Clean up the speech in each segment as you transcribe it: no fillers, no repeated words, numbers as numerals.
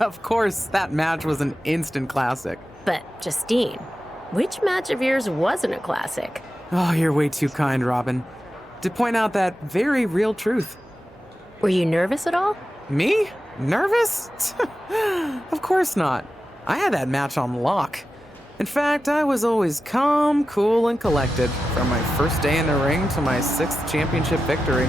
Of course, that match was an instant classic. But, Justine, which match of yours wasn't a classic? Oh, you're way too kind, Robin. To point out that very real truth. Were you nervous at all? Me? Nervous? Of course not. I had that match on lock. In fact, I was always calm, cool, and collected from my first day in the ring to my 6th championship victory.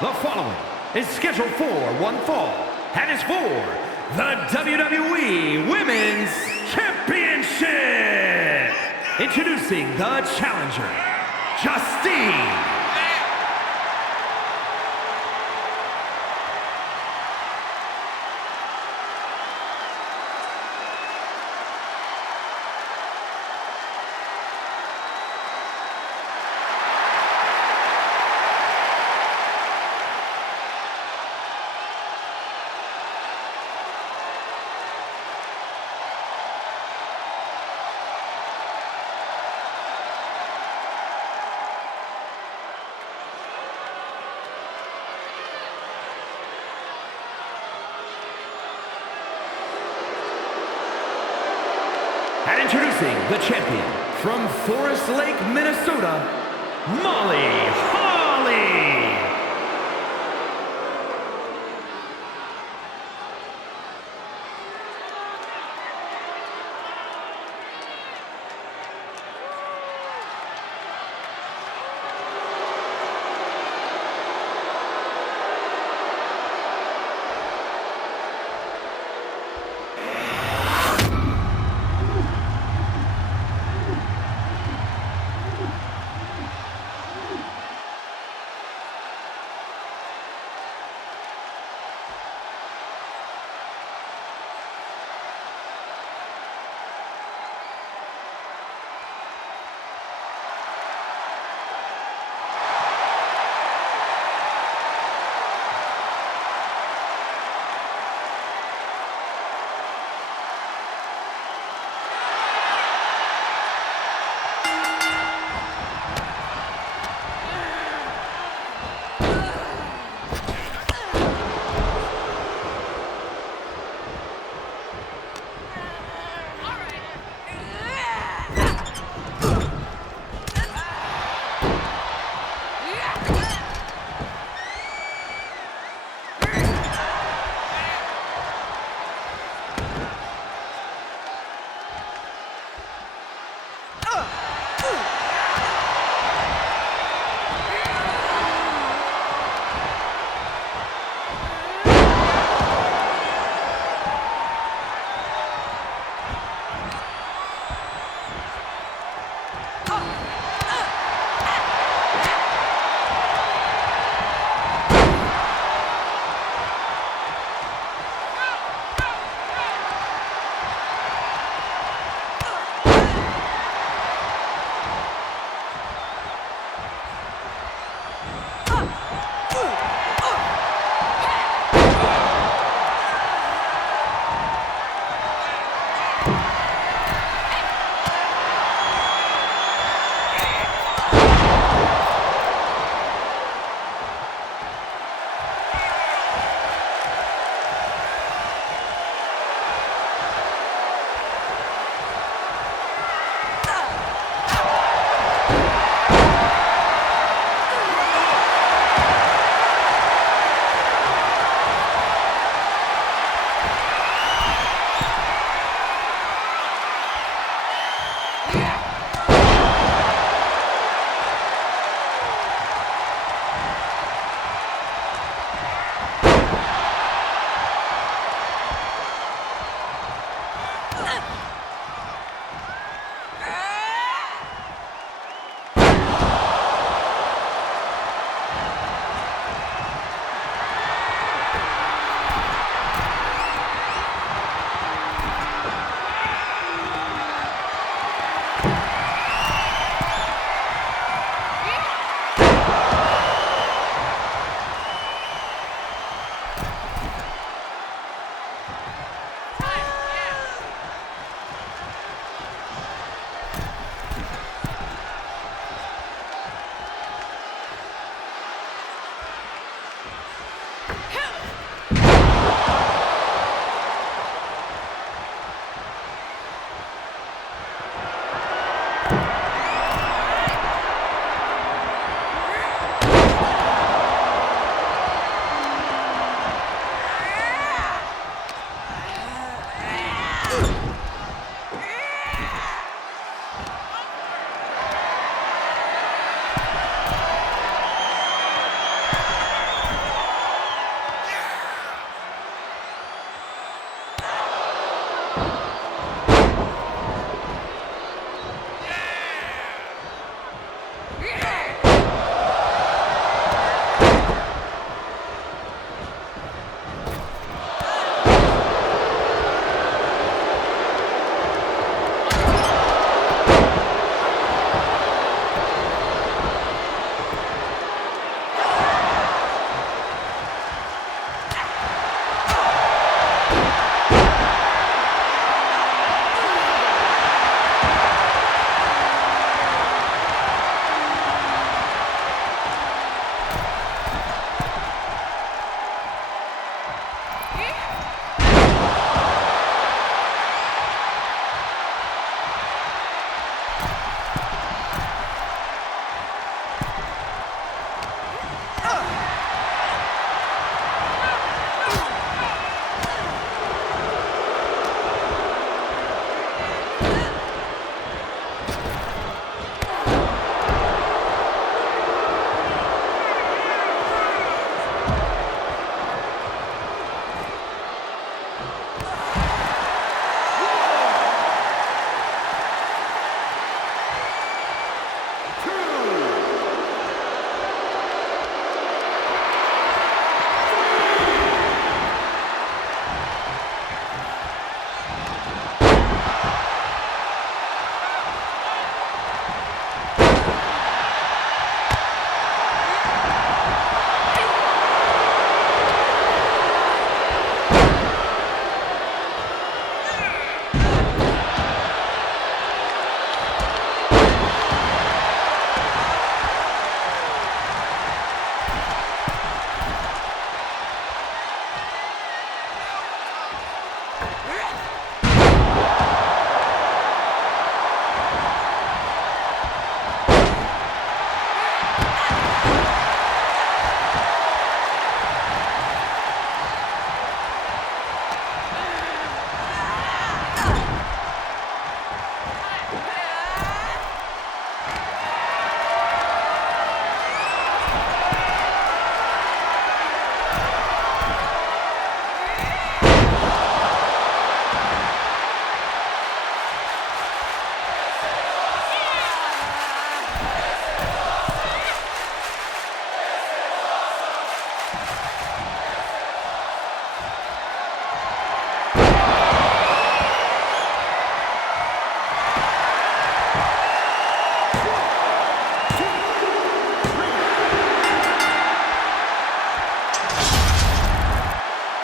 The following is scheduled for one fall and is for the WWE Women's Championship. Introducing the challenger, Justine. And introducing the champion from Forest Lake, Minnesota, Molly Holly.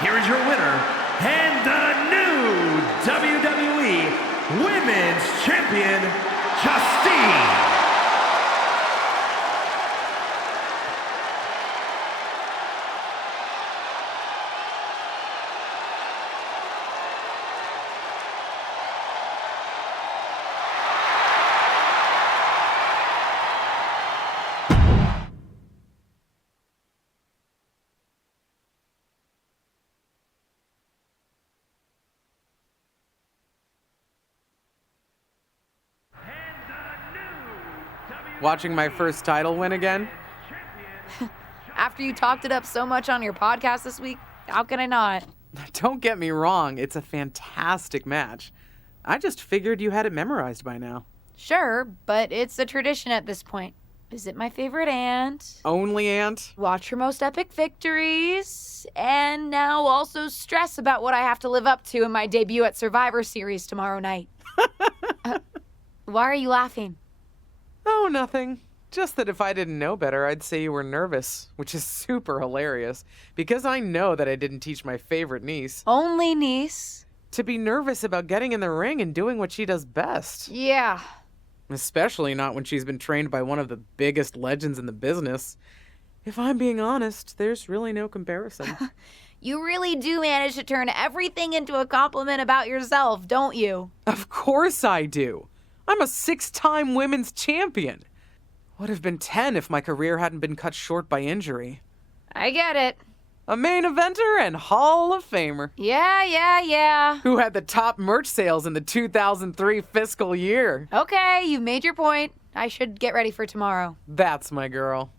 Here is your winner, and the new WWE Women's Champion, Justine. Watching my first title win again? After you talked it up so much on your podcast this week, how can I not? Don't get me wrong, it's a fantastic match. I just figured you had it memorized by now. Sure, but it's a tradition at this point. Visit my favorite aunt. Only aunt? Watch her most epic victories. And now also stress about what I have to live up to in my debut at Survivor Series tomorrow night. Why are you laughing? Oh, nothing. Just that if I didn't know better, I'd say you were nervous, which is super hilarious, because I know that I didn't teach my favorite niece Only niece. to be nervous about getting in the ring and doing what she does best. Yeah. Especially not when she's been trained by one of the biggest legends in the business. If I'm being honest, there's really no comparison. You really do manage to turn everything into a compliment about yourself, don't you? Of course I do. I'm a 6-time women's champion. Would have been 10 if my career hadn't been cut short by injury. I get it. A main eventer and Hall of Famer. Yeah. Who had the top merch sales in the 2003 fiscal year. Okay, you've made your point. I should get ready for tomorrow. That's my girl.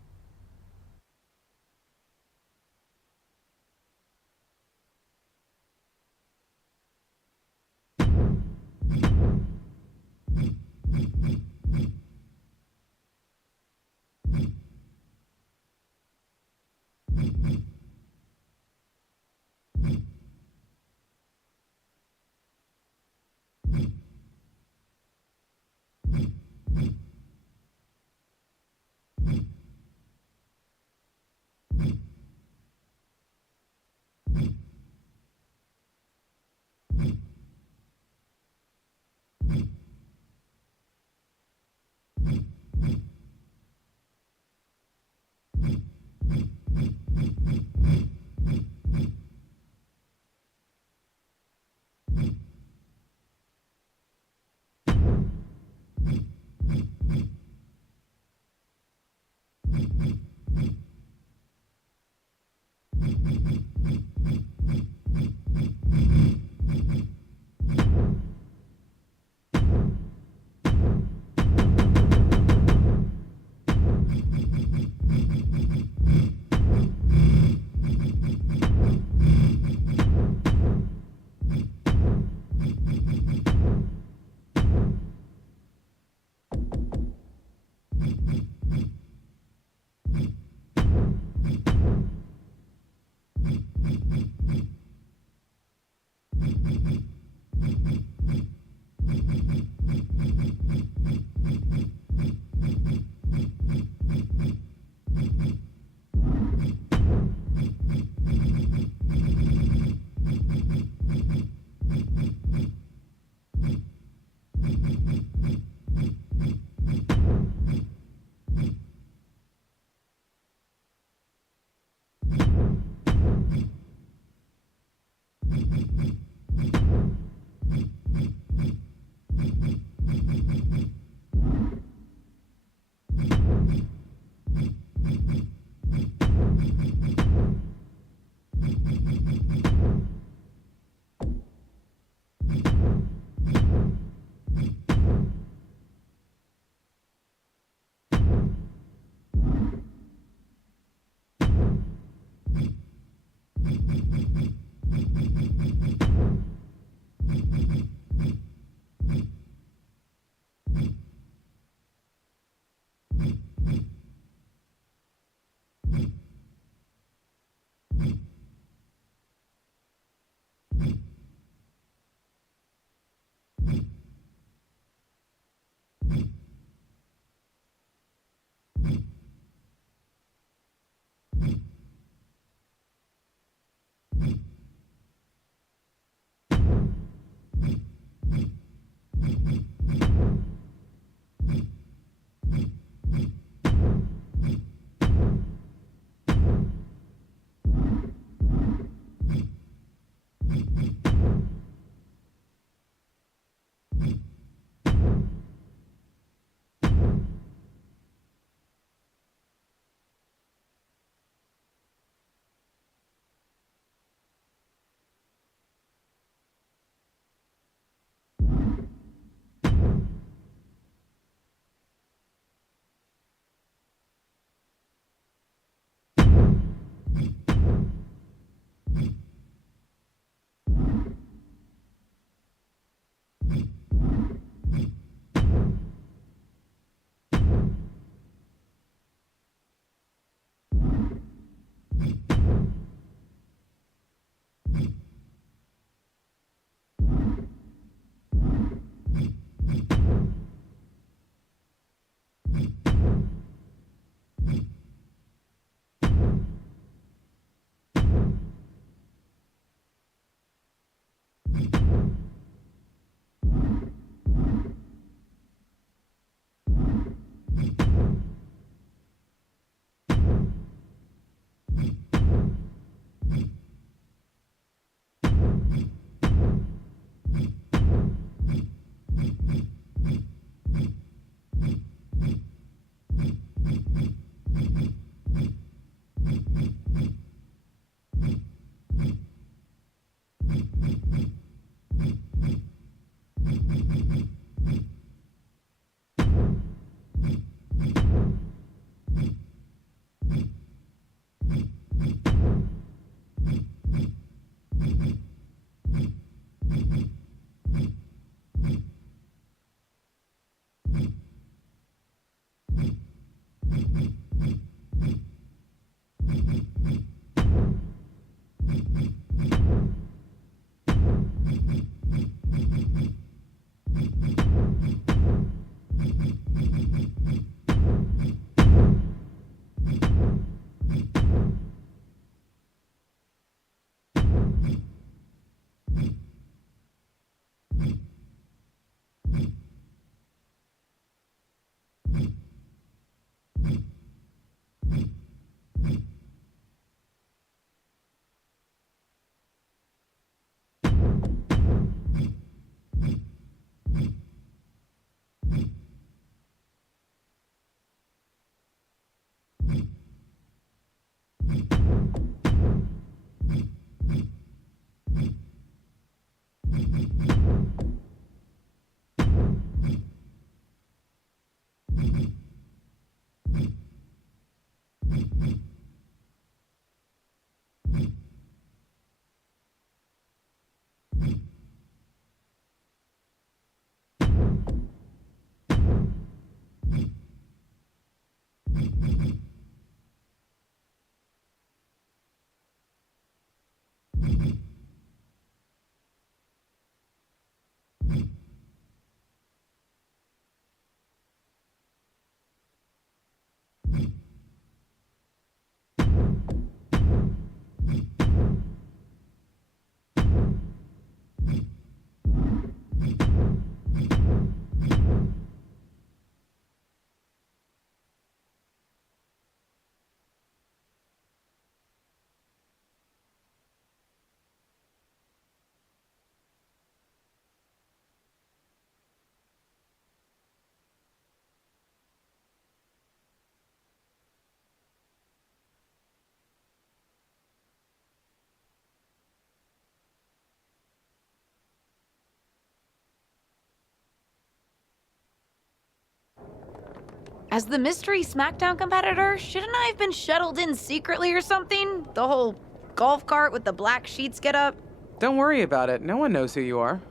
As the mystery SmackDown competitor, shouldn't I have been shuttled in secretly or something? The whole golf cart with the black sheets get up? Don't worry about it. No one knows who you are.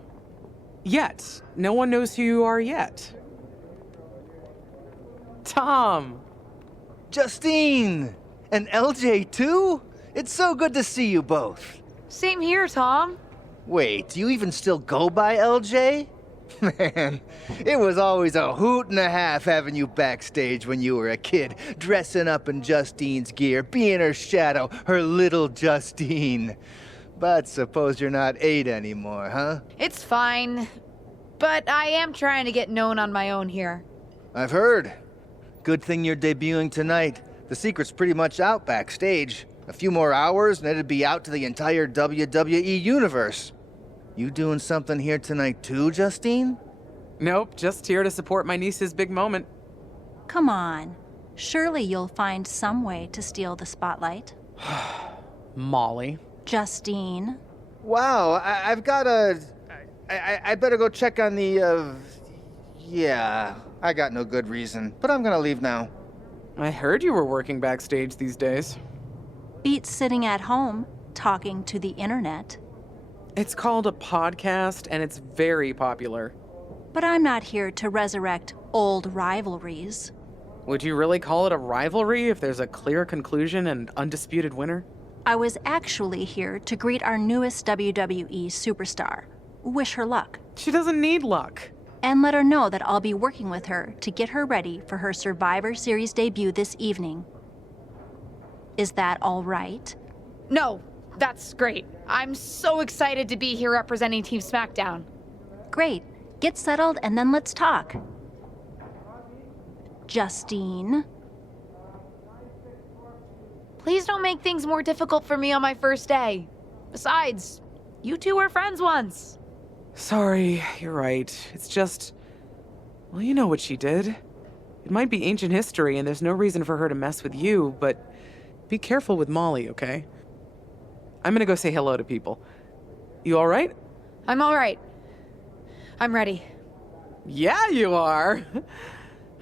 Yet. No one knows who you are yet. Tom! Justine! And LJ too? It's so good to see you both. Same here, Tom. Wait, do you even still go by LJ? Man, it was always a hoot and a half having you backstage when you were a kid, dressing up in Justine's gear, being her shadow, her little Justine. But suppose you're not 8 anymore, huh? It's fine. But I am trying to get known on my own here. I've heard. Good thing you're debuting tonight. The secret's pretty much out backstage. A few more hours and it'd be out to the entire WWE universe. You doing something here tonight too, Justine? Nope, just here to support my niece's big moment. Come on. Surely you'll find some way to steal the spotlight. Molly. Justine. Wow, I've got a... I better go check on the, Yeah, I got no good reason, but I'm gonna leave now. I heard you were working backstage these days. Beats sitting at home, talking to the internet. It's called a podcast, and it's very popular. But I'm not here to resurrect old rivalries. Would you really call it a rivalry if there's a clear conclusion and undisputed winner? I was actually here to greet our newest WWE superstar, wish her luck, She doesn't need luck. and let her know that I'll be working with her to get her ready for her Survivor Series debut this evening. Is that all right? No, that's great. I'm so excited to be here representing Team SmackDown. Great. Get settled and then let's talk. Justine. Please don't make things more difficult for me on my first day. Besides, you two were friends once. Sorry, you're right. It's just... Well, you know what she did. It might be ancient history, and there's no reason for her to mess with you, but be careful with Molly, okay? I'm gonna go say hello to people. You all right? I'm all right. I'm ready. Yeah, you are.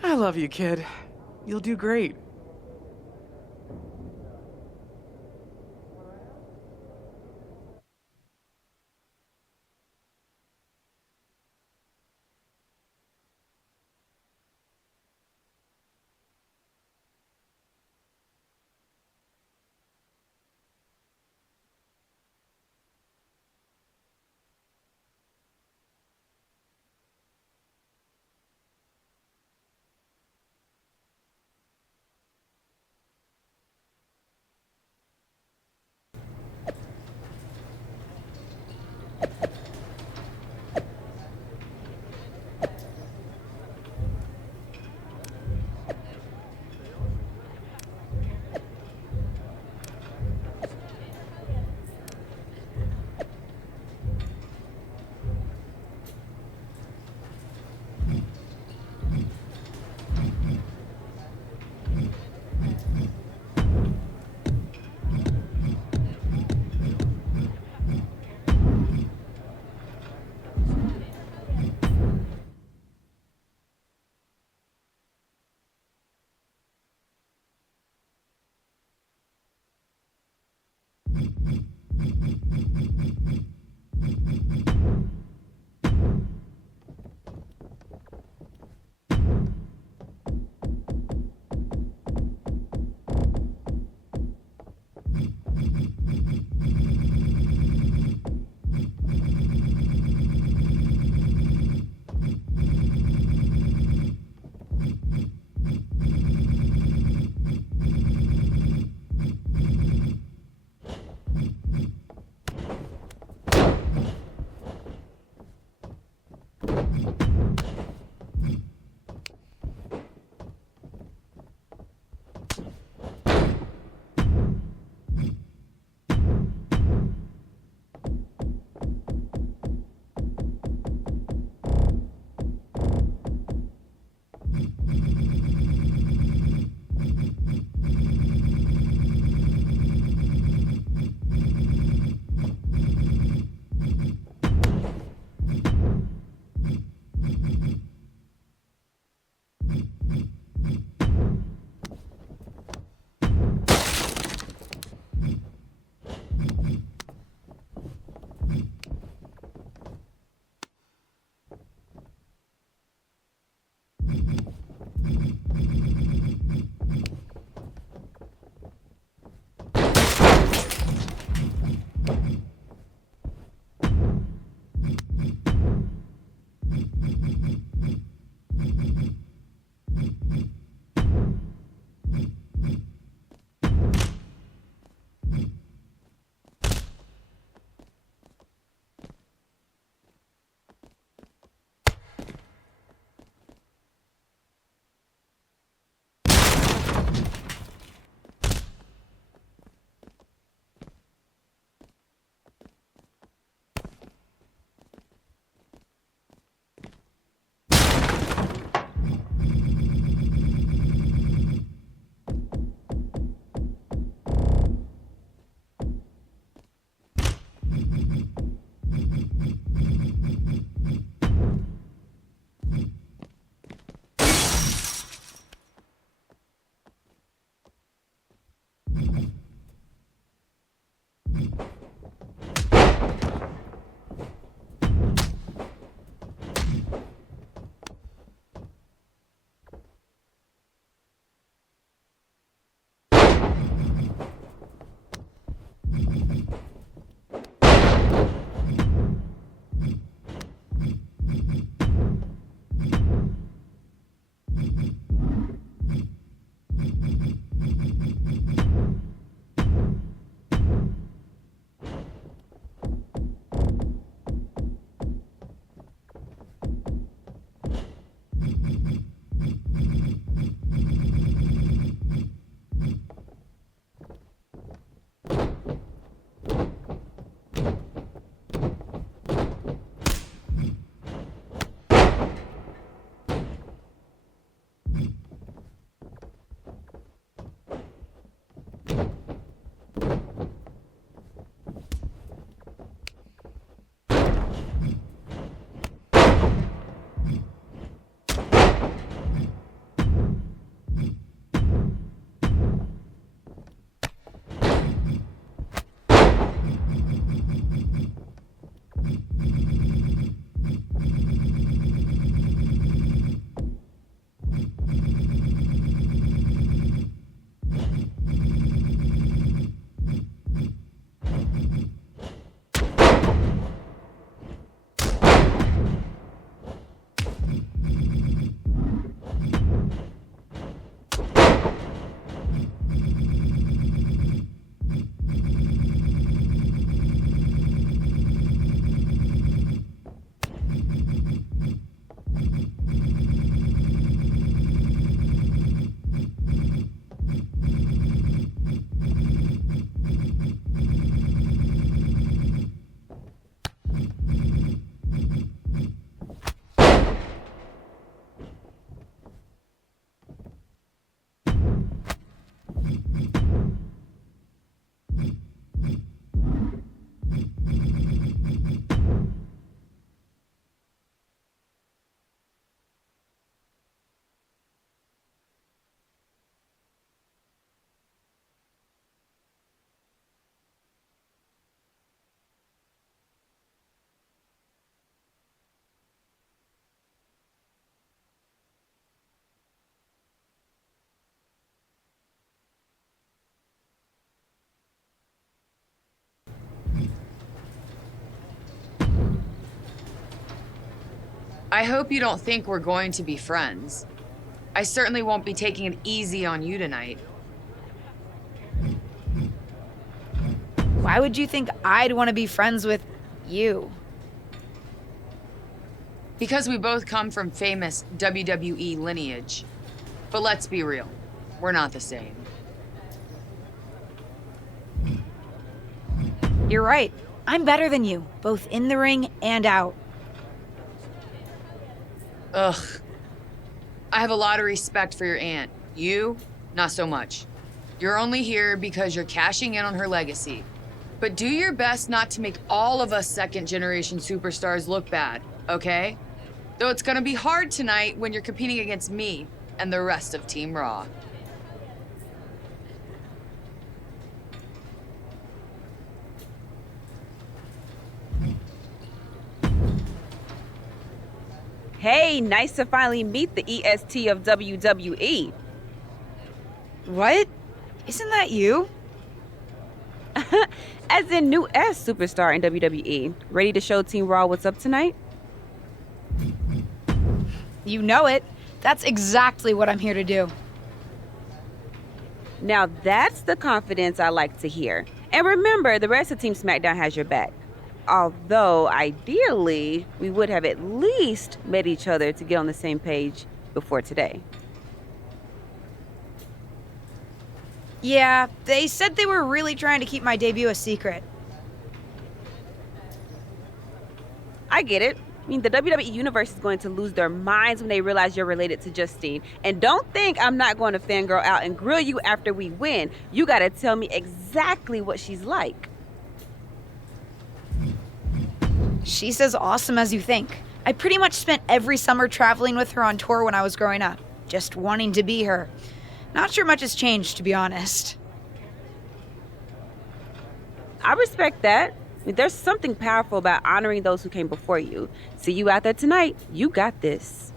I love you, kid. You'll do great. I hope you don't think we're going to be friends. I certainly won't be taking it easy on you tonight. Why would you think I'd want to be friends with you? Because we both come from famous WWE lineage. But let's be real, we're not the same. You're right. I'm better than you, both in the ring and out. Ugh. I have a lot of respect for your aunt. You, not so much. You're only here because you're cashing in on her legacy. But do your best not to make all of us second-generation superstars look bad, okay? Though it's gonna be hard tonight when you're competing against me and the rest of Team Raw. Hey, nice to finally meet the EST of WWE. What? Isn't that you? As in new S superstar in WWE. Ready to show Team Raw what's up tonight? You know it. That's exactly what I'm here to do. Now that's the confidence I like to hear. And remember, the rest of Team SmackDown has your back. Although, ideally, we would have at least met each other to get on the same page before today. Yeah, they said they were really trying to keep my debut a secret. I get it. I mean, the WWE Universe is going to lose their minds when they realize you're related to Justine. And don't think I'm not going to fangirl out and grill you after we win. You gotta tell me exactly what she's like. She's as awesome as you think. I pretty much spent every summer traveling with her on tour when I was growing up, just wanting to be her. Not sure much has changed, to be honest. I respect that. I mean, there's something powerful about honoring those who came before you. See you out there tonight. You got this.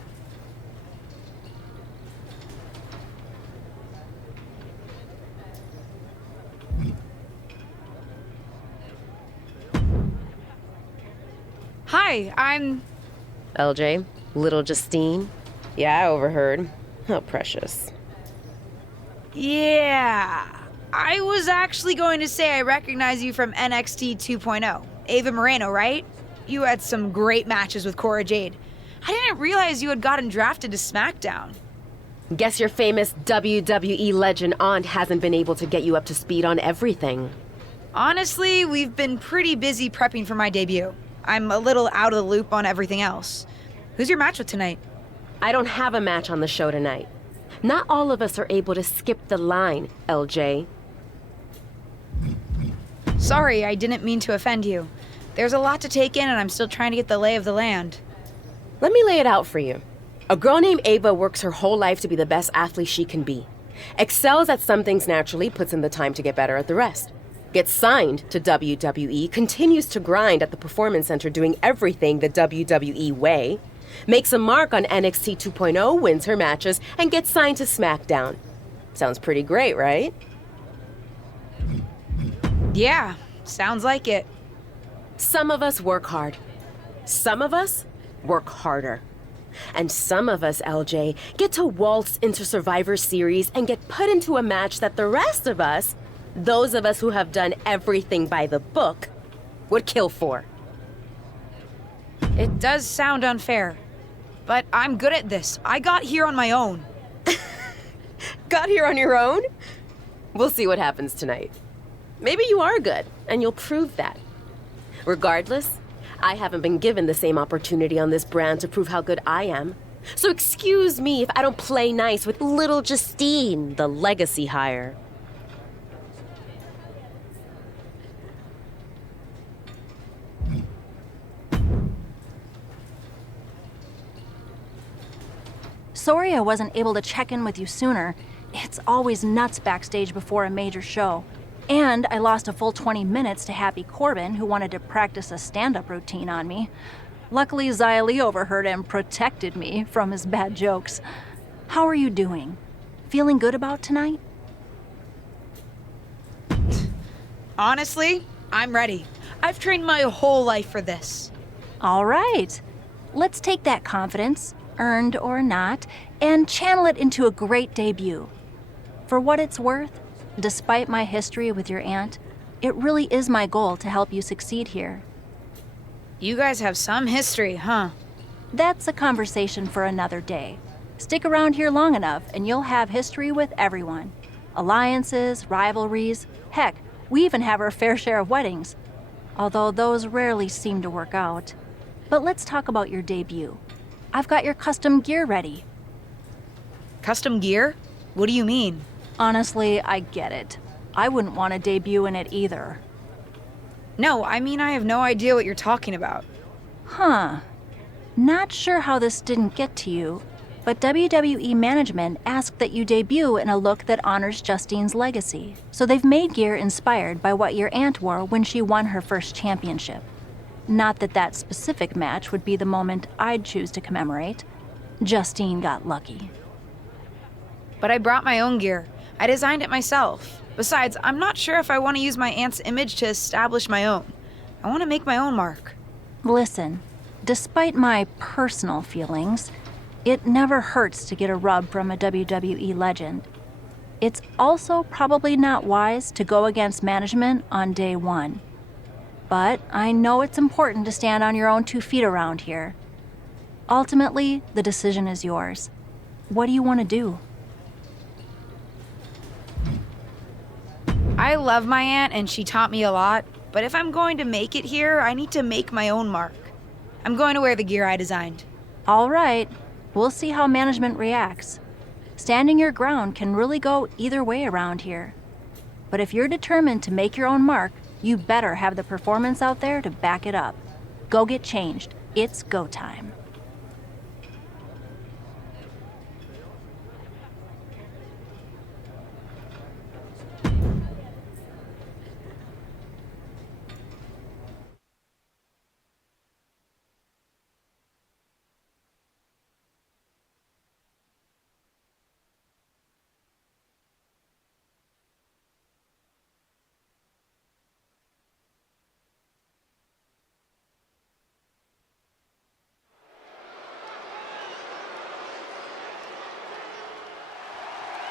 Hi, I'm... LJ, little Justine. Yeah, I overheard. How precious. Yeah. I was actually going to say I recognize you from NXT 2.0. Ava Moreno, right? You had some great matches with Cora Jade. I didn't realize you had gotten drafted to SmackDown. Guess your famous WWE legend aunt hasn't been able to get you up to speed on everything. Honestly, we've been pretty busy prepping for my debut. I'm a little out of the loop on everything else. Who's your match with tonight? I don't have a match on the show tonight. Not all of us are able to skip the line, LJ. Sorry, I didn't mean to offend you. There's a lot to take in and I'm still trying to get the lay of the land. Let me lay it out for you. A girl named Ava works her whole life to be the best athlete she can be. Excels at some things naturally, puts in the time to get better at the rest. Gets signed to WWE, continues to grind at the Performance Center doing everything the WWE way, makes a mark on NXT 2.0, wins her matches, and gets signed to SmackDown. Sounds pretty great, right? Yeah, sounds like it. Some of us work hard. Some of us work harder. And some of us, LJ, get to waltz into Survivor Series and get put into a match that the rest of us, those of us who have done everything by the book, would kill for. It does sound unfair, but I'm good at this. I got here on my own. Got here on your own? We'll see what happens tonight. Maybe you are good, and you'll prove that. Regardless, I haven't been given the same opportunity on this brand to prove how good I am. So excuse me if I don't play nice with little Justine, the legacy hire. Sorry I wasn't able to check in with you sooner. It's always nuts backstage before a major show. And I lost a full 20 minutes to Happy Corbin, who wanted to practice a stand-up routine on me. Luckily, Xia Li overheard and protected me from his bad jokes. How are you doing? Feeling good about tonight? Honestly, I'm ready. I've trained my whole life for this. All right. Let's take that confidence, earned or not, and channel it into a great debut. For what it's worth, despite my history with your aunt, it really is my goal to help you succeed here. You guys have some history, huh? That's a conversation for another day. Stick around here long enough and you'll have history with everyone. Alliances, rivalries, heck, we even have our fair share of weddings. Although those rarely seem to work out. But let's talk about your debut. I've got your custom gear ready. Custom gear? What do you mean? Honestly, I get it. I wouldn't want to debut in it either. No, I mean I have no idea what you're talking about. Huh. Not sure how this didn't get to you, but WWE management asked that you debut in a look that honors Justine's legacy. So they've made gear inspired by what your aunt wore when she won her first championship. Not that that specific match would be the moment I'd choose to commemorate. Justine got lucky. But I brought my own gear. I designed it myself. Besides, I'm not sure if I want to use my aunt's image to establish my own. I want to make my own mark. Listen, despite my personal feelings, it never hurts to get a rub from a WWE legend. It's also probably not wise to go against management on day one. But I know it's important to stand on your own 2 feet around here. Ultimately, the decision is yours. What do you want to do? I love my aunt and she taught me a lot, but if I'm going to make it here, I need to make my own mark. I'm going to wear the gear I designed. All right, we'll see how management reacts. Standing your ground can really go either way around here. But if you're determined to make your own mark, you better have the performance out there to back it up. Go get changed. It's go time.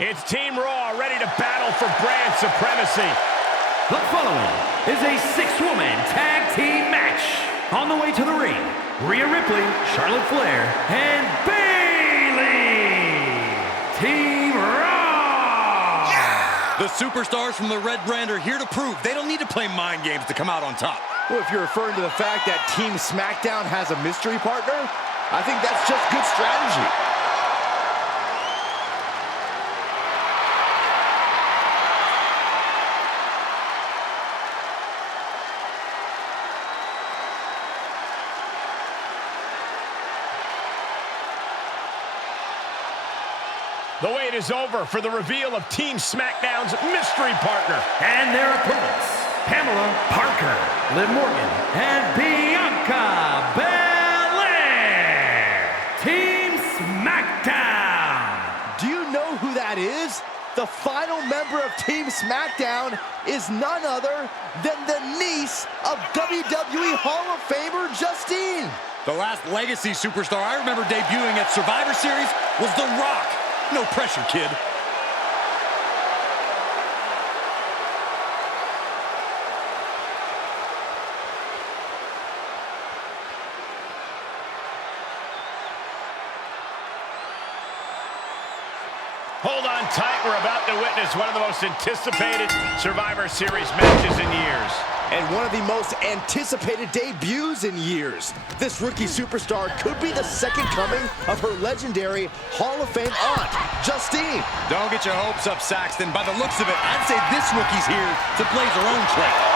It's Team Raw ready to battle for brand supremacy. The following is a 6-woman tag team match. On the way to the ring, Rhea Ripley, Charlotte Flair, and Bayley. Team Raw! Yeah! The superstars from the Red Brand are here to prove they don't need to play mind games to come out on top. Well, if you're referring to the fact that Team SmackDown has a mystery partner, I think that's just good strategy. The wait is over for the reveal of Team SmackDown's mystery partner. And their opponents, Pamela Parker, Liv Morgan, and Bianca Belair. Team SmackDown. Do you know who that is? The final member of Team SmackDown is none other than the niece of WWE Hall of Famer Justine. The last legacy superstar I remember debuting at Survivor Series was The Rock. No pressure, kid. Hold on tight. We're about to witness one of the most anticipated Survivor Series matches in years. And one of the most anticipated debuts in years. This rookie superstar could be the second coming of her legendary Hall of Fame aunt, Justine. Don't get your hopes up, Saxton. By the looks of it, I'd say this rookie's here to blaze her own trail.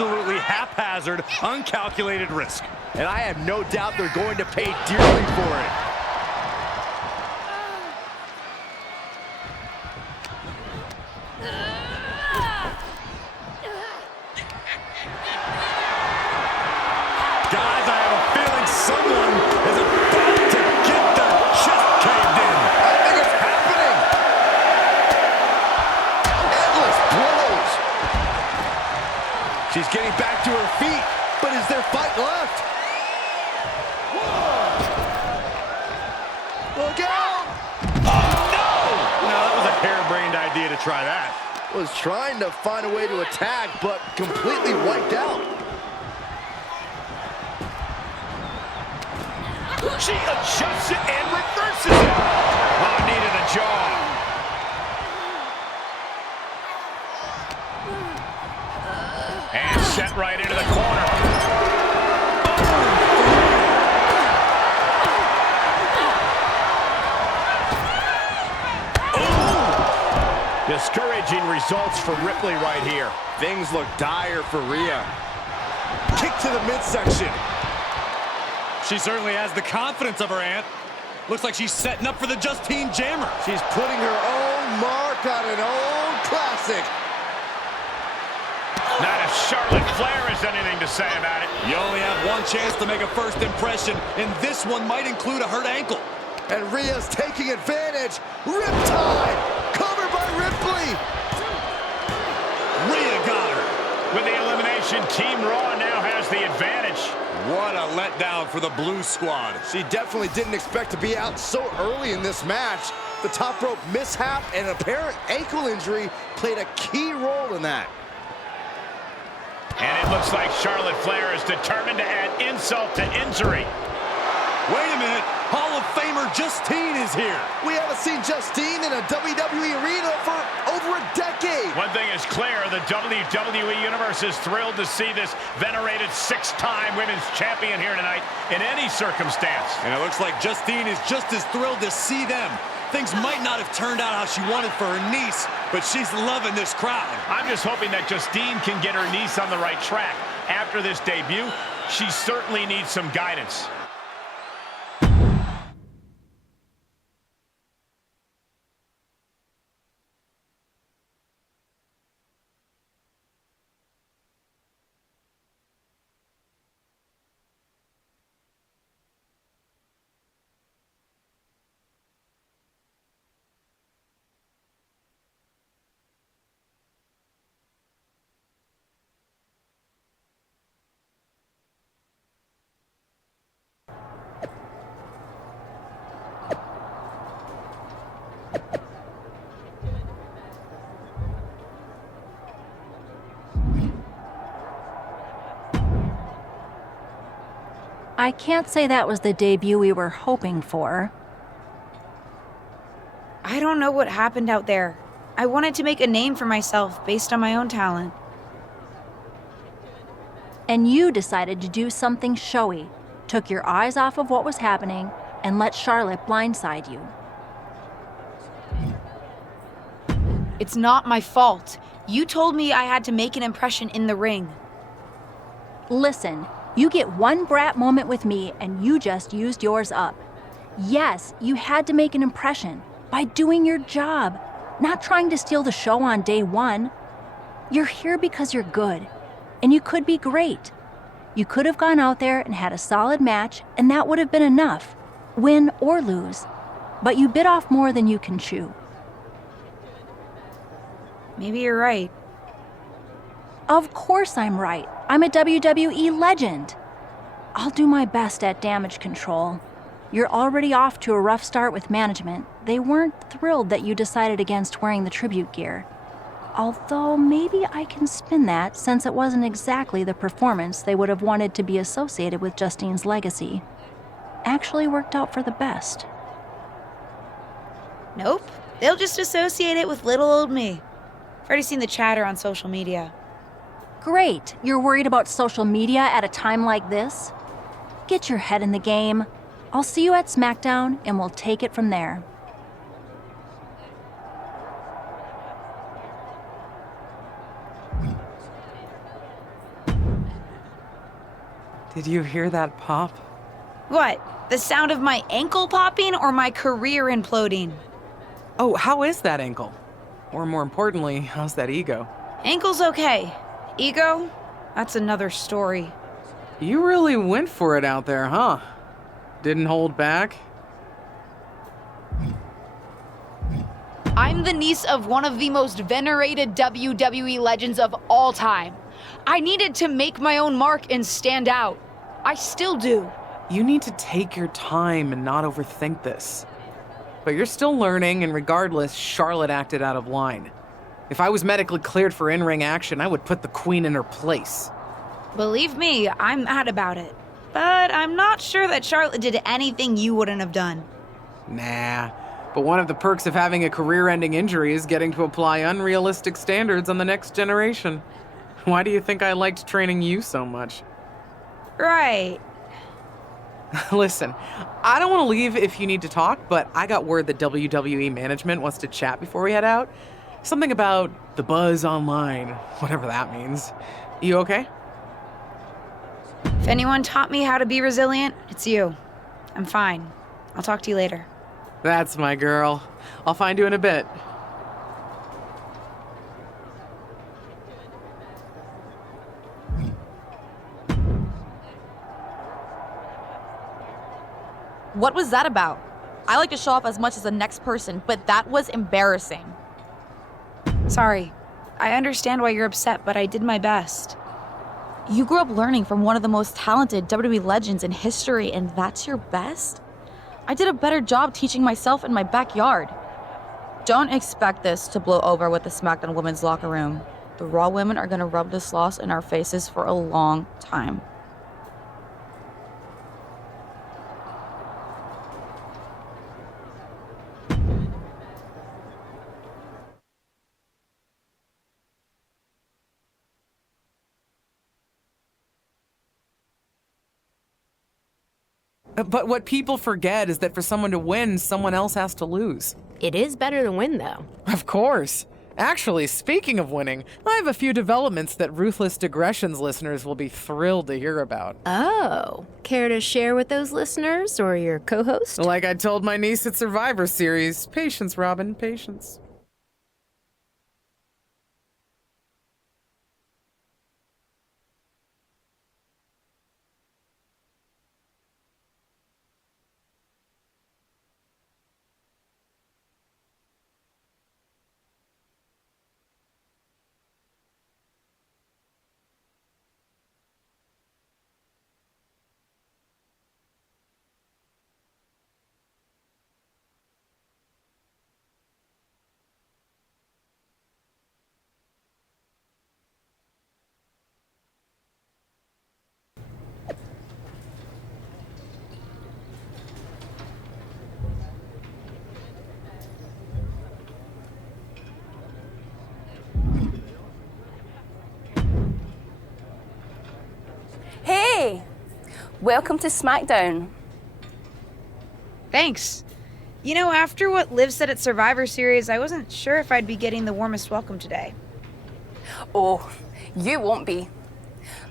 Absolutely haphazard, uncalculated risk. And I have no doubt they're going to pay dearly for it. Guys, I have a feeling someone is about to get their chest caved in. I think it's happening. She's getting back to her feet, but is there fight left? Look out! Oh, no! No, that was a harebrained idea to try that. Was trying to find a way to attack, but completely wiped out. She adjusts it and reverses it. Oh, knee to the jaw. And set right into the corner. Discouraging results for Ripley right here. Things look dire for Rhea. Kick to the midsection. She certainly has the confidence of her aunt. Looks like she's setting up for the Justine Jammer. She's putting her own mark on an old classic. Not if Charlotte Flair has anything to say about it. You only have one chance to make a first impression, and this one might include a hurt ankle. And Rhea's taking advantage. Riptide! Covered by Ripley! Rhea got her. With the elimination, Team Raw now has the advantage. What a letdown for the Blue Squad. She definitely didn't expect to be out so early in this match. The top rope mishap and an apparent ankle injury played a key role in that. And it looks like Charlotte Flair is determined to add insult to injury. Wait a minute. Hall of Famer Justine is here. We haven't seen Justine in a WWE arena for over a decade. One thing is clear, the WWE Universe is thrilled to see this venerated six-time women's champion here tonight in any circumstance. And it looks like Justine is just as thrilled to see them. Things might not have turned out how she wanted for her niece, but she's loving this crowd. I'm just hoping that Justine can get her niece on the right track. After this debut, she certainly needs some guidance. I can't say that was the debut we were hoping for. I don't know what happened out there. I wanted to make a name for myself based on my own talent. And you decided to do something showy, took your eyes off of what was happening, and let Charlotte blindside you. It's not my fault. You told me I had to make an impression in the ring. Listen, you get one brat moment with me and you just used yours up. Yes, you had to make an impression by doing your job, not trying to steal the show on day one. You're here because you're good, and you could be great. You could have gone out there and had a solid match, and that would have been enough, win or lose. But you bit off more than you can chew. Maybe you're right. Of course I'm right. I'm a WWE legend. I'll do my best at damage control. You're already off to a rough start with management. They weren't thrilled that you decided against wearing the tribute gear. Although maybe I can spin that, since it wasn't exactly the performance they would have wanted to be associated with Justine's legacy. Actually worked out for the best. Nope. They'll just associate it with little old me. I've already seen the chatter on social media. Great. You're worried about social media at a time like this? Get your head in the game. I'll see you at SmackDown, and we'll take it from there. Did you hear that pop? What? The sound of my ankle popping or my career imploding? Oh, how is that ankle? Or more importantly, how's that ego? Ankle's okay. Ego? That's another story. You really went for it out there, huh? Didn't hold back? I'm the niece of one of the most venerated WWE legends of all time. I needed to make my own mark and stand out. I still do. You need to take your time and not overthink this. But you're still learning, and regardless, Charlotte acted out of line. If I was medically cleared for in-ring action, I would put the queen in her place. Believe me, I'm mad about it. But I'm not sure that Charlotte did anything you wouldn't have done. Nah, but one of the perks of having a career-ending injury is getting to apply unrealistic standards on the next generation. Why do you think I liked training you so much? Right. Listen, I don't want to leave if you need to talk, but I got word that WWE management wants to chat before we head out. Something about the buzz online, whatever that means. You okay? If anyone taught me how to be resilient, it's you. I'm fine. I'll talk to you later. That's my girl. I'll find you in a bit. What was that about? I like to show off as much as the next person, but that was embarrassing. Sorry. I understand why you're upset, but I did my best. You grew up learning from one of the most talented WWE legends in history, and that's your best? I did a better job teaching myself in my backyard. Don't expect this to blow over with the SmackDown women's locker room. The Raw women are gonna rub this loss in our faces for a long time. But what people forget is that for someone to win, someone else has to lose. It is better to win, though. Of course. Actually, speaking of winning, I have a few developments that Ruthless Digressions listeners will be thrilled to hear about. Oh, care to share with those listeners or your co-host? Like I told my niece at Survivor Series, patience, Robin, patience. Hey! Welcome to SmackDown. Thanks. You know, after what Liv said at Survivor Series, I wasn't sure if I'd be getting the warmest welcome today. Oh, you won't be.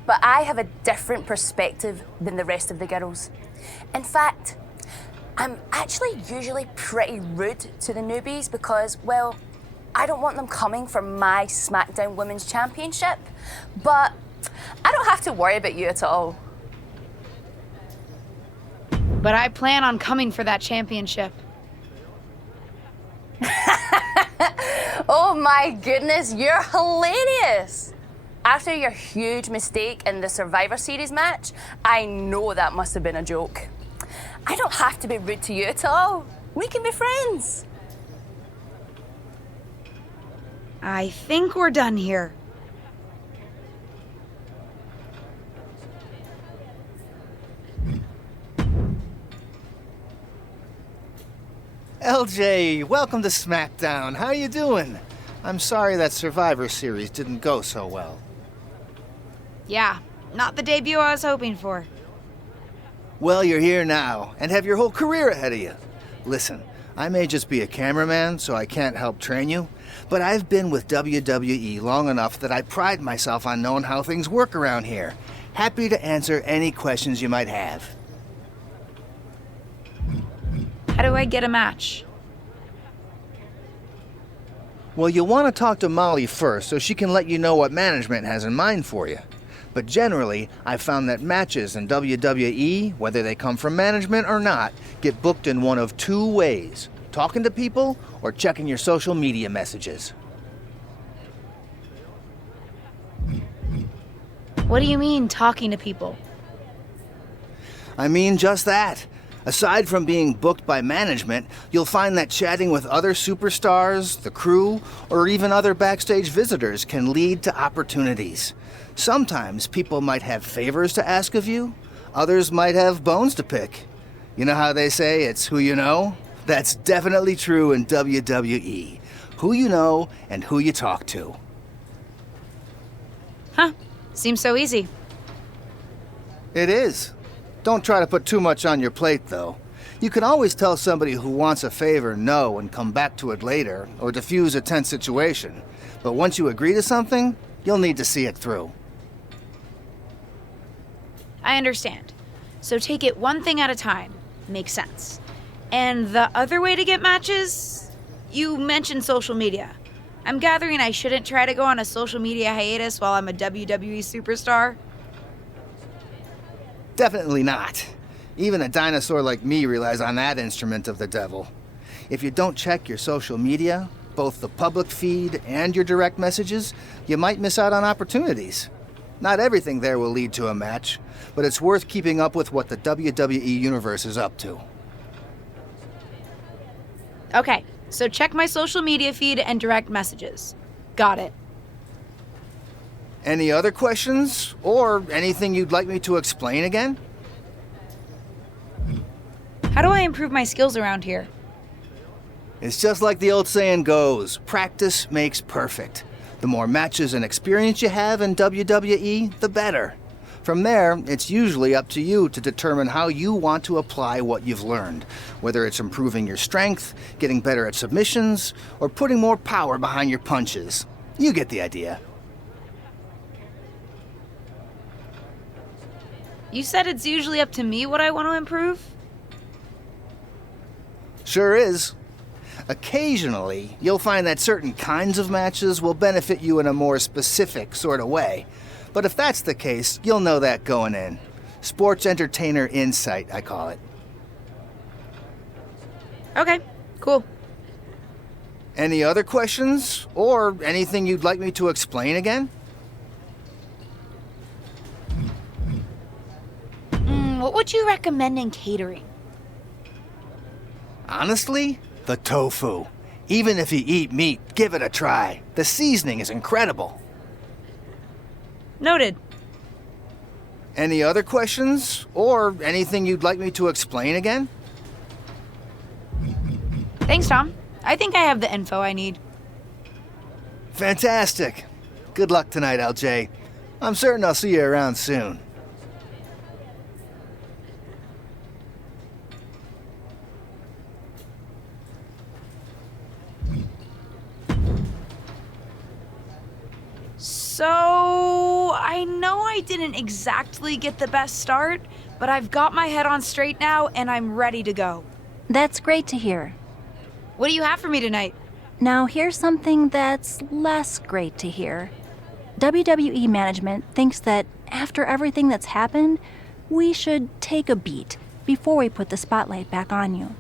But I have a different perspective than the rest of the girls. In fact, I'm actually usually pretty rude to the newbies because, well, I don't want them coming for my SmackDown Women's Championship. But I don't have to worry about you at all. But I plan on coming for that championship. Oh my goodness, you're hilarious! After your huge mistake in the Survivor Series match, I know that must have been a joke. I don't have to be rude to you at all. We can be friends. I think we're done here. LJ, welcome to SmackDown. How you doing? I'm sorry that Survivor Series didn't go so well. Yeah, not the debut I was hoping for. Well, you're here now, and have your whole career ahead of you. Listen, I may just be a cameraman, so I can't help train you, but I've been with WWE long enough that I pride myself on knowing how things work around here. Happy to answer any questions you might have. How do I get a match? Well, you'll want to talk to Molly first so she can let you know what management has in mind for you. But generally, I've found that matches in WWE, whether they come from management or not, get booked in one of two ways: talking to people or checking your social media messages. What do you mean, talking to people? I mean just that. Aside from being booked by management, you'll find that chatting with other superstars, the crew, or even other backstage visitors can lead to opportunities. Sometimes people might have favors to ask of you, others might have bones to pick. You know how they say it's who you know? That's definitely true in WWE. Who you know and who you talk to. Huh. Seems so easy. It is. Don't try to put too much on your plate, though. You can always tell somebody who wants a favor no and come back to it later, or diffuse a tense situation. But once you agree to something, you'll need to see it through. I understand. So take it one thing at a time. Makes sense. And the other way to get matches? You mentioned social media. I'm gathering I shouldn't try to go on a social media hiatus while I'm a WWE superstar? Definitely not. Even a dinosaur like me relies on that instrument of the devil. If you don't check your social media, both the public feed and your direct messages, you might miss out on opportunities. Not everything there will lead to a match, but it's worth keeping up with what the WWE Universe is up to. Okay, so check my social media feed and direct messages. Got it. Any other questions? Or anything you'd like me to explain again? How do I improve my skills around here? It's just like the old saying goes, practice makes perfect. The more matches and experience you have in WWE, the better. From there, it's usually up to you to determine how you want to apply what you've learned, whether it's improving your strength, getting better at submissions, or putting more power behind your punches. You get the idea. You said it's usually up to me what I want to improve? Sure is. Occasionally, you'll find that certain kinds of matches will benefit you in a more specific sort of way. But if that's the case, you'll know that going in. Sports entertainer insight, I call it. Okay, cool. Any other questions? Or anything you'd like me to explain again? What would you recommend in catering? Honestly, the tofu. Even if you eat meat, give it a try. The seasoning is incredible. Noted. Any other questions? Or anything you'd like me to explain again? Thanks, Tom. I think I have the info I need. Fantastic. Good luck tonight, LJ. I'm certain I'll see you around soon. So, I know I didn't exactly get the best start, but I've got my head on straight now and I'm ready to go. That's great to hear. What do you have for me tonight? Now, here's something that's less great to hear. WWE management thinks that after everything that's happened, we should take a beat before we put the spotlight back on you.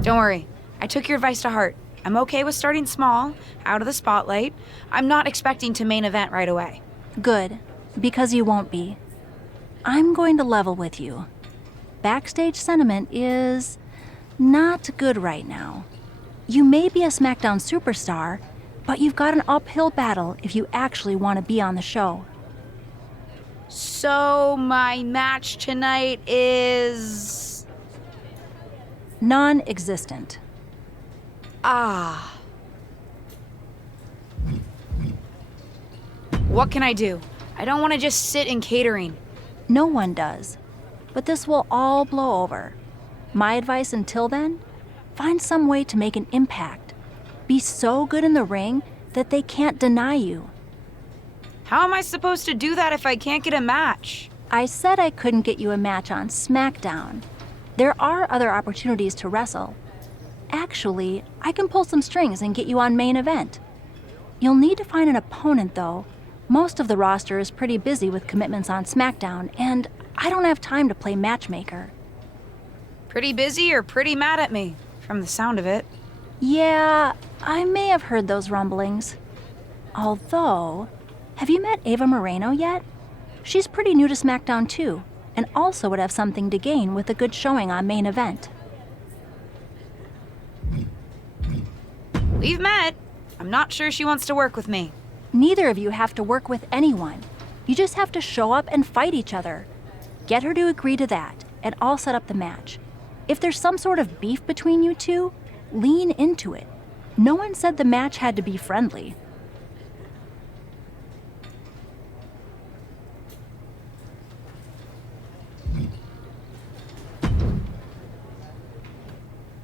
Don't worry, I took your advice to heart. I'm okay with starting small, out of the spotlight. I'm not expecting to main event right away. Good, because you won't be. I'm going to level with you. Backstage sentiment is not good right now. You may be a SmackDown superstar, but you've got an uphill battle if you actually want to be on the show. So, my match tonight is... non-existent. Ah. What can I do? I don't want to just sit in catering. No one does. But this will all blow over. My advice until then? Find some way to make an impact. Be so good in the ring that they can't deny you. How am I supposed to do that if I can't get a match? I said I couldn't get you a match on SmackDown. There are other opportunities to wrestle. Actually, I can pull some strings and get you on main event. You'll need to find an opponent, though. Most of the roster is pretty busy with commitments on SmackDown, and I don't have time to play matchmaker. Pretty busy or pretty mad at me, from the sound of it. Yeah, I may have heard those rumblings. Although, have you met Ava Moreno yet? She's pretty new to SmackDown too, and also would have something to gain with a good showing on main event. We've met. I'm not sure she wants to work with me. Neither of you have to work with anyone. You just have to show up and fight each other. Get her to agree to that, and I'll set up the match. If there's some sort of beef between you two, lean into it. No one said the match had to be friendly.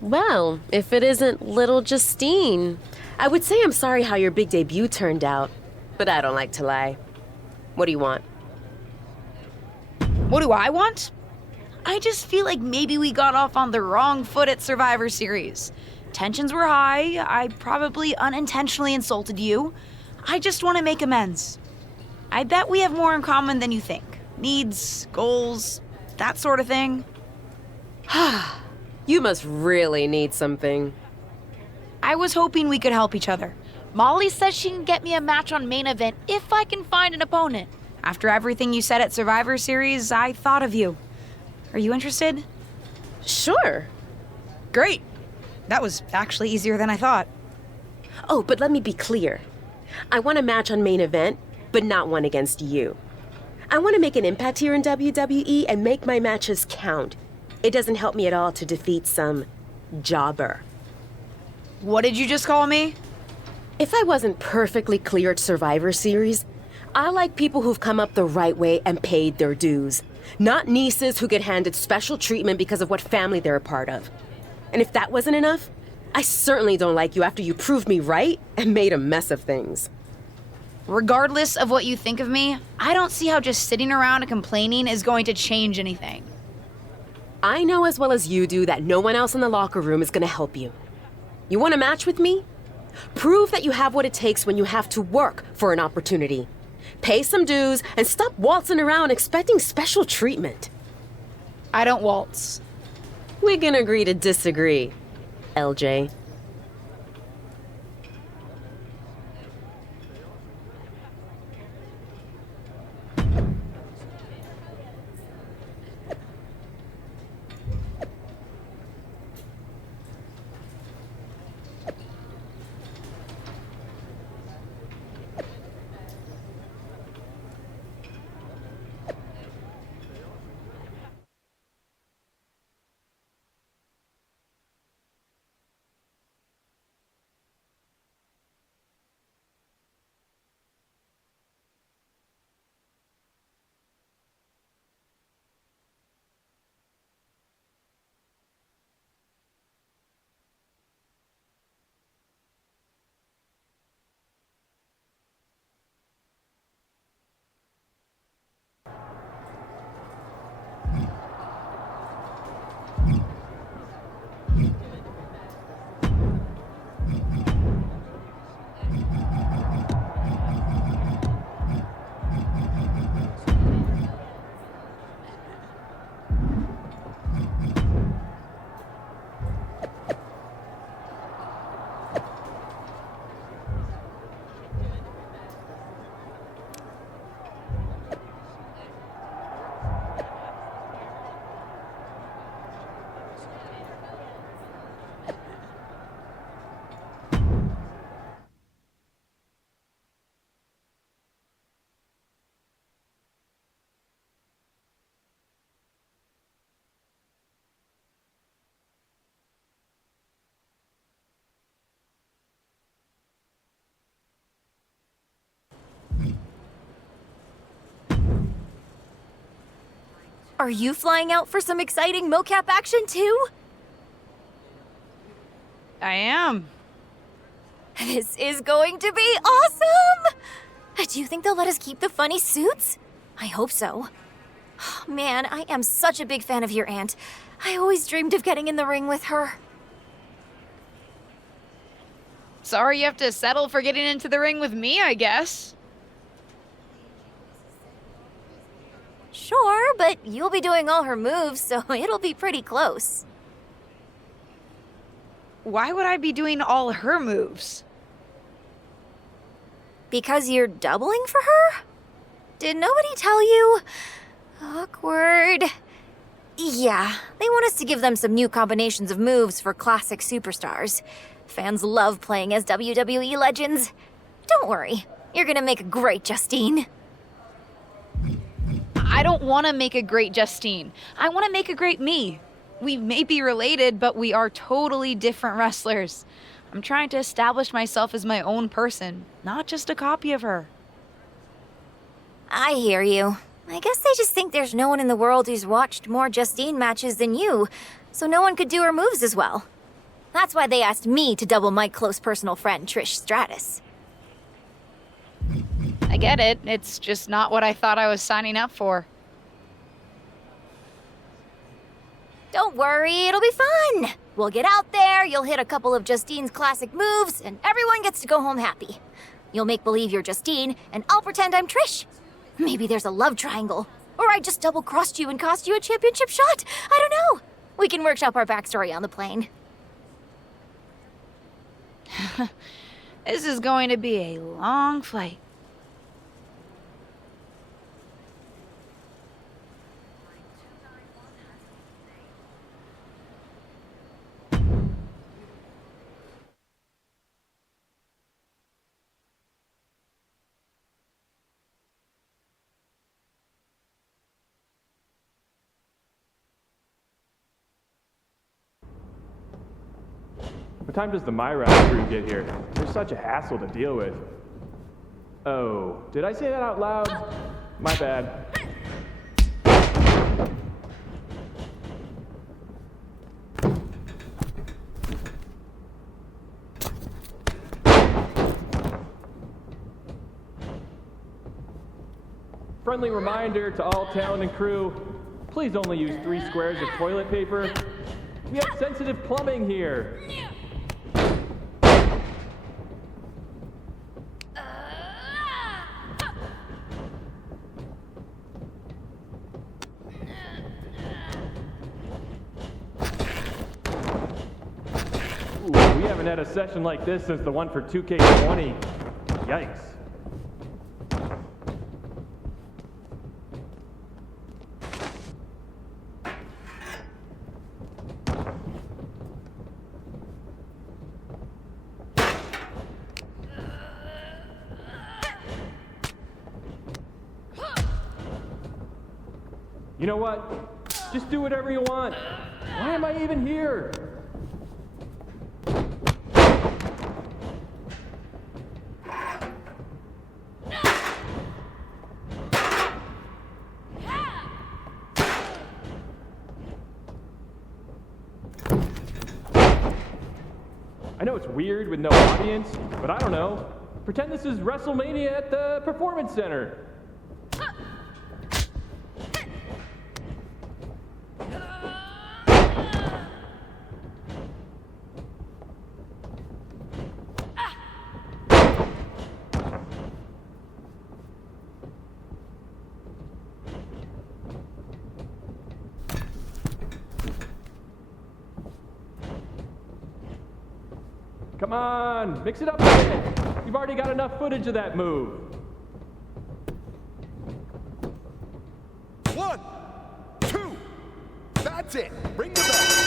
Well, if it isn't little Justine, I would say I'm sorry how your big debut turned out, but I don't like to lie. What do you want? What do I want? I just feel like maybe we got off on the wrong foot at Survivor Series. Tensions were high. I probably unintentionally insulted you. I just want to make amends. I bet we have more in common than you think. Needs, goals, that sort of thing. You must really need something. I was hoping we could help each other. Molly says she can get me a match on main event if I can find an opponent. After everything you said at Survivor Series, I thought of you. Are you interested? Sure. Great. That was actually easier than I thought. Oh, but let me be clear. I want a match on main event, but not one against you. I want to make an impact here in WWE and make my matches count. It doesn't help me at all to defeat some jobber. What did you just call me? If I wasn't perfectly clear at Survivor Series, I like people who've come up the right way and paid their dues. Not nieces who get handed special treatment because of what family they're a part of. And if that wasn't enough, I certainly don't like you after you proved me right and made a mess of things. Regardless of what you think of me, I don't see how just sitting around and complaining is going to change anything. I know as well as you do that no one else in the locker room is going to help you. You want a match with me? Prove that you have what it takes when you have to work for an opportunity. Pay some dues and stop waltzing around expecting special treatment. I don't waltz. We can agree to disagree, LJ. Are you flying out for some exciting mocap action too? I am. This is going to be awesome! Do you think they'll let us keep the funny suits? I hope so. Man, I am such a big fan of your aunt. I always dreamed of getting in the ring with her. Sorry you have to settle for getting into the ring with me, I guess. Sure, but you'll be doing all her moves, so it'll be pretty close. Why would I be doing all her moves? Because you're doubling for her? Did nobody tell you? Awkward. Yeah, they want us to give them some new combinations of moves for classic superstars. Fans love playing as WWE legends. Don't worry, you're gonna make a great Justine. I don't want to make a great Justine. I want to make a great me. We may be related, but we are totally different wrestlers. I'm trying to establish myself as my own person, not just a copy of her. I hear you. I guess they just think there's no one in the world who's watched more Justine matches than you, so no one could do her moves as well. That's why they asked me to double my close personal friend, Trish Stratus. I get it. It's just not what I thought I was signing up for. Don't worry, it'll be fun. We'll get out there, you'll hit a couple of Justine's classic moves, and everyone gets to go home happy. You'll make believe you're Justine, and I'll pretend I'm Trish. Maybe there's a love triangle. Or I just double-crossed you and cost you a championship shot. I don't know. We can workshop our backstory on the plane. This is going to be a long flight. What time does the MyRise crew get here? They're such a hassle to deal with. Oh, did I say that out loud? My bad. Friendly reminder to all talent and crew, please only use 3 squares of toilet paper. We have sensitive plumbing here. We haven't had a session like this since the one for 2K20. Yikes. You know what? Just do whatever you want. Why am I even here? I know it's weird with no audience, but I don't know. Pretend this is WrestleMania at the Performance Center. Come on, mix it up a bit. You've already got enough footage of that move. 1, 2, that's it. Ring the bell.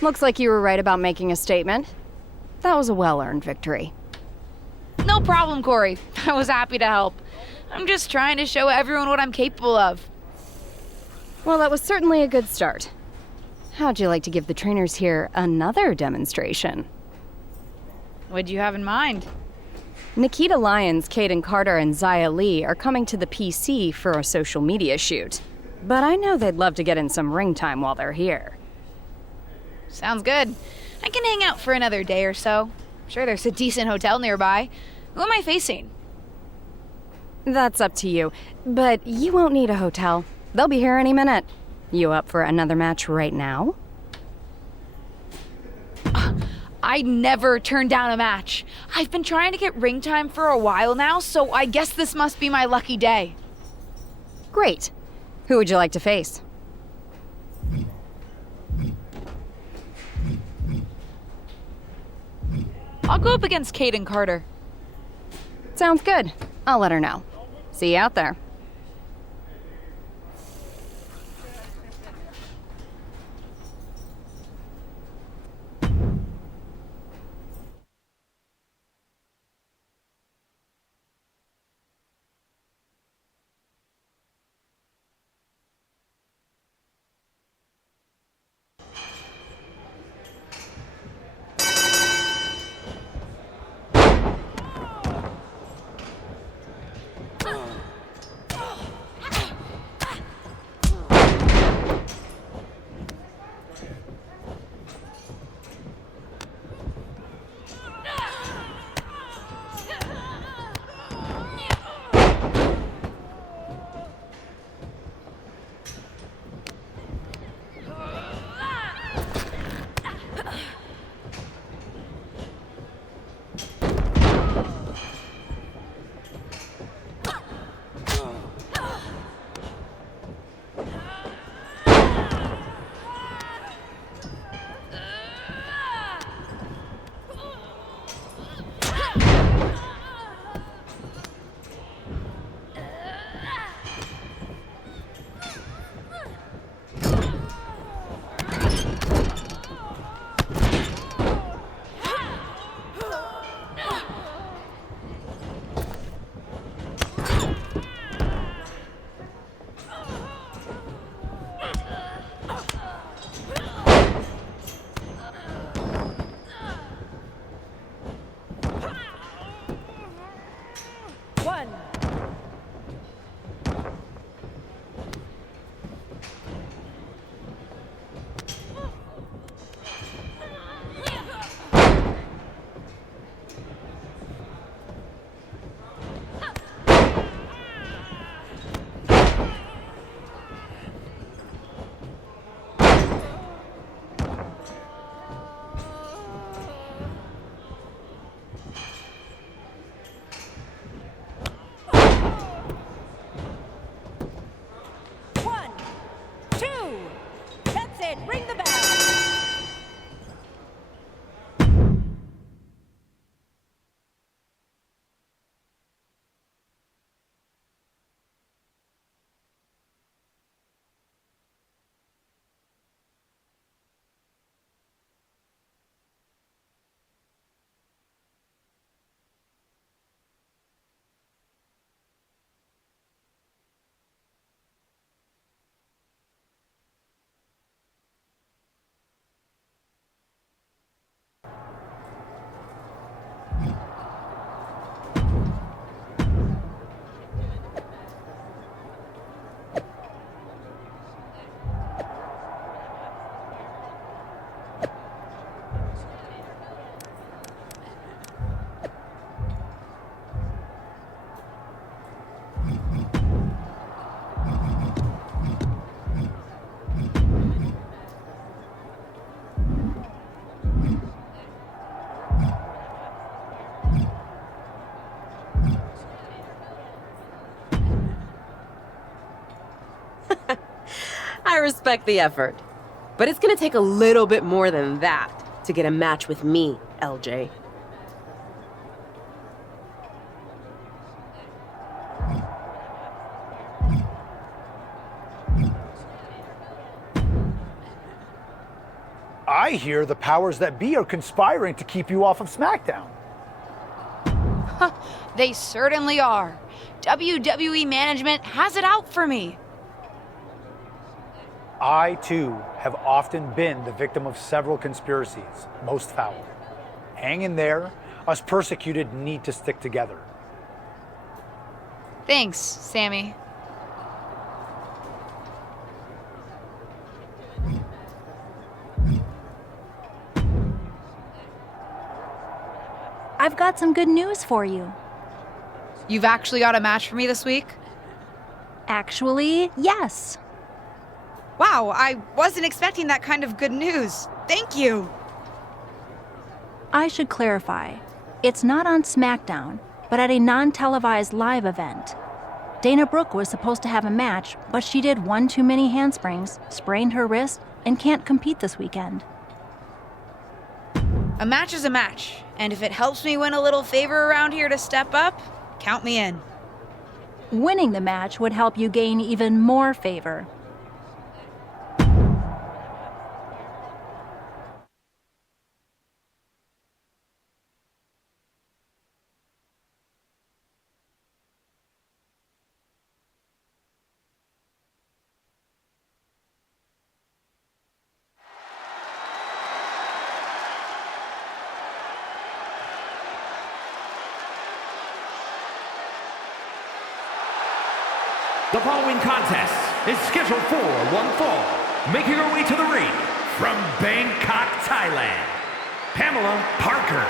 Looks like you were right about making a statement. That was a well-earned victory. No problem, Corey. I was happy to help. I'm just trying to show everyone what I'm capable of. Well, that was certainly a good start. How'd you like to give the trainers here another demonstration? What'd you have in mind? Nikita Lyons, Caden Carter, and Zaya Lee are coming to the PC for a social media shoot. But I know they'd love to get in some ring time while they're here. Sounds good. I can hang out for another day or so. I'm sure there's a decent hotel nearby. Who am I facing? That's up to you, but you won't need a hotel. They'll be here any minute. You up for another match right now? I never turn down a match. I've been trying to get ring time for a while now, so I guess this must be my lucky day. Great. Who would you like to face? I'll go up against Caden Carter. Sounds good. I'll let her know. See you out there. That's it. Ring the bell. I respect the effort. But it's gonna take a little bit more than that to get a match with me, LJ. I hear the powers that be are conspiring to keep you off of SmackDown. They certainly are. WWE management has it out for me. I, too, have often been the victim of several conspiracies, most foul. Hang in there. Us persecuted need to stick together. Thanks, Sammy. I've got some good news for you. You've actually got a match for me this week? Actually, yes. Wow, I wasn't expecting that kind of good news. Thank you. I should clarify. It's not on SmackDown, but at a non-televised live event. Dana Brooke was supposed to have a match, but she did one too many handsprings, sprained her wrist, and can't compete this weekend. A match is a match, and if it helps me win a little favor around here to step up, count me in. Winning the match would help you gain even more favor. The following contest is scheduled for one fall. Making her way to the ring from Bangkok, Thailand, Pamela Parker.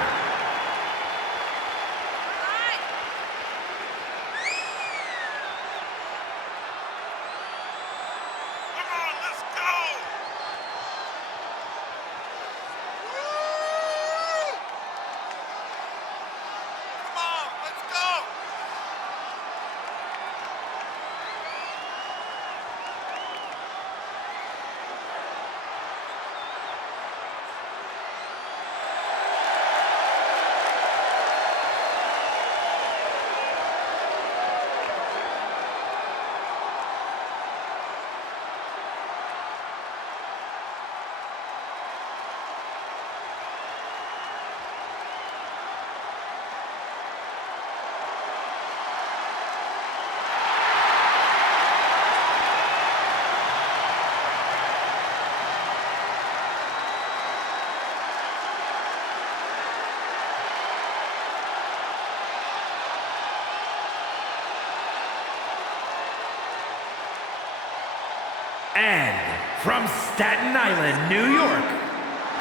And from Staten Island, New York,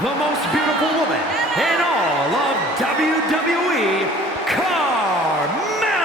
the most beautiful woman in all of WWE, Carmella!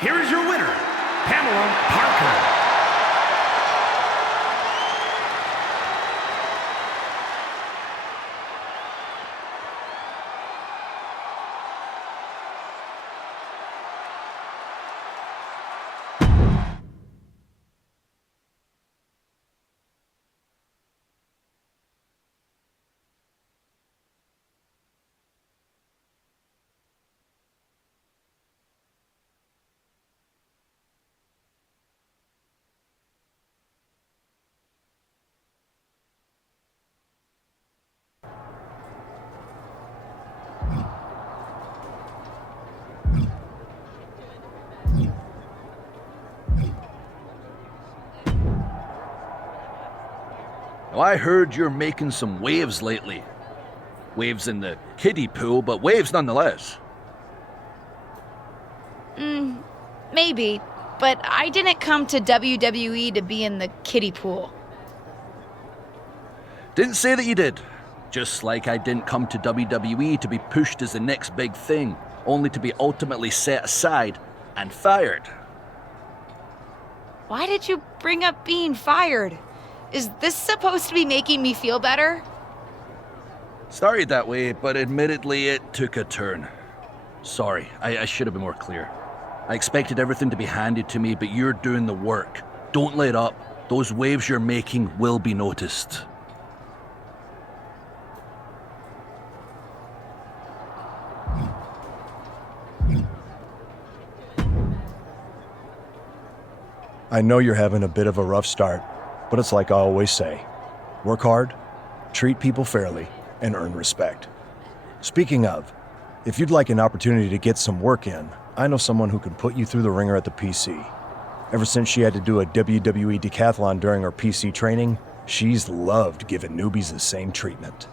Here is your winner, Pamela Parker. Now, I heard you're making some waves lately. Waves in the kiddie pool, but waves nonetheless. Maybe, but I didn't come to WWE to be in the kiddie pool. Didn't say that you did. Just like I didn't come to WWE to be pushed as the next big thing, only to be ultimately set aside and fired. Why did you bring up being fired? Is this supposed to be making me feel better? Started that way, but admittedly it took a turn. Sorry, I should have been more clear. I expected everything to be handed to me, but you're doing the work. Don't let up. Those waves you're making will be noticed. I know you're having a bit of a rough start, but it's like I always say. Work hard, treat people fairly, and earn respect. Speaking of, if you'd like an opportunity to get some work in, I know someone who can put you through the ringer at the PC. Ever since she had to do a WWE decathlon during her PC training, she's loved giving newbies the same treatment.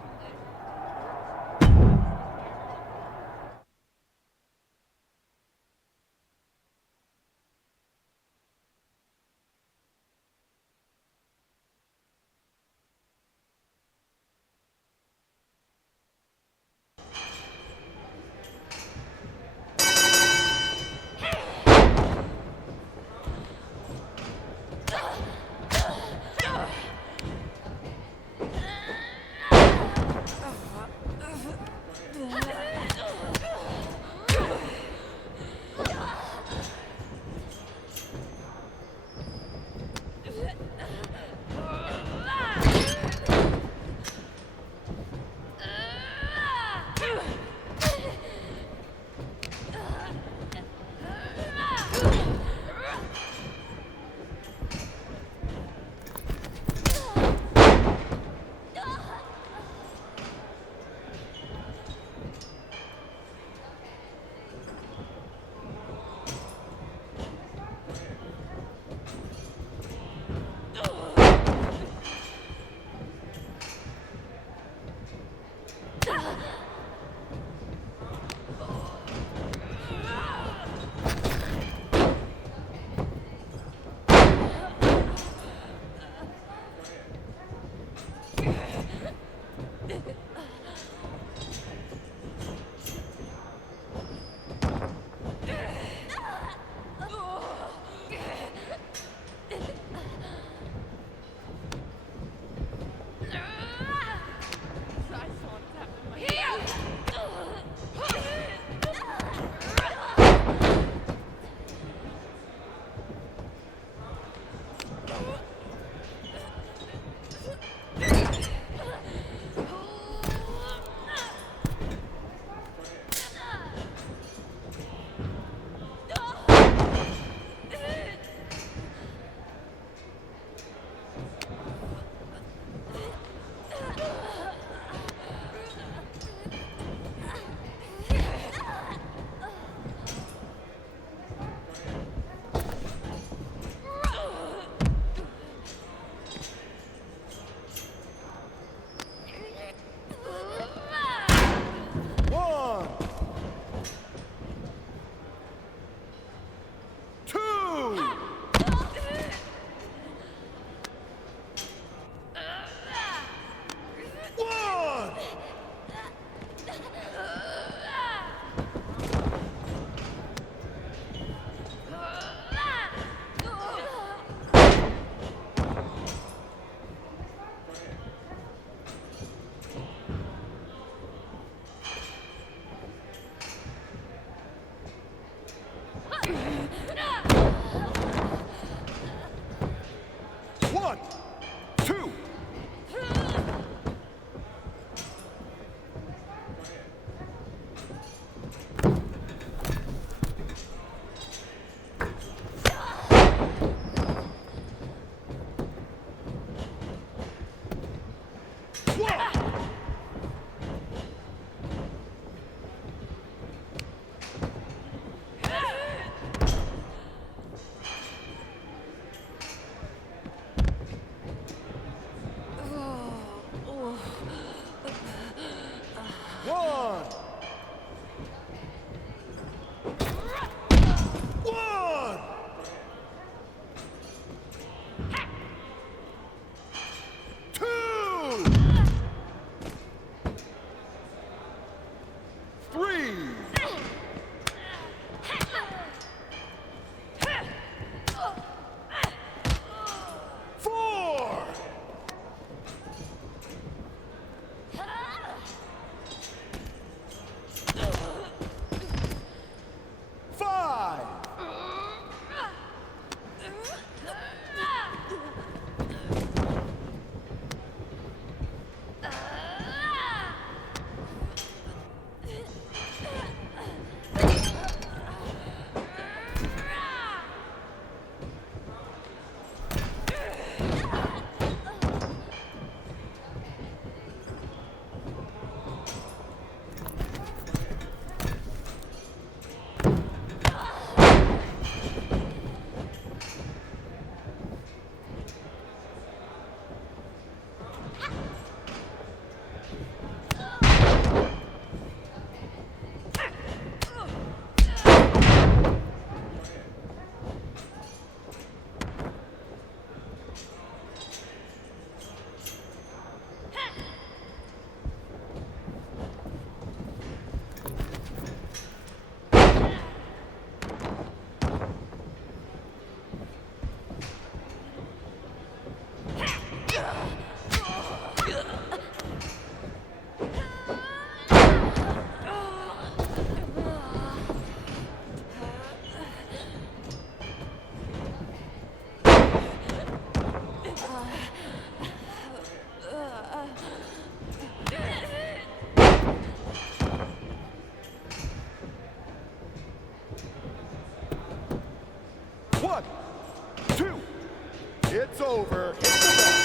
over. Hit the bell.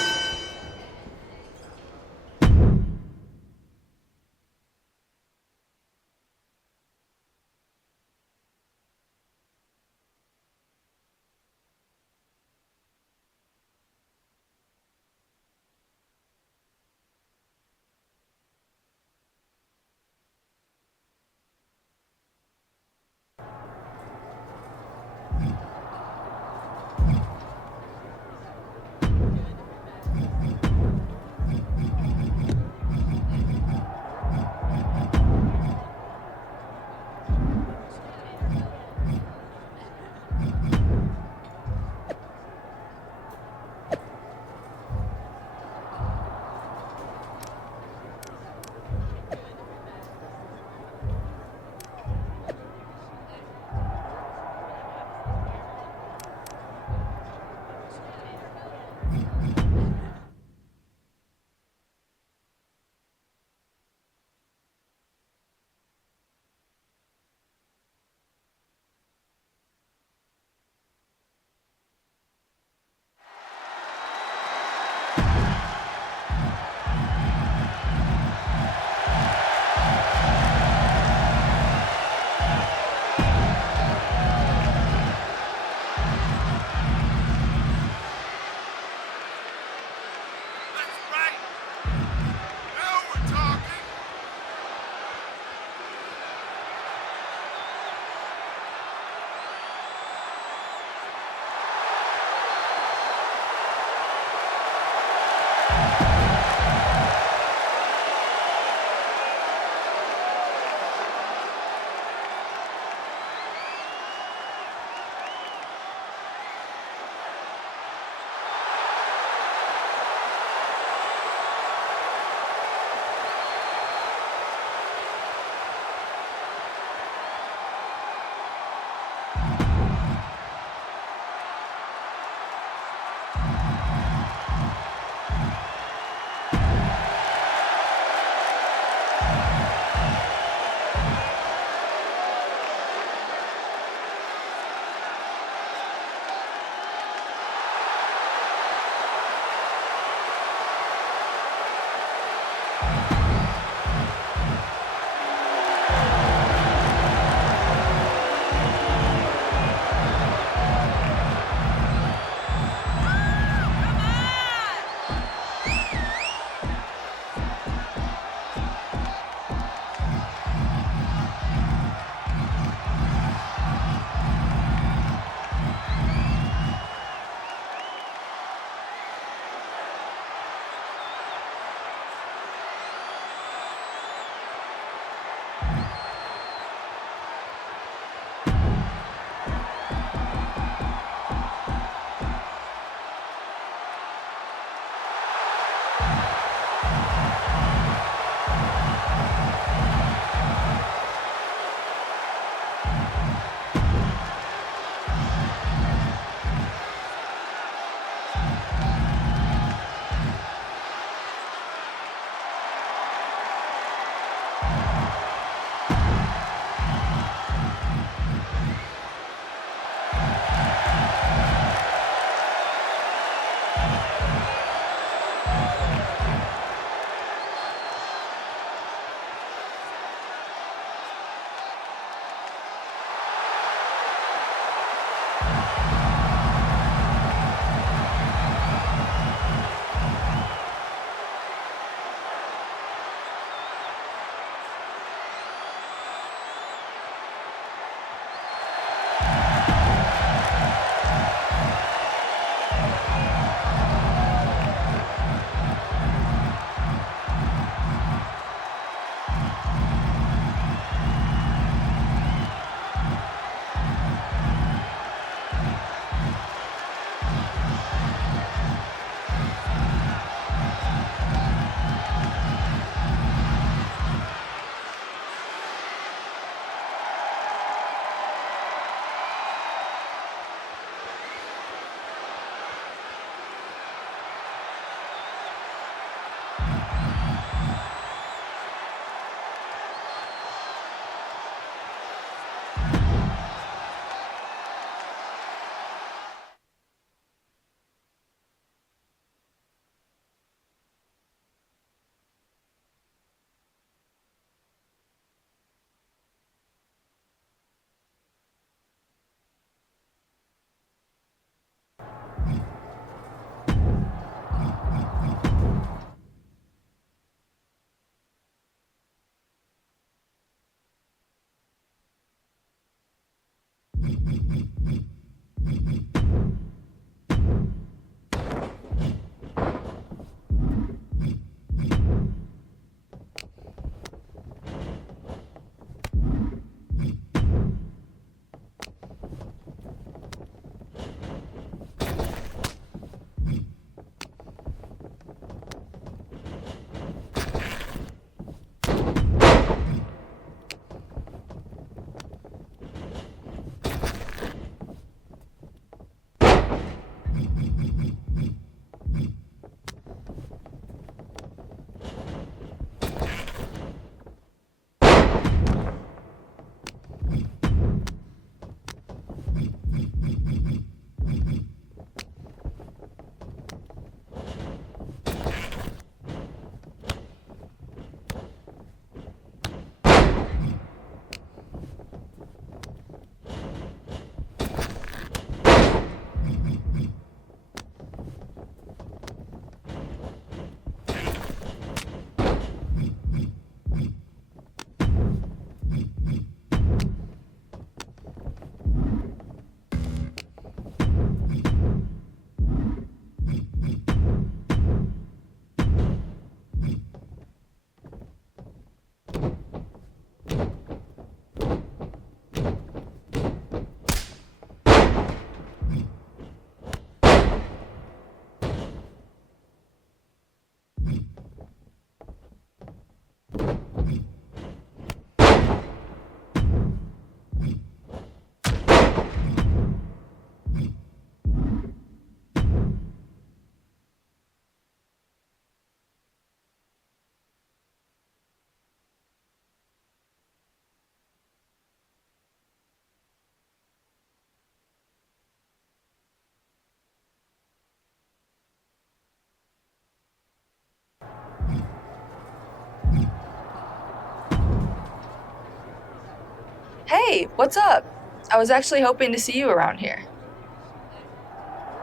Hey, what's up? I was actually hoping to see you around here.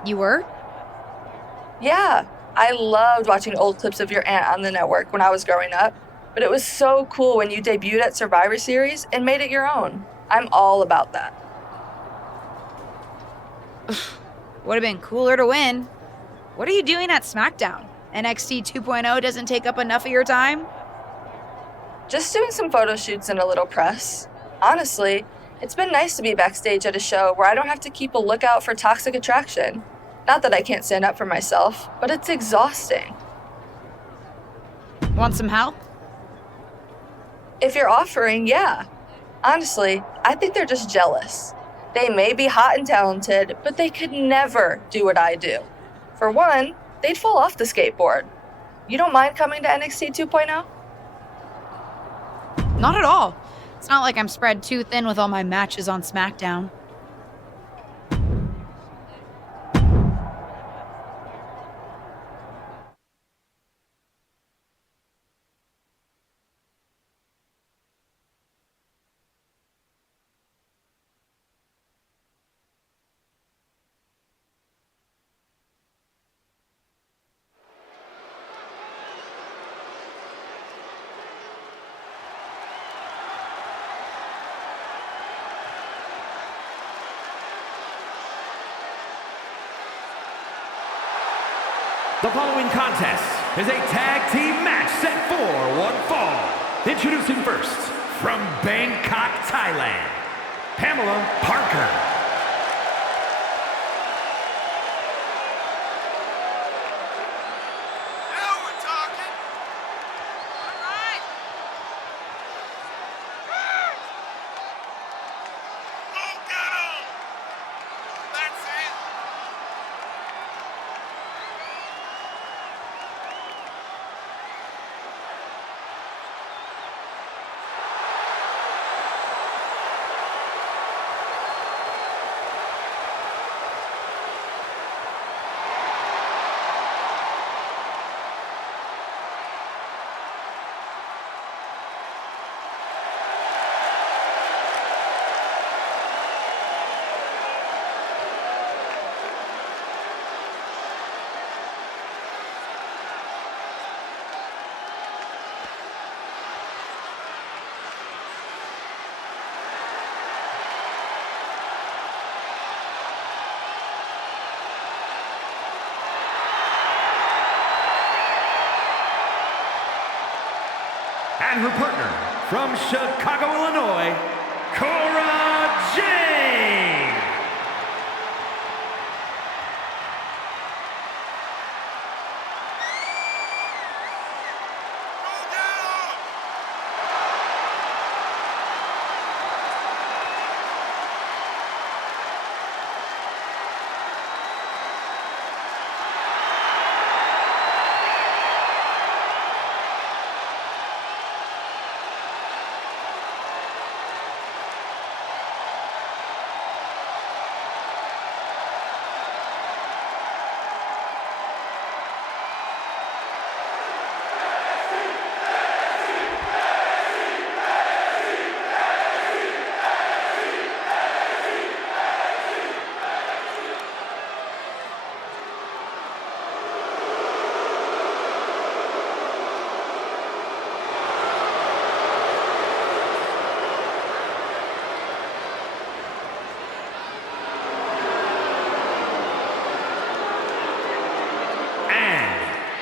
You were? Yeah, I loved watching old clips of your aunt on the network when I was growing up, but it was so cool when you debuted at Survivor Series and made it your own. I'm all about that. Would have been cooler to win. What are you doing at SmackDown? NXT 2.0 doesn't take up enough of your time? Just doing some photo shoots and a little press. Honestly, it's been nice to be backstage at a show where I don't have to keep a lookout for toxic attraction. Not that I can't stand up for myself, but it's exhausting. Want some help? If you're offering, yeah. Honestly, I think they're just jealous. They may be hot and talented, but they could never do what I do. For one, they'd fall off the skateboard. You don't mind coming to NXT 2.0? Not at all. It's not like I'm spread too thin with all my matches on SmackDown. The following contest is a tag team match set for one fall. Introducing first, from Bangkok, Thailand, Pamela Parker. And her partner, from Chicago, Illinois, Cora Jade.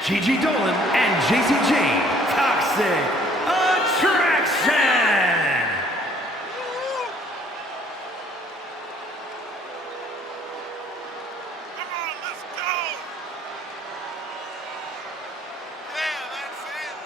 Gigi Dolan and JC Jane, Toxic Attraction! Come on, let's go! Yeah, that's it!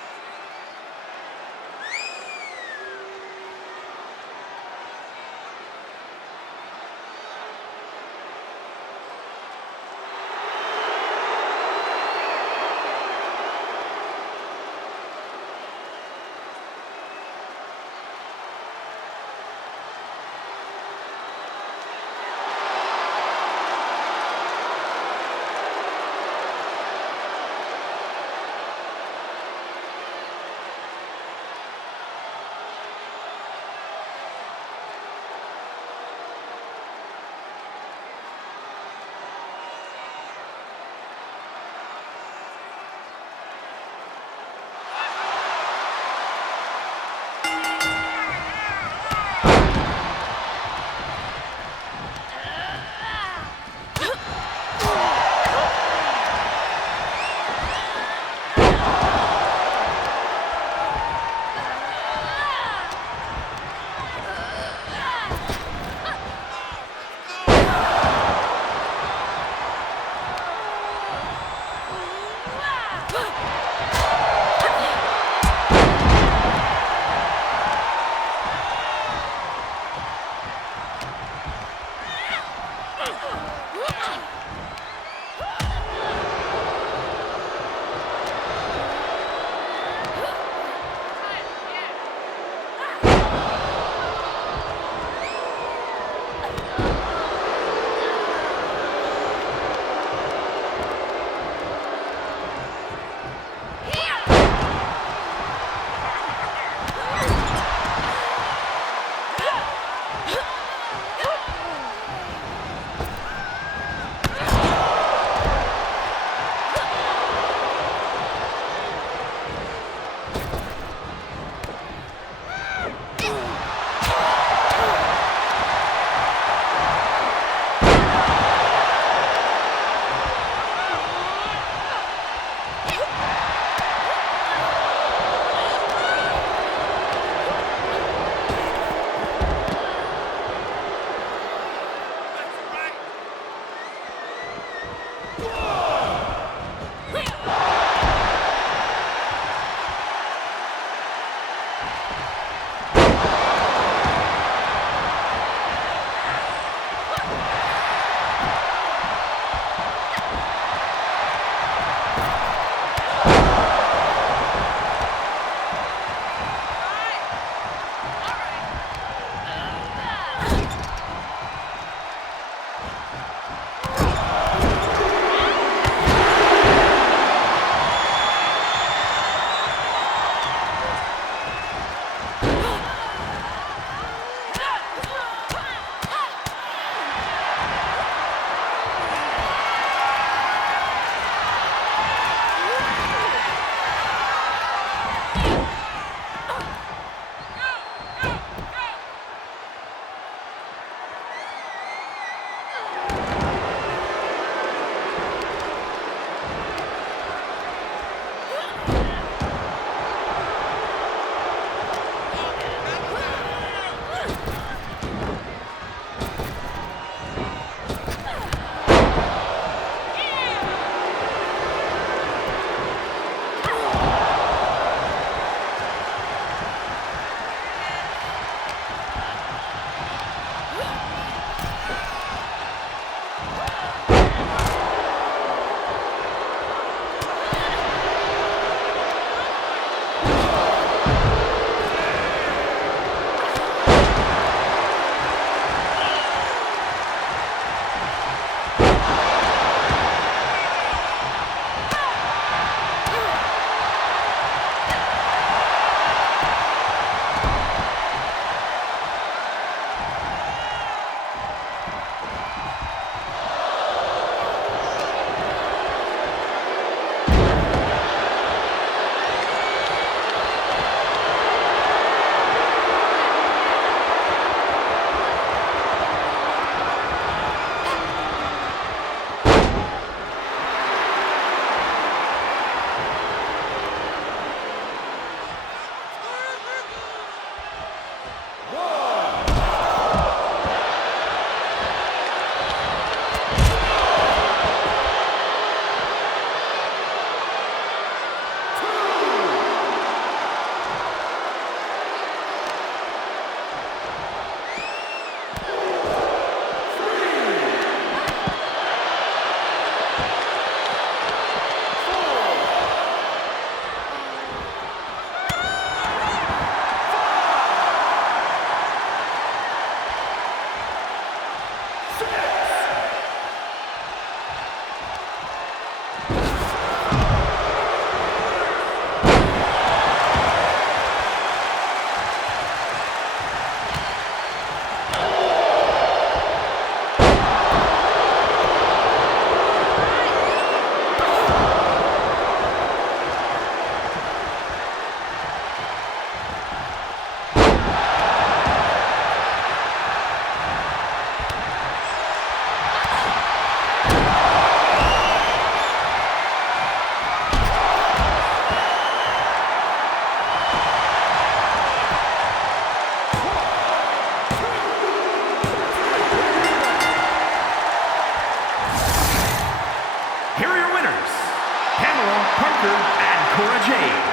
Noah, Parker, and Cora Jade.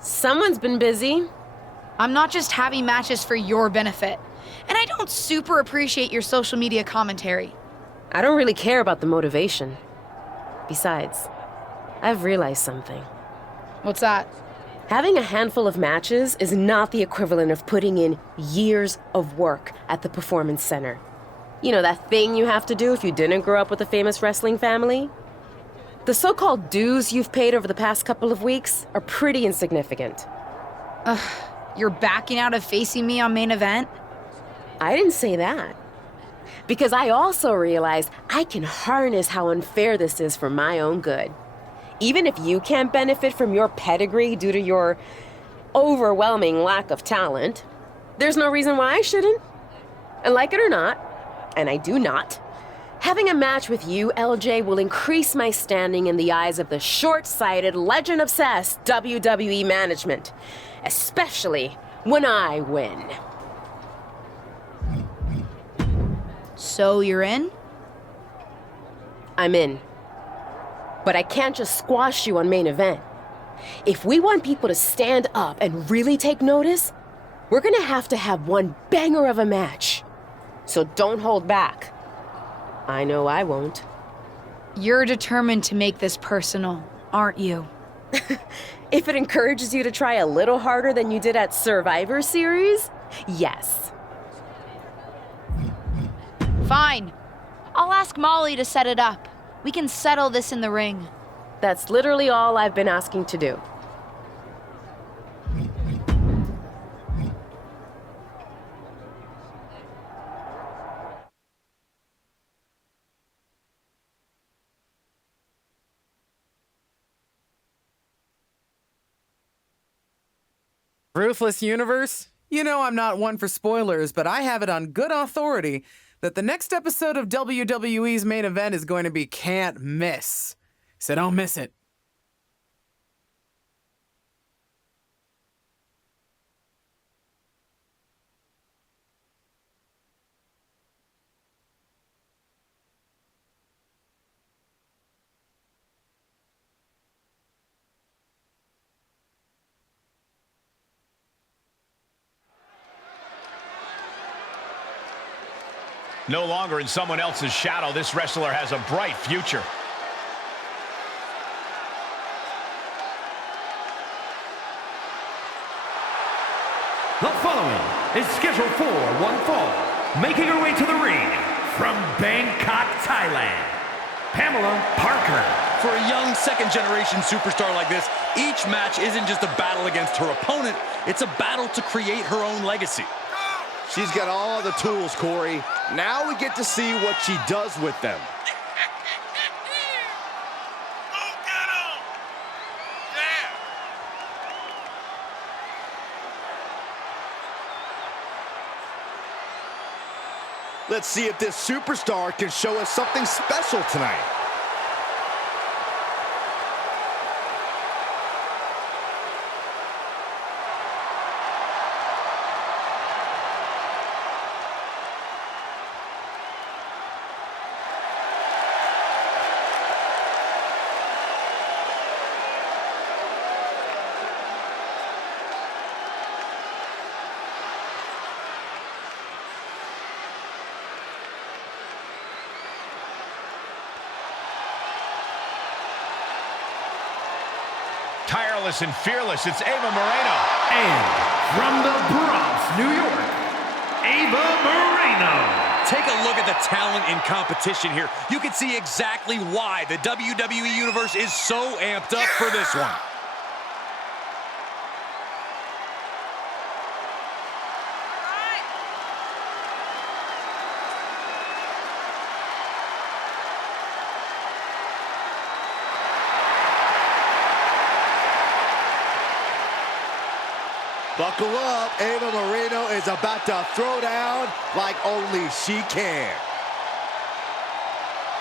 Someone's been busy. I'm not just having matches for your benefit. And I don't super appreciate your social media commentary. I don't really care about the motivation. Besides, I've realized something. What's that? Having a handful of matches is not the equivalent of putting in years of work at the Performance Center. You know, that thing you have to do if you didn't grow up with a famous wrestling family? The so-called dues you've paid over the past couple of weeks are pretty insignificant. You're backing out of facing me on main event? I didn't say that. Because I also realized I can harness how unfair this is for my own good. Even if you can't benefit from your pedigree due to your overwhelming lack of talent, there's no reason why I shouldn't. And like it or not, and I do not, having a match with you, LJ, will increase my standing in the eyes of the short-sighted, legend-obsessed WWE management, especially when I win. So you're in? I'm in. But I can't just squash you on main event. If we want people to stand up and really take notice, we're gonna have to have one banger of a match. So don't hold back. I know I won't. You're determined to make this personal, aren't you? If it encourages you to try a little harder than you did at Survivor Series, yes. Fine. I'll ask Molly to set it up. We can settle this in the ring. That's literally all I've been asking to do. Ruthless Universe? You know I'm not one for spoilers, but I have it on good authority that the next episode of WWE's main event is going to be can't miss. So don't miss it. No longer in someone else's shadow, this wrestler has a bright future. The following is scheduled for one fall, making her way to the ring from Bangkok, Thailand, Pamela Parker. For a young second-generation superstar like this, each match isn't just a battle against her opponent, it's a battle to create her own legacy. She's got all the tools, Corey. Now we get to see what she does with them. Let's see if this superstar can show us something special tonight. Tireless and fearless, it's Ava Moreno. And from the Bronx, New York, Ava Moreno. Take a look at the talent in competition here. You can see exactly why the WWE Universe is so amped up for this one. Buckle up, Ava Moreno is about to throw down like only she can.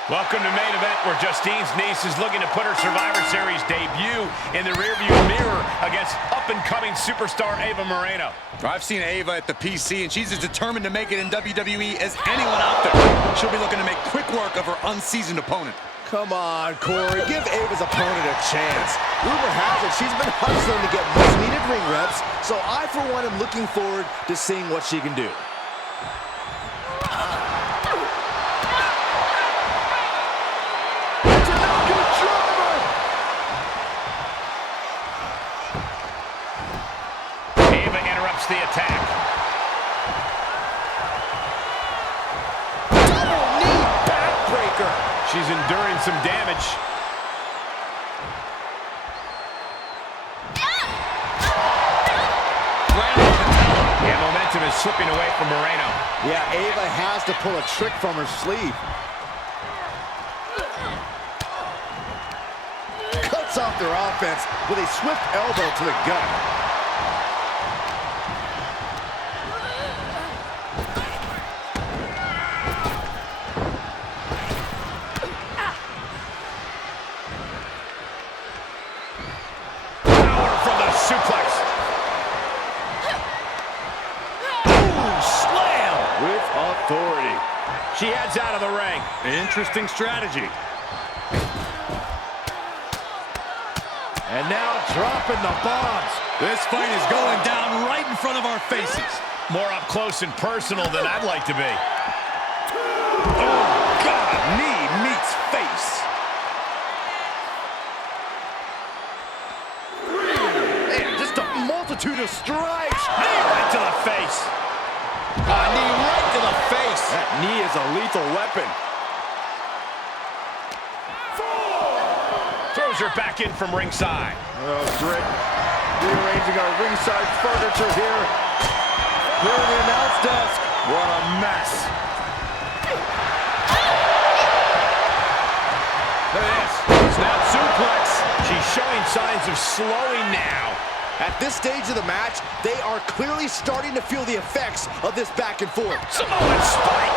Welcome to main event, where Justine's niece is looking to put her Survivor Series debut in the rearview mirror against up-and-coming superstar Ava Moreno. I've seen Ava at the PC, and she's as determined to make it in WWE as anyone out there. She'll be looking to make quick work of her unseasoned opponent. Come on, Corey, give Ava's opponent a chance. Rumor has it she's been hustling to get much-needed ring reps, so I, for one, am looking forward to seeing what she can do. It's a no-good driver! Ava interrupts the attack. Double knee backbreaker! She's enduring some damage. And momentum is slipping away from Moreno. Yeah, Ava has to pull a trick from her sleeve. Cuts off their offense with a swift elbow to the gut. Suplex. Ooh, slam! With authority. She heads out of the ring. Interesting strategy. And now dropping the bombs. This fight is going down right in front of our faces. More up close and personal than I'd like to be. Oh, God! Knee meets face. Multitude of strikes. Knee right to the face. Knee right to the face. That knee is a lethal weapon. Throws her back in from ringside. Oh, Britt, rearranging our ringside furniture here. Here in the announce desk. What a mess. Look at this. Snap suplex. She's showing signs of slowing now. At this stage of the match, they are clearly starting to feel the effects of this back and forth. Samoan spike.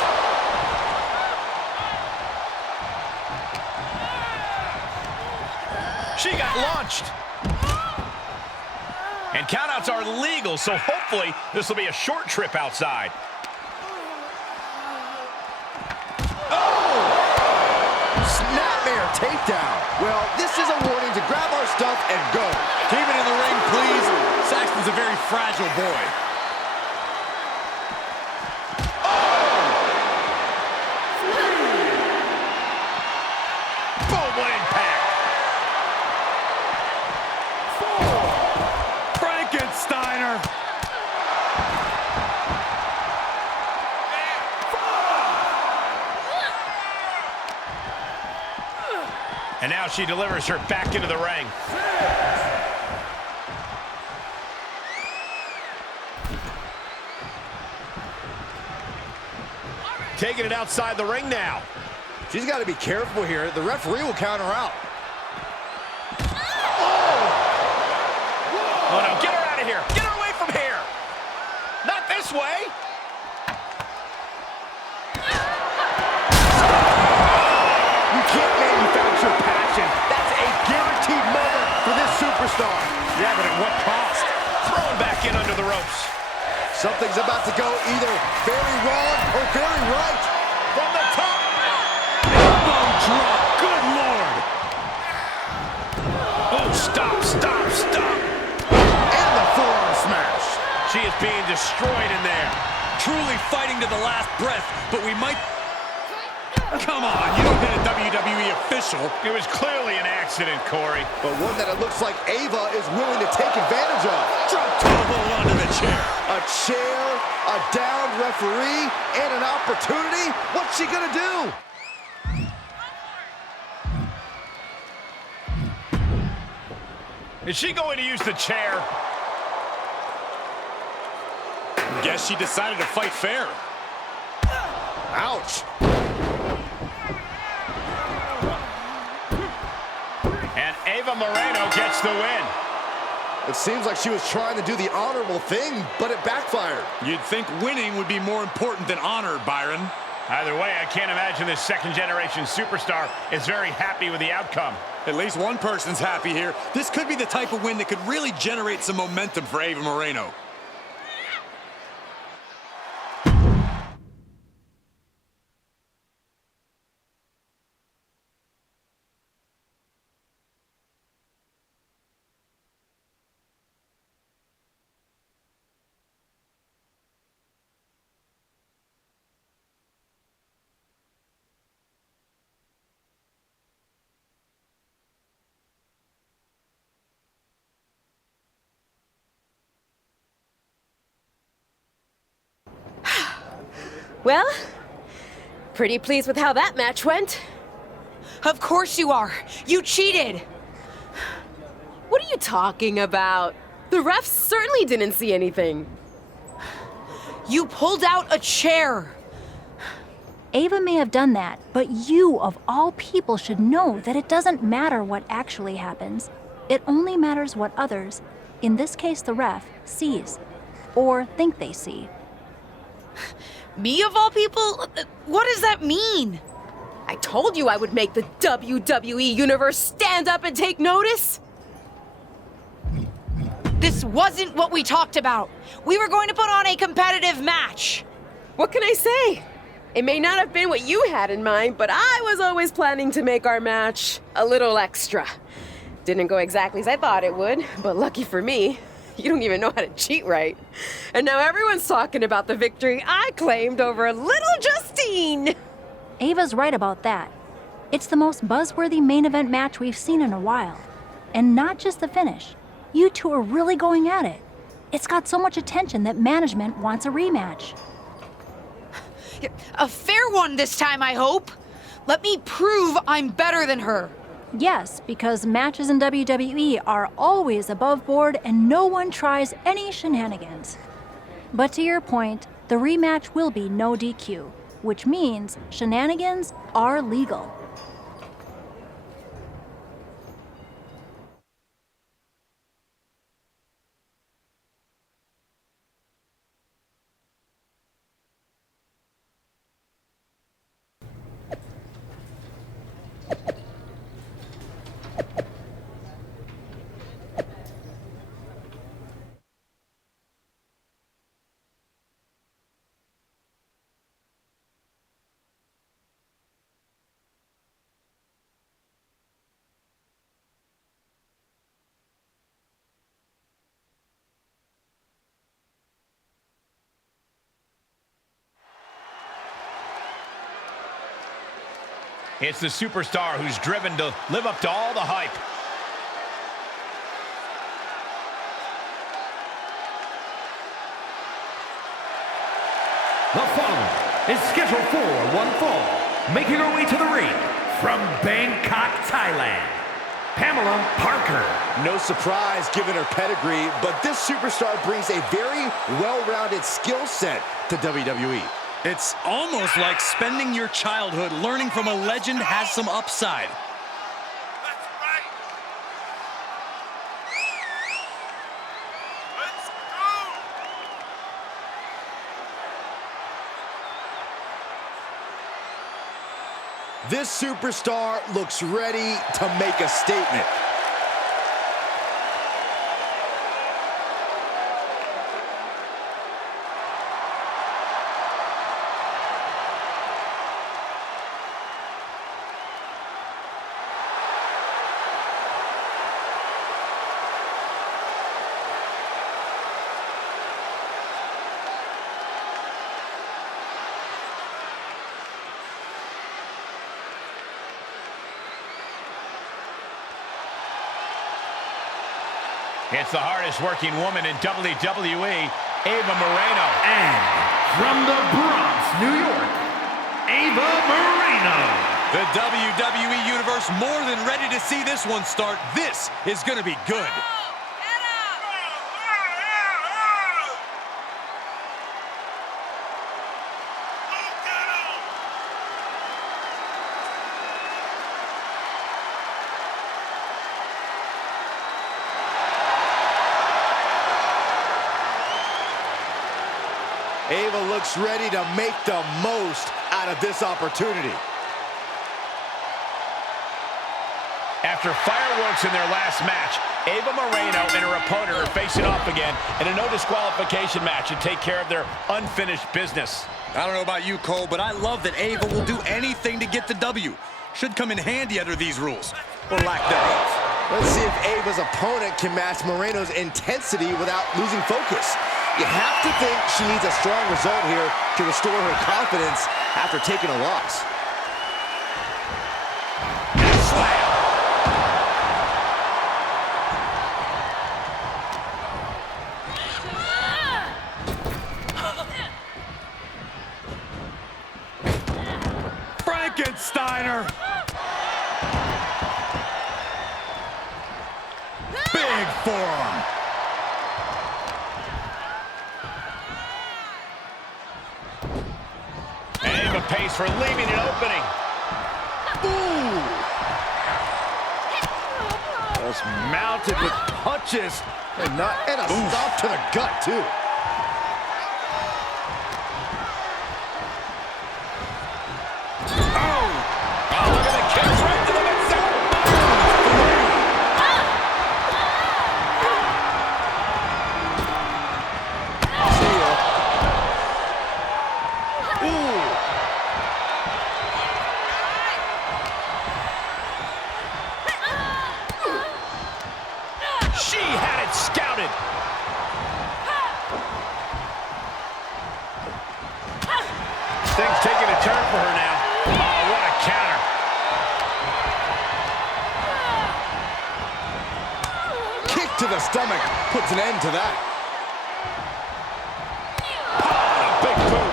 She got launched. And countouts are legal, so hopefully this will be a short trip outside. Snapmare takedown. Well, this is a warning to grab our stuff and go. Keep it in the ring, please. Saxton's a very fragile boy. Boom, what impact. Frankensteiner. And now she delivers her back into the ring. Taking it outside the ring now. She's got to be careful here. The referee will count her out. Oh no, get her out of here. Get her away from here. Not this way. You can't manufacture passion. That's a guaranteed moment for this superstar. Yeah, but at what cost? Thrown back in under the ropes. Something's about to go either very wrong or very right. From the top. Elbow drop. Good Lord. Oh, stop, stop, stop. And the forearm smash. She is being destroyed in there. Truly fighting to the last breath, but we might... Come on, you don't hit a WWE official. It was clearly an accident, Corey. But one that it looks like Ava is willing to take advantage of. Drop toe hold onto the chair. A chair, a downed referee, and an opportunity. What's she gonna do? Is she going to use the chair? Guess she decided to fight fair. Ouch. And Ava Moreno gets the win. It seems like she was trying to do the honorable thing, but it backfired. You'd think winning would be more important than honor, Byron. Either way, I can't imagine this second-generation superstar is very happy with the outcome. At least one person's happy here. This could be the type of win that could really generate some momentum for Ava Moreno. Well, pretty pleased with how that match went. Of course you are. You cheated. What are you talking about? The refs certainly didn't see anything. You pulled out a chair. Ava may have done that, but you, of all people, should know that it doesn't matter what actually happens. It only matters what others, in this case the ref, sees, or think they see. Me, of all people? What does that mean? I told you I would make the WWE Universe stand up and take notice. This wasn't what we talked about. We were going to put on a competitive match. What can I say? It may not have been what you had in mind, but I was always planning to make our match a little extra. Didn't go exactly as I thought it would, but lucky for me, you don't even know how to cheat right. And now everyone's talking about the victory I claimed over little Justine. Ava's right about that. It's the most buzzworthy main event match we've seen in a while. And not just the finish. You two are really going at it. It's got so much attention that management wants a rematch. A fair one this time, I hope. Let me prove I'm better than her. Yes, because matches in WWE are always above board and no one tries any shenanigans. But to your point, the rematch will be no DQ, which means shenanigans are legal. It's the superstar who's driven to live up to all the hype. The following is scheduled for one fall, making her way to the ring from Bangkok, Thailand, Pamela Parker. No surprise given her pedigree, but this superstar brings a very well-rounded skill set to WWE. It's almost like spending your childhood learning from a legend has some upside. This superstar looks ready to make a statement. It's the hardest working woman in WWE, Ava Moreno. And from the Bronx, New York, Ava Moreno. The WWE Universe more than ready to see this one start. This is going to be good. Ava looks ready to make the most out of this opportunity. After fireworks in their last match, Ava Moreno and her opponent are facing off again in a no disqualification match to take care of their unfinished business. I don't know about you, Cole, but I love that Ava will do anything to get the W. Should come in handy under these rules, or lack thereof. Let's see if Ava's opponent can match Moreno's intensity without losing focus. You have to think she needs a strong result here to restore her confidence after taking a loss. Slam. Frankensteiner. Big forearm. Ava pays for leaving an opening. Ooh! Just mounted with punches and a stop to the gut, too. Oh, look at the kicks right to the midsection. See ya. Ooh! She had it scouted. Things taking a turn for her now. Oh, what a counter. Kick to the stomach puts an end to that. Oh, a big boot.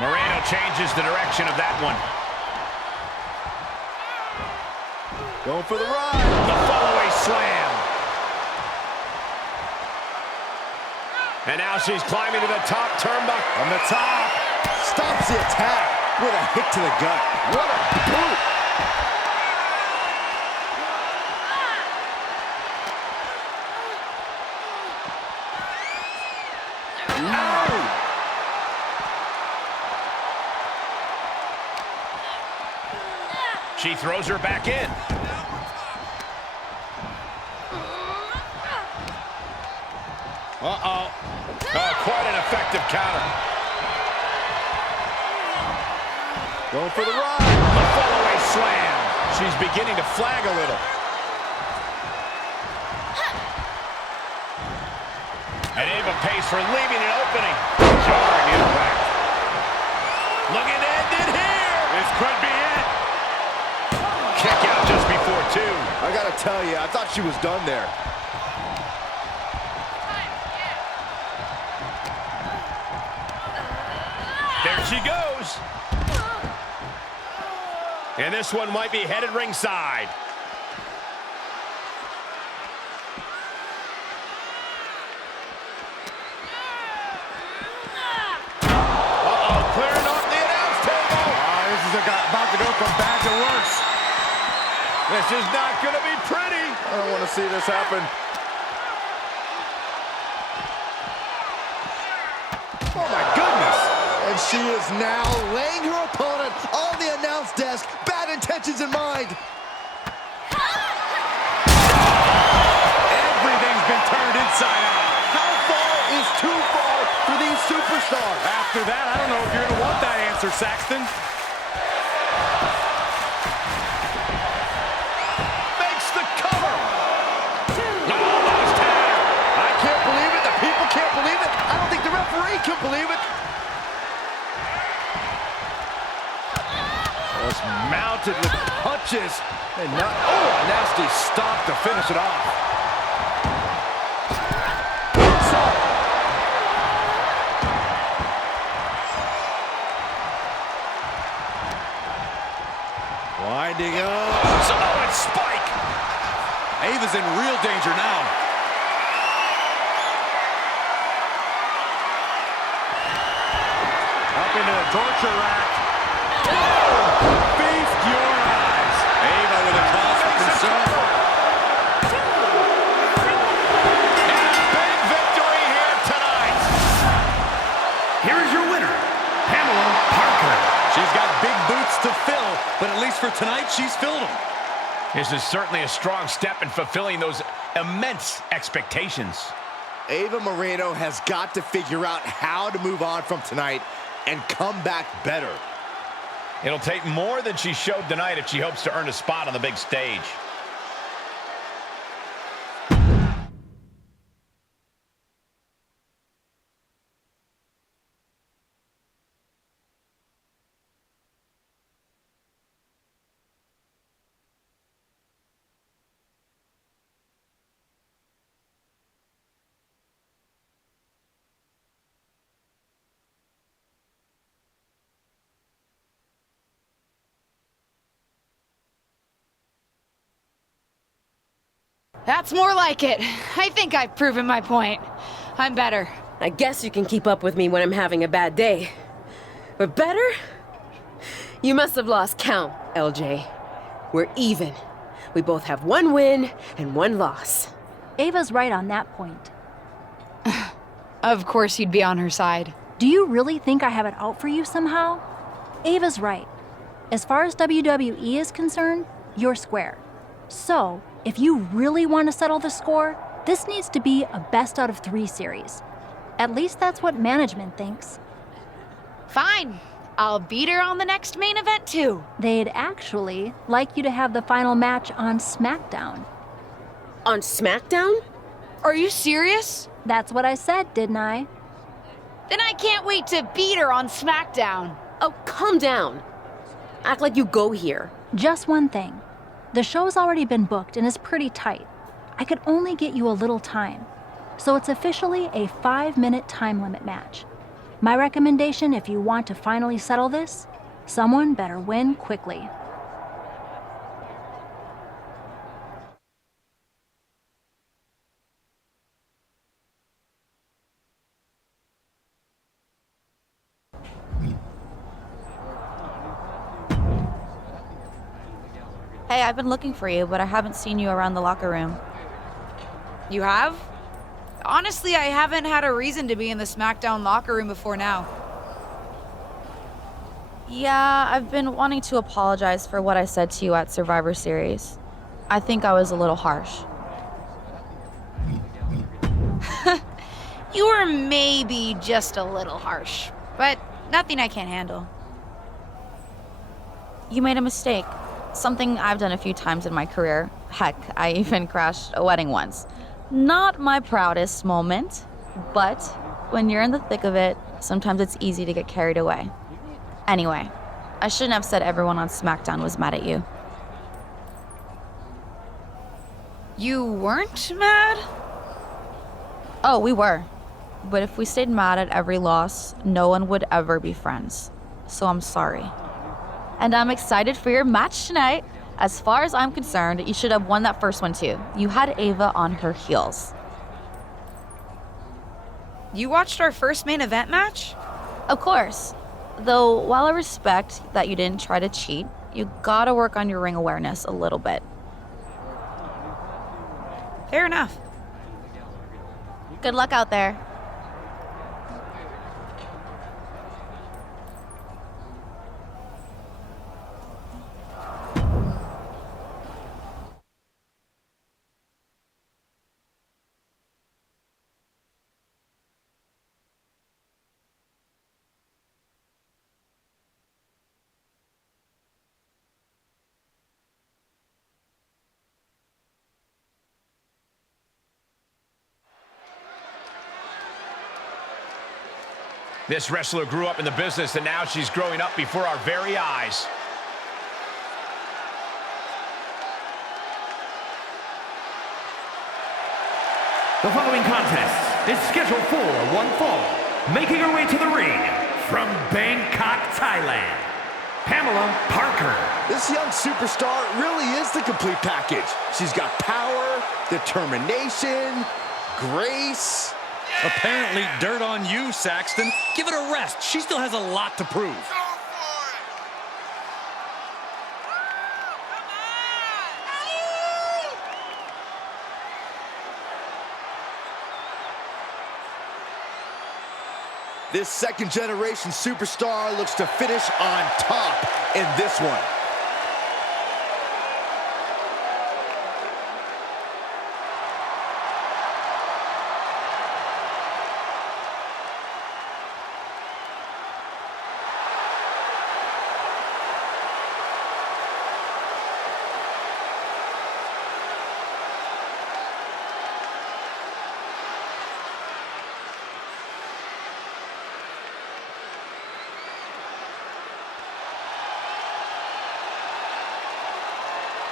Moreno changes the direction of that one. Going for the ride. The follow-away slam. And now she's climbing to the top turnbuckle. On the top. Stops the attack with a hit to the gut. What a boot. She throws her back in. Uh-oh. Oh, quite an effective counter. Going for the ride. The follow-away slam. She's beginning to flag a little. And Ava pays for leaving an opening. Jarring impact. tell you, I thought she was done there. There she goes. And this one might be headed ringside. Uh-oh, clearing off the announce table. Oh, this is about to go from bad to worse. This is not going to be pretty. I don't want to see this happen. Oh, my goodness. And she is now laying her opponent on the announce desk, bad intentions in mind. Everything's been turned inside out. How far is too far for these superstars? After that, I don't know if you're going to want that answer, Saxton. Makes the cover. Almost had her. I can't believe it. The people can't believe it. I don't think the referee can believe it. Just mounted with punches. And not, oh, a nasty stop to finish it off. Winding up. Samoan spike. Ava's in real danger now. Up into the torture rack. Feast your eyes. Ava with a cause for concern. And a big victory here tonight. Here is your winner, Pamela Parker. She's got big boots to fill, but at least for tonight, she's filled them. This is certainly a strong step in fulfilling those immense expectations. Ava Moreno has got to figure out how to move on from tonight and come back better. It'll take more than she showed tonight if she hopes to earn a spot on the big stage. That's more like it. I think I've proven my point. I'm better. I guess you can keep up with me when I'm having a bad day. But better? You must have lost count, LJ. We're even. We both have one win and one loss. Ava's right on that point. Of course you'd be on her side. Do you really think I have it out for you somehow? Ava's right. As far as WWE is concerned, you're square. So, if you really want to settle the score, this needs to be a best out of 3 series. At least that's what management thinks. Fine. I'll beat her on the next main event too. They'd actually like you to have the final match on SmackDown. On SmackDown? Are you serious? That's what I said, didn't I? Then I can't wait to beat her on SmackDown. Oh, calm down. Act like you go here. Just one thing. The show's already been booked and is pretty tight. I could only get you a little time. So it's officially a 5-minute time limit match. My recommendation, if you want to finally settle this, someone better win quickly. Hey, I've been looking for you, but I haven't seen you around the locker room. You have? Honestly, I haven't had a reason to be in the SmackDown locker room before now. Yeah, I've been wanting to apologize for what I said to you at Survivor Series. I think I was a little harsh. You were maybe just a little harsh, but nothing I can't handle. You made a mistake. Something I've done a few times in my career. Heck, I even crashed a wedding once. Not my proudest moment, but when you're in the thick of it, sometimes it's easy to get carried away. Anyway, I shouldn't have said everyone on SmackDown was mad at you. You weren't mad? Oh, we were. But if we stayed mad at every loss, no one would ever be friends. So I'm sorry. And I'm excited for your match tonight. As far as I'm concerned, you should have won that first one too. You had Ava on her heels. You watched our first main event match? Of course. Though, while I respect that you didn't try to cheat, you gotta work on your ring awareness a little bit. Fair enough. Good luck out there. This wrestler grew up in the business, and now she's growing up before our very eyes. The following contest is scheduled for one fall. Making her way to the ring from Bangkok, Thailand, Pamela Parker. This young superstar really is the complete package. She's got power, determination, grace. Apparently dirt on you, Saxton. Give it a rest. She still has a lot to prove. This second-generation superstar looks to finish on top in this one.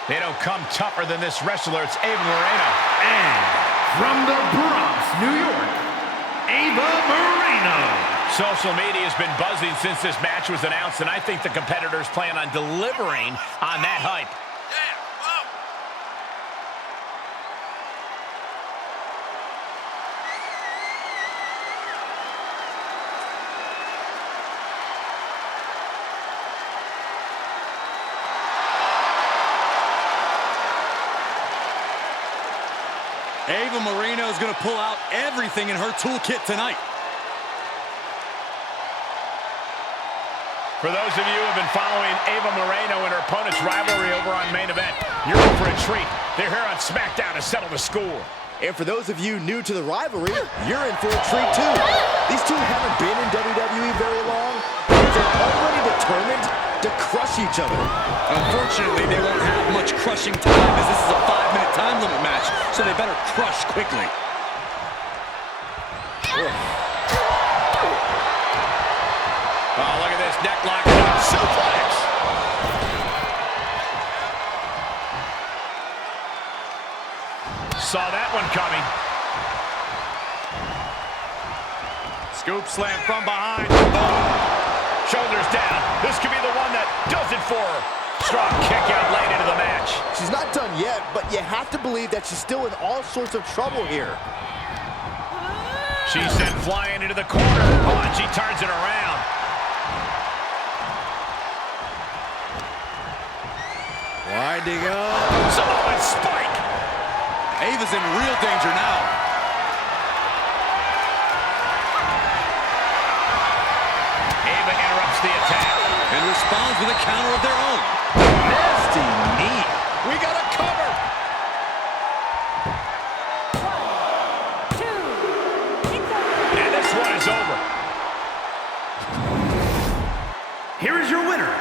They don't come tougher than this wrestler. It's Ava Moreno. And from the Bronx, New York, Ava Moreno. Social media has been buzzing since this match was announced, and I think the competitors plan on delivering on that hype. Ava Moreno is going to pull out everything in her toolkit tonight. For those of you who have been following Ava Moreno and her opponent's rivalry over on Main Event, you're in for a treat. They're here on SmackDown to settle the score. And for those of you new to the rivalry, you're in for a treat too. These two haven't been in WWE very long, but they're already determined to crush each other. Unfortunately, they won't have much crushing time as this is a 5-minute time limit match, so they better crush quickly. Oh, look at this neck lock up. Suplex. Saw that one coming. Scoop slam from behind. Shoulders down. This could be the one that does it for her. Strong kick out late into the match. She's not done yet, but you have to believe that she's still in all sorts of trouble here. She's sent flying into the corner. Oh, and she turns it around. Winding up. Samoan spike. Ava's in real danger now. Ava interrupts the attack. And responds with a counter of their own. Nasty knee. We got a cover. And this one is over. Here is your winner,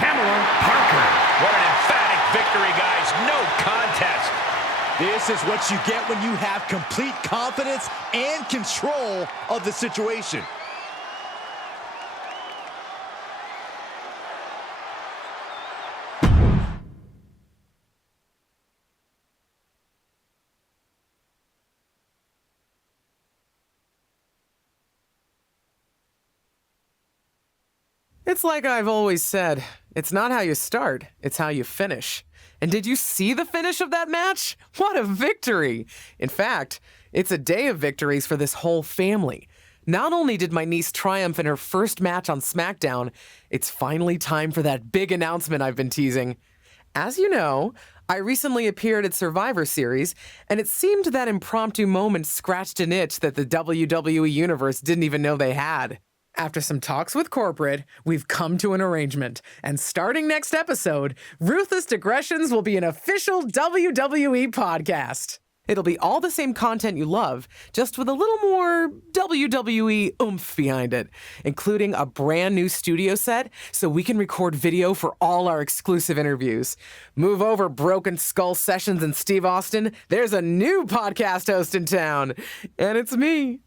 Pamela Parker. What an emphatic victory, guys. No contest. This is what you get when you have complete confidence and control of the situation. It's like I've always said, it's not how you start, it's how you finish. And did you see the finish of that match? What a victory! In fact, it's a day of victories for this whole family. Not only did my niece triumph in her first match on SmackDown, it's finally time for that big announcement I've been teasing. As you know, I recently appeared at Survivor Series, and it seemed that impromptu moment scratched an itch that the WWE Universe didn't even know they had. After some talks with corporate, we've come to an arrangement, and starting next episode, Ruthless Digressions will be an official WWE podcast. It'll be all the same content you love, just with a little more WWE oomph behind it, including a brand new studio set so we can record video for all our exclusive interviews. Move over, Broken Skull Sessions and Steve Austin. There's a new podcast host in town, and it's me.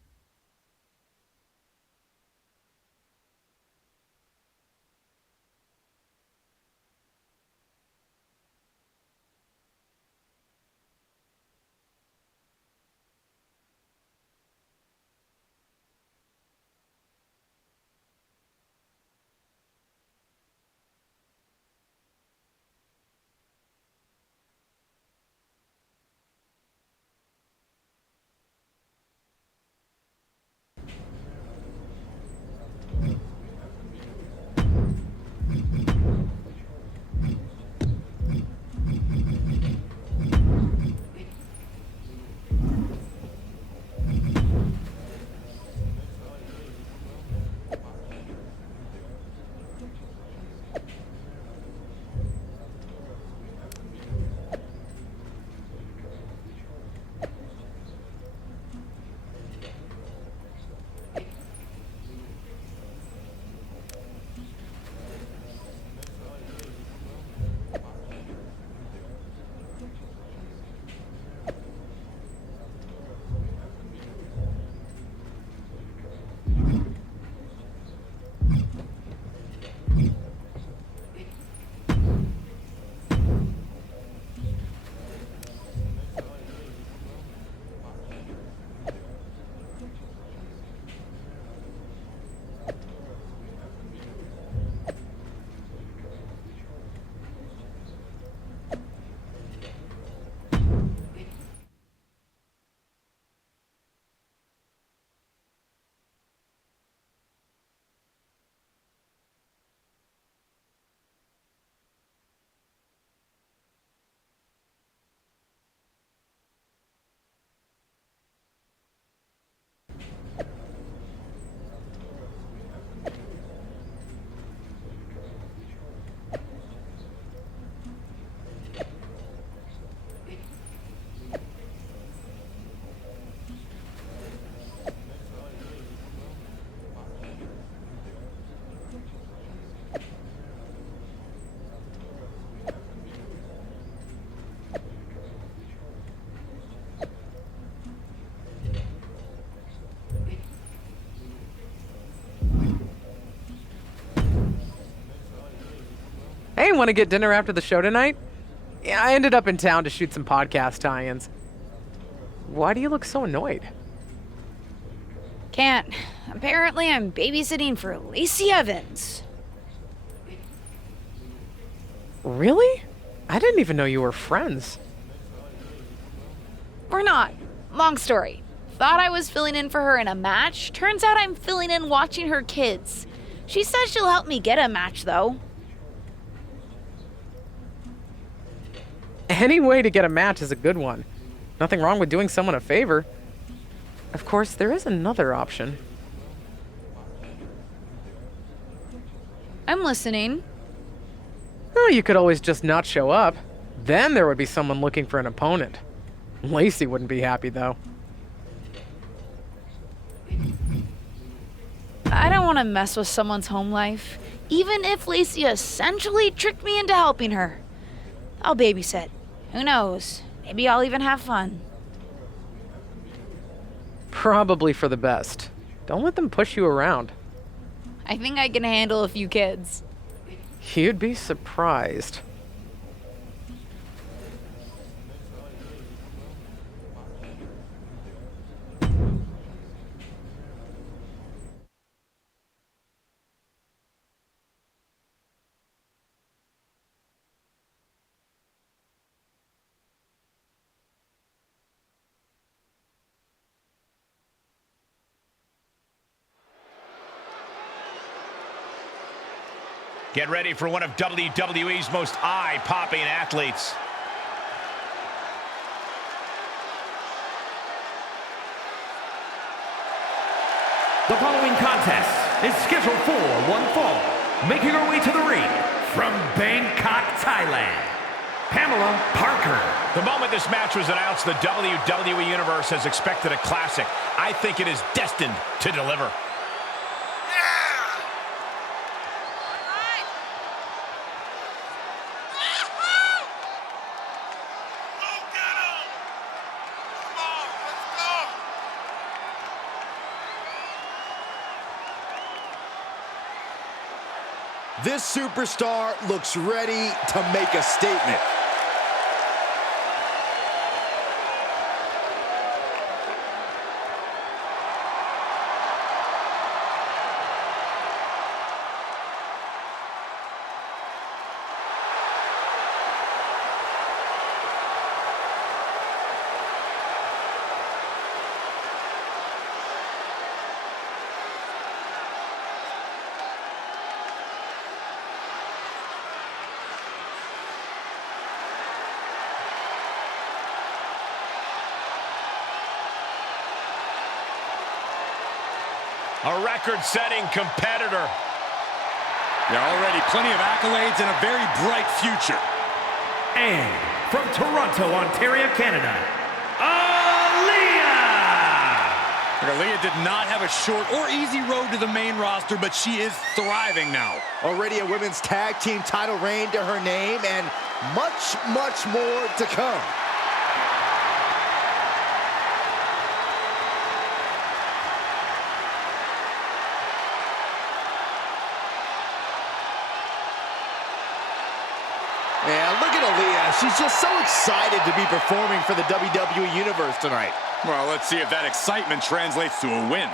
Hey, want to get dinner after the show tonight? Yeah, I ended up in town to shoot some podcast tie-ins. Why do you look so annoyed? Can't. Apparently, I'm babysitting for Lacey Evans. Really? I didn't even know you were friends. We're not. Long story. Thought I was filling in for her in a match. Turns out I'm filling in watching her kids. She says she'll help me get a match, though. Any way to get a match is a good one. Nothing wrong with doing someone a favor. Of course, there is another option. I'm listening. Oh, you could always just not show up. Then there would be someone looking for an opponent. Lacey wouldn't be happy, though. I don't want to mess with someone's home life, even if Lacey essentially tricked me into helping her. I'll babysit. Who knows? Maybe I'll even have fun. Probably for the best. Don't let them push you around. I think I can handle a few kids. You'd be surprised. Get ready for one of WWE's most eye-popping athletes. The following contest is scheduled for one fall. Making her way to the ring from Bangkok, Thailand, Pamela Parker. The moment this match was announced, the WWE Universe has expected a classic. I think it is destined to deliver. This superstar looks ready to make a statement. A record-setting competitor. There are already plenty of accolades and a very bright future. And from Toronto, Ontario, Canada, Aaliyah! Aaliyah did not have a short or easy road to the main roster, but she is thriving now. Already a women's tag team title reign to her name, and much, much more to come. Yeah, look at Aaliyah. She's just so excited to be performing for the WWE Universe tonight. Well, let's see if that excitement translates to a win.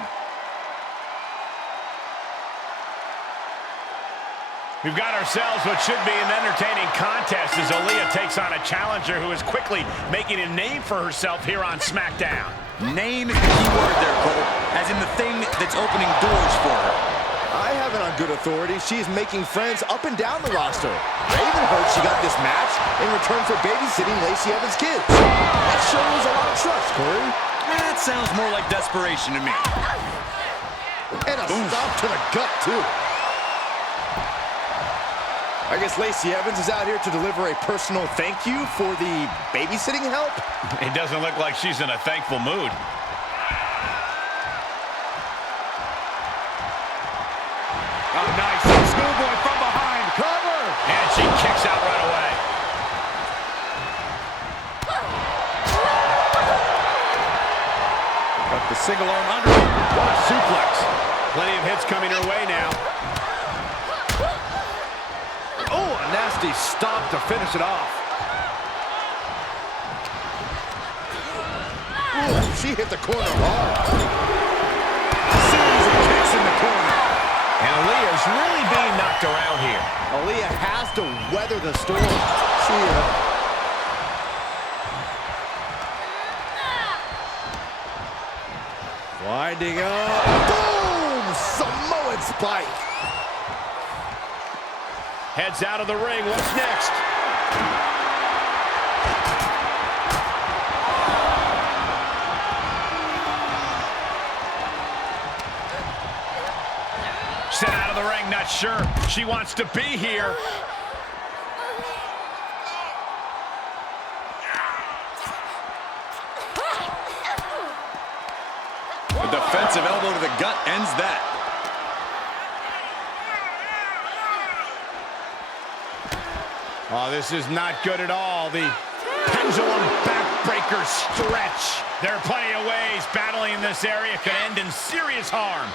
We've got ourselves what should be an entertaining contest as Aaliyah takes on a challenger who is quickly making a name for herself here on SmackDown. Name is the key word there, Cole, as in the thing that's opening doors for her. I have it on good authority. She's making friends up and down the roster. I even heard she got this match in return for babysitting Lacey Evans' kids. That shows a lot of trust, Corey. That sounds more like desperation to me. And a stop to the gut, too. I guess Lacey Evans is out here to deliver a personal thank you for the babysitting help. It doesn't look like she's in a thankful mood. Oh, nice. Schoolboy from behind. Cover! And she kicks out right away. Got the single arm under. What a suplex. Plenty of hits coming her way now. Oh, a nasty stop to finish it off. Ooh, she hit the corner hard. Series of kicks in the corner. And Aaliyah's really being knocked around here. Aaliyah has to weather the storm. See ya. Winding up. Boom! Samoan spike. Heads out of the ring. What's next? Sent out of the ring, not sure she wants to be here. A defensive elbow to the gut ends that. Oh, this is not good at all. The pendulum backbreaker stretch. There are plenty of ways battling in this area could end in serious harm.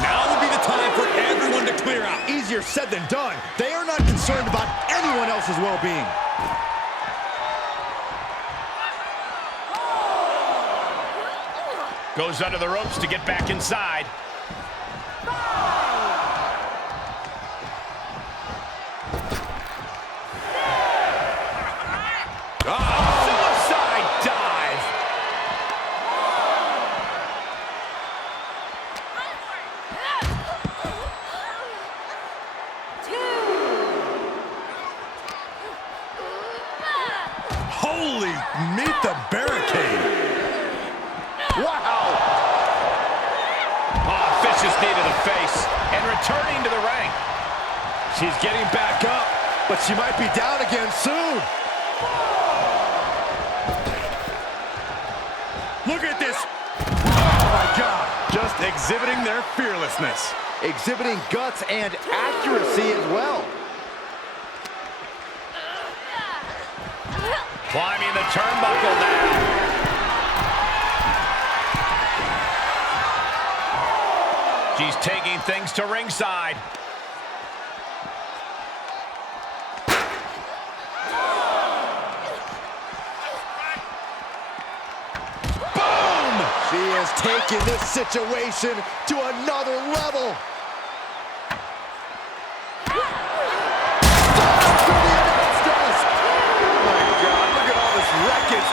Now would be the time for everyone to clear out. Easier said than done. They are not concerned about anyone else's well-being. Goes under the ropes to get back inside. Suicide dive. returning to the ring. She's getting back up, but she might be down again soon. Look at this. Oh, my God. Just exhibiting their fearlessness. Exhibiting guts and accuracy as well. Climbing the turnbuckle now. She's taking things to ringside. Boom! She has taken this situation to another level.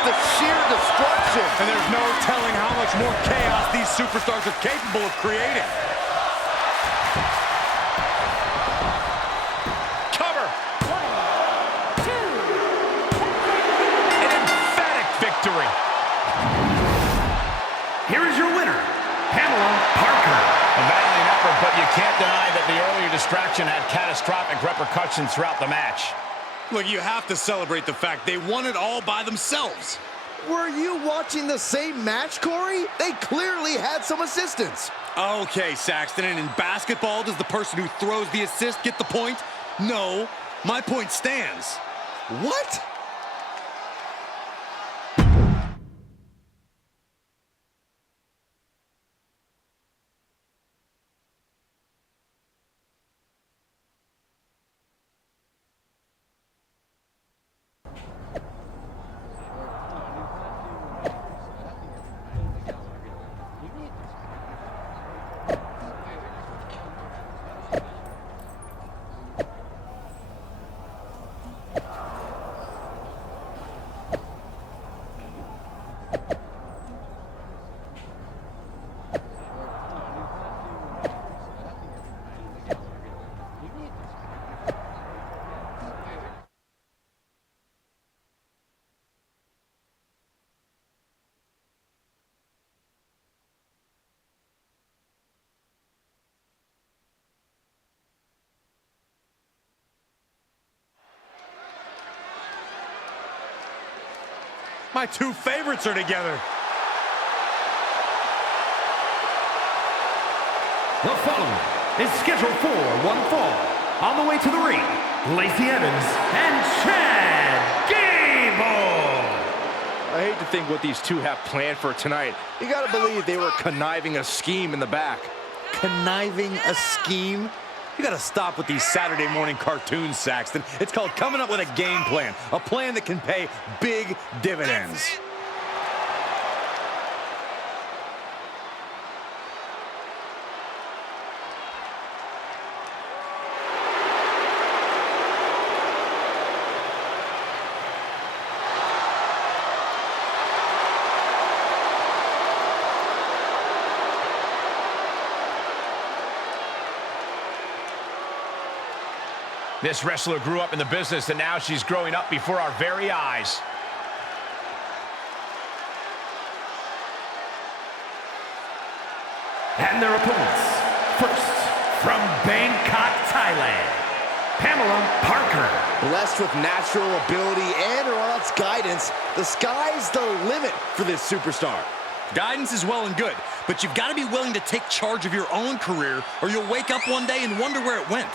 The sheer destruction. And there's no telling how much more chaos these superstars are capable of creating. Cover. 1, 2. An emphatic victory. Here is your winner, Pamela Parker. A valiant effort, but you can't deny that the earlier distraction had catastrophic repercussions throughout the match. Look, you have to celebrate the fact they won it all by themselves. Were you watching the same match, Corey? They clearly had some assistance. Okay, Saxton, and in basketball, does the person who throws the assist get the point? No, my point stands. What? My two favorites are together. The following is scheduled for one fall. On the way to the ring, Lacey Evans and Chad Gable. I hate to think what these two have planned for tonight. You gotta believe they were conniving a scheme in the back. Conniving a scheme? You gotta stop with these Saturday morning cartoons, Saxton. It's called coming up with a game plan. A plan that can pay big dividends. This wrestler grew up in the business, and now she's growing up before our very eyes. And their opponents, first, from Bangkok, Thailand, Pamela Parker. Blessed with natural ability and her aunt's guidance, the sky's the limit for this superstar. Guidance is well and good, but you've got to be willing to take charge of your own career, or you'll wake up one day and wonder where it went.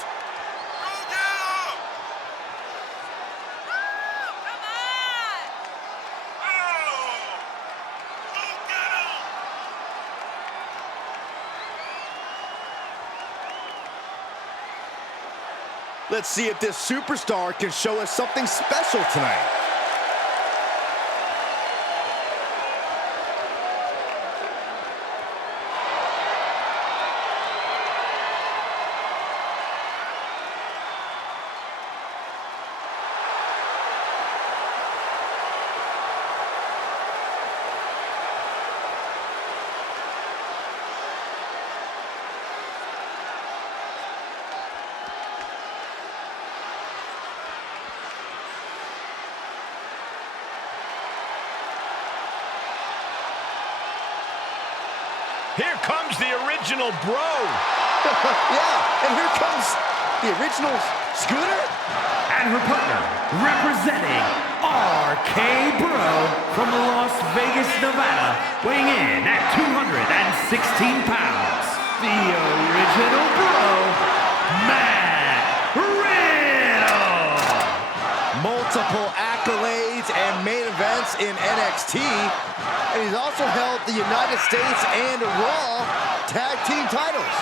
Let's see if this superstar can show us something special tonight. Here comes the original bro. Yeah, and here comes the original Scooter. And her partner, representing RK Bro from Las Vegas, Nevada, weighing in at 216 pounds, the original Bro, Matt Riddle. Multiple accolades and main events in NXT, and he's also held the United States and Raw tag team titles.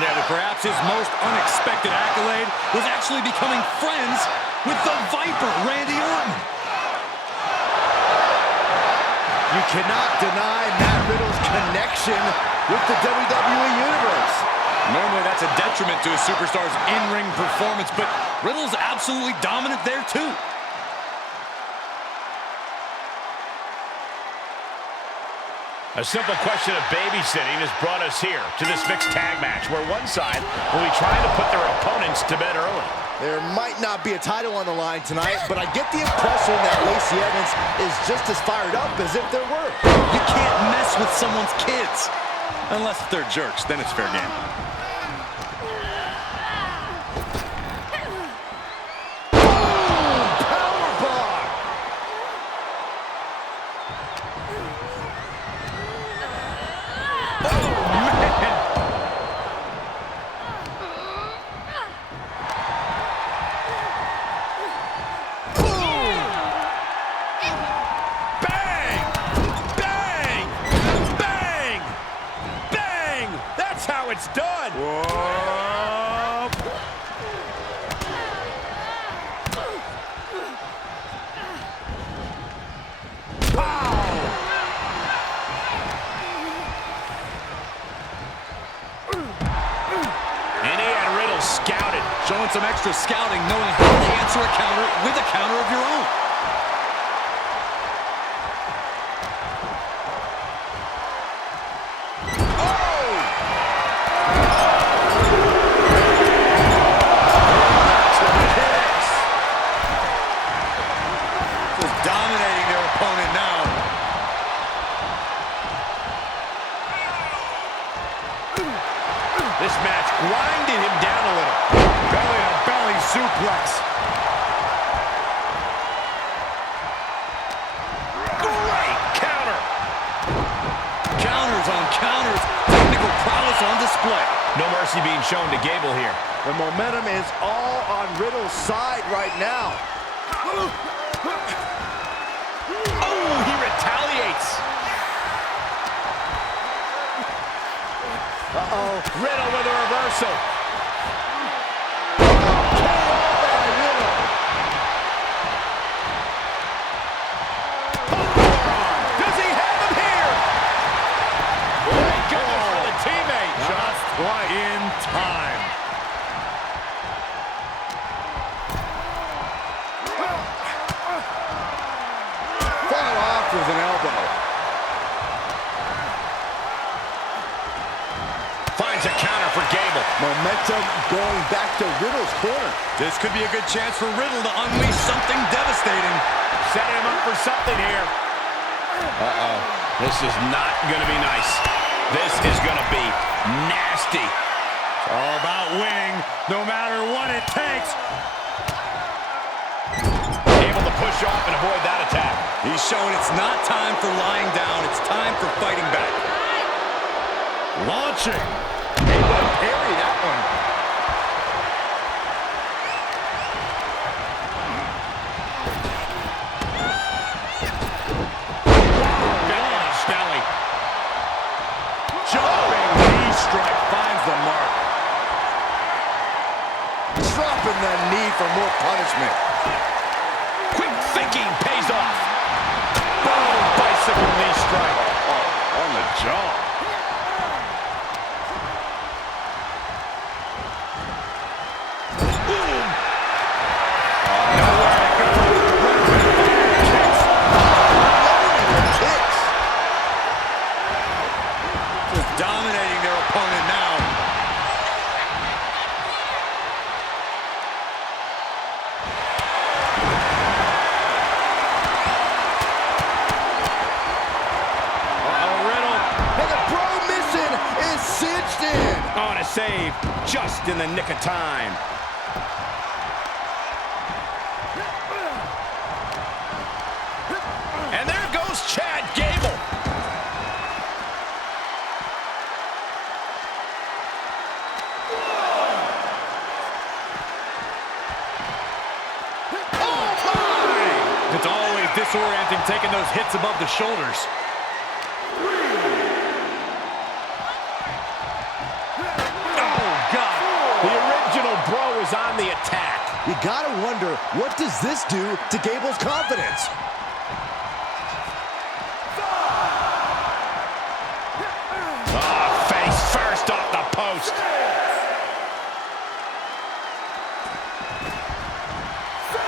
Yeah, but perhaps his most unexpected accolade was actually becoming friends with the Viper, Randy Orton. You cannot deny Matt Riddle's connection with the WWE Universe. Normally that's a detriment to a superstar's in-ring performance, but Riddle's absolutely dominant there too. A simple question of babysitting has brought us here to this mixed tag match where one side will be trying to put their opponents to bed early. There might not be a title on the line tonight, but I get the impression that Lacey Evans is just as fired up as if there were. You can't mess with someone's kids. Unless they're jerks, then it's fair game. It's done. Whoa. And he had Riddle scouted. Showing some extra scouting, knowing how to answer a counter with a counter of your own. This match grinded him down a little. Belly-to-belly suplex. Great counter. Counters on counters. Technical prowess on display. No mercy being shown to Gable here. The momentum is all on Riddle's side right now. Oh, he retaliates. Uh-oh. Riddle with a reversal. Does he have him here? Thank goodness for the teammate. Just right in time. Fought off with an elbow. Finds a counter for Gable. Momentum going back to Riddle's corner. This could be a good chance for Riddle to unleash something devastating. Setting him up for something here. Uh-oh. This is not going to be nice. This is going to be nasty. It's all about winning, no matter what it takes. Able to push off and avoid that attack. He's showing it's not time for lying down. It's time for fighting back. Launching. Able to parry that one. Jumping knee strike finds the mark. Dropping the knee for more punishment. Quick thinking pays off. Boom, bicycle knee strike. Oh, on the jaw. Boom. Nowhere to go. Kicks. Kicks. Just dominating their opponent now. Riddle. And the just in the nick of time. And there goes Chad Gable. It's always disorienting taking those hits above the shoulders. Oh, God. The original bro is on the attack. You gotta wonder, what does this do to Gable's confidence? Oh, face first off the post.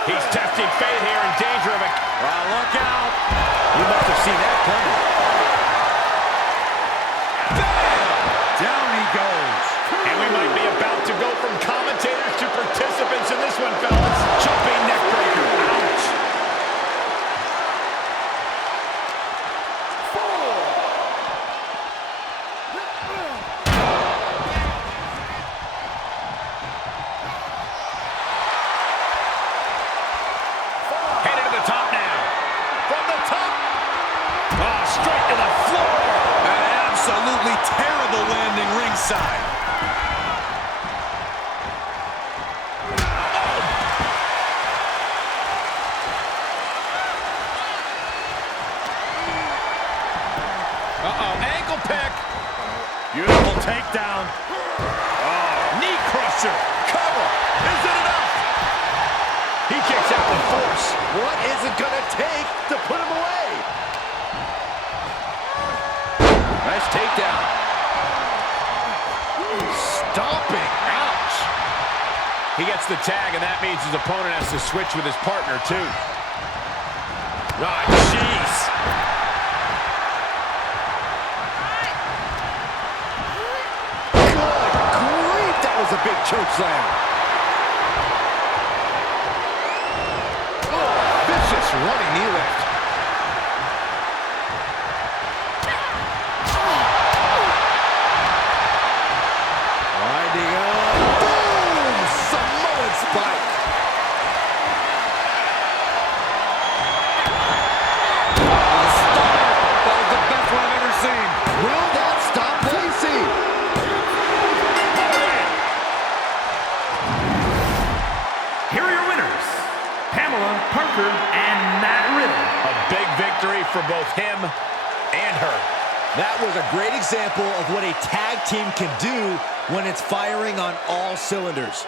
He's testing fate here, in danger of a... Well, look out. You must have seen that coming. Down he goes. And we might be about to go from commentators to participants in this one, fellas. Jumping neck breaker. Ouch. Headed to the top now. From the top. Oh, straight to the floor. An absolutely terrible landing ringside. Uh-oh, ankle pick. Beautiful takedown. Oh, knee crusher. Cover. Is it enough? He kicks out with force. What is it gonna take to put him away? Nice takedown. Stomping. Ouch. He gets the tag, and that means his opponent has to switch with his partner, too. Ah, jeez. Good grief, that was a big choke slam. Oh, vicious running knee lift. Winding up. Boom! Samoan spike. That was the best one I've ever seen. Will that stop Lacey? Here are your winners, Pamela Parker and Matt Riddle. A big victory for both him and her. That was a great example of what a tag team can do when it's firing on all cylinders.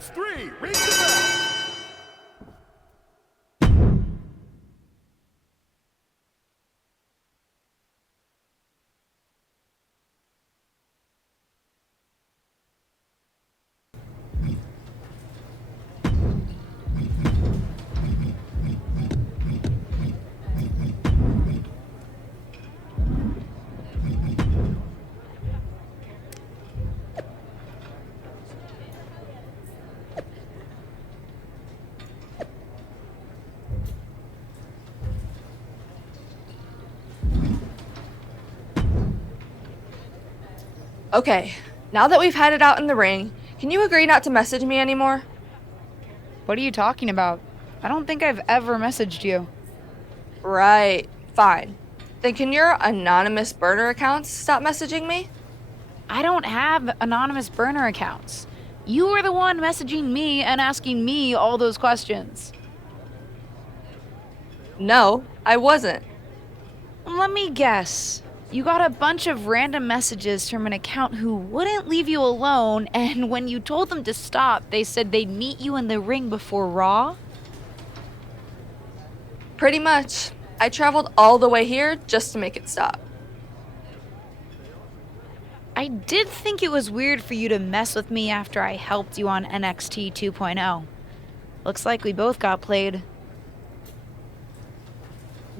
Match 3, ring the bell. Okay, now that we've had it out in the ring, can you agree not to message me anymore? What are you talking about? I don't think I've ever messaged you. Right, fine. Then can your anonymous burner accounts stop messaging me? I don't have anonymous burner accounts. You were the one messaging me and asking me all those questions. No, I wasn't. Let me guess. You got a bunch of random messages from an account who wouldn't leave you alone, and when you told them to stop, they said they'd meet you in the ring before Raw? Pretty much. I traveled all the way here just to make it stop. I did think it was weird for you to mess with me after I helped you on NXT 2.0. Looks like we both got played.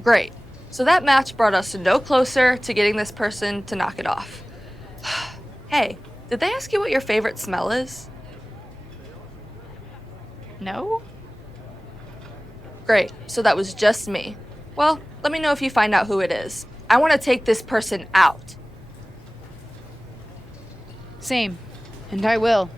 Great. So that match brought us no closer to getting this person to knock it off. Hey, did they ask you what your favorite smell is? No? Great, so that was just me. Well, let me know if you find out who it is. I want to take this person out. Same. And I will.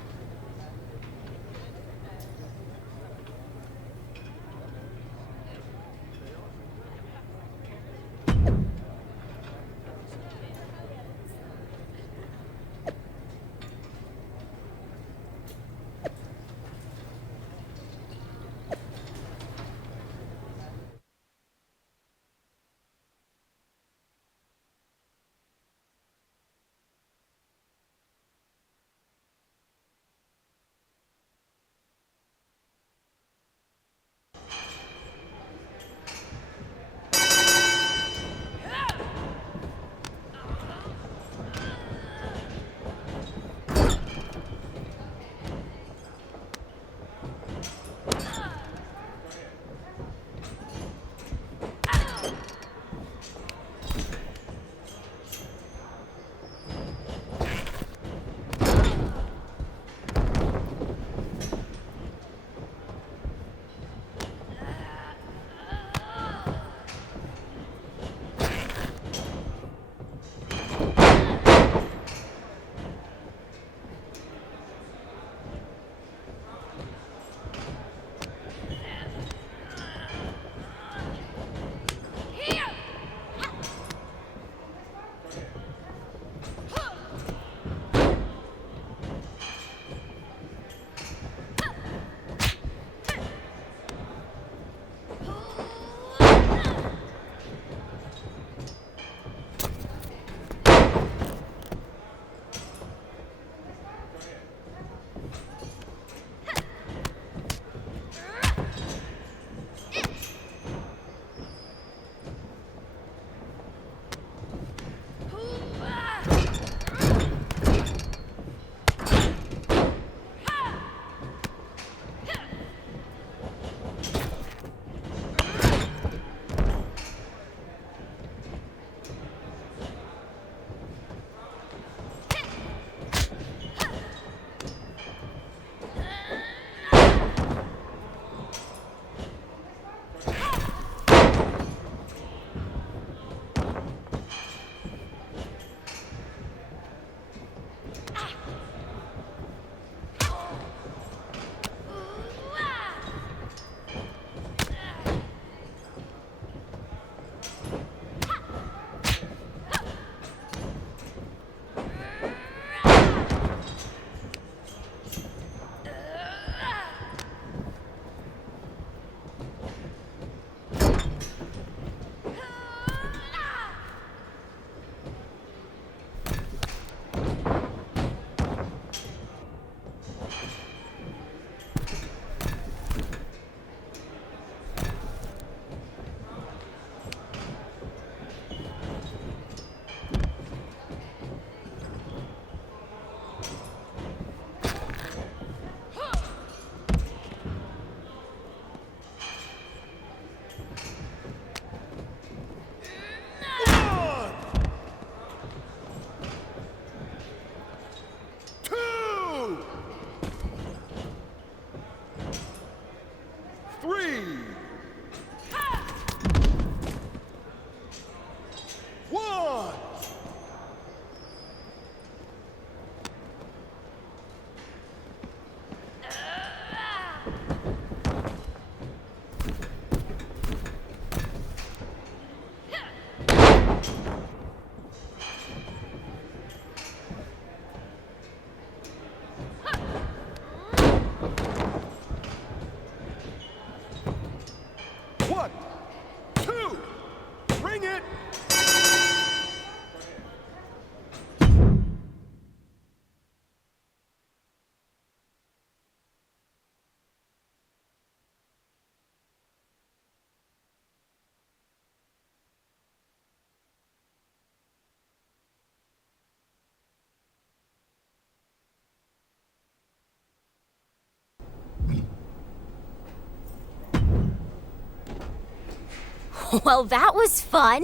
Well, that was fun.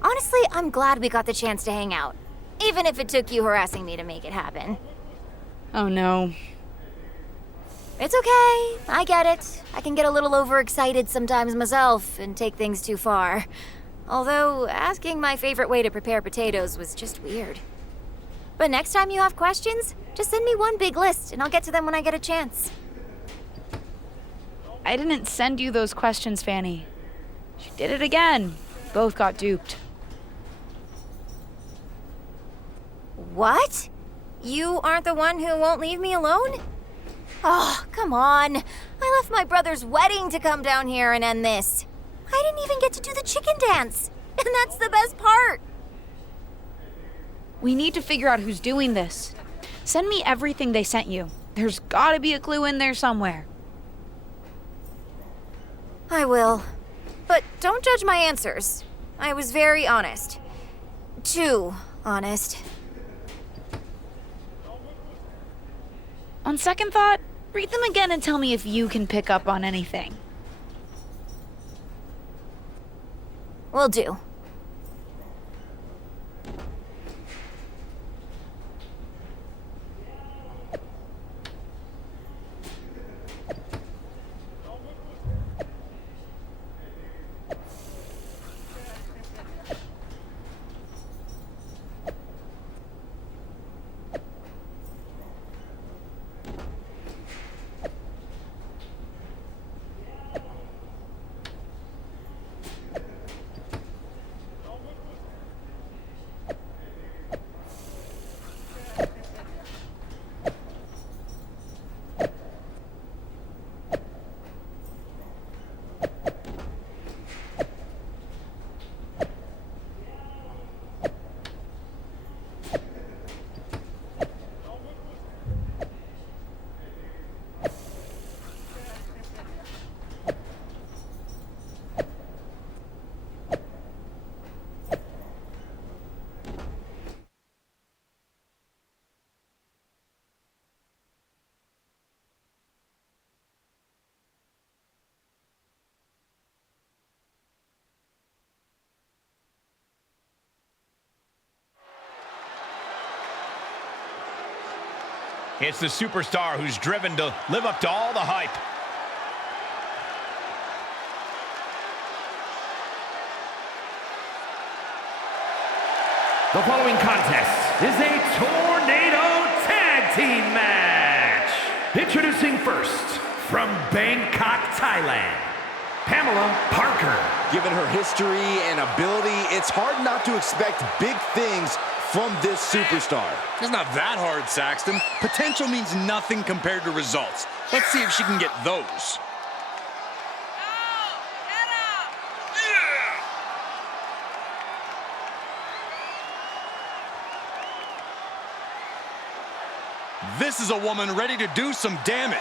Honestly, I'm glad we got the chance to hang out. Even if it took you harassing me to make it happen. Oh no. It's okay. I get it. I can get a little overexcited sometimes myself and take things too far. Although, asking my favorite way to prepare potatoes was just weird. But next time you have questions, just send me one big list and I'll get to them when I get a chance. I didn't send you those questions, Fanny. She did it again. Both got duped. What? You aren't the one who won't leave me alone? Oh, come on. I left my brother's wedding to come down here and end this. I didn't even get to do the chicken dance. And that's the best part. We need to figure out who's doing this. Send me everything they sent you. There's gotta be a clue in there somewhere. I will. But don't judge my answers. I was very honest. Too honest. On second thought, read them again and tell me if you can pick up on anything. Will do. It's the superstar who's driven to live up to all the hype. The following contest is a tornado tag team match. Introducing first, from Bangkok, Thailand, Pamela Parker. Given her history and ability, it's hard not to expect big things from this superstar. It's not that hard, Saxton. Potential means nothing compared to results. Let's see if she can get those. This is a woman ready to do some damage.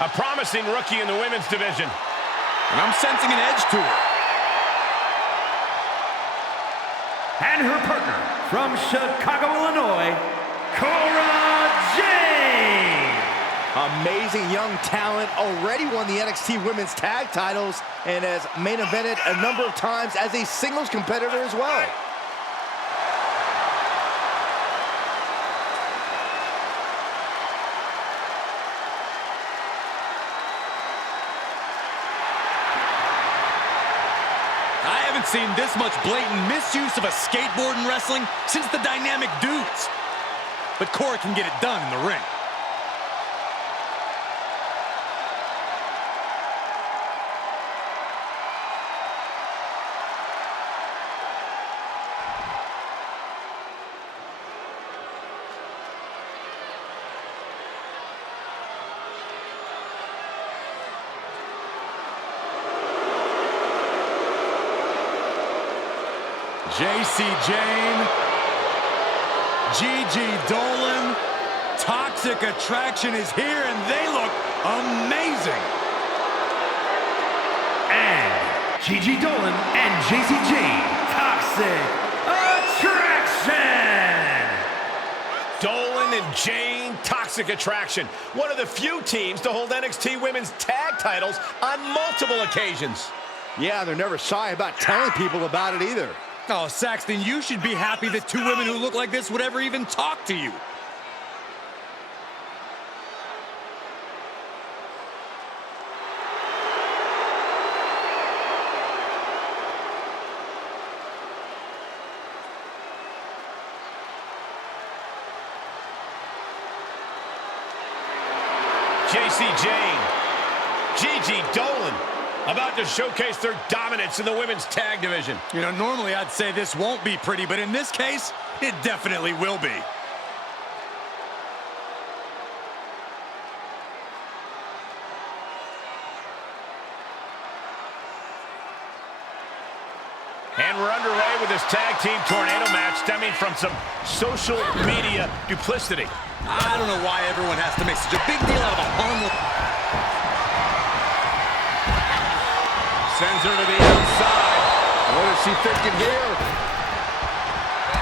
A promising rookie in the women's division. And I'm sensing an edge to her. And her partner from Chicago, Illinois, Cora Jade. Amazing young talent, already won the NXT Women's Tag titles and has main evented a number of times as a singles competitor as well. Seen this much blatant misuse of a skateboard in wrestling since the Dynamic Dudes. But Cora can get it done in the ring. JC Jane, Gigi Dolan, Toxic Attraction is here, and they look amazing. And Gigi Dolan and JC Jane, Toxic Attraction! Dolan and Jane, Toxic Attraction. One of the few teams to hold NXT Women's Tag Titles on multiple occasions. Yeah, they're never shy about telling people about it either. Oh, Saxton, you should be happy that two women who look like this would ever even talk to you. JC Jane, Gigi Dolan, about to showcase their dominance in the women's tag division. You know, normally I'd say this won't be pretty, but in this case, it definitely will be. And we're underway with this tag team tornado match stemming from some social media duplicity. I don't know why everyone has to make such a big deal out of a harmless... Sends her to the outside. What is she thinking here?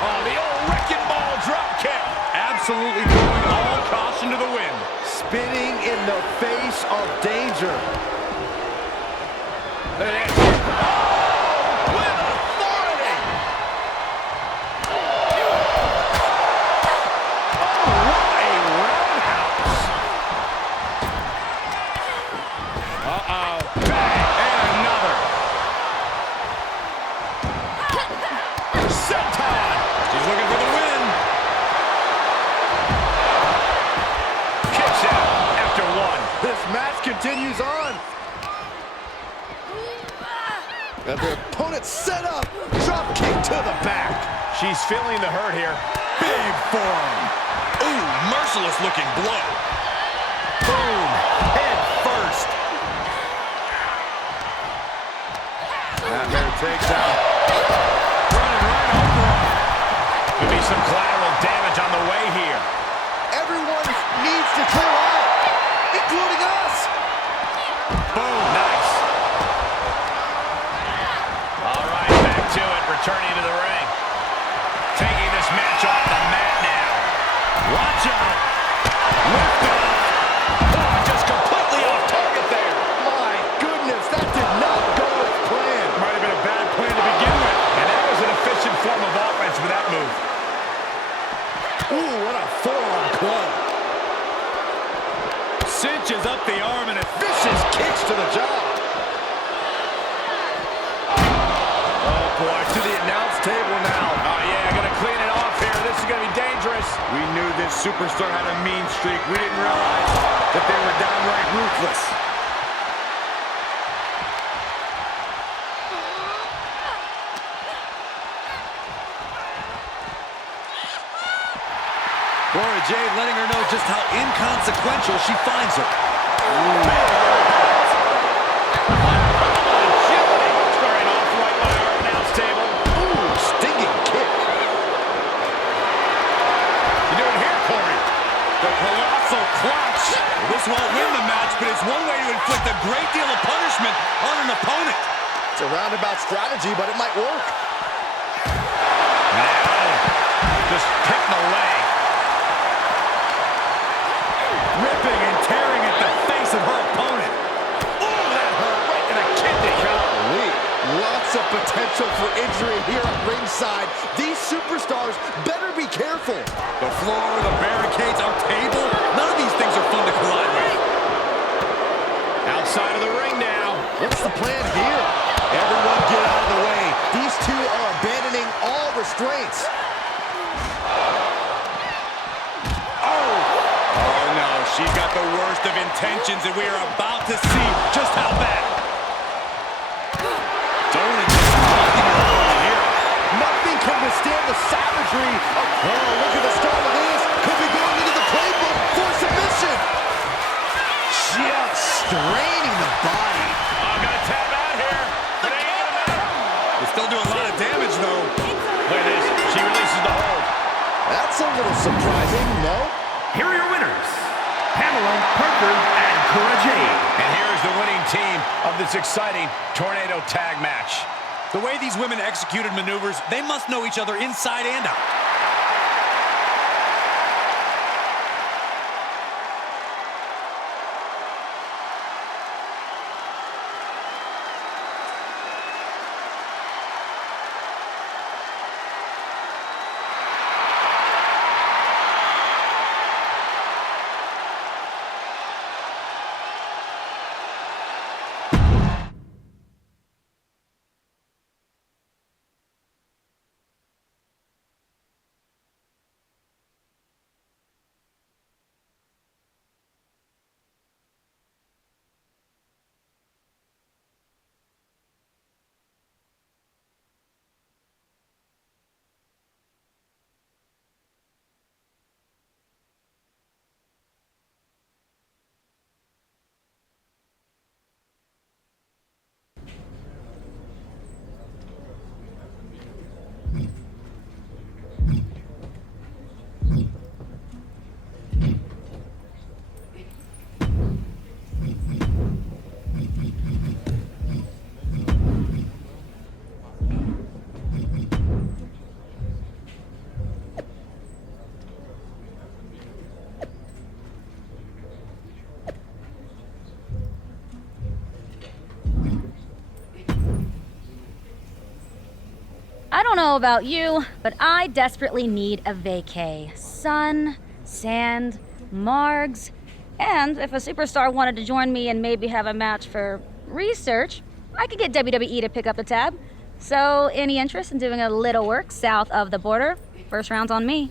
Oh, the old wrecking ball drop kick. Absolutely throwing all caution to the wind. Spinning in the face of danger. There it is. Continues on. And their opponent set up. Drop kick to the back. She's feeling the hurt here. Big forearm. Ooh, merciless looking blow. Boom. Head first. Nightmare takes out. Running right over him. Could be some collateral damage on the way here. Everyone needs to clear out, including us. Boom, nice. All right, back to it, returning to the ring. Taking this match off the mat now. Watch out. Lift off. Oh, just completely off target there. My goodness, that did not go as planned. Might have been a bad plan to begin with. And that was an efficient form of offense with that move. Ooh, what a forearm club. Cinches up the arm and a vicious kicks to the jaw. Oh, boy, to the announce table now. Oh, yeah, gonna clean it off here. This is gonna be dangerous. We knew this superstar had a mean streak. We didn't realize that they were downright ruthless. Cora Jade letting her know just how inconsequential she finds her. Starting off right by our announce table. Ooh, stinging kick. You doing here, Corey? The colossal clutch. This won't win the match, but it's one way to inflict a great deal of punishment on an opponent. It's a roundabout strategy, but it might work. Now, just hitting the leg. Ripping and tearing at the face of her opponent. Oh, that hurt right in the kidney. Golly. Lots of potential for injury here at ringside. These superstars better be careful. The floor, the barricades, our table. None of these things are fun to collide with. Outside of the ring now. What's the plan here? Everyone get out of the way. These two are abandoning all restraints. She's got the worst of intentions, and we are about to see just how bad. Dolan just knocking her over here. Nothing can withstand the savagery of... Oh, look at the start of this. Could be going into the playbook for submission. Just straining the body. I'm going to tap out here. But it ain't gonna matter. It's still doing a lot of damage, though. Surprising? No? Here are your winners, Pamela, Parker, and Cora Jade. And here is the winning team of this exciting Tornado Tag match. The way these women executed maneuvers, they must know each other inside and out. I don't know about you, but I desperately need a vacay. Sun, sand, margs, and if a superstar wanted to join me and maybe have a match for research, I could get WWE to pick up the tab. So, any interest in doing a little work south of the border? First round's on me.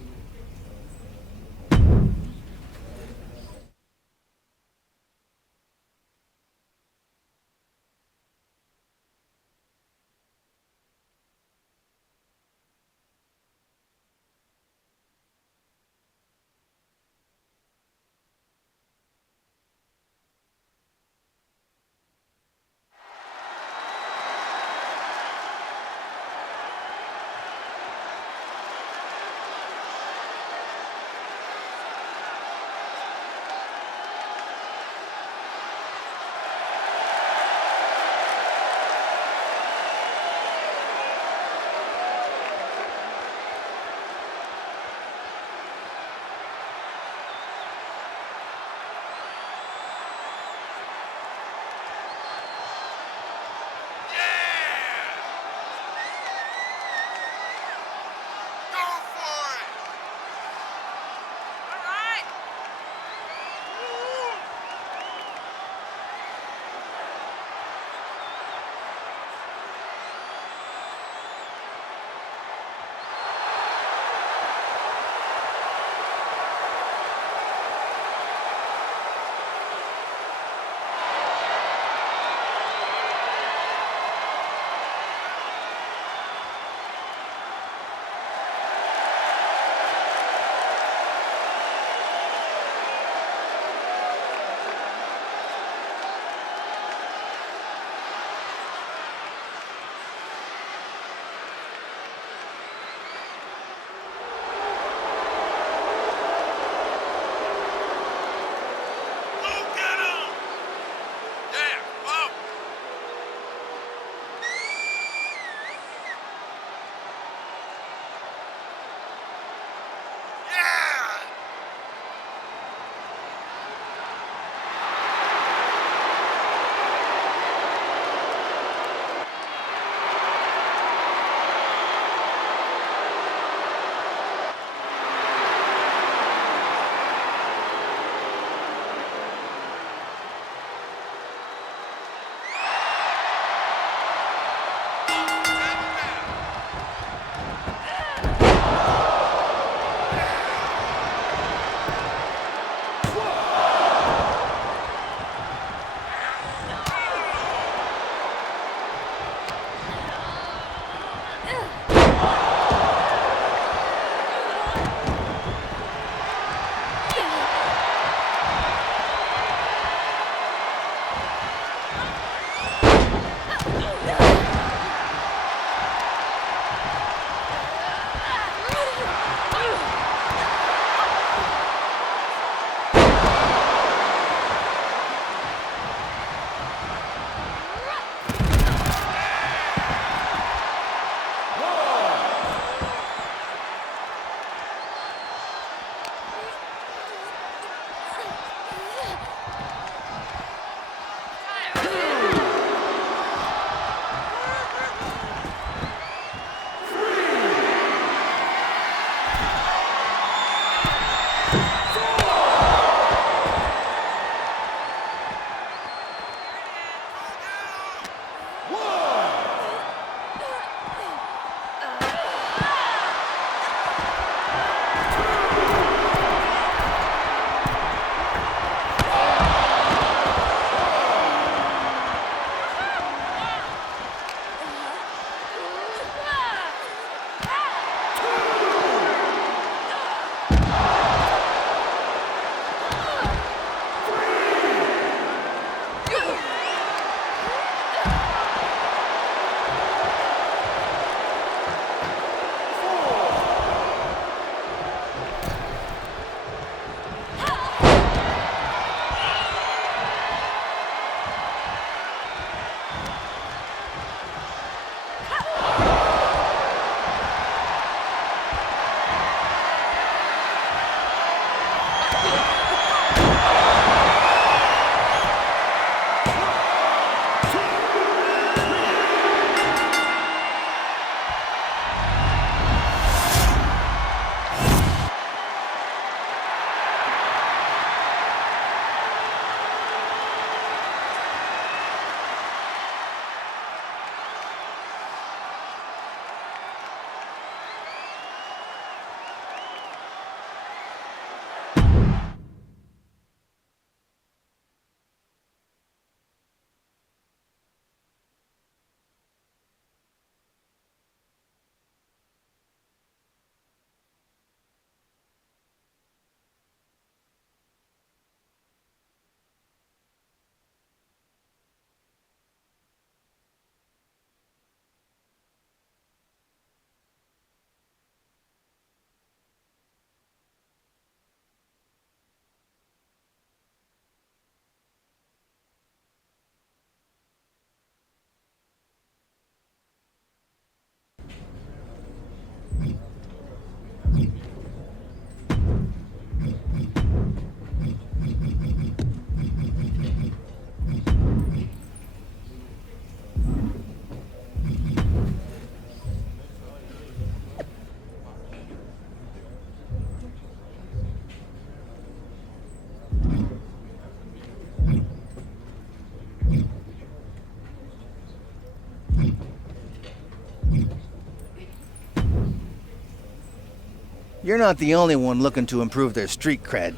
You're not the only one looking to improve their street cred.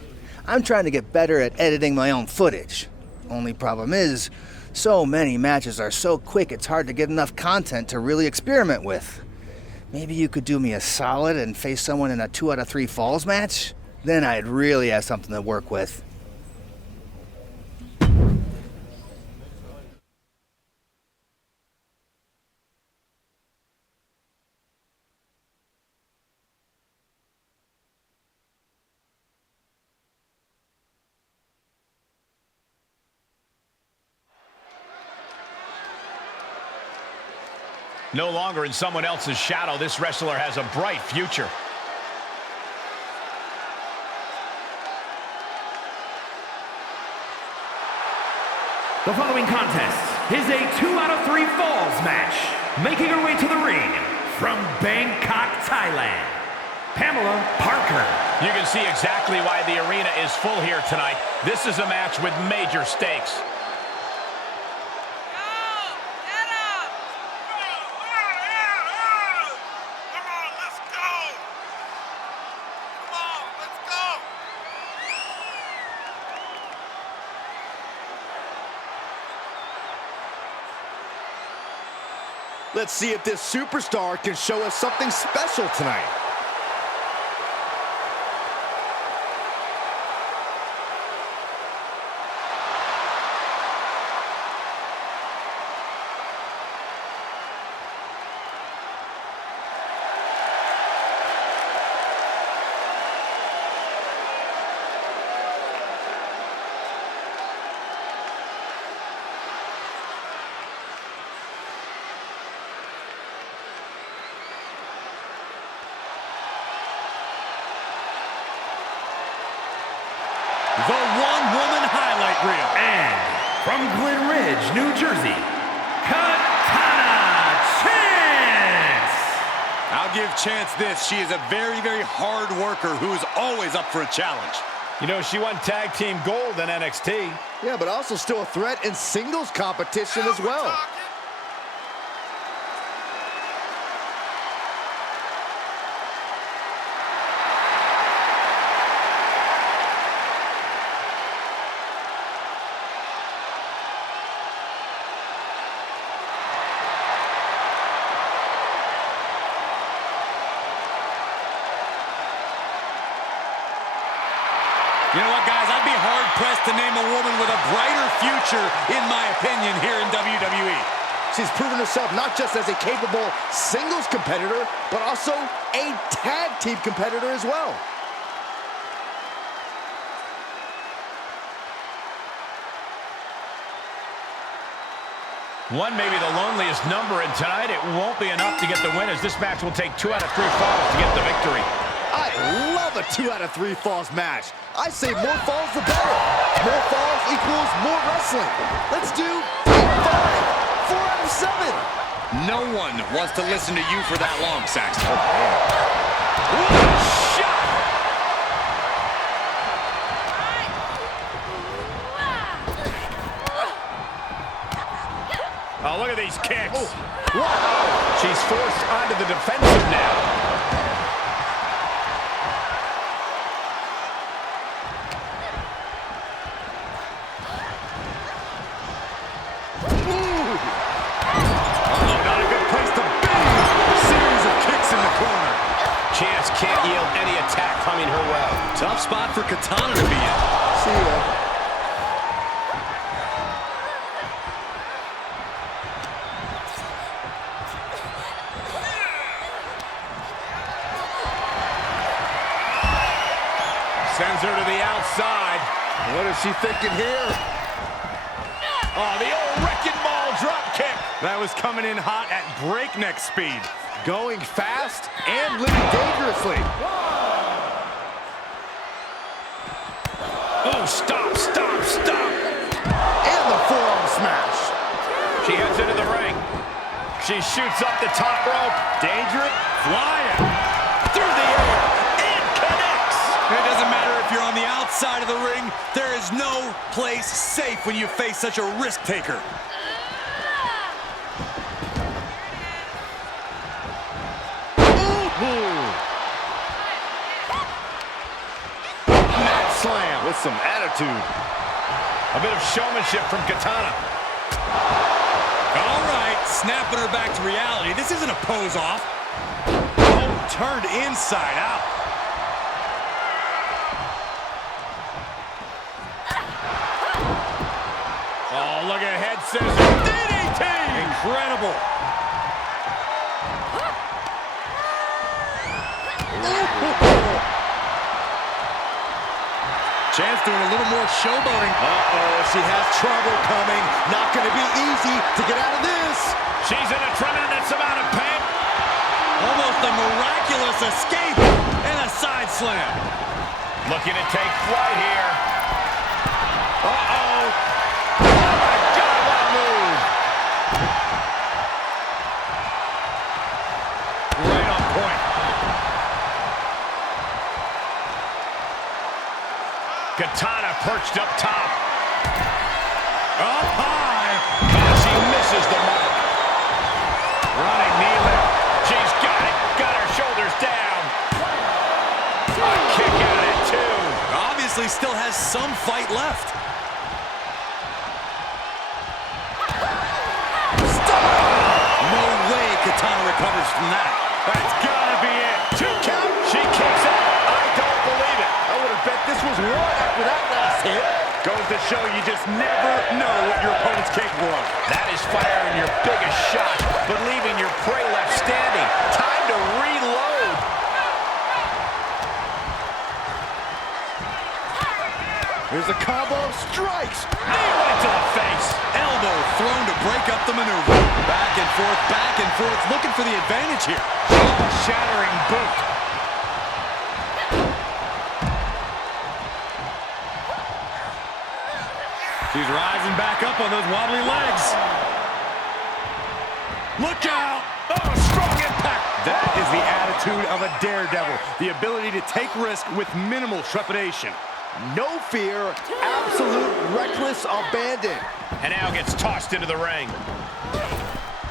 I'm trying to get better at editing my own footage. Only problem is, so many matches are so quick it's hard to get enough content to really experiment with. Maybe you could do me a solid and face someone in a 2 out of 3 falls match? Then I'd really have something to work with. No longer in someone else's shadow, this wrestler has a bright future. The following contest is a 2 out of 3 falls match. Making her way to the ring from Bangkok, Thailand, Pamela Parker. You can see exactly why the arena is full here tonight. This is a match with major stakes. Let's see if this superstar can show us something special tonight. The one-woman highlight reel. And from Glen Ridge, New Jersey, Katana Chance. I'll give Chance this. She is a very, very hard worker who is always up for a challenge. You know, she won tag team gold in NXT. Yeah, but also still a threat in singles competition as well. You know what, guys? I'd be hard-pressed to name a woman with a brighter future, in my opinion, here in WWE. She's proven herself not just as a capable singles competitor, but also a tag team competitor as well. One may be the loneliest number, and tonight it won't be enough to get the win, as this match will take 2 out of 3 falls to get the victory. I love a 2 out of 3 falls match. I say more falls the better. More falls equals more wrestling. Let's do 5, 4 out of 7. No one wants to listen to you for that long, Saxton. What a shot! Oh, look at these kicks. She's forced onto the defensive now. Chance can't yield any attack coming her way. Tough spot for Katana to be in. See ya. Sends her to the outside. What is she thinking here? Oh, the old wrecking ball drop kick. That was coming in hot at breakneck speed. Going fast and living dangerously. Oh, stop, stop, stop. And the forearm smash. She heads into the ring. She shoots up the top rope. Dangerous. Flying. Through the air. It connects. It doesn't matter if you're on the outside of the ring. There is no place safe when you face such a risk taker. with some attitude. A bit of showmanship from Katana. All right, snapping her back to reality. This isn't a pose off. Oh, turned inside out. Oh, look at head scissors. DDT! Incredible. Chance doing a little more showboating. Uh-oh, she has trouble coming. Not going to be easy to get out of this. She's in a tremendous amount of pain. Almost a miraculous escape and a side slam. Looking to take flight here. Uh-oh. Oh, my God, what a move. Right on point. Katana perched up top. Up high. And she misses the mark. Running knee lift. She's got it. Got her shoulders down. A kick out of it, too. Obviously still has some fight left. No way Katana recovers from that. That's gotta be it. 2 count. She kicks out. I don't believe it. I would have bet this was one after that last hit. Goes to show you just never know what your opponent's capable of. That is firing your biggest shot, but leaving your prey left standing. Time to reload. Here's a combo of strikes. Knee right to the face. Elbow thrown to break up the maneuver. Back and forth, looking for the advantage here. Jaw-shattering boot. She's rising back up on those wobbly legs. Look out! Oh, strong impact. That is the attitude of a daredevil. The ability to take risk with minimal trepidation. No fear, absolute reckless abandon. And now gets tossed into the ring.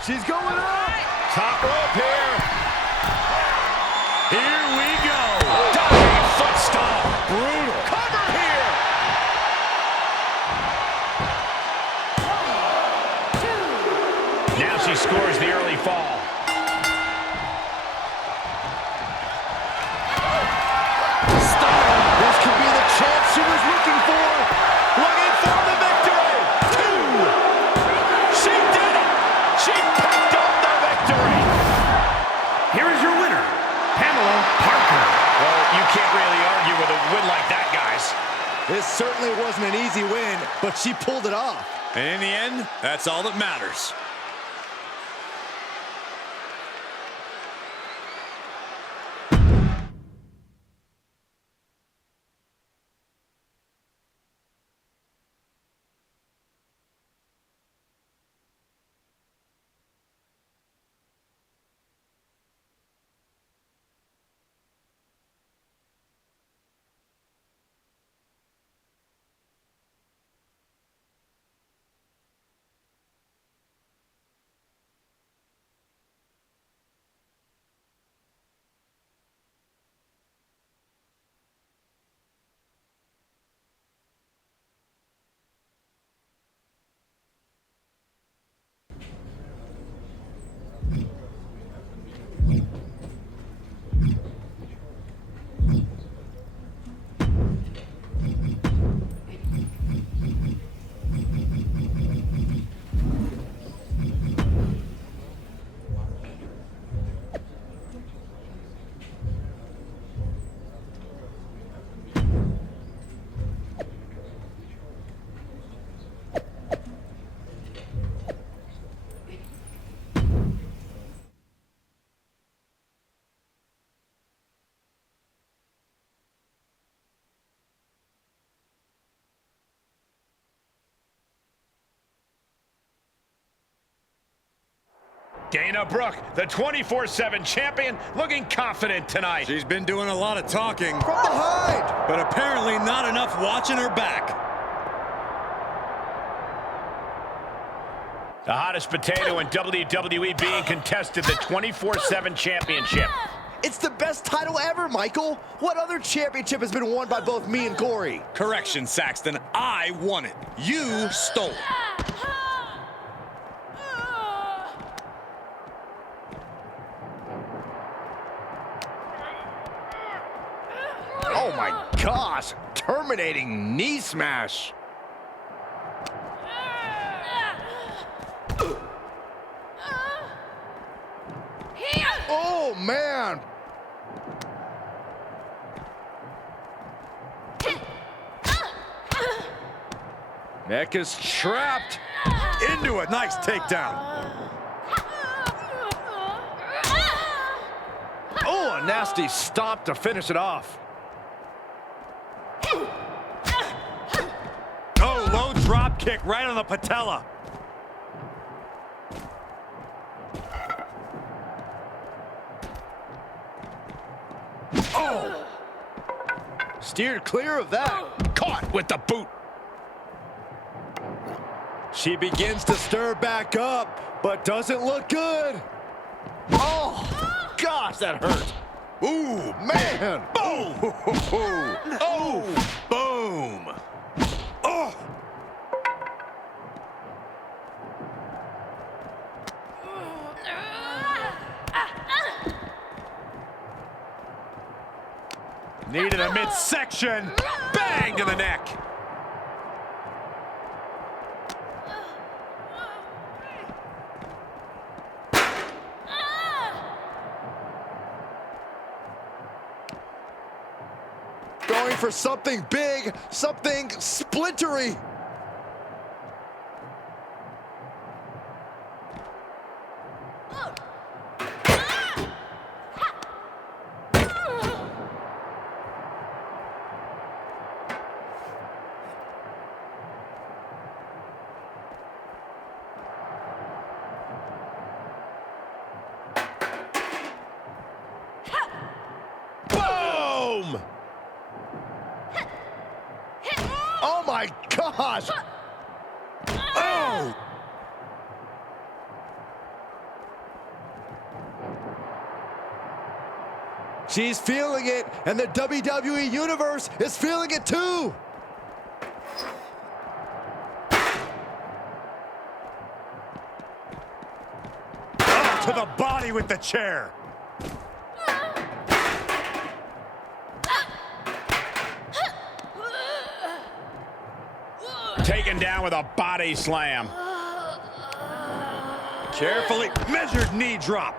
She's going up. Top rope here. Here we go. Diving foot stomp. Brutal. Cover here. Now she scores the early fall. This could be the chance she was looking for. Looking for the victory. 2. She did it. She picked up the victory. Here is your winner, Pamela Parker. Well, you can't really argue with a win like that, guys. This certainly wasn't an easy win, but she pulled it off. And in the end, that's all that matters. Dana Brooke, the 24/7 champion, looking confident tonight. She's been doing a lot of talking. From behind. But apparently not enough watching her back. The hottest potato in WWE being contested the 24/7 championship. It's the best title ever, Michael. What other championship has been won by both me and Corey? Correction, Saxton. I won it. You stole it. Oh my gosh, terminating knee smash. Oh man. Neck is trapped into a nice takedown. Oh, a nasty stop to finish it off. Oh, low drop kick right on the patella. Oh! Steered clear of that. Caught with the boot. She begins to stir back up, but doesn't look good. Oh, gosh, that hurt. Ooh, Man. boom! Oh, boom! Oh! Needed a midsection. Bang to the neck. Going for something big, something splintery. Boom! Oh my gosh! Oh! She's feeling it, and the WWE Universe is feeling it too! Oh, to the body with the chair. Taken down with a body slam. Carefully measured knee drop.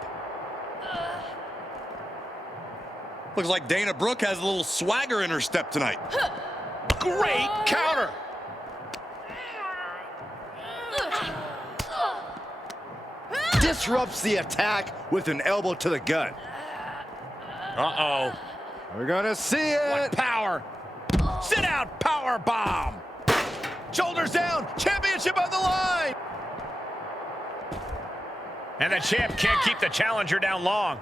Looks like Dana Brooke has a little swagger in her step tonight. Great counter. Disrupts the attack with an elbow to the gut. Uh-oh. We're gonna see it. What power. Sit out power bomb. Shoulders down, championship on the line. And the champ can't keep the challenger down long.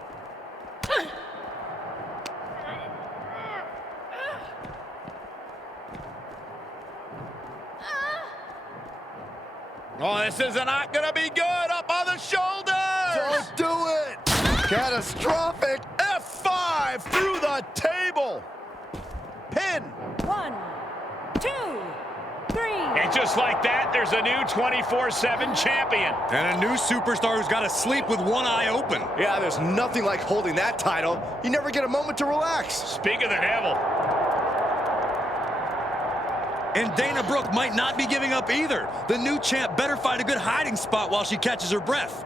Oh, this is not gonna be good. Up on the shoulders. Don't do it. Catastrophic. F5 through the table. Pin. 1, 2, 3. And just like that, there's a new 24/7 champion. And a new superstar who's got to sleep with one eye open. Yeah, there's nothing like holding that title. You never get a moment to relax. Speak of the devil. And Dana Brooke might not be giving up either. The new champ better find a good hiding spot while she catches her breath.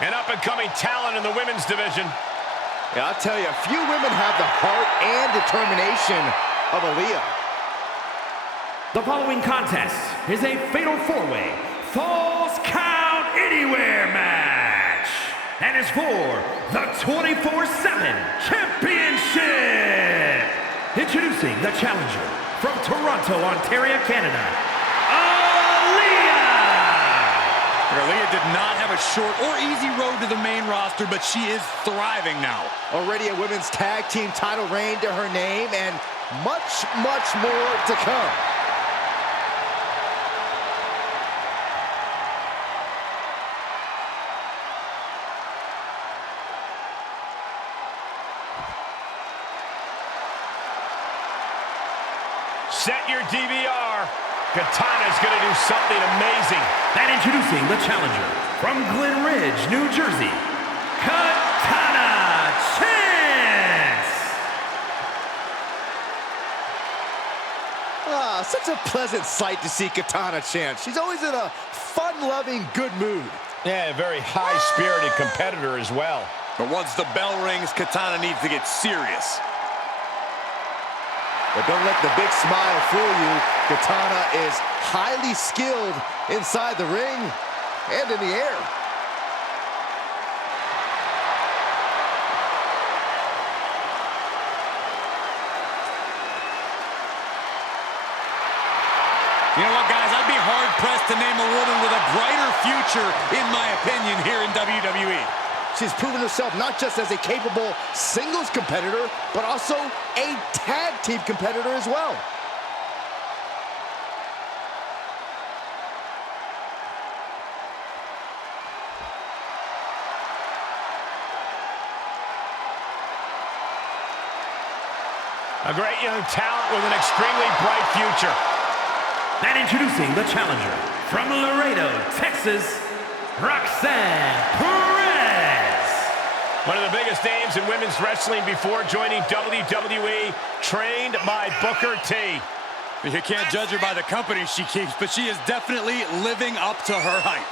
An up-and-coming talent in the women's division. Yeah, I'll tell you, few women have the heart and determination of Aaliyah. The following contest is a fatal four-way Falls Count Anywhere match and is for the 24/7 Championship. Introducing the challenger from Toronto, Ontario, Canada, Aaliyah did not have a short or easy road to the main roster, but she is thriving now. Already a women's tag team title reign to her name, and much, much more to come. Set your DVR. Katana's going to do something amazing. And introducing the challenger from Glen Ridge, New Jersey, Katana Chance. Such a pleasant sight to see Katana Chance. She's always in a fun-loving, good mood. Yeah, a very high-spirited competitor as well. But once the bell rings, Katana needs to get serious. But don't let the big smile fool you. Katana is highly skilled inside the ring and in the air. You know what, guys? I'd be hard-pressed to name a woman with a brighter future, in my opinion, here in WWE. She's proven herself not just as a capable singles competitor, but also a tag team competitor as well. A great young talent with an extremely bright future. And introducing the challenger from Laredo, Texas, Roxanne Perez. One of the biggest names in women's wrestling before joining WWE, trained by Booker T. You can't judge her by the company she keeps, but she is definitely living up to her hype.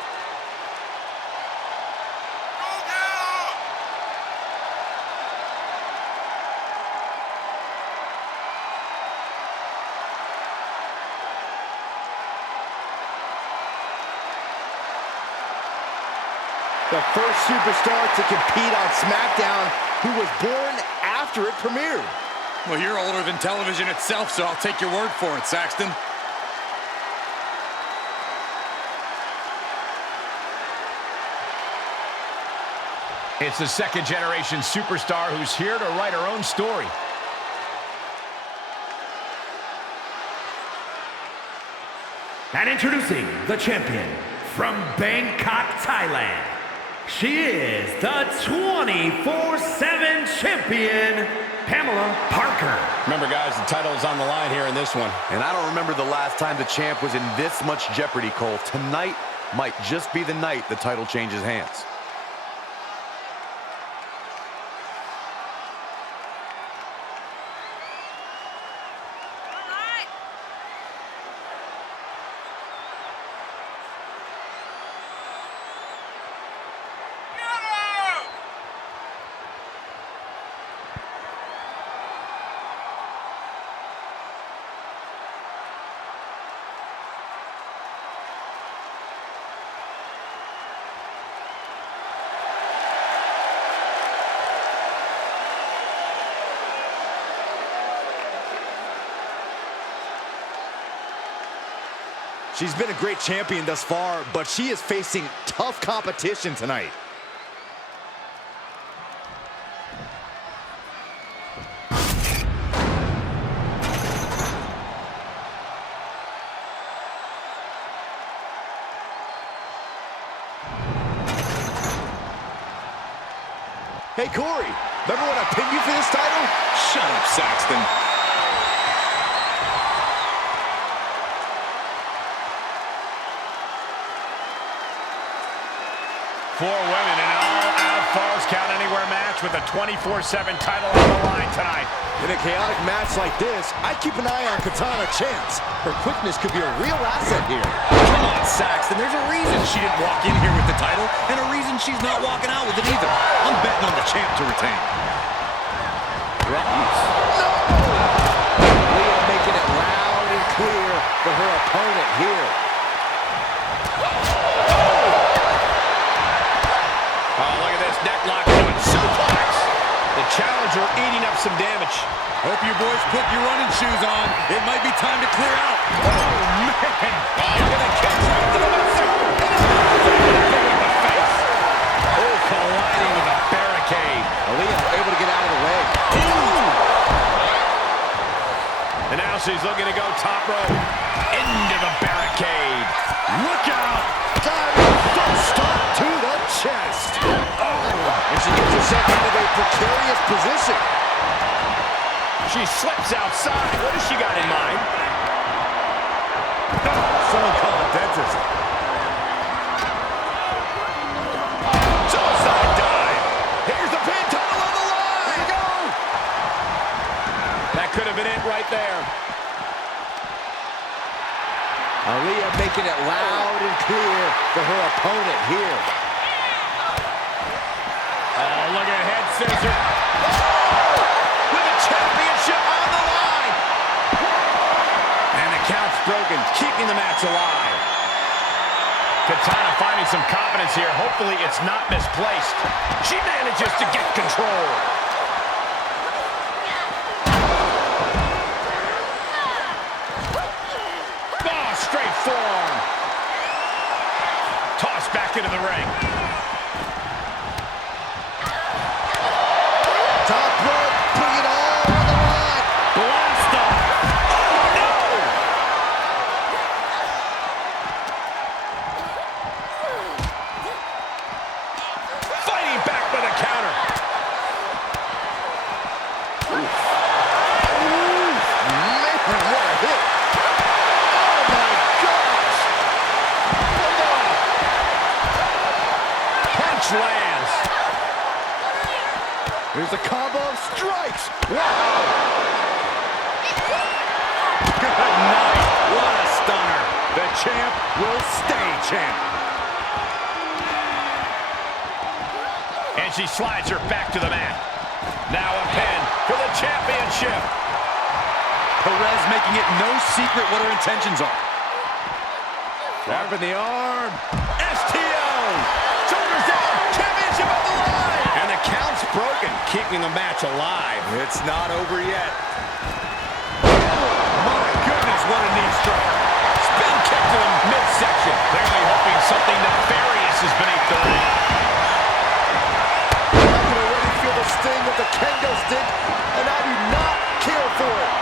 The first superstar to compete on SmackDown who was born after it premiered. Well, you're older than television itself, so I'll take your word for it, Saxton. It's the second-generation superstar who's here to write her own story. And introducing the champion from Bangkok, Thailand. She is the 24/7 champion, Pamela Parker. Remember, guys, the title is on the line here in this one. And I don't remember the last time the champ was in this much jeopardy, Cole. Tonight might just be the night the title changes hands. She's been a great champion thus far, but she is facing tough competition tonight. Hey, Corey, remember when I pinned you for this title? Shut up, Saxton. Four women in an all-out Falls Count Anywhere match. match with a 24/7 title on the line tonight. In a chaotic match like this, I keep an eye on Katana Chance. Her quickness could be a real asset here. Come on, Saxton. There's a reason she didn't walk in here with the title, and a reason she's not walking out with it either. I'm betting on the champ to retain. Leah making it loud and clear for her opponent here. Oh, look at this. Neck lock into it. Suplex. The challenger eating up some damage. Hope you boys put your running shoes on. It might be time to clear out. Oh, man. Look at the catch right to the midsection. In the face. Oh, colliding with a barricade. Aaliyah able to get out of the way. And now she's looking to go top rope. Into the barricade. Look out. Diving foot stop to the chest. And she gets herself out of a precarious position. She slips outside. What has she got in mind? Someone call a dentist. Suicide dive. Here's the pin, title on the line. There you go. That could have been it right there. Aaliyah making it loud and clear for her opponent here. Oh, look at head scissor. With the championship on the line. And the count's broken, keeping the match alive. Katana finding some confidence here. Hopefully it's not misplaced. She manages to get control. Oh, straight forearm. Tossed back into the ring. Top rope, putting it all on the line. Blast off. Oh, no! Fighting back with a counter. Man, what a hit. Oh, my gosh. Punch lands. Here's a combo of strikes. Wow. Good night. What a stunner. The champ will stay champ. And she slides her back to the mat. Now a pin for the championship. Perez making it no secret what her intentions are. Grabbing the arm. STO. Shoulders down. Championship on the line. And the count's broken, keeping the match alive. It's not over yet. My goodness, what a knee strike. Spin kick to the midsection. Clearly hoping something nefarious is beneath the ring. I can already feel the sting with the kendo stick, and I do not care for it.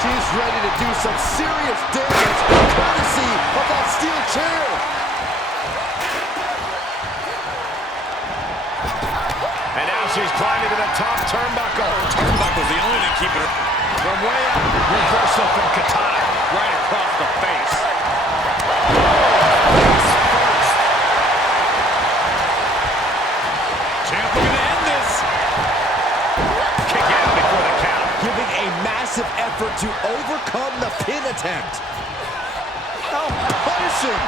She's ready to do some serious damage, courtesy of that steel chair. And now she's climbing to the top turnbuckle. Turnbuckle's the only thing keeping her. From way up, reversal from Katana, right across the face. Face first. Champ looking to end this. Kick out before the count. Giving a massive effort to overcome the pin attempt. Oh, punishing.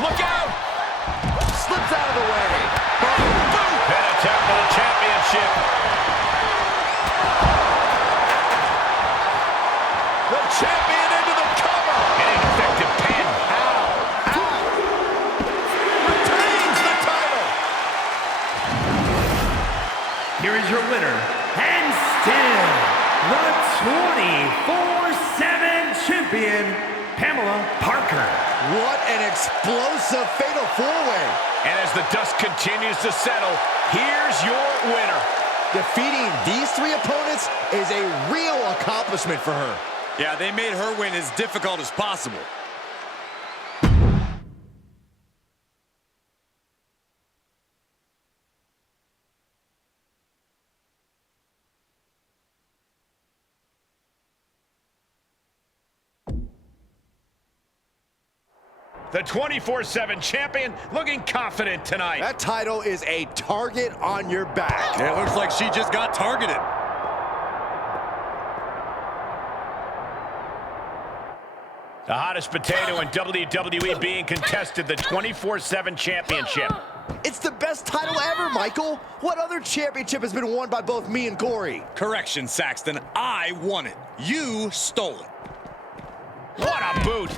Look out! Slips out of the way. Boom! Pin attempt for the championship. The champion into the cover. An ineffective pin. How? Retains the title. Here is your winner, and still the 24/7 champion, Pamela Parker. What an explosive fatal four-way. And as the dust continues to settle, here's your winner. Defeating these three opponents is a real accomplishment for her. Yeah, they made her win as difficult as possible. The 24/7 champion looking confident tonight. That title is a target on your back. It looks like she just got targeted. The hottest potato in WWE being contested, the 24/7 championship. It's the best title ever, Michael. What other championship has been won by both me and Corey? Correction, Saxton. I won it. You stole it. What a boot.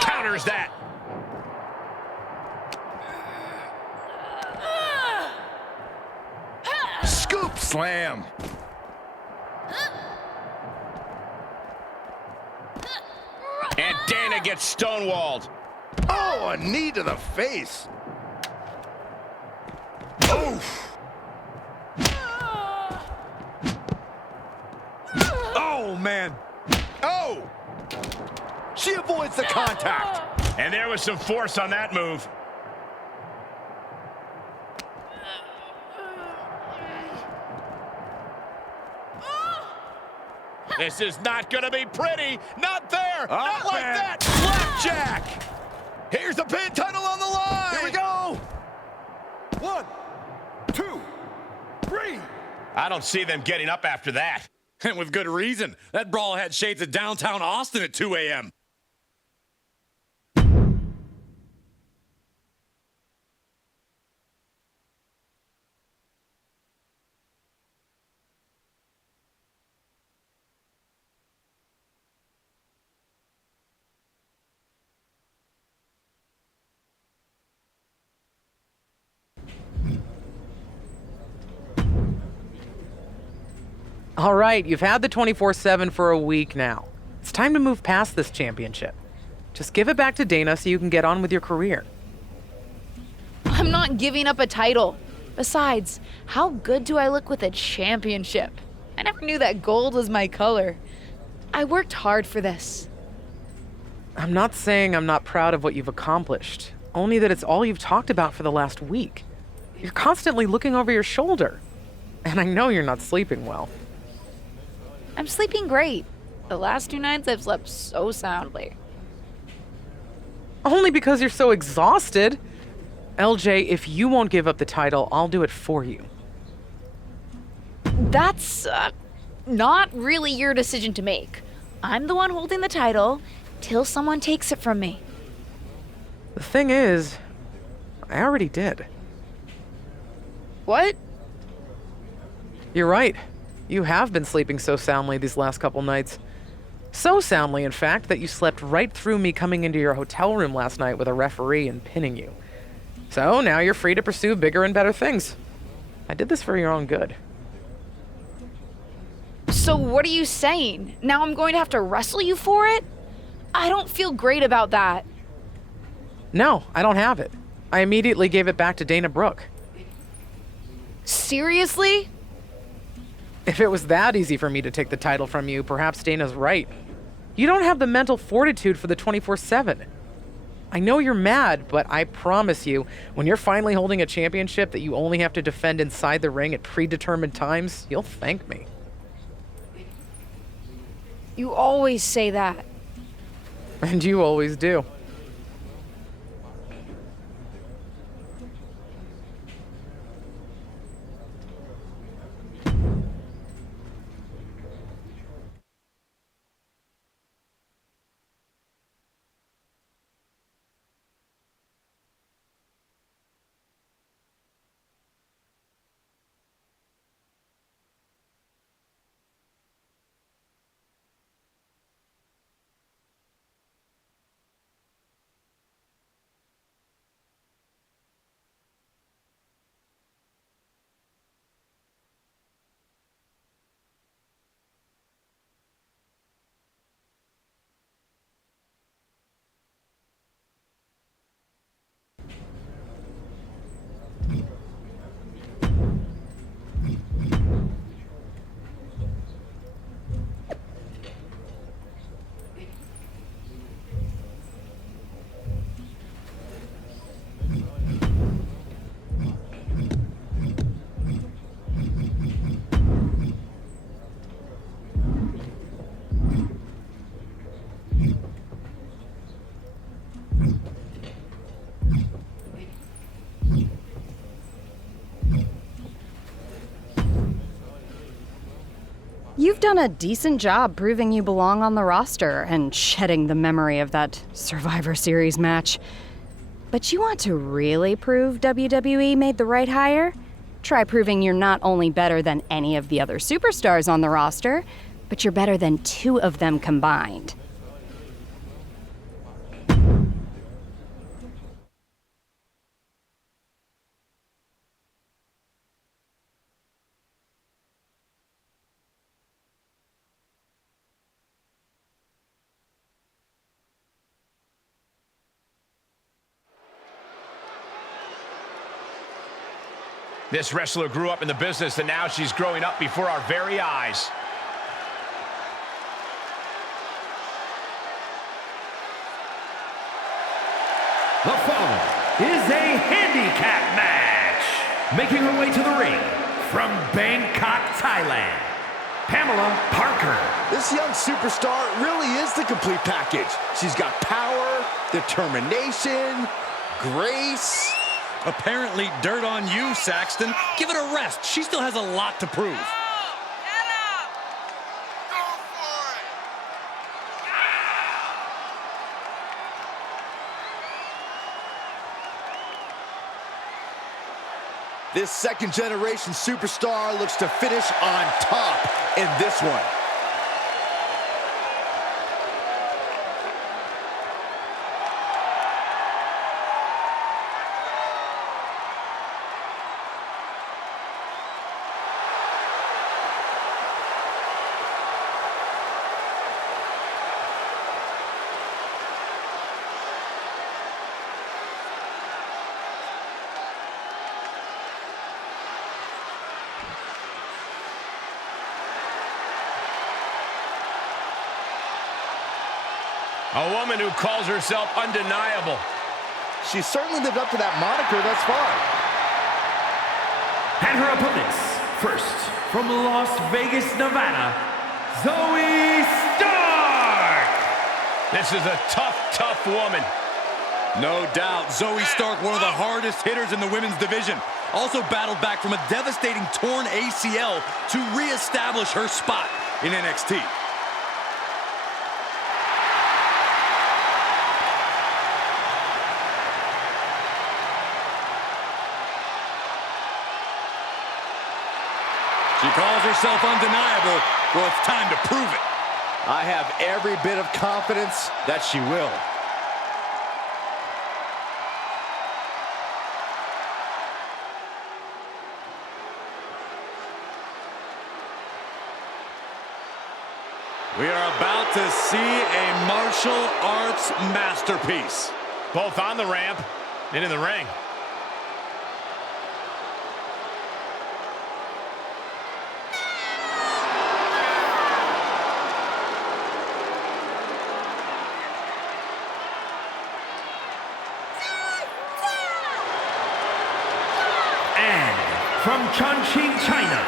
Counters that. Scoop slam. And Dana gets stonewalled. Oh, a knee to the face. Oof. Oh, man. Oh! She avoids the contact. And there was some force on that move. This is not going to be pretty. Not there. Not like that. Slapjack. Here's the pin title on the line. Here we go. 1, 2, 3. I don't see them getting up after that. And with good reason. That brawl had shades of downtown Austin at 2 a.m. All right, you've had the 24/7 for a week now. It's time to move past this championship. Just give it back to Dana so you can get on with your career. I'm not giving up a title. Besides, how good do I look with a championship? I never knew that gold was my color. I worked hard for this. I'm not saying I'm not proud of what you've accomplished, only that it's all you've talked about for the last week. You're constantly looking over your shoulder. And I know you're not sleeping well. I'm sleeping great. The last 2 nights I've slept so soundly. Only because you're so exhausted. LJ, if you won't give up the title, I'll do it for you. That's not really your decision to make. I'm the one holding the title till someone takes it from me. The thing is, I already did. What? You're right. You have been sleeping so soundly these last couple nights. So soundly, in fact, that you slept right through me coming into your hotel room last night with a referee and pinning you. So now you're free to pursue bigger and better things. I did this for your own good. So what are you saying? Now I'm going to have to wrestle you for it? I don't feel great about that. No, I don't have it. I immediately gave it back to Dana Brooke. Seriously? If it was that easy for me to take the title from you, perhaps Dana's right. You don't have the mental fortitude for the 24/7. I know you're mad, but I promise you, when you're finally holding a championship that you only have to defend inside the ring at predetermined times, you'll thank me. You always say that. And you always do. done a decent job proving you belong on the roster and shedding the memory of that Survivor Series match. But you want to really prove WWE made the right hire? Try proving you're not only better than any of the other superstars on the roster, but you're better than 2 of them combined. This wrestler grew up in the business, and now she's growing up before our very eyes. The following is a handicap match. Making her way to the ring from Bangkok, Thailand, Pamela Parker. This young superstar really is the complete package. She's got power, determination, grace. Apparently dirt on you, Saxton. Give it a rest. She still has a lot to prove. This second-generation superstar looks to finish on top in this one. A woman who calls herself undeniable. She's certainly lived up to that moniker thus far. And her opponents, first from Las Vegas, Nevada, Zoe Stark. This is a tough woman. No doubt, Zoe Stark, one of the hardest hitters in the women's division. Also battled back from a devastating torn ACL to reestablish her spot in NXT. She calls herself undeniable. Well, it's time to prove it. I have every bit of confidence that she will. We are about to see a martial arts masterpiece. Both on the ramp and in the ring. From Chongqing, China,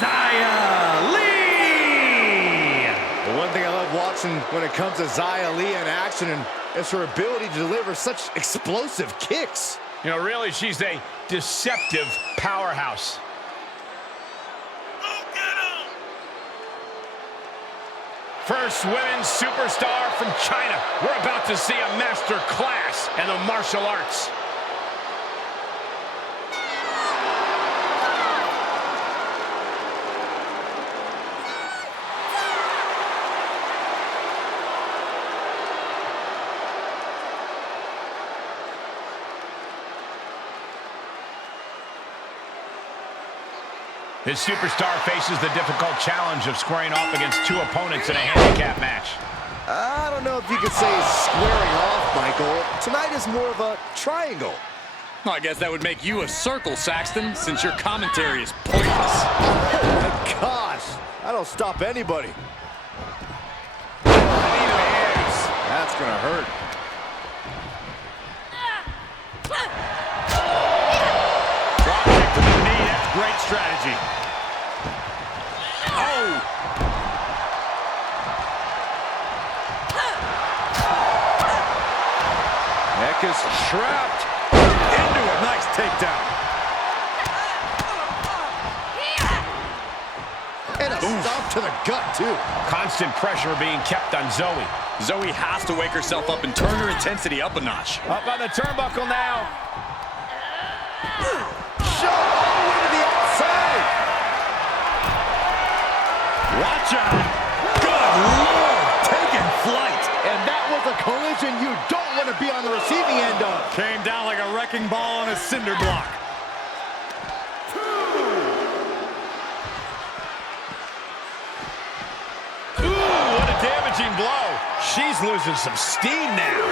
Xia Li. The one thing I love watching when it comes to Xia Li in action is her ability to deliver such explosive kicks. You know, really, she's a deceptive powerhouse. First women's superstar from China. We're about to see a master class in the martial arts. This superstar faces the difficult challenge of squaring off against 2 opponents in a handicap match. I don't know if you could say squaring off, Michael. Tonight is more of a triangle. Well, I guess that would make you a circle, Saxton, since your commentary is pointless. Oh my gosh, I don't stop anybody. That's gonna hurt. Drop kick to the knee, that's great strategy. Oh! Neck is trapped into a nice takedown. And a stomp to the gut, too. Constant pressure being kept on Zoe. Zoe has to wake herself up and turn her intensity up a notch. Up on the turnbuckle now. Shove all the way to the outside. Watch out. Good Lord. Taking flight. And that was a collision you don't want to be on the receiving end of. Came down like a wrecking ball on a cinder block. Damaging blow. She's losing some steam now.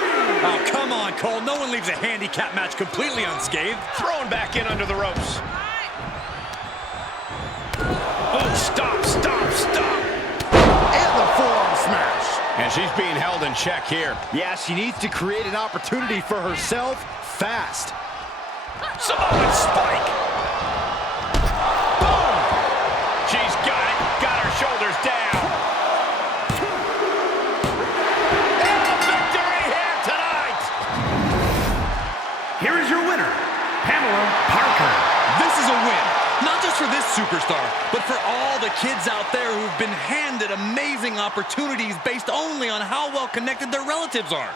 Oh, come on, Cole. No one leaves a handicap match completely unscathed. Thrown back in under the ropes. Oh, stop, stop, stop. And the forearm smash. And she's being held in check here. Yeah, she needs to create an opportunity for herself fast. Samoan spike. Boom. She's got it. Got her shoulders down. Here is your winner, Pamela Parker. This is a win, not just for this superstar, but for all the kids out there who've been handed amazing opportunities based only on how well connected their relatives are.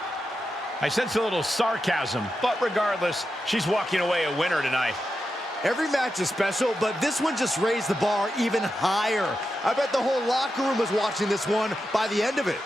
I sense a little sarcasm, but regardless, she's walking away a winner tonight. Every match is special, but this one just raised the bar even higher. I bet the whole locker room was watching this one by the end of it.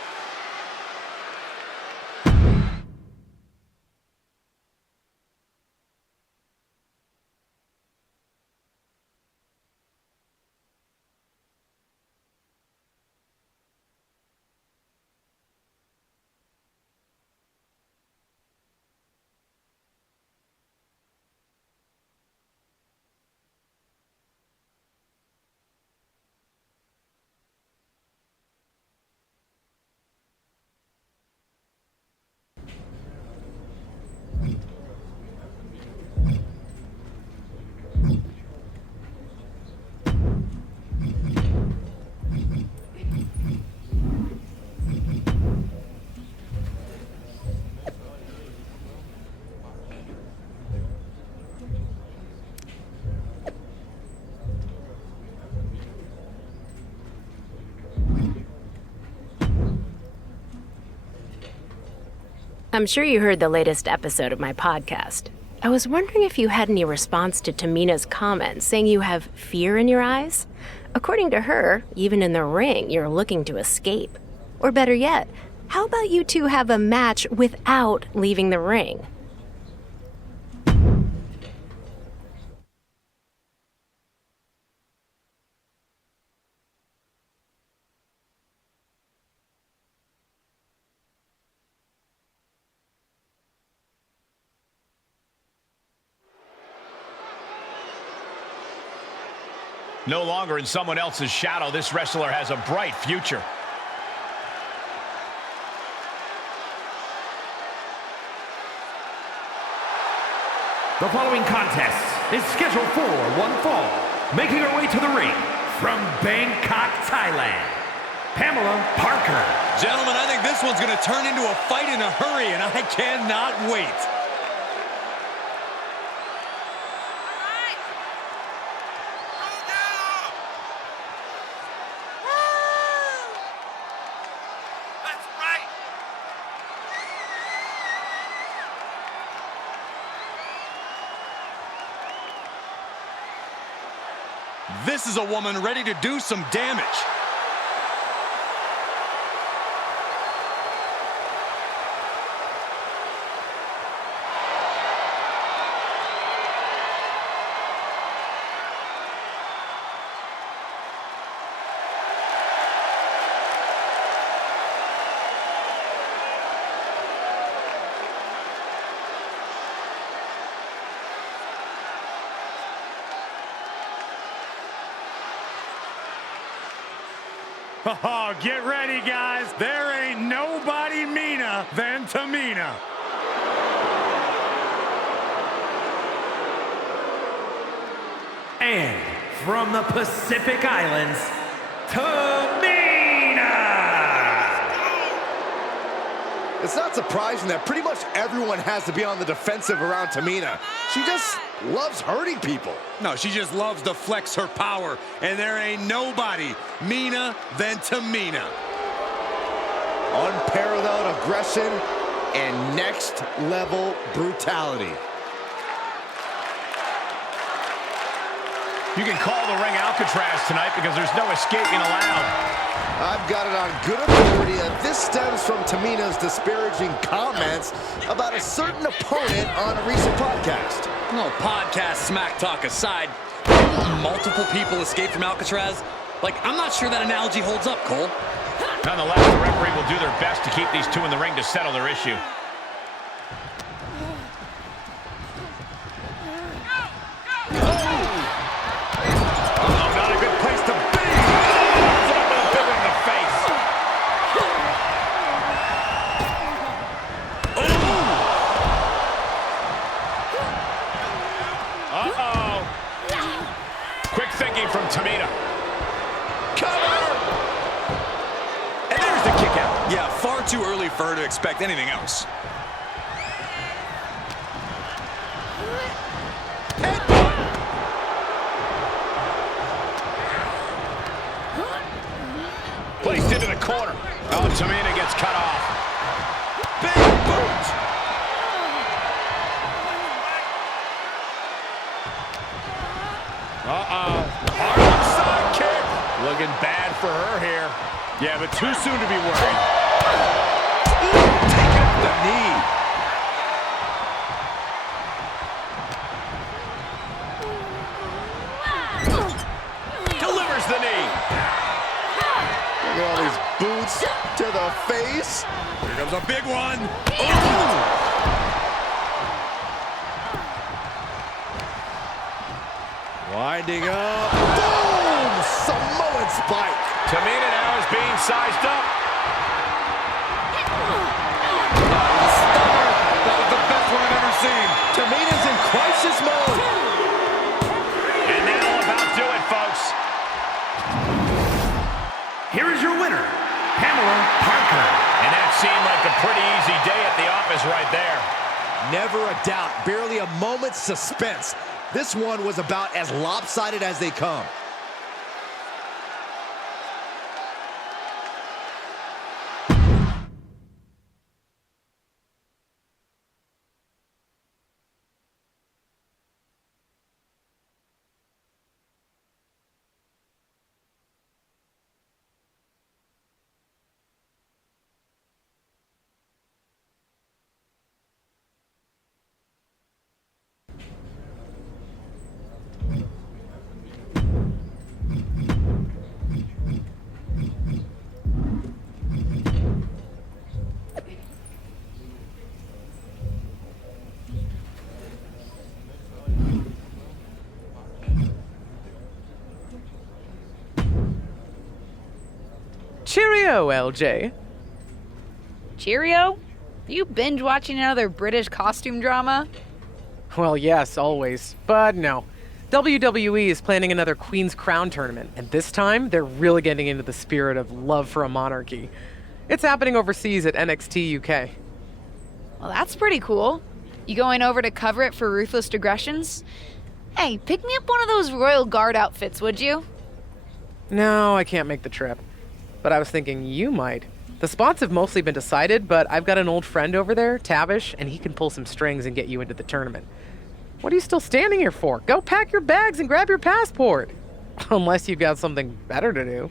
I'm sure you heard the latest episode of my podcast. I was wondering if you had any response to Tamina's comment saying you have fear in your eyes? According to her, even in the ring, you're looking to escape. Or better yet, how about you two have a match without leaving the ring? No longer in someone else's shadow, this wrestler has a bright future. The following contest is scheduled for one fall. Making her way to the ring from Bangkok, Thailand, Pamela Parker. Gentlemen, I think this one's going to turn into a fight in a hurry, and I cannot wait. This is a woman ready to do some damage. Oh, get ready, guys. There ain't nobody meaner than Tamina. And from the Pacific Islands, Tamina! It's not surprising that pretty much everyone has to be on the defensive around Tamina. She just loves hurting people. No, she just loves to flex her power, and there ain't nobody meaner than Tamina. Unparalleled aggression and next-level brutality. You can call the ring Alcatraz tonight because there's no escaping allowed. I've got it on good authority that this stems from Tamina's disparaging comments about a certain opponent on a recent podcast. No, podcast smack talk aside, multiple people escape from Alcatraz? Like, I'm not sure that analogy holds up, Cole. Nonetheless, the referee will do their best to keep these two in the ring to settle their issue. From Tamina. Cover! And there's the kick out. Yeah, far too early for her to expect anything else. Placed into the corner. Oh, Tamina gets cut off. Big boot! Hard side kick. Looking bad for her here. Yeah, but too soon to be worried. Taking up the knee. Delivers the knee. Look at all these boots to the face. Here comes a big one. Winding up. Boom! Samoan spike. Tamina now is being sized up. That was the best one I've ever seen. Tamina's in crisis mode. And that'll about do it, folks. Here is your winner, Pamela Parker. And that seemed like a pretty easy day at the office right there. Never a doubt. Barely a moment's suspense. This one was about as lopsided as they come. Cheerio, LJ. Cheerio? You binge watching another British costume drama? Well, yes, always. But no. WWE is planning another Queen's Crown tournament, and this time they're really getting into the spirit of love for a monarchy. It's happening overseas at NXT UK. Well, that's pretty cool. You going over to cover it for Ruthless Digressions? Hey, pick me up one of those Royal Guard outfits, would you? No, I can't make the trip. But I was thinking you might. The spots have mostly been decided, but I've got an old friend over there, Tavish, and he can pull some strings and get you into the tournament. What are you still standing here for? Go pack your bags and grab your passport. Unless you've got something better to do.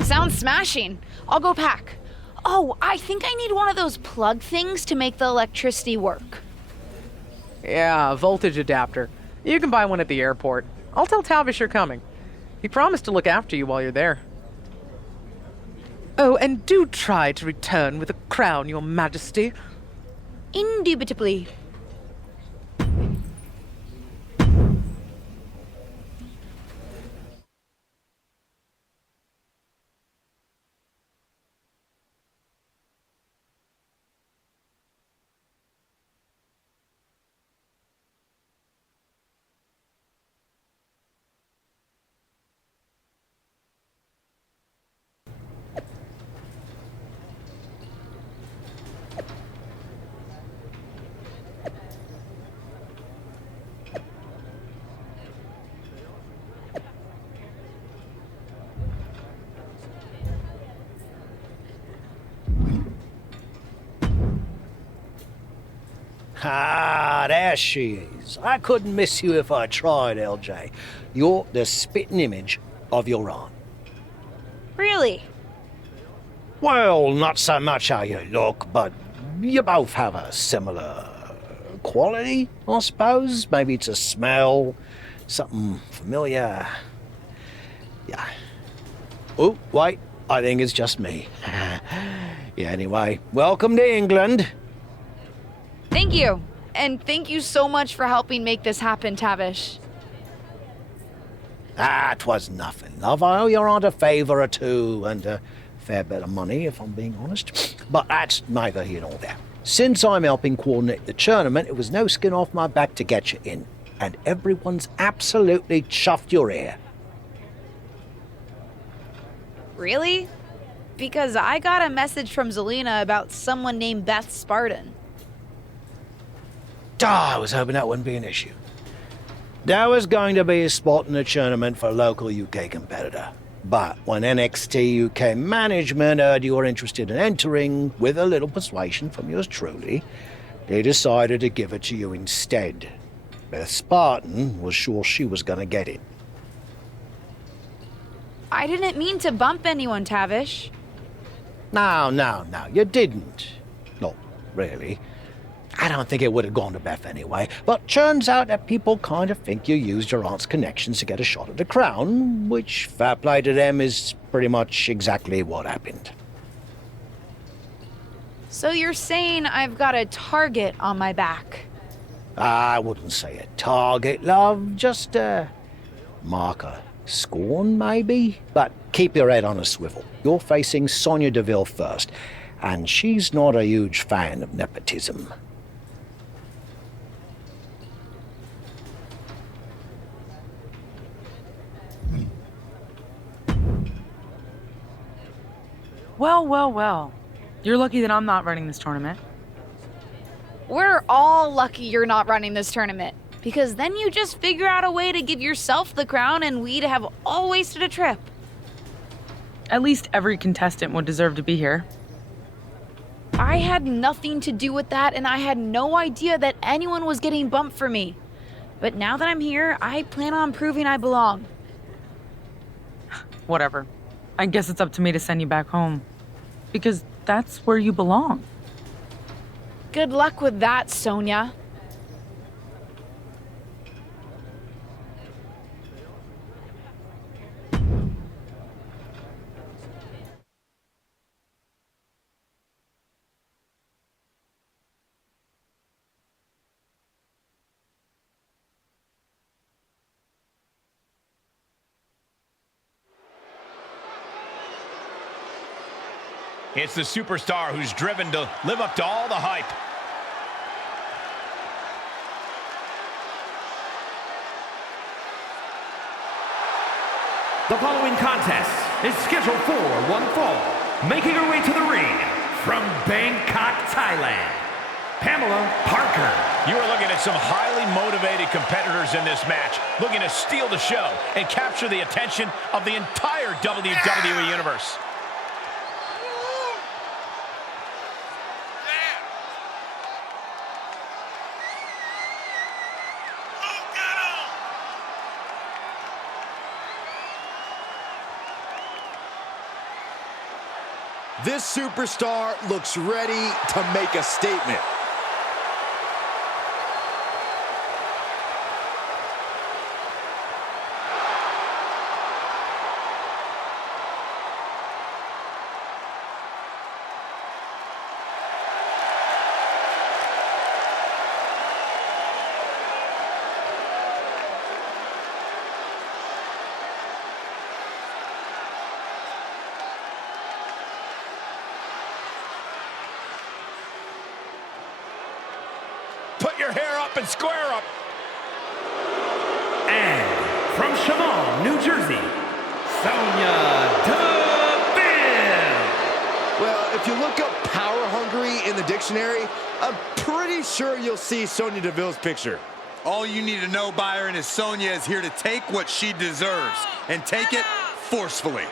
Sounds smashing. I'll go pack. Oh, I think I need one of those plug things to make the electricity work. Yeah, a voltage adapter. You can buy one at the airport. I'll tell Tavish you're coming. He promised to look after you while you're there. Oh, and do try to return with a crown, Your Majesty. Indubitably. Ah, there she is. I couldn't miss you if I tried, LJ. You're the spitting image of your aunt. Really? Well, not so much how you look, but you both have a similar quality, I suppose. Maybe it's a smell, something familiar. Yeah. Oh, wait, I think it's just me. Yeah, anyway, welcome to England. Thank you. And thank you so much for helping make this happen, Tavish. Ah, 'twas nothing, love. I owe your aunt a favour or two, and a fair bit of money, if I'm being honest. But that's neither here nor there. Since I'm helping coordinate the tournament, it was no skin off my back to get you in. And everyone's absolutely chuffed your ear. Really? Because I got a message from Zelina about someone named Beth Spartan. I was hoping that wouldn't be an issue. There was going to be a spot in the tournament for a local UK competitor. But when NXT UK management heard you were interested in entering, with a little persuasion from yours truly, they decided to give it to you instead. Beth Spartan was sure she was going to get it. I didn't mean to bump anyone, Tavish. No, you didn't. Not really. I don't think it would have gone to Beth anyway, but turns out that people kind of think you used your aunt's connections to get a shot at the crown, which, fair play to them, is pretty much exactly what happened. So you're saying I've got a target on my back? I wouldn't say a target, love, just a marker. Scorn, maybe? But keep your head on a swivel. You're facing Sonya Deville first, and she's not a huge fan of nepotism. Well. You're lucky that I'm not running this tournament. We're all lucky you're not running this tournament, because then you just figure out a way to give yourself the crown and we'd have all wasted a trip. At least every contestant would deserve to be here. I had nothing to do with that, and I had no idea that anyone was getting bumped for me. But now that I'm here, I plan on proving I belong. Whatever. I guess it's up to me to send you back home. Because that's where you belong. Good luck with that, Sonya. It's the superstar who's driven to live up to all the hype. The following contest is scheduled for one fall. Making her way to the ring from Bangkok, Thailand, Pamela Parker. You are looking at some highly motivated competitors in this match, looking to steal the show and capture the attention of the entire WWE Universe. This superstar looks ready to make a statement. Put your hair up and square up. And from Chemung, New Jersey, Sonya Deville. Well, if you look up power hungry in the dictionary, I'm pretty sure you'll see Sonya Deville's picture. All you need to know, Byron, is Sonya is here to take what she deserves and take it forcefully.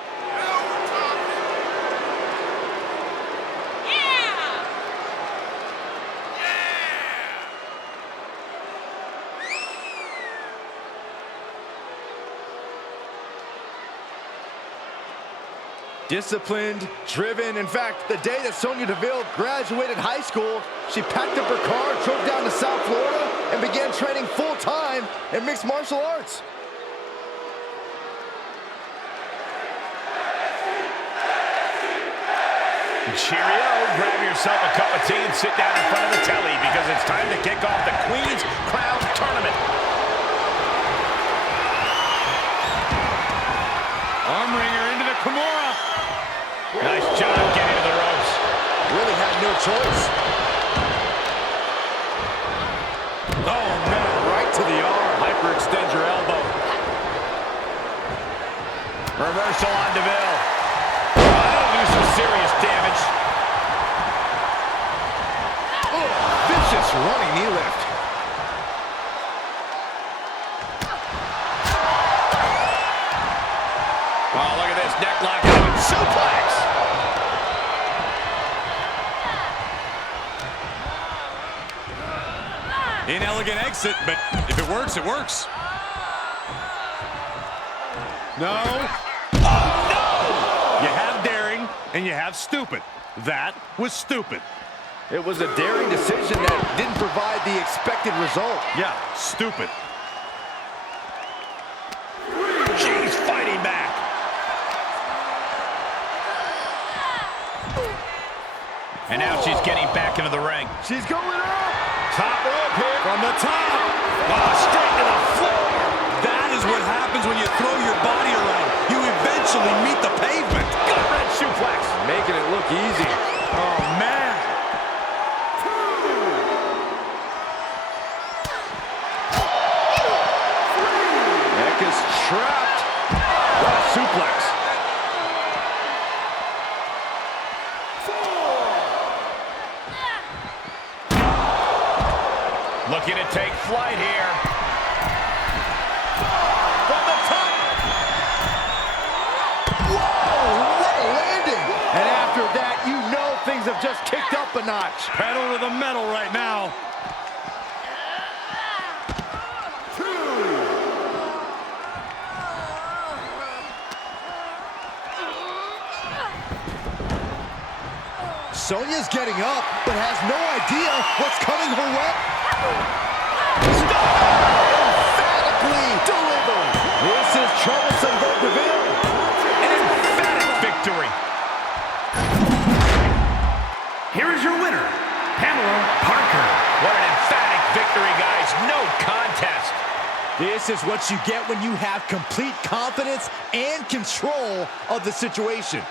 Disciplined, driven. In fact, the day that Sonya Deville graduated high school, she packed up her car, drove down to South Florida, and began training full-time in mixed martial arts. Cheerio, grab yourself a cup of tea and sit down in front of the telly because it's time to kick off the Queen's Crown Tournament. Arm wringer into the Kimura. Nice job getting to the ropes. Really had no choice. Oh, man, right to the arm. Hyperextend your elbow. Reversal on Deville. That'll do some serious damage. Oh, vicious running knee lift. Oh, look at this neck lock and suplex. Inelegant exit, but if it works, it works. No. Oh, no! You have daring, and you have stupid. That was stupid. It was a daring decision that didn't provide the expected result. Yeah, stupid. She's fighting back. And now she's getting back into the ring. She's going up. Top rope here. From the top. Oh, straight to the floor. That is what happens when you throw your body around. You eventually meet the pavement. Gut-wrench suplex. Making it look easy. Oh, man. Neck is trapped. What a suplex. Looking to take flight here. From the top. Whoa, what a landing. And after that, you know things have just kicked up a notch. Pedal to the metal right now. Sonya's getting up, but has no idea what's coming her way. Emphatically delivered. This is troublesome for Deville. An emphatic victory. Here is your winner, Pamela Parker. What an emphatic victory, guys. No contest. This is what you get when you have complete confidence and control of the situation.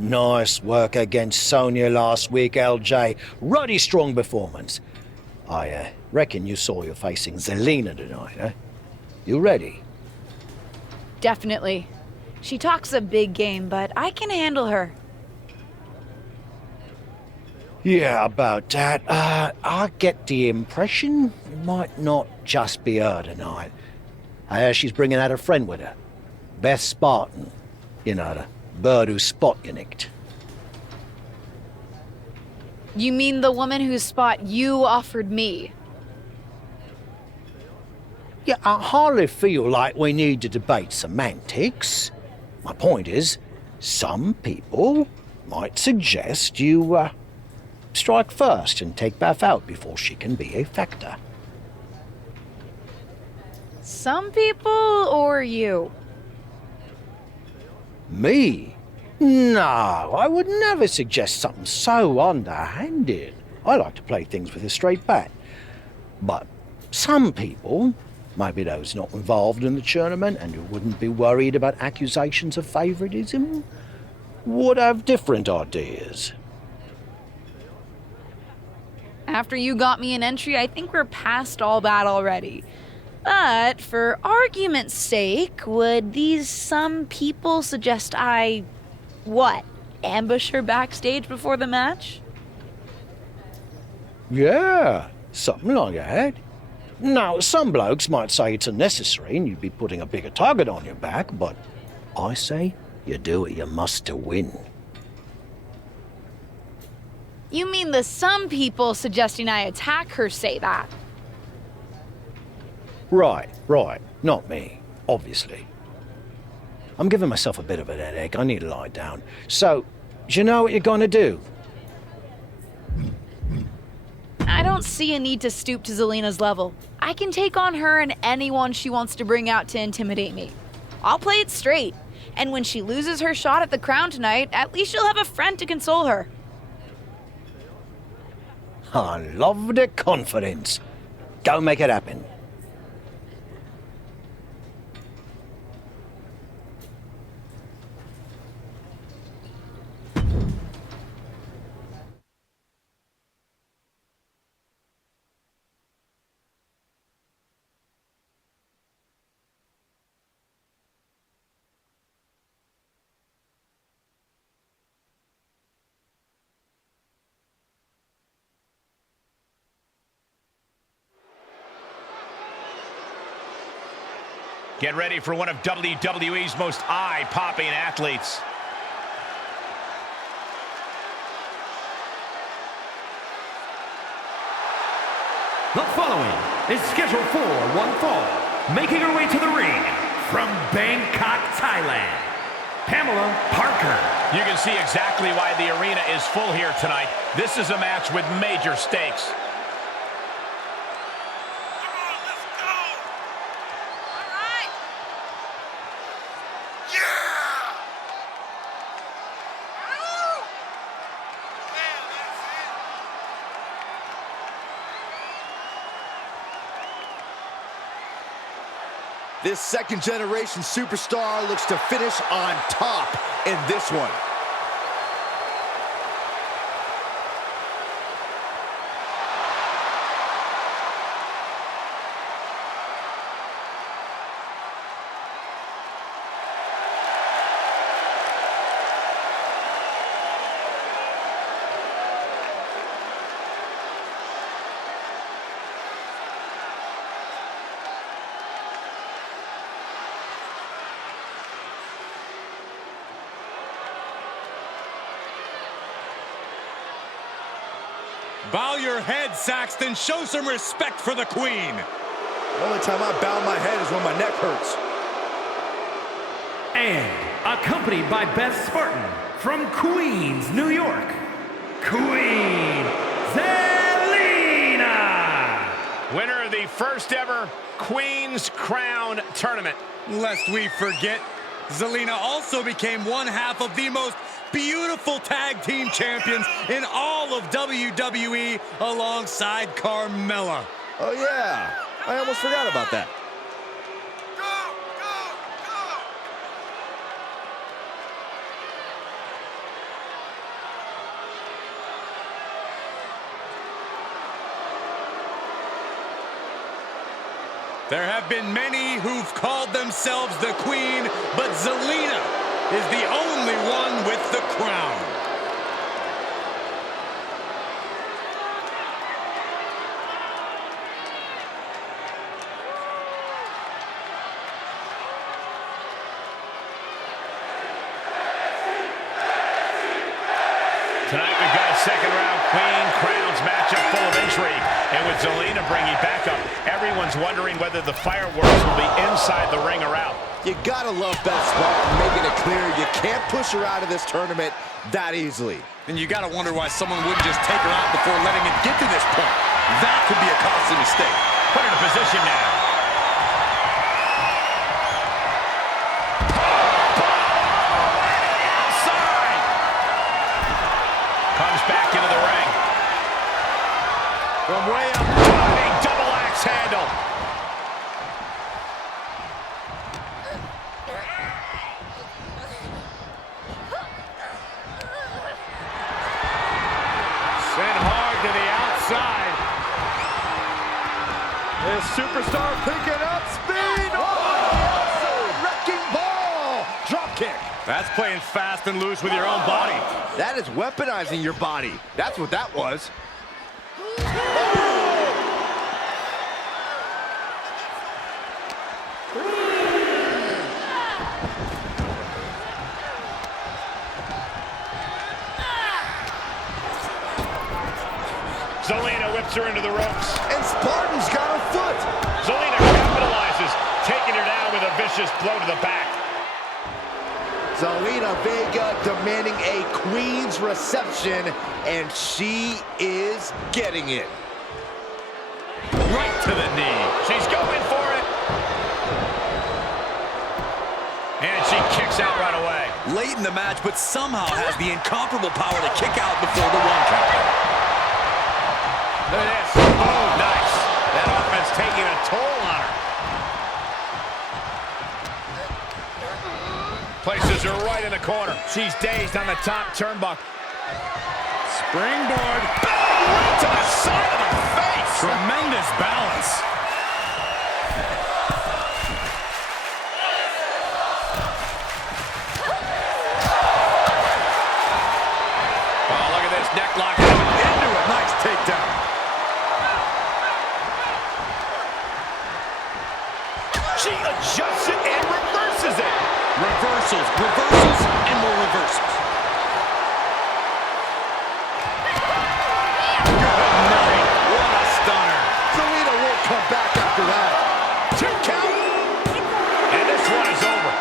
Nice work against Sonya last week, LJ. Ruddy strong performance. I reckon you saw you're facing Zelina tonight, eh? You ready? Definitely. She talks a big game, but I can handle her. Yeah, about that. I get the impression it might not just be her tonight. I hear she's bringing out a friend with her. Beth Spartan. You know, the bird whose spot you nicked. You mean the woman whose spot you offered me? Yeah, I hardly feel like we need to debate semantics. My point is, some people might suggest you strike first and take Beth out before she can be a factor. Some people or you? Me? No, I would never suggest something so underhanded. I like to play things with a straight bat. But some people, maybe those not involved in the tournament and who wouldn't be worried about accusations of favoritism, would have different ideas. After you got me an entry, I think we're past all that already. But for argument's sake, would these some people suggest I, ambush her backstage before the match? Yeah, something like that. Now, some blokes might say it's unnecessary and you'd be putting a bigger target on your back, but I say you do what you must to win. You mean the some people suggesting I attack her say that? Right. Not me, obviously. I'm giving myself a bit of a headache. I need to lie down. So, do you know what you're gonna do? I don't see a need to stoop to Zelina's level. I can take on her and anyone she wants to bring out to intimidate me. I'll play it straight. And when she loses her shot at the crown tonight, at least she'll have a friend to console her. I love the confidence. Go make it happen. Get ready for one of WWE's most eye-popping athletes. The following is scheduled for one fall, making her way to the ring from Bangkok, Thailand, Pamela Parker. You can see exactly why the arena is full here tonight. This is a match with major stakes. This second-generation superstar looks to finish on top in this one. Bow your head, Saxton. Show some respect for the queen. The only time I bow my head is when my neck hurts. And accompanied by Beth Spartan from Queens, New York, Queen Zelina. Winner of the first ever Queen's Crown Tournament. Lest we forget, Zelina also became one half of the most beautiful tag team champions in all of WWE alongside Carmella. Oh yeah, I almost forgot about that. There have been many who've called themselves the queen, but Zelina is the only one with the crown. Tonight we've got a second round Queen Crowns matchup full of intrigue. And with Zelina bringing backup, everyone's wondering whether the fireworks will be inside the ring or out. You gotta love Beth Spartan making it clear you can't push her out of this tournament that easily. And you gotta wonder why someone wouldn't just take her out before letting it get to this point. That could be a costly mistake. Put her in position now. Outside. Comes back into the ring. From way up top, a double axe handle. Sent hard to the outside. superstar picking up speed. Oh, yes, a wrecking ball. Drop kick. That's playing fast and loose with your own body. That is weaponizing your body. That's what that was. Zelina whips her into the ropes. And Spartan's got her foot. Zelina capitalizes, taking her down with a vicious blow to the back. Zelina Vega demanding a queen's reception, and she is getting it. Right to the knee. She's going for it. And she kicks out right away. Late in the match, but somehow has the incomparable power to kick out before the 1 count. Look at this. Oh, nice. That offense taking a toll on her. Places her right in the corner. She's dazed on the top turnbuckle. Springboard. Right to the side of the face. Tremendous balance. Oh, look at this neck lock. Into a nice takedown. She adjusts it and reverses it. Reversals, reversals, and more reversals. Good night. What a stunner. Zelina won't come back after that. 2 count. And this one is over.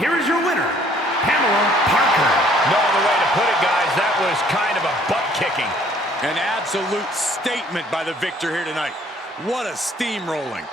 Here is your winner, Pamela Parker. No other way to put it, guys. That was kind of a butt kicking. An absolute statement by the victor here tonight. What a steamrolling.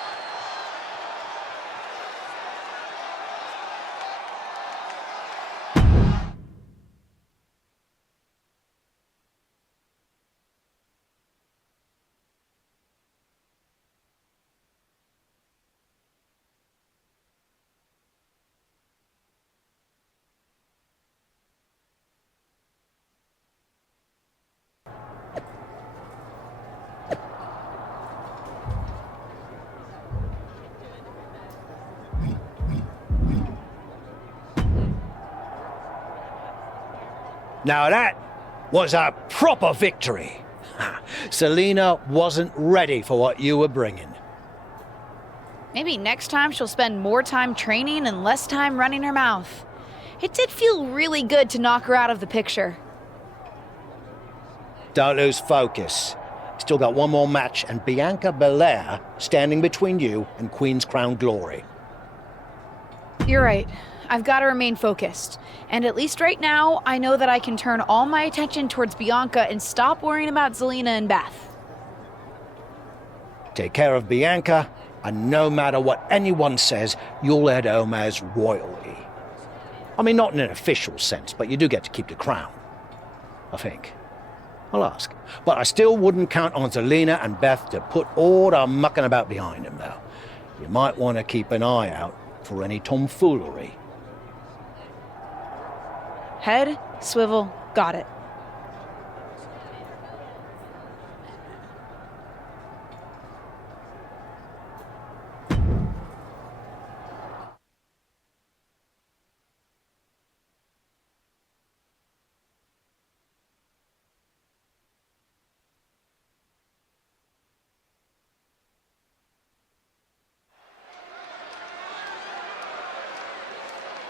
Now that was a proper victory. Zelina wasn't ready for what you were bringing. Maybe next time she'll spend more time training and less time running her mouth. It did feel really good to knock her out of the picture. Don't lose focus. Still got one more match and Bianca Belair standing between you and Queen's Crown glory. You're right. I've got to remain focused. And at least right now, I know that I can turn all my attention towards Bianca and stop worrying about Zelina and Beth. Take care of Bianca, and no matter what anyone says, you'll head home as royalty. I mean, not in an official sense, but you do get to keep the crown. I think. I'll ask. But I still wouldn't count on Zelina and Beth to put all the mucking about behind them, though. You might want to keep an eye out for any tomfoolery. Head, swivel, got it.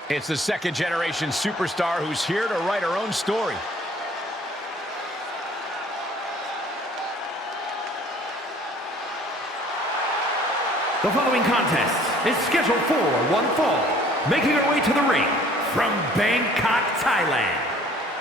It's the second-generation superstar who's here to write her own story. The following contest is scheduled for one fall. Making her way to the ring from Bangkok, Thailand,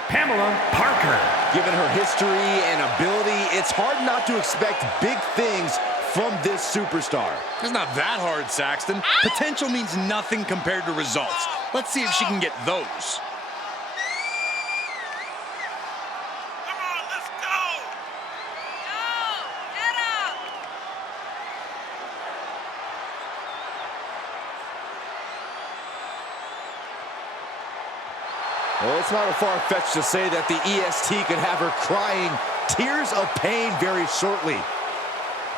Pamela Parker. Given her history and ability, it's hard not to expect big things from this superstar. It's not that hard, Saxton. Potential means nothing compared to results. Let's see if she can get those. Well, it's not far-fetched to say that the EST could have her crying tears of pain very shortly.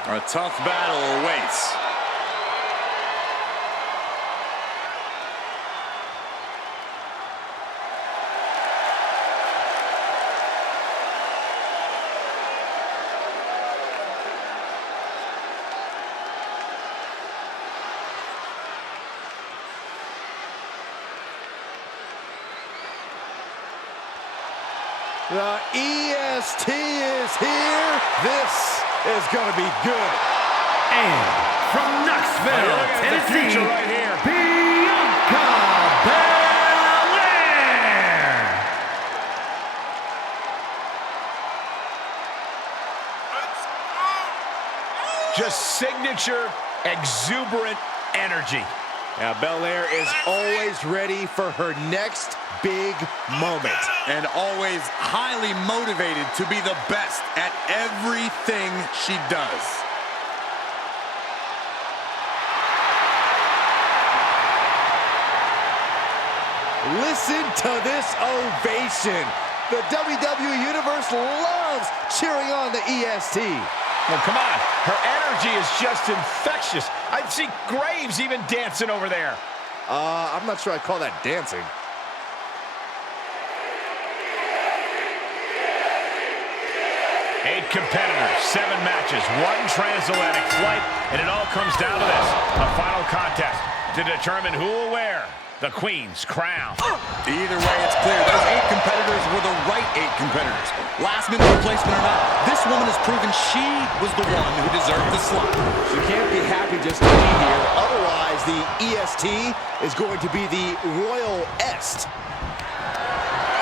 A tough battle awaits. The EST is here. This is going to be good. And from Knoxville, Tennessee, right here. Bianca Belair. Just signature, exuberant energy. Now, Belair is always ready for her next big moment. And always highly motivated to be the best at everything she does. Listen to this ovation. The WWE Universe loves cheering on the EST. Well, come on. Her energy is just infectious. I see Graves even dancing over there. I'm not sure I call that dancing. Eight competitors, 7 matches, 1 transatlantic flight, and it all comes down to this, a final contest to determine who will wear the Queen's crown. Either way, it's clear those 8 competitors were the right 8 competitors. Last-minute replacement or not, this woman has proven she was the one who deserved the slot. She can't be happy just to be here. Otherwise, the EST is going to be the Royal Est.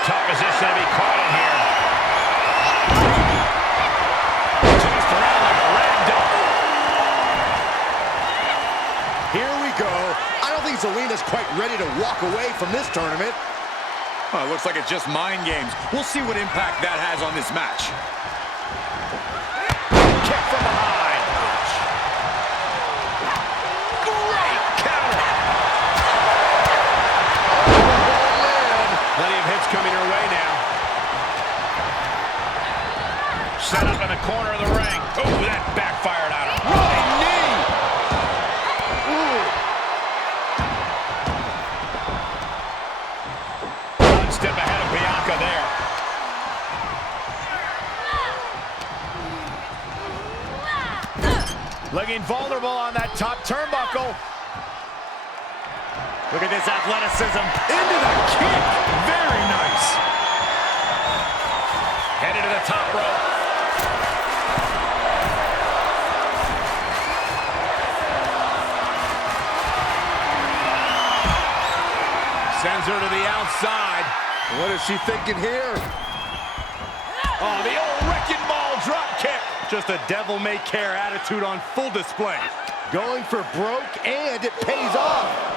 Tough position to be caught in here. Tossed around like a rag doll. Here we go. I don't think Zelina's quite ready to walk away from this tournament. Well, it looks like it's just mind games. We'll see what impact that has on this match. Kick from behind. Great counter. Plenty of hits coming her way now. Set up in the corner of the ring. Oh, that backfired on her. Running knee. One step ahead of Bianca there. Looking vulnerable on that top turnbuckle. Look at this athleticism. Into the kick. Very nice. Headed to the top rope. Sends her to the outside. What is she thinking here? Oh, the old wrecking ball drop kick. Just a devil-may-care attitude on full display. Going for broke, and it pays off.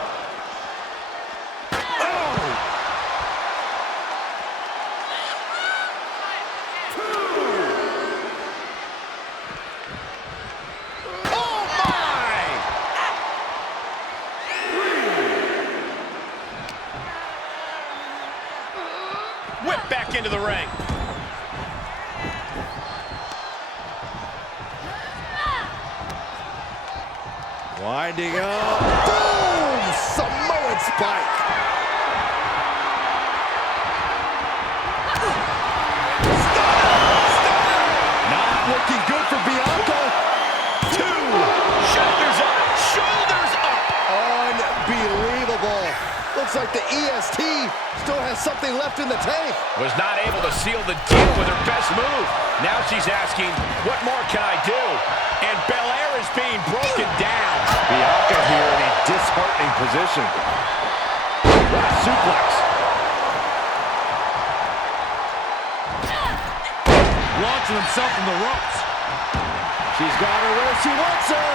Whip back into the ring. Winding up. Boom! Samoan spike. Not looking good for Bianca. 2. Shoulders up. Shoulders up. Unbelievable. Looks like the EST still has something left in the tank. Was not able to seal the deal with her best move. Now she's asking, what more can I do? And Belair is being broken down. Bianca here in a disheartening position. What a suplex. Launching himself from the ropes. She's got her where she wants her.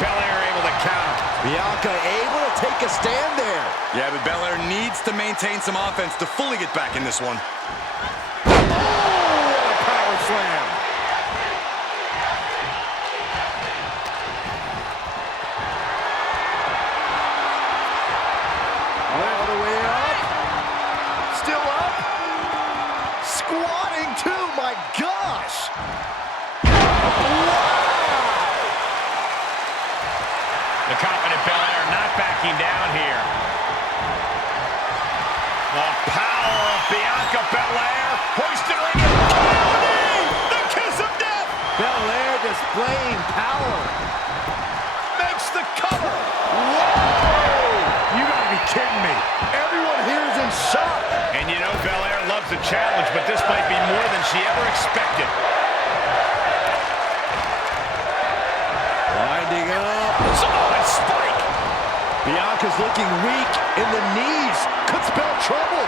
Belair able to counter. Bianca able to take a stand there. Yeah, but Belair needs to maintain some offense to fully get back in this one. Oh, what a power slam. All the way up. Still up. my gosh! The confident Belair not backing down here. The power of Bianca Belair. Hoisted ring in. The kiss of death. Belair displaying power. Makes the cover. Whoa! You gotta be kidding me. Everyone here is in shock. And you know Belair loves a challenge, but this might be more than she ever expected. Winding up. Solid spike. Bianca's looking weak in the knees. Could spell trouble.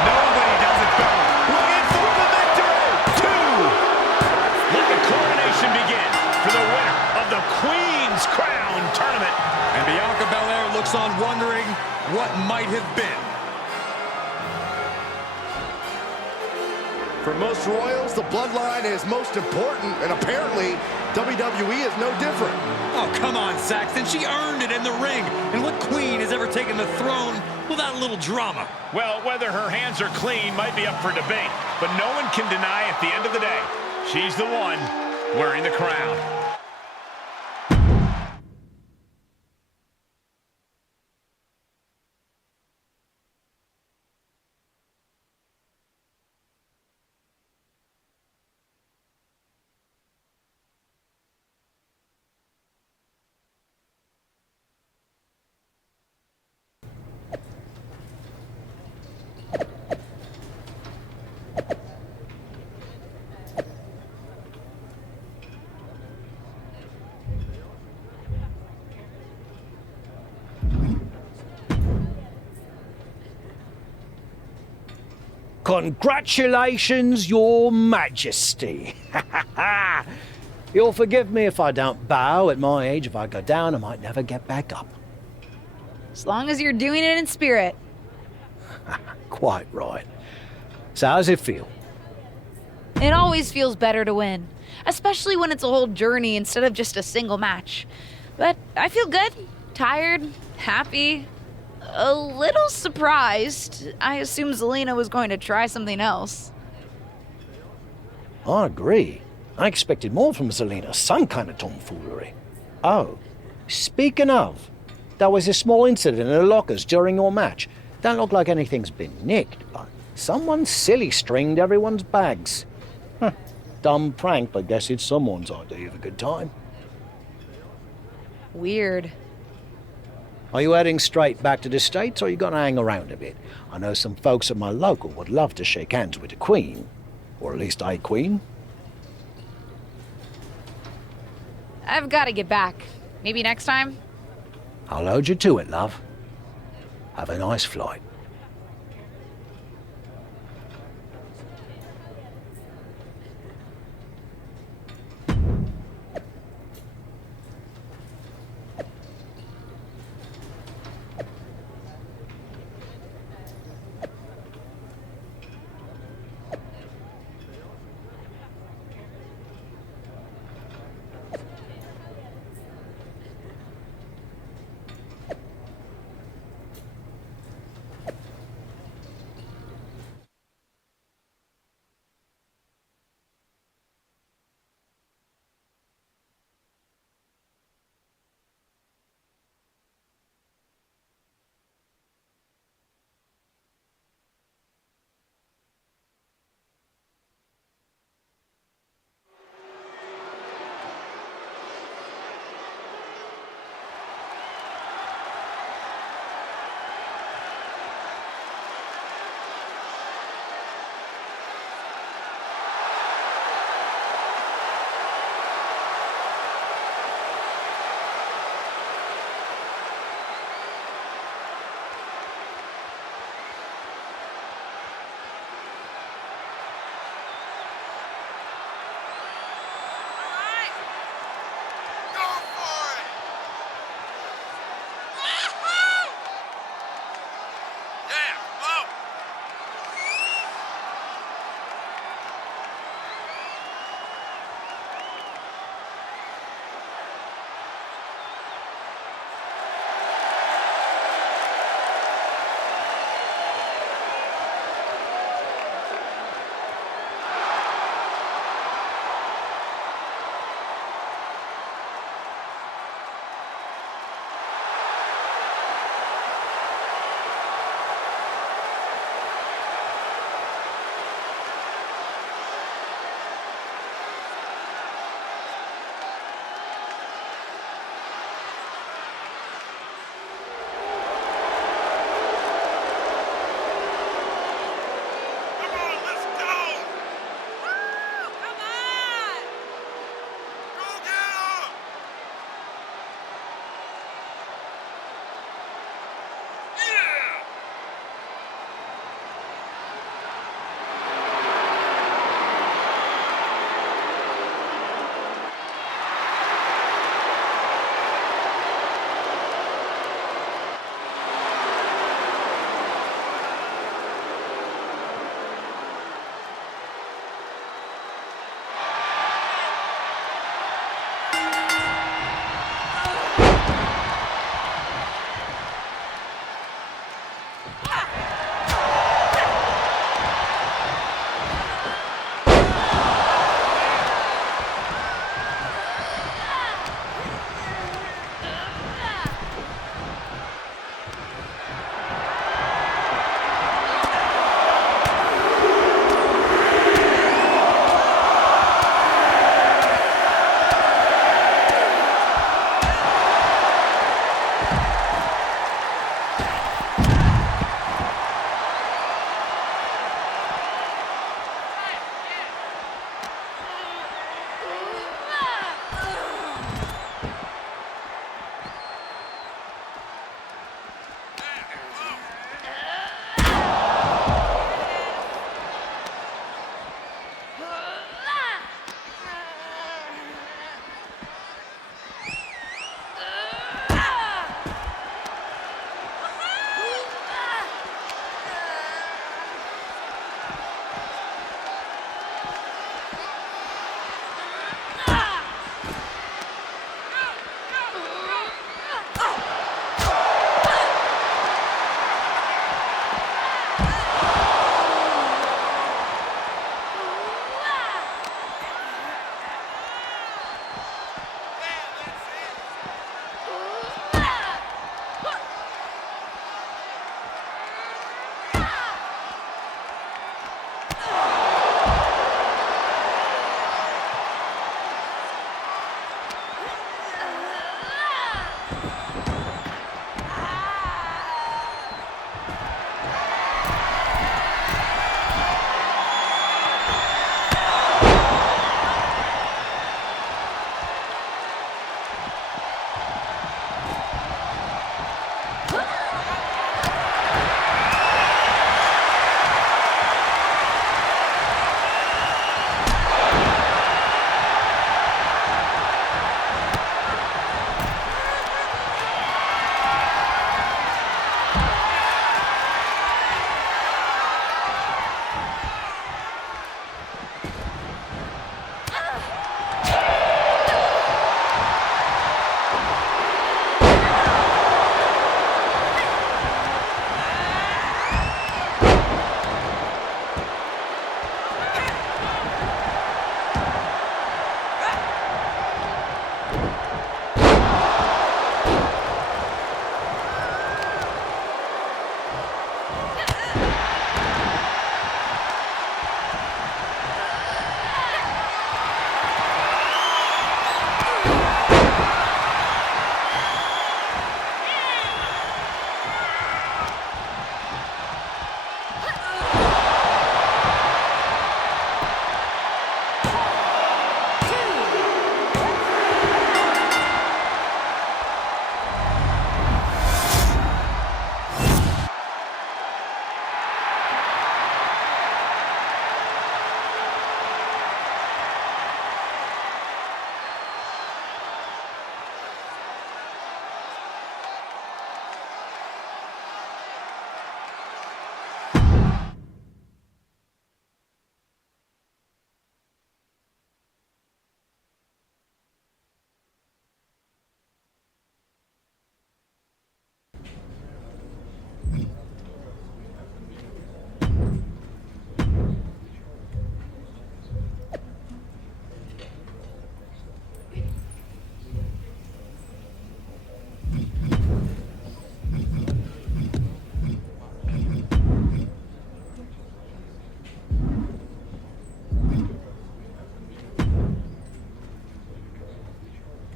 Nobody does it better. Looking for the victory. 2. Let the coronation begin for the winner of the Queen's Crown Tournament. And Bianca Belair looks on wondering what might have been. For most royals, the bloodline is most important, and apparently WWE is no different. Oh, come on, Saxton. She earned it in the ring. And what queen has ever taken the throne without a little drama? Well, whether her hands are clean might be up for debate, but no one can deny at the end of the day, she's the one wearing the crown. Congratulations, Your Majesty. You'll forgive me if I don't bow. At my age, if I go down, I might never get back up. As long as you're doing it in spirit. Quite right. So how's it feel? It always feels better to win, especially when it's a whole journey instead of just a single match. But I feel good, tired, happy, a little surprised. I assumed Zelina was going to try something else. I agree. I expected more from Zelina, some kind of tomfoolery. Oh, speaking of, there was a small incident in the lockers during your match. Don't look like anything's been nicked, but someone silly stringed everyone's bags. Dumb prank, but guess it's someone's idea of a good time. Weird. Are you heading straight back to the States, or are you going to hang around a bit? I know some folks at my local would love to shake hands with the Queen. Or at least a Queen. I've got to get back. Maybe next time? I'll hold you to it, love. Have a nice flight.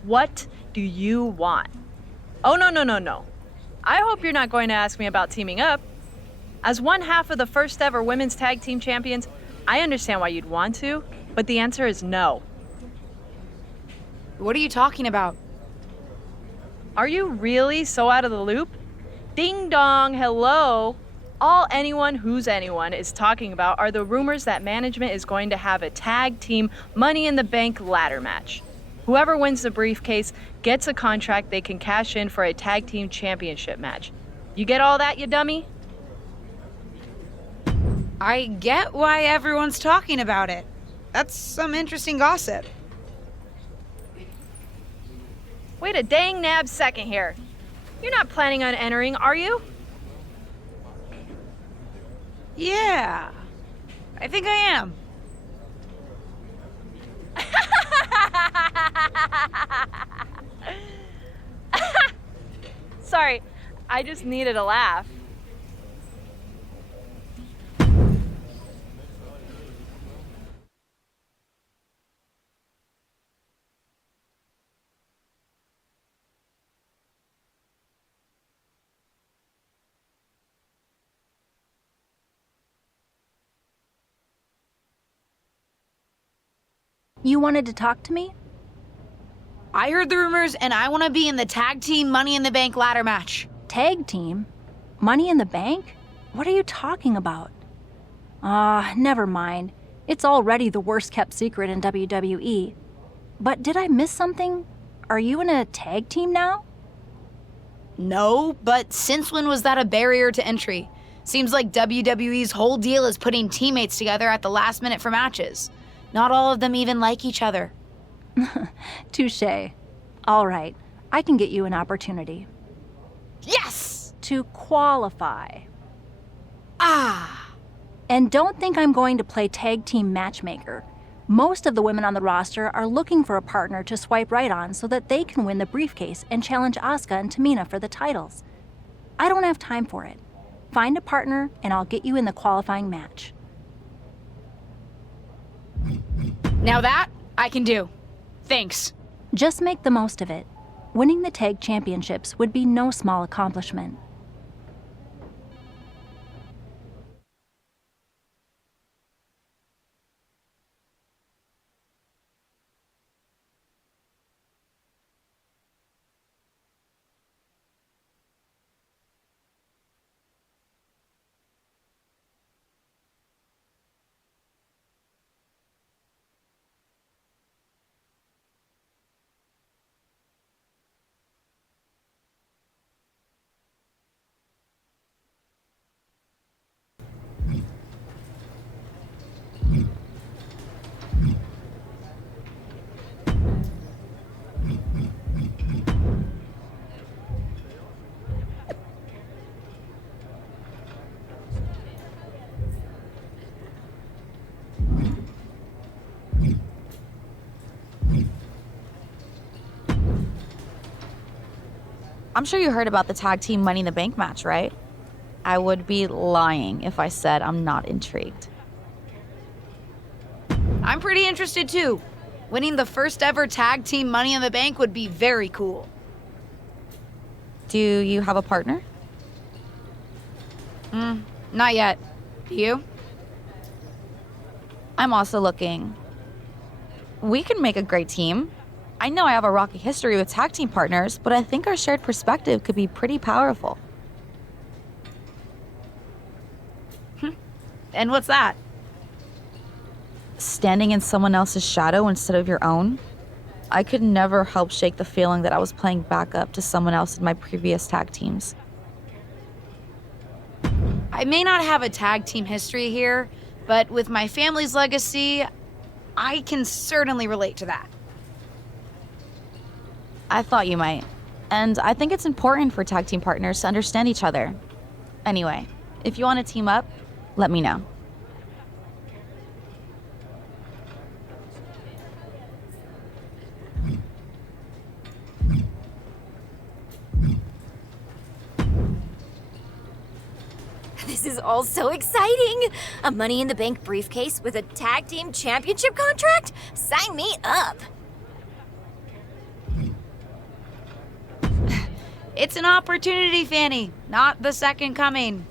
What do you want? Oh, no. I hope you're not going to ask me about teaming up. As one half of the first ever women's tag team champions, I understand why you'd want to, but the answer is no. What are you talking about? Are you really so out of the loop? Ding dong, hello. All anyone who's anyone is talking about are the rumors that management is going to have a tag team Money in the Bank ladder match. Whoever wins the briefcase gets a contract they can cash in for a tag team championship match. You get all that, you dummy? I get why everyone's talking about it. That's some interesting gossip. Wait a dang nab second here. You're not planning on entering, are you? Yeah, I think I am. Sorry, I just needed a laugh. You wanted to talk to me? I heard the rumors and I want to be in the tag team Money in the Bank ladder match. Tag team? Money in the Bank? What are you talking about? Never mind. It's already the worst kept secret in WWE. But did I miss something? Are you in a tag team now? No, but since when was that a barrier to entry? Seems like WWE's whole deal is putting teammates together at the last minute for matches. Not all of them even like each other. Touché. All right, I can get you an opportunity. Yes! To qualify. Ah! And don't think I'm going to play tag team matchmaker. Most of the women on the roster are looking for a partner to swipe right on so that they can win the briefcase and challenge Asuka and Tamina for the titles. I don't have time for it. Find a partner and I'll get you in the qualifying match. Now that, I can do. Thanks. Just make the most of it. Winning the tag championships would be no small accomplishment. I'm sure you heard about the tag team Money in the Bank match, right? I would be lying if I said I'm not intrigued. I'm pretty interested too. Winning the first ever tag team Money in the Bank would be very cool. Do you have a partner? Not yet. Do you? I'm also looking. We can make a great team. I know I have a rocky history with tag team partners, but I think our shared perspective could be pretty powerful. And what's that? Standing in someone else's shadow instead of your own. I could never help shake the feeling that I was playing backup to someone else in my previous tag teams. I may not have a tag team history here, but with my family's legacy, I can certainly relate to that. I thought you might. And I think it's important for tag team partners to understand each other. Anyway, if you want to team up, let me know. This is all so exciting! A Money in the Bank briefcase with a tag team championship contract? Sign me up! It's an opportunity, Fanny, not the second coming.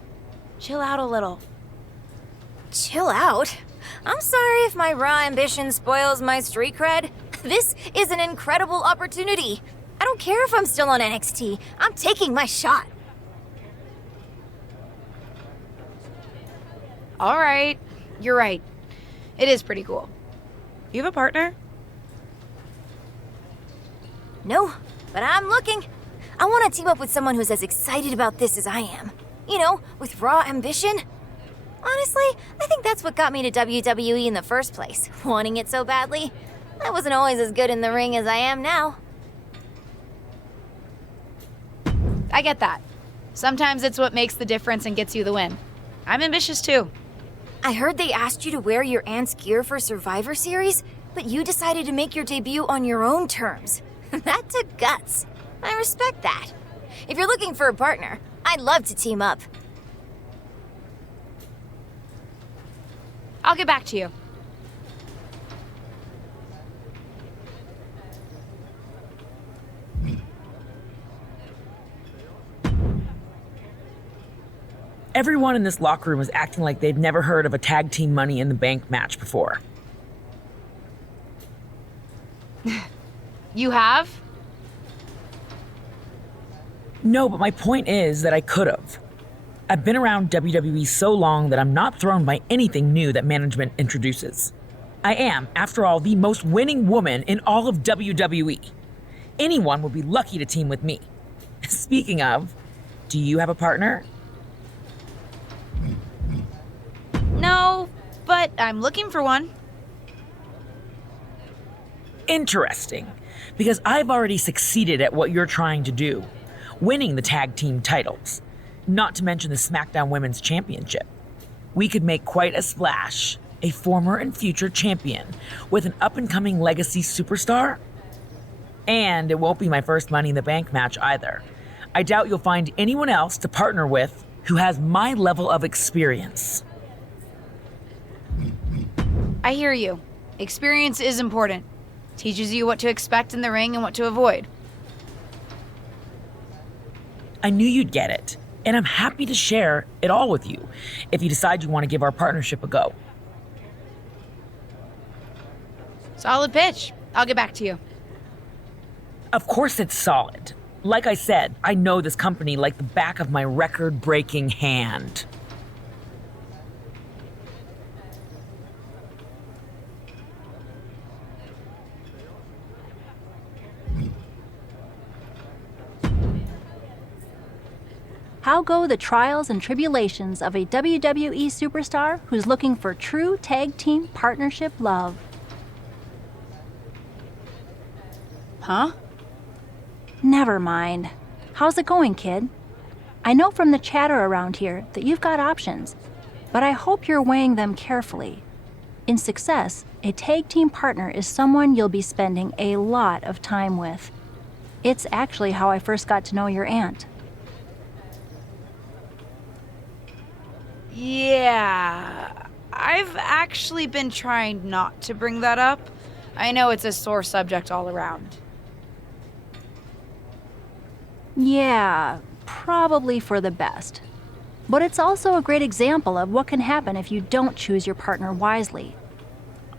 Chill out a little. Chill out? I'm sorry if my raw ambition spoils my street cred. This is an incredible opportunity. I don't care if I'm still on NXT. I'm taking my shot. All right, you're right. It is pretty cool. You have a partner? No, but I'm looking. I want to team up with someone who's as excited about this as I am. You know, with raw ambition. Honestly, I think that's what got me to WWE in the first place, wanting it so badly. I wasn't always as good in the ring as I am now. I get that. Sometimes it's what makes the difference and gets you the win. I'm ambitious too. I heard they asked you to wear your aunt's gear for Survivor Series, but you decided to make your debut on your own terms. That took guts. I respect that. If you're looking for a partner, I'd love to team up. I'll get back to you. Everyone in this locker room is acting like they've never heard of a tag team Money in the Bank match before. You have? No, but my point is that I could have. I've been around WWE so long that I'm not thrown by anything new that management introduces. I am, after all, the most winning woman in all of WWE. Anyone would be lucky to team with me. Speaking of, do you have a partner? No, but I'm looking for one. Interesting, because I've already succeeded at what you're trying to do, winning the tag team titles, not to mention the SmackDown Women's Championship. We could make quite a splash, a former and future champion with an up-and-coming legacy superstar. And it won't be my first Money in the Bank match either. I doubt you'll find anyone else to partner with who has my level of experience. I hear you. Experience is important. Teaches you what to expect in the ring and what to avoid. I knew you'd get it, and I'm happy to share it all with you if you decide you want to give our partnership a go. Solid pitch. I'll get back to you. Of course it's solid. Like I said, I know this company like the back of my record-breaking hand. How go the trials and tribulations of a WWE superstar who's looking for true tag team partnership love? Huh? Never mind. How's it going, kid? I know from the chatter around here that you've got options, but I hope you're weighing them carefully. In success, a tag team partner is someone you'll be spending a lot of time with. It's actually how I first got to know your aunt. Yeah, I've actually been trying not to bring that up. I know it's a sore subject all around. Yeah, probably for the best. But it's also a great example of what can happen if you don't choose your partner wisely.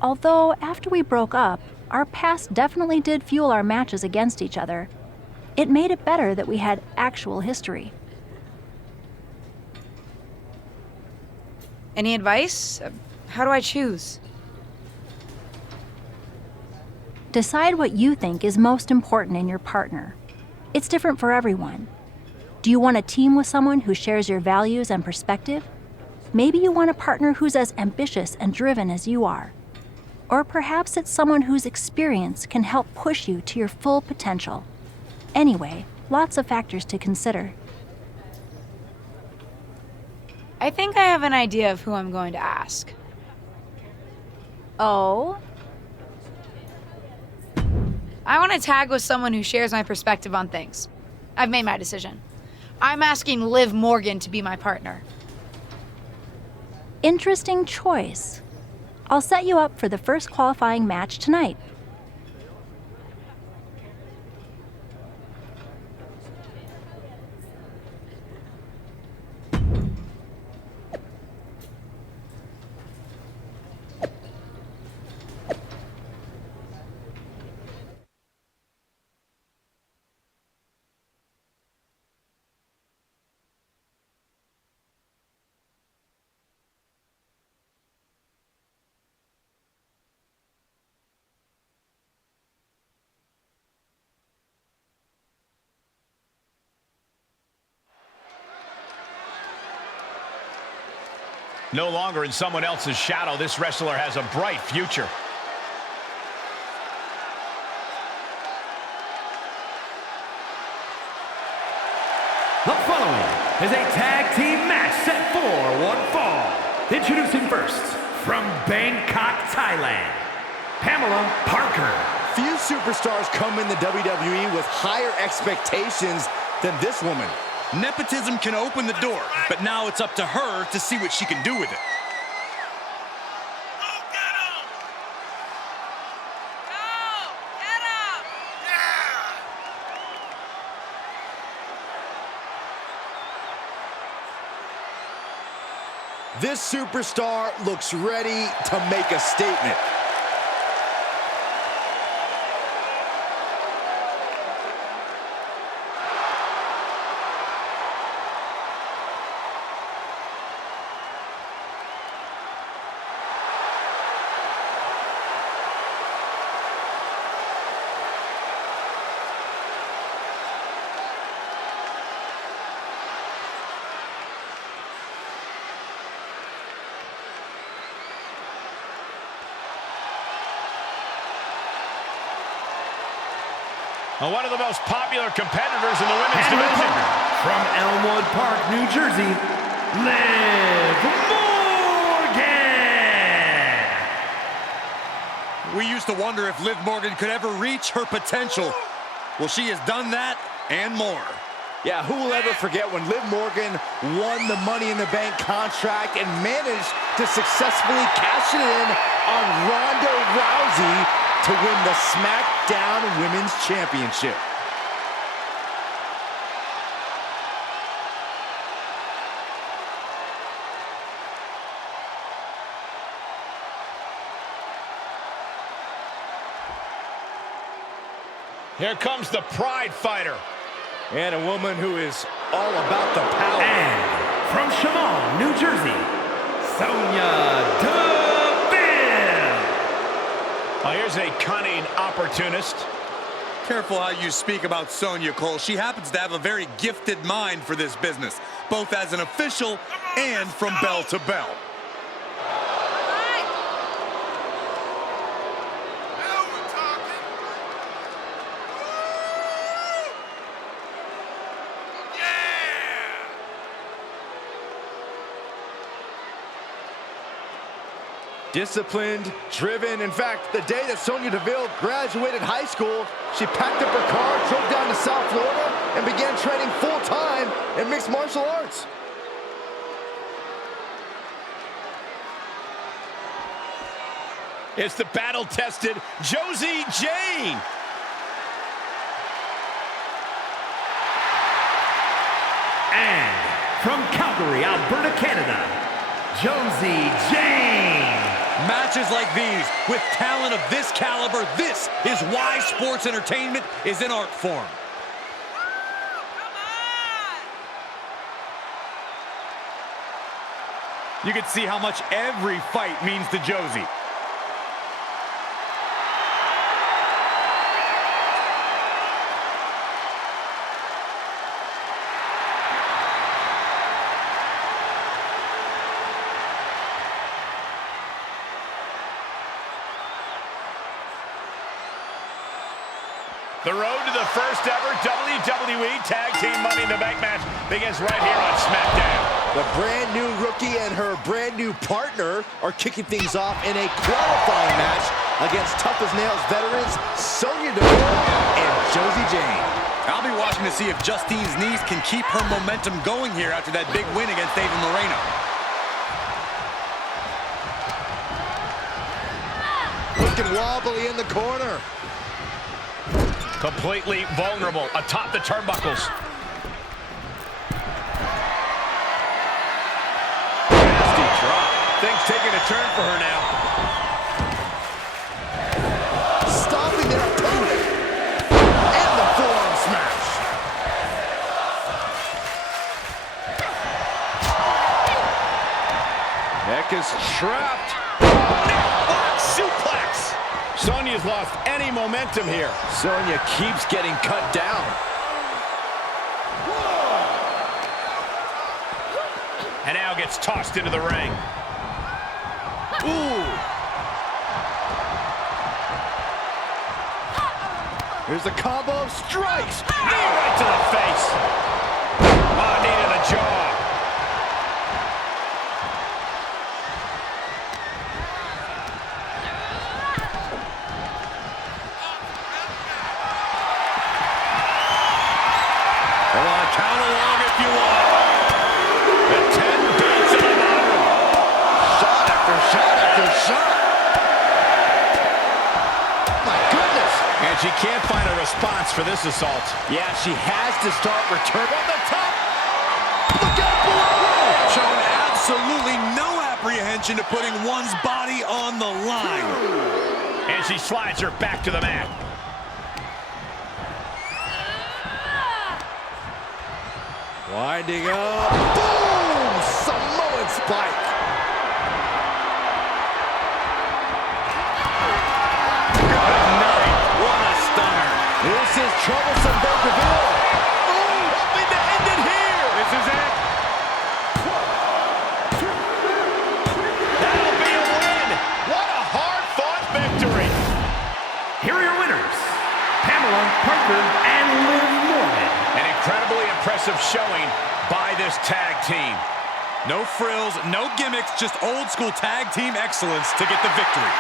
Although, after we broke up, our past definitely did fuel our matches against each other. It made it better that we had actual history. Any advice? How do I choose? Decide what you think is most important in your partner. It's different for everyone. Do you want to team with someone who shares your values and perspective? Maybe you want a partner who's as ambitious and driven as you are. Or perhaps it's someone whose experience can help push you to your full potential. Anyway, lots of factors to consider. I think I have an idea of who I'm going to ask. Oh? I want to tag with someone who shares my perspective on things. I've made my decision. I'm asking Liv Morgan to be my partner. Interesting choice. I'll set you up for the first qualifying match tonight. No longer in someone else's shadow, this wrestler has a bright future. The following is a tag team match set for one fall. Introducing first, from Bangkok, Thailand, Pamela Parker. Few superstars come in the WWE with higher expectations than this woman. Nepotism can open the door, but now it's up to her to see what she can do with it. This superstar looks ready to make a statement. One of the most popular competitors in the women's division. From Elmwood Park, New Jersey, Liv Morgan! We used to wonder if Liv Morgan could ever reach her potential. Well, she has done that and more. Yeah, who will ever forget when Liv Morgan won the Money in the Bank contract and managed to successfully cash it in on Ronda Rousey to win the SmackDown Women's Championship. Here comes the Pride Fighter. And a woman who is all about the power. And from Chemung, New Jersey, Sonya Deville. Here's a cunning opportunist. Careful how you speak about Sonya, Cole. She happens to have a very gifted mind for this business, both as an official and from bell to bell. Disciplined, driven. In fact, the day that Sonya Deville graduated high school, she packed up her car, drove down to South Florida, and began training full-time in mixed martial arts. It's the battle-tested Josie Jane. And from Calgary, Alberta, Canada, Josie Jane. Matches like these, with talent of this caliber, this is why sports entertainment is an art form. You can see how much every fight means to Josie. The road to the first ever WWE Tag Team Money in the Bank match begins right here on SmackDown. The brand new rookie and her brand new partner are kicking things off in a qualifying match against tough-as-nails veterans Sonya Deville and Josie Jane. I'll be watching to see if Justine's knees can keep her momentum going here after that big win against Ava Moreno. Looking wobbly in the corner. Completely vulnerable atop the turnbuckles. Nasty drop. Things taking a turn for her now. Stopping their opponent. And the forearm smash. Neck is trapped. Necklock suplex. Sonya's lost any momentum here. Sonya keeps getting cut down. And now gets tossed into the ring. Ooh. Here's the combo of strikes. Knee right to the face. Oh, knee to the jaw. Come on, count along if you want. The 10 beats of the bottom. Shot after shot after shot. My goodness. And she can't find a response for this assault. Yeah, she has to start return on the top. Look out below. Showing absolutely no apprehension to putting one's body on the line. And she slides her back to the mat. Winding up. Boom! Samoan spike. Good night. What a stunner. This is troublesome Bakerville. Ooh, hoping to end it here. This is it. That'll be a win. What a hard-fought victory. Here are your winners, Pamela Parker and Liv Morgan. An incredibly impressive showing by this tag team. No frills, no gimmicks, just old school tag team excellence to get the victory.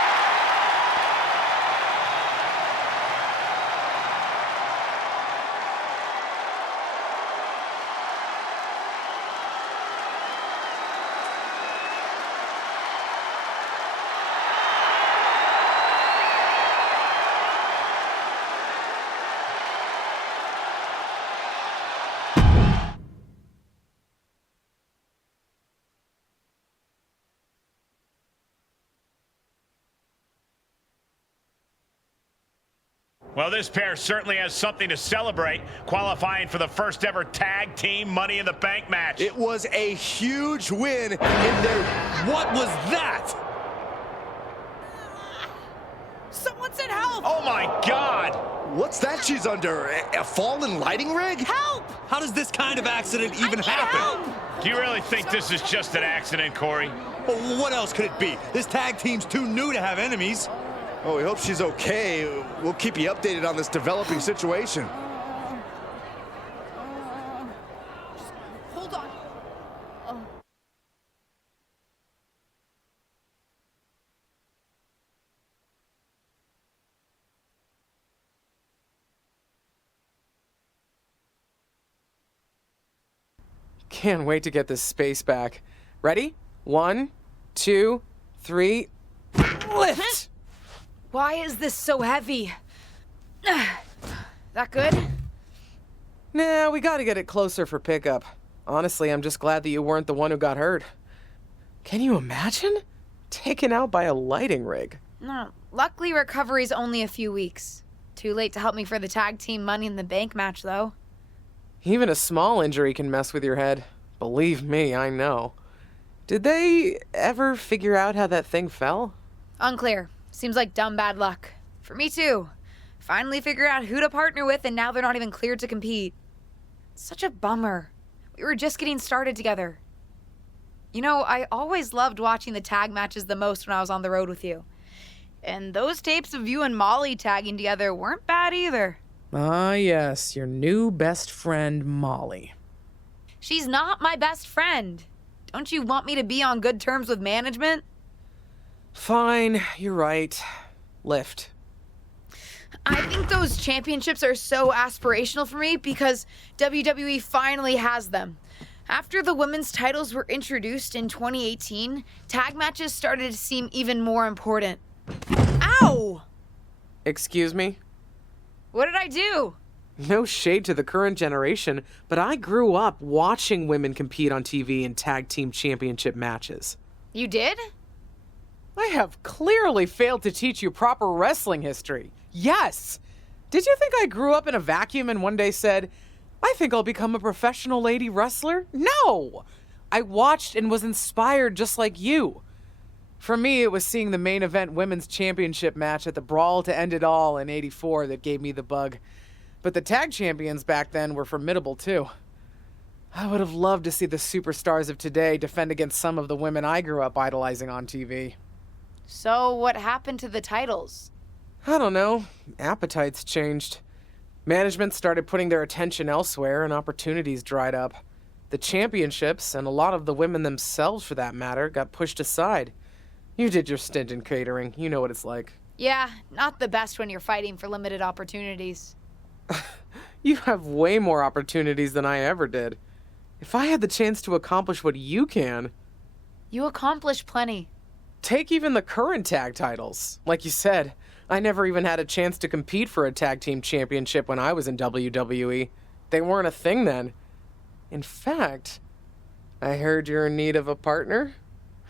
Well, this pair certainly has something to celebrate, qualifying for the first ever tag team Money in the Bank match. It was a huge win in their... What was that? Someone send help! Oh my God! What's that she's under? A fallen lighting rig? Help! How does this kind of accident even happen? Help! Do you really think this is just an accident, Corey? Well, what else could it be? This tag team's too new to have enemies. Oh, we hope she's okay. We'll keep you updated on this developing situation. Hold on. Can't wait to get this space back. Ready? 1, 2, 3, lift! Why is this so heavy? That good? Nah, we gotta get it closer for pickup. Honestly, I'm just glad that you weren't the one who got hurt. Can you imagine? Taken out by a lighting rig. No. Luckily, recovery's only a few weeks. Too late to help me for the tag team Money in the Bank match, though. Even a small injury can mess with your head. Believe me, I know. Did they ever figure out how that thing fell? Unclear. Seems like dumb bad luck. For me, too. Finally figured out who to partner with, and now they're not even cleared to compete. It's such a bummer. We were just getting started together. You know, I always loved watching the tag matches the most when I was on the road with you. And those tapes of you and Molly tagging together weren't bad either. Ah, yes, your new best friend, Molly. She's not my best friend. Don't you want me to be on good terms with management? Fine, you're right. Lift. I think those championships are so aspirational for me because WWE finally has them. After the women's titles were introduced in 2018, tag matches started to seem even more important. Ow! Excuse me? What did I do? No shade to the current generation, but I grew up watching women compete on TV in tag team championship matches. You did? I have clearly failed to teach you proper wrestling history. Yes! Did you think I grew up in a vacuum and one day said, I think I'll become a professional lady wrestler? No! I watched and was inspired just like you. For me, it was seeing the main event women's championship match at the Brawl to End It All in '84 that gave me the bug. But the tag champions back then were formidable too. I would have loved to see the superstars of today defend against some of the women I grew up idolizing on TV. So what happened to the titles? I don't know. Appetites changed. Management started putting their attention elsewhere and opportunities dried up. The championships, and a lot of the women themselves for that matter, got pushed aside. You did your stint in catering. You know what it's like. Yeah, not the best when you're fighting for limited opportunities. You have way more opportunities than I ever did. If I had the chance to accomplish what you can... You accomplished plenty. Take even the current tag titles. Like you said, I never even had a chance to compete for a tag team championship when I was in WWE. They weren't a thing then. In fact, I heard you're in need of a partner?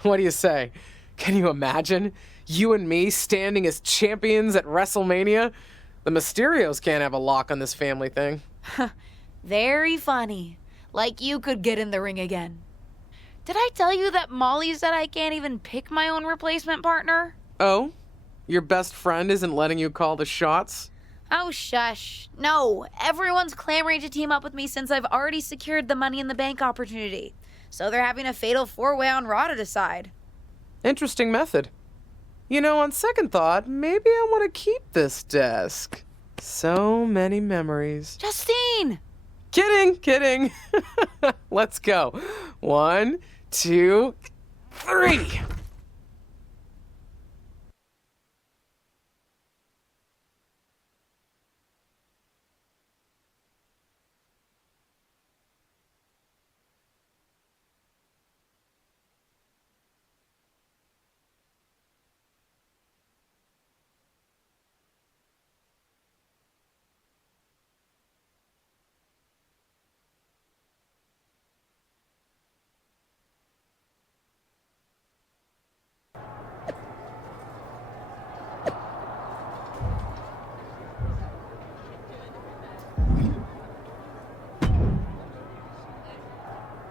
What do you say? Can you imagine? You and me standing as champions at WrestleMania? The Mysterios can't have a lock on this family thing. Very funny. Like you could get in the ring again. Did I tell you that Molly said I can't even pick my own replacement partner? Oh? Your best friend isn't letting you call the shots? Oh, shush. No, everyone's clamoring to team up with me since I've already secured the Money in the Bank opportunity. So they're having a fatal four-way on Raw to decide. Interesting method. You know, on second thought, maybe I want to keep this desk. So many memories. Justine! Kidding. Let's go. 1, 2, 3.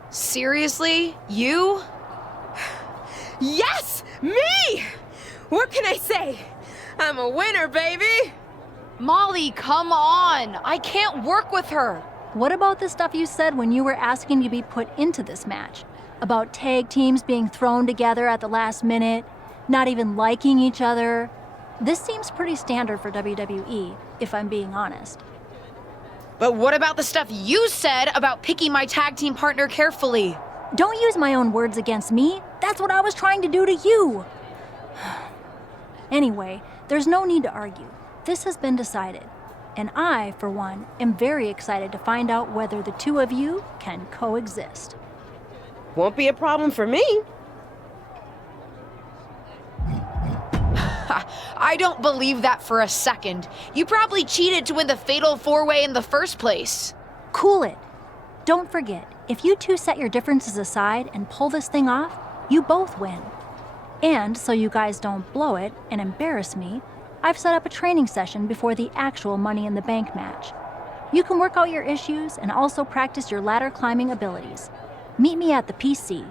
Seriously? You? Yes! Me! What can I say? I'm a winner, baby! Molly, come on! I can't work with her! What about the stuff you said when you were asking to be put into this match? About tag teams being thrown together at the last minute, not even liking each other? This seems pretty standard for WWE, if I'm being honest. But what about the stuff you said about picking my tag team partner carefully? Don't use my own words against me. That's what I was trying to do to you. Anyway, there's no need to argue. This has been decided. And I, for one, am very excited to find out whether the two of you can coexist. Won't be a problem for me. I don't believe that for a second. You probably cheated to win the fatal four-way in the first place. Cool it. Don't forget, if you two set your differences aside and pull this thing off, you both win. And so you guys don't blow it and embarrass me, I've set up a training session before the actual Money in the Bank match. You can work out your issues and also practice your ladder climbing abilities. Meet me at the PC.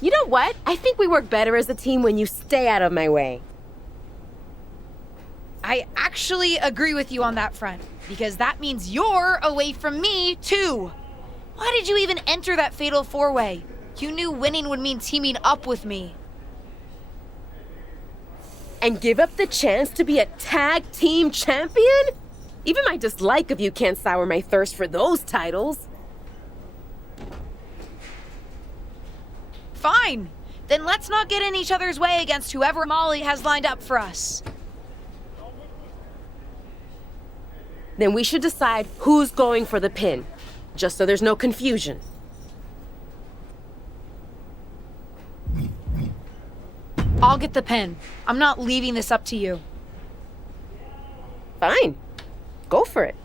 You know what? I think we work better as a team when you stay out of my way. I actually agree with you on that front, because that means you're away from me, too. Why did you even enter that fatal four-way? You knew winning would mean teaming up with me. And give up the chance to be a tag team champion? Even my dislike of you can't sour my thirst for those titles. Fine. Then let's not get in each other's way against whoever Molly has lined up for us. Then we should decide who's going for the pin, just so there's no confusion. I'll get the pin. I'm not leaving this up to you. Fine. Go for it.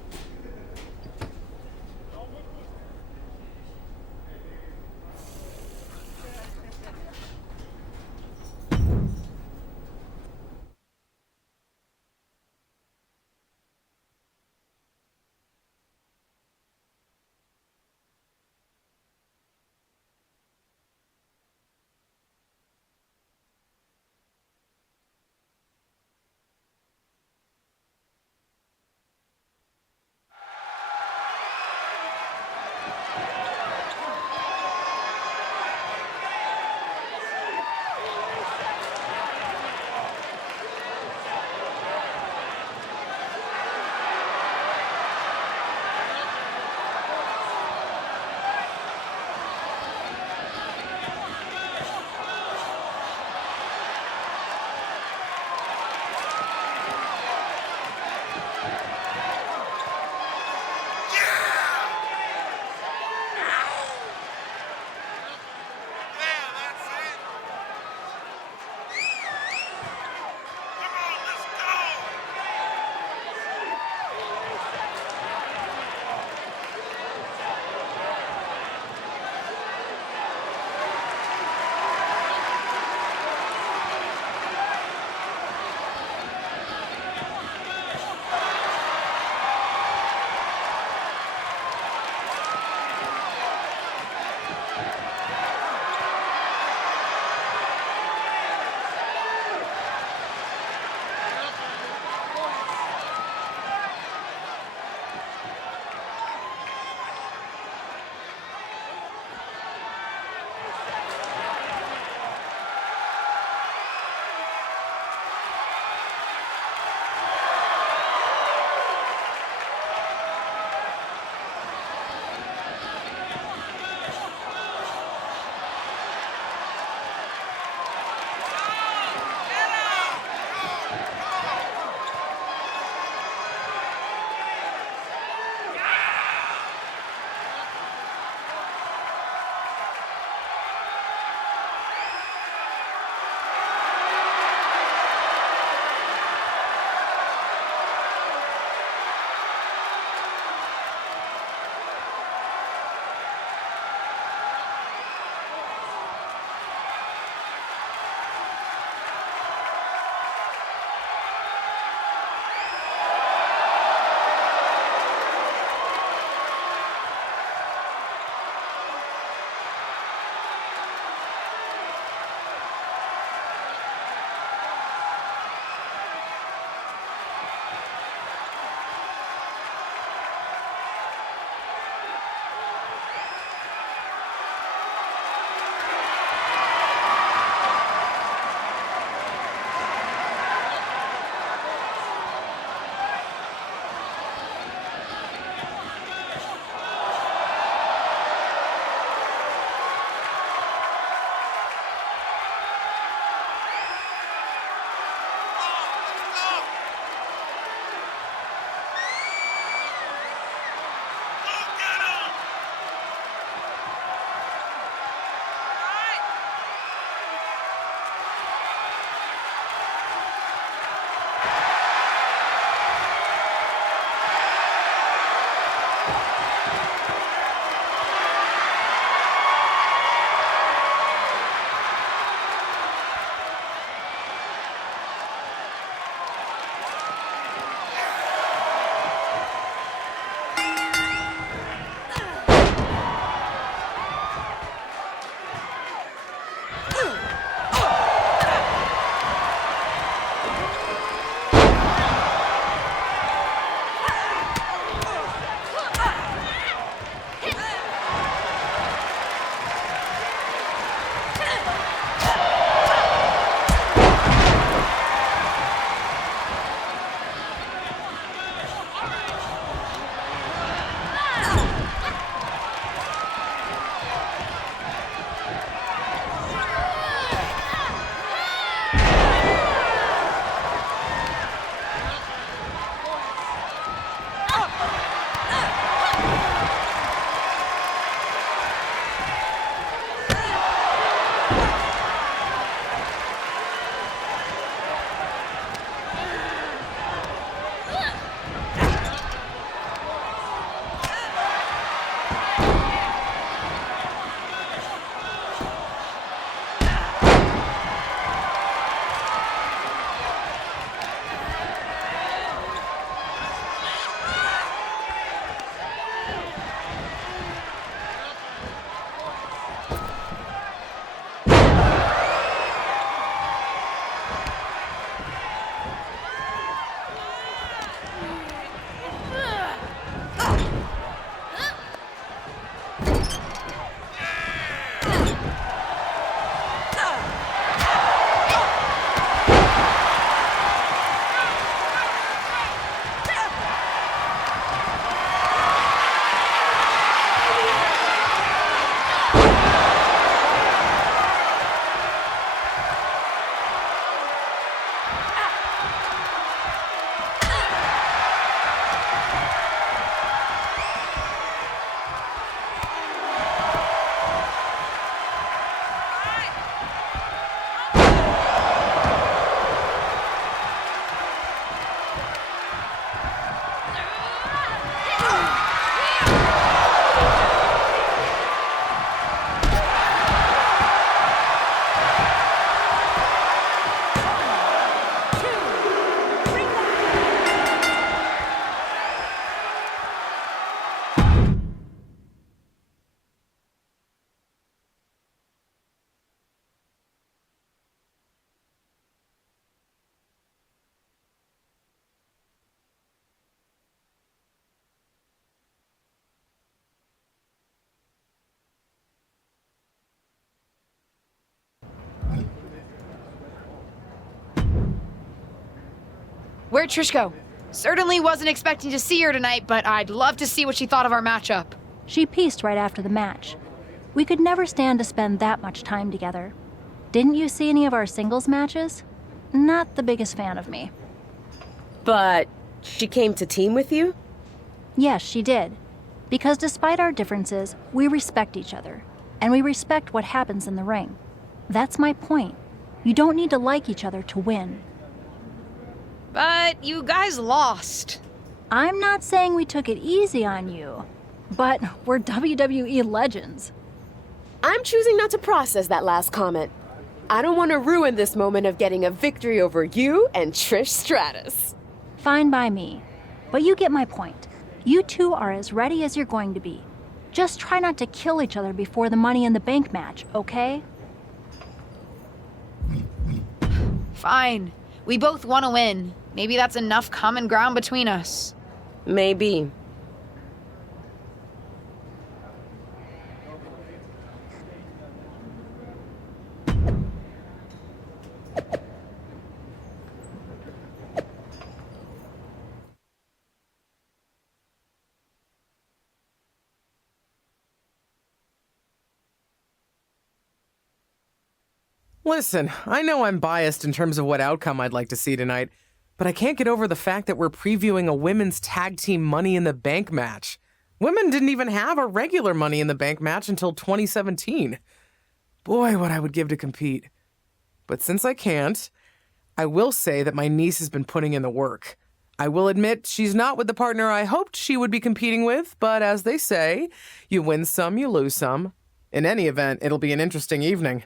Where'd Trish go? Certainly wasn't expecting to see her tonight, but I'd love to see what she thought of our matchup. She pieced right after the match. We could never stand to spend that much time together. Didn't you see any of our singles matches? Not the biggest fan of me. But she came to team with you? Yes, she did. Because despite our differences, we respect each other. And we respect what happens in the ring. That's my point. You don't need to like each other to win. But you guys lost. I'm not saying we took it easy on you, but we're WWE legends. I'm choosing not to process that last comment. I don't want to ruin this moment of getting a victory over you and Trish Stratus. Fine by me. But you get my point. You two are as ready as you're going to be. Just try not to kill each other before the Money in the Bank match, okay? Fine. We both want to win. Maybe that's enough common ground between us. Maybe. Listen, I know I'm biased in terms of what outcome I'd like to see tonight, but I can't get over the fact that we're previewing a women's tag team Money in the Bank match. Women didn't even have a regular Money in the Bank match until 2017. Boy, what I would give to compete. But since I can't, I will say that my niece has been putting in the work. I will admit she's not with the partner I hoped she would be competing with, but as they say, you win some, you lose some. In any event, it'll be an interesting evening.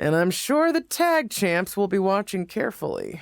And I'm sure the tag champs will be watching carefully.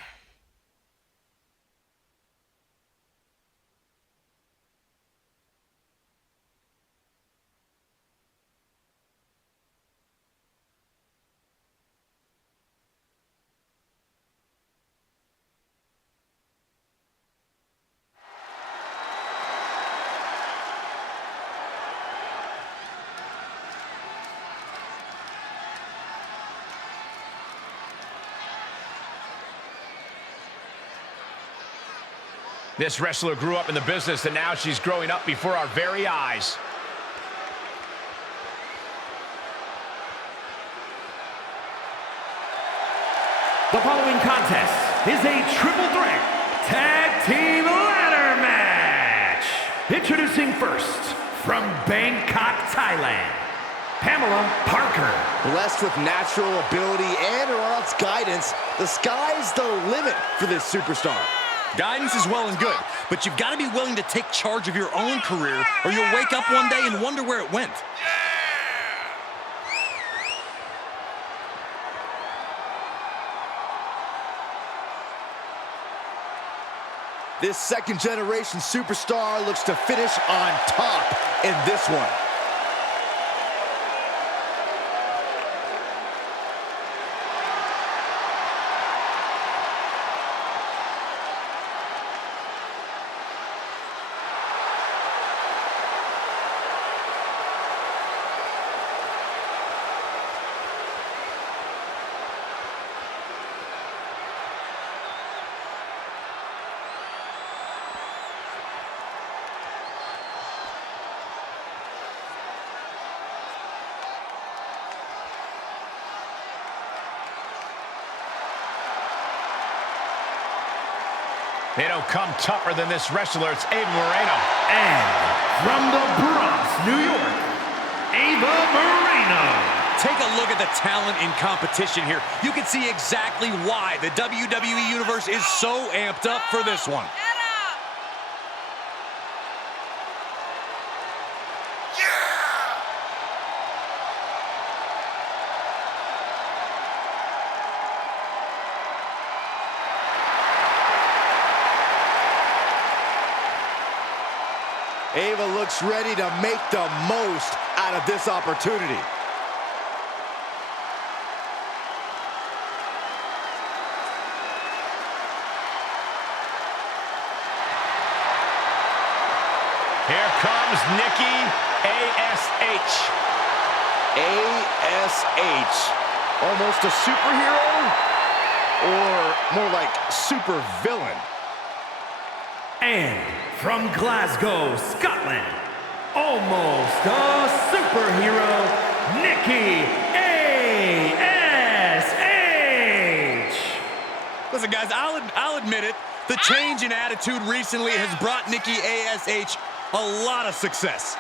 This wrestler grew up in the business, and now she's growing up before our very eyes. The following contest is a triple threat tag team ladder match. Introducing first, from Bangkok, Thailand, Pamela Parker. Blessed with natural ability and her aunt's guidance, the sky's the limit for this superstar. Guidance is well and good, but you've got to be willing to take charge of your own career, or you'll wake up one day and wonder where it went. This second-generation superstar looks to finish on top in this one. They don't come tougher than this wrestler. It's Ava Moreno. And from the Bronx, New York, Ava Moreno. Take a look at the talent in competition here. You can see exactly why the WWE Universe is so amped up for this one. Ava looks ready to make the most out of this opportunity. Here comes Nikki A.S.H. A.S.H. Almost a superhero? Or more like super villain? And from Glasgow, Scotland, almost a superhero, Nikki A.S.H. Listen, guys, I'll admit it. The change in attitude recently has brought Nikki A.S.H. a lot of success.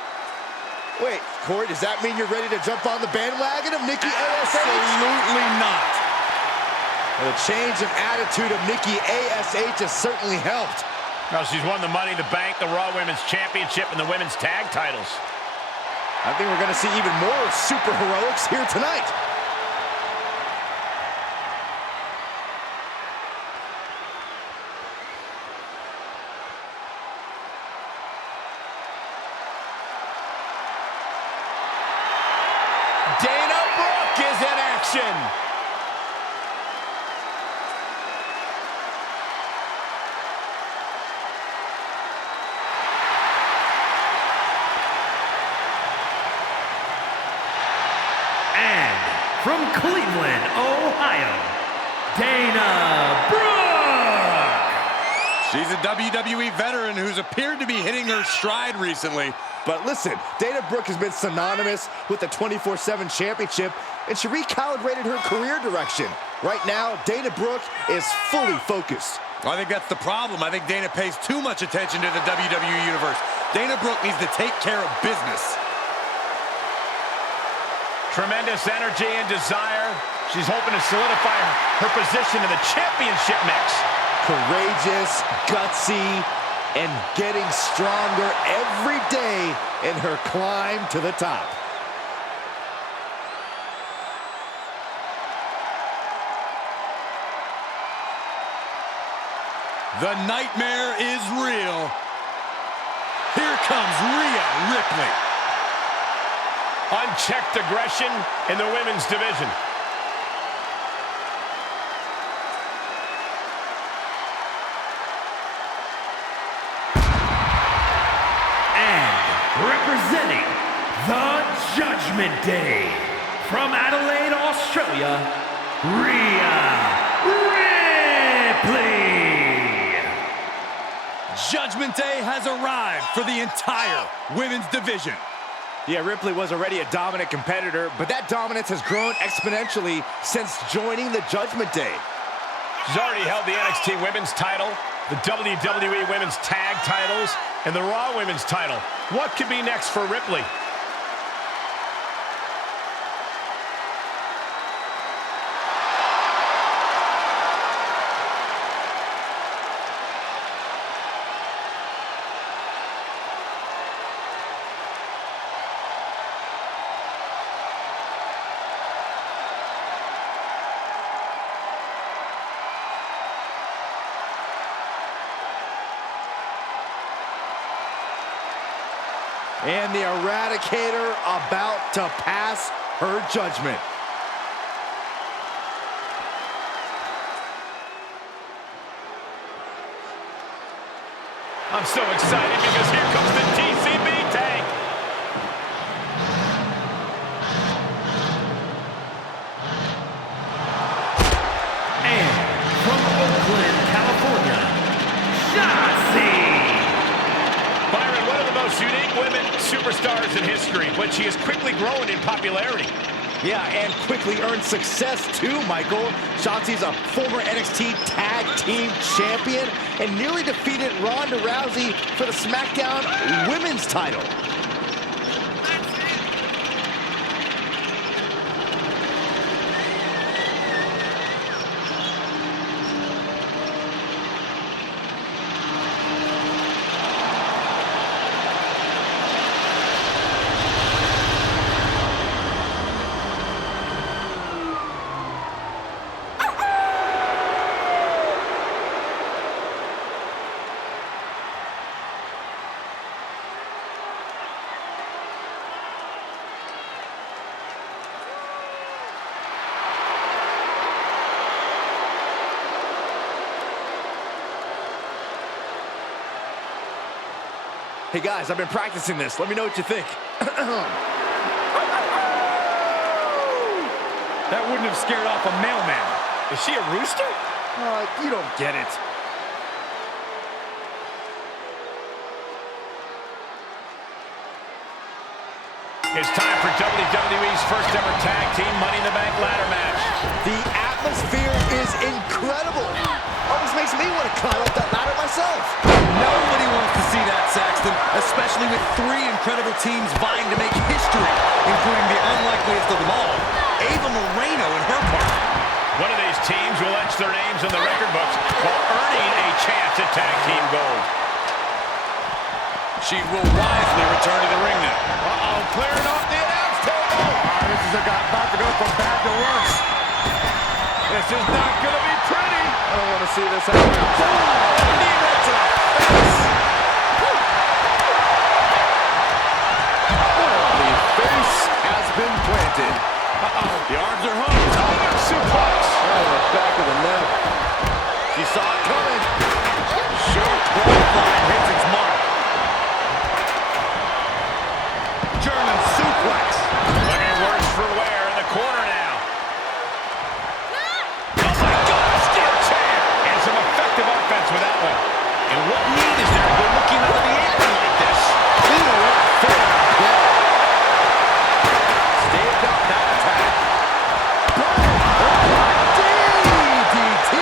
Wait, Corey, does that mean you're ready to jump on the bandwagon of Nikki A.S.H.? Absolutely not. Well, the change in attitude of Nikki A.S.H. has certainly helped. Well, she's won the Money in the Bank, the Raw Women's Championship, and the Women's Tag titles. I think we're going to see even more super heroics here tonight. Dana Brooke is in action. And from Cleveland, Ohio, Dana Brooke. She's a WWE veteran who's appeared to be hitting her stride recently. But listen, Dana Brooke has been synonymous with the 24/7 championship, and she recalibrated her career direction. Right now, Dana Brooke is fully focused. I think that's the problem. I think Dana pays too much attention to the WWE Universe. Dana Brooke needs to take care of business. Tremendous energy and desire. She's hoping to solidify her position in the championship mix. Courageous, gutsy, and getting stronger every day in her climb to the top. The nightmare is real. Here comes Rhea Ripley. Unchecked aggression in the women's division. And representing the Judgment Day, from Adelaide, Australia, Rhea Ripley. Judgment Day has arrived for the entire women's division. Yeah, Ripley was already a dominant competitor, but that dominance has grown exponentially since joining the Judgment Day. She's already held the NXT Women's title, the WWE Women's Tag titles, and the Raw Women's title. What could be next for Ripley? And the Eradicator about to pass her judgment. I'm so excited because here comes the TCB tank. And from Oakland, California, Shotzi. Byron, one of the most unique women superstars in history, but she has quickly grown in popularity. Yeah, and quickly earned success too, Michael. Shotzi's a former NXT Tag Team Champion and nearly defeated Ronda Rousey for the SmackDown Women's title. Hey guys, I've been practicing this. Let me know what you think. That wouldn't have scared off a mailman. Is she a rooster? You don't get it. It's time for WWE's first ever tag team Money in the Bank ladder match. The atmosphere is incredible. Almost makes me want to climb up that ladder myself. Nobody wants to see that, Saxton, especially with three incredible teams vying to make history, including the unlikeliest of them all, Ava Moreno and her partner. One of these teams will etch their names in the record books while earning a chance at tag team gold. She will wisely return to the ring now. Uh-oh, clearing off the announce table. This is about to go from bad to worse. This is not going to be pretty. I don't want to see this happen. Knee right to the face. The face has been planted. Uh-oh. The arms are hung. Oh, suplex. Right on the back of the neck. She saw it coming. Sharp line hits its mark. German suplex. Looking worse for wear in the corner now. Oh my God, steel chair. And some effective offense with that one. And what need is there to go looking under the apron like this? Staved up that attack. DDT.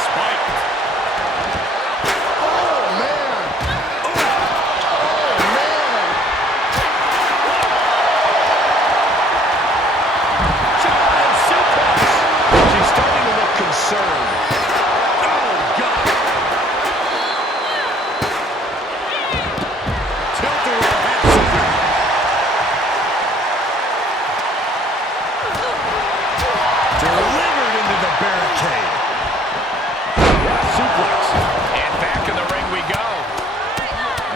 Spiked. Oh, man. Oh, man. German suplex. She's starting to look concerned. Oh, God. Tilt-a-whirl head scissors. Delivered into the barricade. Suplex. And back in the ring we go.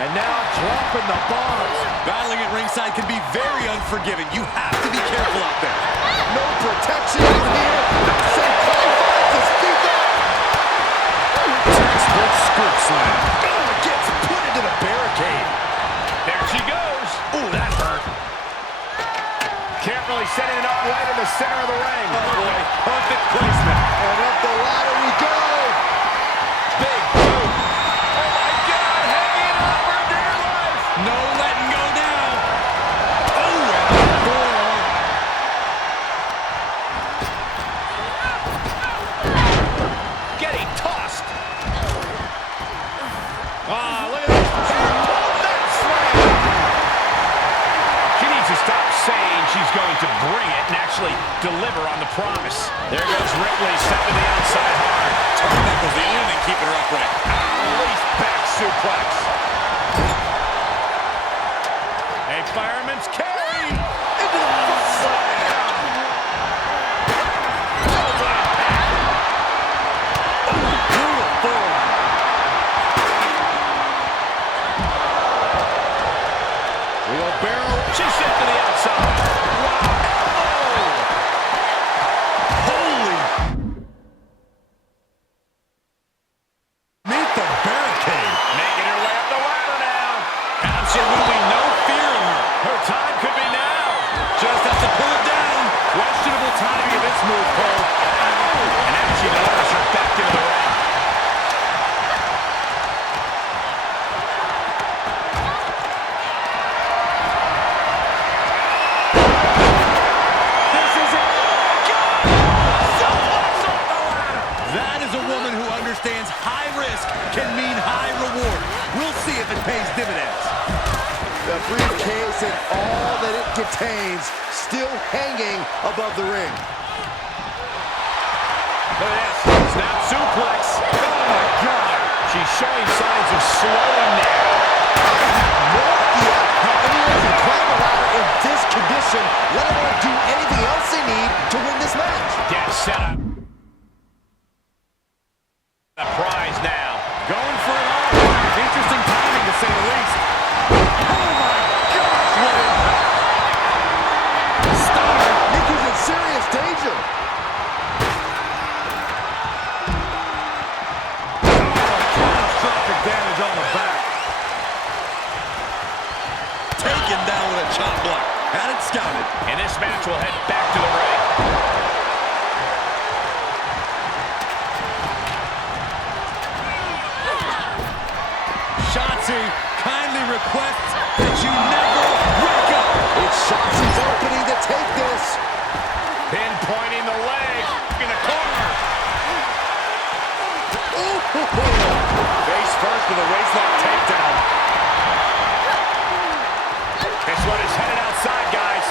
And now dropping the bombs. Battling at ringside can be very unforgiving. You have to be careful out there. No protection out here. Sinclair finds his feet up. Textbook scoop slam. Oh, it gets put into the barricade. There she goes. Ooh, that hurt. Can't really set it up right in the center of the ring. Oh, boy. Perfect placement. And up the ladder we go. Big boot. Oh, my God. Hanging on for dear life. No letting go now. Oh, and the forearm. Getting tossed. Ah, look at this. Pulled that slam. She needs to stop saying she's going to bring it and actually deliver on the promise. There goes Ripley, set to the outside hard. Turnbuckle's the only thing keeping her upright. Release back suplex. A fireman's carry into the foot slam. Brutal forward. Wheelbarrow. She's set to the outside. Wow. Elbow. Holy. Meet the barricade. Making her way up the ladder now. Absolutely no fear in her. Her time could be now. Just has to pull it down. Questionable timing of this move, Cole. And now she delivers her back into the ring. This is it. God! Suplex off the ladder. That is a woman who understands high risk can mean high reward. We'll see if it pays dividends. The briefcase and all that it contains still hanging above the ring. Look at this. Snap suplex. Oh, my God. She's showing signs of slowing now. I have no idea how anyone can climb a ladder in this condition, let alone do anything else they need to win this match. Get set up. The prize now. Going for it all. Interesting timing, to say the least. Oh my gosh, what impact! Stunner, Nikki's in serious danger. Catastrophic damage on the back. Taken down with a chop block. Had it scouted. And this match will Joining the leg in the corner. Face first with a waistlock takedown. This one is headed outside, guys.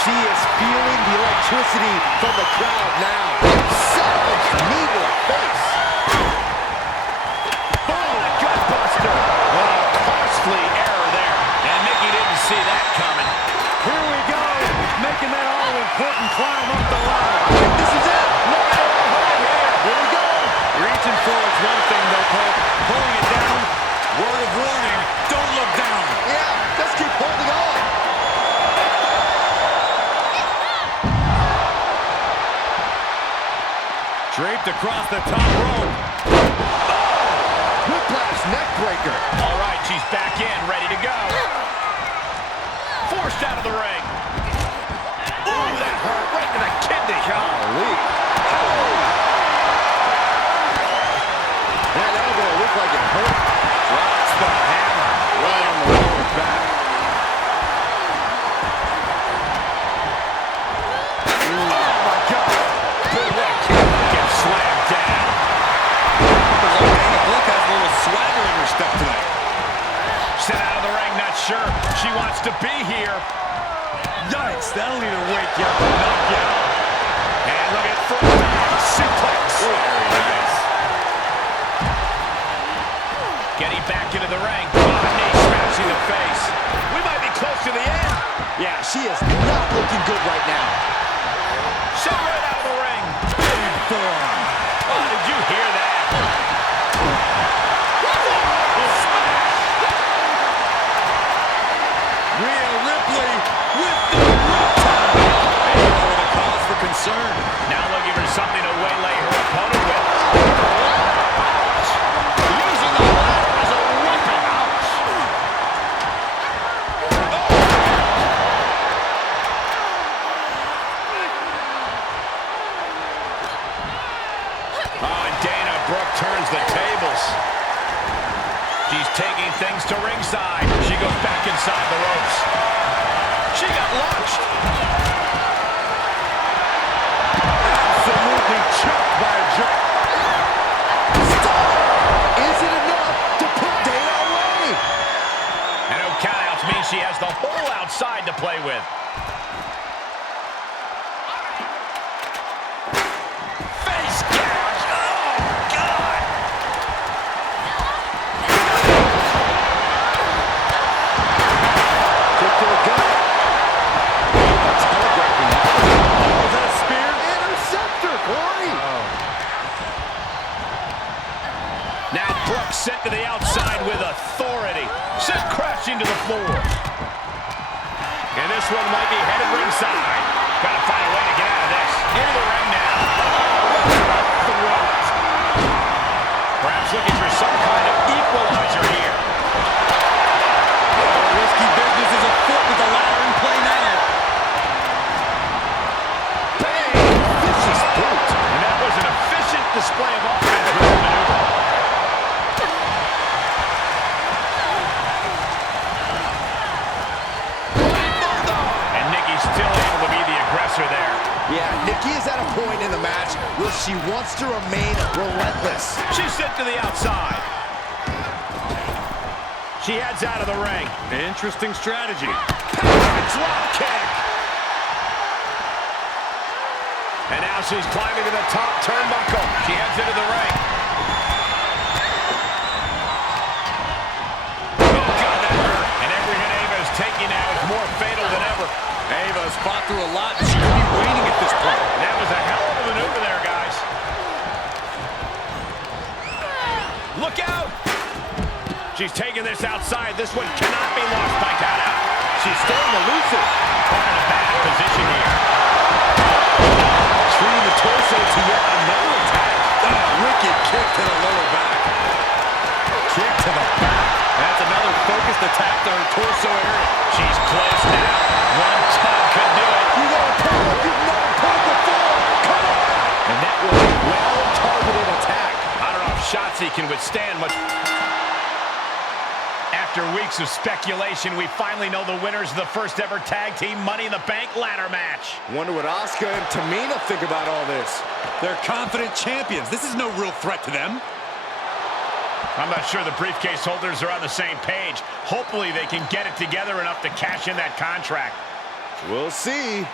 She is feeling the electricity from the crowd now. Savage knee to the face. Oh, the gutbuster. What a costly error there. And Nikki didn't see that coming. Here we go, making that all-important climb up the ladder. I think this is it. Here we go. Reaching for it's one thing, though, Cole. Pulling it down, word of warning, don't look down. Yeah, let's keep holding on. Draped across the top rope. Whiplash neck breaker. All right, she's back in, ready to go. Forced out of the ring. Ooh, that hurt right to the kidney. Golly. That elbow looked like it hurt. Drops the hammer right on the lower back. Oh, my God. Boy, what a kick. Gets slammed down. Dana Brooke has a little swagger in her step tonight. Sent out of the ring, not sure she wants to be here. Yikes, that'll either wake you up or knock you out. And look at front suplex. Very nice. Getting back into the ring. Knee smashing the face. We might be close to the end. Yeah, she is not looking good right now. Shot right out of the ring. Big form. Oh, did you hear that? Rhea Ripley with the riptide. Ava with a cause for concern. Now looking for something to waylay her opponent with. Ouch. Using the ladder as a weapon. Ouch. Oh, and Dana Brooke turns the tables. She's taking things to ringside. She goes back inside the ropes. She got launched. Absolutely choked by a jerk. Stop! Is it enough to put Dana away? And no countouts means she has the whole outside to play with. Face gouge. Oh, God. Kick to the gut. Telegraphing. Oh, is that a spear? Interceptor, Corey. Now Brooks sent to the outside with authority. Sent crashing to the floor. And this one might be headed ringside. Got to find a way to get out of this. Into the ring now. Throat. Perhaps looking for some kind of equalizer here. Risky business is afoot with the ladder in play now. Bang! Vicious boot. And that was an efficient display of offense with the maneuver. And Nikki's still able to be the aggressor there. Yeah, Nikki is at a point in the match where she wants to remain relentless. She's sent to the outside. She heads out of the ring. Interesting strategy. Drop kick. And now she's climbing to the top turnbuckle. She heads into the ring. Oh, God, that hurt. And every hit Ava is taking now is more fatal than ever. Ava's fought through a lot. She could be waiting She's taking this outside. This one cannot be lost by count out. She's staying elusive. Caught in a bad position here. Treating the torso to yet another attack. Wicked kick to the lower back. Kick to the back. That's another focused attack to her torso area. She's close now. One tug could do it. You gotta pull like you've never pulled before. Come on! And that was a well-targeted attack. I don't know if Shotzi can withstand much. After weeks of speculation, we finally know the winners of the first ever tag team Money in the Bank ladder match. Wonder what Asuka and Tamina think about all this. They're confident champions. This is no real threat to them. I'm not sure the briefcase holders are on the same page. Hopefully they can get it together enough to cash in that contract. We'll see.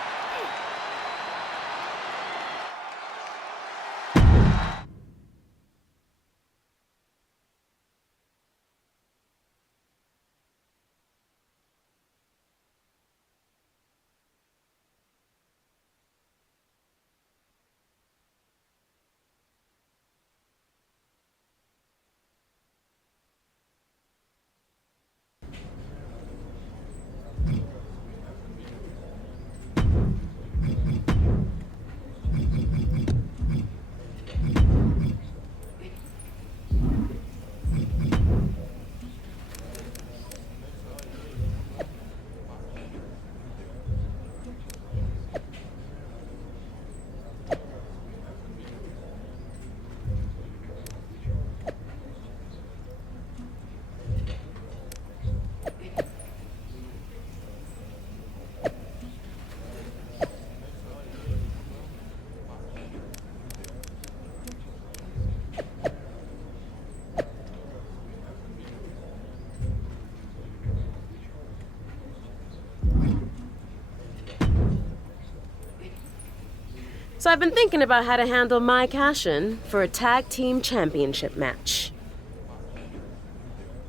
So I've been thinking about how to handle my cash-in for a tag team championship match.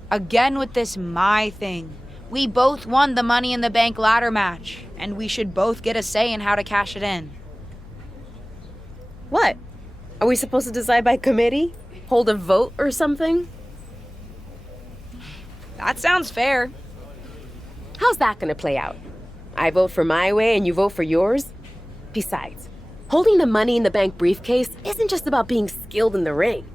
Again with this my thing. We both won the Money in the Bank ladder match, and we should both get a say in how to cash it in. What? Are we supposed to decide by committee? Hold a vote or something? That sounds fair. How's that gonna play out? I vote for my way and you vote for yours? Besides, holding the Money in the Bank briefcase isn't just about being skilled in the ring.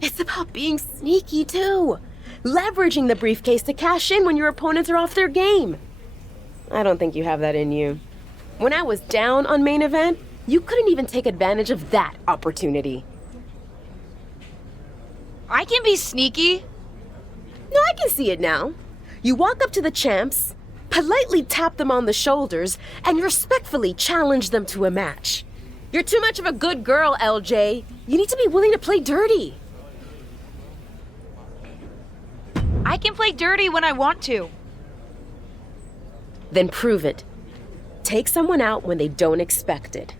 It's about being sneaky too. Leveraging the briefcase to cash in when your opponents are off their game. I don't think you have that in you. When I was down on main event, you couldn't even take advantage of that opportunity. I can be sneaky. No, I can see it now. You walk up to the champs, politely tap them on the shoulders, and respectfully challenge them to a match. You're too much of a good girl, LJ. You need to be willing to play dirty. I can play dirty when I want to. Then prove it. Take someone out when they don't expect it.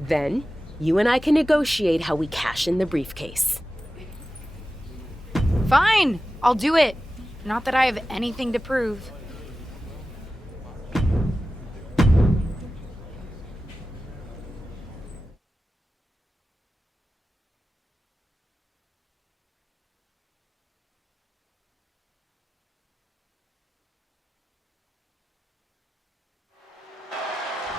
Then, you and I can negotiate how we cash in the briefcase. Fine, I'll do it. Not that I have anything to prove.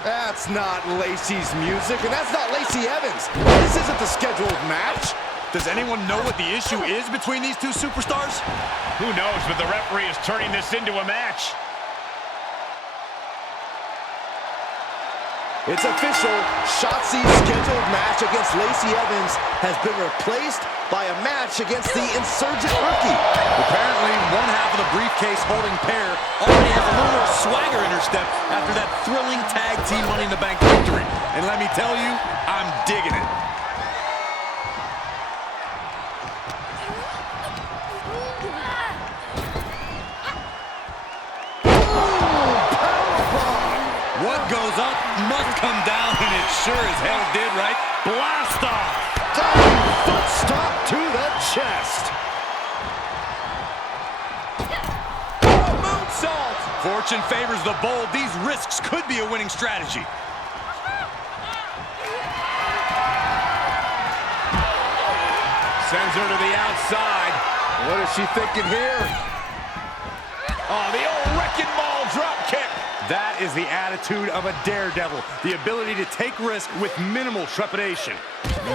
That's not Lacey's music, and that's not Lacey Evans. This isn't the scheduled match. Does anyone know what the issue is between these two superstars? Who knows, but the referee is turning this into a match. It's official. Shotzi's scheduled match against Lacey Evans has been replaced by a match against the insurgent rookie. Apparently, one half of the briefcase-holding pair already has a little more swagger in her step after that thrilling tag team Money in the Bank victory. And let me tell you, I'm digging it. What goes up must come down, and it sure as hell did, right? Blast off! Foot stop to the chest. Moonsault! Fortune favors the bold. These risks could be a winning strategy. Sends her to the outside. What is she thinking here? wrecking ball drop kick. That is the attitude of a daredevil. The ability to take risk with minimal trepidation.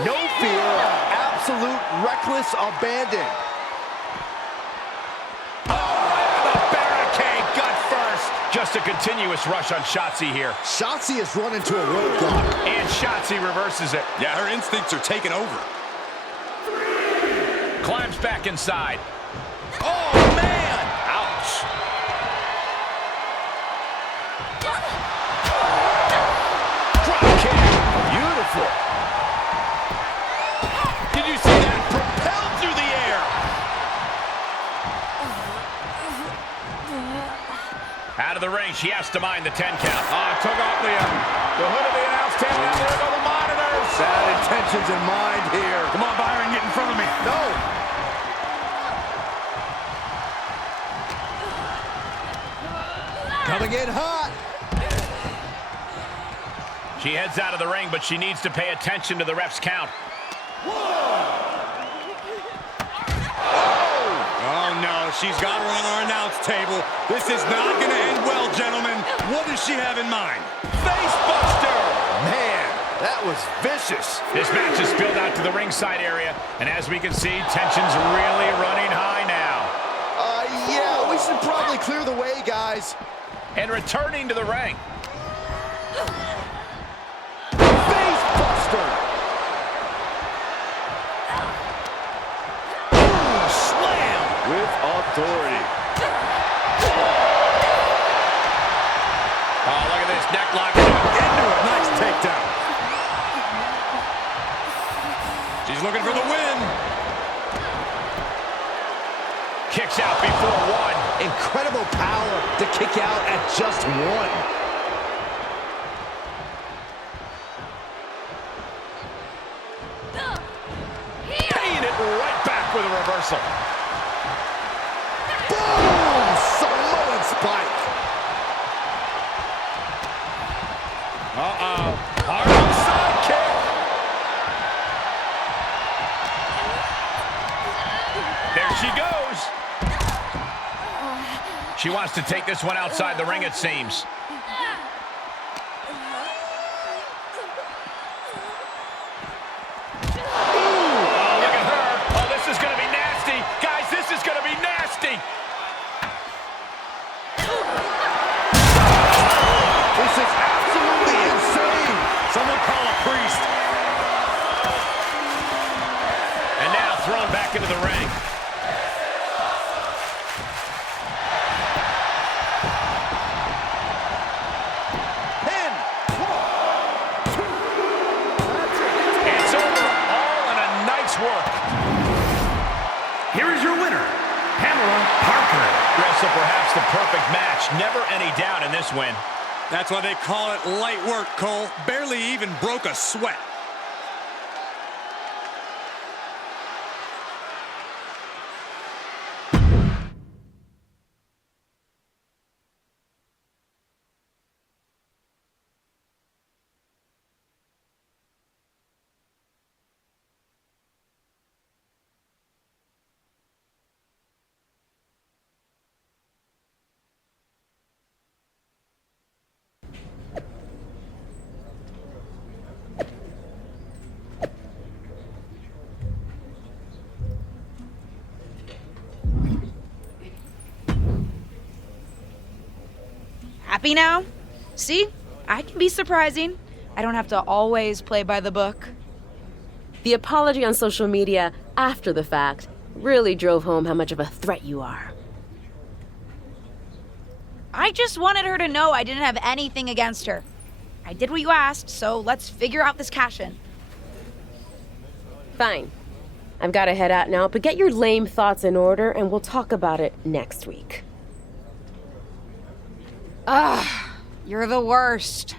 No fear, absolute reckless abandon. Just a continuous rush on Shotzi here. Shotzi has run into a roadblock. And Shotzi reverses it. Yeah, her instincts are taking over. Climbs back inside. Oh, man! Ouch. Drop kick. Beautiful. Did you see that? Propelled through the air. Out of the ring, she has to mind the 10 count. Took off the hood of the announce table, and there go the monitors. Bad intentions in mind here. Come on, Byron, get in front of me. No. Coming in hot. She heads out of the ring, but she needs to pay attention to the ref's count. Oh, no, she's got her on our announce table. This is not going to end well, gentlemen. What does she have in mind? Face buster! Man, that was vicious. This match is spilled out to the ringside area, and as we can see, tension's really running high now. Yeah, we should probably clear the way, guys. And returning to the ring. Face buster! With authority. Oh, look at this neck lock into it. Nice takedown. She's looking for the win. Kicks out before one. Incredible power to kick out at just one. Paying it right back with a reversal. Boom! Samoan spike. Hard outside kick. There she goes. She wants to take this one outside the ring, it seems. Into the ring. Pin. 1, 2. It's over. All in a nice work. Here is your winner, Pamela Parker. So perhaps the perfect match. Never any doubt in this win. That's why they call it light work, Cole. Barely even broke a sweat. Happy now? See? I can be surprising. I don't have to always play by the book. The apology on social media after the fact really drove home how much of a threat you are. I just wanted her to know I didn't have anything against her. I did what you asked, so let's figure out this cash-in. Fine. I've got to head out now, but get your lame thoughts in order and we'll talk about it next week. Ugh, you're the worst.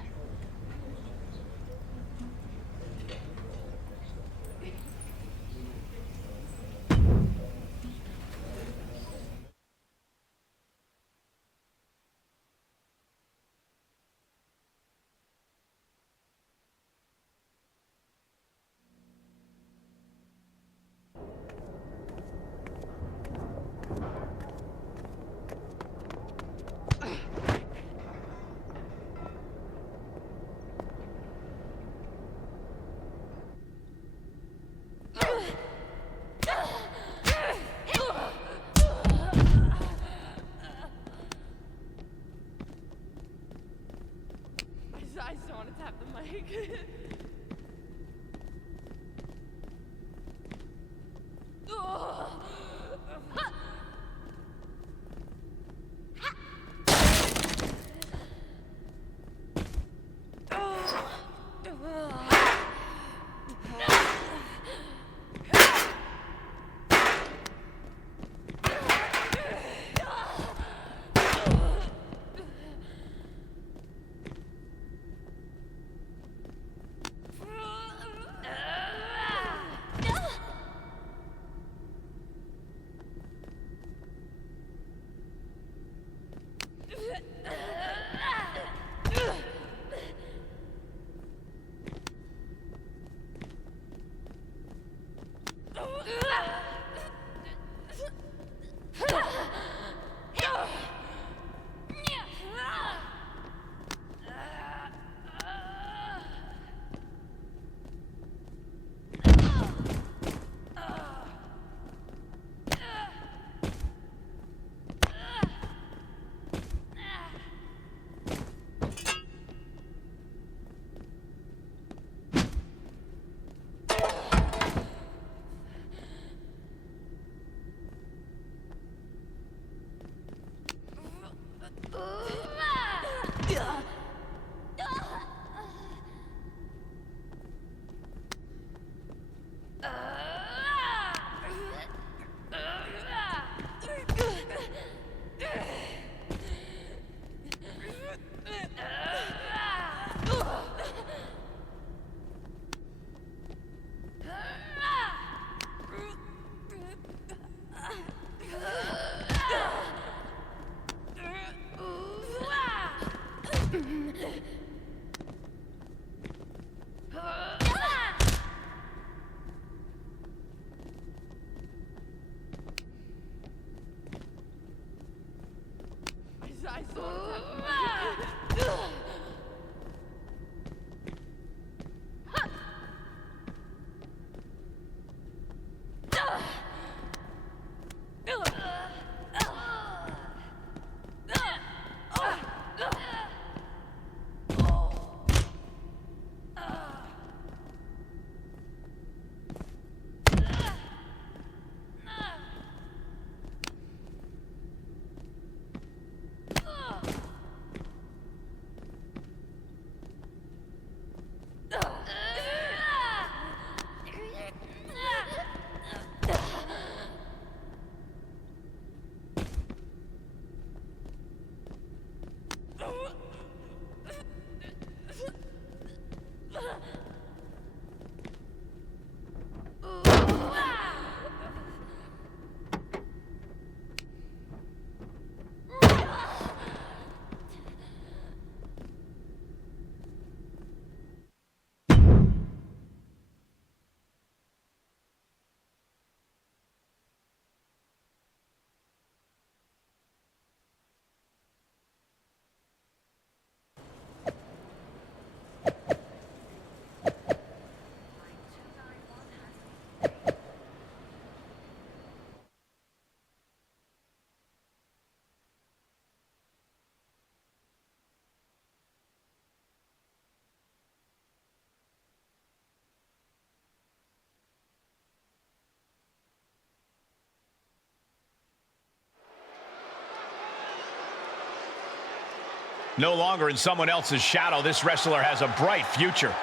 No longer in someone else's shadow, this wrestler has a bright future.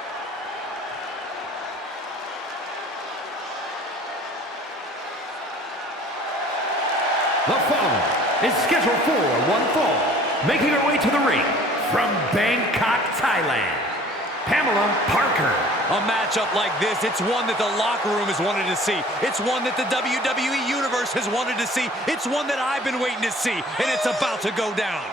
The following is scheduled for one fall, making her way to the ring from Bangkok, Thailand, Pamela Parker. A matchup like this, it's one that the locker room has wanted to see. It's one that the WWE Universe has wanted to see. It's one that I've been waiting to see, and it's about to go down.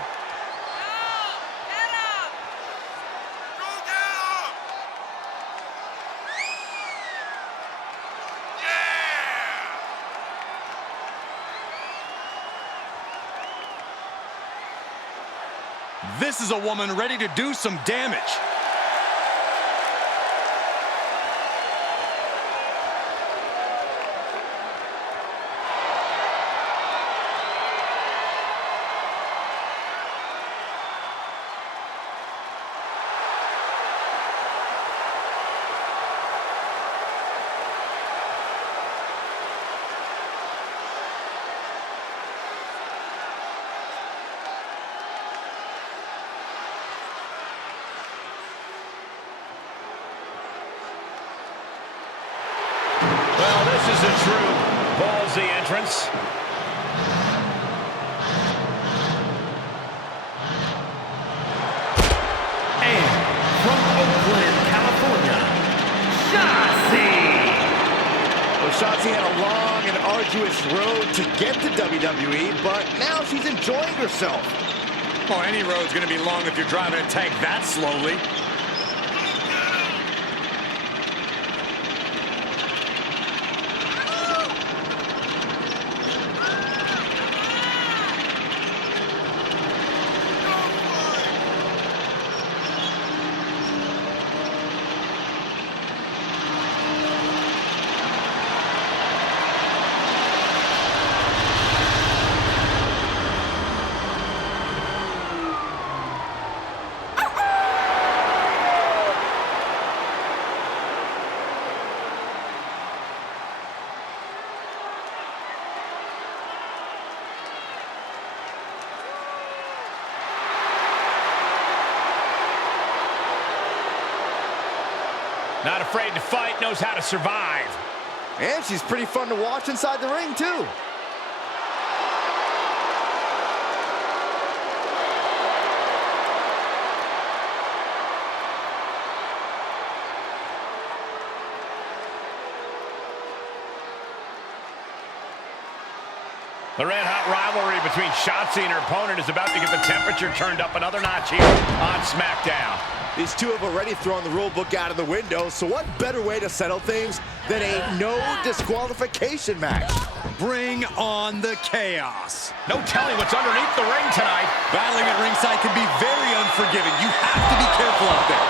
This is a woman ready to do some damage. Well, this is a true ballsy entrance. And from Oakland, California, Shotzi. Well, Shotzi had a long and arduous road to get to WWE, but now she's enjoying herself. Oh, any road's gonna be long if you're driving a tank that slowly. Not afraid to fight, knows how to survive. And she's pretty fun to watch inside the ring, too. The red-hot rivalry between Shotzi and her opponent is about to get the temperature turned up another notch here on SmackDown. These two have already thrown the rule book out of the window, so what better way to settle things than a no disqualification match? Bring on the chaos. No telling what's underneath the ring tonight. Battling at ringside can be very unforgiving. You have to be careful out there.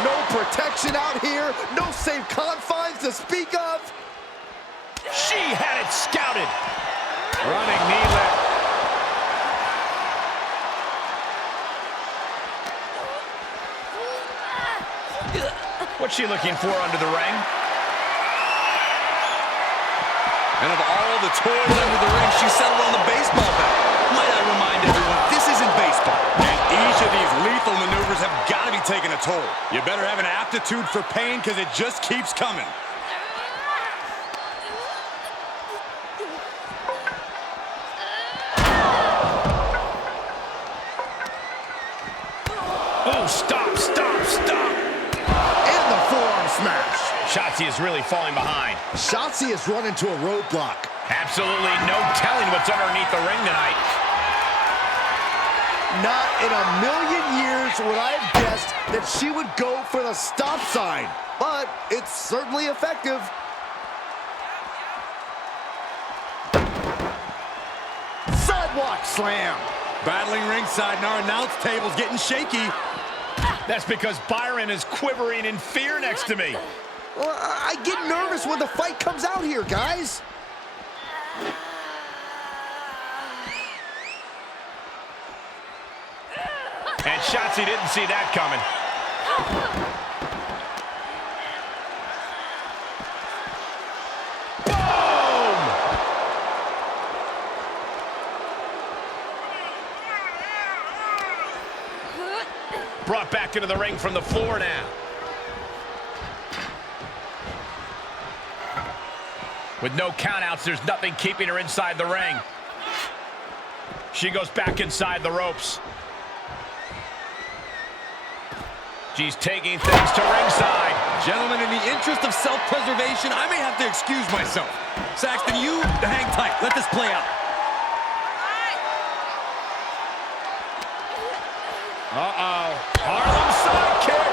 No protection out here, no safe confines to speak of. She had it scouted. Running knee lift. What's she looking for under the ring? And of all the toys under the ring, she settled on the baseball bat. Might I remind everyone, this isn't baseball. And each of these lethal maneuvers have got to be taking a toll. You better have an aptitude for pain because it just keeps coming. Oh, stop, stop, stop. And the forearm smash. Shotzi is really falling behind. Shotzi has run into a roadblock. Absolutely no telling what's underneath the ring tonight. Not in a million years would I have guessed that she would go for the stop sign, but it's certainly effective. Sidewalk slam. Battling ringside, and our announce table's getting shaky. That's because Byron is quivering in fear next to me. Well, I get nervous when the fight comes out here, guys. And Shotzi didn't see that coming. back into the ring from the floor now. With no countouts, there's nothing keeping her inside the ring. She goes back inside the ropes. She's taking things to ringside. Gentlemen, in the interest of self-preservation, I may have to excuse myself. Saxton, you hang tight. Let this play out. Uh-oh. Harlem sidekick.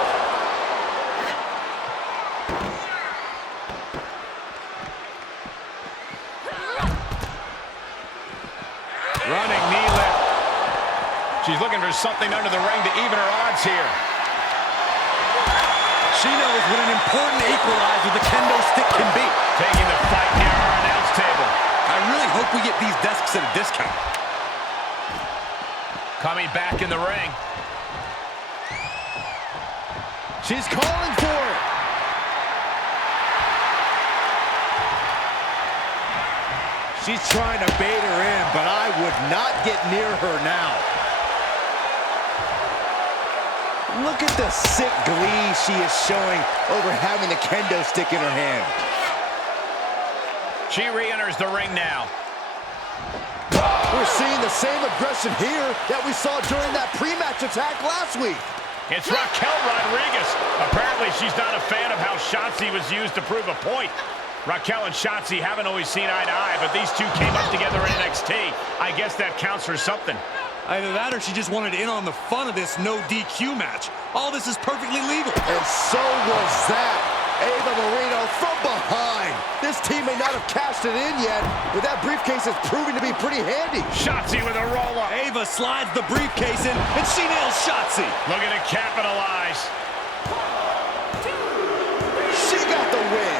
Running knee lift. She's looking for something under the ring to even her odds here. She knows what an important equalizer the kendo stick can be. Taking the fight near our announce table. I really hope we get these desks at a discount. Coming back in the ring. She's calling for it. She's trying to bait her in, but I would not get near her now. Look at the sick glee she is showing over having the kendo stick in her hand. She re-enters the ring now. We're seeing the same aggression here that we saw during that pre-match attack last week. It's Raquel Rodriguez. Apparently she's not a fan of how Shotzi was used to prove a point. Raquel and Shotzi haven't always seen eye to eye, but these two came up together in NXT. I guess that counts for something. Either that or she just wanted in on the fun of this no DQ match. All this is perfectly legal. And so was that. Ava Marino from behind. This team may not have cashed it in yet, but that briefcase is proving to be pretty handy. Shotzi with a roll-up. Ava slides the briefcase in, and she nails Shotzi. Looking to capitalize. She got the win.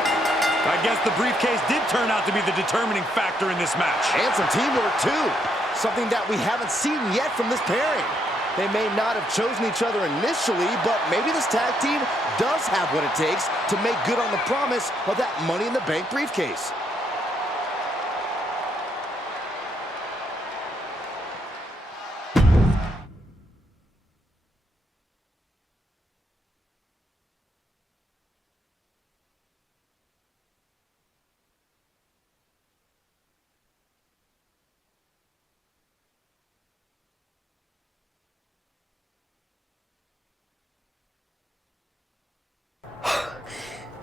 I guess the briefcase did turn out to be the determining factor in this match. And some teamwork, too. Something that we haven't seen yet from this pairing. They may not have chosen each other initially, but maybe this tag team does have what it takes to make good on the promise of that Money in the Bank briefcase.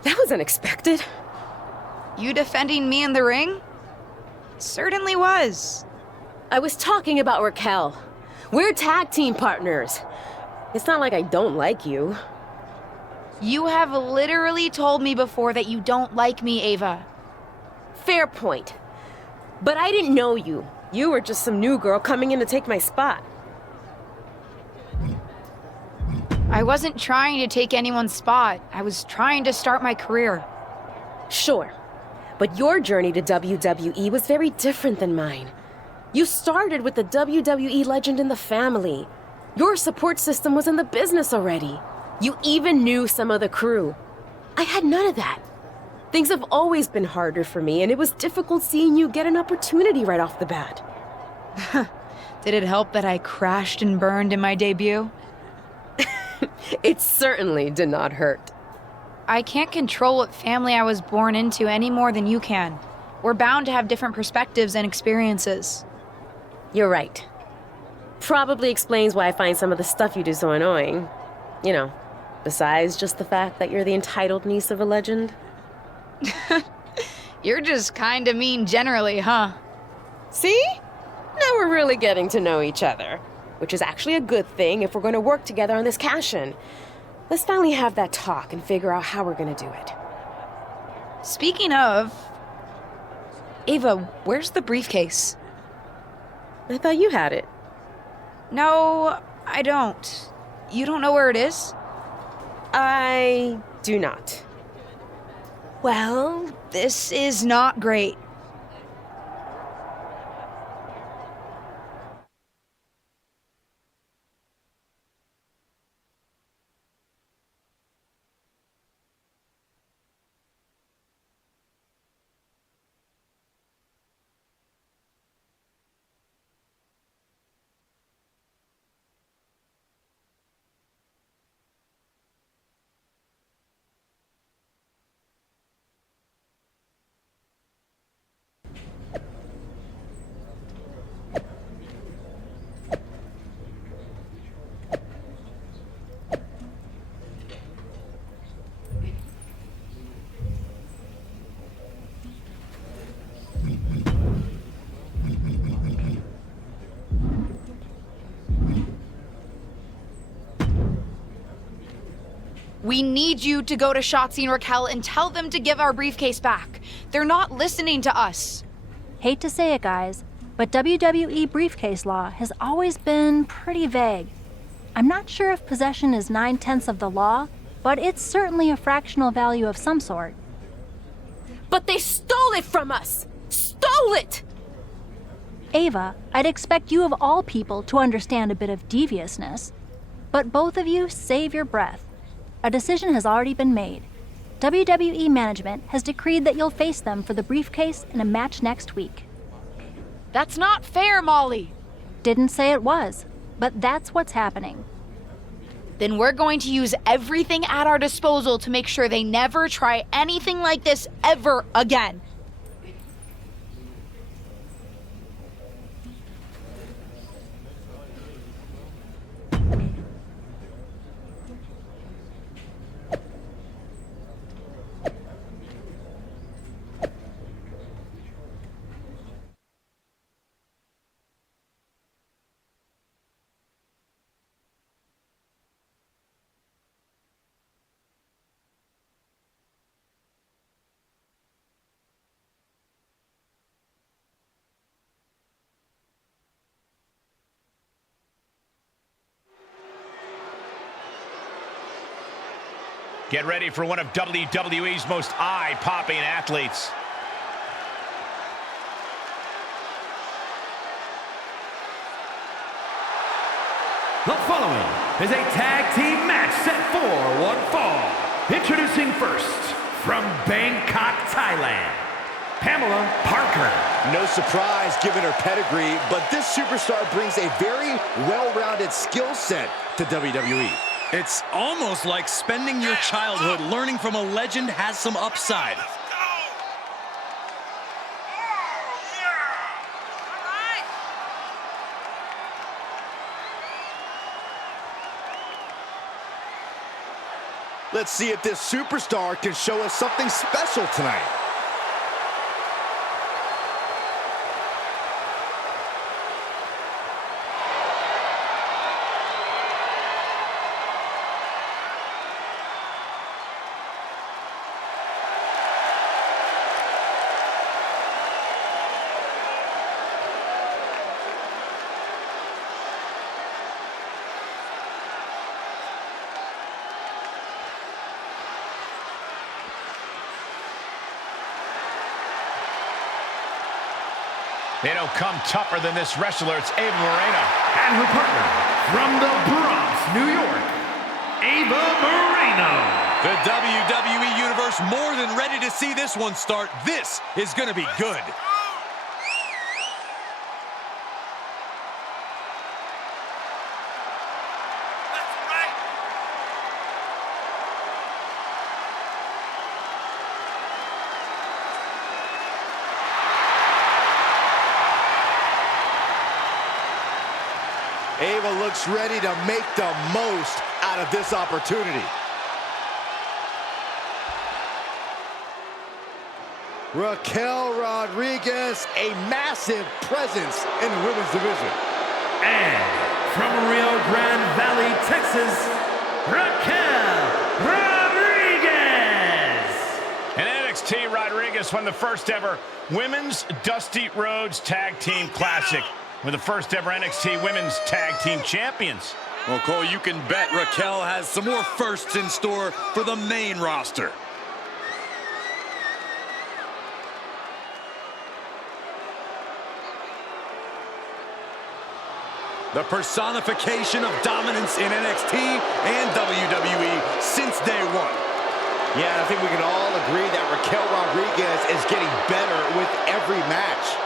That was unexpected. You defending me in the ring? Certainly was. I was talking about Raquel. We're tag team partners. It's not like I don't like you. You have literally told me before that you don't like me, Ava. Fair point. But I didn't know you. You were just some new girl coming in to take my spot. I wasn't trying to take anyone's spot. I was trying to start my career. Sure. But your journey to WWE was very different than mine. You started with the WWE legend in the family. Your support system was in the business already. You even knew some of the crew. I had none of that. Things have always been harder for me, and it was difficult seeing you get an opportunity right off the bat. Did it help that I crashed and burned in my debut? It certainly did not hurt. I can't control what family I was born into any more than you can. We're bound to have different perspectives and experiences. You're right. Probably explains why I find some of the stuff you do so annoying. You know, besides just the fact that you're the entitled niece of a legend. You're just kinda mean generally, huh? See? Now we're really getting to know each other. Which is actually a good thing if we're going to work together on this cash-in. Let's finally have that talk and figure out how we're going to do it. Speaking of... Ava, where's the briefcase? I thought you had it. No, I don't. You don't know where it is? I do not. Well, this is not great. We need you to go to Shotzi and Raquel and tell them to give our briefcase back. They're not listening to us. Hate to say it, guys, but WWE briefcase law has always been pretty vague. I'm not sure if possession is 9/10 of the law, but it's certainly a fractional value of some sort. But they stole it from us! Stole it! Ava, I'd expect you of all people to understand a bit of deviousness. But both of you save your breath. A decision has already been made. WWE management has decreed that you'll face them for the briefcase in a match next week. That's not fair, Molly. Didn't say it was, but that's what's happening. Then we're going to use everything at our disposal to make sure they never try anything like this ever again. Get ready for one of WWE's most eye-popping athletes. The following is a tag team match set for one fall. Introducing first, from Bangkok, Thailand, Pamela Parker. No surprise given her pedigree, but this superstar brings a very well-rounded skill set to WWE. It's almost like spending your childhood learning from a legend has some upside. Let's see if this superstar can show us something special tonight. They don't come tougher than this wrestler. It's Ava Moreno. And her partner, from the Bronx, New York, Ava Moreno. The WWE Universe more than ready to see this one start. This is going to be good. Ava looks ready to make the most out of this opportunity. Raquel Rodriguez, a massive presence in the women's division. And from Rio Grande Valley, Texas, Raquel Rodriguez. And NXT Rodriguez won the first ever Women's Dusty Rhodes Tag Team Classic. We're the first ever NXT Women's Tag Team Champions. Well, Cole, you can bet Raquel has some more firsts in store for the main roster. The personification of dominance in NXT and WWE since day one. Yeah, I think we can all agree that Raquel Rodriguez is getting better with every match.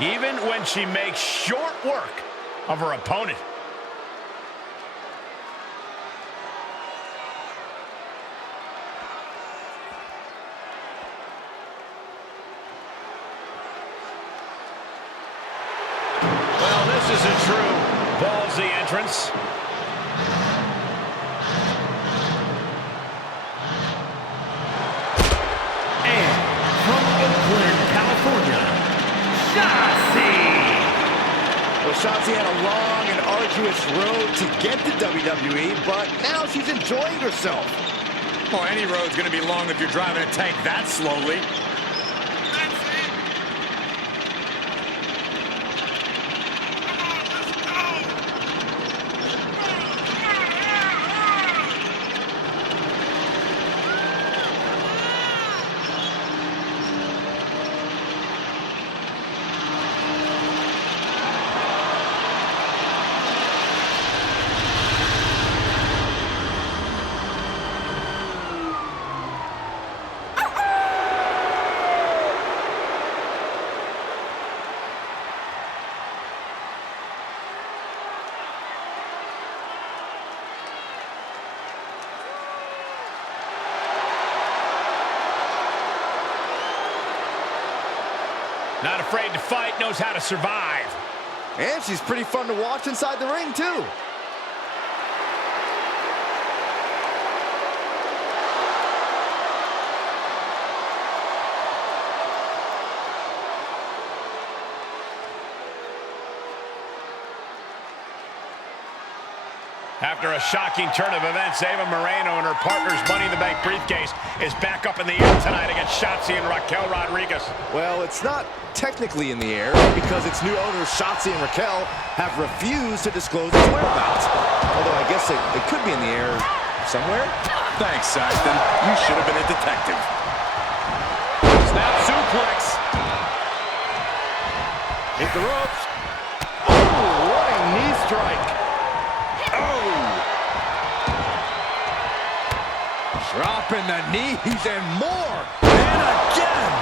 Even when she makes short work of her opponent. Well, this is a true ballsy entrance. And from Oakland, California, Shotzi. Well, Shotzi had a long and arduous road to get to WWE, but now she's enjoying herself. Well, any road's going to be long if you're driving a tank that slowly. Not afraid to fight, knows how to survive. And she's pretty fun to watch inside the ring, too. After a shocking turn of events, Ava Moreno and her partner's Money in the Bank briefcase is back up in the air tonight against Shotzi and Raquel Rodriguez. Well, it's not technically in the air because its new owners, Shotzi and Raquel, have refused to disclose its whereabouts. Although I guess it could be in the air somewhere. Thanks, Saxton. You should have been a detective. Snap suplex. Hit the ropes. Oh, running knee strike. Dropping the knees and more. And again.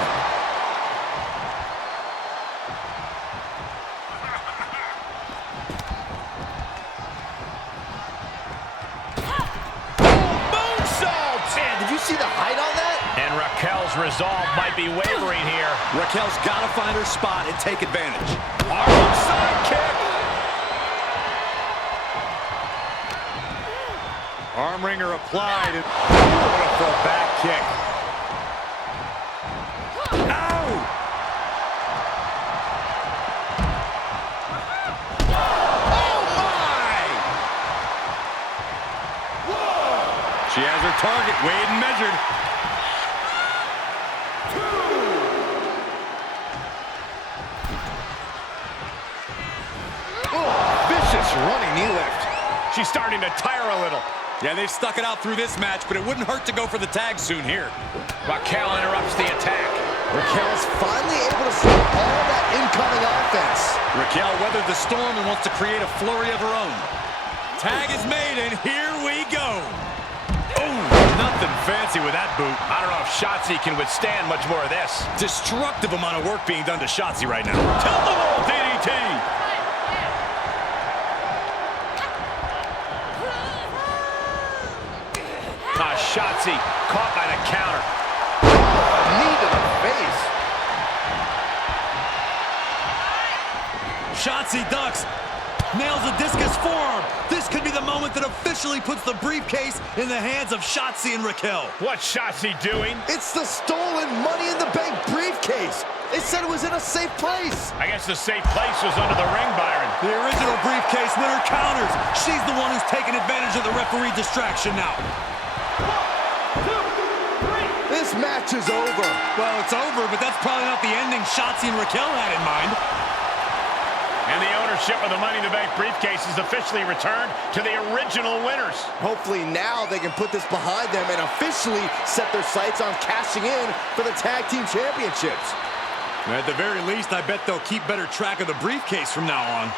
Moonsault! Man, did you see the height on that? And Raquel's resolve might be wavering here. Raquel's got to find her spot and take advantage. Arm side kick. Arm wringer applied. And wonderful back kick. Ow! Oh, my! She has her target weighed and measured. Oh, vicious running knee lift. She's starting to tire a little. Yeah, they've stuck it out through this match, but it wouldn't hurt to go for the tag soon here. Raquel interrupts the attack. Raquel's finally able to stop all that incoming offense. Raquel weathered the storm and wants to create a flurry of her own. Tag is made, and here we go. Oh, nothing fancy with that boot. I don't know if Shotzi can withstand much more of this. Destructive amount of work being done to Shotzi right now. Tilt-a-wall DDT. Shotzi caught by the counter. Knee to the face. Shotzi ducks. Nails a discus forearm. This could be the moment that officially puts the briefcase in the hands of Shotzi and Raquel. What's Shotzi doing? It's the stolen Money in the Bank briefcase. They said it was in a safe place. I guess the safe place was under the ring, Byron. The original briefcase winner counters. She's the one who's taking advantage of the referee distraction now. This match is over. Well, it's over, but that's probably not the ending Shotzi and Raquel had in mind. And the ownership of the Money in the Bank briefcase is officially returned to the original winners. Hopefully now they can put this behind them and officially set their sights on cashing in for the Tag Team Championships. At the very least, I bet they'll keep better track of the briefcase from now on.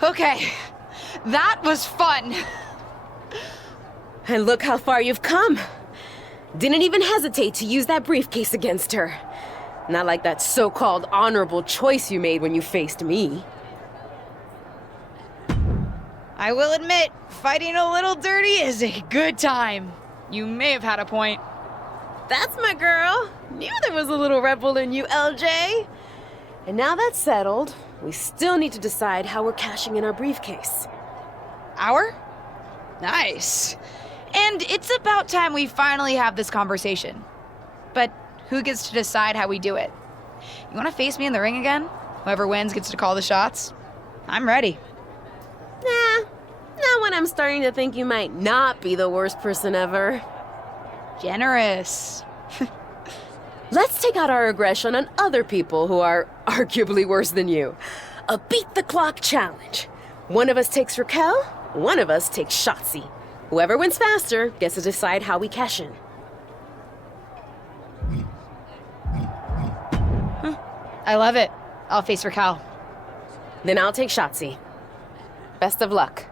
Okay, that was fun. And look how far you've come. Didn't even hesitate to use that briefcase against her. Not like that so-called honorable choice you made when you faced me. I will admit, fighting a little dirty is a good time. You may have had a point. That's my girl. Knew there was a little rebel in you, LJ. And now that's settled, we still need to decide how we're cashing in our briefcase. Our? Nice. And it's about time we finally have this conversation. But who gets to decide how we do it? You want to face me in the ring again? Whoever wins gets to call the shots? I'm ready. Nah, not when I'm starting to think you might not be the worst person ever. Generous. Let's take out our aggression on other people who are arguably worse than you. A beat the clock challenge. One of us takes Raquel, one of us takes Shotzi. Whoever wins faster gets to decide how we cash in. I love it. I'll face Raquel. Then I'll take Shotzi. Best of luck,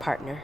partner.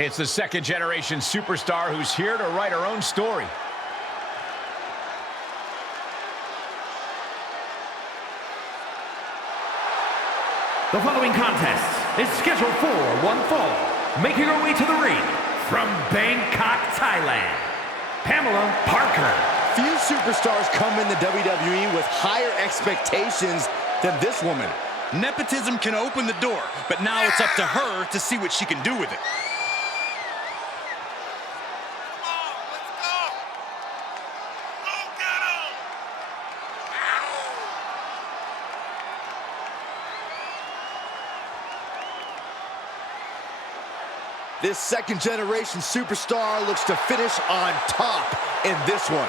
It's the second-generation superstar who's here to write her own story. The following contest is scheduled for one fall. Making her way to the ring from Bangkok, Thailand, Pamela Parker. Few superstars come in the WWE with higher expectations than this woman. Nepotism can open the door, but now it's up to her to see what she can do with it. This second-generation superstar looks to finish on top in this one.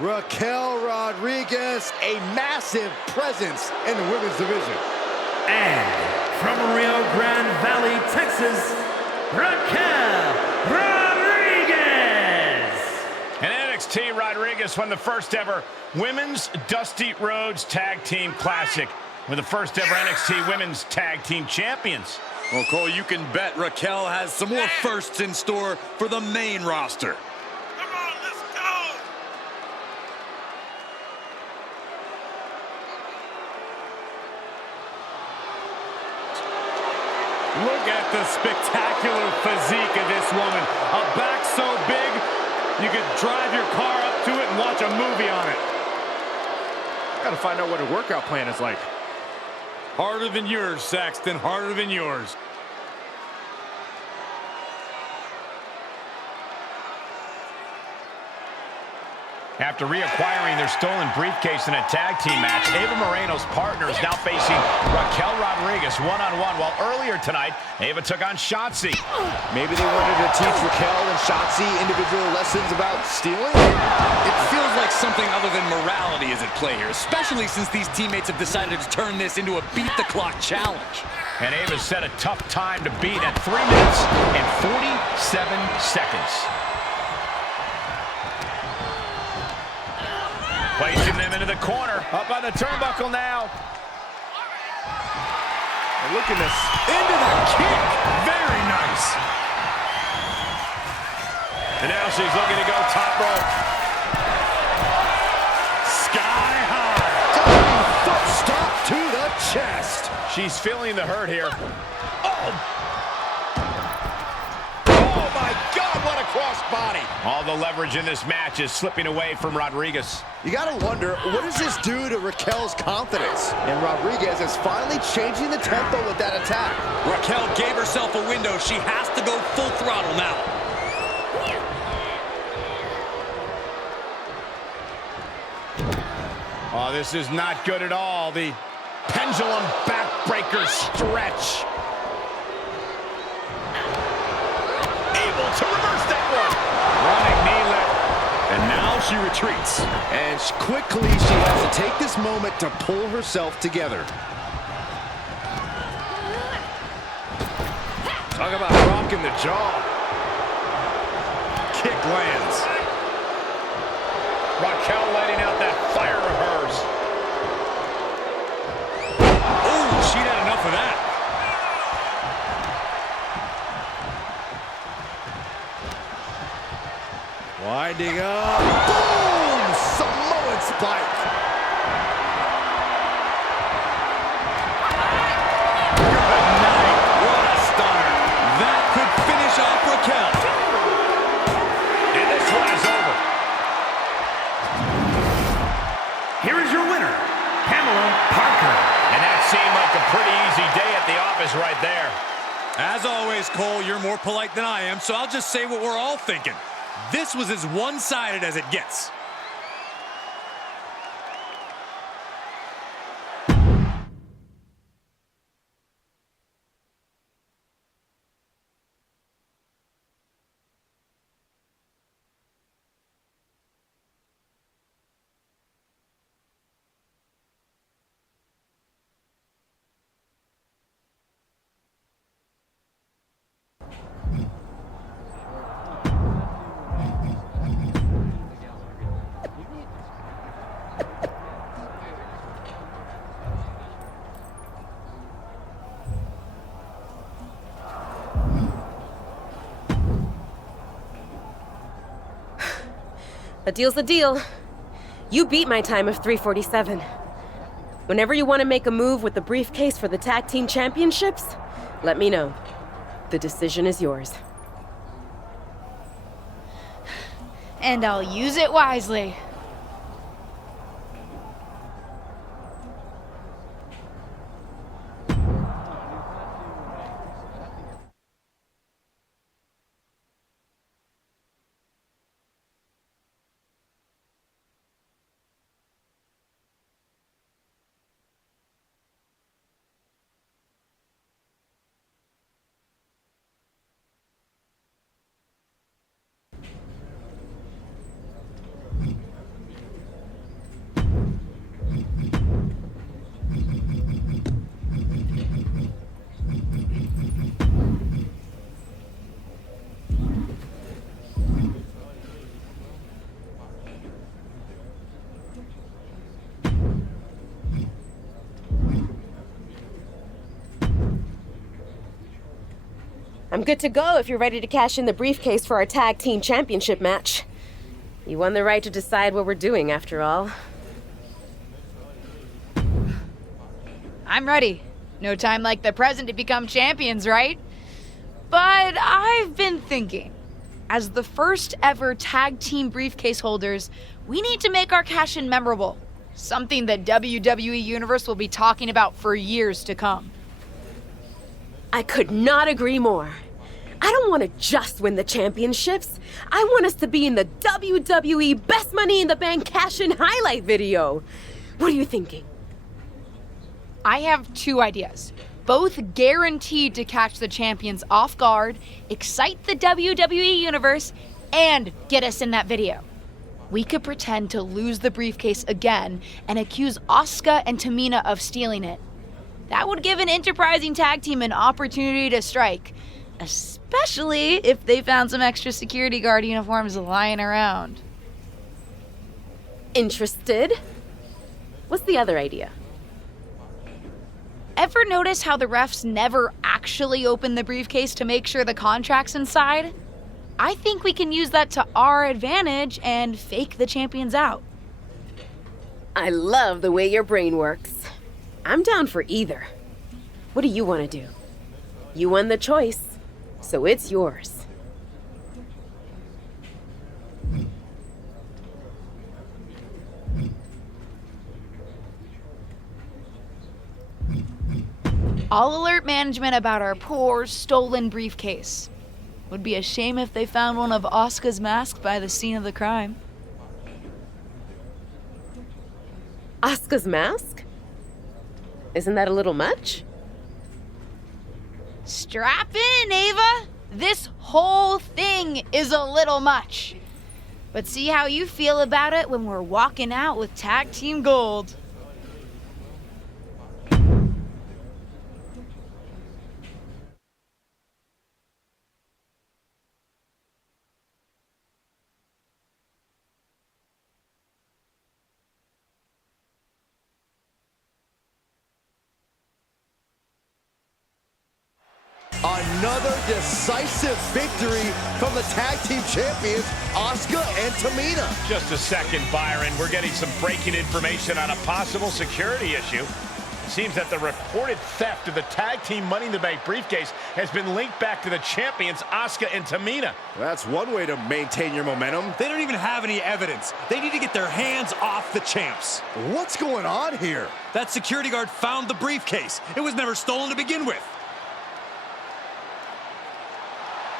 Raquel Rodriguez, a massive presence in the women's division. And from Rio Grande Valley, Texas, Raquel Rodriguez. And NXT Rodriguez won the first ever Women's Dusty Rhodes Tag Team Classic. We're the first ever NXT Women's Tag Team Champions. Well, Cole, you can bet Raquel has some more firsts in store for the main roster. Look at the spectacular physique of this woman. A back so big, you could drive your car up to it and watch a movie on it. Gotta find out what her workout plan is like. Harder than yours, Saxton, harder than yours. After reacquiring their stolen briefcase in a tag team match, Ava Moreno's partner is now facing Raquel Rodriguez one-on-one, while earlier tonight, Ava took on Shotzi. Maybe they wanted to teach Raquel and Shotzi individual lessons about stealing? It feels like something other than morality is at play here, especially since these teammates have decided to turn this into a beat-the-clock challenge. And Ava set a tough time to beat at 3 minutes and 47 seconds. Placing them into the corner. Up on the turnbuckle now. And look at this. Into the kick. Very nice. And now she's looking to go top rope. Sky high. Foot stop to the chest. She's feeling the hurt here. Oh! My God, what a crossbody. All the leverage in this match is slipping away from Rodriguez. You gotta wonder, what does this do to Raquel's confidence? And Rodriguez is finally changing the tempo with that attack. Raquel gave herself a window. She has to go full throttle now. Oh, this is not good at all. The pendulum backbreaker stretch. Able to reverse that one. Running knee lift. And now she retreats. And quickly she has to take this moment to pull herself together. Talk about rocking the jaw. Kick lands. Raquel letting out that fire of hers. Oh, she'd had enough of that. Winding up. Boom! Samoan spike. Good night. What a stunner. That could finish off Raquel. And this one is over. Here is your winner, Pamela Parker. And that seemed like a pretty easy day at the office right there. As always, Cole, you're more polite than I am, so I'll just say what we're all thinking. This was as one-sided as it gets. A deal's a deal. You beat my time of 3:47. Whenever you want to make a move with the briefcase for the tag team championships, let me know. The decision is yours. And I'll use it wisely. I'm good to go if you're ready to cash in the briefcase for our tag team championship match. You won the right to decide what we're doing, after all. I'm ready. No time like the present to become champions, right? But I've been thinking, as the first ever tag team briefcase holders, we need to make our cash-in memorable. Something that WWE Universe will be talking about for years to come. I could not agree more. I don't want to just win the championships. I want us to be in the WWE Best Money in the Bank cash-in highlight video. What are you thinking? I have two ideas, both guaranteed to catch the champions off guard, excite the WWE Universe, and get us in that video. We could pretend to lose the briefcase again and accuse Asuka and Tamina of stealing it. That would give an enterprising tag team an opportunity to strike, especially if they found some extra security guard uniforms lying around. Interested? What's the other idea? Ever notice how the refs never actually open the briefcase to make sure the contract's inside? I think we can use that to our advantage and fake the champions out. I love the way your brain works. I'm down for either. What do you want to do? You won the choice, so it's yours. I'll alert management about our poor, stolen briefcase. Would be a shame if they found one of Asuka's masks by the scene of the crime. Asuka's mask? Isn't that a little much? Strap in, Ava! This whole thing is a little much. But see how you feel about it when we're walking out with Tag Team Gold. Another decisive victory from the tag team champions, Asuka and Tamina. Just a second, Byron. We're getting some breaking information on a possible security issue. It seems that the reported theft of the tag team Money in the Bank briefcase has been linked back to the champions, Asuka and Tamina. That's one way to maintain your momentum. They don't even have any evidence. They need to get their hands off the champs. What's going on here? That security guard found the briefcase. It was never stolen to begin with.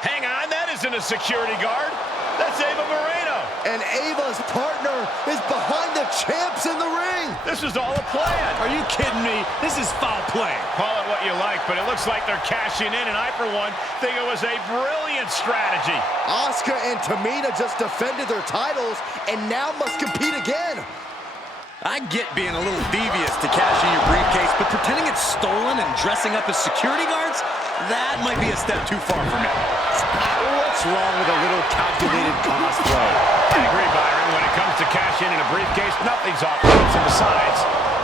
Hang on, that isn't a security guard. That's Ava Moreno. And Ava's partner is behind the champs in the ring. This is all a plan. Are you kidding me? This is foul play. Call it what you like, but it looks like they're cashing in, and I, for one, think it was a brilliant strategy. Asuka and Tamina just defended their titles and now must compete again. I get being a little devious to cash in your briefcase, but pretending it's stolen and dressing up as security guards, that might be a step too far for me. What's wrong with a little calculated cosplay? I agree, Byron. When it comes to cash in a briefcase, nothing's off limits. And besides,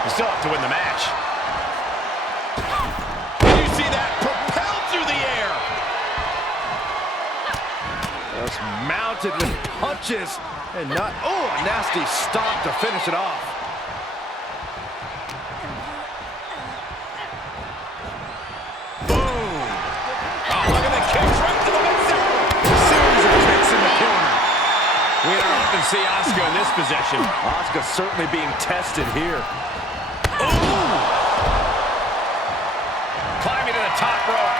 you still have to win the match. Did you see that? Propelled through the air. Just mounted with punches and not, oh, a nasty stop to finish it off. We don't often see Asuka in this position. Asuka certainly being tested here. Ooh! Climbing to the top rope.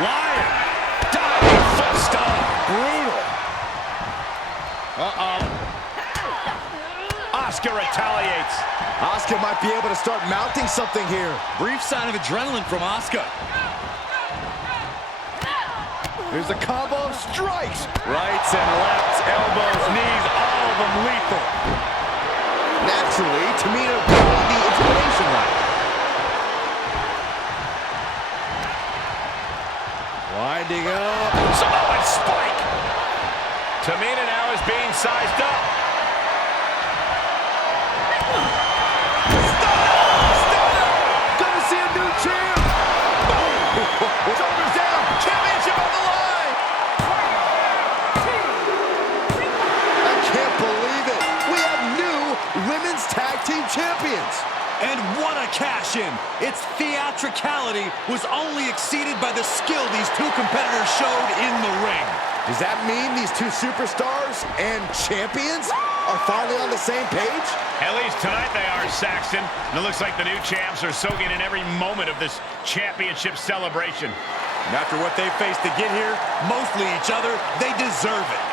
Flying. Diving foot stomp. Brutal. Uh-oh. Asuka retaliates. Asuka might be able to start mounting something here. Brief sign of adrenaline from Asuka. Here's a combo of strikes. Rights and lefts, elbows, knees, all of them lethal. Naturally, Tamina going the inspiration line. Winding up. Samoan spike. Tamina now is being sized up. Gonna see a new champ. Shoulders down. Championship on the line. Women's Tag Team Champions. And what a cash-in. Its theatricality was only exceeded by the skill these two competitors showed in the ring. Does that mean these two superstars and champions are finally on the same page? At least tonight they are, Saxton. And it looks like the new champs are soaking in every moment of this championship celebration. And after what they faced to get here, mostly each other, they deserve it.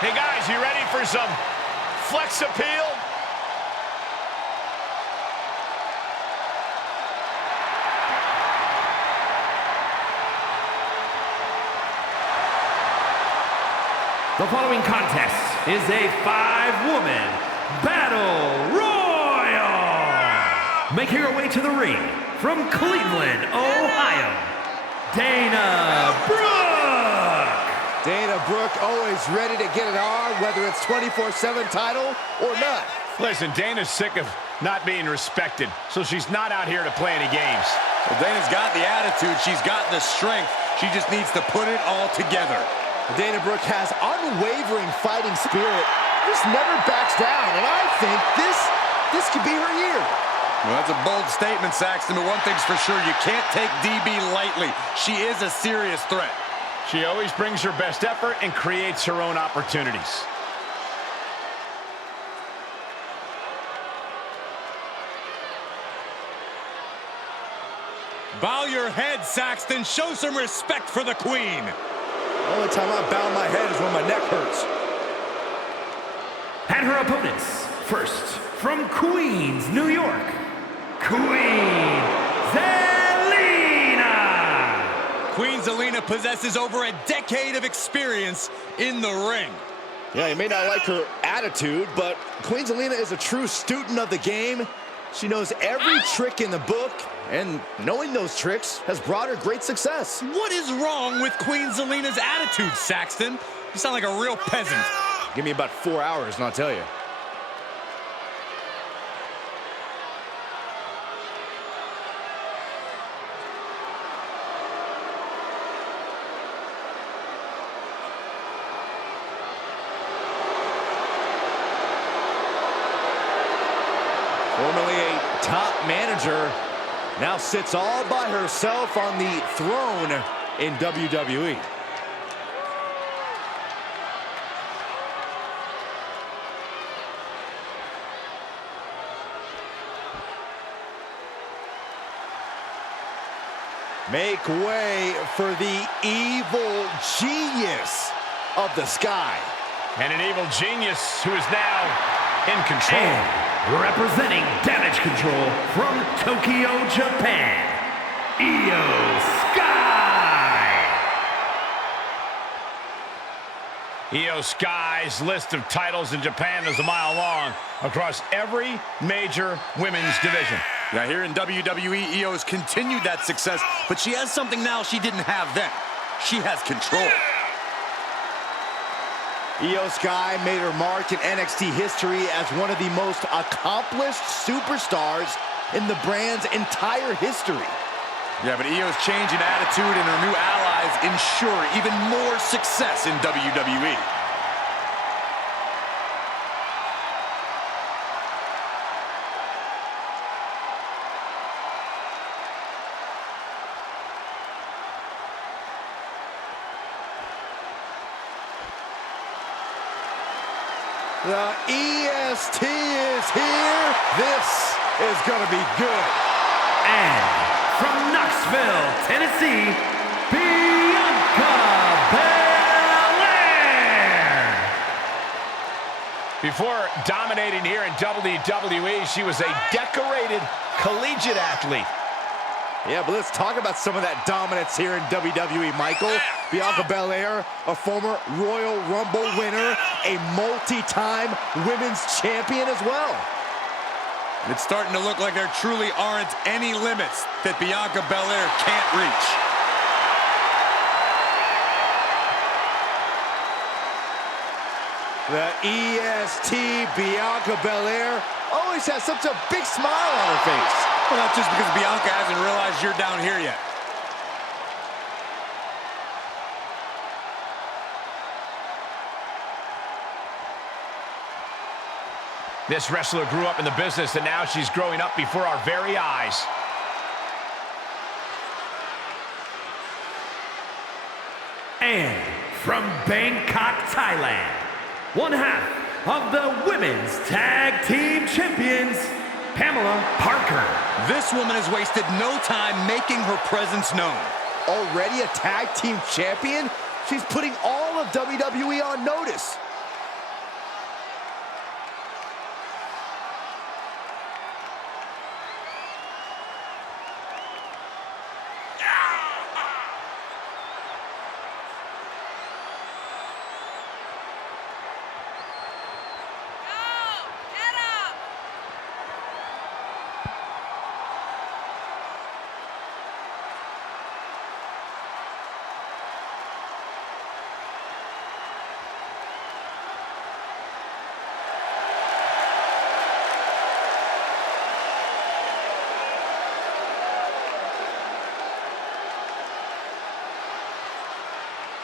Hey guys, you ready for some flex appeal? The following contest is a 5-woman battle royal. Making her way to the ring from Cleveland, Ohio, Dana Brooke. Dana Brooke always ready to get it on, whether it's 24/7 title or not. Listen, Dana's sick of not being respected, so she's not out here to play any games. Well, Dana's got the attitude, she's got the strength, she just needs to put it all together. Dana Brooke has unwavering fighting spirit, just never backs down, and I think this could be her year. Well, that's a bold statement, Saxton, but one thing's for sure, you can't take DB lightly. She is a serious threat. She always brings her best effort and creates her own opportunities. Bow your head, Saxton. Show some respect for the queen. The only time I bow my head is when my neck hurts. And her opponents, first from Queens, New York, Queen Zelina. Queen Zelina possesses over a decade of experience in the ring. Yeah, you may not like her attitude, but Queen Zelina is a true student of the game. She knows every trick in the book, and knowing those tricks has brought her great success. What is wrong with Queen Zelina's attitude, Saxton? You sound like a real peasant. Give me about 4 hours and I'll tell you. Formerly a top manager, now sits all by herself on the throne in WWE. Make way for the evil genius of the sky. And an evil genius who is now in control. And representing Damage Control from Tokyo, Japan, Io Sky. Io Sky's list of titles in Japan is a mile long across every major women's division. Now here in WWE, Io's continued that success, but she has something now she didn't have then. She has control. Io Sky made her mark in NXT history as one of the most accomplished superstars in the brand's entire history. Yeah, but Io's change in attitude and her new allies ensure even more success in WWE. The EST is here. This is going to be good. And from Knoxville, Tennessee, Bianca Belair. Before dominating here in WWE, she was a decorated collegiate athlete. Yeah, but let's talk about some of that dominance here in WWE, Michael. Bianca Belair, a former Royal Rumble winner, a multi-time women's champion as well. It's starting to look like there truly aren't any limits that Bianca Belair can't reach. The EST Bianca Belair always has such a big smile on her face. Well, not just because Bianca hasn't realized you're down here yet. This wrestler grew up in the business, and now she's growing up before our very eyes. And from Bangkok, Thailand, one half of the Women's Tag Team Champions, Pamela Parker. This woman has wasted no time making her presence known. Already a tag team champion? She's putting all of WWE on notice.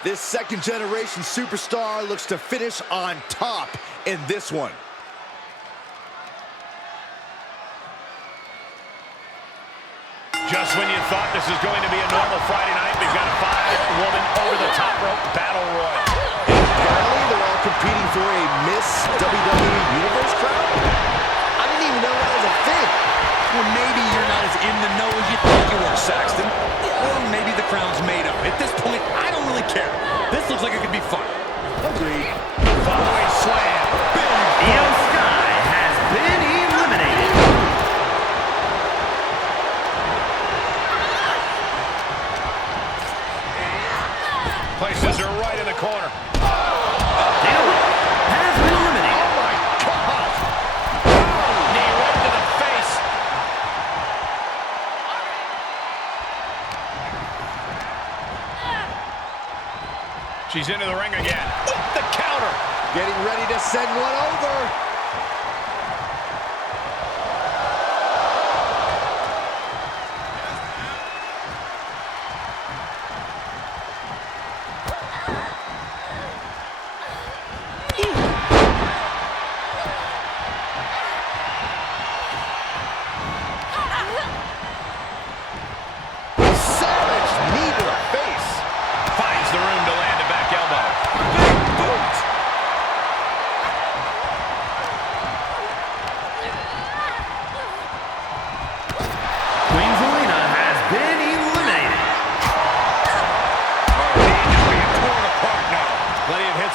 This second-generation superstar looks to finish on top in this one. Just when you thought this is going to be a normal Friday night, we've got a 5-woman over-the-top rope battle royal. Apparently, they're all competing for a Miss WWE Universe crown? I didn't even know that was a thing. Well, maybe you're not as in the know as you thought you were, Saxton. Or maybe the crown's made up. At this point, I don't really care. This looks like it could be fun. Agreed. Following slam. Io Sky has been eliminated. Places her right in the corner. Dana White has been eliminated. Oh my God! Knee right to the face. She's into the ring again. With the counter. Getting ready to send one over.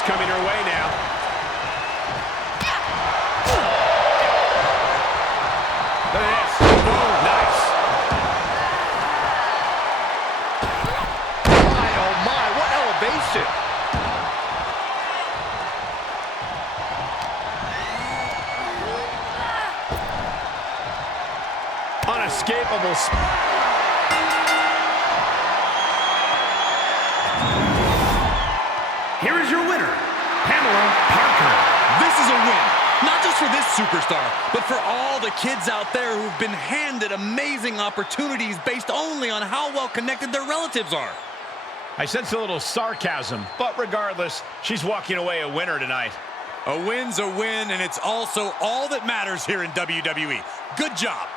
Coming her way now. Look at this. Nice. My, oh my, what elevation. Unescapable. Here is your winner, Pamela Parker. This is a win, not just for this superstar, but for all the kids out there who've been handed amazing opportunities based only on how well connected their relatives are. I sense a little sarcasm, but regardless, she's walking away a winner tonight. A win's a win, and it's also all that matters here in WWE. Good job.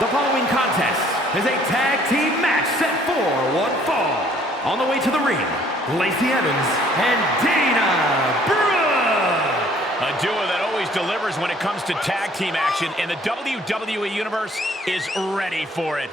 The following contest is a tag team match set for one fall. On the way to the ring, Lacey Evans and Dana Brooke. A duo that always delivers when it comes to tag team action, and the WWE Universe is ready for it.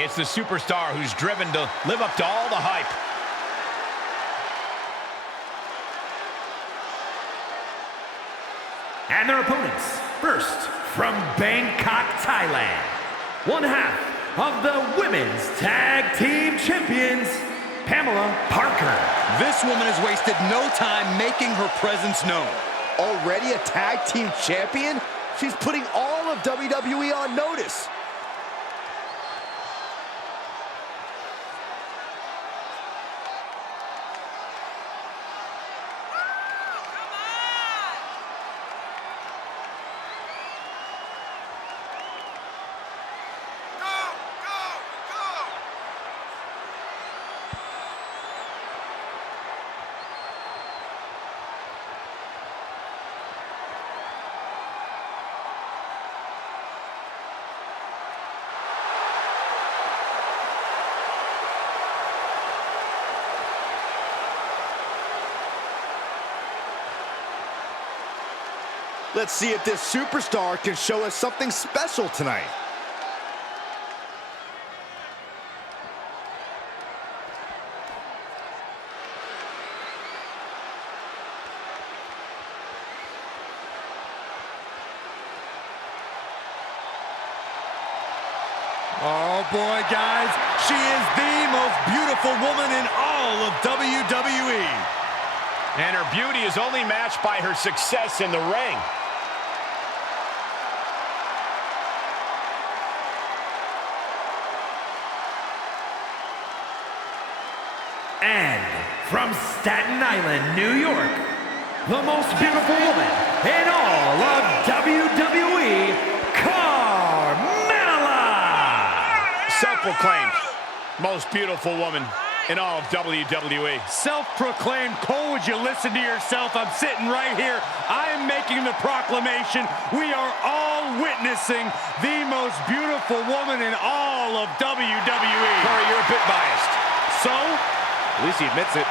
It's the superstar who's driven to live up to all the hype. And their opponents, first from Bangkok, Thailand, one half of the Women's Tag Team Champions, Pamela Parker. This woman has wasted no time making her presence known. Already a tag team champion? She's putting all of WWE on notice. Let's see if this superstar can show us something special tonight. Oh boy, guys, she is the most beautiful woman in all of WWE. And her beauty is only matched by her success in the ring. And from Staten Island, New York, the most beautiful woman in all of WWE, Carmella! Self-proclaimed most beautiful woman in all of WWE. Self-proclaimed. Cole, would you listen to yourself? I'm sitting right here. I am making the proclamation. We are all witnessing the most beautiful woman in all of WWE. Corey, you're a bit biased. So? At least he admits it.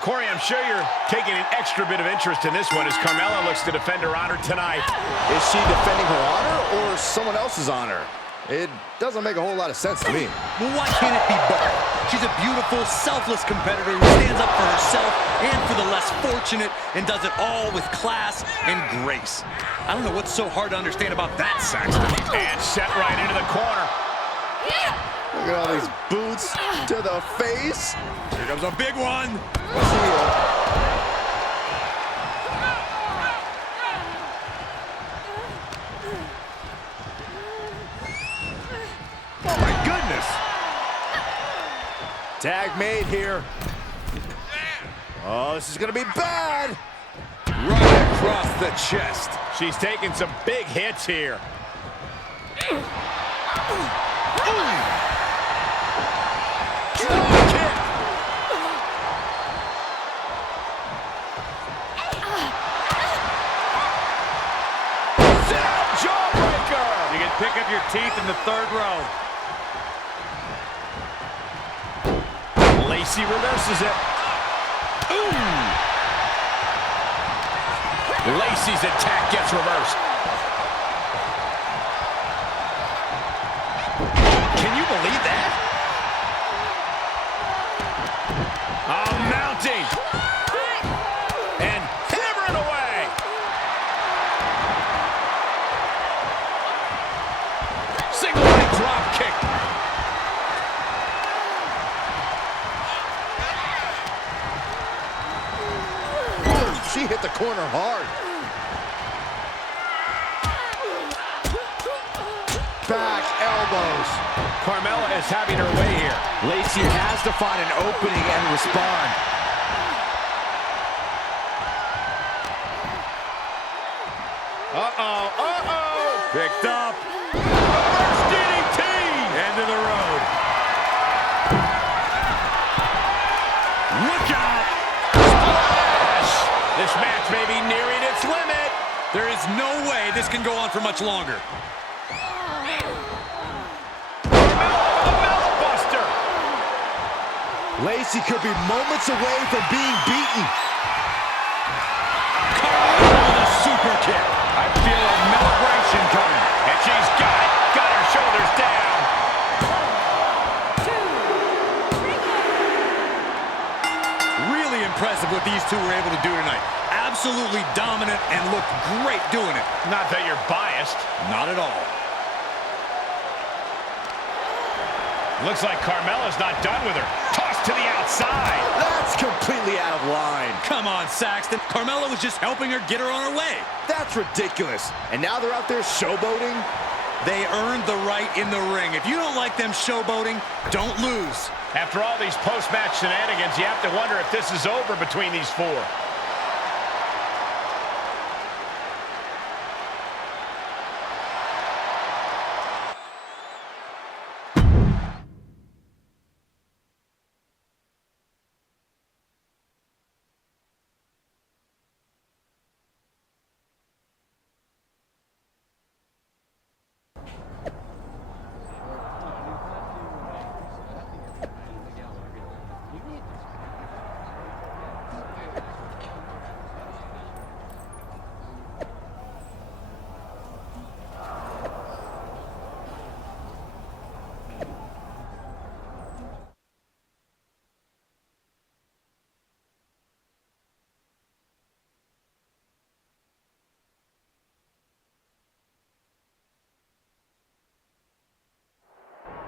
Corey, I'm sure you're taking an extra bit of interest in this one as Carmella looks to defend her honor tonight. Is she defending her honor or someone else's honor? It doesn't make a whole lot of sense to me. Well, why can't it be both? She's a beautiful, selfless competitor who stands up for herself and for the less fortunate and does it all with class and grace. I don't know what's so hard to understand about that, Saxton. And set right into the corner. Look at all these boots to the face. Here comes a big one. Oh my goodness. Tag made here. Oh, this is gonna be bad. Right across the chest. She's taking some big hits here. You can pick up your teeth in the third row. Lacey reverses it. Ooh! Lacey's attack gets reversed. Can you believe that? Oh, mounting. And hammering away. Single leg drop kick. She hit the corner hard. Back elbows. Carmella is having her way here. Lacey has to find an opening and respond. Uh-oh, uh-oh. Picked up. First DDT. End of the road. Look out. Splash. This match may be nearing its limit. There is no way this can go on for much longer. Lacey could be moments away from being beaten. Carmella with a super kick. I feel a celebration coming. And she's got her shoulders down. Really impressive what these two were able to do tonight. Absolutely dominant and looked great doing it. Not that you're biased. Not at all. Looks like Carmella's not done with her. Tossed to the outside. That's completely out of line. Come on, Saxton. Carmella was just helping her get her on her way. That's ridiculous. And now they're out there showboating? They earned the right in the ring. If you don't like them showboating, don't lose. After all these post-match shenanigans, you have to wonder if this is over between these four.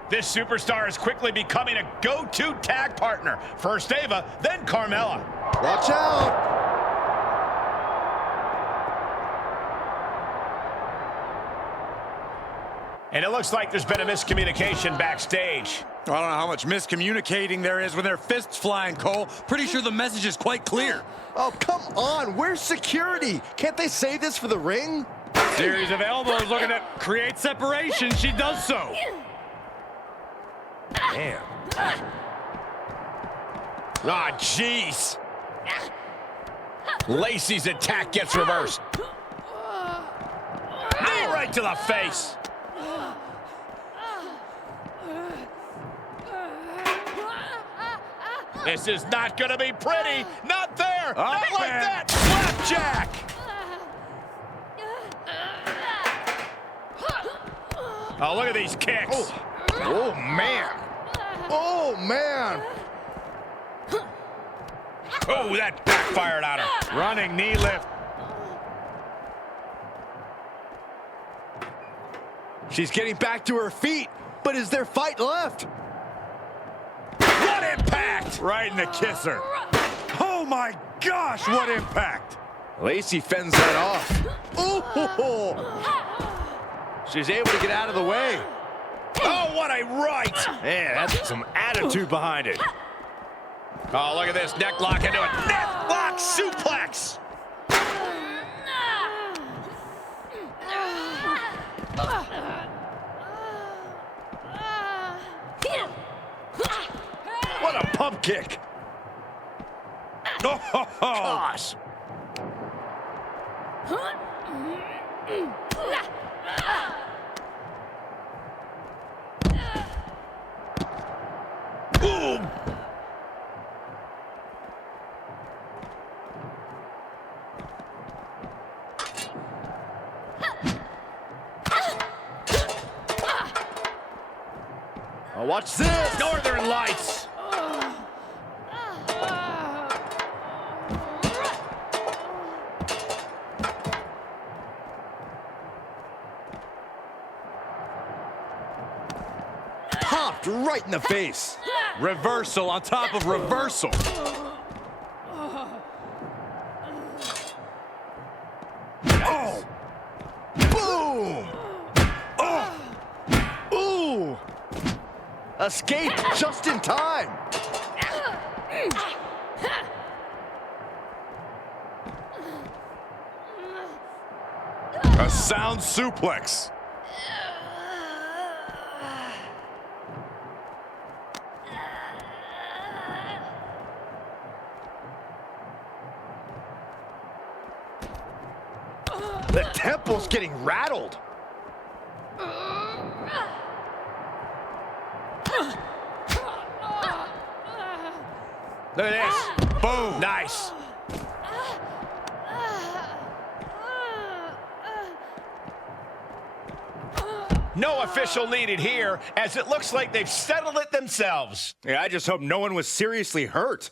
This superstar is quickly becoming a go-to tag partner. First Ava, then Carmella. Watch out! And it looks like there's been a miscommunication backstage. I don't know how much miscommunicating there is when their fists flying, Cole. Pretty sure the message is quite clear. Oh, come on. Where's security? Can't they save this for the ring? Series of elbows looking to create separation. She does so. Damn. Ah, jeez. Lacey's attack gets reversed. Knee right to the face. This is not going to be pretty. Not there. Not like that. Slapjack. Oh, look at these kicks. Oh, man. Oh, man. Oh, that backfired on her. Running knee lift. She's getting back to her feet, but is there fight left? What impact! Right in the kisser. Oh, my gosh, what impact. Lacey fends that off. Oh! She's able to get out of the way. Oh, what a right! Man, that's some attitude behind it. Oh, look at this. Neck lock into a neck lock suplex. What a pump kick. Oh, gosh. Boom. Oh, watch this. Northern Lights. Popped right in the face. Reversal on top of reversal. Oh. Boom. Oh. Ooh. Escape just in time. A sound suplex. The temple's getting rattled. Look at this. Boom. Nice. No official needed here, as it looks like they've settled it themselves. Yeah, I just hope no one was seriously hurt.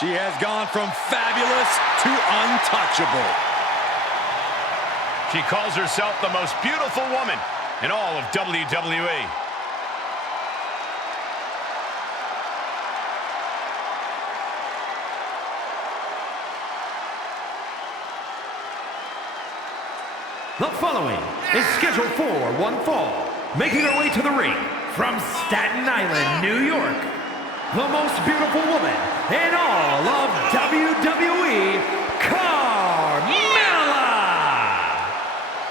She has gone from fabulous to untouchable. She calls herself the most beautiful woman in all of WWE. The following is scheduled for one fall, making her way to the ring from Staten Island, New York, the most beautiful woman in all of WWE, Carmella!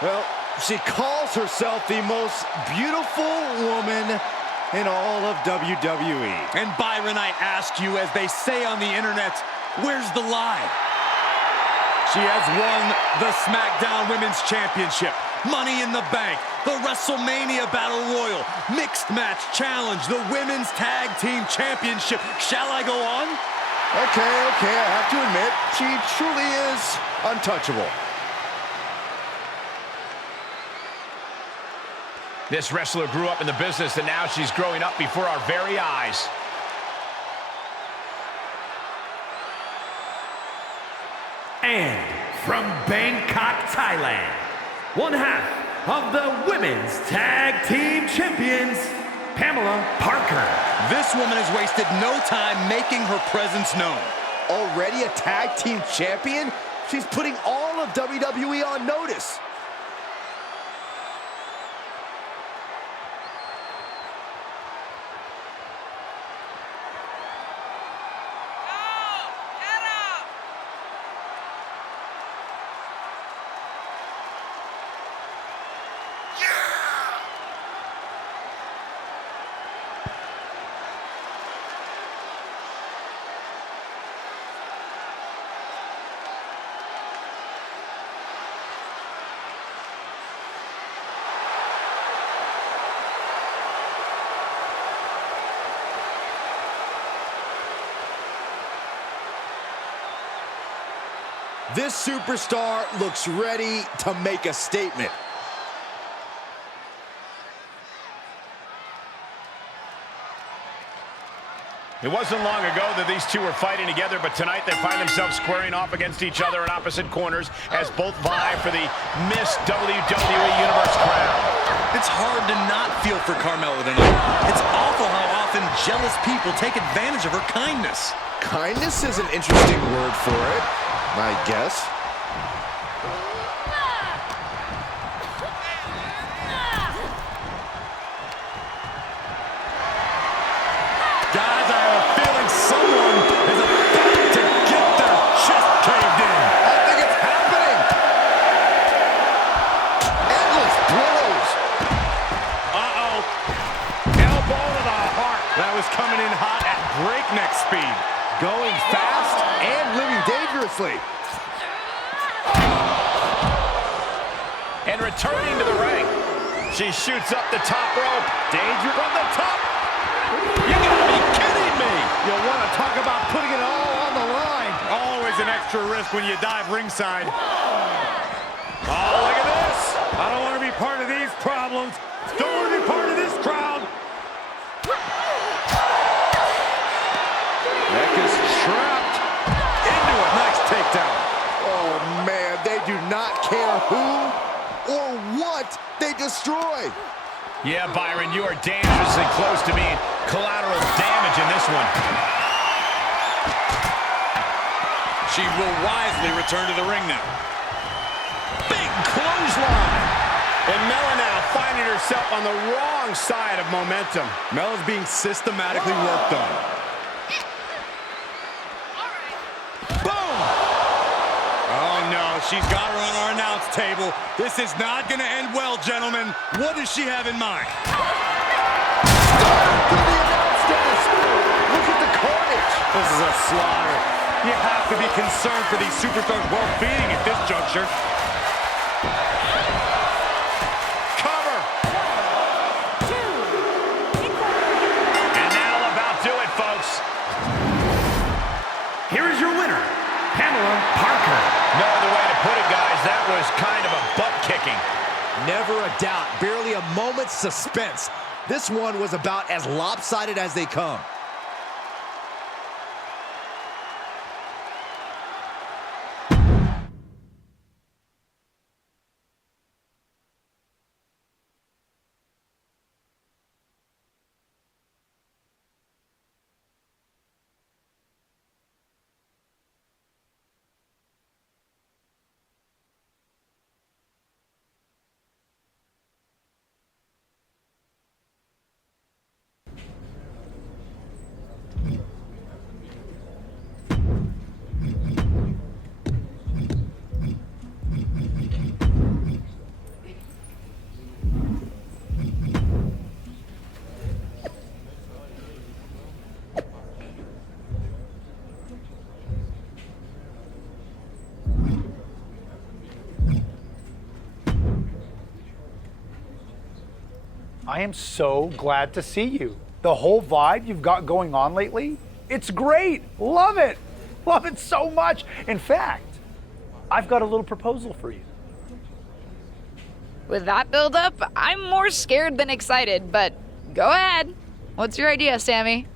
Well, she calls herself the most beautiful woman in all of WWE. And Byron, I ask you, as they say on the internet, where's the lie? She has won the SmackDown Women's Championship, Money in the Bank, the WrestleMania Battle Royal, Mixed Match Challenge, the Women's Tag Team Championship. Shall I go on? Okay, I have to admit, she truly is untouchable. This wrestler grew up in the business, and now she's growing up before our very eyes. And from Bangkok, Thailand, one half of the Women's Tag Team Champions, Pamela Parker. This woman has wasted no time making her presence known. Already a tag team champion? She's putting all of WWE on notice. This superstar looks ready to make a statement. It wasn't long ago that these two were fighting together, but tonight they find themselves squaring off against each other in opposite corners as both vie for the Miss WWE Universe crown. It's hard to not feel for Carmella tonight. It's awful how often jealous people take advantage of her kindness. Kindness is an interesting word for it, I guess. Guys, I have a feeling someone is about to get their chest caved in. I think it's happening. Endless blows. Uh-oh. Elbow to the heart. That was coming in hot at breakneck speed. Going fast and living dangerously. And returning to the ring. She shoots up the top rope. Danger from the top. You gotta be kidding me. You'll want to talk about putting it all on the line. always an extra risk when you dive ringside. Oh, look at this. I don't want to be part of these problems. Don't want to be part of this crowd. Neck is trapped into a nice takedown. Oh, man, they do not care who or what they destroy. Yeah, Byron, you are dangerously close to being collateral damage in this one. She will wisely return to the ring now. Big clothesline. And Mela now finding herself on the wrong side of momentum. Mela's being systematically worked on. Boom! Oh, no, she's got her on our announce table. This is not going to end well, gentlemen. What does she have in mind? Look at the carnage. This is a slaughter. You have to be concerned for these superstars' well-being at this juncture. Cover. And that'll about do it, folks. Here is your winner, Pamela Parker. No other way to put it, guys. That was kind of a butt-kicking. Never a doubt, barely a moment's suspense. This one was about as lopsided as they come. I am so glad to see you. The whole vibe you've got going on lately, it's great. Love it. Love it so much. In fact, I've got a little proposal for you. With that build-up, I'm more scared than excited, but go ahead. What's your idea, Sammy?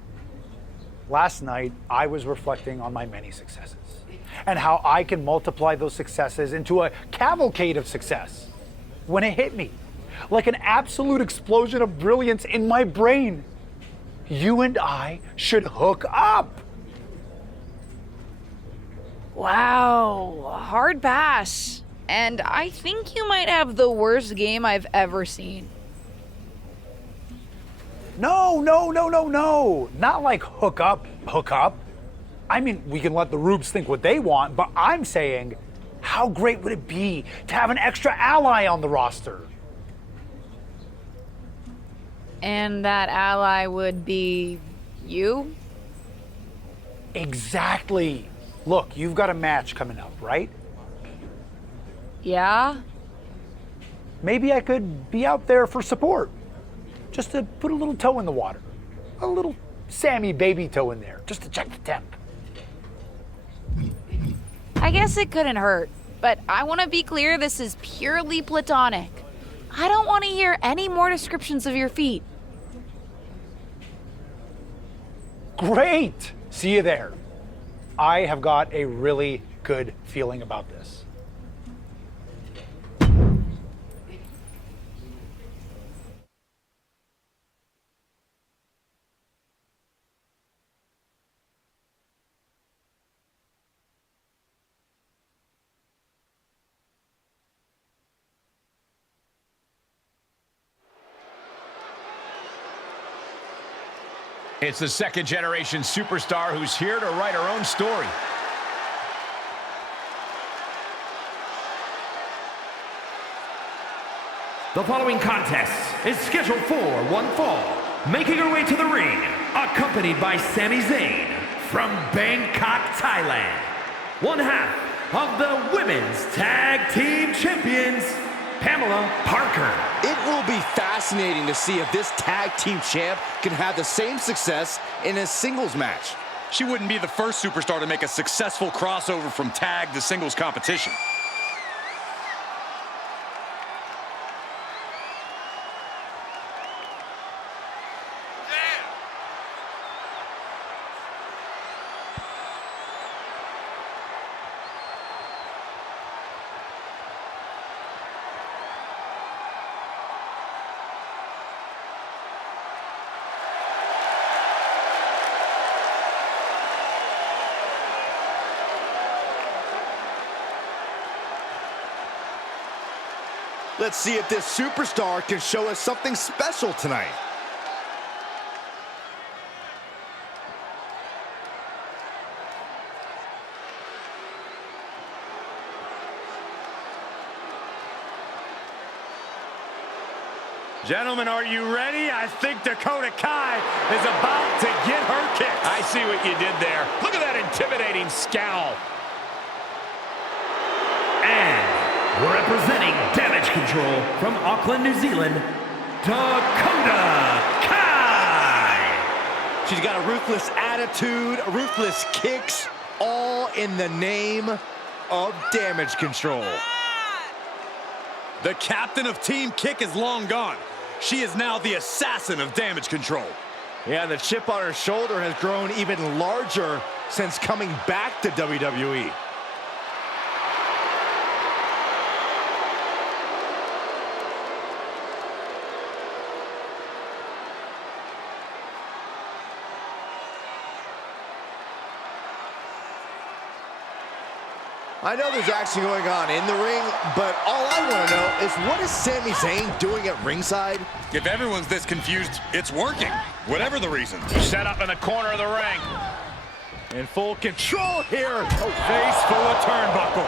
Last night, I was reflecting on my many successes and how I can multiply those successes into a cavalcade of success. When it hit me, like an absolute explosion of brilliance in my brain, you and I should hook up. Wow, hard pass. And I think you might have the worst game I've ever seen. No. Not like hook up. I mean, we can let the Rubes think what they want, but I'm saying, how great would it be to have an extra ally on the roster? And that ally would be you? Exactly. Look, you've got a match coming up, right? Yeah? Maybe I could be out there for support. Just to put a little toe in the water. A little Sammy baby toe in there, just to check the temp. I guess it couldn't hurt, but I want to be clear this is purely platonic. I don't want to hear any more descriptions of your feet. Great! See you there. I have got a really good feeling about this. It's the second-generation superstar who's here to write her own story. The following contest is scheduled for one fall. Making her way to the ring, accompanied by Sami Zayn from Bangkok, Thailand. One half of the Women's Tag Team Champions, Pamela Parker. It will be fascinating to see if this tag team champ can have the same success in a singles match. She wouldn't be the first superstar to make a successful crossover from tag to singles competition. Let's see if this superstar can show us something special tonight. Gentlemen, are you ready? I think Dakota Kai is about to get her kick. I see what you did there. Look at that intimidating scowl. And representing Damage Control from Auckland, New Zealand, Dakota Kai. She's got a ruthless attitude, ruthless kicks, all in the name of Damage Control. The captain of Team Kick is long gone. She is now the assassin of Damage Control. Yeah, the chip on her shoulder has grown even larger since coming back to WWE. I know there's action going on in the ring, but all I want to know is what is Sami Zayn doing at ringside? If everyone's this confused, it's working, whatever the reason. Set up in the corner of the ring. In full control here. Oh, face full of turnbuckle.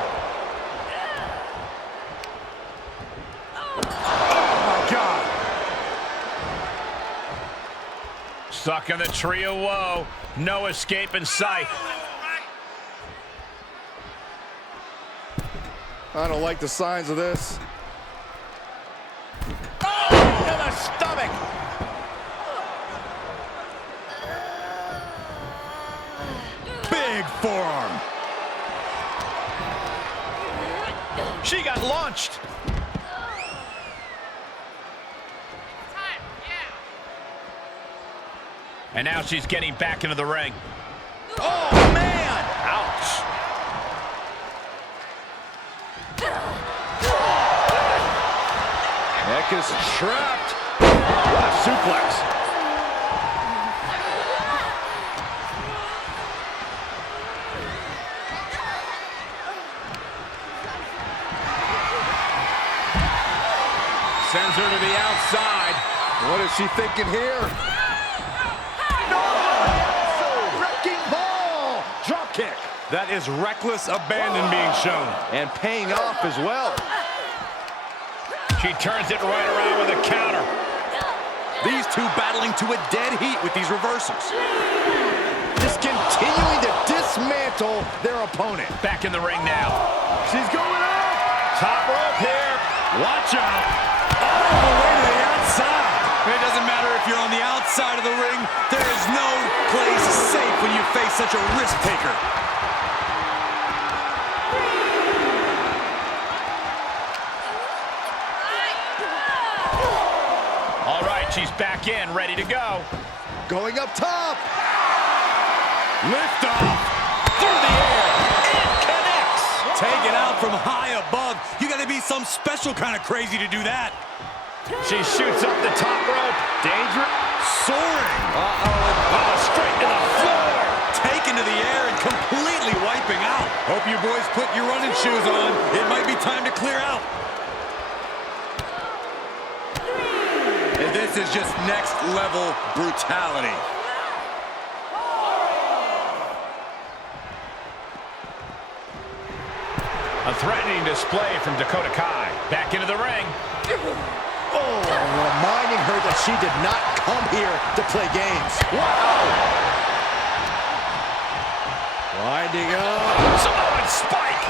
Oh, my God. Stuck in the tree of woe. No escape in sight. I don't like the signs of this. Oh, to the stomach. Big forearm. She got launched. And now she's getting back into the ring. Oh, man! Ouch. Neck is trapped. What a suplex. Sends her to the outside. What is she thinking here? No! Wrecking ball! Drop kick. That is reckless abandon being shown. And paying off as well. She turns it right around with a counter. These two battling to a dead heat with these reversals. Just continuing to dismantle their opponent. Back in the ring now. She's going up. Top rope here. Watch out. All the way to the outside. It doesn't matter if you're on the outside of the ring. There is no place safe when you face such a risk taker. All right, she's back in, ready to go. Going up top. Lift off. Through the air. It connects. Taken out from high above. You got to be some special kind of crazy to do that. She shoots up the top rope. Dangerous. Soaring. Oh, straight to the floor. Taken to the air and completely wiping out. Hope you boys put your running shoes on. It might be time to clear out. And this is just next level brutality. A threatening display from Dakota Kai. Back into the ring. Oh, reminding her that she did not come here to play games. Wow! Winding up. Samoan spike.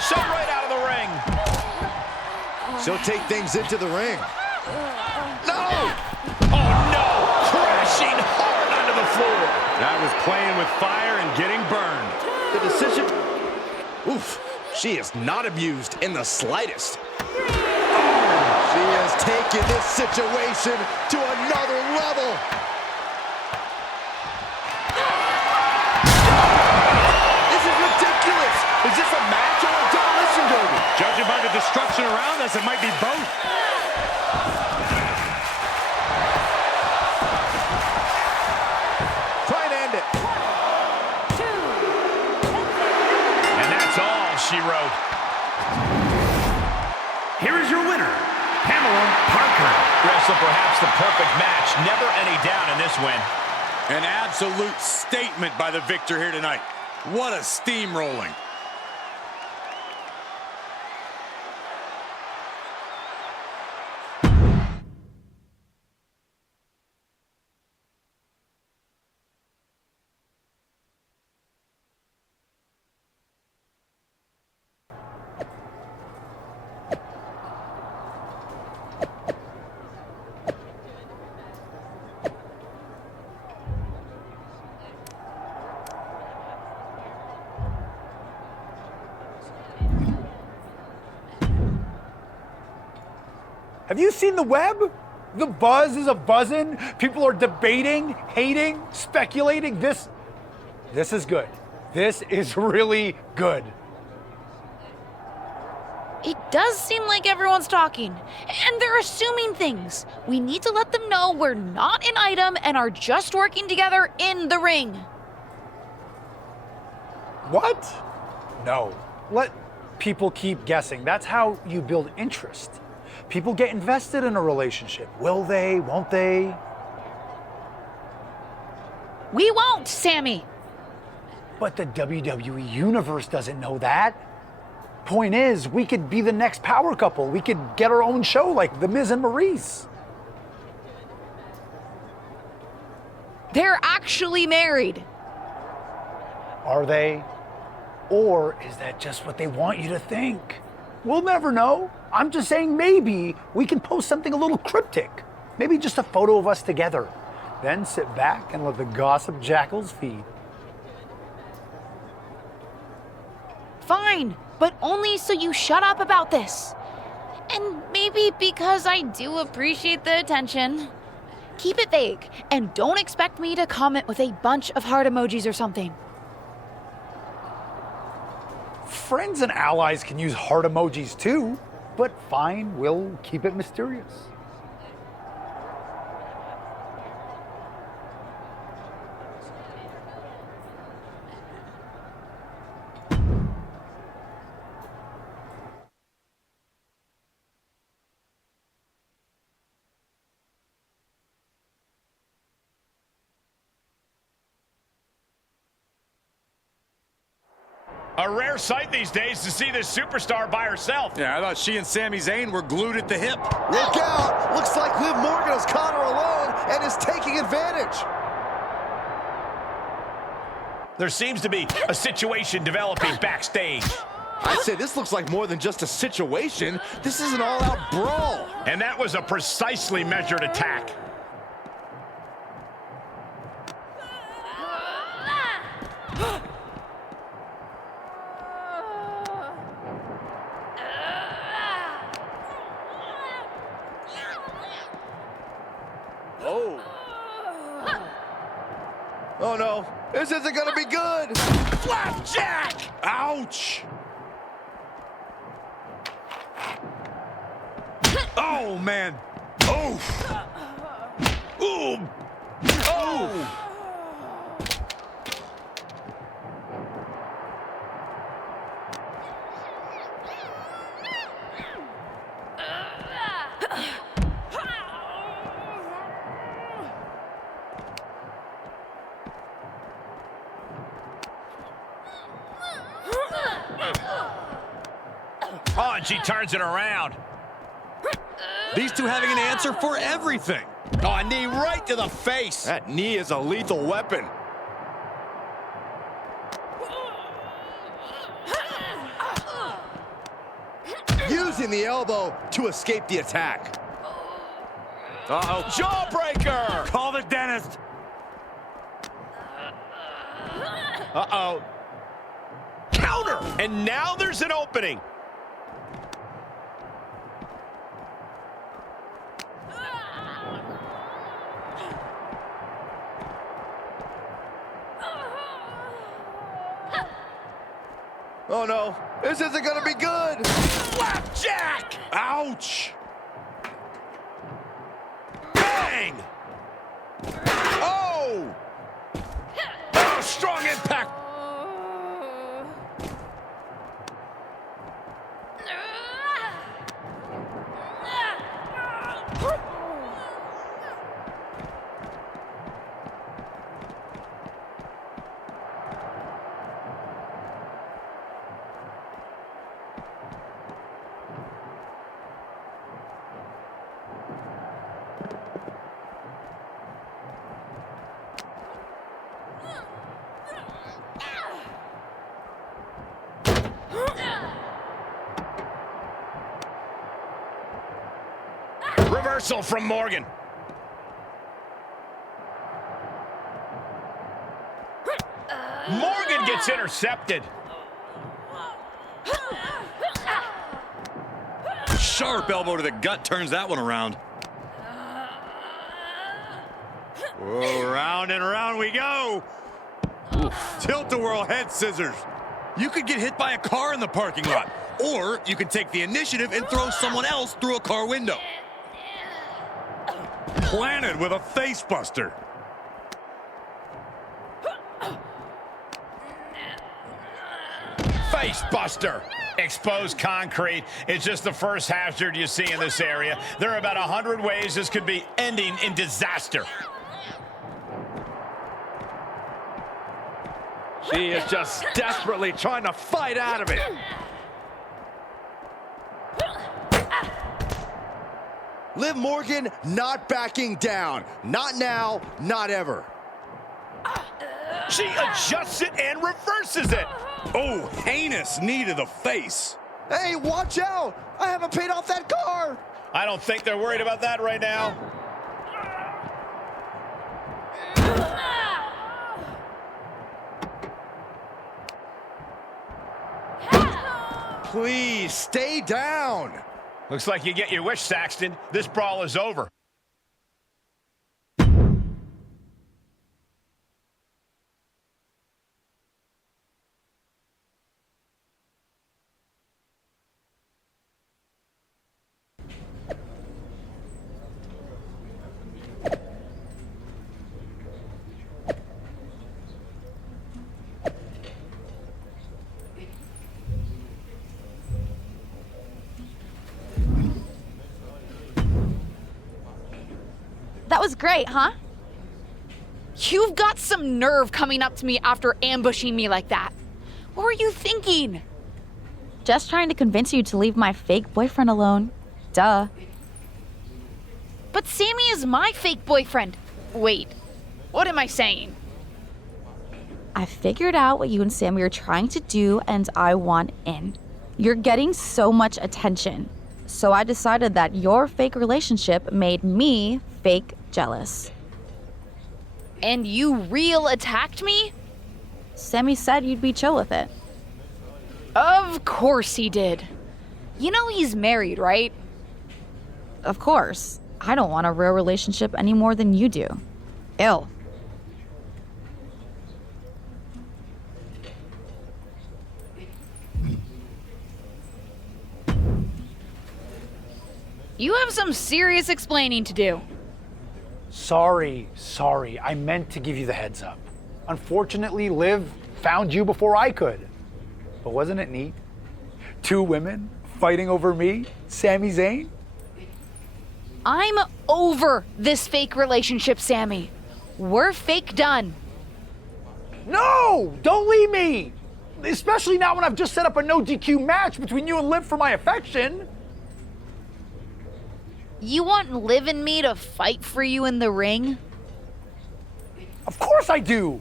Shot right out of the ring. She'll take things into the ring. No! Playing with fire and getting burned. The decision. Oof. She is not abused in the slightest. She has taken this situation to another level. This is ridiculous. Is this a match or a demolition derby? Judging by the destruction around us, it might be both. Try and end it. And that's all she wrote. Here is your winner, Pamela Parker. Wrestle perhaps the perfect match. Never any doubt in this win. An absolute statement by the victor here tonight. What a steamrolling. Have you seen the web? The buzz is a-buzzing. People are debating, hating, speculating. This is good. This is really good. It does seem like everyone's talking, and they're assuming things. We need to let them know we're not an item and are just working together in the ring. What? No. Let people keep guessing. That's how you build interest. People get invested in a relationship. Will they? Won't they? We won't, Sammy. But the WWE Universe doesn't know that. Point is, we could be the next power couple. We could get our own show like The Miz and Maurice. They're actually married. Are they? Or is that just what they want you to think? We'll never know. I'm just saying maybe we can post something a little cryptic. Maybe just a photo of us together. Then sit back and let the gossip jackals feed. Fine, but only so you shut up about this. And maybe because I do appreciate the attention. Keep it vague, and don't expect me to comment with a bunch of heart emojis or something. Friends and allies can use heart emojis too, but fine, we'll keep it mysterious. A rare sight these days to see this superstar by herself. Yeah, I thought she and Sami Zayn were glued at the hip. Look out! Looks like Liv Morgan has caught her alone and is taking advantage. There seems to be a situation developing backstage. I'd say this looks like more than just a situation. This is an all-out brawl. And that was a precisely measured attack. Oh. Oh no, this isn't gonna be good. Flapjack! Ouch. Oh, man. Oh. Ooh. Oh. Oh, and she turns it around. These two having an answer for everything. Oh, a knee right to the face. That knee is a lethal weapon. Using the elbow to escape the attack. Uh-oh, jawbreaker! Call the dentist. Uh-oh. Counter! And now there's an opening. Oh no, this isn't gonna be good. Flapjack! Ouch! Bang! Oh! Oh, strong impact! Reversal from Morgan. Morgan gets intercepted. Sharp elbow to the gut turns that one around. Whoa, round and round we go. Tilt-a-whirl head scissors. You could get hit by a car in the parking lot, or you can take the initiative and throw someone else through a car window. Planted with a face buster. Face buster. Exposed concrete. It's just the first hazard you see in this area. There are about 100 ways this could be ending in disaster. She is just desperately trying to fight out of it. Liv Morgan not backing down. Not now, not ever. She adjusts it and reverses it. Oh, heinous knee to the face. Hey, watch out! I haven't paid off that car! I don't think they're worried about that right now. Please, stay down! Looks like you get your wish, Saxton. This brawl is over. That was great, huh? You've got some nerve coming up to me after ambushing me like that. What were you thinking? Just trying to convince you to leave my fake boyfriend alone. Duh. But Sammy is my fake boyfriend. Wait, what am I saying? I figured out what you and Sammy are trying to do, and I want in. You're getting so much attention. So I decided that your fake relationship made me fake jealous. And you real attacked me? Sammy said you'd be chill with it. Of course he did. You know he's married, right? Of course. I don't want a real relationship any more than you do. Ew. You have some serious explaining to do. Sorry. I meant to give you the heads up. Unfortunately, Liv found you before I could. But wasn't it neat? 2 women fighting over me, Sami Zayn? I'm over this fake relationship, Sammy. We're fake done. No! Don't leave me! Especially now when I've just set up a no DQ match between you and Liv for my affection. You want Liv and me to fight for you in the ring? Of course I do!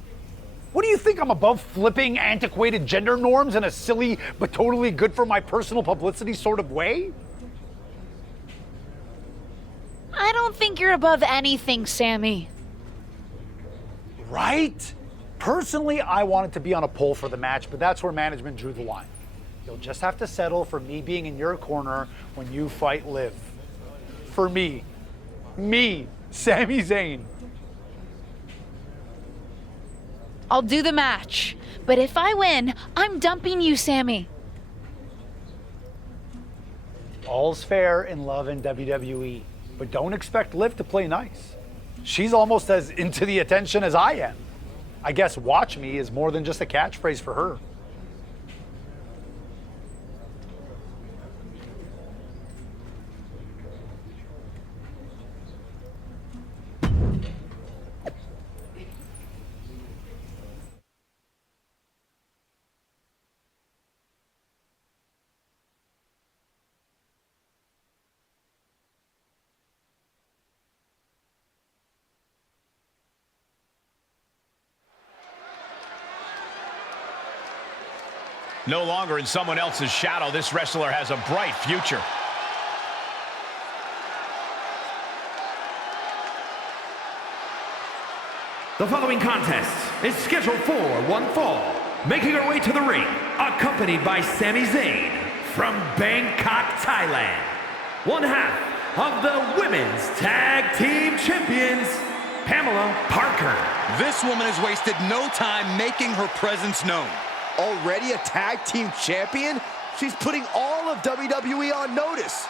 What do you think, I'm above flipping antiquated gender norms in a silly but totally good for my personal publicity sort of way? I don't think you're above anything, Sammy. Right? Personally, I wanted to be on a pole for the match, but that's where management drew the line. You'll just have to settle for me being in your corner when you fight Liv. For me, Sami Zayn. I'll do the match, but if I win, I'm dumping you, Sammy. All's fair in love and WWE, but don't expect Liv to play nice. She's almost as into the attention as I am. I guess "watch me" is more than just a catchphrase for her. No longer in someone else's shadow, this wrestler has a bright future. The following contest is scheduled for one fall. Making her way to the ring, accompanied by Sami Zayn from Bangkok, Thailand. One half of the Women's Tag Team Champions, Pamela Parker. This woman has wasted no time making her presence known. Already a tag team champion? She's putting all of WWE on notice.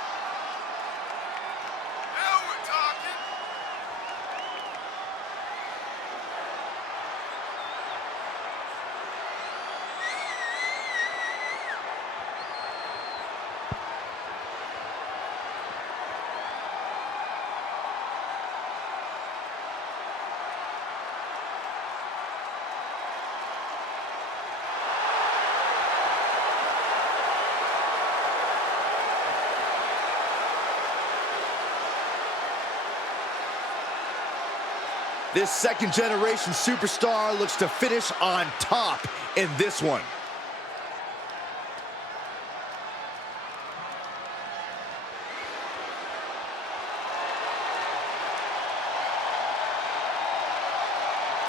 This second-generation superstar looks to finish on top in this one.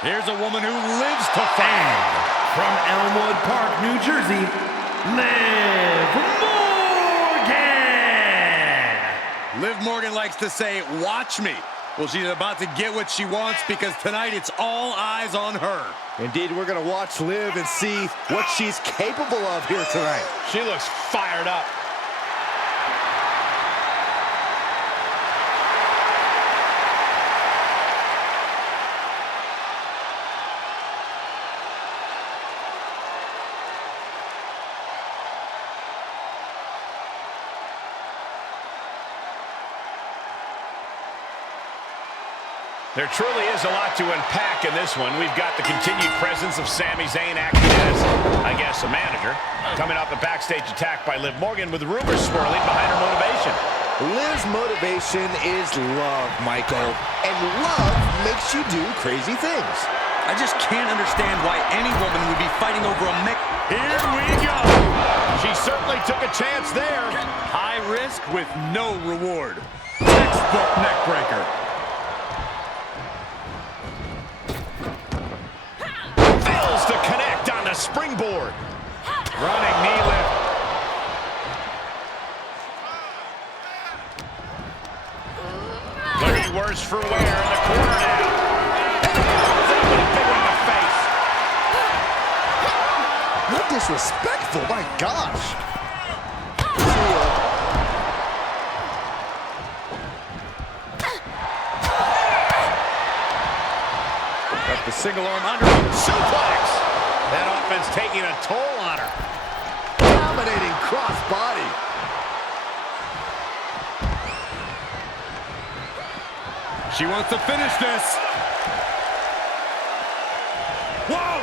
Here's a woman who lives to fight. From Elmwood Park, New Jersey, Liv Morgan! Liv Morgan likes to say, "Watch me." Well, she's about to get what she wants because tonight it's all eyes on her. Indeed, we're going to watch Liv and see what she's capable of here tonight. She looks fired up. There truly is a lot to unpack in this one. We've got the continued presence of Sami Zayn acting as, I guess, a manager. Coming off a backstage attack by Liv Morgan with rumors swirling behind her motivation. Liv's motivation is love, Michael. And love makes you do crazy things. I just can't understand why any woman would be fighting over a mech. Here we go. She certainly took a chance there. High risk with no reward. Textbook neck breaker. To connect on the springboard. Running knee lift. Could be worse for wear in the corner now. Big one in the face. Not disrespectful, my gosh. Got the single arm under suplex. That offense taking a toll on her. Dominating cross-body. She wants to finish this. Whoa!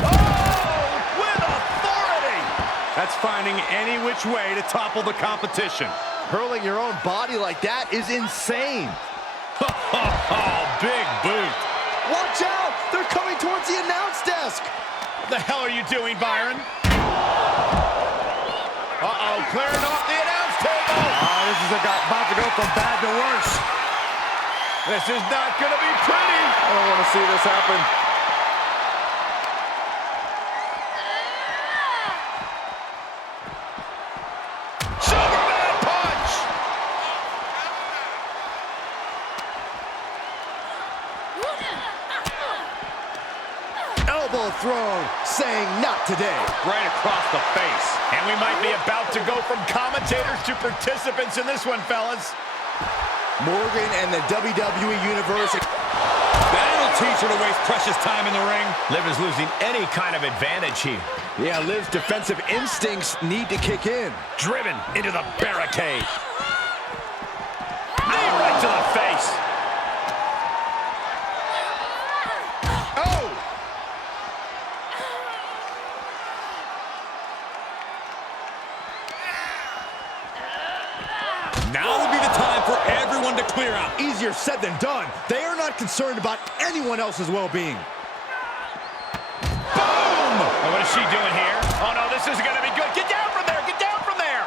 Oh, with authority! That's finding any which way to topple the competition. Hurling your own body like that is insane. Oh, big boot. Watch out! They're coming towards the announce desk. What the hell are you doing, Byron? Uh-oh, clearing off the announce table. This is about to go from bad to worse. This is not going to be pretty. I don't want to see this happen. elbow thrown, saying not today. Right across the face. And we might be about to go from commentators to participants in this one, fellas. Morgan and the WWE Universe. That'll teach her to waste precious time in the ring. Liv is losing any kind of advantage here. Yeah, Liv's defensive instincts need to kick in. Driven into the barricade. Right to the face. Oh! Now would be the time for everyone to clear out. Easier said than done. They are not concerned about anyone else's well-being. Boom! Oh, what is she doing here? Oh, no, this isn't going to be good. Get down from there! Get down from there!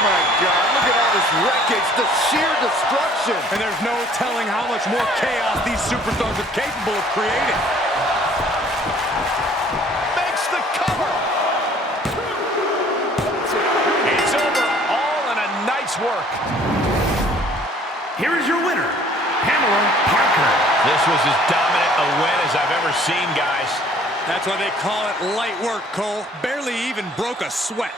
My God, look at all this wreckage, the sheer destruction. And there's no telling how much more chaos these superstars are capable of creating. Makes the cover. It's over, all in a night's work. Here is your winner, Pamela Parker. This was as dominant a win as I've ever seen, guys. That's why they call it light work, Cole. Barely even broke a sweat.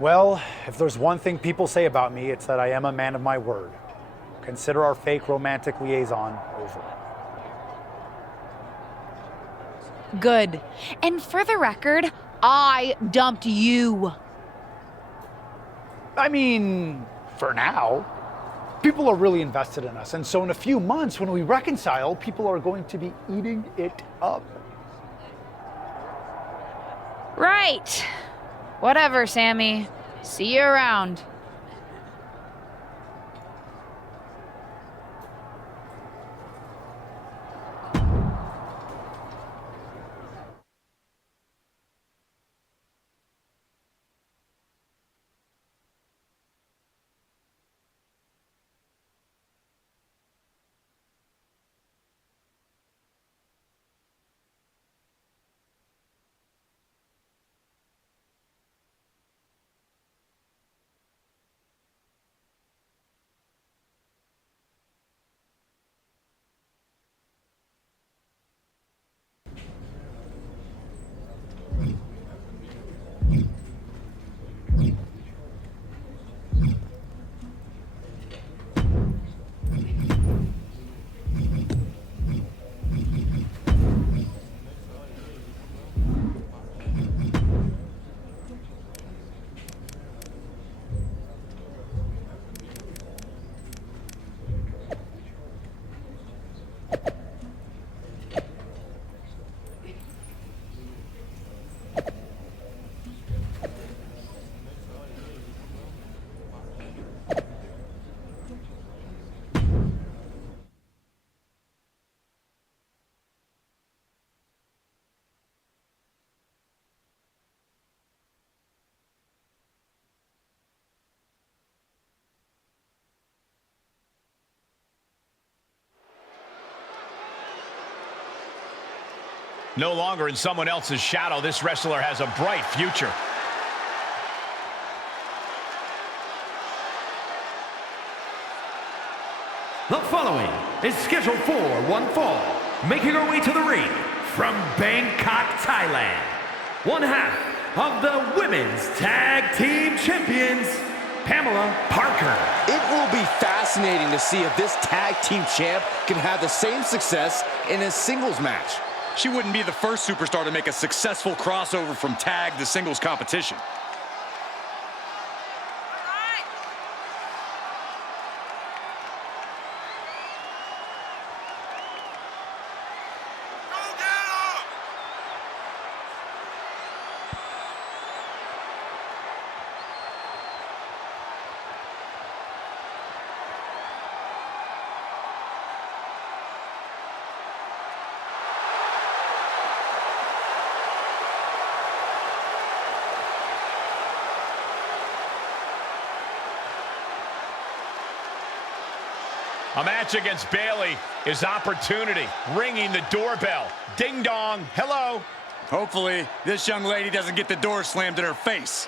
Well, if there's one thing people say about me, it's that I am a man of my word. Consider our fake romantic liaison over. Good. And for the record, I dumped you. I mean, for now. People are really invested in us, and so in a few months, when we reconcile, people are going to be eating it up. Right. Whatever, Sammy. See you around. No longer in someone else's shadow, this wrestler has a bright future. The following is scheduled for one fall, making her way to the ring from Bangkok, Thailand. One half of the Women's Tag Team Champions, Pamela Parker. It will be fascinating to see if this tag team champ can have the same success in a singles match. She wouldn't be the first superstar to make a successful crossover from tag to singles competition. A match against Bayley is opportunity. Ringing the doorbell. Ding dong. Hello. Hopefully, this young lady doesn't get the door slammed in her face.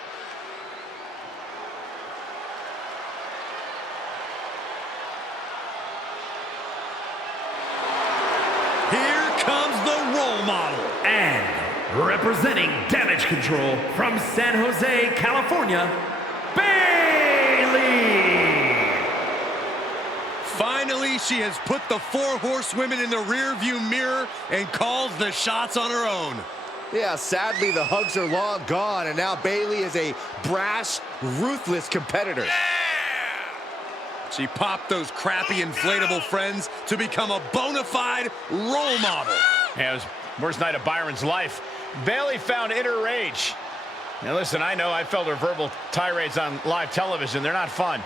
Here comes the role model. And representing Damage Control from San Jose, California, Bayley! Finally, she has put the 4 horsewomen in the rearview mirror and calls the shots on her own. Yeah, sadly, the hugs are long gone, and now Bayley is a brash, ruthless competitor. She popped those crappy inflatable friends to become a bona fide role model. Yeah, it was worst night of Byron's life. Bayley found inner rage. Now listen, I know I felt her verbal tirades on live television. They're not fun.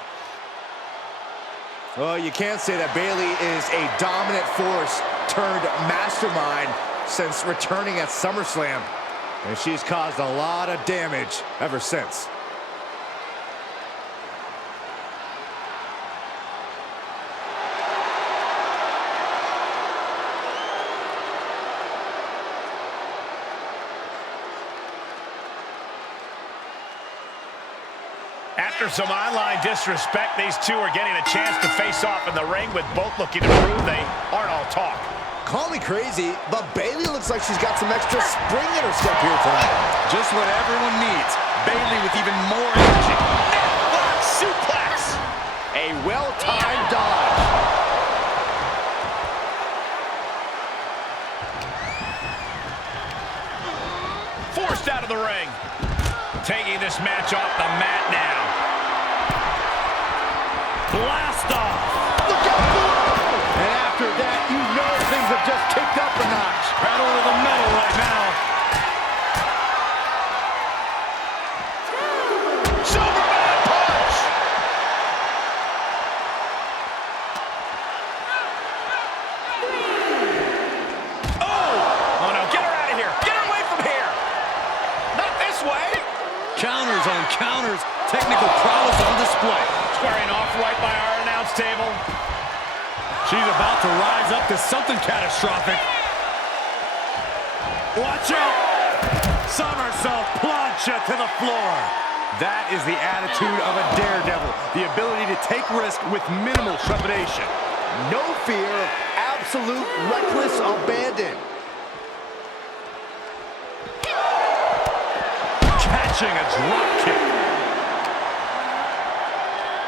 Well, you can't say that Bayley is a dominant force turned mastermind since returning at SummerSlam. And she's caused a lot of damage ever since. After some online disrespect, these two are getting a chance to face off in the ring, with both looking to prove they aren't all talk. Call me crazy, but Bayley looks like she's got some extra spring in her step here tonight. Just what everyone needs. Bayley with even more energy. Neckblock suplex. A well-timed dodge. Forced out of the ring. Taking this match off the mat now. Blast off. Look out below! And after that, you know things have just kicked up a notch. Pedal to the metal right now. Superman punch! Oh no, get her out of here. Get her away from here. Not this way. Counters on counters. Technical prowess on display. Squaring off right by our announce table. She's about to rise up to something catastrophic. Watch out! Somersault plunge to the floor. That is the attitude of a daredevil. The ability to take risk with minimal trepidation. No fear, absolute reckless abandon. Catching a drop kick.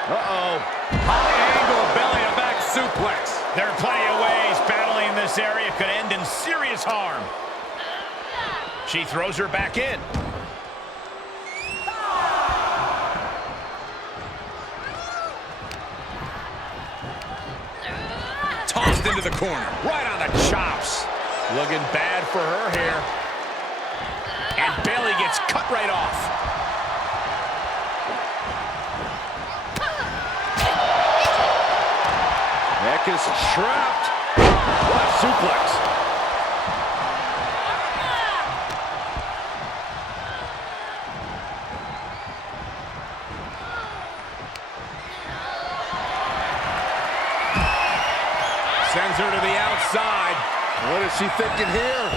Uh-oh. High angle belly to back suplex. There are plenty of ways battling in this area could end in serious harm. She throws her back in. Tossed into the corner. Right on the chops. Looking bad for her here. And Bayley gets cut right off. Neck is trapped. What a suplex. Sends her to the outside. What is she thinking here?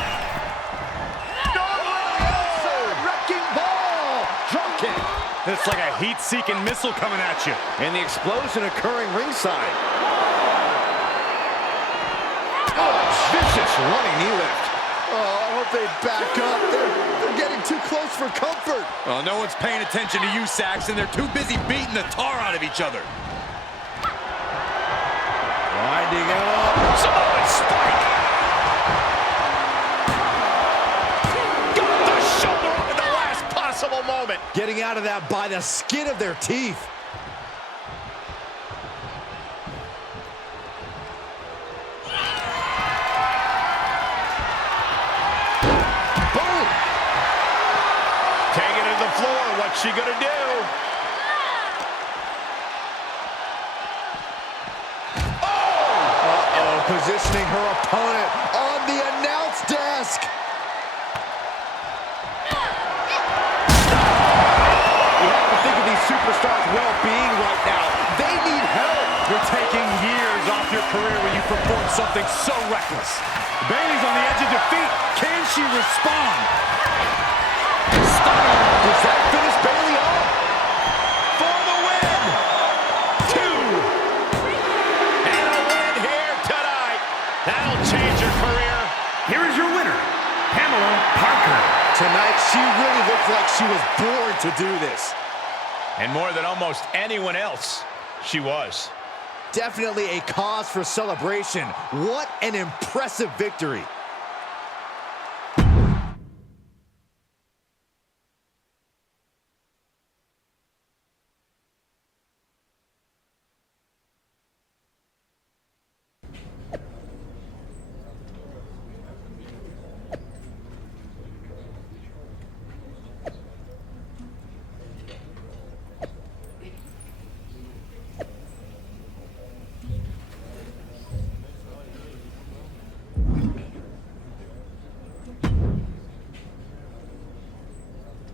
Wrecking ball! Drop kick. It's like a heat-seeking missile coming at you. And the explosion occurring ringside. Vicious running knee lift. Oh, I hope they back up. They're getting too close for comfort. Well, no one's paying attention to you, Saxton. They're too busy beating the tar out of each other. Winding up. Samoan spike. Got the shoulder up at the last possible moment. Getting out of that by the skin of their teeth. Taking it to the floor. What's she gonna do? Uh-oh, positioning her opponent on the announce desk. You have to think of these superstars' well-being right now. They need help. You're taking years off career when you perform something so reckless. Bayley's on the edge of defeat. Can she respond? Stunner. Does that finish Bayley off? For the win. 2. And a win here tonight. That'll change her career. Here is your winner, Pamela Parker. Tonight, she really looked like she was born to do this. And more than almost anyone else, she was. Definitely a cause for celebration. What an impressive victory.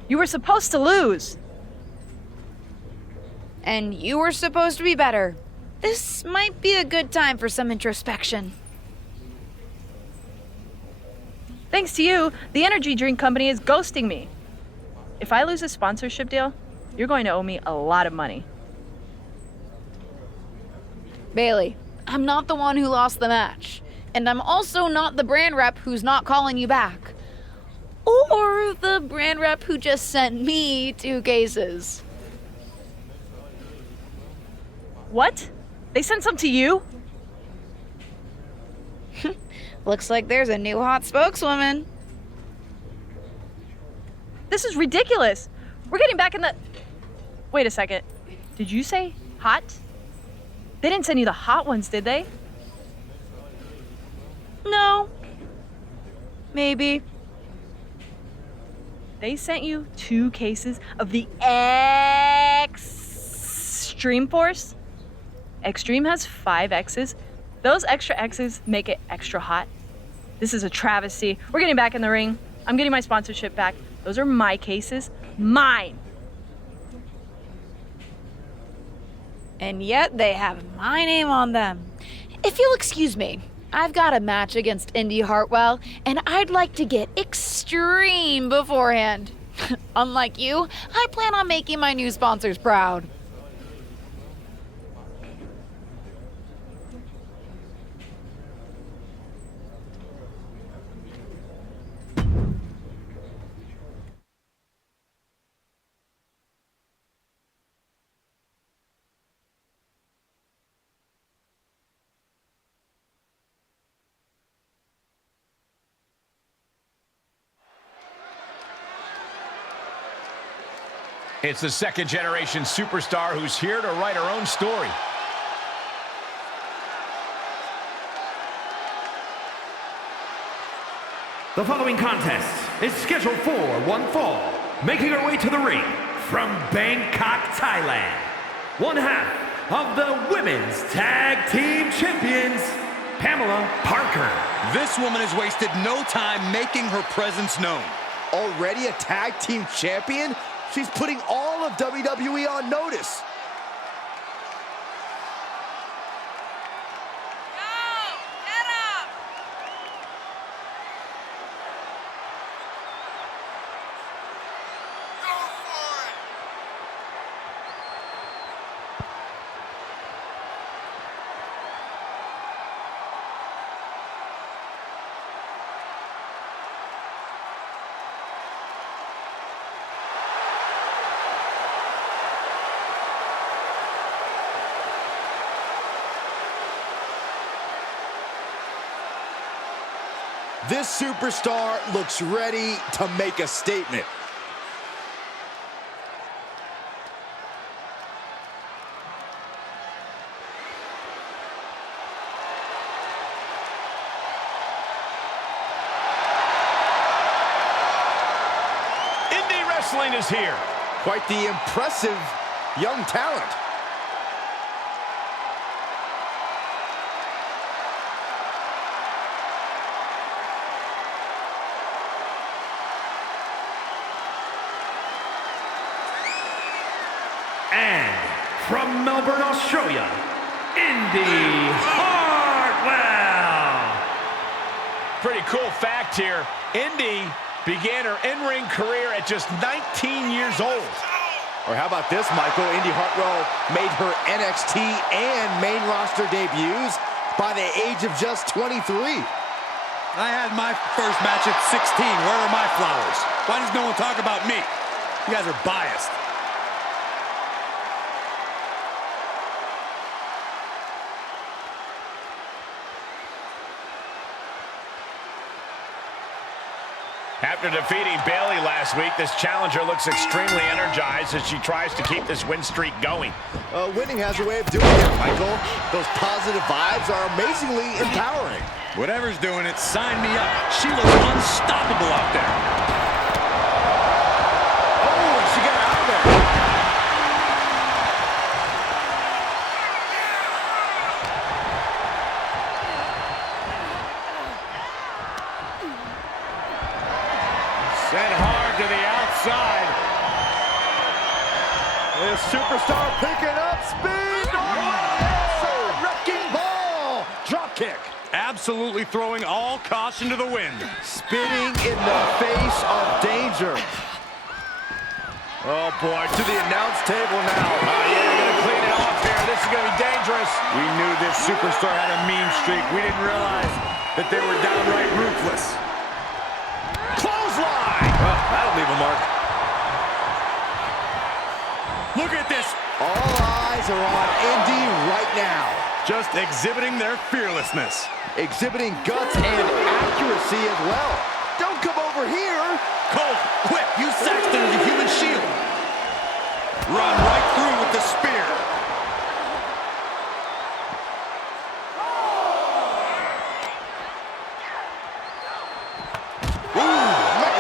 You were supposed to lose. And you were supposed to be better. This might be a good time for some introspection. Thanks to you, the energy drink company is ghosting me. If I lose a sponsorship deal, you're going to owe me a lot of money. Bayley, I'm not the one who lost the match. And I'm also not the brand rep who's not calling you back. Or the brand rep who just sent me 2 cases. What? They sent some to you? Looks like there's a new hot spokeswoman. This is ridiculous. We're getting back in the... Wait a second. Did you say hot? They didn't send you the hot ones, did they? No. Maybe. They sent you 2 cases of the Extreme Force? Extreme has 5 X's. Those extra X's make it extra hot. This is a travesty. We're getting back in the ring. I'm getting my sponsorship back. Those are my cases. Mine. And yet they have my name on them. If you'll excuse me, I've got a match against Indy Hartwell, and I'd like to get extreme beforehand. Unlike you, I plan on making my new sponsors proud. It's the second-generation superstar who's here to write her own story. The following contest is scheduled for one fall, making her way to the ring from Bangkok, Thailand. One half of the Women's Tag Team Champions, Pamela Parker. This woman has wasted no time making her presence known. Already a tag team champion? She's putting all of WWE on notice. This superstar looks ready to make a statement. Indie Wrestling is here. Quite the impressive young talent. And from Melbourne, Australia, Indy Hartwell. Well. Pretty cool fact here. Indy began her in-ring career at just 19 years old. Or how about this, Michael? Indy Hartwell made her NXT and main roster debuts by the age of just 23. I had my first match at 16. Where are my flowers? Why does no one talk about me? You guys are biased. After defeating Bayley last week, this challenger looks extremely energized as she tries to keep this win streak going. Winning has a way of doing it, Michael. Those positive vibes are amazingly empowering. Whatever's doing it, sign me up. She looks unstoppable out there. Oh, she got out of there. Sent hard to the outside. This superstar picking up speed. Oh, wrecking ball. Drop kick. Absolutely throwing all caution to the wind. Spitting in the face of danger. Oh boy, to the announce table now. Oh yeah, they're gonna clean it off here. This is gonna be dangerous. We knew this superstar had a mean streak. We didn't realize that they were downright ruthless. Clothesline! Well, that'll leave a mark. Look at this. All eyes are on Indy right now. Just exhibiting their fearlessness. Exhibiting guts and accuracy as well. Don't come over here. Cole, quick, use Saxton as a human shield. Run right through with the spear.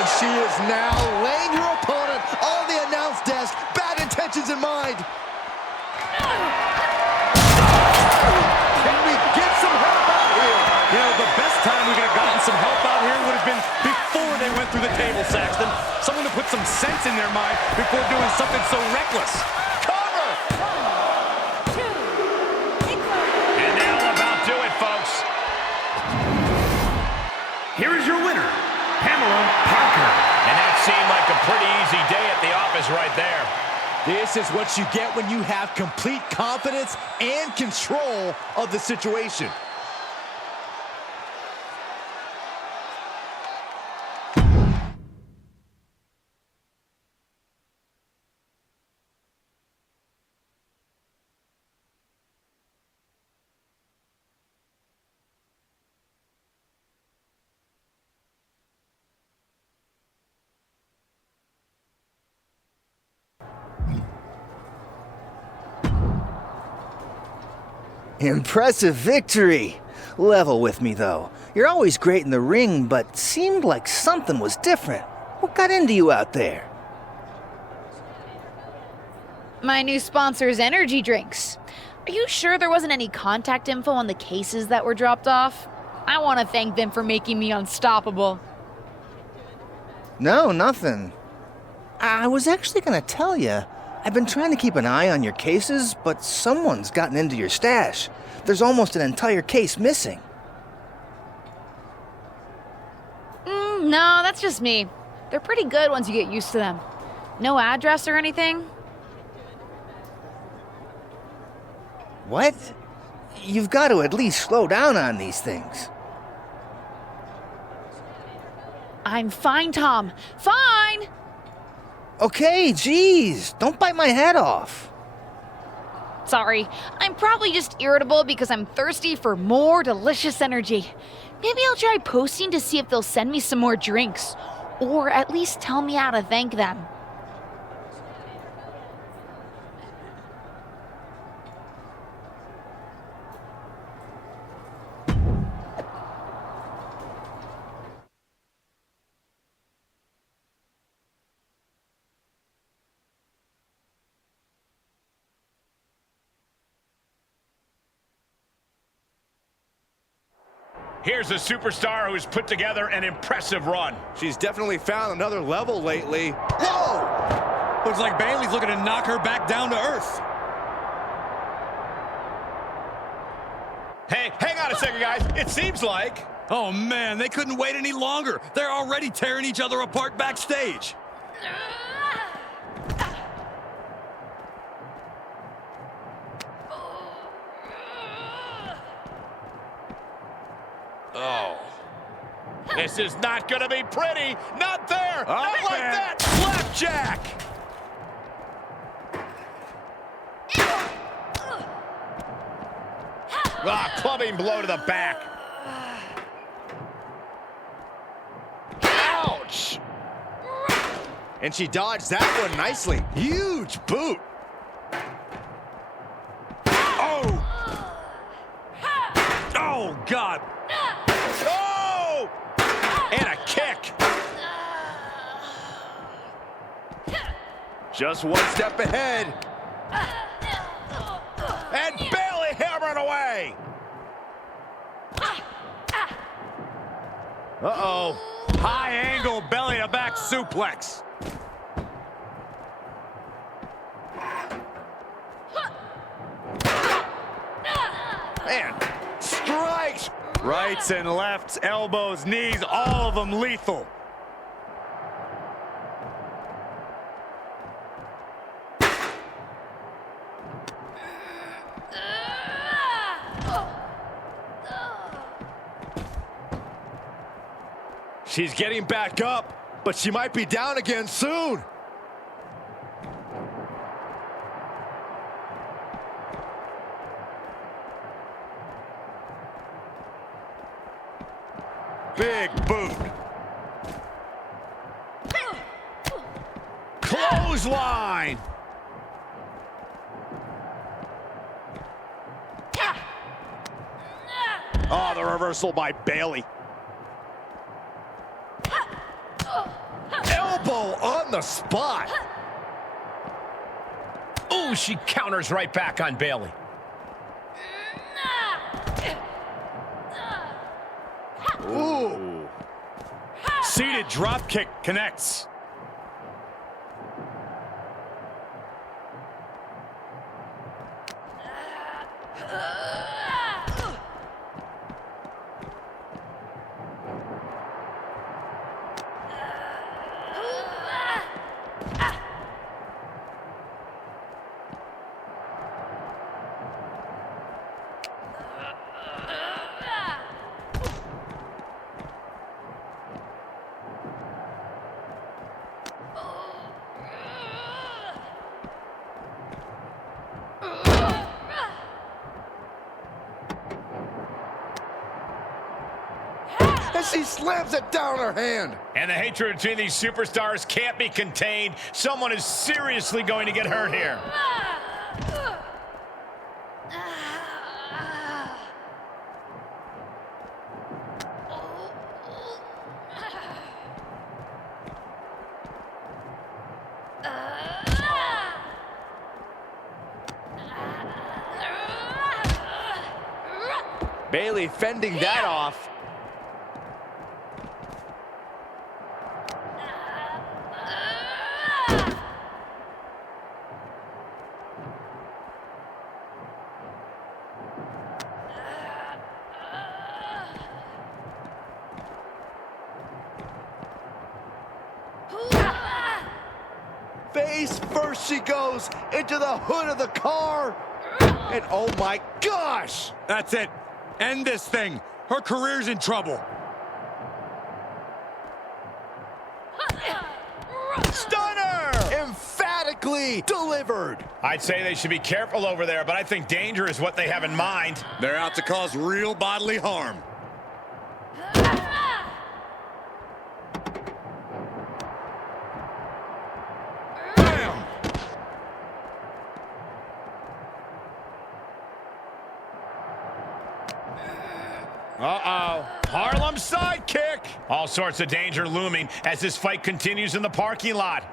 And she is now laying her opponent on the announce desk. Bad intentions in mind. Can we get some help out here? You know, the best time we could have gotten some help out here would have been before they went through the table, Saxton. Someone to put some sense in their mind before doing something so reckless. Cover! And that'll about do it, folks. Here is your winner, Pamela Parker. And that seemed like a pretty easy day at the office right there. This is what you get when you have complete confidence and control of the situation. Impressive victory. Level with me, though. You're always great in the ring, but seemed like something was different. What got into you out there? My new sponsor's energy drinks. Are you sure there wasn't any contact info on the cases that were dropped off? I want to thank them for making me unstoppable. No, nothing. I was actually gonna tell you. I've been trying to keep an eye on your cases, but someone's gotten into your stash. There's almost an entire case missing. No, that's just me. They're pretty good once you get used to them. No address or anything? What? You've got to at least slow down on these things. I'm fine, Tom. Fine! Okay, geez, don't bite my head off. Sorry, I'm probably just irritable because I'm thirsty for more delicious energy. Maybe I'll try posting to see if they'll send me some more drinks, or at least tell me how to thank them. Here's a superstar who's put together an impressive run. She's definitely found another level lately. Whoa! Looks like Bayley's looking to knock her back down to earth. Hey, hang on a second, guys. It seems like... Oh, man, they couldn't wait any longer. They're already tearing each other apart backstage. Oh. This is not going to be pretty. Not there. Not like that. Flapjack. Clubbing blow to the back. Ouch. And she dodged that one nicely. Huge boot. Oh. Oh, God. Oh. And a kick. Just one step ahead. And Bayley hammering away. Uh-oh. High angle belly to back suplex. Man, strikes. Rights and lefts, elbows, knees, all of them lethal. She's getting back up, but she might be down again soon. Big boot. Clothesline. Oh, the reversal by Bayley. Elbow on the spot. Ooh, she counters right back on Bayley. Ooh. Seated drop kick connects. And she slams it down her hand. And the hatred between these superstars can't be contained. Someone is seriously going to get hurt here. Bayley fending that off. Face first she goes into the hood of the car. And oh my gosh! That's it. End this thing. Her career's in trouble. Stunner! Emphatically delivered. I'd say they should be careful over there, but I think danger is what they have in mind. They're out to cause real bodily harm. Bam! Uh-oh. Harlem sidekick. All sorts of danger looming as this fight continues in the parking lot.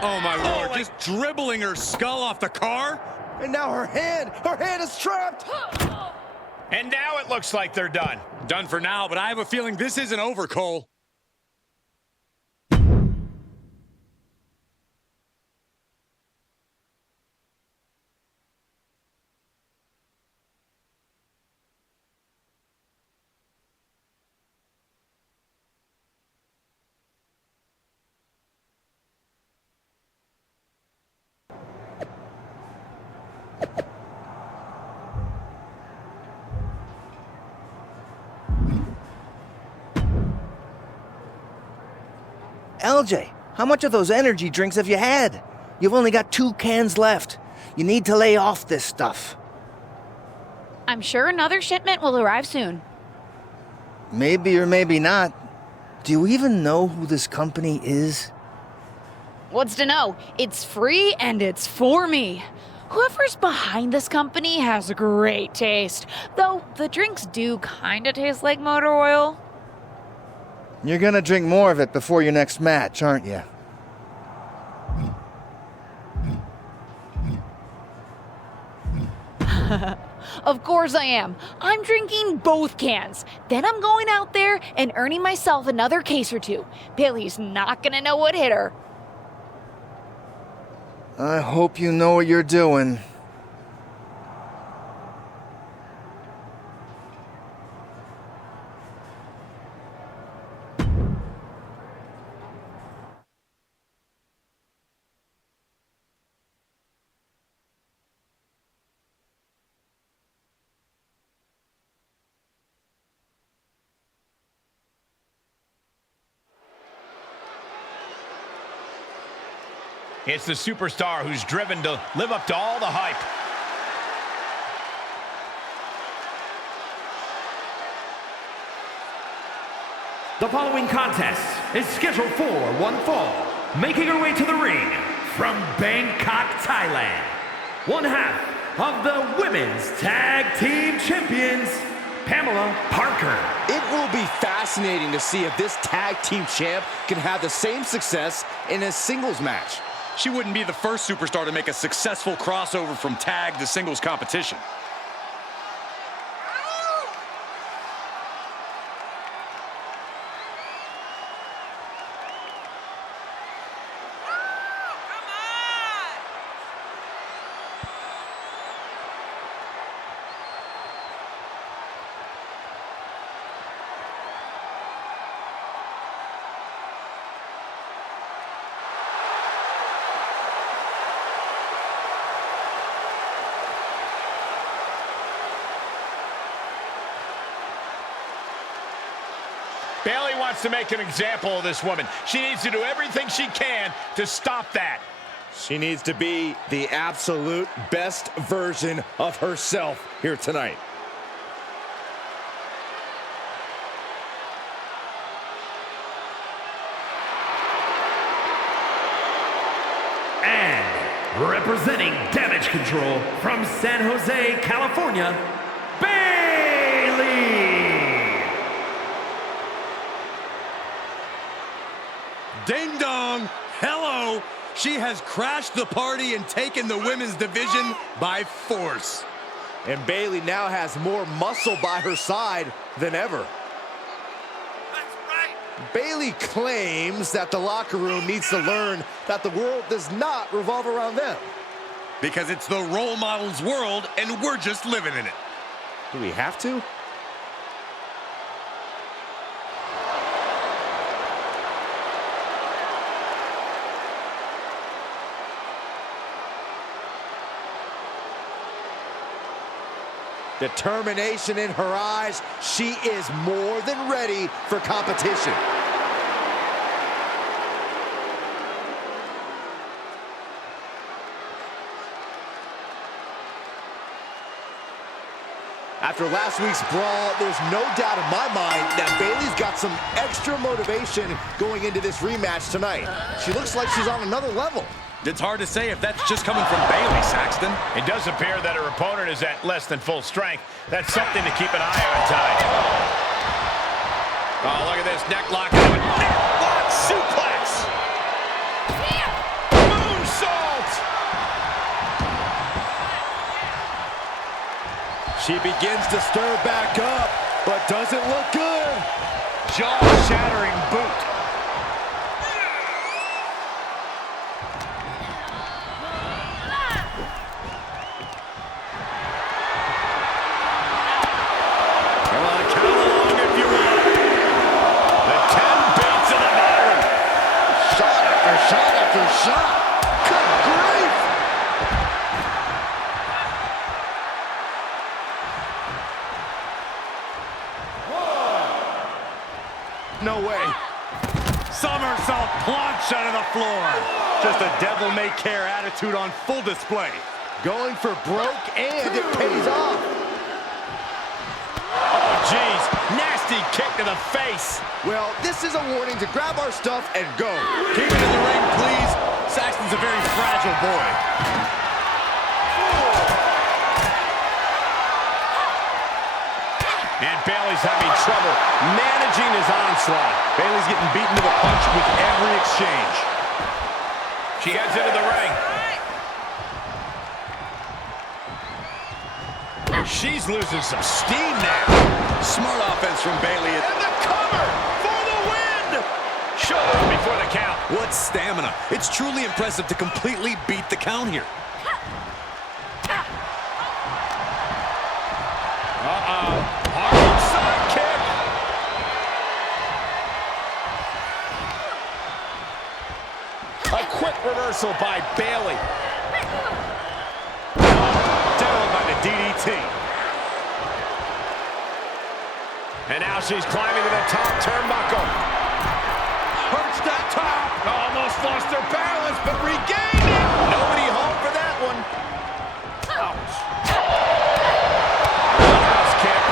Oh, my Lord. Just dribbling her skull off the car? And now her hand is trapped. And now it looks like they're done. Done for now, but I have a feeling this isn't over, Cole. LJ, how much of those energy drinks have you had? You've only got 2 cans left. You need to lay off this stuff. I'm sure another shipment will arrive soon. Maybe or maybe not. Do you even know who this company is? What's to know? It's free and it's for me. Whoever's behind this company has great taste, though the drinks do kinda taste like motor oil. You're gonna drink more of it before your next match, aren't you? Of course I am. I'm drinking both cans. Then I'm going out there and earning myself another case or two. Bailey's not gonna know what hit her. I hope you know what you're doing. It's the superstar who's driven to live up to all the hype. The following contest is scheduled for one fall. Making her way to the ring from Bangkok, Thailand, one half of the Women's Tag Team Champions, Pamela Parker. It will be fascinating to see if this tag team champ can have the same success in a singles match. She wouldn't be the first superstar to make a successful crossover from tag to singles competition. Bailey wants to make an example of this woman. She needs to do everything she can to stop that. She needs to be the absolute best version of herself here tonight. And representing Damage Control from San Jose, California, Bailey. Ding dong, hello. She has crashed the party and taken the women's division by force. And Bailey now has more muscle by her side than ever. That's right. Bailey claims that the locker room needs to learn that the world does not revolve around them. Because it's the role model's world and we're just living in it. Do we have to? Determination in her eyes. She is more than ready for competition. After last week's brawl, there's no doubt in my mind that Bailey's got some extra motivation going into this rematch tonight. She looks like she's on another level. It's hard to say if that's just coming from Bailey, Saxton. It does appear that her opponent is at less than full strength. That's something to keep an eye on tonight. Oh, look at this neck lock. Neck lock suplex. Moonsault. She begins to stir back up, but doesn't look good. Jaw-shattering boot. Come on, count along if you want. The 10 beats of the veteran. Shot after shot after shot. Good grief! No way. Somersault plunge out of the floor. Just a devil-may-care attitude on full display. Going for broke, and it pays off. Oh, geez. Nasty kick to the face. Well, this is a warning to grab our stuff and go. Keep it in the ring, please. Saxton's a very fragile boy. And Bayley's having trouble managing his onslaught. Bayley's getting beaten to the punch with every exchange. She heads into the ring. She's losing some steam now. Smart offense from Bayley. And the cover for the win! Shoulder before the count. What stamina. It's truly impressive to completely beat the count here. Hard side kick. A quick reversal by Bayley. Down by the DDT. And now she's climbing to the top turnbuckle. Perched that top. Almost lost her balance, but regained it. Nobody home for that one. Ouch. Roundhouse kick.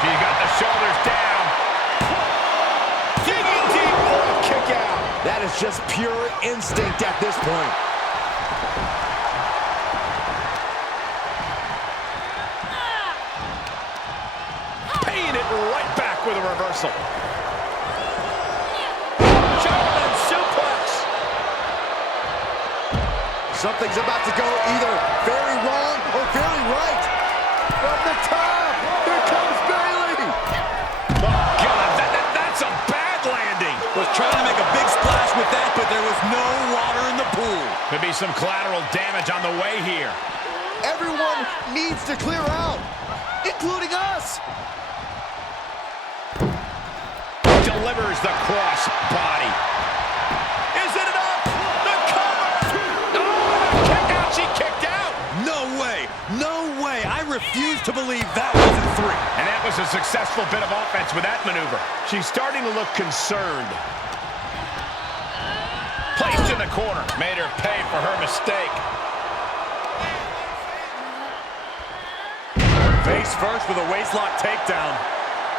She got the shoulders down. Digging deep for a kick out. That is just pure instinct at this point. Paying it right back with a reversal. German suplex. Something's about to go either very wrong or very right. From the top, here comes Bayley. Oh, God, that's a bad landing. Was trying to make a big splash with that, but there was no water in the pool. Could be some collateral damage on the way here. Everyone needs to clear out, including us. Delivers the cross body. Is it enough? The cover! Oh, kick out, she kicked out! No way, no way. I refuse to believe that wasn't 3. And that was a successful bit of offense with that maneuver. She's starting to look concerned. Placed in the corner. Made her pay for her mistake. Face first with a waistlock takedown.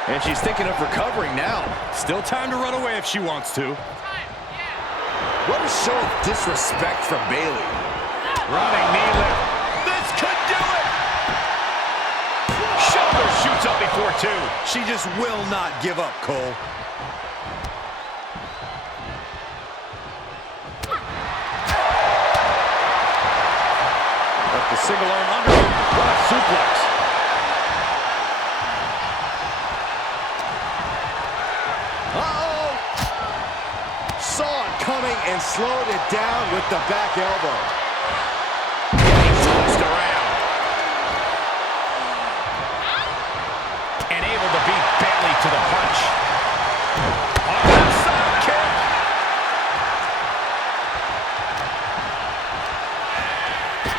And she's thinking of recovering now. Still time to run away if she wants to. What a show of disrespect from Bayley. Running knee lift. This could do it! Shoulder shoots up before 2. She just will not give up, Cole. Up the single arm under. Suplex. Saw it coming and slowed it down with the back elbow. Tossed around. And able to beat Bayley to the punch. Outside kick.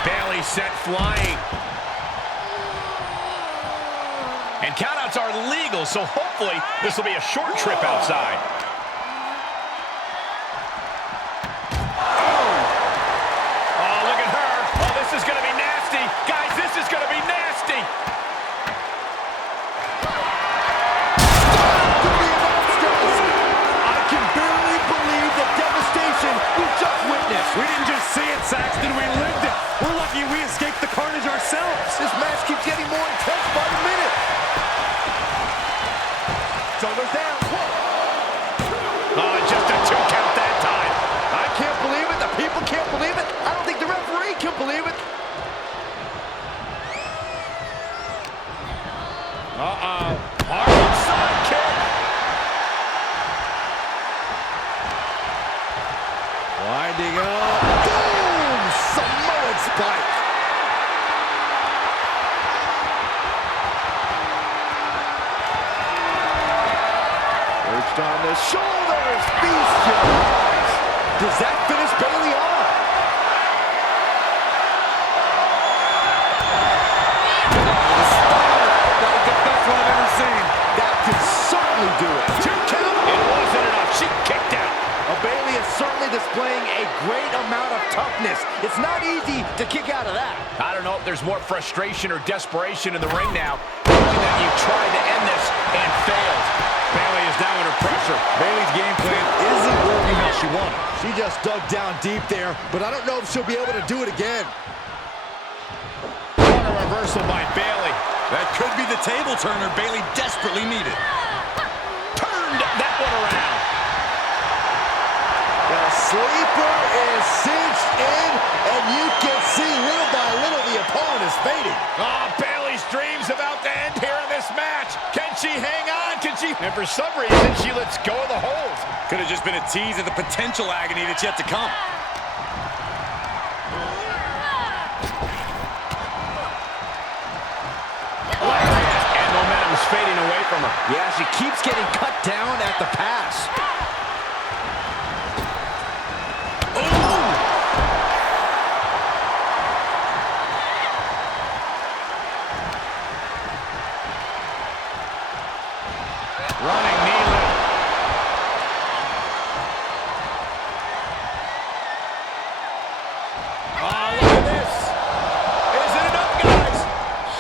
Bayley sent flying. And countouts are legal, so hopefully this will be a short trip outside. This is going to be nasty. Guys, this is going to be nasty. I can barely believe the devastation we just witnessed. We didn't just see it, Saxton. We lived it. We're lucky we escaped the carnage ourselves. This match keeps getting more intense by the minute. Shoulders down. Oh, just a 2 count that time. I can't believe it. The people can't believe it. I don't think the referee can believe it. Does that finish Bayley off? That was the best one I've ever seen. That could certainly do it. 2 count. It wasn't enough. She kicked out. Bayley is certainly displaying a great amount of toughness. It's not easy to kick out of that. I don't know if there's more frustration or desperation in the ring now, knowing that you tried to end this and failed. Bayley is now under pressure. Bayley's game plan isn't working how she wanted. She just dug down deep there, but I don't know if she'll be able to do it again. What a reversal by Bayley. That could be the table turner Bayley desperately needed. Turned that one around. The sleeper is cinched in, and you can see little by little the opponent is fading. Oh, Bayley's dreams about to end here in this match. Can she hang on? Can she? And for some reason, she lets go of the hold. Could have just been a tease of the potential agony that's yet to come. And momentum's fading away from her. Yeah, she keeps getting cut down at the pass. Running knee lift. Oh, look at this. Is it enough, guys?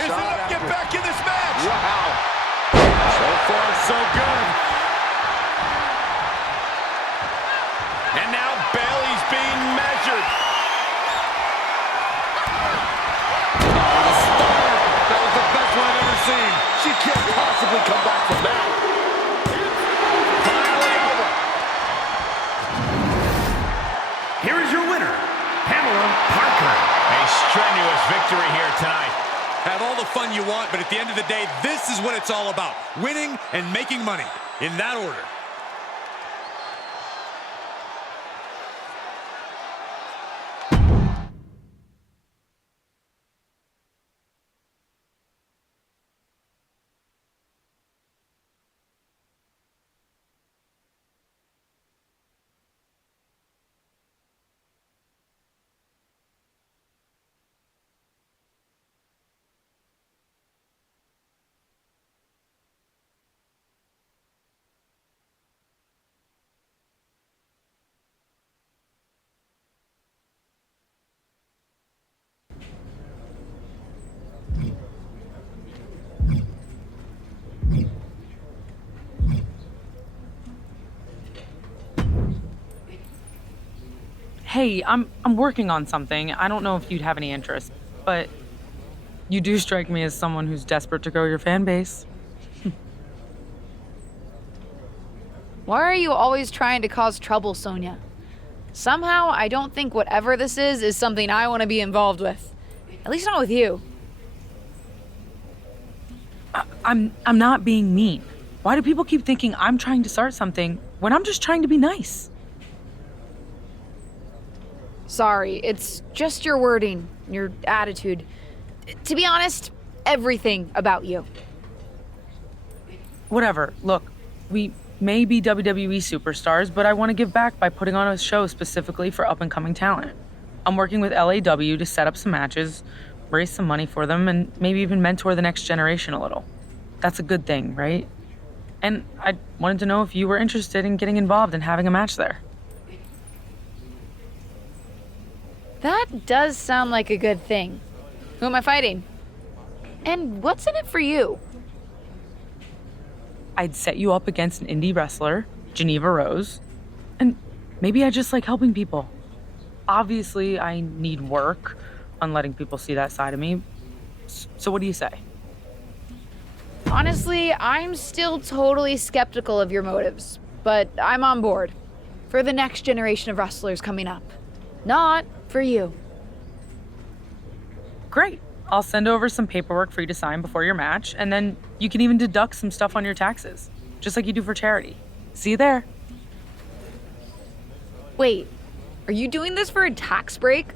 Is it enough to get back in this match? Wow. So far, so good. And now Bayley's being measured. Oh, the stunner. That was the best one I've ever seen. She can't possibly come back from that. Here is your winner, Pamela Parker. A strenuous victory here tonight. Have all the fun you want, but at the end of the day, this is what it's all about. Winning and making money. In that order. Hey, I'm working on something. I don't know if you'd have any interest, but you do strike me as someone who's desperate to grow your fan base. Why are you always trying to cause trouble, Sonya? Somehow, I don't think whatever this is something I want to be involved with. At least not with you. I'm not being mean. Why do people keep thinking I'm trying to start something when I'm just trying to be nice? Sorry, it's just your wording, your attitude. To be honest, everything about you. Whatever. Look, we may be WWE superstars, but I want to give back by putting on a show specifically for up-and-coming talent. I'm working with LAW to set up some matches, raise some money for them, and maybe even mentor the next generation a little. That's a good thing, right? And I wanted to know if you were interested in getting involved and having a match there. That does sound like a good thing. Who am I fighting? And what's in it for you? I'd set you up against an indie wrestler, Geneva Rose, and maybe I just like helping people. Obviously, I need work on letting people see that side of me. So what do you say? Honestly, I'm still totally skeptical of your motives, but I'm on board. For the next generation of wrestlers coming up. Not for you. Great. I'll send over some paperwork for you to sign before your match, and then you can even deduct some stuff on your taxes, just like you do for charity. See you there. Wait, are you doing this for a tax break?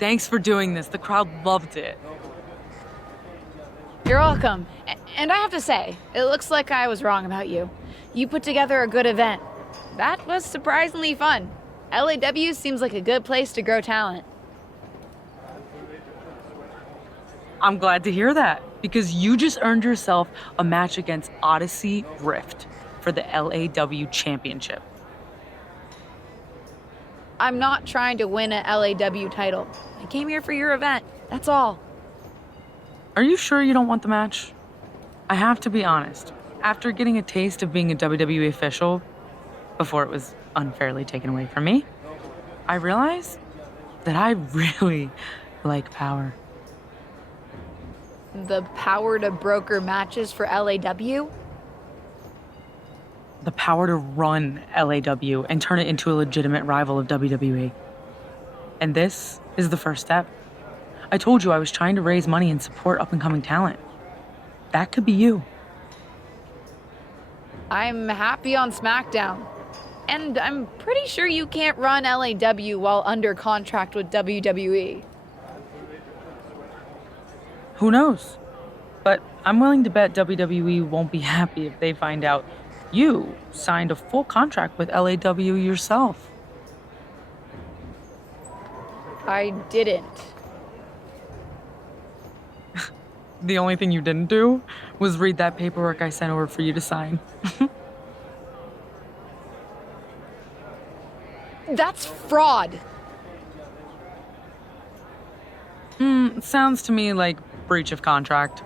Thanks for doing this. The crowd loved it. You're welcome. And I have to say, it looks like I was wrong about you. You put together a good event. That was surprisingly fun. LAW seems like a good place to grow talent. I'm glad to hear that, because you just earned yourself a match against Odyssey Rift for the LAW Championship. I'm not trying to win an LAW title. I came here for your event. That's all. Are you sure you don't want the match? I have to be honest. After getting a taste of being a WWE official, before it was unfairly taken away from me, I realized that I really like power. The power to broker matches for LAW? The power to run LAW and turn it into a legitimate rival of WWE. And this is the first step. I told you I was trying to raise money and support up-and-coming talent. That could be you. I'm happy on SmackDown. And I'm pretty sure you can't run LAW while under contract with WWE. Who knows? But I'm willing to bet WWE won't be happy if they find out you signed a full contract with LAW yourself. I didn't. The only thing you didn't do was read that paperwork I sent over for you to sign. That's fraud. Sounds to me like breach of contract.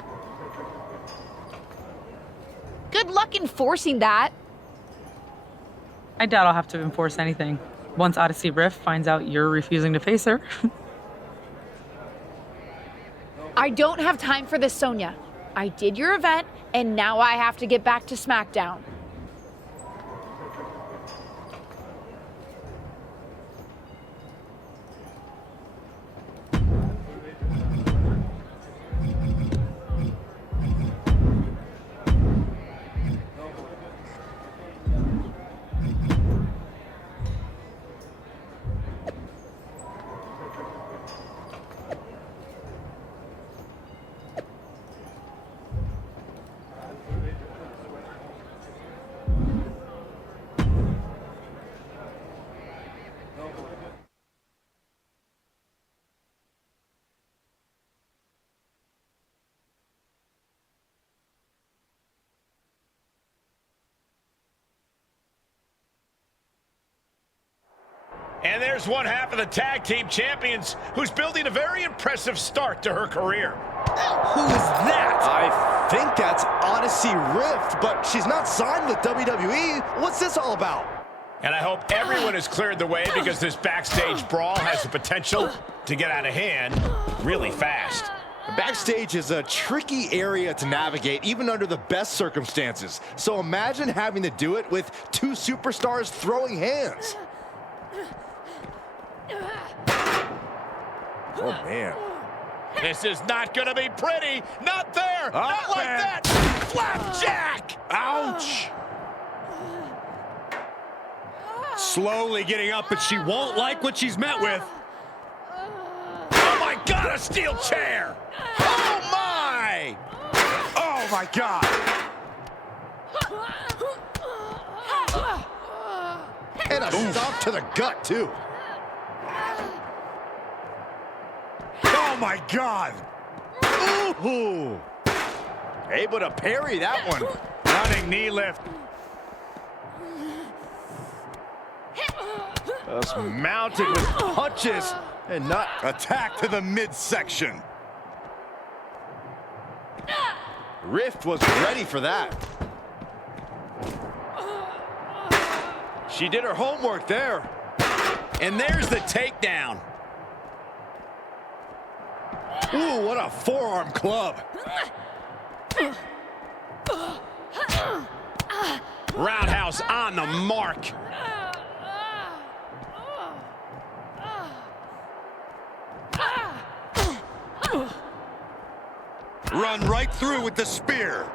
Good luck enforcing that. I doubt I'll have to enforce anything once Odyssey Rift finds out you're refusing to face her. I don't have time for this, Sonya. I did your event, and now I have to get back to SmackDown. And there's one half of the tag team champions who's building a very impressive start to her career. Who is that? I think that's Odyssey Rift, but she's not signed with WWE. What's this all about? And I hope everyone has cleared the way, because this backstage brawl has the potential to get out of hand really fast. Backstage is a tricky area to navigate, even under the best circumstances. So imagine having to do it with two superstars throwing hands. Oh, man. This is not going to be pretty. Not there. Not like that. Flapjack. Ouch. Slowly getting up, but she won't like what she's met with. Oh, my God, a steel chair. Oh, my. Oh, my God. And a stomp to the gut, too. Oh, my God. Ooh. Able to parry that one. Running knee lift. Just mounted with punches and not attack to the midsection. Rift was ready for that. She did her homework there. And there's the takedown. Ooh, what a forearm club. Roundhouse on the mark. Run right through with the spear.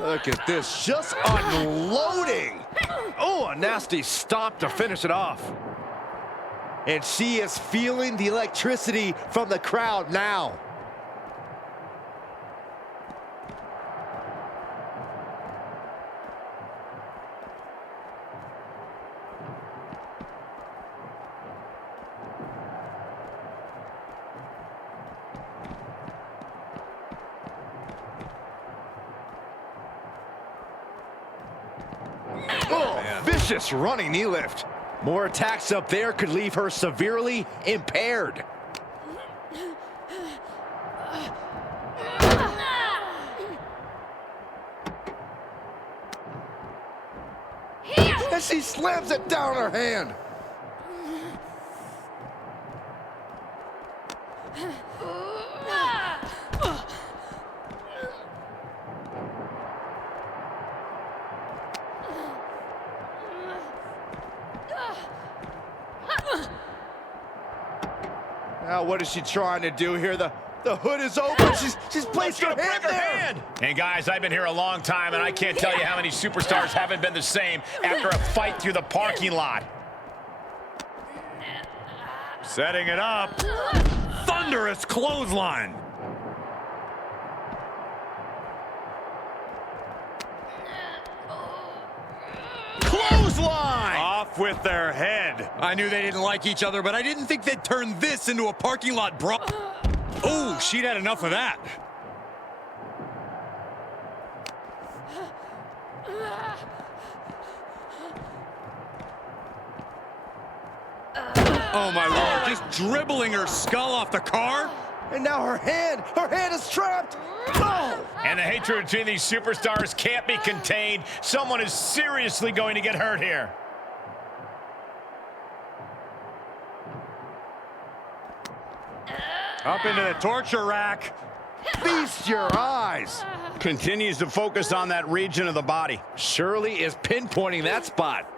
Look at this, just unloading. Oh, a nasty stop to finish it off. And she is feeling the electricity from the crowd now. Oh, vicious running knee lift. More attacks up there could leave her severely impaired. And she slams it down her hand. Now what is she trying to do here? The hood is open. She's placed her hand there. And guys, I've been here a long time, and I can't tell you how many superstars haven't been the same after a fight through the parking lot. Setting it up. Thunderous clothesline. Clothesline! Off with their head. I knew they didn't like each other, but I didn't think they'd turn this into a parking lot brawl. Oh, she'd had enough of that. Oh my Lord, just dribbling her skull off the car. And now her hand is trapped. Oh! And the hatred between these superstars can't be contained. Someone is seriously going to get hurt here. Up into the torture rack. Feast your eyes. Continues to focus on that region of the body. Shirley is pinpointing that spot.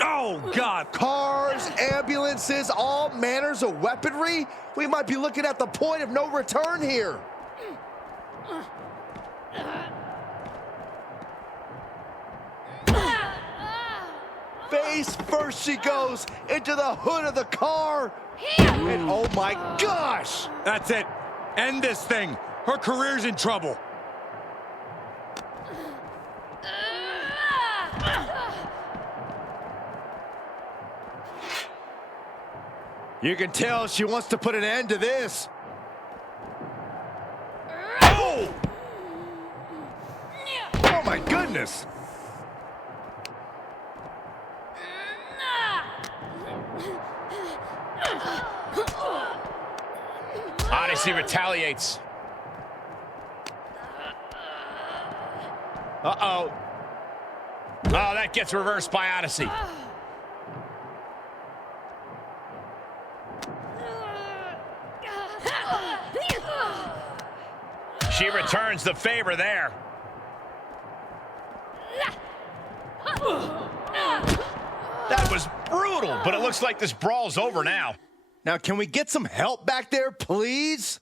Oh, God. Cars, ambulances, all manners of weaponry. We might be looking at the point of no return here. Face first she goes into the hood of the car. And oh my gosh. That's it. End this thing. Her career's in trouble. You can tell she wants to put an end to this. Oh! Oh my goodness. Odyssey retaliates. Uh-oh. Oh, that gets reversed by Odyssey. She returns the favor there. That was brutal, but it looks like this brawl's over now. Now, can we get some help back there, please?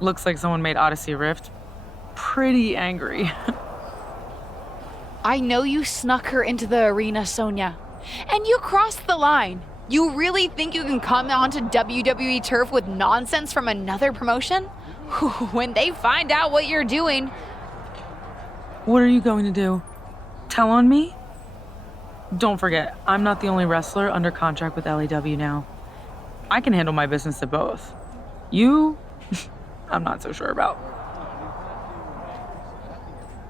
Looks like someone made Odyssey Rift pretty angry. I know you snuck her into the arena, Sonya. And you crossed the line. You really think you can come onto WWE turf with nonsense from another promotion? When they find out what you're doing... What are you going to do? Tell on me? Don't forget, I'm not the only wrestler under contract with LAW now. I can handle my business at both. You... I'm not so sure about.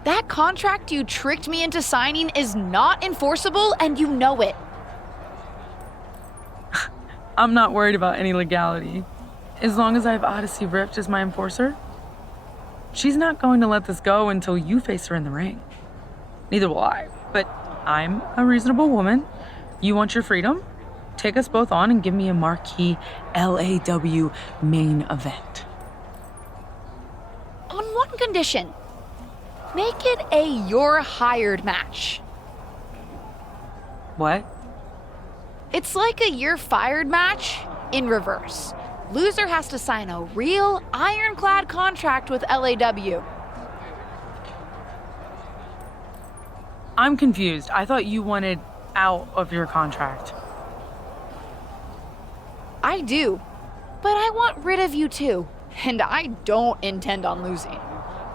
That contract you tricked me into signing is not enforceable, and you know it. I'm not worried about any legality. As long as I have Odyssey Rift as my enforcer, she's not going to let this go until you face her in the ring. Neither will I, but I'm a reasonable woman. You want your freedom? Take us both on and give me a marquee LAW main event. On one condition. Make it a you're hired match. What? It's like a you're fired match in reverse. Loser has to sign a real ironclad contract with LAW. I'm confused. I thought you wanted out of your contract. I do, but I want rid of you too, and I don't intend on losing.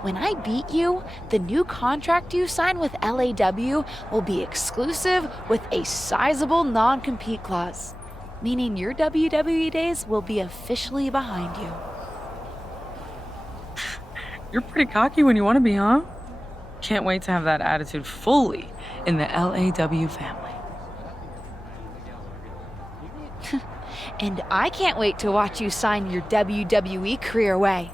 When I beat you, the new contract you sign with LAW will be exclusive with a sizable non-compete clause, meaning your WWE days will be officially behind you. You're pretty cocky when you want to be, huh? Can't wait to have that attitude fully in the LAW family. And I can't wait to watch you sign your WWE career away.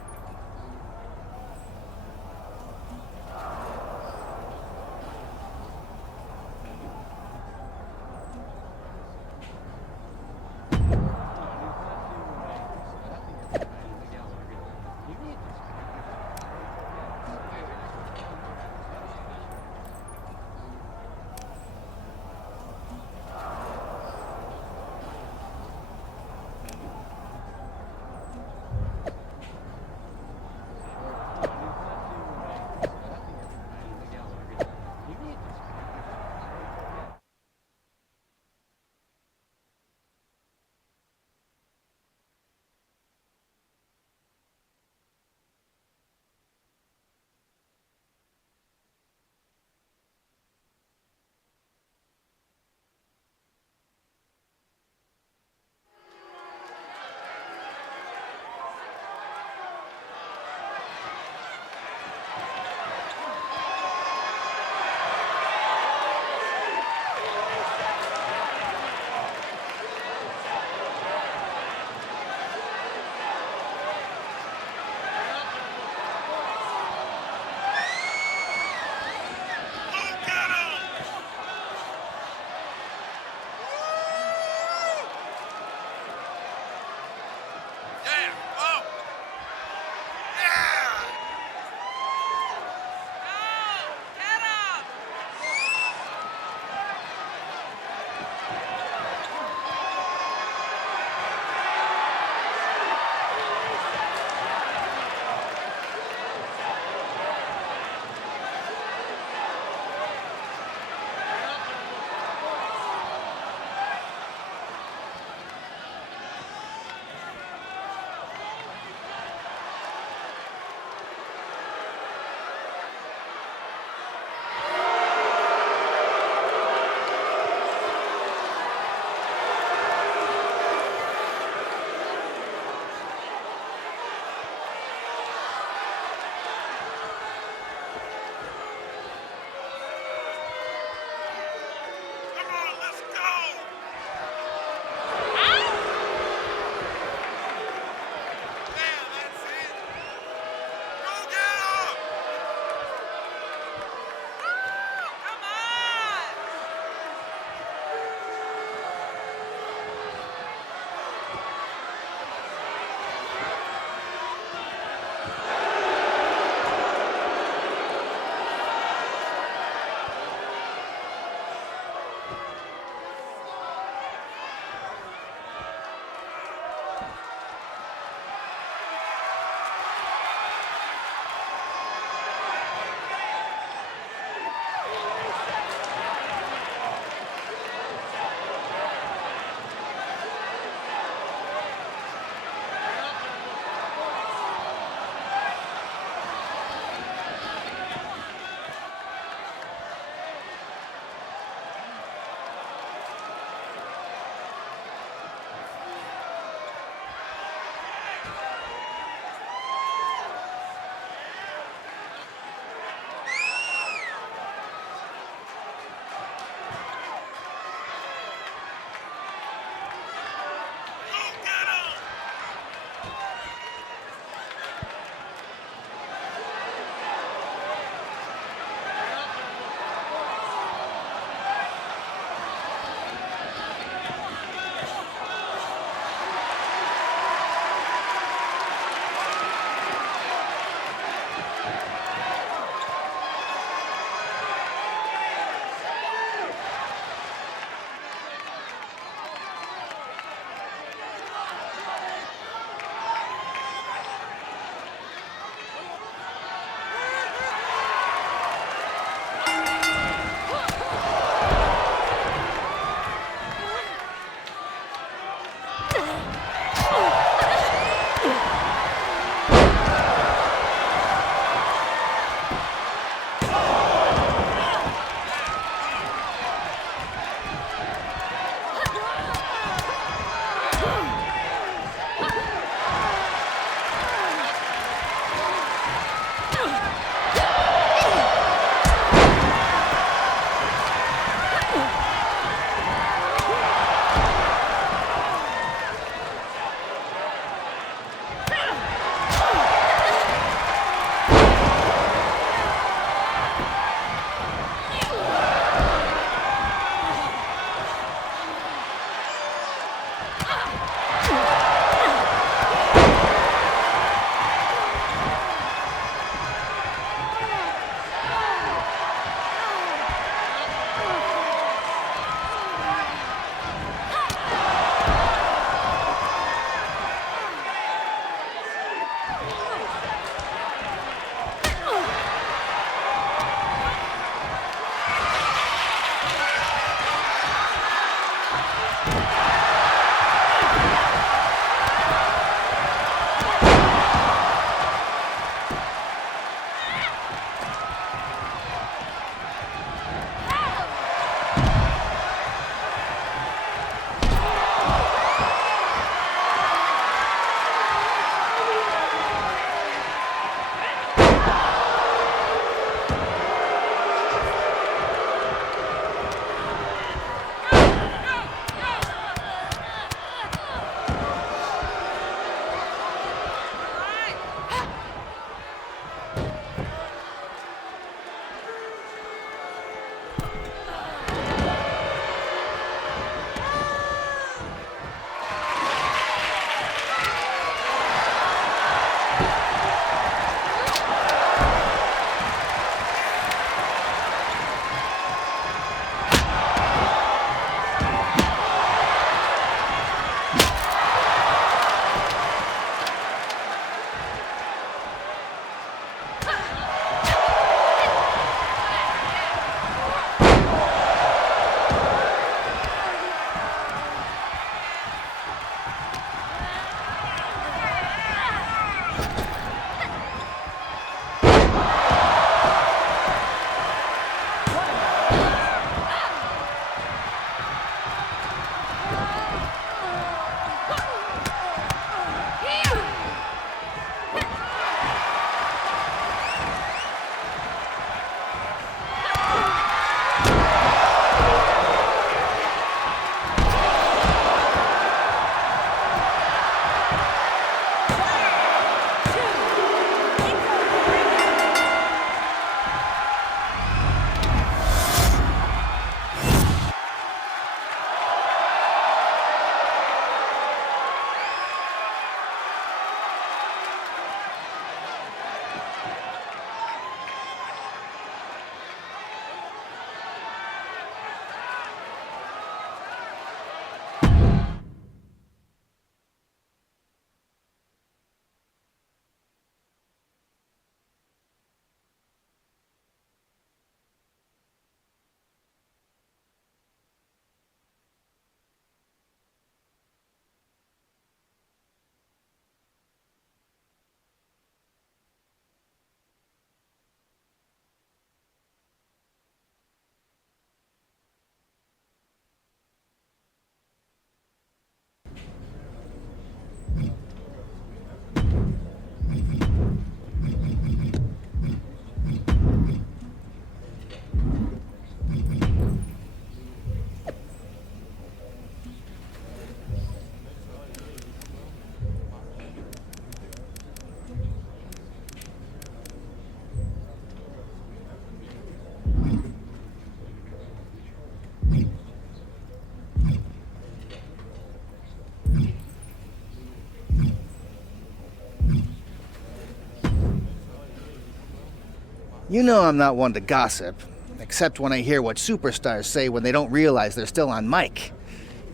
You know I'm not one to gossip, except when I hear what superstars say when they don't realize they're still on mic.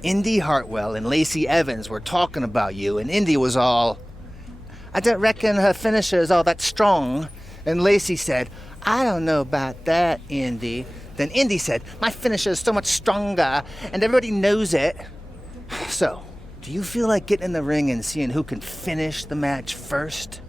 Indy Hartwell and Lacey Evans were talking about you, and Indy was all, "I don't reckon her finisher is all that strong." And Lacey said, "I don't know about that, Indy." Then Indy said, "My finisher is so much stronger, and everybody knows it." So, do you feel like getting in the ring and seeing who can finish the match first?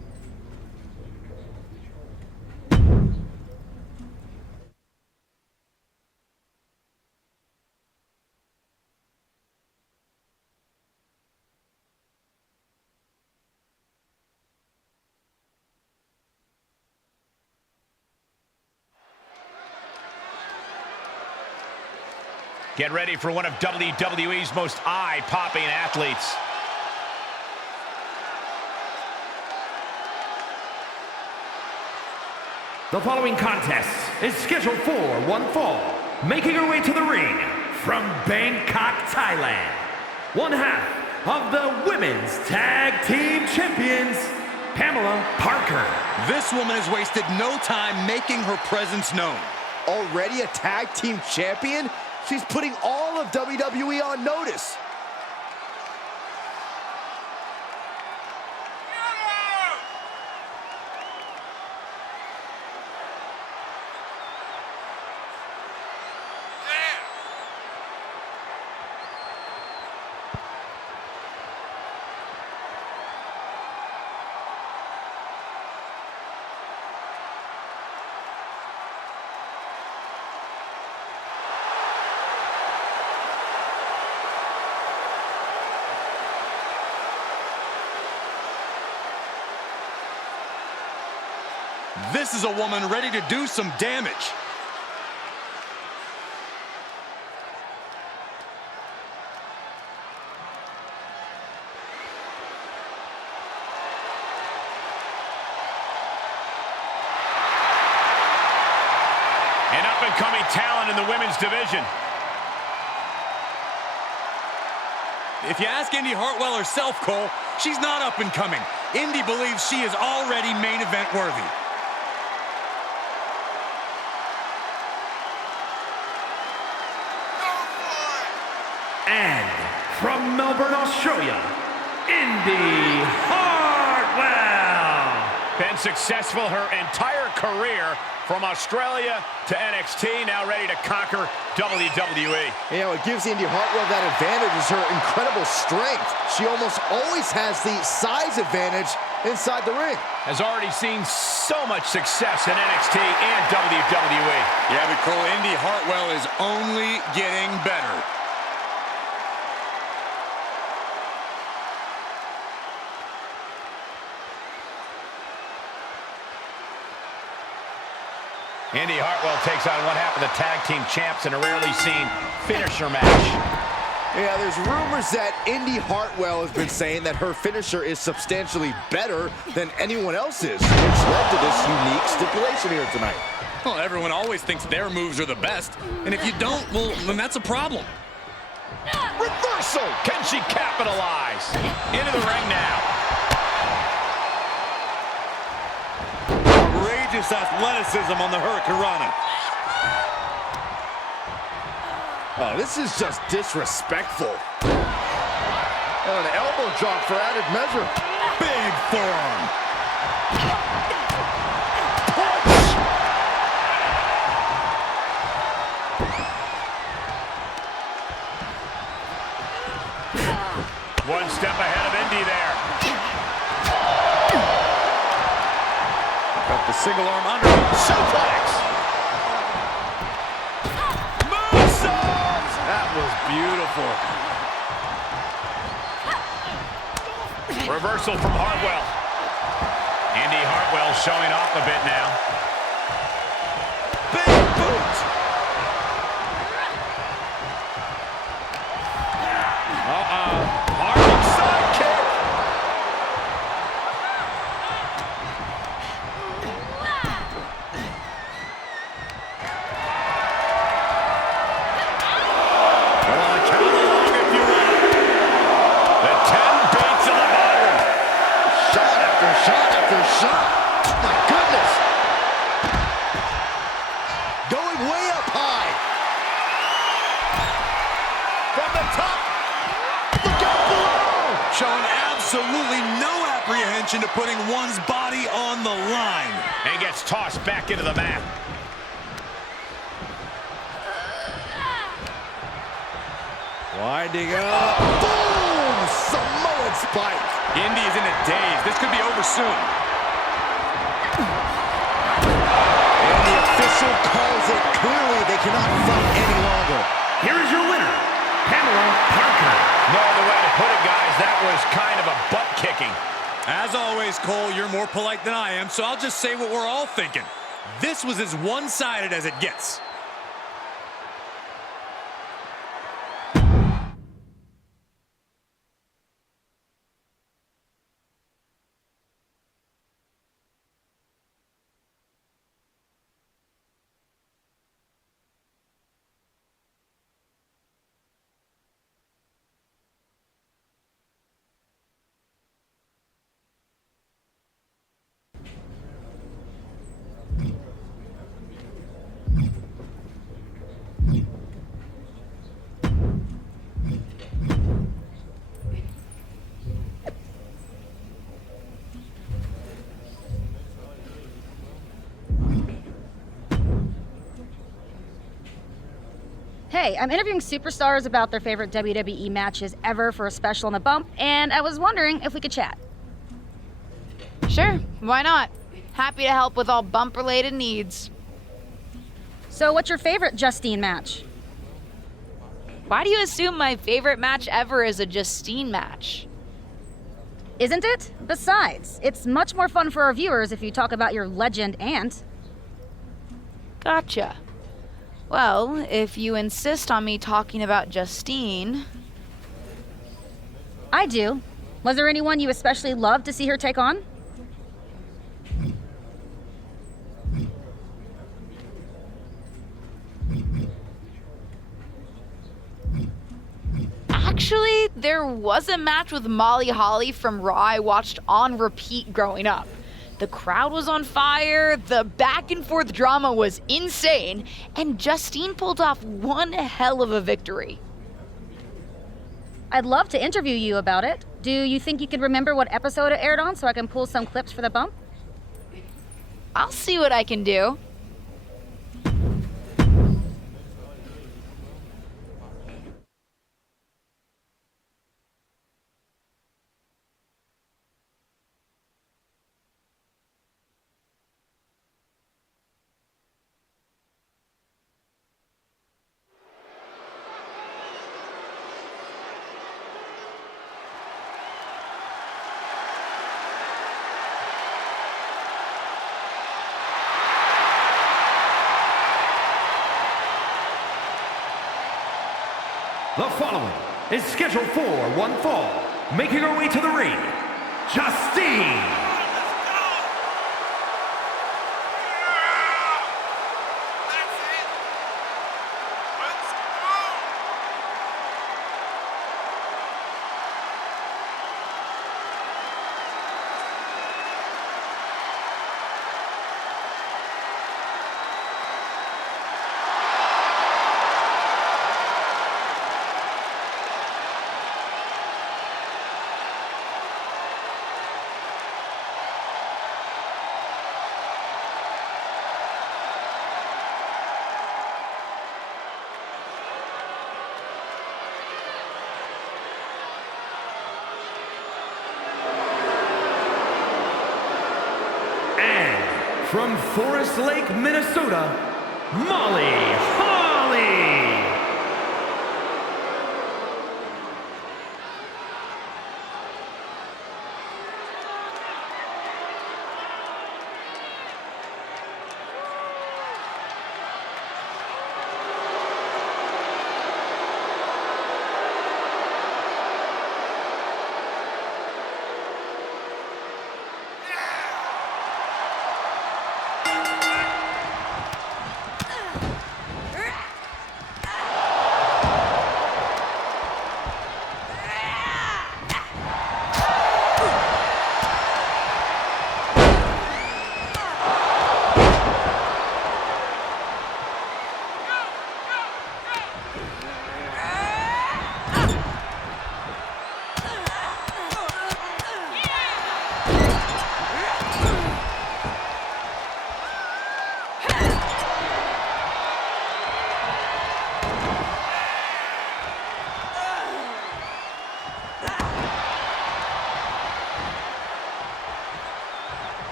Get ready for one of WWE's most eye-popping athletes. The following contest is scheduled for one fall. Making her way to the ring from Bangkok, Thailand, one half of the Women's Tag Team Champions, Pamela Parker. This woman has wasted no time making her presence known. Already a tag team champion? She's putting all of WWE on notice. This is a woman ready to do some damage. An up-and-coming talent in the women's division. If you ask Indy Hartwell herself, Cole, she's not up-and-coming. Indy believes she is already main event worthy. And from Melbourne, Australia, Indy Hartwell. Been successful her entire career from Australia to NXT, now ready to conquer WWE. You know, it gives Indy Hartwell that advantage is her incredible strength. She almost always has the size advantage inside the ring. Has already seen so much success in NXT and WWE. Yeah, but Cole, Indy Hartwell is only getting better. Indy Hartwell takes on one half of the tag team champs in a rarely seen finisher match. Yeah, there's rumors that Indy Hartwell has been saying that her finisher is substantially better than anyone else's, which led to this unique stipulation here tonight. Well, everyone always thinks their moves are the best, and if you don't, well, then that's a problem. Reversal! Can she capitalize? Into the ring now. Outrageous athleticism on the Hurricanrana. Oh, this is just disrespectful. And an elbow drop for added measure. Big forearm. One step ahead of Indy there. Got the single arm under. Suplex. Moonsault. That was beautiful. Reversal from Hartwell. Indy Hartwell showing off a bit now. Big boot. Hartwell sidekick. Count along if you will. The 10 beats of the Byron. Shot after shot after shot. My goodness. putting one's body on the line. And gets tossed back into the mat. Winding up. Boom! Samoan spike. Indy is in a daze. This could be over soon. And the official calls it. Clearly, they cannot fight any longer. Here is your winner, Pamela Parker. No other way to put it, guys. That was kind of a butt kicking. As always, Cole, you're more polite than I am, so I'll just say what we're all thinking. This was as one-sided as it gets. Hey, I'm interviewing superstars about their favorite WWE matches ever for a special on the bump, and I was wondering if we could chat. Sure, why not? Happy to help with all bump-related needs. So what's your favorite Justine match? Why do you assume my favorite match ever is a Justine match? Isn't it? Besides, it's much more fun for our viewers if you talk about your legend aunt. Gotcha. Well, if you insist on me talking about Justine... I do. Was there anyone you especially loved to see her take on? Actually, there was a match with Molly Holly from Raw I watched on repeat growing up. The crowd was on fire, the back and forth drama was insane, and Justine pulled off one hell of a victory. I'd love to interview you about it. Do you think you could remember what episode it aired on so I can pull some clips for the bump? I'll see what I can do. The following is scheduled for one fall. Making her way to the ring, Justine. From Forest Lake, Minnesota, Molly Holly.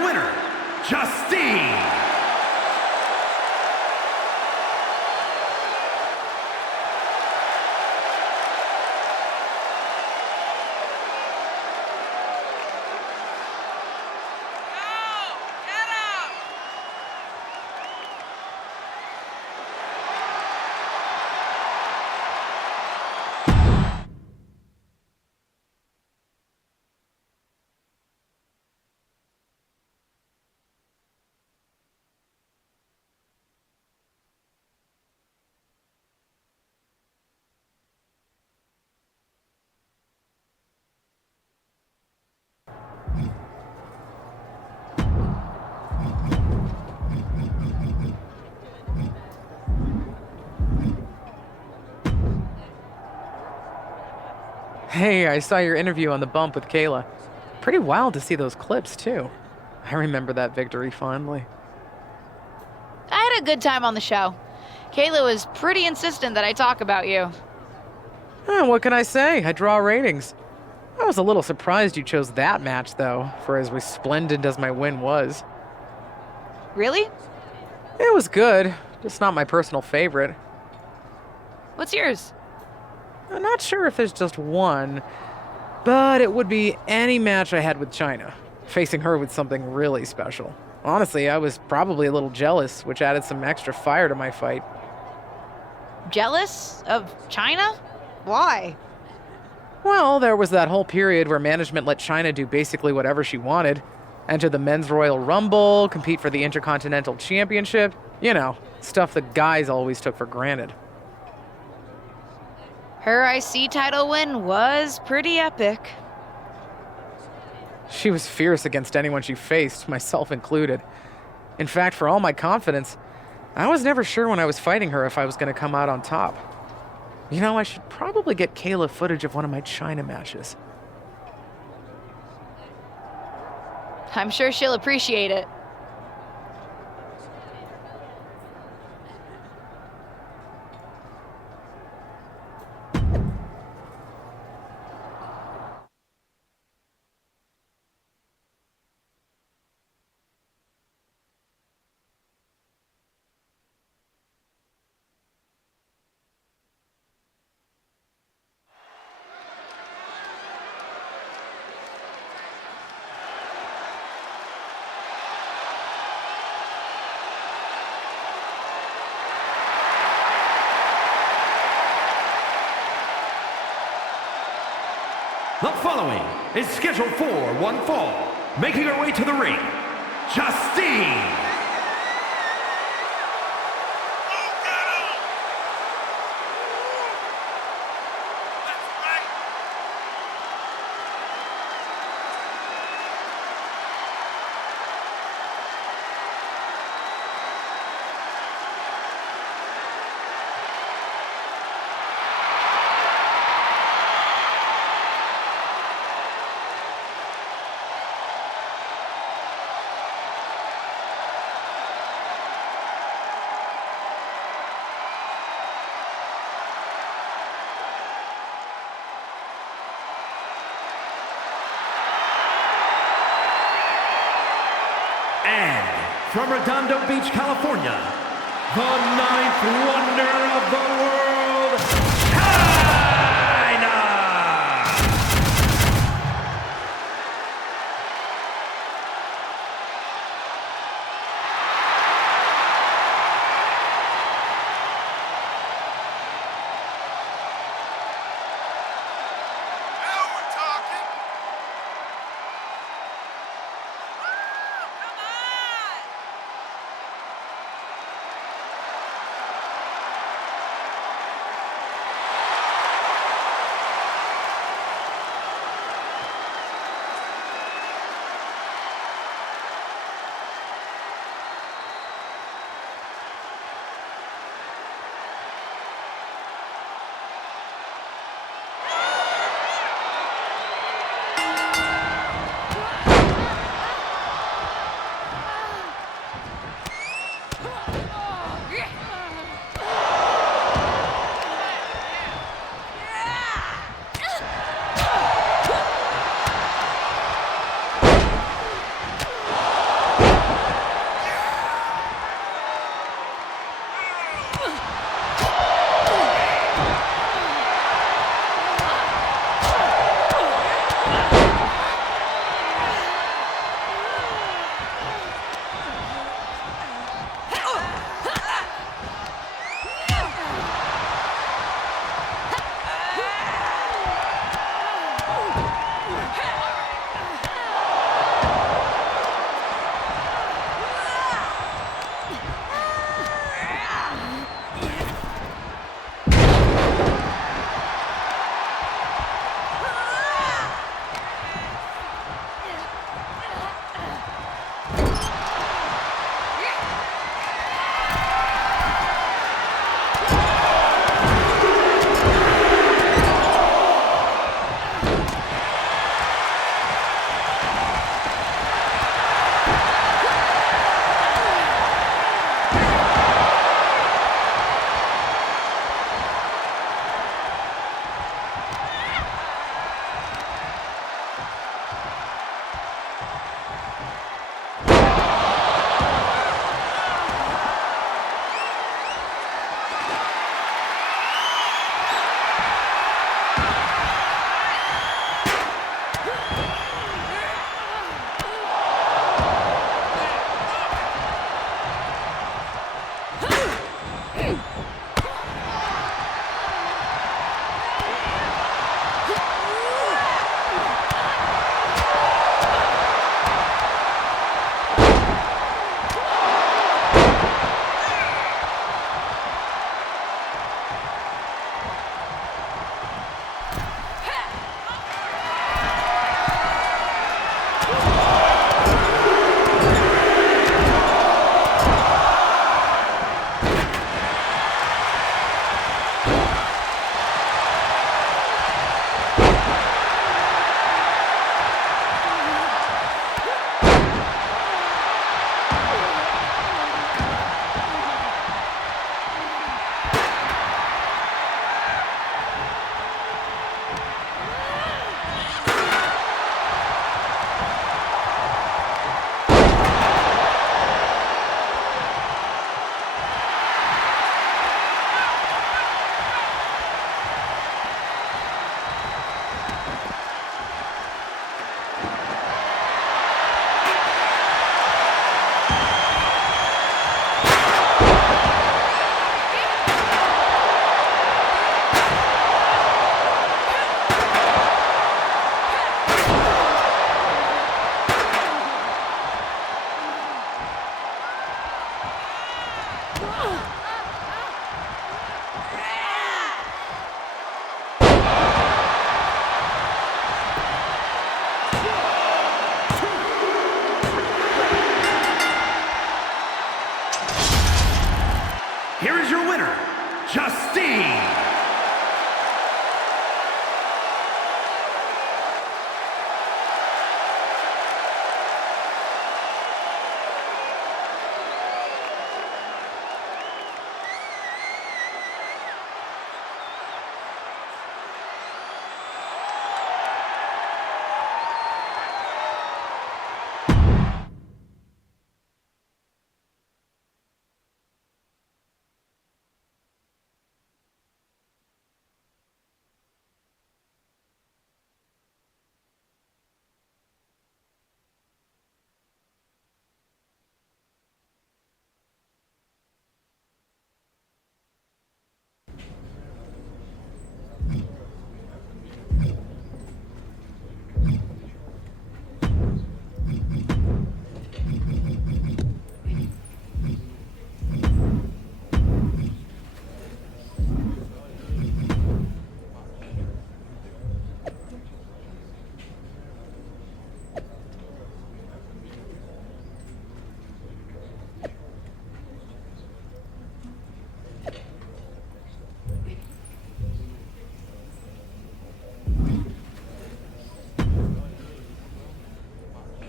your winner, Justine. Hey, I saw your interview on the bump with Kayla. Pretty wild to see those clips, too. I remember that victory fondly. I had a good time on the show. Kayla was pretty insistent that I talk about you. What can I say? I draw ratings. I was a little surprised you chose that match, though, for as resplendent as my win was. Really? It was good, just not my personal favorite. What's yours? I'm not sure if there's just one, but it would be any match I had with Chyna. Facing her with something really special. Honestly, I was probably a little jealous, which added some extra fire to my fight. Jealous of Chyna? Why? Well, there was that whole period where management let Chyna do basically whatever she wanted. Enter the Men's Royal Rumble, compete for the Intercontinental Championship. You know, stuff the guys always took for granted. Her IC title win was pretty epic. She was fierce against anyone she faced, myself included. In fact, for all my confidence, I was never sure when I was fighting her if I was going to come out on top. You know, I should probably get Kayla footage of one of my Chyna matches. I'm sure she'll appreciate it. The following is scheduled for one fall. Making her way to the ring, Justine. From Redondo Beach, California, the ninth wonder of the world, Chyna!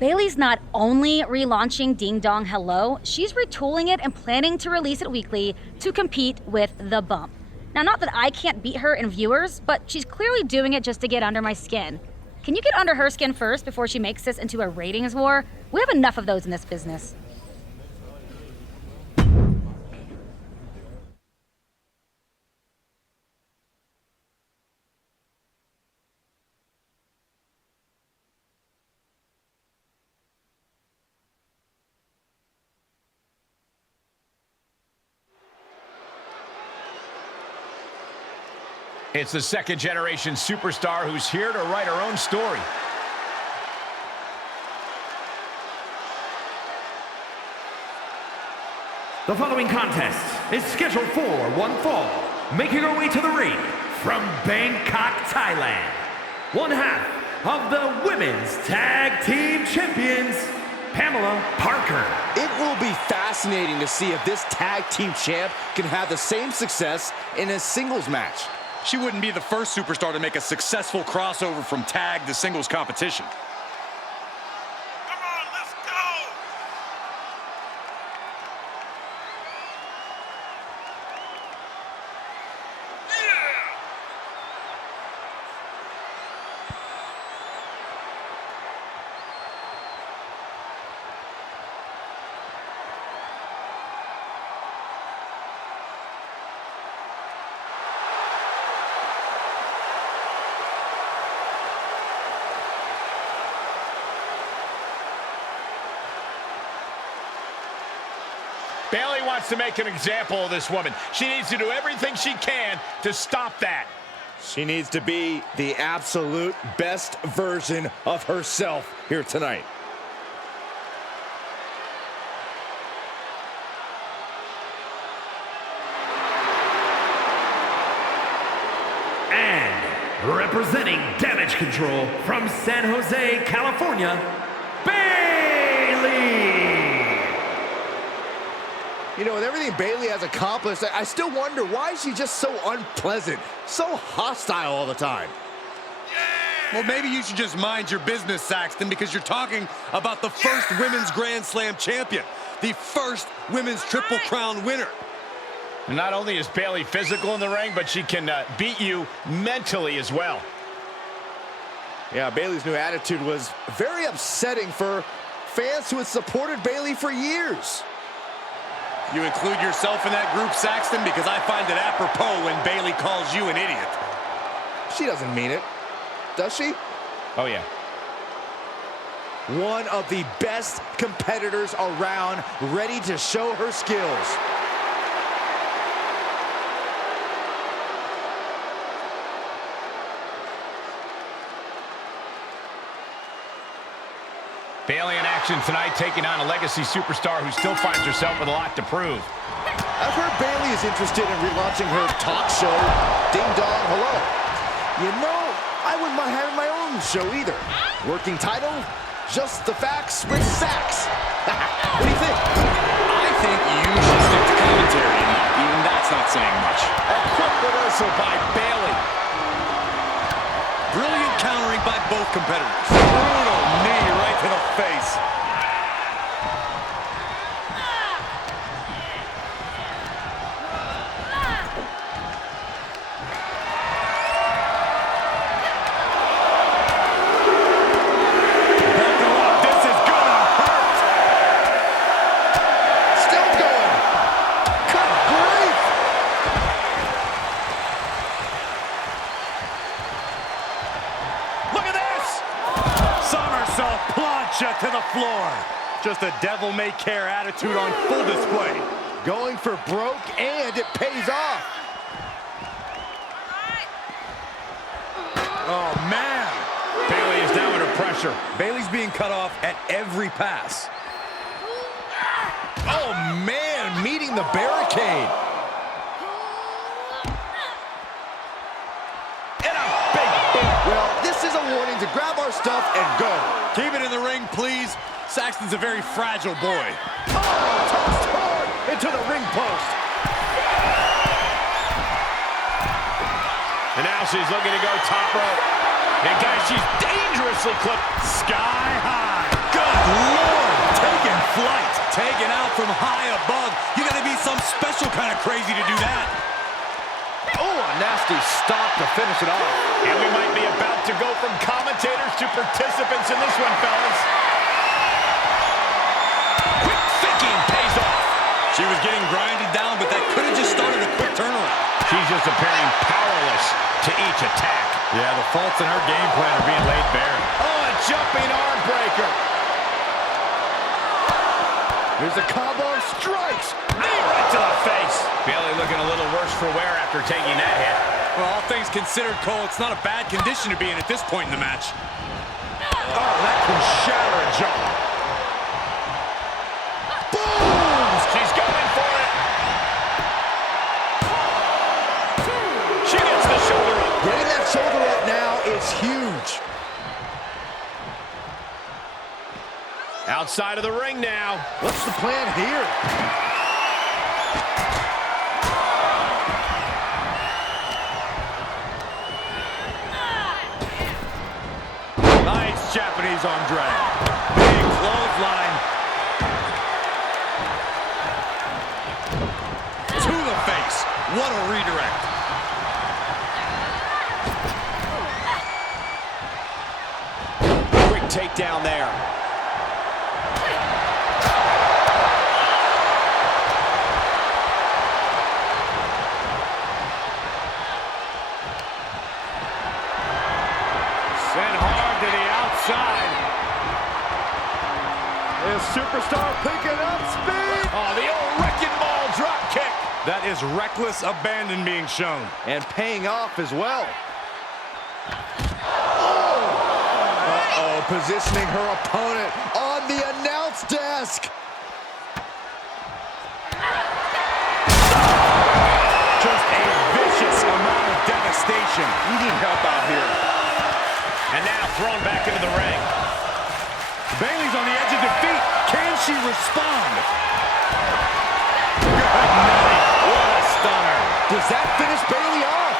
Bayley's not only relaunching Ding Dong Hello, she's retooling it and planning to release it weekly to compete with The Bump. Now, not that I can't beat her in viewers, but she's clearly doing it just to get under my skin. Can you get under her skin first before she makes this into a ratings war? We have enough of those in this business. It's the second-generation superstar who's here to write her own story. The following contest is scheduled for one fall, making her way to the ring from Bangkok, Thailand. One half of the Women's Tag Team Champions, Pamela Parker. It will be fascinating to see if this tag team champ can have the same success in a singles match. She wouldn't be the first superstar to make a successful crossover from tag to singles competition. Bayley wants to make an example of this woman. She needs to do everything she can to stop that. She needs to be the absolute best version of herself here tonight. And representing Damage Control from San Jose, California, Bayley. You know, with everything Bayley has accomplished, I still wonder, why is she just so unpleasant, so hostile all the time? Well, maybe you should just mind your business, Saxton, because you're talking about the first Women's Grand Slam champion, the first Women's Triple Crown winner. And not only is Bayley physical in the ring, but she can beat you mentally as well. Yeah, Bayley's new attitude was very upsetting for fans who had supported Bayley for years. You include yourself in that group, Saxton, because I find it apropos when Bayley calls you an idiot. She doesn't mean it, does she? Oh, yeah. One of the best competitors around, ready to show her skills. Bayley in action tonight, taking on a legacy superstar who still finds herself with a lot to prove. I've heard Bayley is interested in relaunching her talk show, Ding Dong Hello. You know, I wouldn't mind having my own show either. Working title, Just the Facts with Sax. What do you think? I think you should stick to commentary. Even that's not saying much. A quick reversal by Bayley. Brilliant countering by both competitors. Brutal knee right to the face. To the floor. Just a devil-may-care attitude on full display. Going for broke, and it pays off. Oh, man. Bayley is now under pressure. Bayley's being cut off at every pass. Oh, man, meeting the barricade. And a big boot. Well, this is a warning to grab our stuff and go. Keep it in the ring, please. Saxton's a very fragile boy. Oh, tossed hard into the ring post. And now she's looking to go top rope. And guys, she's dangerously clipped sky high. Good high above. You gotta be some special kind of crazy to do that. Oh, a nasty stop to finish it off. And we might be about to go from commentators to participants in this one, fellas. Quick thinking pays off. She was getting grinded down, but that could have just started a quick turnaround. She's just appearing powerless to each attack. Yeah, the faults in her game plan are being laid bare. Oh, a jumping arm breaker. Here's a combo of strikes. Knee right to the face. Bayley looking a little worse for wear after taking that hit. Well, all things considered, Cole, it's not a bad condition to be in at this point in the match. Oh, that can shatter a jaw. Boom! She's going for it. She gets the shoulder up. Getting that shoulder up now is huge. Outside of the ring now. What's the plan here? Nice Japanese arm drag. Big clothesline. To the face. What a redirect. Quick takedown there. Sent hard to the outside. This superstar picking up speed. Oh, the old wrecking ball drop kick. That is reckless abandon being shown. And paying off as well. Positioning her opponent on the announce desk. Just a vicious amount of devastation. We need help out here. And now thrown back into the ring. Bayley's on the edge of defeat. Can she respond? Good night. What a stunner. Does that finish Bayley off?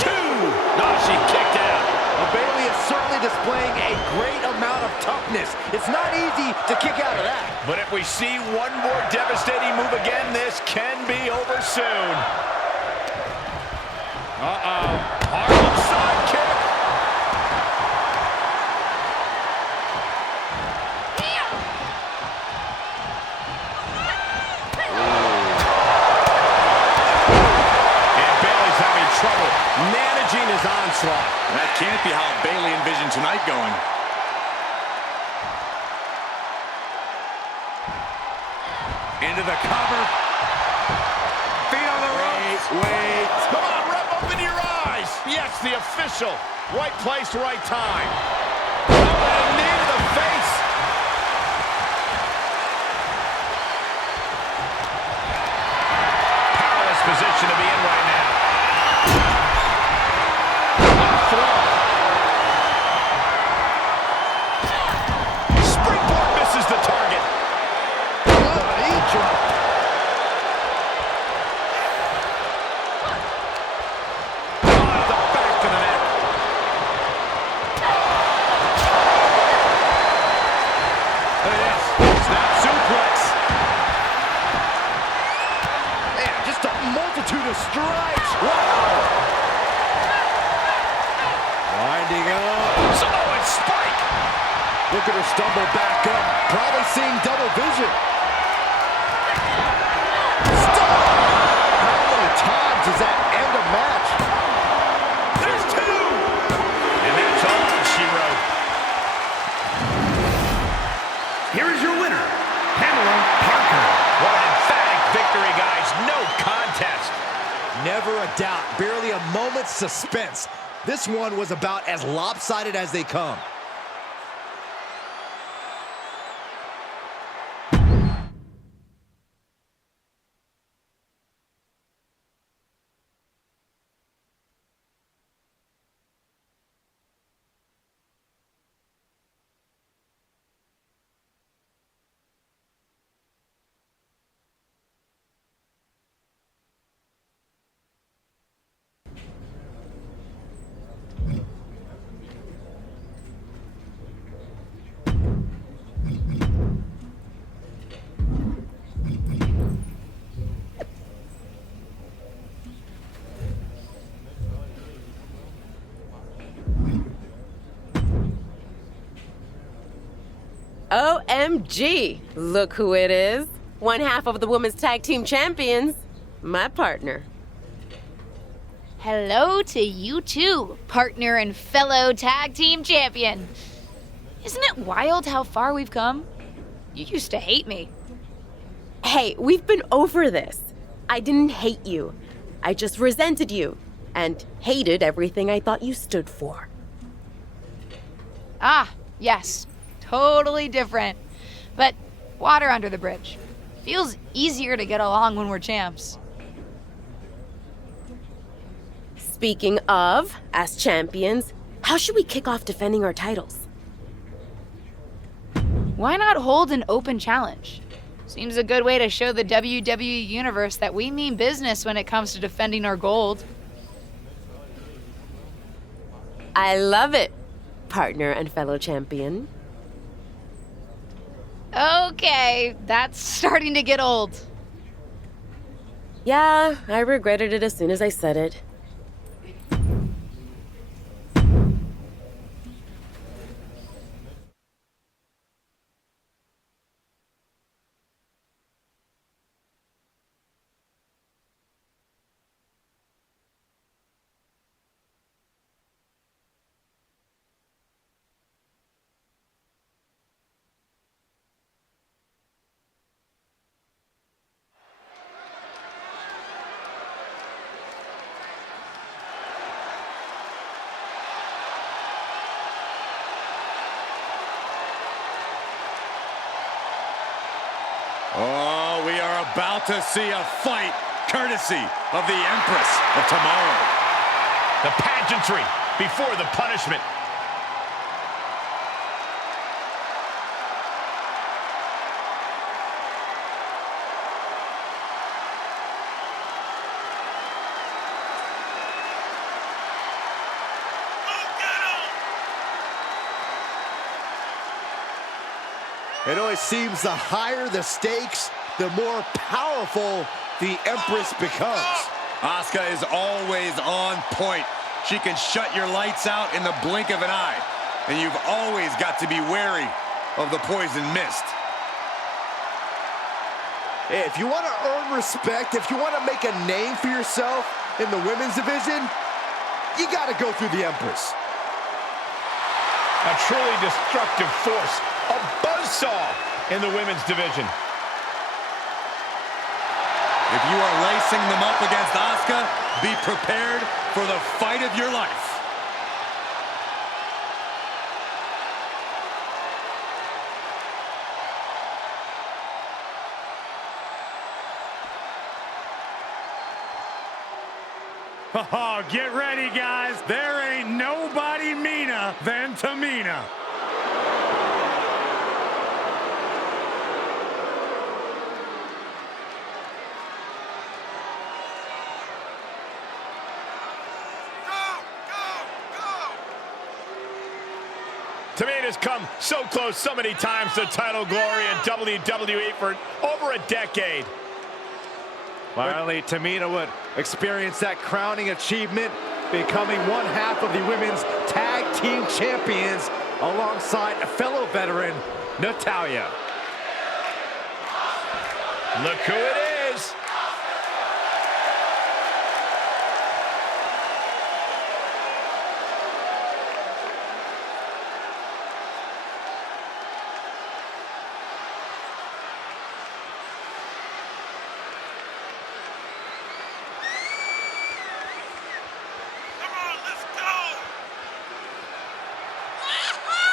Two. No, she kicked out. Well, Bayley is certainly displaying a great amount of toughness. It's not easy to kick out of that. But if we see one more devastating move again, this can be over soon. Harlem side kick. And Bayley's having trouble managing his onslaught. That can't be how Bayley envisioned tonight going. Into the cover. Feet on the ropes. Wait. Come on, Rep, open your eyes. Yes, the official. Right place, right time. Oh, and a knee to the face. Powerless position to be in right now. Springboard misses the target. Knee drop. At the back of the neck. Look at this. Snap suplex. Man, just a multitude of strikes. Wow. Winding up. Samoan spike. Look at her stumble back up. Probably seeing double vision. Stop! How many times does that end a match? There's two. And that's all she wrote. Here is your winner, Pamela Parker. What an emphatic victory, guys. No contest. Never a doubt. Barely a moment's suspense. This one was about as lopsided as they come. OMG! Look who it is. One half of the women's tag team champions. My partner. Hello to you too, partner and fellow tag team champion. Isn't it wild how far we've come? You used to hate me. Hey, we've been over this. I didn't hate you. I just resented you and hated everything I thought you stood for. Ah, yes. Totally different. But water under the bridge. Feels easier to get along when we're champs. Speaking of, as champions, how should we kick off defending our titles? Why not hold an open challenge? Seems a good way to show the WWE Universe that we mean business when it comes to defending our gold. I love it, partner and fellow champion. Okay, that's starting to get old. Yeah, I regretted it as soon as I said it. Oh, we are about to see a fight courtesy of the Empress of Tomorrow. The pageantry before the punishment. It always seems the higher the stakes, the more powerful the Empress becomes. Asuka is always on point. She can shut your lights out in the blink of an eye. And you've always got to be wary of the poison mist. If you want to earn respect, if you want to make a name for yourself in the women's division, you got to go through the Empress. A truly destructive force. A buzzsaw in the women's division. If you are lacing them up against Asuka, be prepared for the fight of your life. Oh, get ready, guys. There ain't nobody meaner than Tamina. Tamina's come so close so many times to title glory in WWE for over a decade. Finally, Tamina would experience that crowning achievement, becoming one half of the women's tag team champions alongside a fellow veteran, Natalya. Look who it is.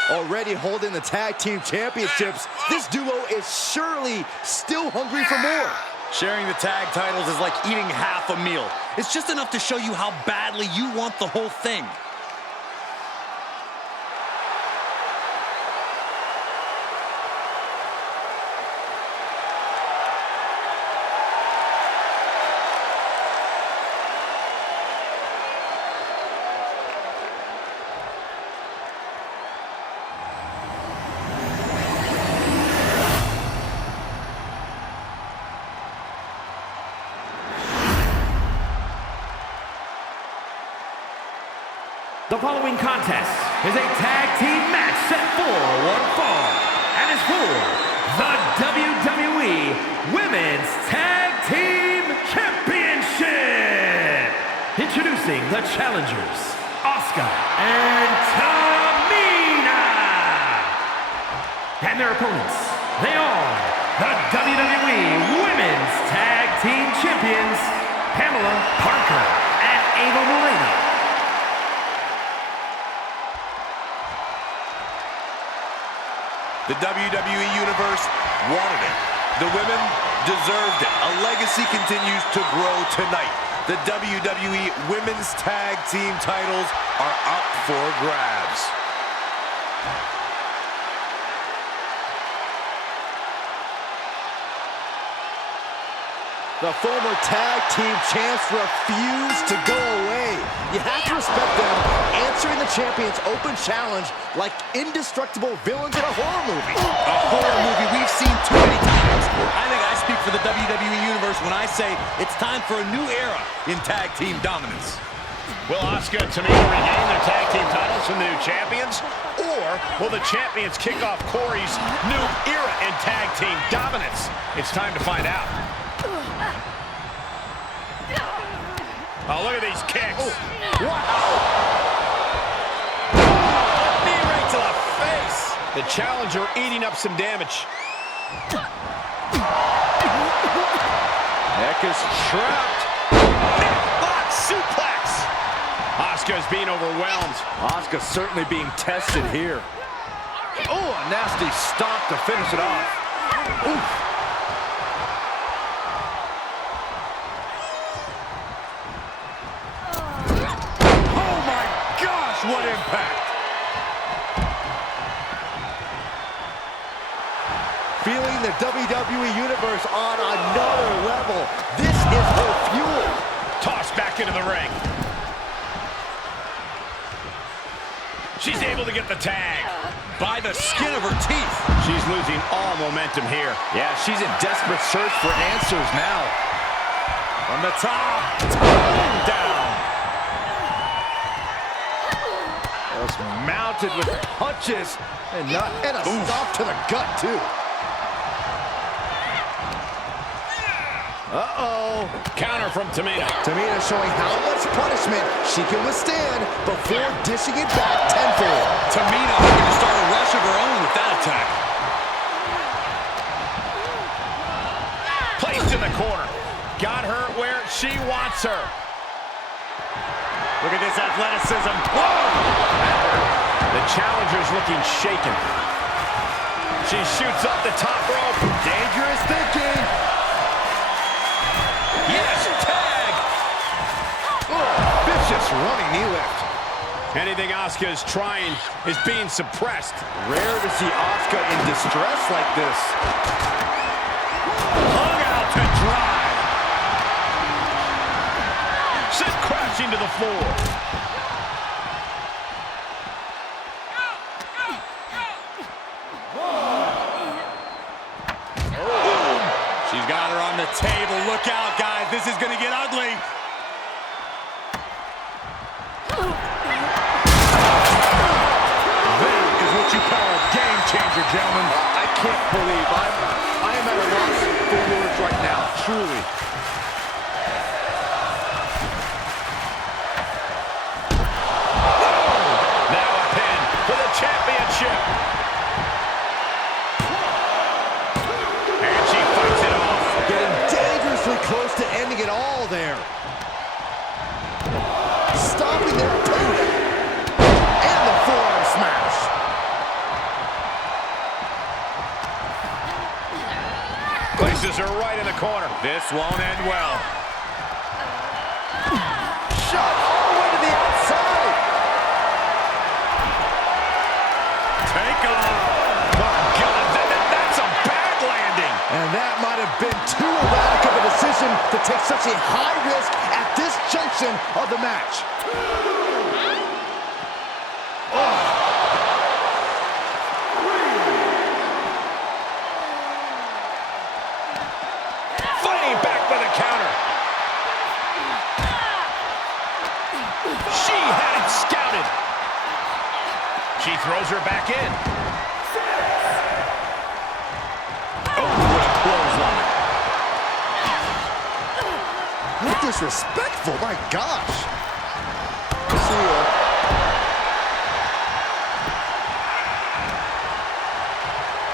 Already holding the tag team championships, this duo is surely still hungry for more. Sharing the tag titles is like eating half a meal. It's just enough to show you how badly you want the whole thing. The following contest is a tag team match set for one fall and is for the WWE Women's Tag Team Championship. Introducing the challengers, Asuka and Tamina. And their opponents, they are the WWE Women's Tag Team Champions, Pamela Parker and Ava Moreno. The WWE Universe wanted it. The women deserved it. A legacy continues to grow tonight. The WWE Women's Tag Team titles are up for grabs. The former tag team champs refuse to go away. You have to respect them answering the champions' open challenge like indestructible villains in a horror movie. A horror movie we've seen too many times. I think I speak for the WWE Universe when I say it's time for a new era in tag team dominance. Will Asuka and Tamina regain their tag team titles from the new champions? Or will the champions kick off Corey's new era in tag team dominance? It's time to find out. Oh, look at these kicks. Oh, wow. Knee right to the face. The challenger eating up some damage. Neck is trapped. Neckbot suplex. Asuka's being overwhelmed. Asuka certainly being tested here. Oh, a nasty stomp to finish it off. Oof. What impact! Feeling the WWE Universe on another level. This is her fuel. Tossed back into the ring. She's able to get the tag. By the skin of her teeth. She's losing all momentum here. Yeah, she's in desperate search for answers now. From the top. Down. Mounted with punches and a stomp to the gut too. Uh-oh. Counter from Tamina. Tamina showing how much punishment she can withstand before dishing it back tenfold. Tamina looking to start a rush of her own with that attack. Placed in the corner. Got her where she wants her. Look at this athleticism. Whoa! The challenger's looking shaken. She shoots up the top rope. Dangerous thinking. Yes, tag! Oh, vicious running knee lift. Anything Asuka is trying is being suppressed. Rare to see Asuka in distress like this. Hung out to dry. Sent crashing to the floor. She's got her on the table. Look out, guys. This is going to get ugly. That is what you call a game changer, gentlemen. I can't believe I am at a loss for words right now, truly. Now a pin for the championship. And she fights it off. Getting dangerously close to ending it all there. Stopping their opponent. And the forearm smash. Places her right in the corner. This won't end well. Shot all the way to the outside. Take off. Oh, God, that's a bad landing. And that might have been too erratic of a decision to take such a high risk at this junction of the match. Fighting back with a counter. She had it scouted. She throws her back in. How disrespectful, my gosh. See ya.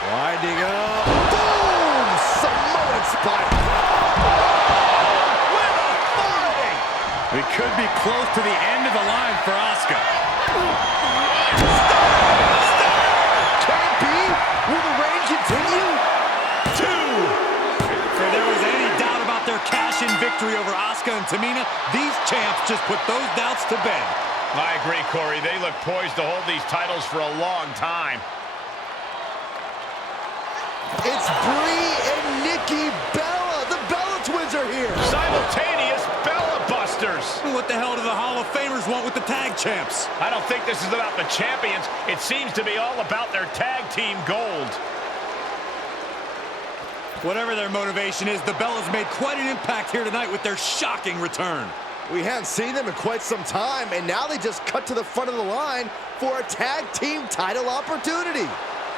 Winding up. Boom! Samoan spike. With authority! We could be close to the end of the line for Asuka. Can it be? Will the reign continue? 2. If there was any doubt about their cash-in victory over Asuka and Tamina, these champs just put those doubts to bed. I agree, Corey. They look poised to hold these titles for a long time. It's Brie and Nikki Bella. The Bella twins are here. Simultaneous Bella Busters. What the hell do the Hall of Famers want with the tag champs? I don't think this is about the champions. It seems to be all about their tag team gold. Whatever their motivation is, the Bellas made quite an impact here tonight with their shocking return. We hadn't seen them in quite some time, and now they just cut to the front of the line for a tag team title opportunity.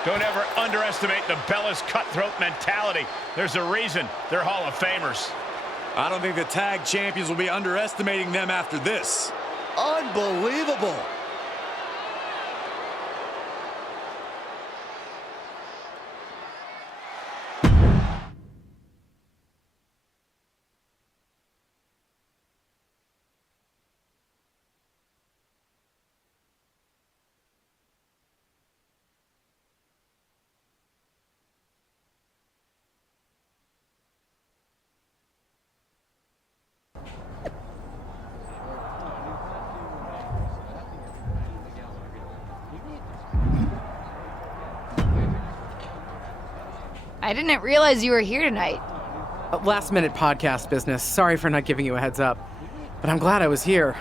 Don't ever underestimate the Bellas' cutthroat mentality. There's a reason they're Hall of Famers. I don't think the tag champions will be underestimating them after this. Unbelievable. I didn't realize you were here tonight. Last minute podcast business. Sorry for not giving you a heads up. But I'm glad I was here.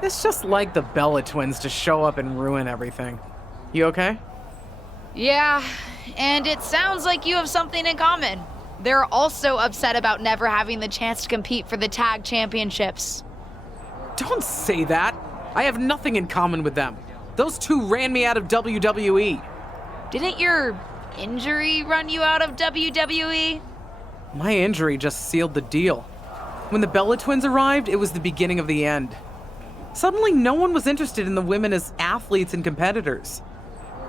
It's just like the Bella twins to show up and ruin everything. You okay? Yeah, and it sounds like you have something in common. They're also upset about never having the chance to compete for the tag championships. Don't say that. I have nothing in common with them. Those two ran me out of WWE. Didn't your injury run you out of WWE? My injury just sealed the deal. When the Bella twins arrived, it was the beginning of the end. Suddenly, no one was interested in the women as athletes and competitors.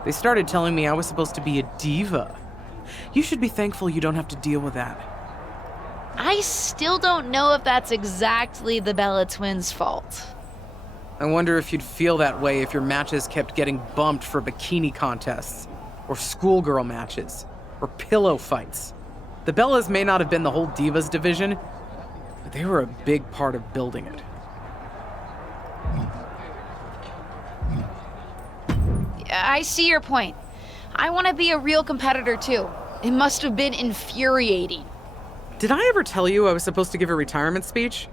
They started telling me I was supposed to be a diva. You should be thankful you don't have to deal with that. I still don't know if that's exactly the Bella twins' fault. I wonder if you'd feel that way if your matches kept getting bumped for bikini contests, or schoolgirl matches, or pillow fights. The Bellas may not have been the whole Divas division, but they were a big part of building it. I see your point. I want to be a real competitor too. It must have been infuriating. Did I ever tell you I was supposed to give a retirement speech?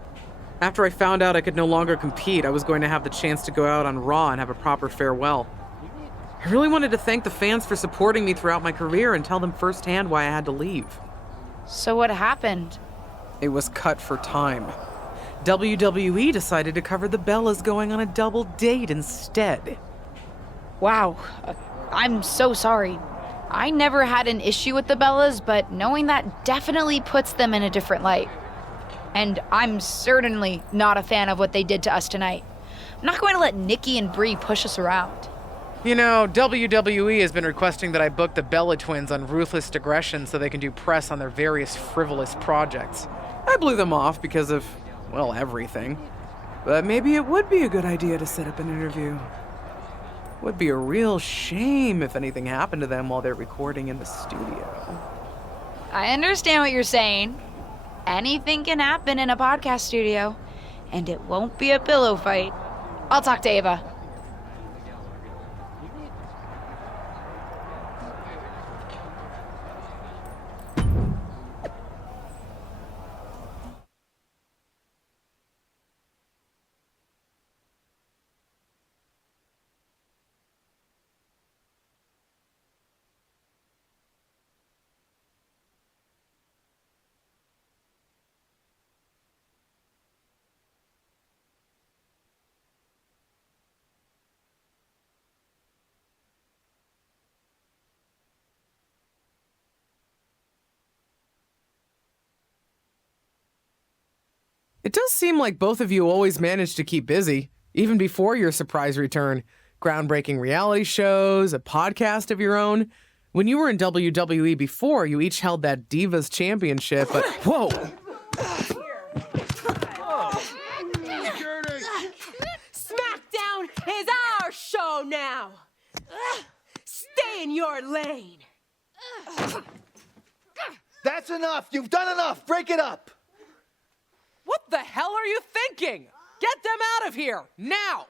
After I found out I could no longer compete, I was going to have the chance to go out on Raw and have a proper farewell. I really wanted to thank the fans for supporting me throughout my career and tell them firsthand why I had to leave. So what happened? It was cut for time. WWE decided to cover the Bellas going on a double date instead. Wow, I'm so sorry. I never had an issue with the Bellas, but knowing that definitely puts them in a different light. And I'm certainly not a fan of what they did to us tonight. I'm not going to let Nikki and Brie push us around. You know, WWE has been requesting that I book the Bella twins on Ruthless Digression so they can do press on their various frivolous projects. I blew them off because of, well, everything. But maybe it would be a good idea to set up an interview. Would be a real shame if anything happened to them while they're recording in the studio. I understand what you're saying. Anything can happen in a podcast studio, and it won't be a pillow fight. I'll talk to Ava. It does seem like both of you always manage to keep busy, even before your surprise return. Groundbreaking reality shows, a podcast of your own. When you were in WWE before, you each held that Divas Championship, but whoa! SmackDown is our show now. Stay in your lane. That's enough. You've done enough. Break it up. What the hell are you thinking? Get them out of here, now!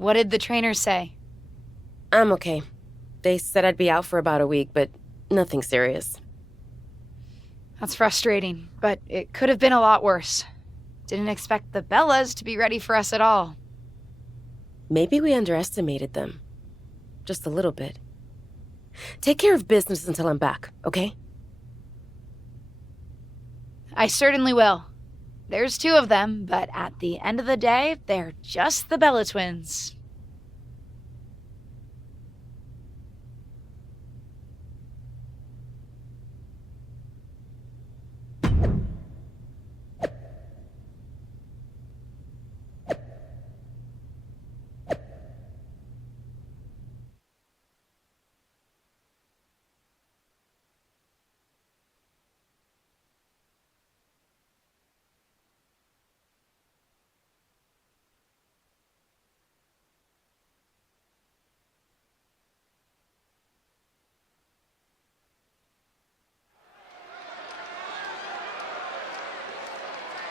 What did the trainer say? I'm okay. They said I'd be out for about a week, but nothing serious. That's frustrating, but it could have been a lot worse. Didn't expect the Bellas to be ready for us at all. Maybe we underestimated them. Just a little bit. Take care of business until I'm back, okay? I certainly will. There's two of them, but at the end of the day, they're just the Bella twins.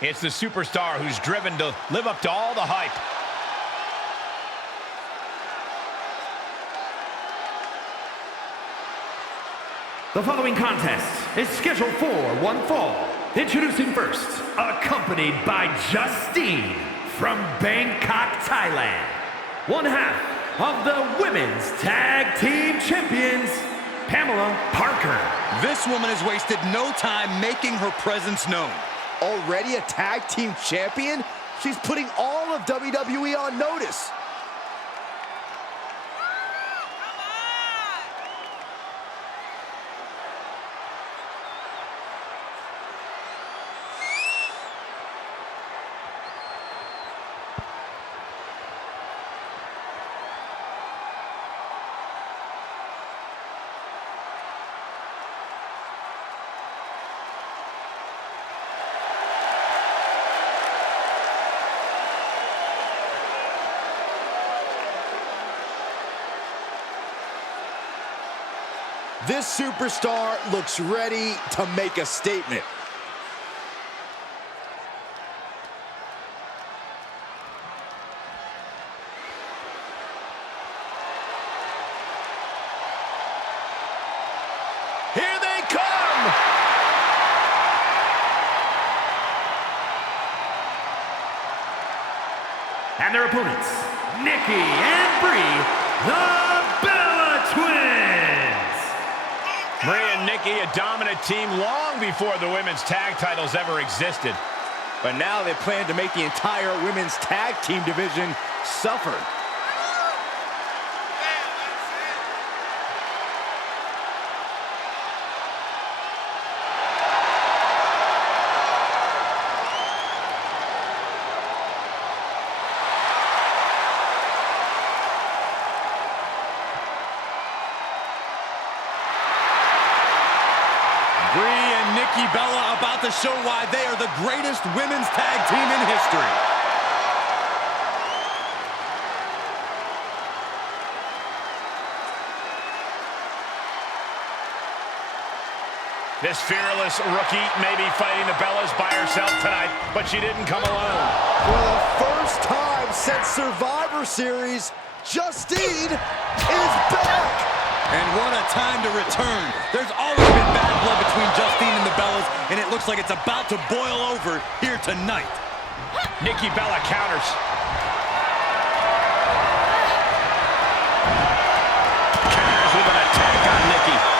It's the superstar who's driven to live up to all the hype. The following contest is scheduled for one fall. Introducing first, accompanied by Justine from Bangkok, Thailand. One half of the Women's Tag Team Champions, Pamela Parker. This woman has wasted no time making her presence known. Already a tag team champion? She's putting all of WWE on notice. This superstar looks ready to make a statement. Here they come! And their opponents, Nikki and Brie, the Bella Twins. Brie and Nikki, a dominant team long before the women's tag titles ever existed. But now they plan to make the entire women's tag team division suffer. Brie and Nikki Bella about to show why they are the greatest women's tag team in history. This fearless rookie may be fighting the Bellas by herself tonight, but she didn't come alone. For the first time since Survivor Series, Justine is back! And what a time to return. There's always been bad blood between Justine and the Bellas, and it looks like it's about to boil over here tonight. Nikki Bella counters. Counters with an attack on Nikki.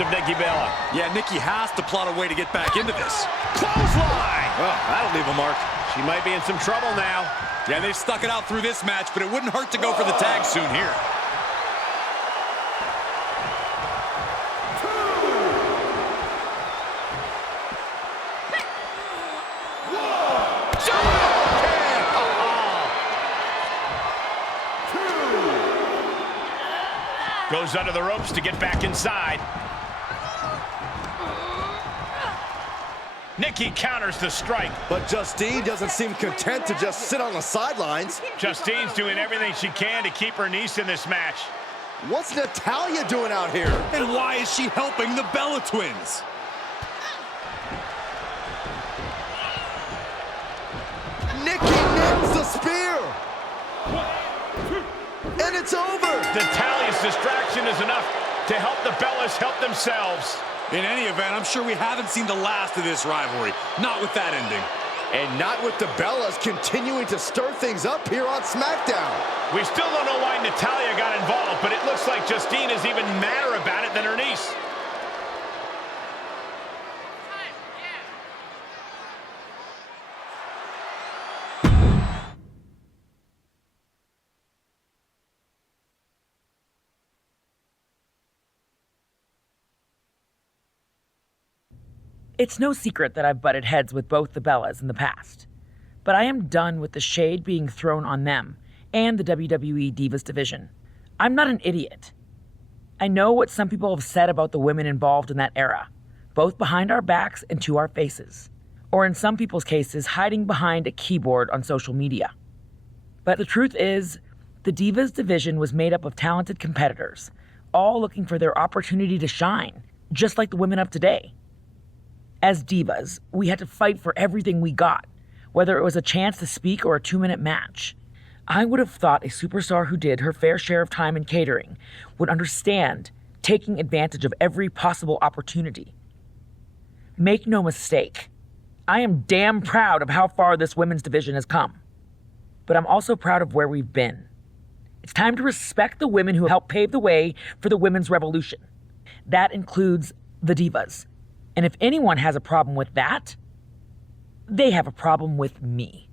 Of Nikki Bella. Yeah, Nikki has to plot a way to get back into this. Clothesline! Oh, that'll leave a mark. She might be in some trouble now. Yeah, they've stuck it out through this match, but it wouldn't hurt to go for the tag soon here. Goes under the ropes to get back inside. Nikki counters the strike. But Justine doesn't seem content to just sit on the sidelines. Justine's doing everything she can to keep her niece in this match. What's Natalya doing out here? And why is she helping the Bella Twins? Nikki nails the spear! And it's over! Natalya's distraction is enough to help the Bellas help themselves. In any event, I'm sure we haven't seen the last of this rivalry. Not with that ending. And not with the Bellas continuing to stir things up here on SmackDown. We still don't know why Natalya got involved, but it looks like Justine is even madder about it than her niece. It's no secret that I've butted heads with both the Bellas in the past, but I am done with the shade being thrown on them and the WWE Divas division. I'm not an idiot. I know what some people have said about the women involved in that era, both behind our backs and to our faces, or in some people's cases, hiding behind a keyboard on social media. But the truth is, the Divas division was made up of talented competitors, all looking for their opportunity to shine, just like the women of today. As divas, we had to fight for everything we got, whether it was a chance to speak or a 2-minute match. I would have thought a superstar who did her fair share of time in catering would understand taking advantage of every possible opportunity. Make no mistake, I am damn proud of how far this women's division has come. But I'm also proud of where we've been. It's time to respect the women who helped pave the way for the women's revolution. That includes the divas. And if anyone has a problem with that, they have a problem with me.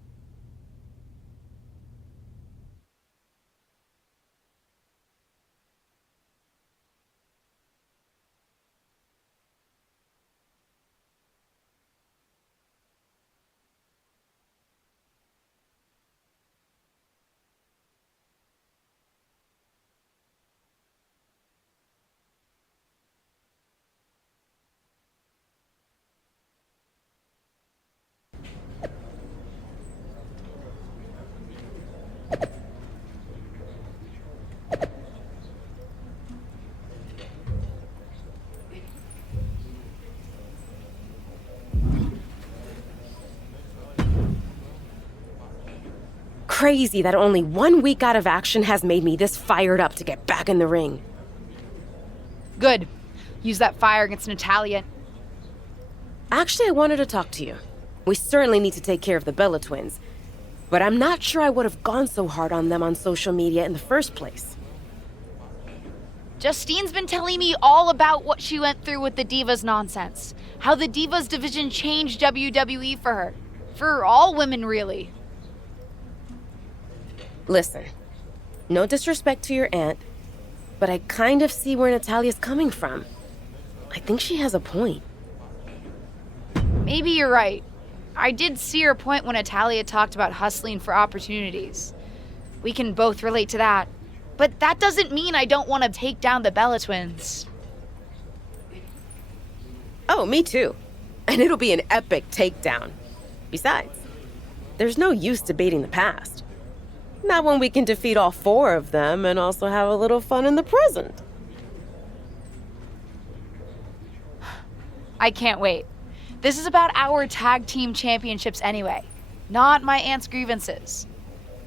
Crazy that only 1 week out of action has made me this fired up to get back in the ring. Good. Use that fire against Natalya. Actually, I wanted to talk to you. We certainly need to take care of the Bella Twins, but I'm not sure I would have gone so hard on them on social media in the first place. Justine's been telling me all about what she went through with the Divas nonsense. How the Divas division changed WWE for her. For all women, really. Listen, no disrespect to your aunt, but I kind of see where Natalia's coming from. I think she has a point. Maybe you're right. I did see her point when Natalia talked about hustling for opportunities. We can both relate to that. But that doesn't mean I don't want to take down the Bella Twins. Oh, me too. And it'll be an epic takedown. Besides, there's no use debating the past. Not when we can defeat all 4 of them and also have a little fun in the present. I can't wait. This is about our tag team championships anyway, not my aunt's grievances.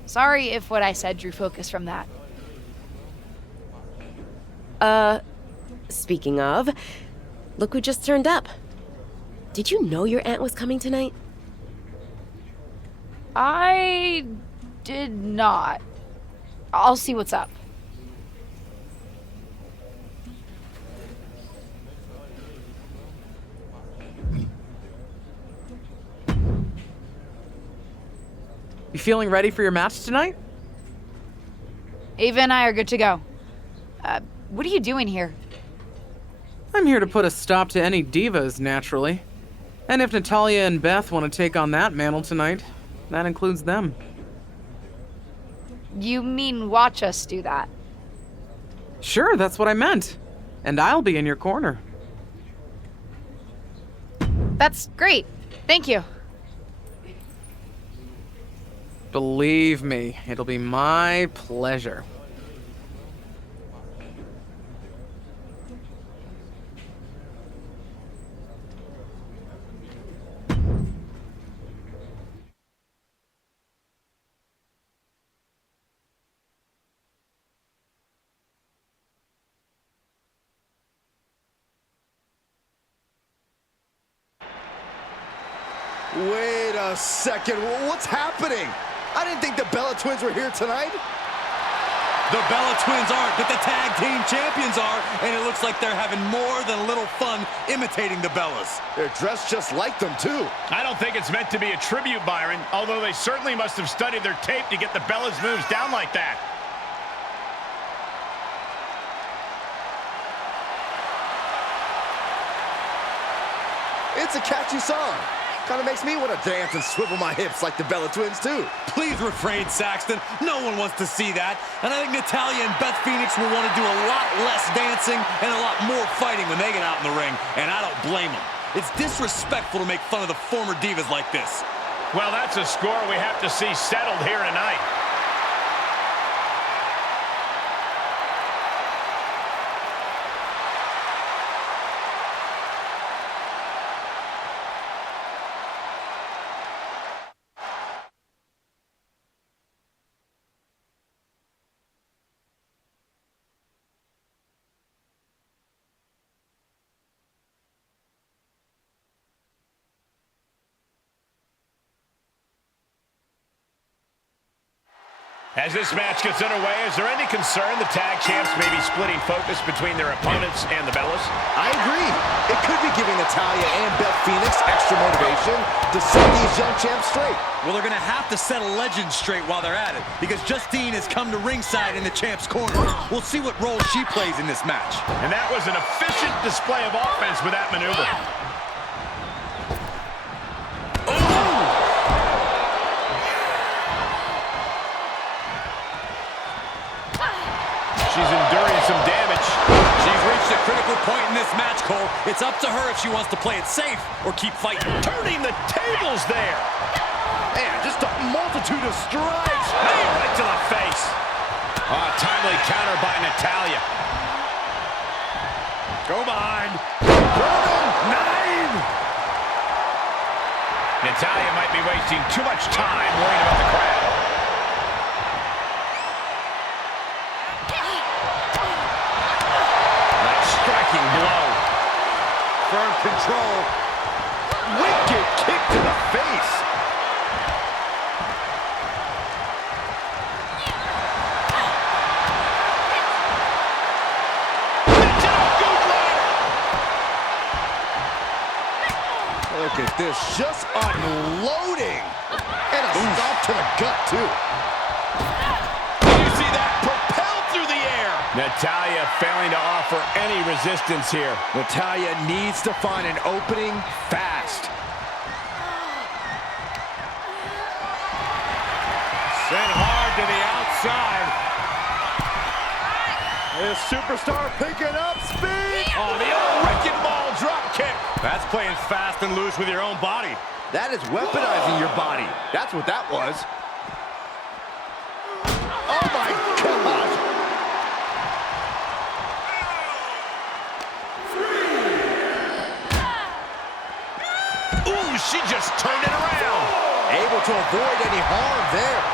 Sorry if what I said drew focus from that. Speaking of, look who just turned up. Did you know your aunt was coming tonight? I did not. I'll see what's up. You feeling ready for your match tonight? Ava and I are good to go. What are you doing here? I'm here to put a stop to any divas, naturally. And if Natalya and Beth want to take on that mantle tonight, that includes them. You mean watch us do that? Sure, that's what I meant. And I'll be in your corner. That's great. Thank you. Believe me, it'll be my pleasure. Wait a second, what's happening? I didn't think the Bella Twins were here tonight. The Bella Twins aren't, but the tag team champions are, and it looks like they're having more than a little fun imitating the Bellas. They're dressed just like them, too. I don't think it's meant to be a tribute, Byron, although they certainly must have studied their tape to get the Bellas' moves down like that. It's a catchy song. Kind of makes me want to dance and swivel my hips like the Bella Twins, too. Please refrain, Saxton. No one wants to see that. And I think Natalya and Beth Phoenix will want to do a lot less dancing and a lot more fighting when they get out in the ring, and I don't blame them. It's disrespectful to make fun of the former divas like this. Well, that's a score we have to see settled here tonight. As this match gets underway, is there any concern the tag champs may be splitting focus between their opponents and the Bellas? I agree. It could be giving Natalya and Beth Phoenix extra motivation to set these young champs straight. Well, they're going to have to set a legend straight while they're at it, because Justine has come to ringside in the champ's corner. We'll see what role she plays in this match. And that was an efficient display of offense with that maneuver. She's enduring some damage. She's reached a critical point in this match, Cole. It's up to her if she wants to play it safe or keep fighting. Turning the tables there. Man, just a multitude of strikes. Knee right to the face. Timely counter by Natalya. Go behind. Nine. Natalya might be wasting too much time worrying about the crowd. Striking blow. Firm control. Wicked kick to the face. Look at this, just unloading. And a stop to the gut, too. Natalya failing to offer any resistance here. Natalya needs to find an opening fast. Sent hard to the outside. This superstar picking up speed. Oh, the old wrecking ball drop kick. That's playing fast and loose with your own body. That is weaponizing your body. That's what that was. Oh my God! Ooh, she just turned it around. Able to avoid any harm there.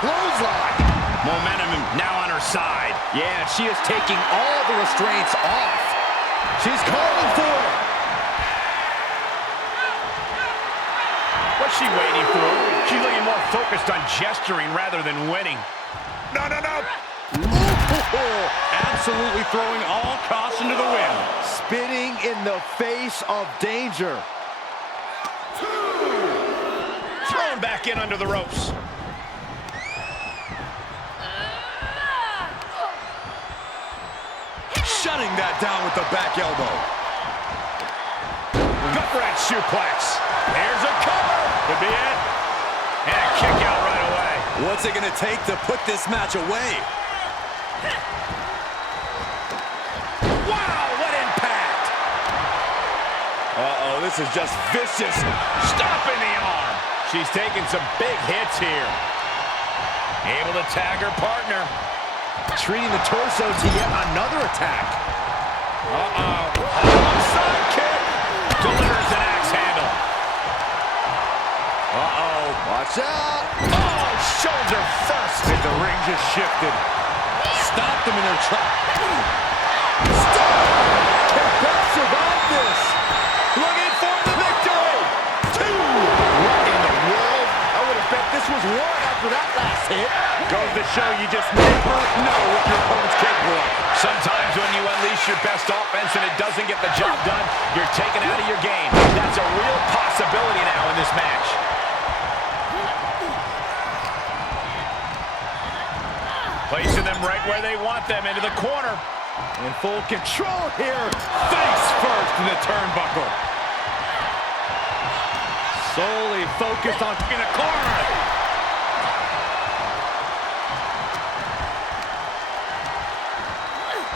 Clothesline. Momentum now on her side. Yeah, she is taking all the restraints off. She's calling for it. What's she waiting for? She's looking more focused on gesturing rather than winning. No, no, no. Ooh, absolutely throwing all caution to the wind. Spitting in the face of danger. Thrown back in under the ropes. Shutting that down with the back elbow. Gut wrench suplex. Here's a cover. Could be it. And a kick out right away. What's it going to take to put this match away? Wow, what impact. Uh-oh, this is just vicious. Stopping the arm. She's taking some big hits here. Able to tag her partner. Treating the torso to yet another attack. Side kick. Delivers an axe handle. Watch out. Oh, shoulder first. And the ring just shifted. Stopped them in their track. Stop! Can Beth survive this? Looking for the victory. 2. What in the world? I would have bet this was 1 after that last hit. Goes to show you just never know what your opponent's capable of. Sometimes when you unleash your best offense and it doesn't get the job done, you're taken out of your game. That's a real possibility now in this match. Placing them right where they want them, into the corner. In full control here. Face first in the turnbuckle. Solely focused on In the corner.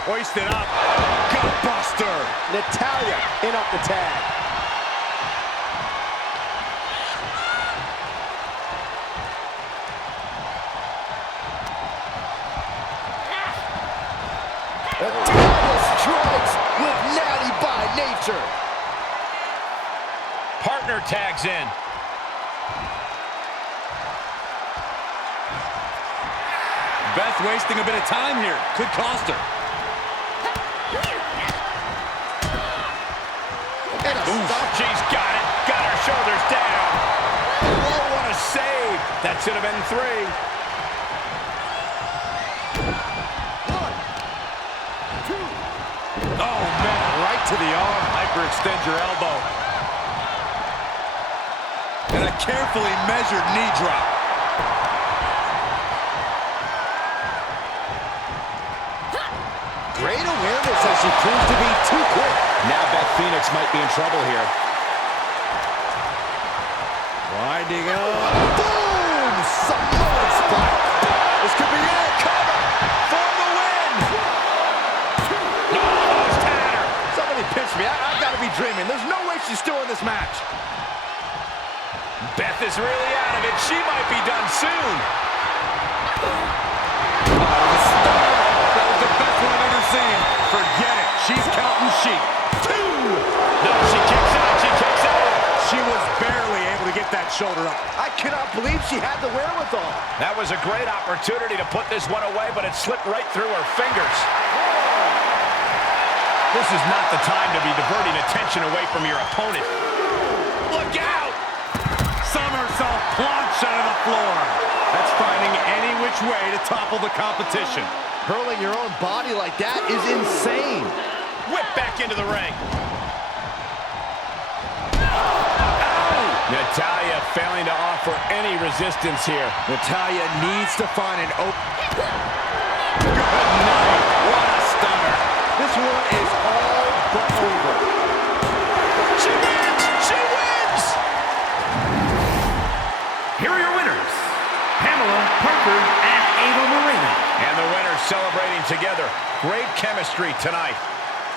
Hoisted up. Gutbuster. Natalya in up the tag. Natalya strikes with natty by nature. Partner tags in. Beth wasting a bit of time here. Could cost her. And a stop. She's got it. Got her shoulders down. Oh, what a save. That should have been 3. 1, 2. Oh, man. Right to the arm. Hyperextend your elbow. And a carefully measured knee drop. Great awareness as she proves to be too quick. Now Beth Phoenix might be in trouble here. Winding up. Boom! Samoan spike. This could be it. Cover for the win. Almost had her. Somebody pinch me. I've got to be dreaming. There's no way she's still in this match. Beth is really out of it. She might be done soon. That was the best one I've ever seen. Forget it. She's counting sheep. 2. No, she kicks out. She kicks out. She was barely able to get that shoulder up. I cannot believe she had the wherewithal. That was a great opportunity to put this one away, but it slipped right through her fingers. This is not the time to be diverting attention away from your opponent. Look out! Somersault plunge out of the floor. That's finding any which way to topple the competition. Hurling your own body like that is insane. Whip back into the ring. Ow! Natalya failing to offer any resistance here. Natalya needs to find an open... Good night. What a stunner. This one is all but over. She wins! She wins! Here are your winners, Pamela Parker and Ava Moreno. And the winners celebrating together. Great chemistry tonight.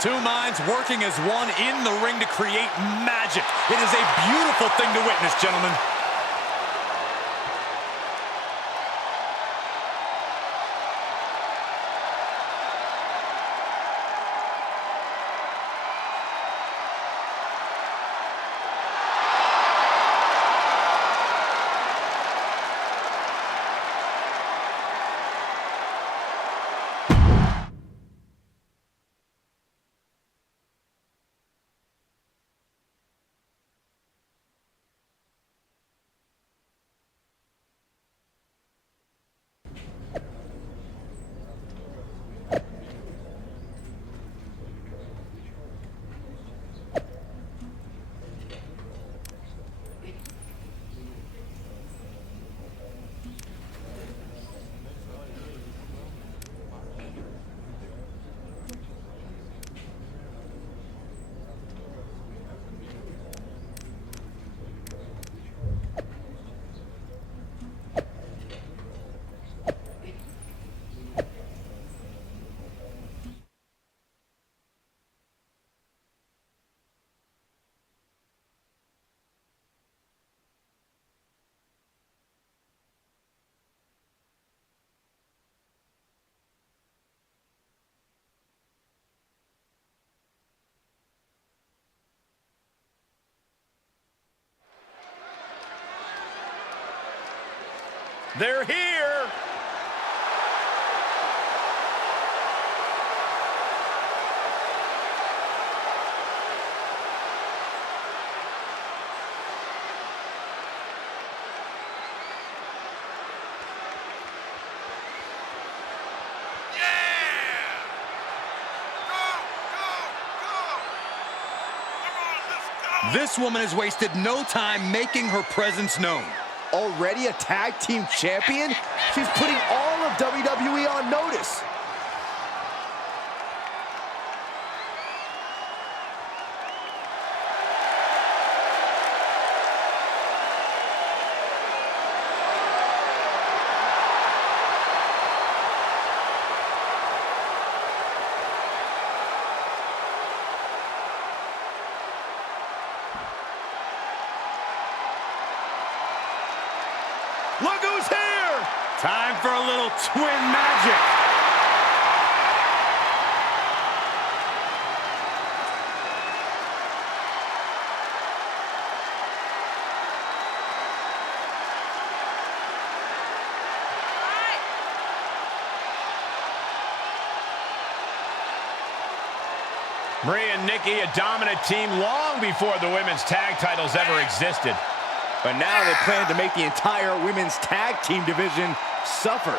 Two minds working as one in the ring to create magic. It is a beautiful thing to witness, gentlemen. They're here. This woman has wasted no time making her presence known. Already a tag team champion? She's putting all of WWE on notice. Look who's here! Time for a little twin magic. Brie and Nikki, a dominant team long before the women's tag titles ever existed. But now they plan to make the entire women's tag team division suffer.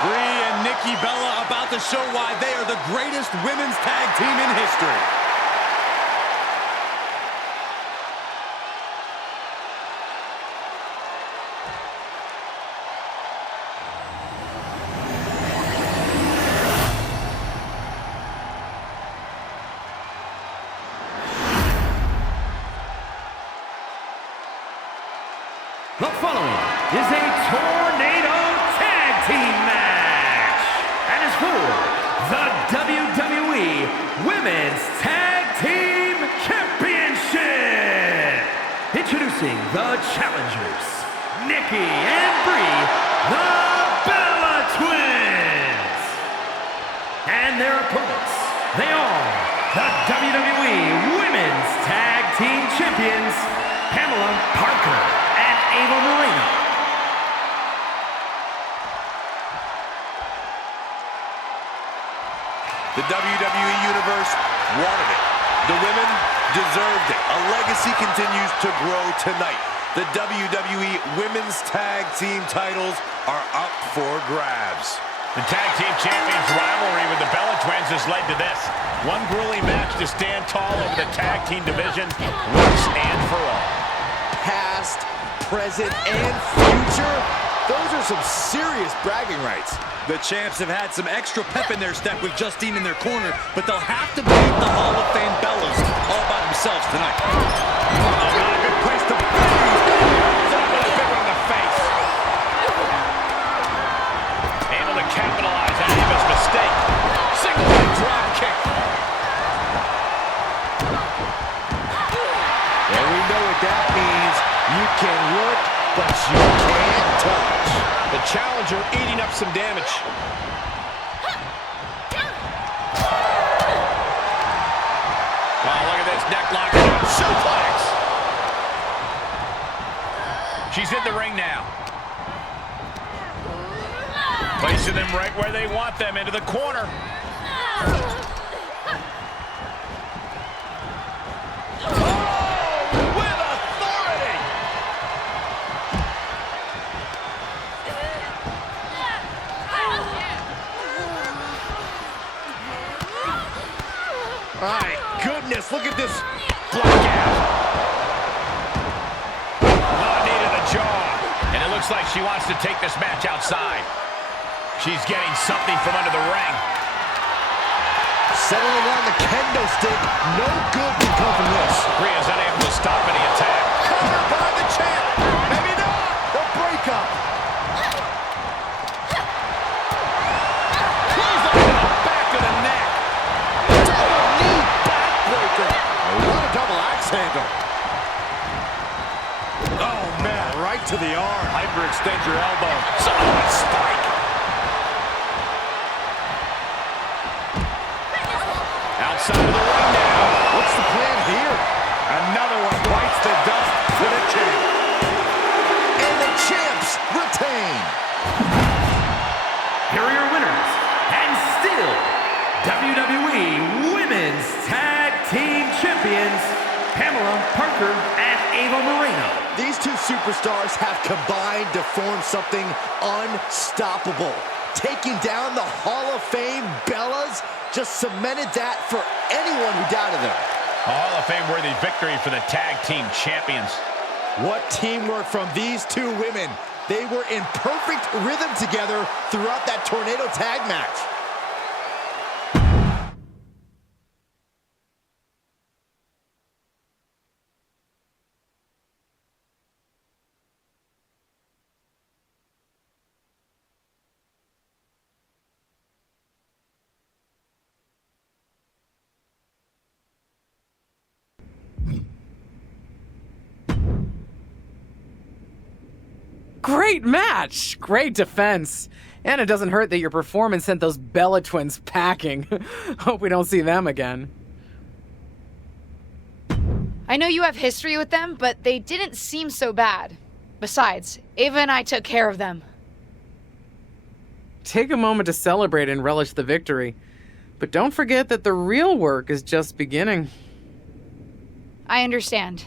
Brie and Nikki Bella about to show why they are the greatest women's tag team in history. The following is a tornado tag team match and is for the WWE Women's Tag Team Championship. Introducing the challengers, Nikki and Brie, the Bella Twins. And their opponents, they are the WWE Women's Tag Team Champions, Pamela Parker and Ava Moreno. The WWE Universe wanted it. The women deserved it. A legacy continues to grow tonight. The WWE Women's Tag Team titles are up for grabs. The Tag Team Champions rivalry with the Bella Twins has led to this. One grueling match to stand tall over the Tag Team division once and for all. Past, present, and future, those are some serious bragging rights. The champs have had some extra pep in their step with Justine in their corner, but they'll have to beat the Hall of Fame Bellas all by themselves tonight. Oh, not a good place to be. With a big one in the face. Able to capitalize on Eva's mistake. Single leg drop kick. And we know what that means. You can look, but you can't touch. The challenger eating up some damage. Oh, look at this neck locker. Suplex. She's in the ring now. Placing them right where they want them, into the corner. My goodness, look at this blackout. Oh, knee to the jaw. And it looks like she wants to take this match outside. She's getting something from under the ring. Settling on the kendo stick. No good can come from this. Rhea's unable to stop any attack. Cover by the champ. Maybe not. The breakup. Back to the neck. Double knee backbreaker. What a double axe handle. Oh, man, right to the arm. Hyperextend your elbow. Solid spike. Outside of the ring now. What's the plan here? Another one bites the dust with a champ. And the champs retain. Here are your winners, and still WWE Women's Tag Team Champions, Pamela Parker and Ava Moreno. These two superstars have combined to form something unstoppable. Taking down the Hall of Fame Bellas just cemented that for anyone who doubted them. A Hall of Fame worthy victory for the Tag Team Champions. What teamwork from these two women. They were in perfect rhythm together throughout that tornado tag match. Great match! Great defense. And it doesn't hurt that your performance sent those Bella Twins packing. Hope we don't see them again. I know you have history with them, but they didn't seem so bad. Besides, Ava and I took care of them. Take a moment to celebrate and relish the victory. But don't forget that the real work is just beginning. I understand.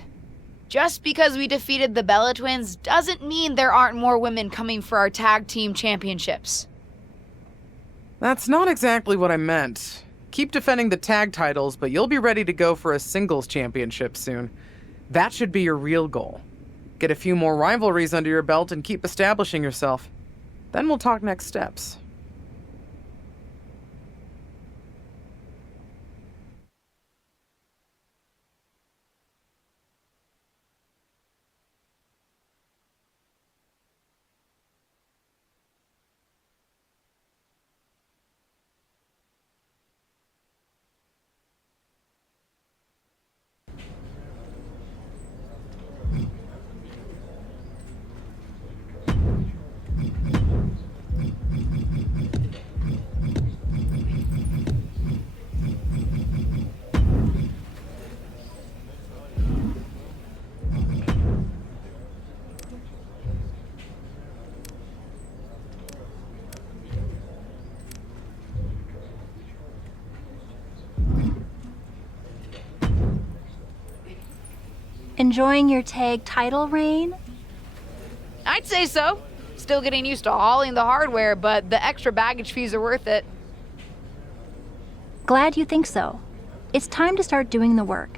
Just because we defeated the Bella Twins doesn't mean there aren't more women coming for our tag team championships. That's not exactly what I meant. Keep defending the tag titles, but you'll be ready to go for a singles championship soon. That should be your real goal. Get a few more rivalries under your belt and keep establishing yourself. Then we'll talk next steps. Enjoying your tag title reign? I'd say so. Still getting used to hauling the hardware, but the extra baggage fees are worth it. Glad you think so. It's time to start doing the work.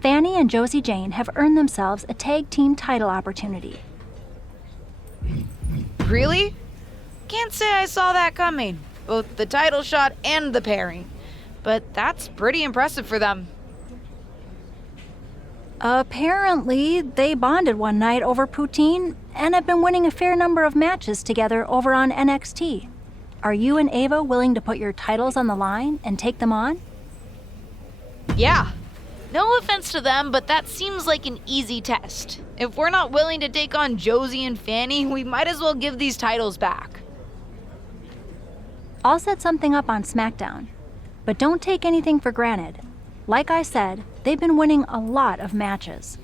Fanny and Josie Jane have earned themselves a tag team title opportunity. Really? Can't say I saw that coming. Both the title shot and the pairing. But that's pretty impressive for them. Apparently, they bonded one night over poutine and have been winning a fair number of matches together over on NXT. Are you and Ava willing to put your titles on the line and take them on? Yeah. No offense to them, but that seems like an easy test. If we're not willing to take on Josie and Fanny, we might as well give these titles back. I'll set something up on SmackDown, but don't take anything for granted. Like I said, they've been winning a lot of matches.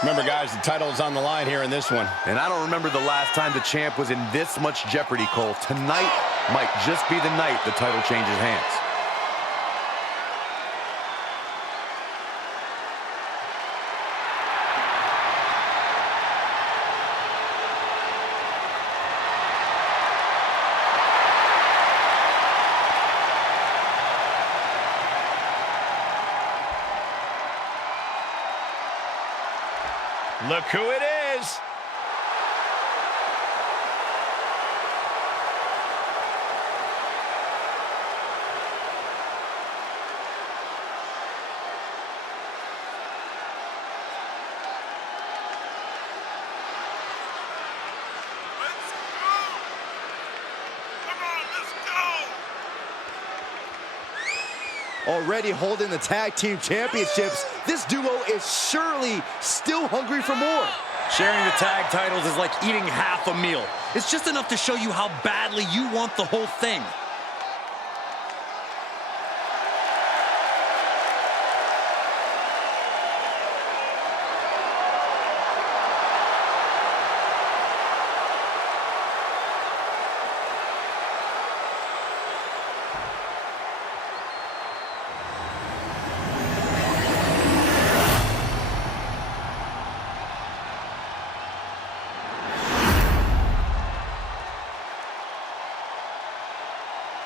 Remember, guys, the title is on the line here in this one. And I don't remember the last time the champ was in this much jeopardy, Cole. Tonight might just be the night the title changes hands. Look who it is. Already holding the tag team championships, this duo is surely still hungry for more. Sharing the tag titles is like eating half a meal. It's just enough to show you how badly you want the whole thing.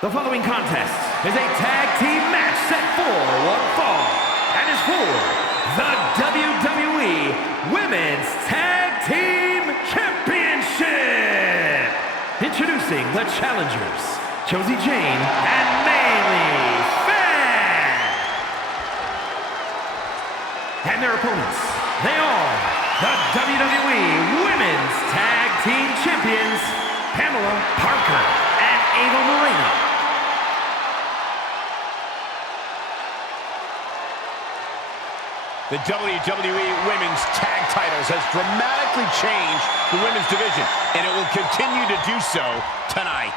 The following contest is a tag team match set for one fall and is for the WWE Women's Tag Team Championship. Introducing the challengers, Josie Jane and Maylee Fan. And their opponents, they are the WWE Women's Tag Team Champions, Pamela Parker and Ava Moreno. The WWE Women's Tag Titles has dramatically changed the women's division, and it will continue to do so tonight.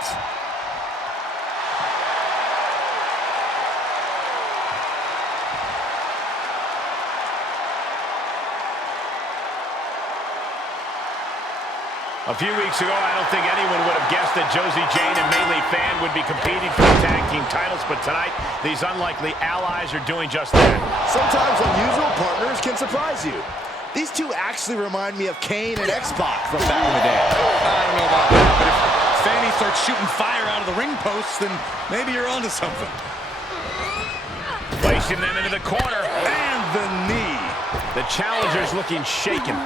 A few weeks ago, I don't think anyone would have guessed that Josie Jane and Maylee Fan would be competing for the tag team titles, but tonight, these unlikely allies are doing just that. Sometimes unusual partners can surprise you. These two actually remind me of Kane and X-Pac from back in the day. I don't know about that, but if Fanny starts shooting fire out of the ring posts, then maybe you're onto something. Placing them into the corner. And the knee. The challenger's looking shaken.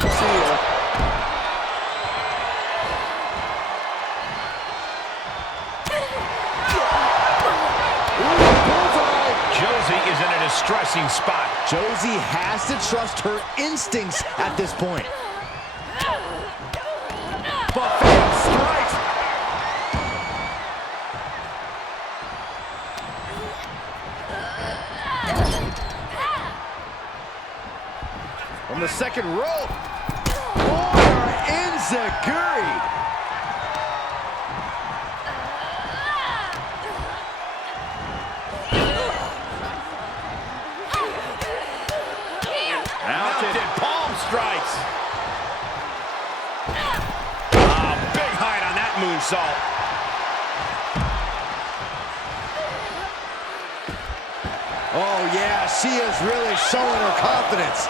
See ya. Josie is in a distressing spot. Josie has to trust her instincts at this point. Buffalo strikes. From the second rope. Corner enziguri. Mounted palm strikes. Big height on that moonsault. Oh, yeah, she is really showing her confidence.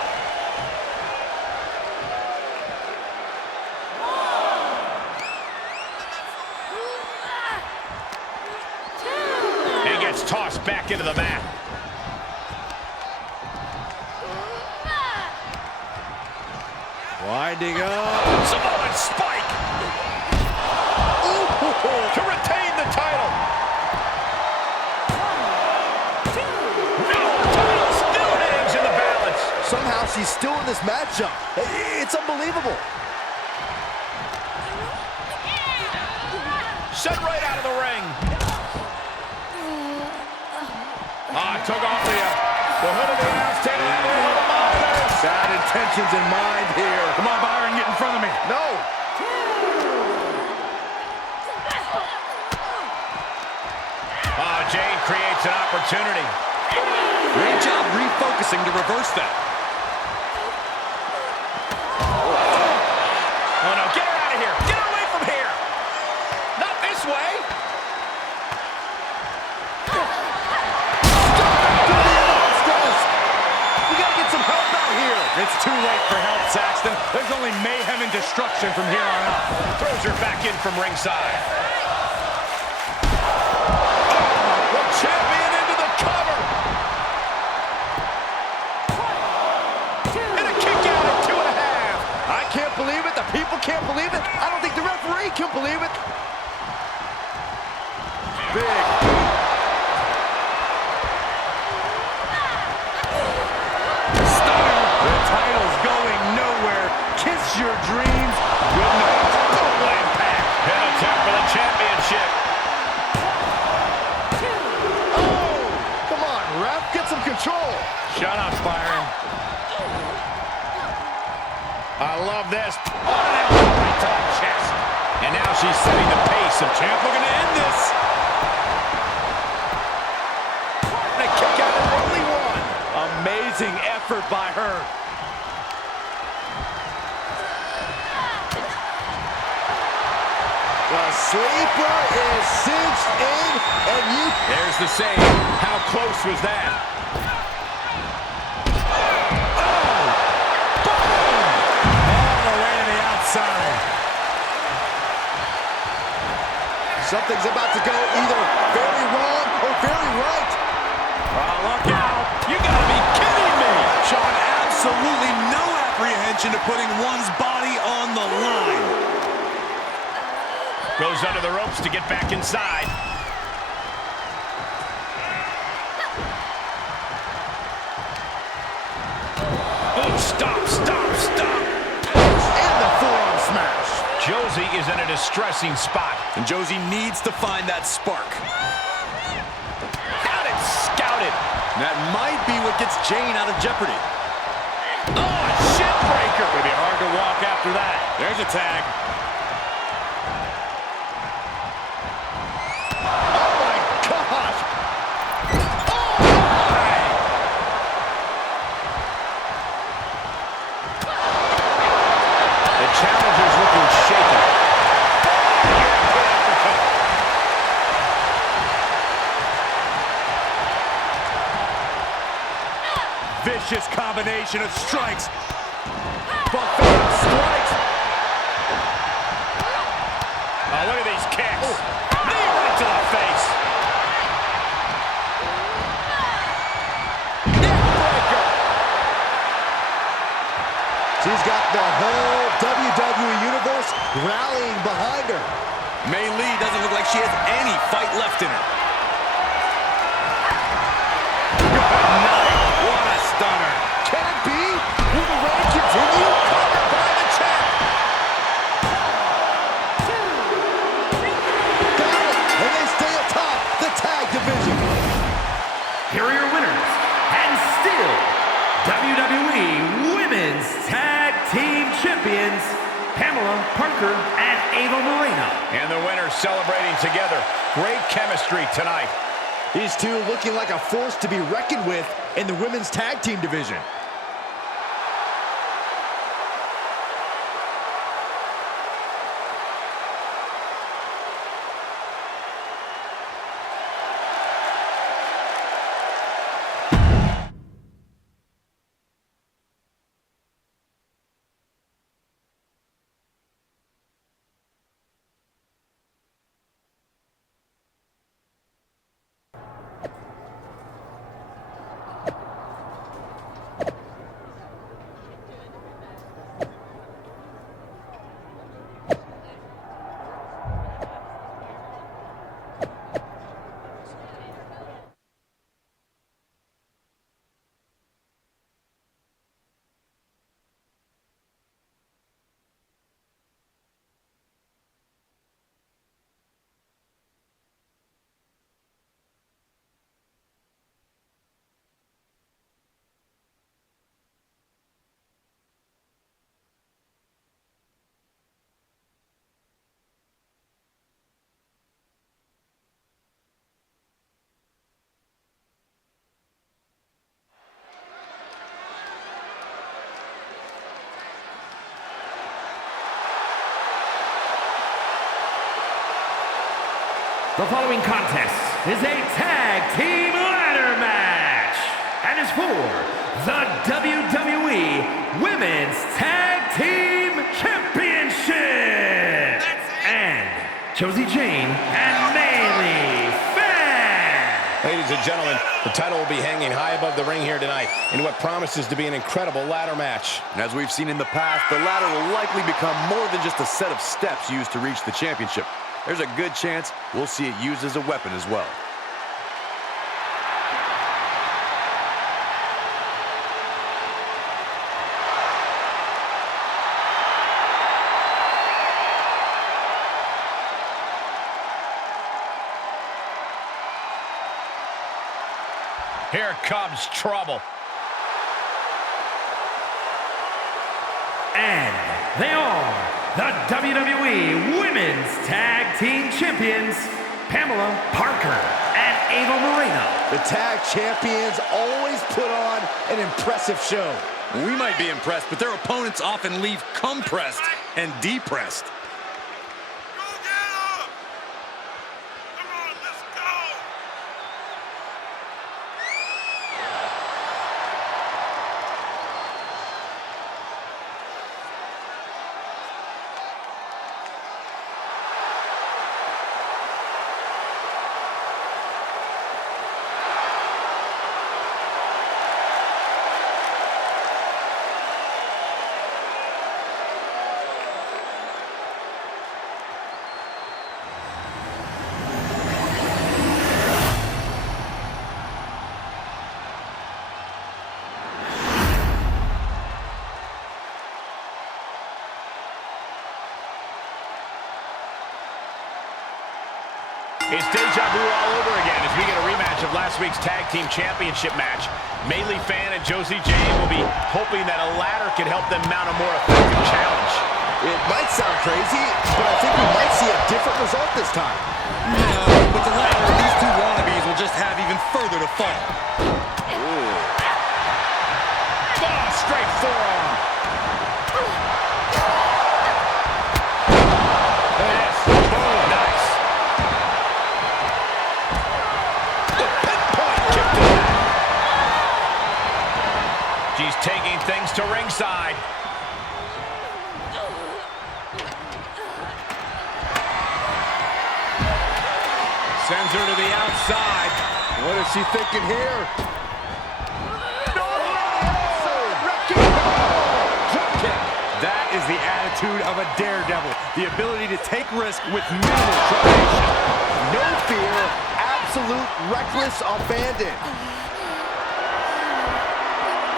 He gets tossed back into the mat. Winding up. Samoan spike. Ooh, to retain the title. No, title still hangs in the balance. Somehow she's still in this matchup. It's unbelievable. Sent right out of the ring. Took off the hood of the announce table. Bad intentions in mind here. Come on, Byron, get in front of me. No. Jade creates an opportunity. Great job refocusing to reverse that. Oh, no, get her out of here. Get her away from here. Not this way. We gotta get some help out here. It's too late for help, Saxton. There's only mayhem and destruction from here on out. Throws her back in from ringside. The champion into the cover. And a kick out at 2.5. I can't believe it. The people can't believe it. I don't think the referee can believe it. Big. The title's going nowhere. Kiss your dreams. Good night. Total impact. And a tap for the championship. Oh, come on, ref. Get some control. Shut up, Byron. I love this. On an elbow right to the chest. And now she's setting the pace. The champ looking to end this. And a kick out of only one. Amazing effort by her. The sleeper is cinched in, and There's the save. How close was that? Oh! Boom! All the way to the outside. something's about to go either very wrong or very right. Oh, look out. You gotta be kidding me. Sean, absolutely no apprehension to putting one's body on the line. Goes under the ropes to get back inside. Oh, stop, stop, stop. And the forearm smash. Josie is in a distressing spot. And Josie needs to find that spark. Got it scouted. That might be what gets Jane out of jeopardy. Oh, a shit breaker. It'll be hard to walk after that. There's a tag. Oh, my gosh. The challenger's looking shaky. Vicious combination of strikes. Buffalo strikes. Oh, look at these kicks. Knee right to the face. She's got the whole WWE Universe rallying behind her. Mei Lee doesn't look like she has any fight left in her. Good night. What a stunner. Can it be? Will the reign continue? Covered by the champ. Got it. And they stay atop the tag division. Here are your winners, and still WWE Women's Tag Team Champions, Pamela Parker and Ava Moreno. And the winners celebrating together. Great chemistry tonight. These two looking like a force to be reckoned with in the women's tag team division. The following contest is a tag team ladder match and is for the WWE Women's Tag Team Championship. And Josie Jane and Bailey Fair. Ladies and gentlemen, the title will be hanging high above the ring here tonight in what promises to be an incredible ladder match. As we've seen in the past, the ladder will likely become more than just a set of steps used to reach the championship. There's a good chance we'll see it used as a weapon as well. Here comes trouble. And they are the WWE Women's Tag Team Champions, Pamela Parker and Ava Moreno. The tag champions always put on an impressive show. We might be impressed, but their opponents often leave compressed and depressed. It's deja vu all over again as we get a rematch of last week's Tag Team Championship match. Mei Lee Fan and Josie Jane will be hoping that a ladder can help them mount a more effective challenge. It might sound crazy, but I think we might see a different result this time. No, with the ladder, these two wannabes will just have even further to fall. Oh, straight forearm. She's taking things to ringside. Sends her to the outside. What is she thinking here? Drop kick. attitude of a daredevil. The ability to take risk with minimal trepidation. No fear, absolute reckless abandon.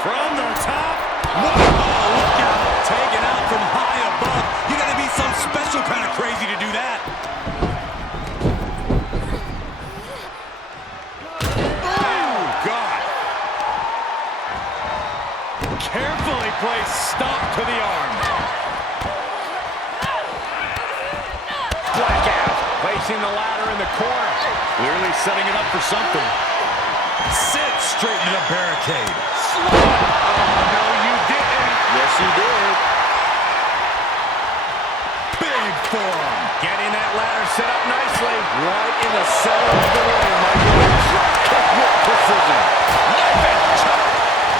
From the top. Whoa, look out. Taken out from high above. You gotta be some special kind of crazy to do that. Oh, God. Carefully placed stomp to the arm. Blackout. Placing the ladder in the corner. Clearly setting it up for something. Sit straight into the barricade. Slot. Oh, no, you didn't. Yes, you did. Big forearm. Getting that ladder set up nicely. Right in the center of the ring, Michael. Drop kick with precision. Knife and chop.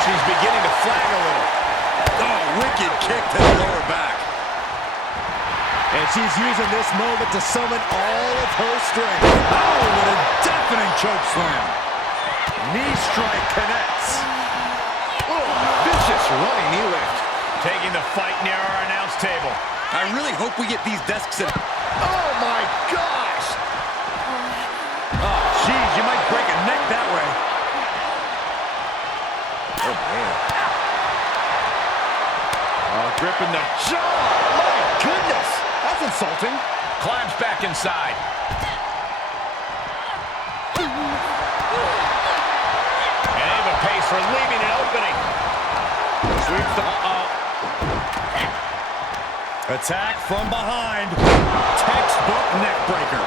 She's beginning to flag a little. Oh, wicked kick to the lower back. And she's using this moment to summon all of her strength. Oh, what a deafening choke slam. Knee strike connects. Oh, vicious running knee lift. Taking the fight near our announce table. I really hope we get these desks in. Oh, my gosh! Oh, geez, you might break a neck that way. Oh, man. Oh, gripping the jaw. My goodness! That's insulting. Climbs back inside. And Ava pays for leaving an opening. Sweeps the... Attack from behind. Textbook neck breaker.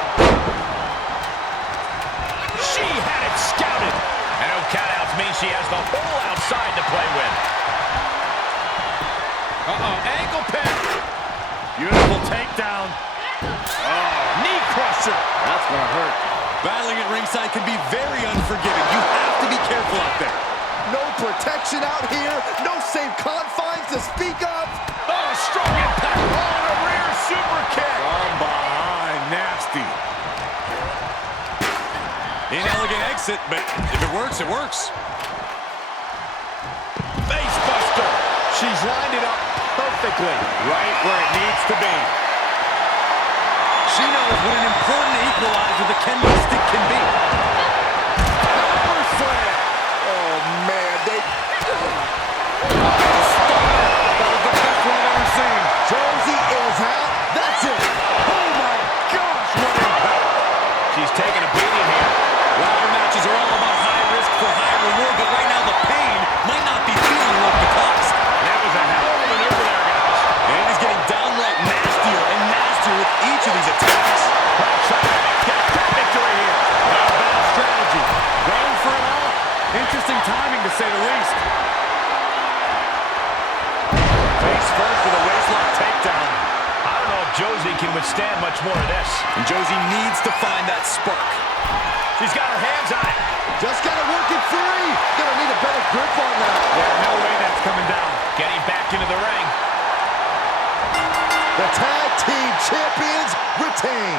She had it scouted. And no countouts mean she has the whole outside to play with. Ankle pin. Beautiful takedown. Oh, knee crusher. That's gonna hurt. Battling at ringside can be very unforgiving. You have to be careful out there. No protection out here. No safe confines to speak of. Oh, strong impact. Oh, a rear super kick. From behind, nasty. Inelegant exit, but if it works, it works. Face buster. She's lined it up perfectly. Right where it needs to be. She knows what an important equalizer the kendo stick can be. Power slam. Oh, man. They... That was the best one I've ever seen. Josie is out. That's it. Oh, my gosh, what impact. She's taking a beating here. Ladder matches are all about high risk for high reward, but right now the pain might not be feeling worth the cost. That was a hell of a maneuver there, guys. And it is getting downright nastier and nastier with each of these attacks. Trying to get a victory here. Not a bad strategy. Going for it all. Interesting timing, to say the least. Face first with a waistlock takedown. I don't know if Josie can withstand much more of this. And Josie needs to find that spark. She's got her hands on it. Just gotta work it free. Gonna need a better grip on that. Yeah, no way that's coming down. Getting back into the ring. The tag team champions retain.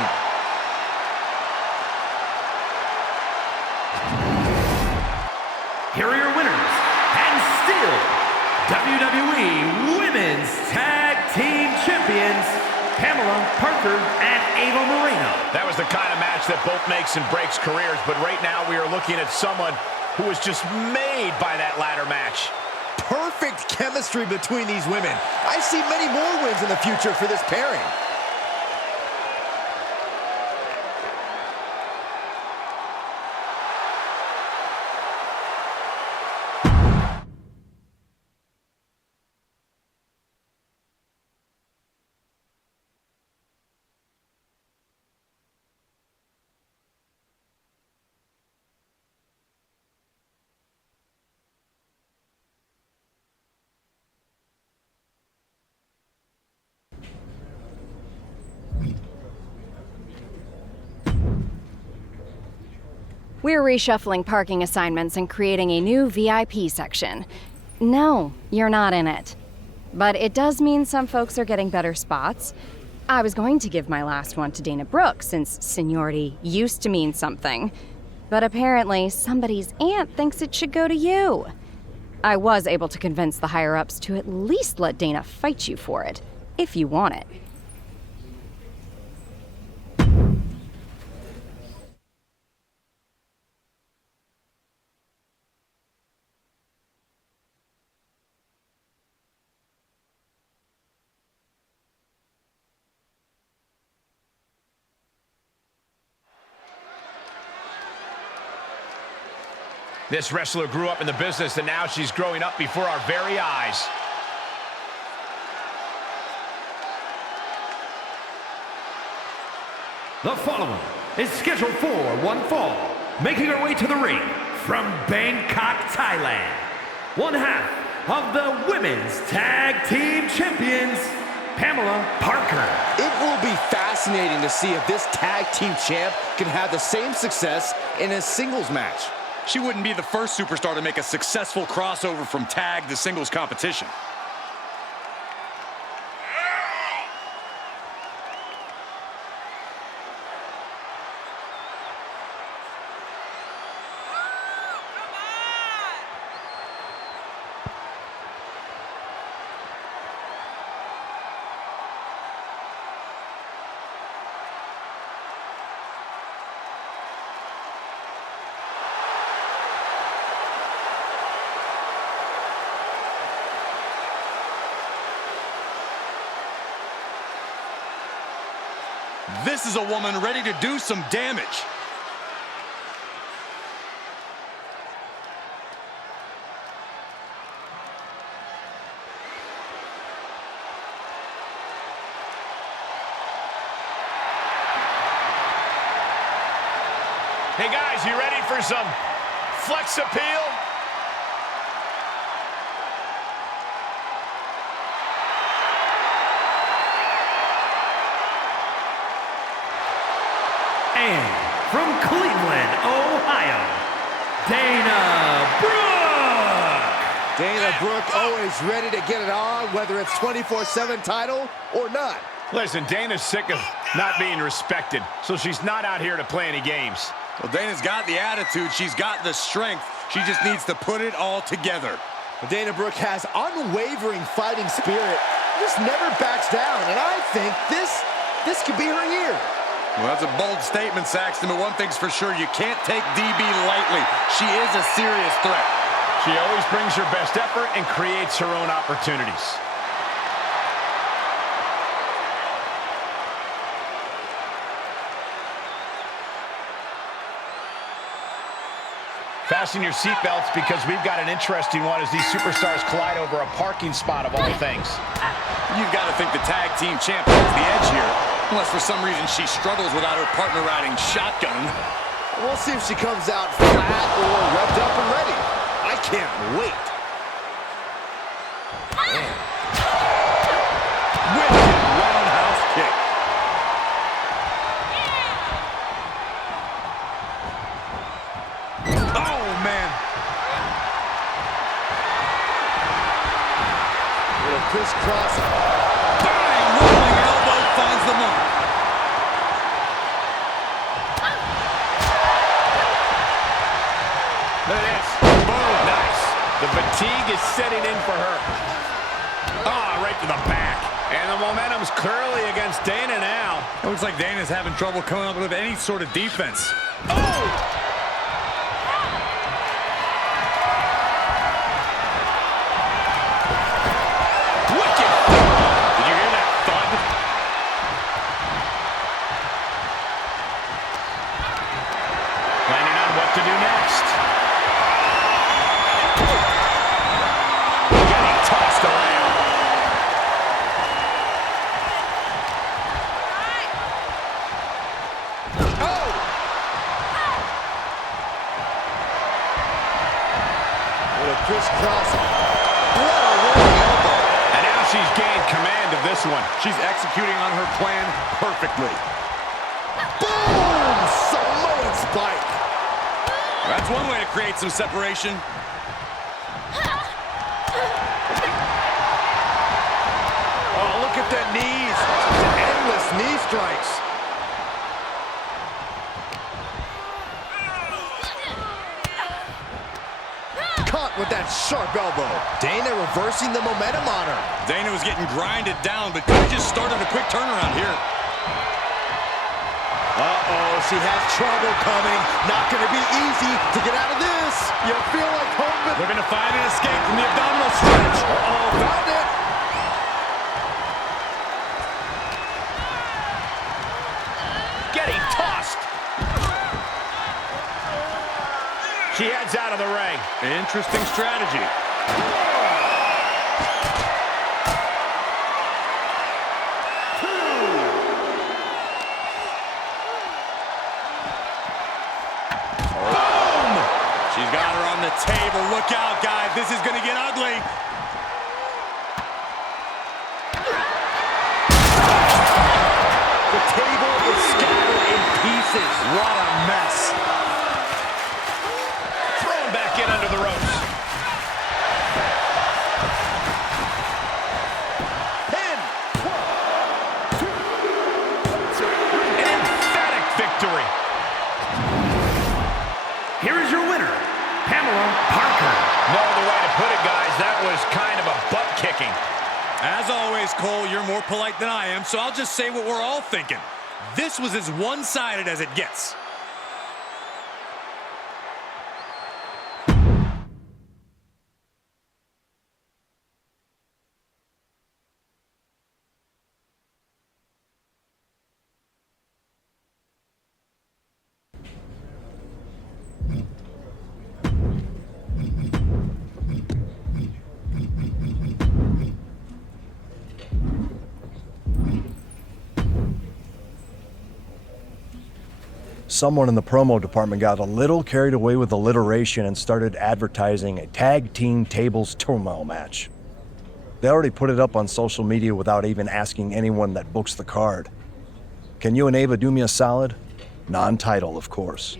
Here are your winners, and still WWE Women's Tag Team Champions, Pamela Parker and Ava Moreno. That was the kind of match that both makes and breaks careers, but right now we are looking at someone who was just made by that ladder match. Perfect chemistry between these women. I see many more wins in the future for this pairing. We're reshuffling parking assignments and creating a new VIP section. No, you're not in it. But it does mean some folks are getting better spots. I was going to give my last one to Dana Brooke since seniority used to mean something. But apparently somebody's aunt thinks it should go to you. I was able to convince the higher-ups to at least let Dana fight you for it. if you want it. This wrestler grew up in the business, and now she's growing up before our very eyes. The following is scheduled for one fall, making her way to the ring from Bangkok, Thailand. One half of the Women's Tag Team Champions, Pamela Parker. It will be fascinating to see if this tag team champ can have the same success in a singles match. She wouldn't be the first superstar to make a successful crossover from tag to singles competition. This is a woman ready to do some damage. Hey guys, you ready for some flex appeal? And from Cleveland, Ohio, Dana Brooke. Dana Brooke always ready to get it on, whether it's 24/7 title or not. Listen, Dana's sick of not being respected, so she's not out here to play any games. Well, Dana's got the attitude, she's got the strength. She just needs to put it all together. Dana Brooke has unwavering fighting spirit, just never backs down, and I think this could be her year. Well, that's a bold statement, Saxton, but one thing's for sure, you can't take DB lightly. She is a serious threat. She always brings her best effort and creates her own opportunities. Fasten your seatbelts because we've got an interesting one as these superstars collide over a parking spot of all things. You've got to think the tag team champ has the edge here, unless for some reason she struggles without her partner riding shotgun. We'll see if she comes out flat or revved up and ready. I can't wait. Wicked roundhouse kick. Oh, man. Little crisscross. Bang! Rolling elbow finds the mark. Look at this. Boom. Nice. The fatigue is setting in for her. Ah, right to the back. And the momentum's clearly against Dana now. It looks like Dana's having trouble coming up with any sort of defense. Oh! She's executing on her plan perfectly. Boom! Samoan spike. That's one way to create some separation. Oh, look at the knees. Endless knee strikes. Caught with that sharp elbow. Dana reversing the momentum on her. Dana was getting grinded down, but could have just started a quick turnaround here. Uh-oh, she has trouble coming. Not going to be easy to get out of this. You feel like hoping. Looking to find an escape from the abdominal stretch. Uh-oh, found it. Getting tossed. She heads out of the ring. Interesting strategy. Boom! She's got her on the table. Look out, guys. This is going to get ugly. The table is scattered in pieces. What a mess. Thrown back in under the ropes. Pin. 1, 2. An emphatic victory. Here is your winner, Pamela Parker. No other way to put it, guys. That was kind of a butt kicking. As always, Cole, you're more polite than I am, so I'll just say what we're all thinking. This was as one-sided as it gets. Someone in the promo department got a little carried away with alliteration and started advertising a tag team tables turmoil match. They already put it up on social media without even asking anyone that books the card. Can you and Ava do me a solid? Non-title, of course.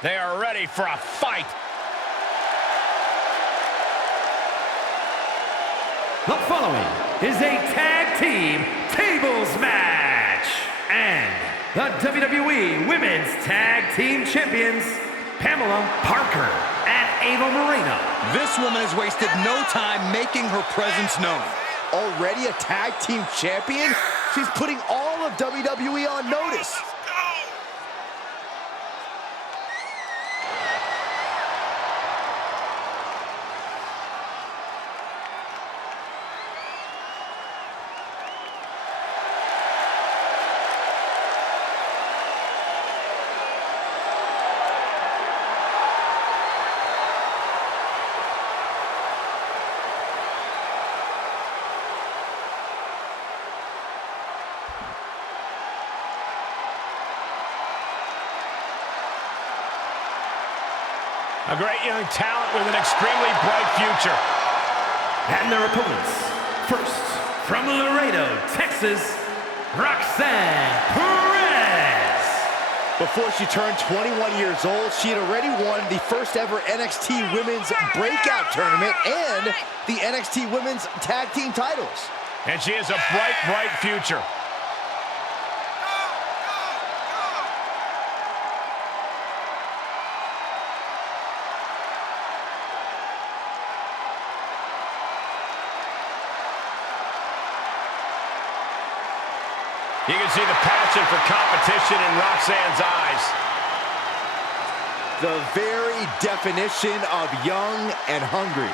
They are ready for a fight. The following is a tag team tables match. And the WWE Women's Tag Team Champions, Pamela Parker and Ava Moreno. This woman has wasted no time making her presence known. Already a tag team champion? She's putting all of WWE on notice. A great young talent with an extremely bright future. And their opponents, first, from Laredo, Texas, Roxanne Perez. Before she turned 21 years old, she had already won the first ever NXT Women's Breakout Tournament and the NXT Women's Tag Team titles. And she has a bright, bright future. You can see the passion for competition in Roxanne's eyes. The very definition of young and hungry.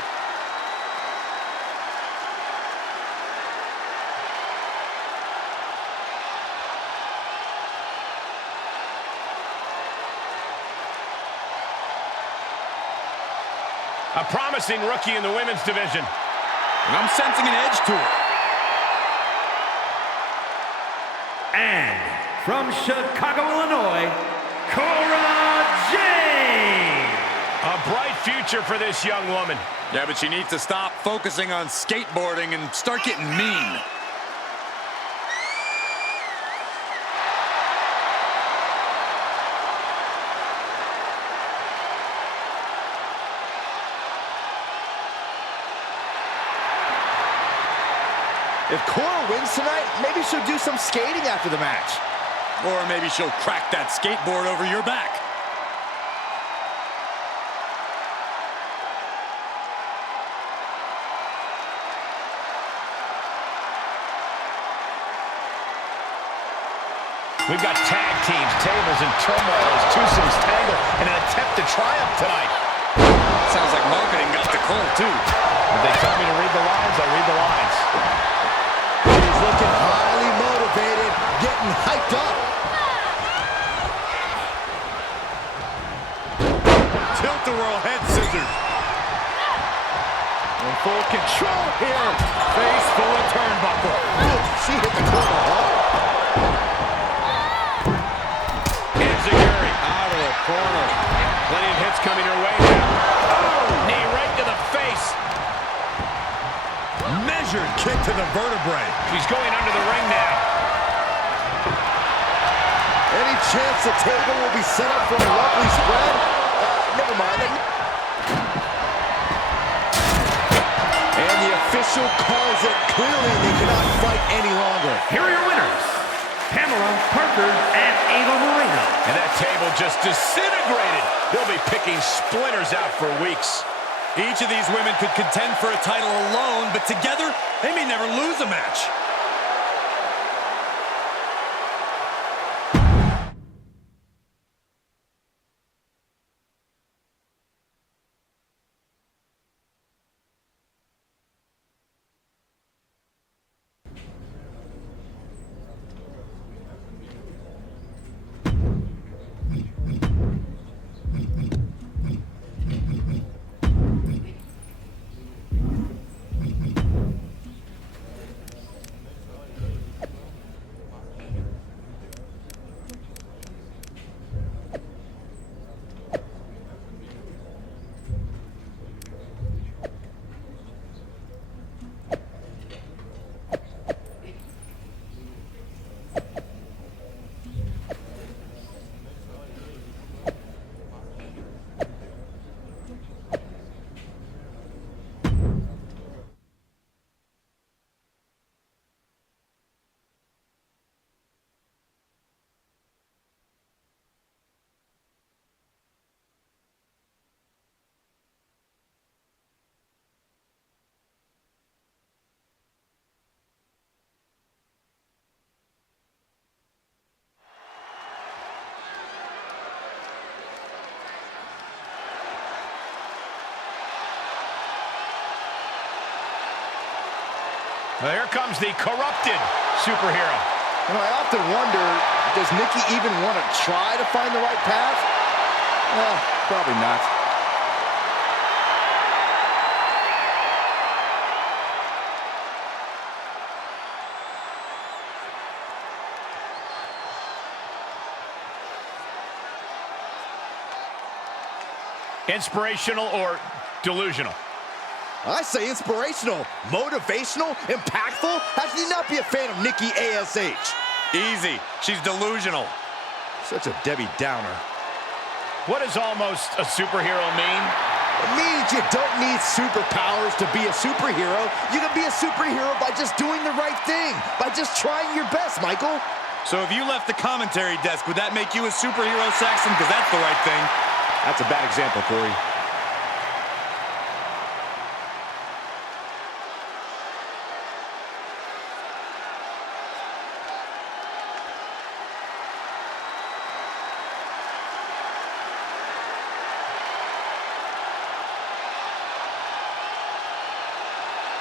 A promising rookie in the women's division. And I'm sensing an edge to her. And from Chicago, Illinois, Cora Jade. Oh, A bright future for this young woman. Yeah, but she needs to stop focusing on skateboarding and start getting mean. If Cora wins tonight, maybe she'll do some skating after the match. Or maybe she'll crack that skateboard over your back. We've got tag teams, tables, and turmoil as twosomes tangle in an attempt to triumph tonight. Sounds like marketing got to Cole, too. If they tell me to read the lines, I read the lines. He's looking highly motivated, getting hyped up. Tilt-a-whirl head scissors. In full control here. Face full of turnbuckle. She hit the corner hard. Enziguri out of the corner. Plenty of hits coming her way now. Oh, knee right to the face. Measured kick to the vertebrae. She's going under the ring now. Any chance the table will be set up for a lovely spread? Never mind. And the official calls it. Clearly, they cannot fight any longer. Here are your winners, Pamela Parker and Ava Moreno. And that table just disintegrated. They'll be picking splinters out for weeks. Each of these women could contend for a title alone, but together, they may never lose a match. Well, here comes the corrupted superhero. You know, I often wonder, does Nikki even want to try to find the right path? Well, probably not. Inspirational or delusional? I say inspirational, motivational, impactful. How can you not be a fan of Nikki ASH? Easy. She's delusional. Such a Debbie Downer. What does almost a superhero mean? It means you don't need superpowers to be a superhero. You can be a superhero by just doing the right thing, by just trying your best, Michael. So if you left the commentary desk, would that make you a superhero, Saxon? Because that's the right thing. That's a bad example, Corey.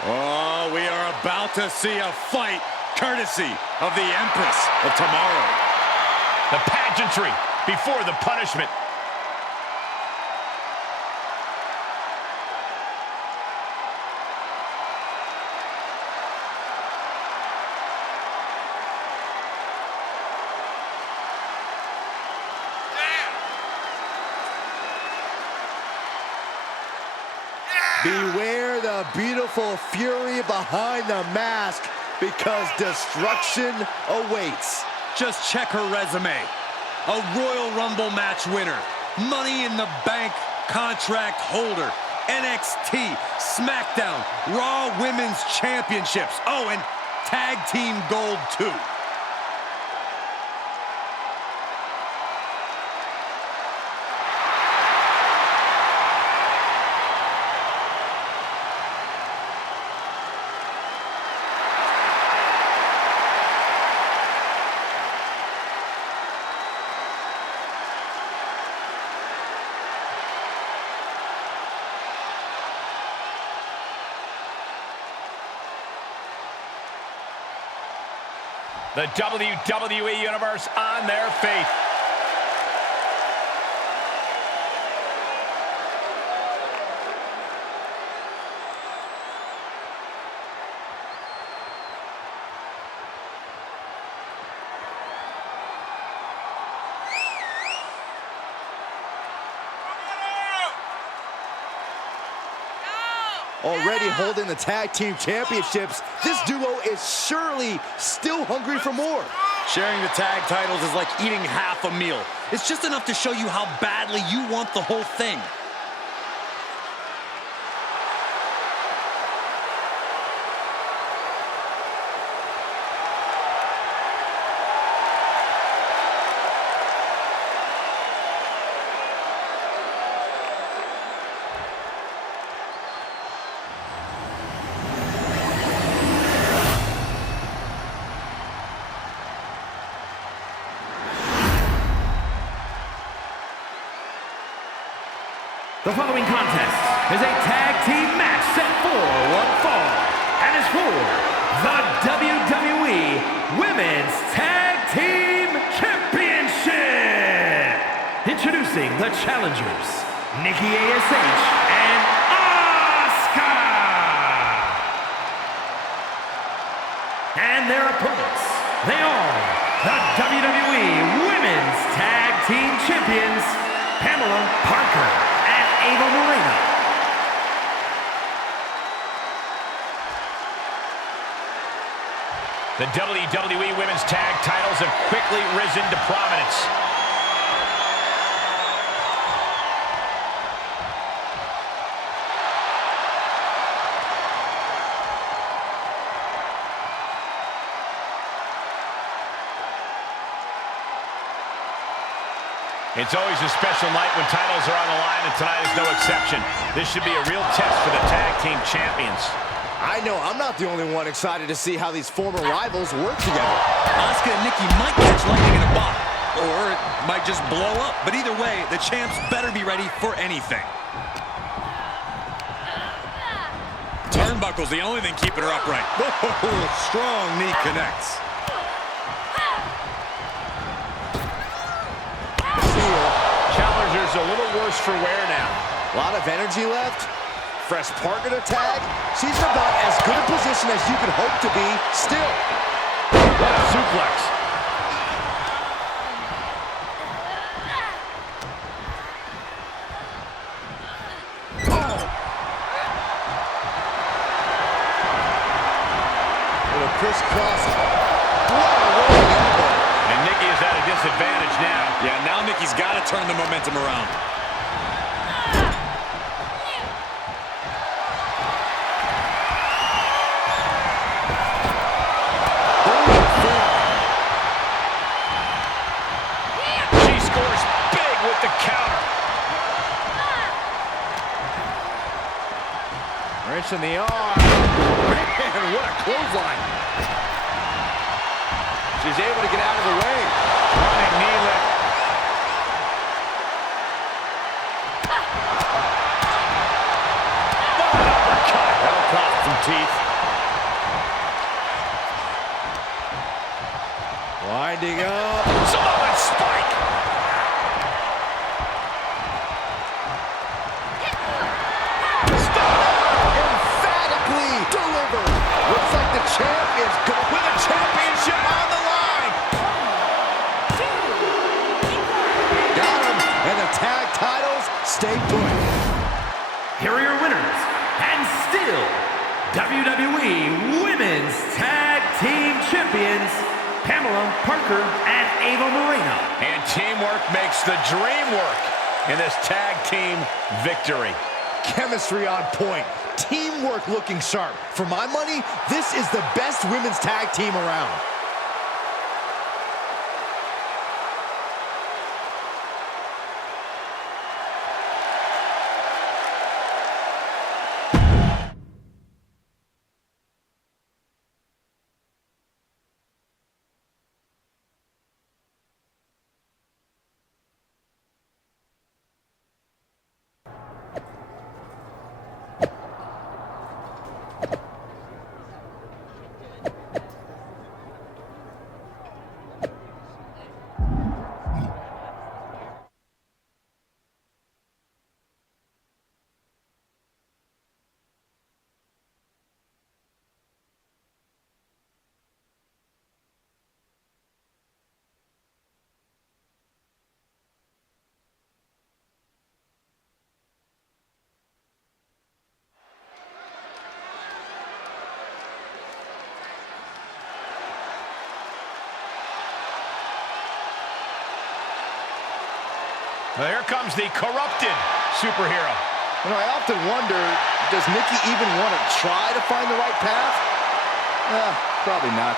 Oh, we are about to see a fight courtesy of the Empress of Tomorrow. The pageantry before the punishment. Beware the beautiful fury behind the mask, because destruction awaits. Just check her resume. A Royal Rumble match winner, Money in the Bank contract holder, NXT, SmackDown, Raw Women's Championships. Oh, and Tag Team Gold too. The WWE Universe on their feet. Already holding the tag team championships, this duo is surely still hungry for more. Sharing the tag titles is like eating half a meal. It's just enough to show you how badly you want the whole thing. The following contest is a tag team match set for one fall and is for the WWE Women's Tag Team Championship. Introducing the challengers, Nikki ASH and Asuka. And their opponents, they are the WWE Women's Tag Team Champions, Pamela Parker and Ava Moreno. The WWE Women's Tag titles have quickly risen to prominence. It's always a special night when titles are on the line, and tonight is no exception. This should be a real test for the tag team champions. I know I'm not the only one excited to see how these former rivals work together. Asuka and Nikki might catch lightning in a bottle, or it might just blow up. But either way, the champs better be ready for anything. Turnbuckle's the only thing keeping her upright. Strong knee connects. Challenger's a little worse for wear now. A lot of energy left. Fresh partner to tag. She's in about as good a position as you could hope to be still. What a suplex. Oh. Little crisscross. What a rolling elbow. And Nikki is at a disadvantage now. Yeah, now Nikki's got to turn the momentum around. She scores big with the counter. Wrench in the arm. Man, what a clothesline. She's able to get out of the way. Running knee lift. Uppercut. That'll cost some teeth. Winding up. Samoan spike. Emphatically delivered. Looks like the champ is going with a championship on the line. Got him. And the tag titles stay put. Here are your winners still WWE Women's Tag Team Champions, Pamela Parker and Ava Moreno. And teamwork makes the dream work in this tag team victory. Chemistry on point. Teamwork looking sharp. For my money, this is the best women's tag team around. Well, here comes the corrupted superhero. You know, I often wonder, does Nikki even want to try to find the right path? Probably not.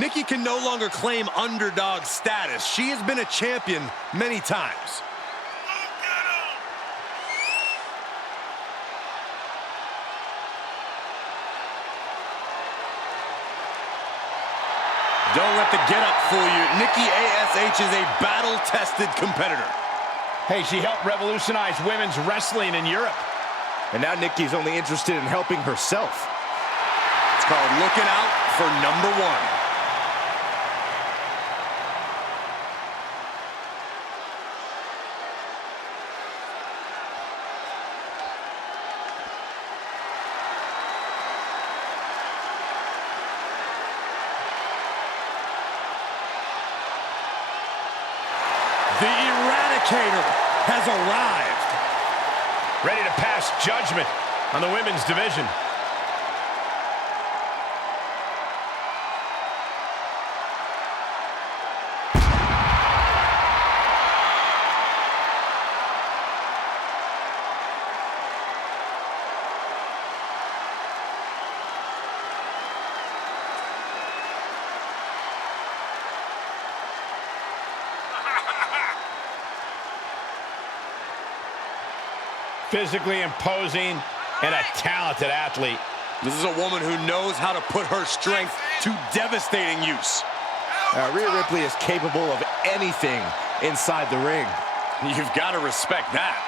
Nikki can no longer claim underdog status. She has been a champion many times. Don't let the get-up fool you. Nikki ASH is a battle-tested competitor. Hey, she helped revolutionize women's wrestling in Europe. And now Nikki's only interested in helping herself. It's called looking out for number one. The Eradicator has arrived. Ready to pass judgment on the women's division. Physically imposing and a talented athlete. This is a woman who knows how to put her strength to devastating use. Rhea Ripley is capable of anything inside the ring. You've got to respect that.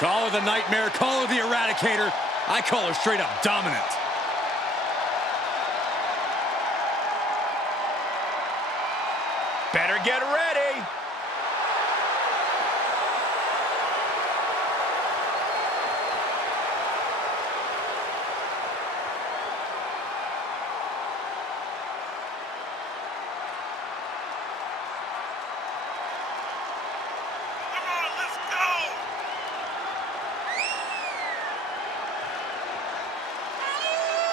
Call her the Nightmare, call her the Eradicator. I call her straight up dominant. Better get ready.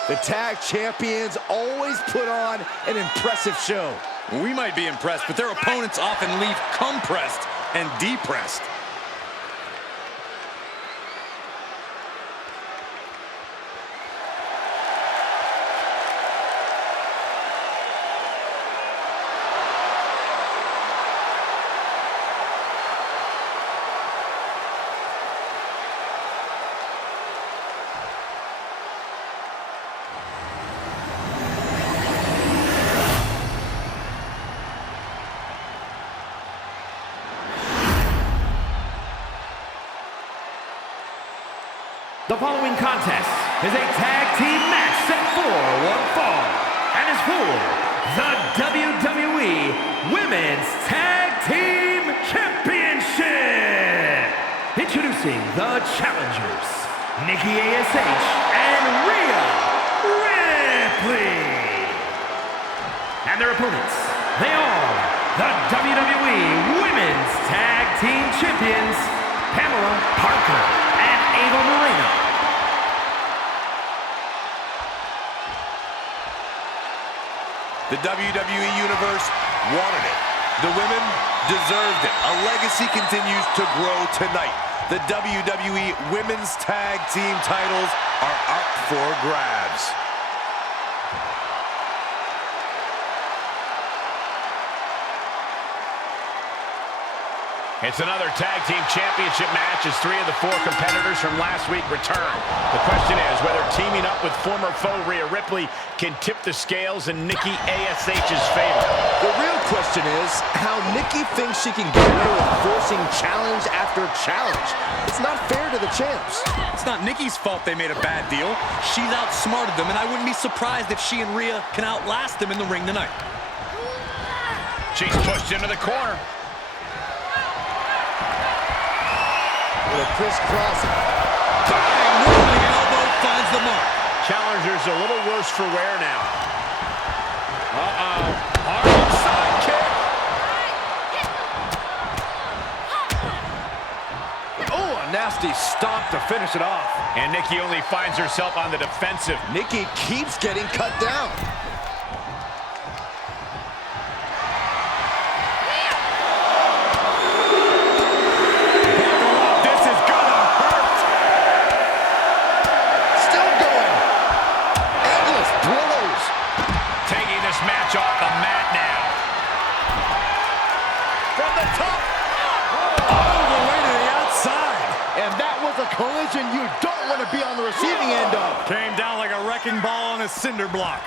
The tag champions always put on an impressive show. We might be impressed, but their opponents often leave compressed and depressed. The following contest is a tag team match set for one fall and is for the WWE Women's Tag Team Championship. Introducing the challengers, Nikki ASH and Rhea Ripley. And their opponents, they are the WWE Women's Tag Team Champions, Pamela Parker and Ava Moreno. The WWE Universe wanted it. The women deserved it. A legacy continues to grow tonight. The WWE Women's Tag Team titles are up for grabs. It's another tag team championship match as 3 of the 4 competitors from last week return. The question is whether teaming up with former foe Rhea Ripley can tip the scales in Nikki ASH's favor. The real question is how Nikki thinks she can get away with forcing challenge after challenge. It's not fair to the champs. It's not Nikki's fault they made a bad deal. She's outsmarted them, and I wouldn't be surprised if she and Rhea can outlast them in the ring tonight. She's pushed into the corner. With a crisscross. Bang! Rolling elbow finds the mark. Challenger's a little worse for wear now. Uh-oh. Hard side kick. Oh, a nasty stomp to finish it off. And Nikki only finds herself on the defensive. Nikki keeps getting cut down. Off the mat now. From the top. All the way to the outside. And that was a collision you don't want to be on the receiving end of. Came down like a wrecking ball on a cinder block.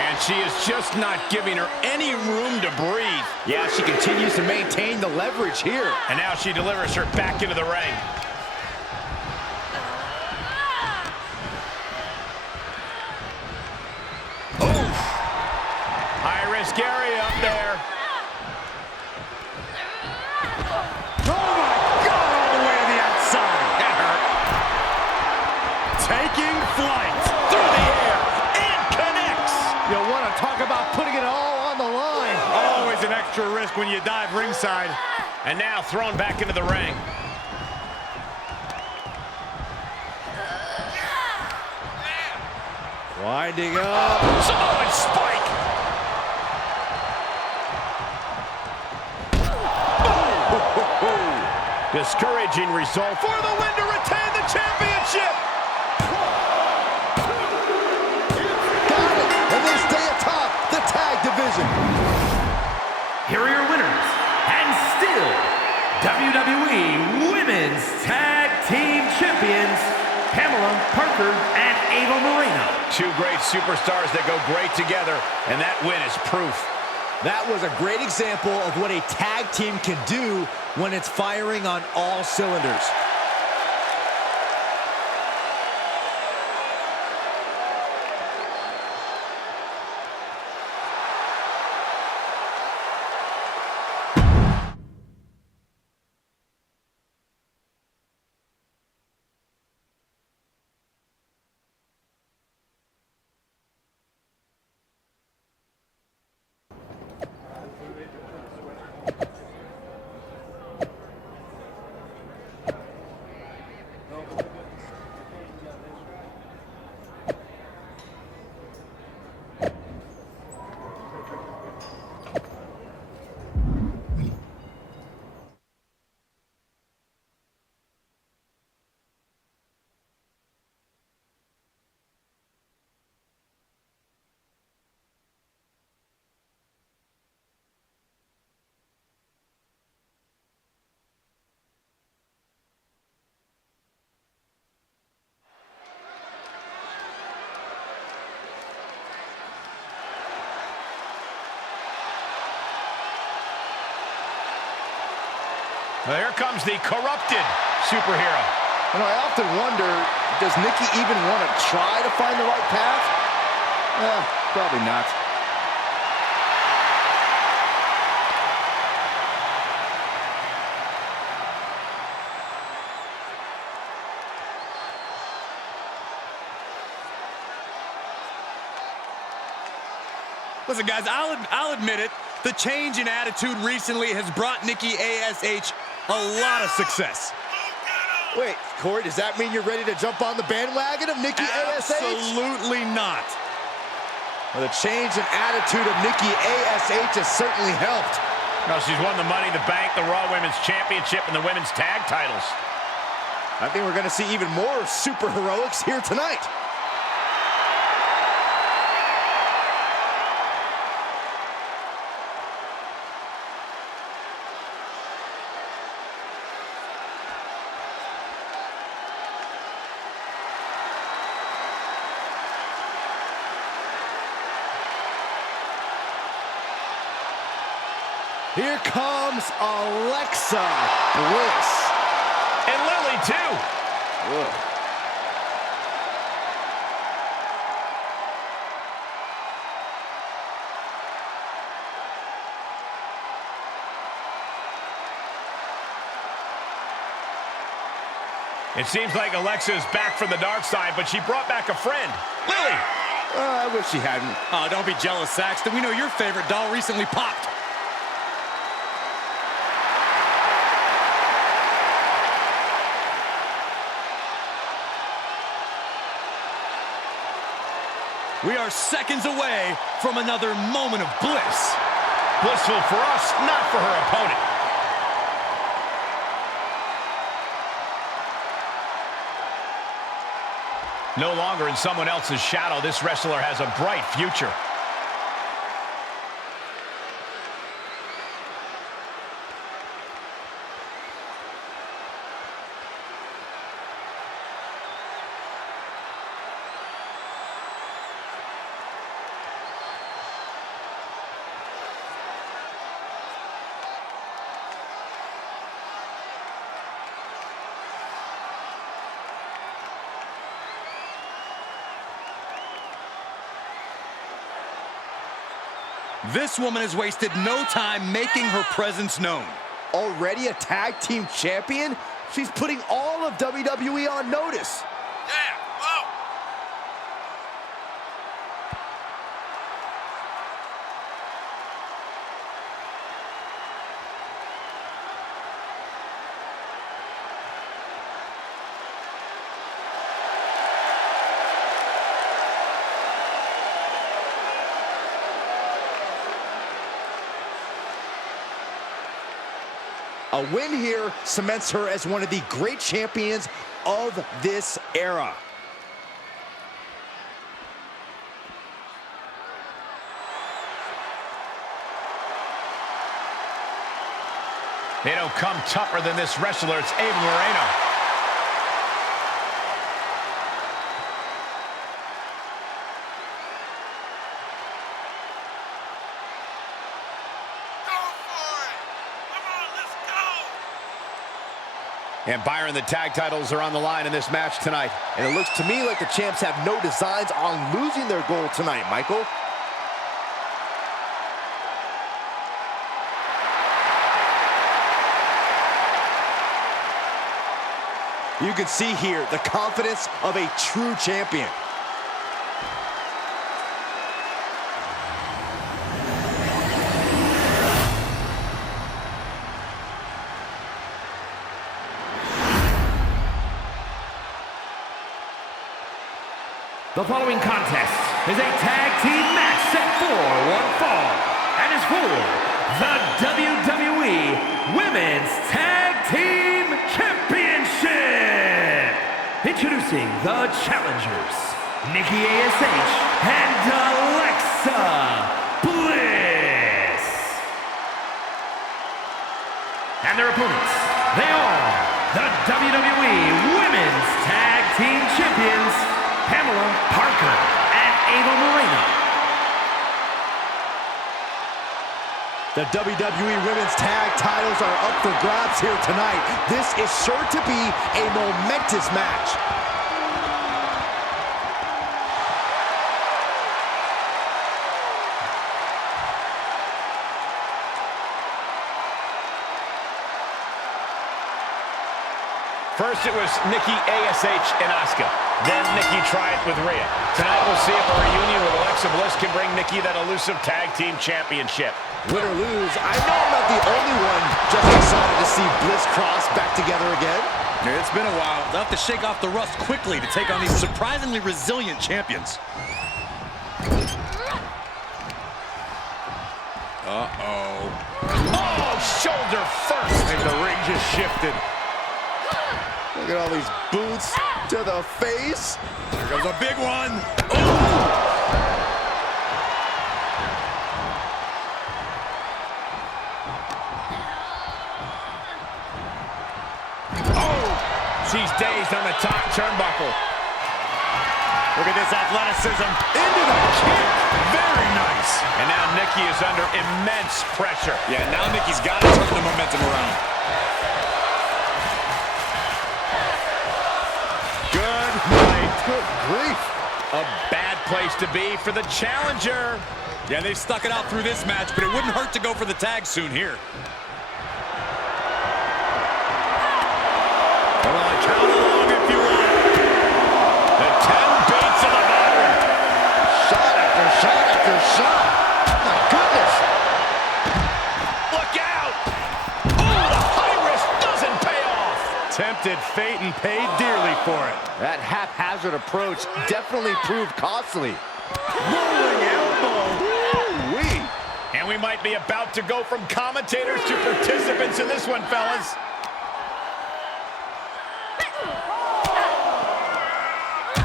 And she is just not giving her any room to breathe. Yeah, she continues to maintain the leverage here. And now she delivers her back into the ring. High-risk area up there. Oh, my God, all the way to the outside. That hurt. Taking flight. Through the air. And connects. You want to talk about putting it all on the line. Always an extra risk when you dive ringside. And now thrown back into the ring. Winding up. Samoan spike. Discouraging result for the win to retain the championship. Got it. And they stay atop the tag division. Here are your winners, and still WWE Women's Tag Team Champions, Pamela Parker and Ava Moreno. 2 great superstars that go great together, and that win is proof. That was a great example of what a tag team can do when it's firing on all cylinders. Well, here comes the corrupted superhero. You know, I often wonder, does Nikki even want to try to find the right path? Probably not. Listen, guys, I'll admit it. The change in attitude recently has brought Nikki ASH a lot of success. Wait, Corey, does that mean you're ready to jump on the bandwagon of Nikki ASH? Absolutely not. Well, the change in attitude of Nikki ASH has certainly helped. No, she's won the Money in the Bank, the Raw Women's Championship, and the Women's Tag titles. I think we're going to see even more super heroics here tonight. Here comes Alexa Bliss. And Lily, too. Ugh. It seems like Alexa is back from the dark side, but she brought back a friend. Lily! I wish she hadn't. Oh, don't be jealous, Saxton. We know your favorite doll recently popped. We are seconds away from another moment of bliss. Blissful for us, not for her opponent. No longer in someone else's shadow, this wrestler has a bright future. This woman has wasted no time making her presence known. Already a tag team champion? She's putting all of WWE on notice. A win here cements her as one of the great champions of this era. They don't come tougher than this wrestler. It's Ava Moreno. And Byron, the tag titles are on the line in this match tonight. And it looks to me like the champs have no designs on losing their goal tonight, Michael. You can see here the confidence of a true champion. The following contest is a tag team match set for one fall and is for the WWE Women's Tag Team Championship. Introducing the challengers, Nikki ASH and Alexa Bliss. And their opponents, they are the WWE Women's Tag Team Champions, Pamela Parker and Ava Moreno. The WWE Women's Tag titles are up for grabs here tonight. This is sure to be a momentous match. First it was Nikki ASH and Asuka. Then Nikki tried with Rhea. Tonight we'll see if a reunion with Alexa Bliss can bring Nikki that elusive tag team championship. Win or lose, I know I'm not the only one just excited to see Bliss Cross back together again. It's been a while. They'll have to shake off the rust quickly to take on these surprisingly resilient champions. Uh-oh. Oh, shoulder first. And the ring just shifted. Look at all these boots to the face. Here goes a big one. Oh, she's dazed on the top turnbuckle. Look at this athleticism. Into the kick. Very nice. And now Nikki is under immense pressure. Yeah, now Nikki's got to turn the momentum around. Good grief. A bad place to be for the challenger. Yeah, they've stuck it out through this match, but it wouldn't hurt to go for the tag soon here. Come on, count along if you want. The 10 beats of the modern. Shot after shot after shot. My goodness. Look out. Oh, the high risk doesn't pay off. Tempted fate and paid dearly for it. That haphazard approach definitely proved costly. Rolling elbow. Woo-wee. And we might be about to go from commentators to participants in this one, fellas.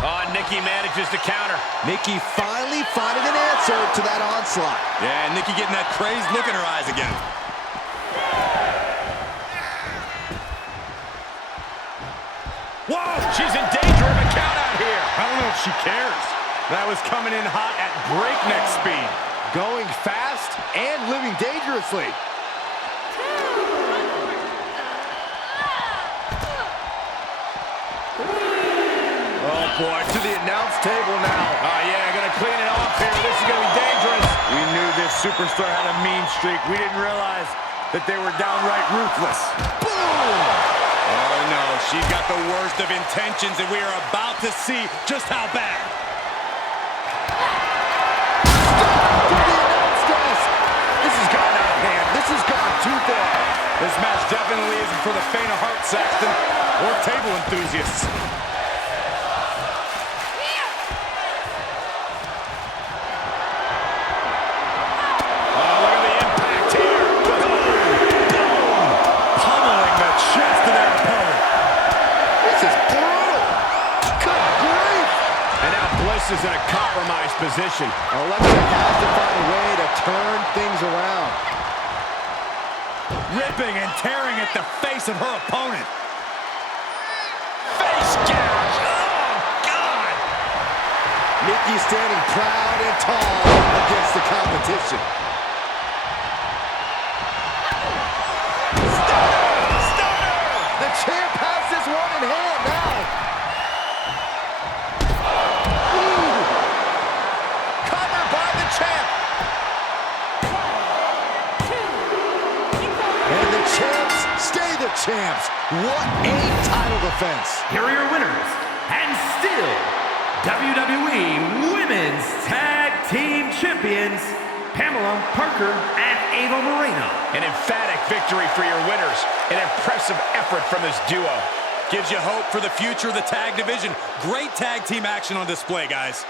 Oh, Nikki manages to counter. Nikki finally finding an answer to that onslaught. Yeah, Nikki getting that crazed look in her eyes again. Whoa, she's in danger of a count out here. I don't know if she cares. That was coming in hot at breakneck speed. Going fast and living dangerously. Oh, boy, to the announce table now. Oh, yeah, gonna clean it off here. This is gonna be dangerous. We knew this superstar had a mean streak. We didn't realize that they were downright ruthless. Boom! Oh, no, she's got the worst of intentions, and we are about to see just how bad. Stop to the announce desk! This has gone out of hand. This has gone too far. This match definitely isn't for the faint of heart, Saxton, or table enthusiasts. Is in a compromised position. Alexa has to find a way to turn things around. Ripping and tearing at the face of her opponent. Face gouge. Oh, God. Nikki standing proud and tall against the competition. Stunner! Stunner! The champ has this one in hand now. Champs. What a title defense. Here are your winners, and still WWE Women's Tag Team Champions, Pamela Parker and Ava Moreno. An emphatic victory for your winners. An impressive effort from this duo. Gives you hope for the future of the tag division. Great tag team action on display, guys.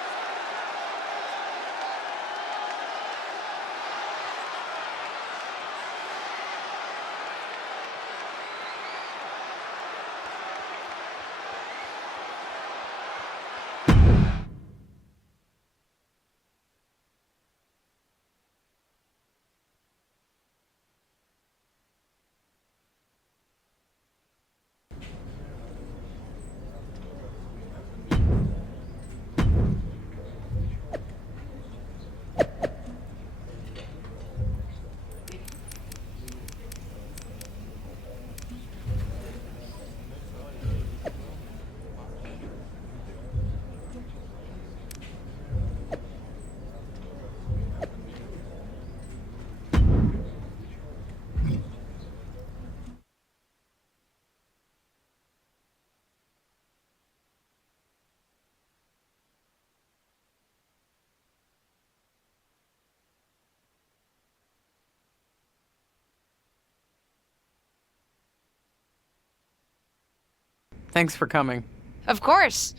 Thanks for coming. Of course.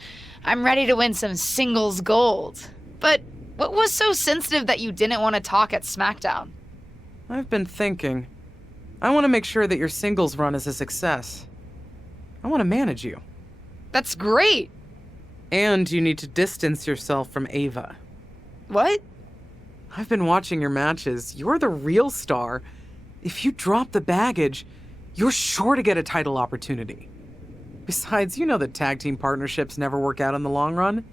I'm ready to win some singles gold. But what was so sensitive that you didn't want to talk at SmackDown? I've been thinking. I want to make sure that your singles run is a success. I want to manage you. That's great. And you need to distance yourself from Ava. What? I've been watching your matches. You're the real star. If you drop the baggage, you're sure to get a title opportunity. Besides, you know that tag team partnerships never work out in the long run.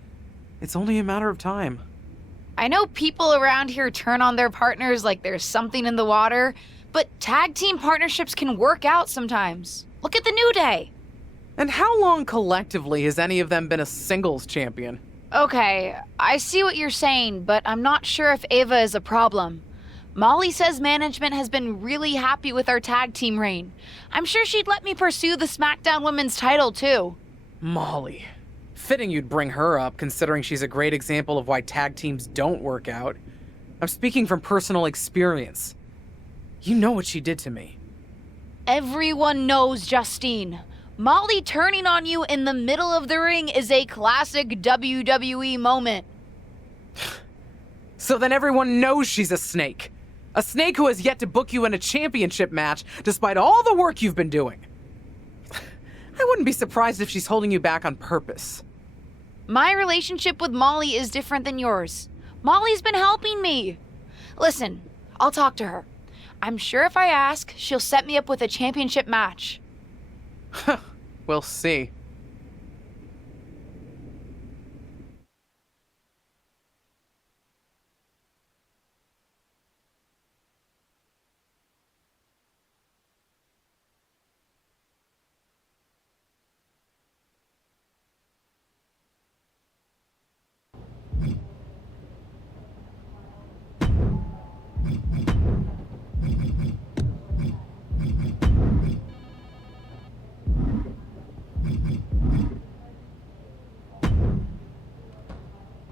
It's only a matter of time. I know people around here turn on their partners like there's something in the water, but tag team partnerships can work out sometimes. Look at the New Day. And how long collectively has any of them been a singles champion? Okay, I see what you're saying, but I'm not sure if Ava is a problem. Molly says management has been really happy with our tag team reign. I'm sure she'd let me pursue the SmackDown Women's title, too. Molly. Fitting you'd bring her up, considering she's a great example of why tag teams don't work out. I'm speaking from personal experience. You know what she did to me. Everyone knows, Justine. Molly turning on you in the middle of the ring is a classic WWE moment. So then everyone knows she's a snake. A snake who has yet to book you in a championship match, despite all the work you've been doing. I wouldn't be surprised if she's holding you back on purpose. My relationship with Molly is different than yours. Molly's been helping me. Listen, I'll talk to her. I'm sure if I ask, she'll set me up with a championship match. We'll see.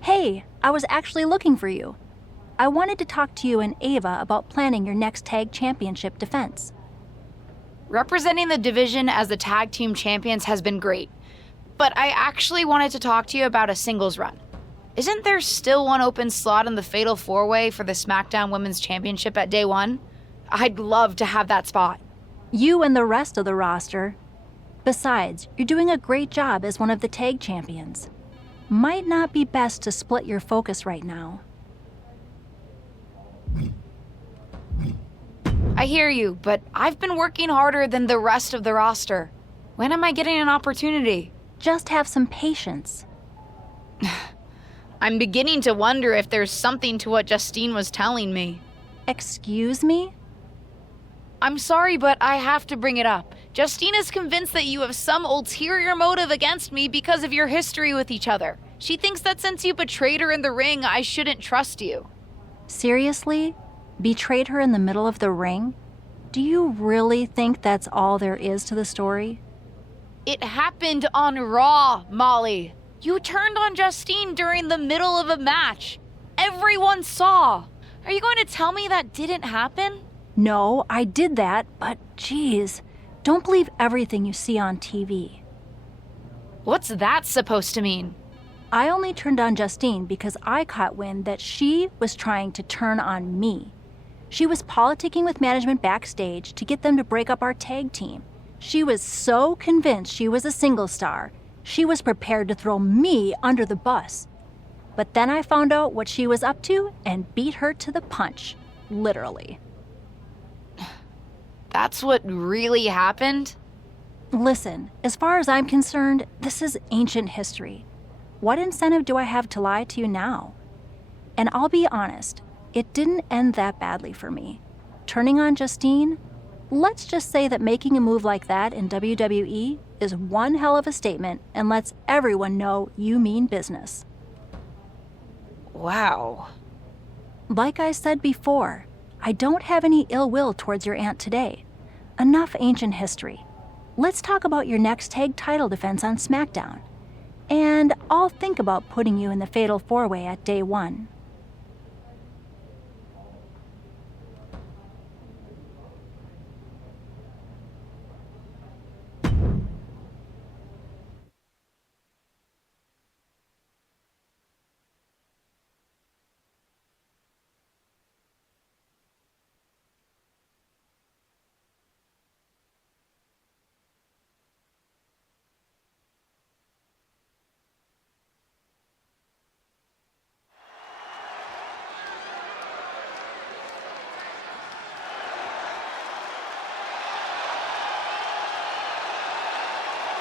Hey, I was actually looking for you. I wanted to talk to you and Ava about planning your next tag championship defense. Representing the division as the tag team champions has been great, but I actually wanted to talk to you about a singles run. Isn't there still one open slot in the Fatal 4-Way for the SmackDown Women's Championship at Day 1? I'd love to have that spot. You and the rest of the roster. Besides, you're doing a great job as one of the tag champions. Might not be best to split your focus right now. I hear you, but I've been working harder than the rest of the roster. When am I getting an opportunity? Just have some patience. I'm beginning to wonder if there's something to what Justine was telling me. Excuse me? I'm sorry, but I have to bring it up. Justine is convinced that you have some ulterior motive against me because of your history with each other. She thinks that since you betrayed her in the ring, I shouldn't trust you. Seriously? Betrayed her in the middle of the ring? Do you really think that's all there is to the story? It happened on Raw, Molly. You turned on Justine during the middle of a match. Everyone saw. Are you going to tell me that didn't happen? No, I did that, but geez, don't believe everything you see on TV. What's that supposed to mean? I only turned on Justine because I caught wind that she was trying to turn on me. She was politicking with management backstage to get them to break up our tag team. She was so convinced she was a single star, she was prepared to throw me under the bus. But then I found out what she was up to and beat her to the punch, literally. That's what really happened? Listen, as far as I'm concerned, this is ancient history. What incentive do I have to lie to you now? And I'll be honest, it didn't end that badly for me. Turning on Justine? Let's just say that making a move like that in WWE is one hell of a statement and lets everyone know you mean business. Wow. Like I said before, I don't have any ill will towards your aunt today. Enough ancient history. Let's talk about your next tag title defense on SmackDown. And I'll think about putting you in the Fatal 4-Way at Day 1.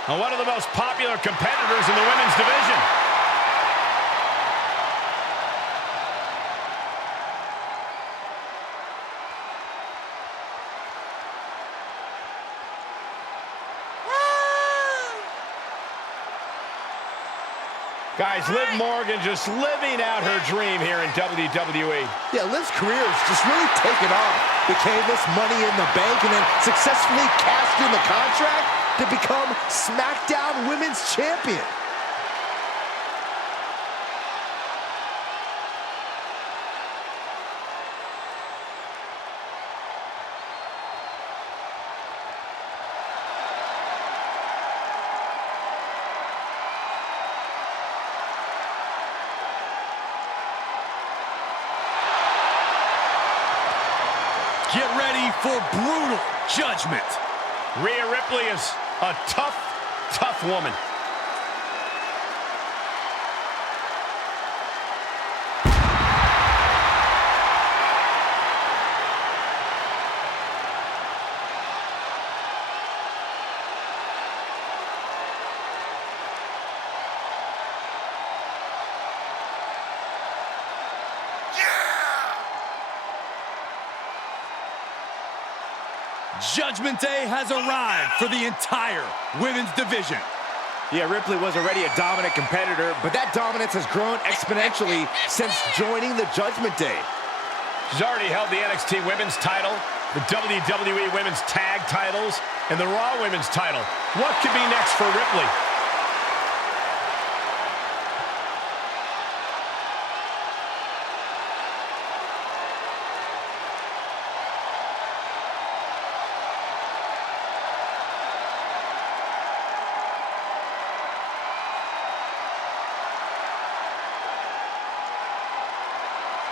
One of the most popular competitors in the women's division. Guys, Liv Morgan just living out her dream here in WWE. Yeah, Liv's career has just really taken off. Became this Money in the Bank and then successfully cashed in the contract to become SmackDown Women's Champion. Get ready for brutal judgment. Rhea Ripley is a tough, tough woman. Judgment Day has arrived for the entire women's division. Yeah, Ripley was already a dominant competitor, but that dominance has grown exponentially since joining the Judgment Day. She's already held the NXT Women's title, the WWE Women's Tag titles, and the Raw Women's title. What could be next for Ripley?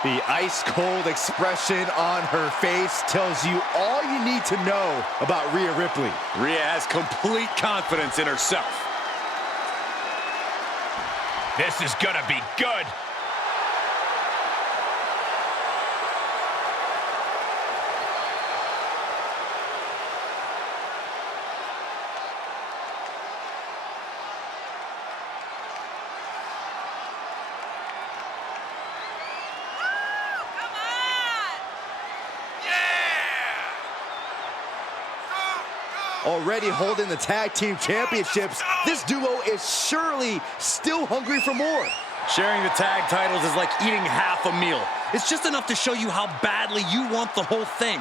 The ice-cold expression on her face tells you all you need to know about Rhea Ripley. Rhea has complete confidence in herself. This is gonna be good. Already holding the tag team championships, this duo is surely still hungry for more. Sharing the tag titles is like eating half a meal. It's just enough to show you how badly you want the whole thing.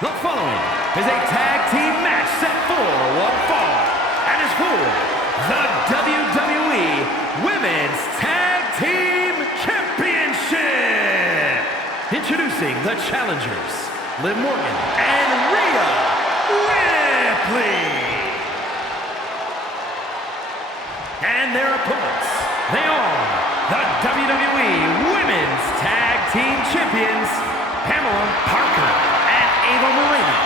The following is a tag team match set for one fall and is for the WWE Women's Tag Team Championship. Introducing the challengers, Liv Morgan and Rhea Ripley. And their opponents, they are the WWE Women's Tag Team Champions, Pamela Parker and Ava Moreno.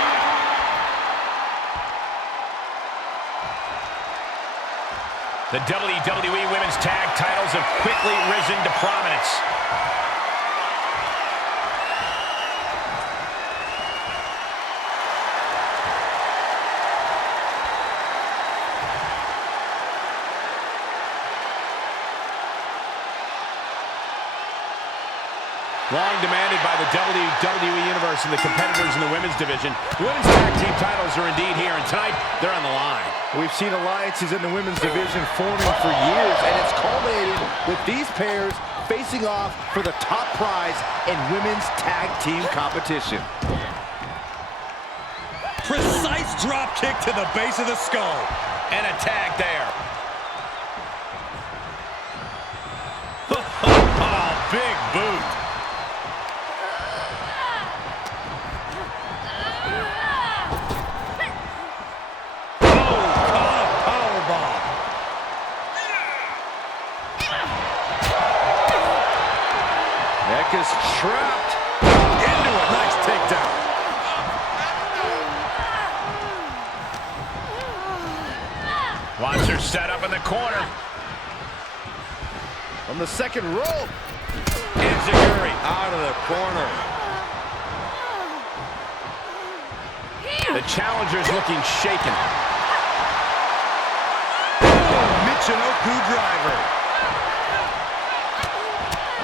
The WWE Women's Tag titles have quickly risen to prominence. Long demanded by the WWE Universe and the competitors in the women's division, the women's tag team titles are indeed here, and tonight they're on the line. We've seen alliances in the women's division forming for years, and it's culminating with these pairs facing off for the top prize in women's tag team competition. Precise drop kick to the base of the skull. And a tag there. Big boot. corner. From the second rope. Enziguri out of the corner. The challenger's looking shaken. Michinoku driver.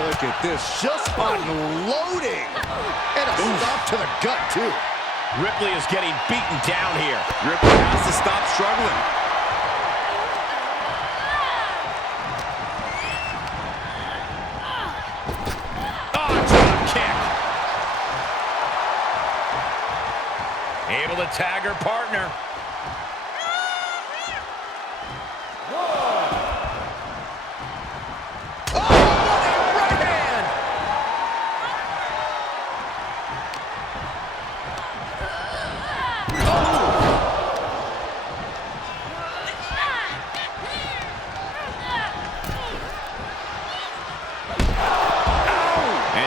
Look at this, just unloading. And a stop to the gut, too. Ripley is getting beaten down here. Ripley has to stop struggling. Oh, drop kick. Able to tag her partner.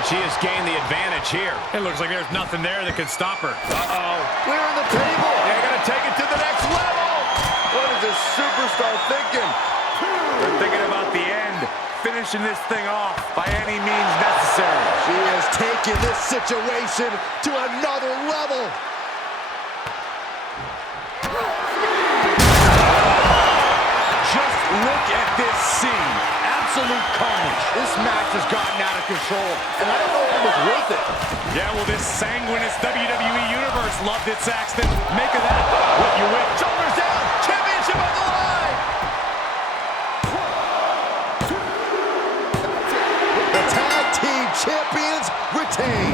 She has gained the advantage here. It looks like there's nothing there that could stop her. Uh-oh. Clearing the table. They're going to take it to the next level. What is this superstar thinking? They're thinking about the end, finishing this thing off by any means necessary. She has taken this situation to another level. Just look at this scene. Absolute carnage. This match has gotten out of control, and I don't know if it was worth it. Yeah, well, this sanguineous WWE Universe loved it, Saxton. Make of that what you will. Shoulders down, championship on the line. The tag team champions retain.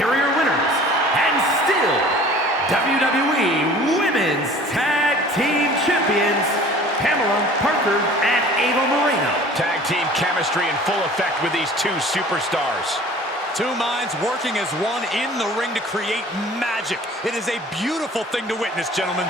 Here are your winners, and still WWE Women's Tag Team Champions, Pamela Parker and Ava Moreno. Tag team chemistry in full effect with these two superstars. Two minds working as one in the ring to create magic. It is a beautiful thing to witness, gentlemen.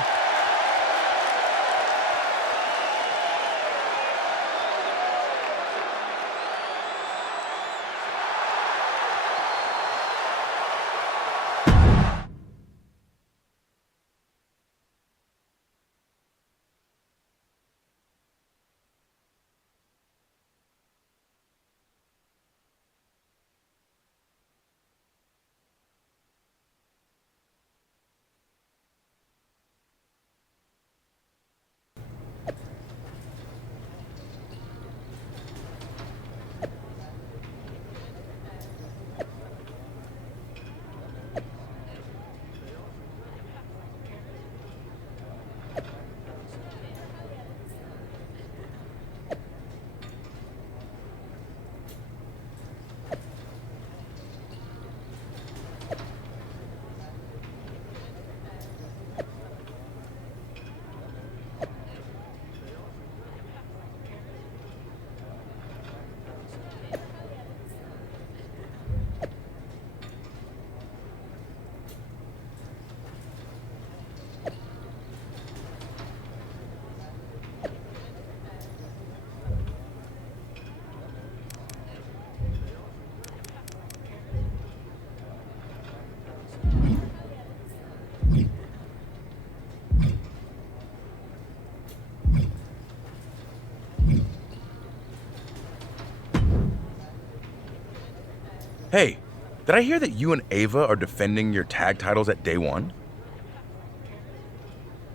Hey, did I hear that you and Ava are defending your tag titles at day one?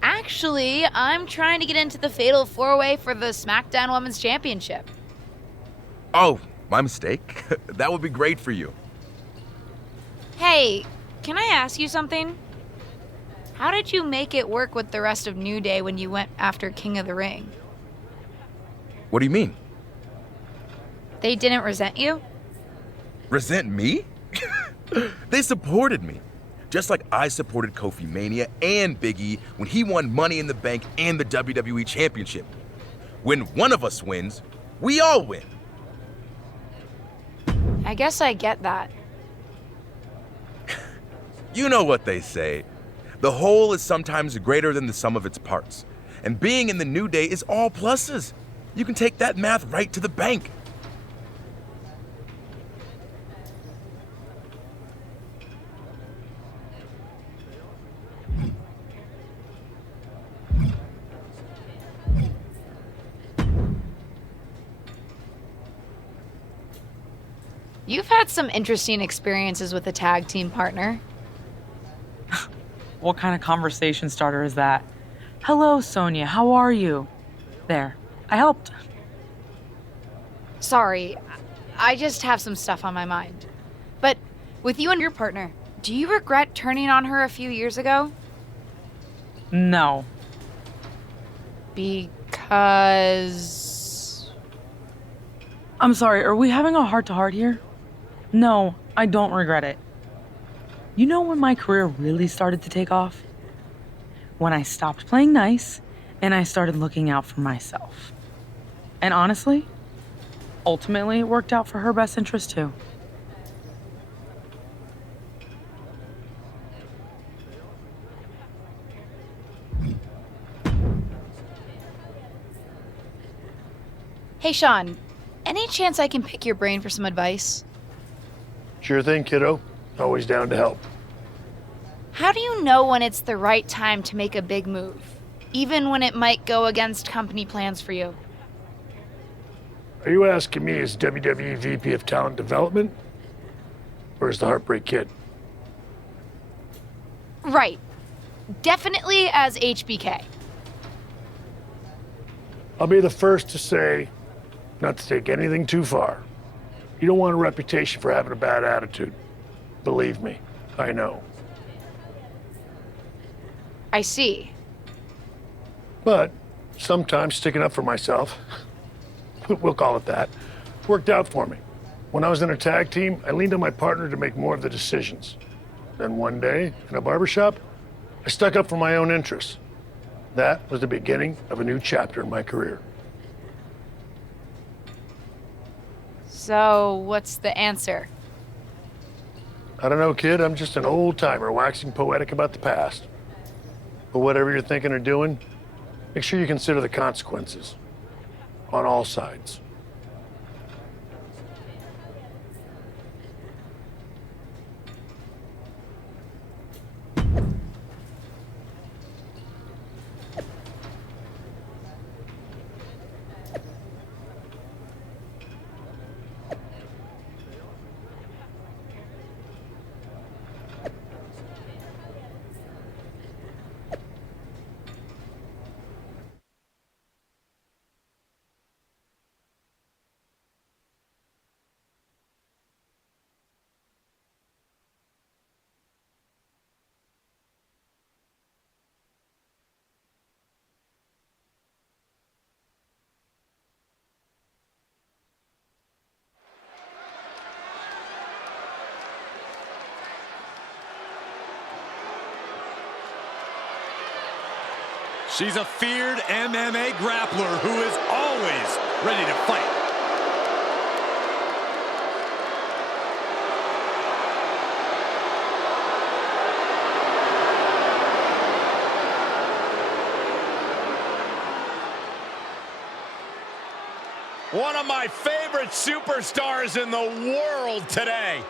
Actually, I'm trying to get into the Fatal 4-Way for the SmackDown Women's Championship. Oh, my mistake. That would be great for you. Hey, can I ask you something? How did you make it work with the rest of New Day when you went after King of the Ring? What do you mean? They didn't resent you? Resent me? They supported me. Just like I supported Kofi Mania and Big E when he won Money in the Bank and the WWE Championship. When one of us wins, we all win. I guess I get that. You know what they say. The whole is sometimes greater than the sum of its parts. And being in the New Day is all pluses. You can take that math right to the bank. You've had some interesting experiences with a tag team partner. What kind of conversation starter is that? Hello, Sonia, how are you? There, I helped. Sorry, I just have some stuff on my mind. But with you and your partner, do you regret turning on her a few years ago? No. Because... I'm sorry, are we having a heart-to-heart here? No, I don't regret it. You know when my career really started to take off? When I stopped playing nice, and I started looking out for myself. And honestly, ultimately it worked out for her best interest too. Hey, Sean, any chance I can pick your brain for some advice? Sure thing, kiddo. Always down to help. How do you know when it's the right time to make a big move, even when it might go against company plans for you? Are you asking me as WWE VP of Talent Development? Or as the Heartbreak Kid? Right. Definitely as HBK. I'll be the first to say, not to take anything too far. You don't want a reputation for having a bad attitude. Believe me, I know. I see. But sometimes sticking up for myself, we'll call it that, worked out for me. When I was in a tag team, I leaned on my partner to make more of the decisions. Then one day, in a barbershop, I stuck up for my own interests. That was the beginning of a new chapter in my career. So, what's the answer? I don't know, kid. I'm just an old timer waxing poetic about the past. But whatever you're thinking or doing, make sure you consider the consequences on all sides. She's a feared MMA grappler who is always ready to fight. One of my favorite superstars in the world today.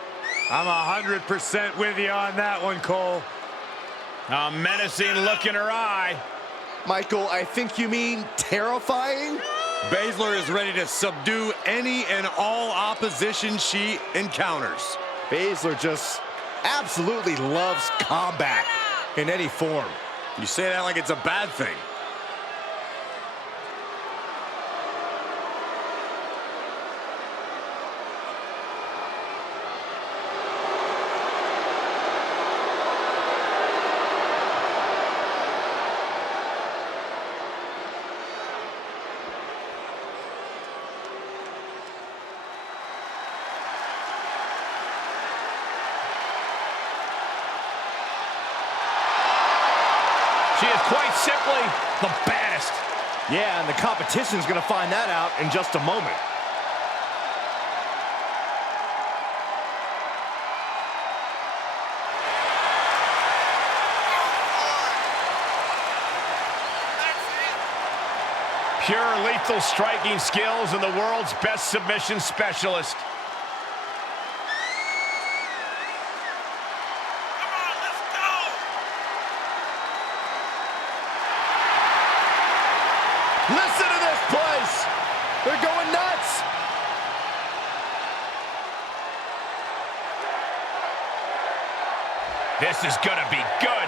I'm 100% with you on that one, Cole. A menacing look in her eye. Michael, I think you mean terrifying? Baszler is ready to subdue any and all opposition she encounters. Baszler just absolutely loves combat in any form. You say that like it's a bad thing. She is quite simply the baddest. Yeah, and the competition's gonna find that out in just a moment. Pure lethal striking skills and the world's best submission specialist. Listen to this place! They're going nuts! This is gonna be good.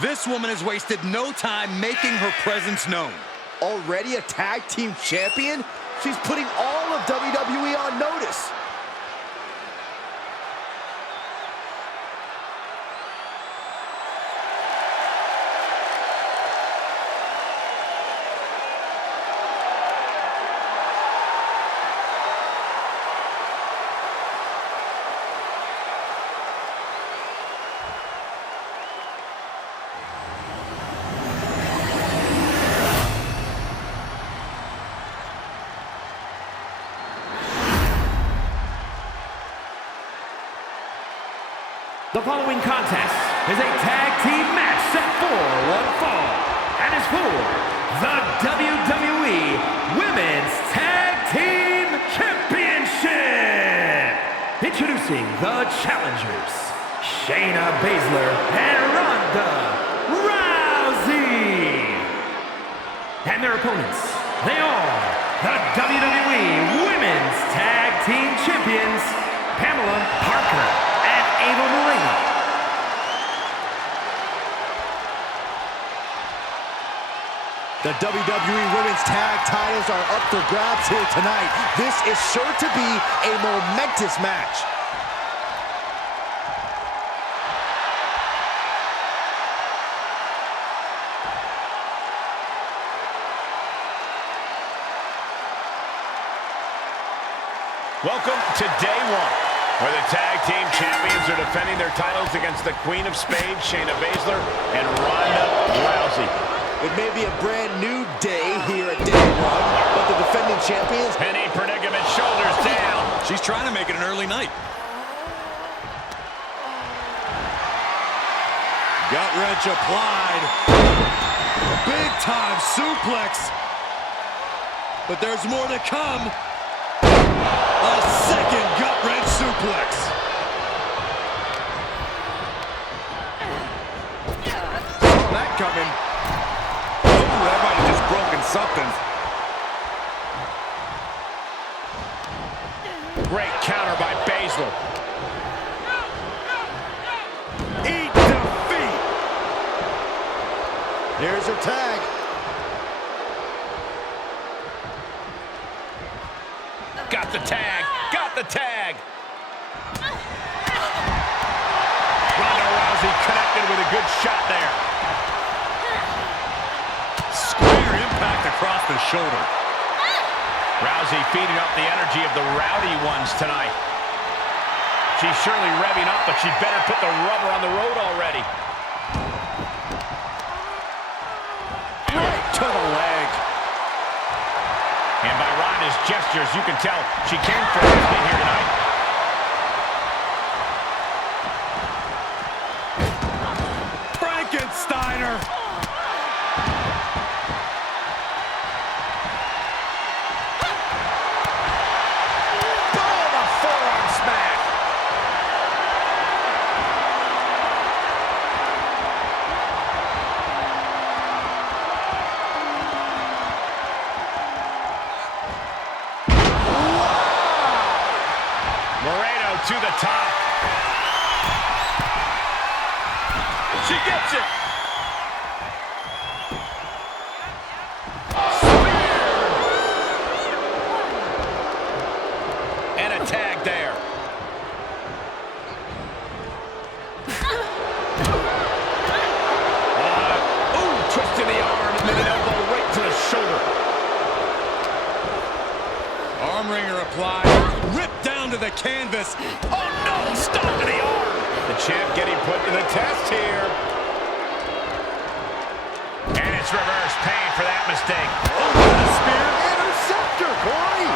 This woman has wasted no time making her presence known. Already a tag team champion? She's putting all of WWE on notice. The following contest is a tag team match set for one fall and is for the WWE Women's Tag Team Championship. Introducing the challengers, Shayna Baszler and Ronda Rousey. And their opponents, they are the WWE Women's Tag Team Champions, Pamela Parker and Ava Moreno. The WWE Women's Tag titles are up for grabs here tonight. This is sure to be a momentous match. Welcome to day one, where the tag team champions are defending their titles against the Queen of Spades, Shayna Baszler, and Ronda Rousey. It may be a brand new day here at day one, but the defending champions... Penny predicament, shoulders down. She's trying to make it an early night. Gut wrench applied. Big time suplex. But there's more to come. A second gut wrench suplex. Saw that coming. Oh, that might have just broken something. Great counter by Baszler. Eat defeat. Here's her tag. Got the tag. Got the tag. Ronda Rousey connected with a good shot there. Square impact across the shoulder. Rousey feeding up the energy of the rowdy ones tonight. She's surely revving up, but she'd better put the rubber on the road already. Right to the leg. And by Ronda's gestures, you can tell she came for everything here tonight. Frankensteiner. Boom, a forearm smash. Moreno to the top. She gets it. And a tag there. Twist to the arm and then an elbow right to the shoulder. Arm wringer applied. Ripped down to the canvas. Oh no, stop to the arm. The champ getting put to the test here. And it's reverse pain for that mistake. Oh, the spear interceptor, Corey.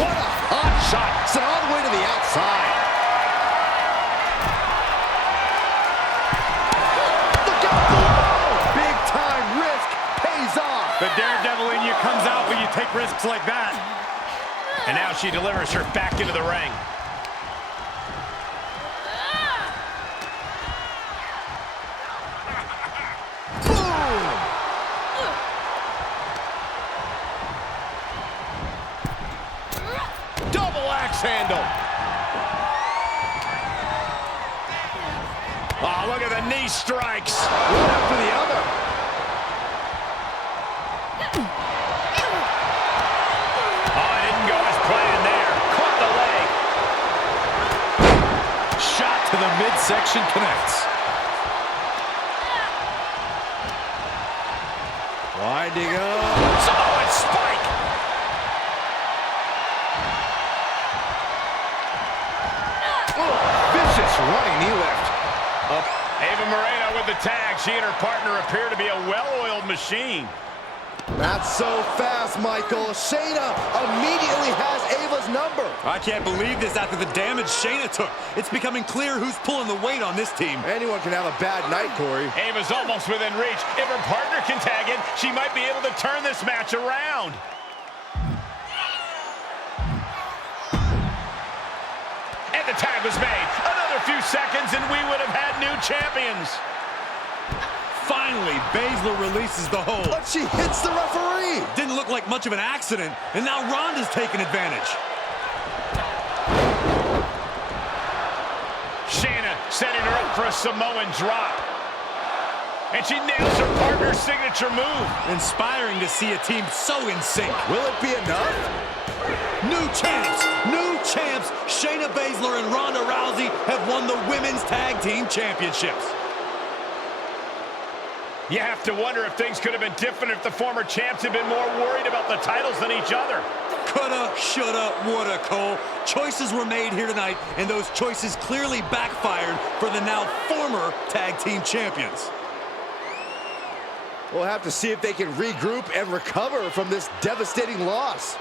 What a hot shot. Sent all the way to the outside. risks like that. And now she delivers her back into the ring. Double axe handle. Oh, look at the knee strikes. One after the other. Oh, it didn't go as planned there. Caught the leg. Shot to the midsection connects. Winding up. Oh, it's spike. Vicious running knee lift. Up. Ava Moreno with the tag. She and her partner appear to be a well-oiled machine. Not so fast, Michael. Shayna immediately has Ava's number. I can't believe this after the damage Shayna took. It's becoming clear who's pulling the weight on this team. Anyone can have a bad night, Corey. Ava's almost within reach. If her partner can tag in, she might be able to turn this match around. And the tag was made. Another few seconds and we would have had new champions. Finally, Baszler releases the hold. But she hits the referee. Didn't look like much of an accident, and now Ronda's taking advantage. Shayna setting her up for a Samoan drop. And she nails her partner's signature move. Inspiring to see a team so in sync. Will it be enough? New champs! New champs! Shayna Baszler and Ronda Rousey have won the Women's Tag Team Championships. You have to wonder if things could have been different if the former champs had been more worried about the titles than each other. Coulda, shoulda, woulda, Cole. Choices were made here tonight, and those choices clearly backfired for the now former tag team champions. We'll have to see if they can regroup and recover from this devastating loss.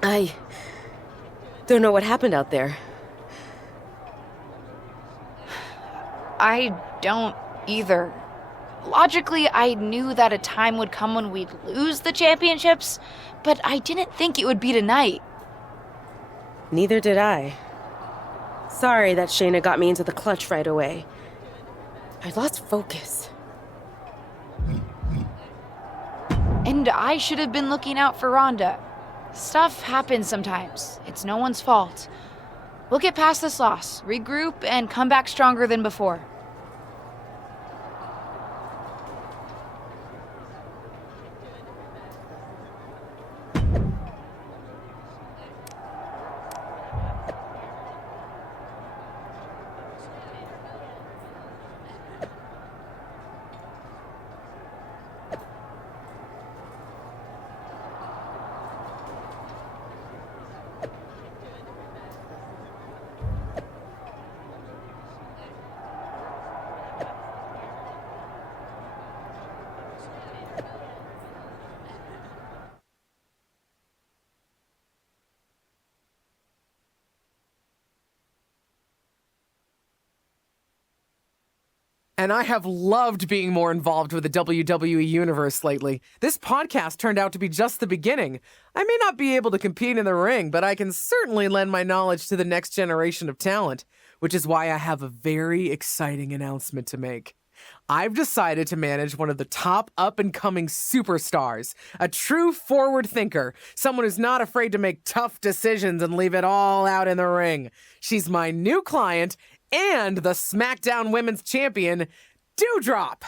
I don't know what happened out there. I don't either. Logically, I knew that a time would come when we'd lose the championships, but I didn't think it would be tonight. Neither did I. Sorry that Shayna got me into the clutch right away. I lost focus. And I should have been looking out for Ronda. Stuff happens sometimes. It's no one's fault. We'll get past this loss, regroup, and come back stronger than before. And I have loved being more involved with the WWE Universe lately. This podcast turned out to be just the beginning. I may not be able to compete in the ring, but I can certainly lend my knowledge to the next generation of talent, which is why I have a very exciting announcement to make. I've decided to manage one of the top up-and-coming superstars, a true forward thinker, someone who's not afraid to make tough decisions and leave it all out in the ring. She's my new client and the SmackDown Women's Champion, Doudrop.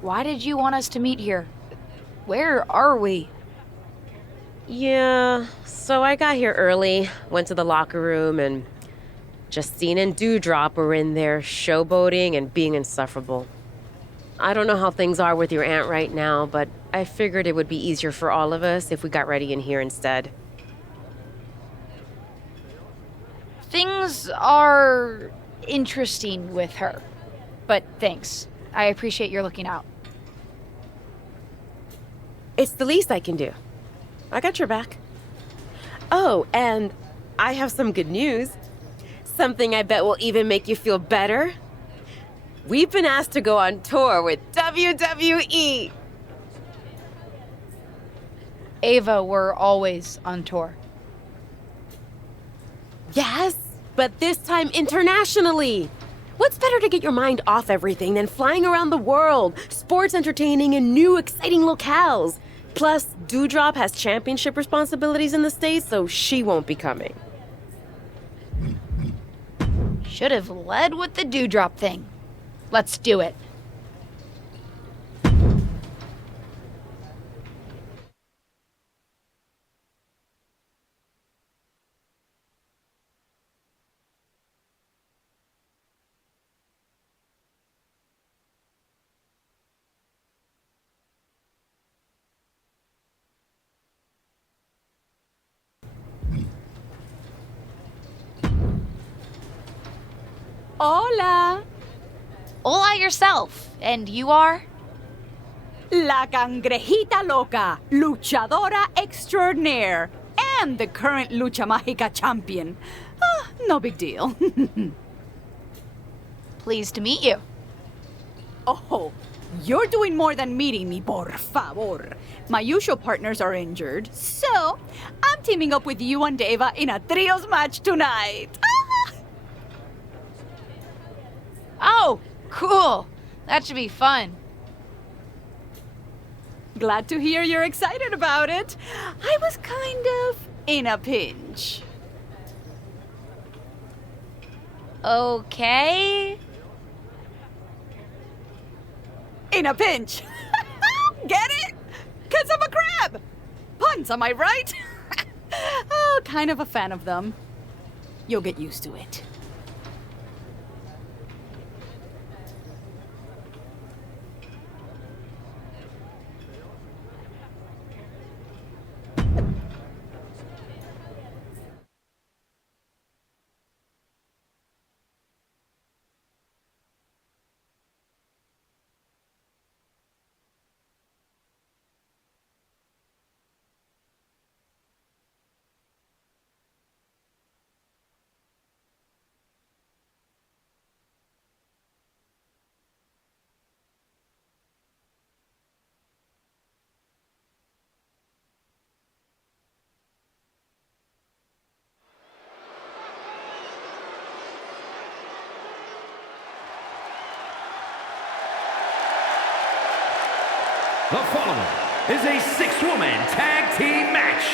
Why did you want us to meet here? Where are we? Yeah, so I got here early, went to the locker room, and Justine and Dewdrop were in there showboating and being insufferable. I don't know how things are with your aunt right now, but I figured it would be easier for all of us if we got ready in here instead. Things are interesting with her. But thanks. I appreciate your looking out. It's the least I can do. I got your back. Oh, and I have some good news. Something I bet will even make you feel better. We've been asked to go on tour with WWE. Ava, we're always on tour. Yes, but this time internationally. What's better to get your mind off everything than flying around the world, sports entertaining in new exciting locales? Plus, Dewdrop has championship responsibilities in the States, so she won't be coming. Should have led with the Dewdrop thing. Let's do it. Hola. Hola yourself. And you are? La Cangrejita Loca, luchadora extraordinaire, and the current Lucha Mágica champion. No big deal. Pleased to meet you. Oh, you're doing more than meeting me, por favor. My usual partners are injured, so I'm teaming up with you and Deva in a trios match tonight. Oh, cool. That should be fun. Glad to hear you're excited about it. I was kind of in a pinch. Okay. In a pinch. Get it? 'Cause I'm a crab. Puns, am I right? Oh, kind of a fan of them. You'll get used to it. The following is a six-woman tag team match.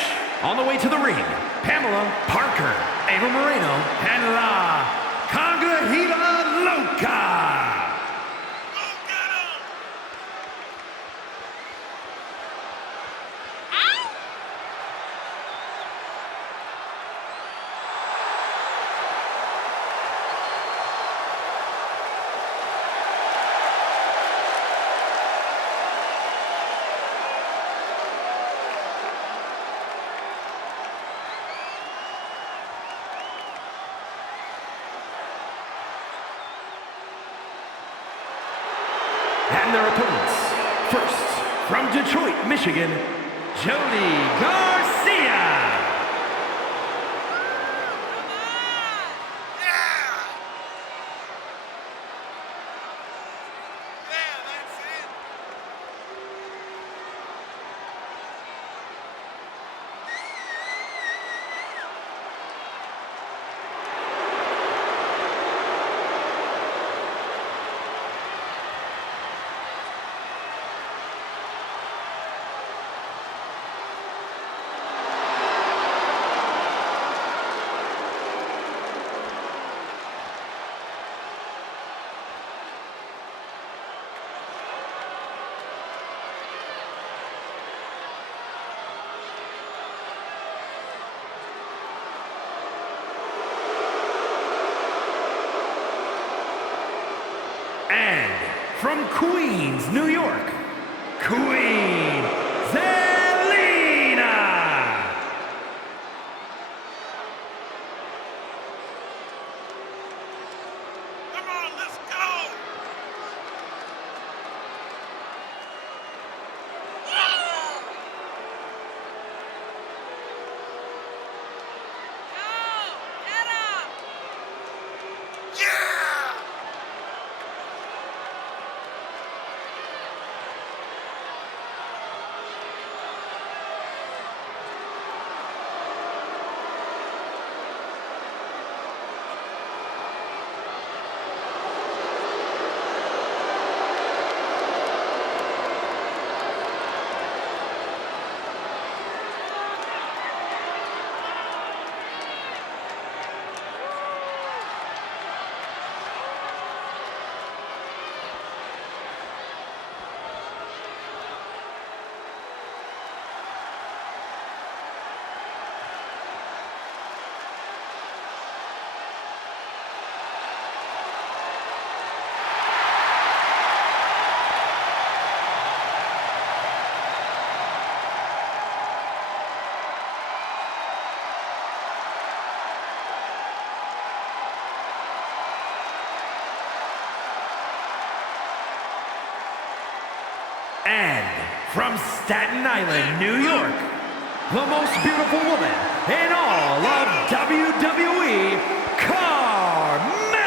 On the way to the ring, Pamela Parker, Ava Moreno, and La Cangrejita Loca. And their opponents, first, from Detroit, Michigan, Jody Garcia. from Queens, New York, Queen Zelina. Come on, let's go! And from Staten Island, New York, the most beautiful woman in all of WWE, Carmella!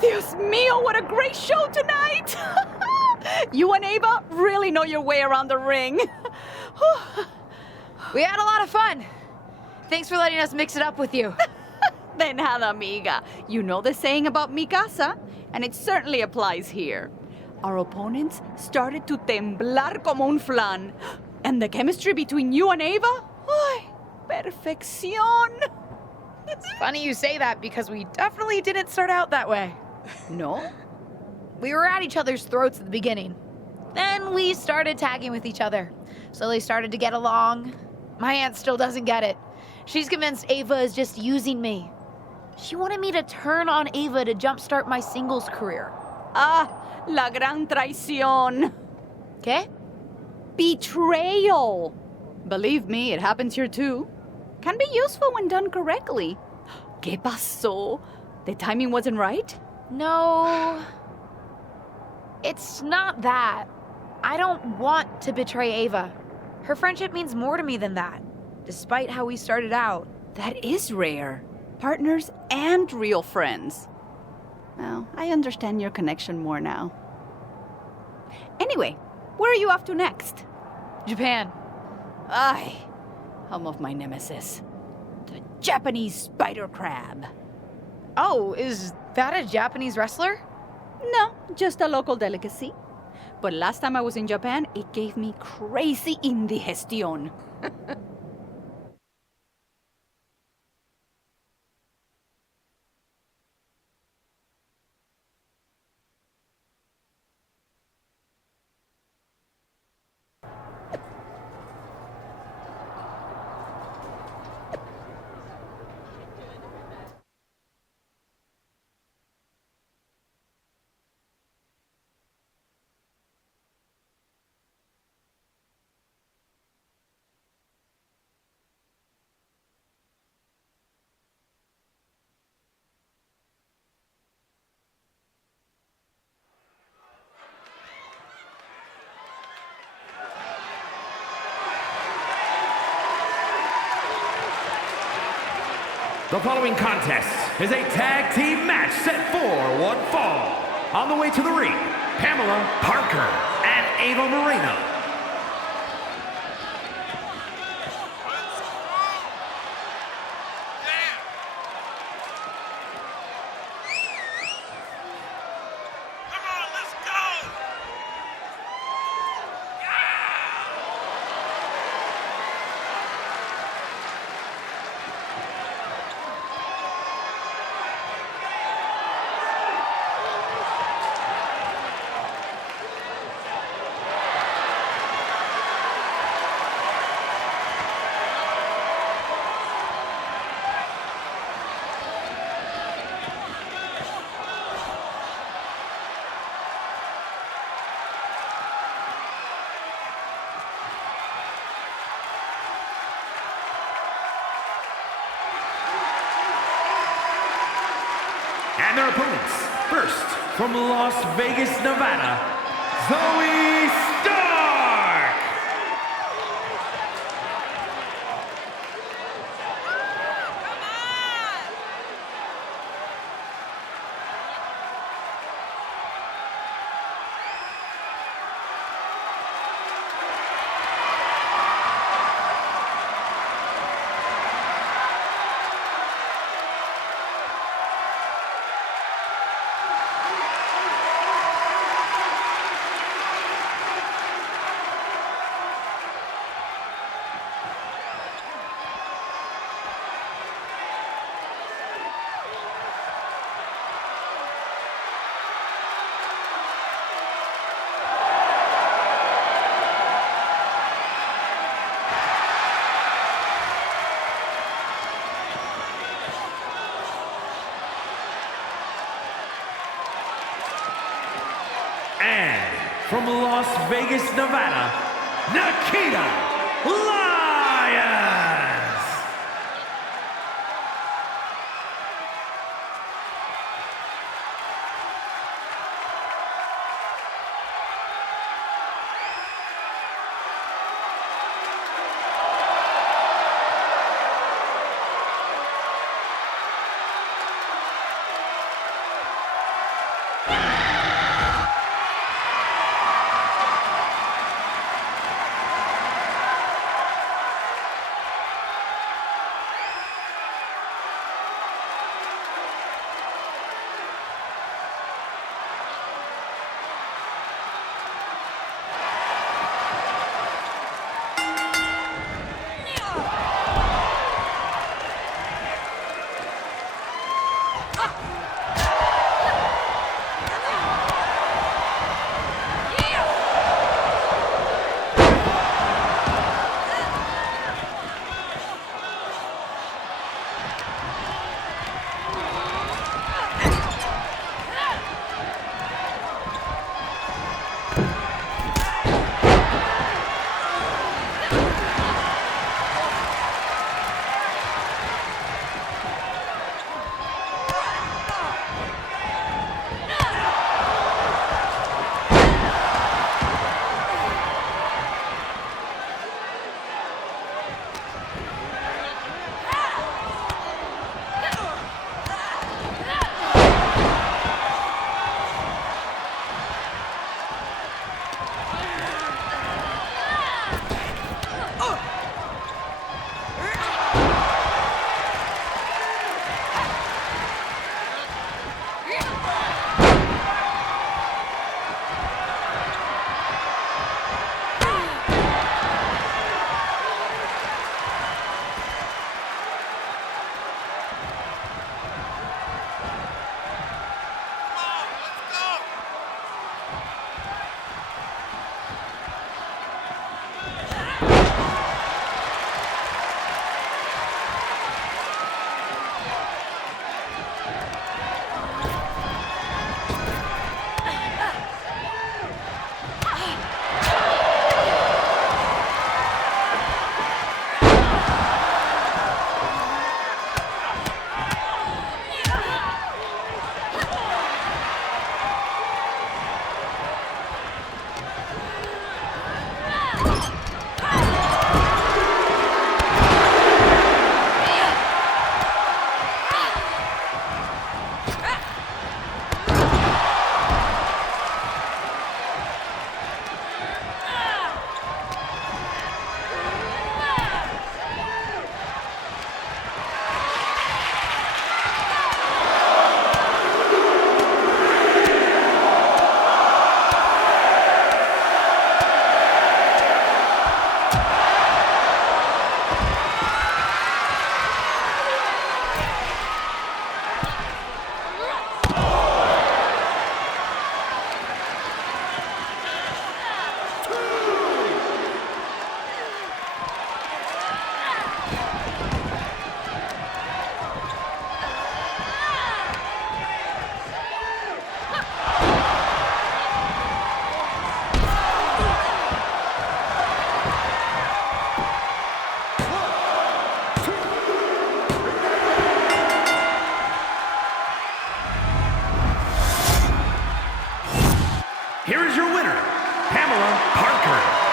Dios mío, what a great show tonight! You and Ava really know your way around the ring. We had a lot of fun. Thanks for letting us mix it up with you. De nada, amiga. You know the saying about mi casa, and it certainly applies here. Our opponents started to temblar como un flan. And the chemistry between you and Ava? Ay, perfección. It's funny you say that because we definitely didn't start out that way. No? We were at each other's throats at the beginning. Then we started tagging with each other. So they started to get along. My aunt still doesn't get it. She's convinced Ava is just using me. She wanted me to turn on Ava to jumpstart my singles career. Ah, la gran traición. ¿Qué? Betrayal. Believe me, it happens here too. Can be useful when done correctly. ¿Qué pasó? The timing wasn't right? No. It's not that. I don't want to betray Ava. Her friendship means more to me than that, despite how we started out. That is rare. Partners and real friends. Well, I understand your connection more now. Anyway, where are you off to next? Japan. Ay, home of my nemesis. The Japanese spider crab. Oh, is that a Japanese wrestler? No, just a local delicacy. But last time I was in Japan, it gave me crazy indigestion. The following contest is a tag team match set for one fall. On the way to the ring, Pamela Parker and Ava Moreno. And their opponents, first from Las Vegas, Nevada, Zoe Stark. And from Las Vegas, Nevada, Nikita Lyons. Here is your winner, Pamela Parker.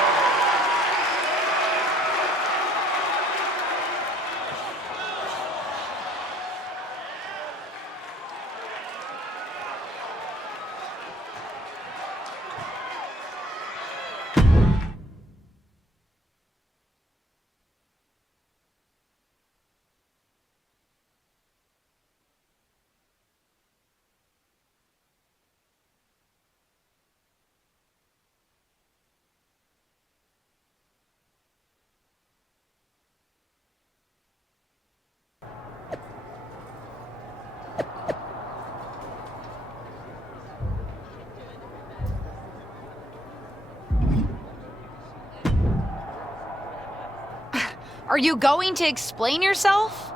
Are you going to explain yourself?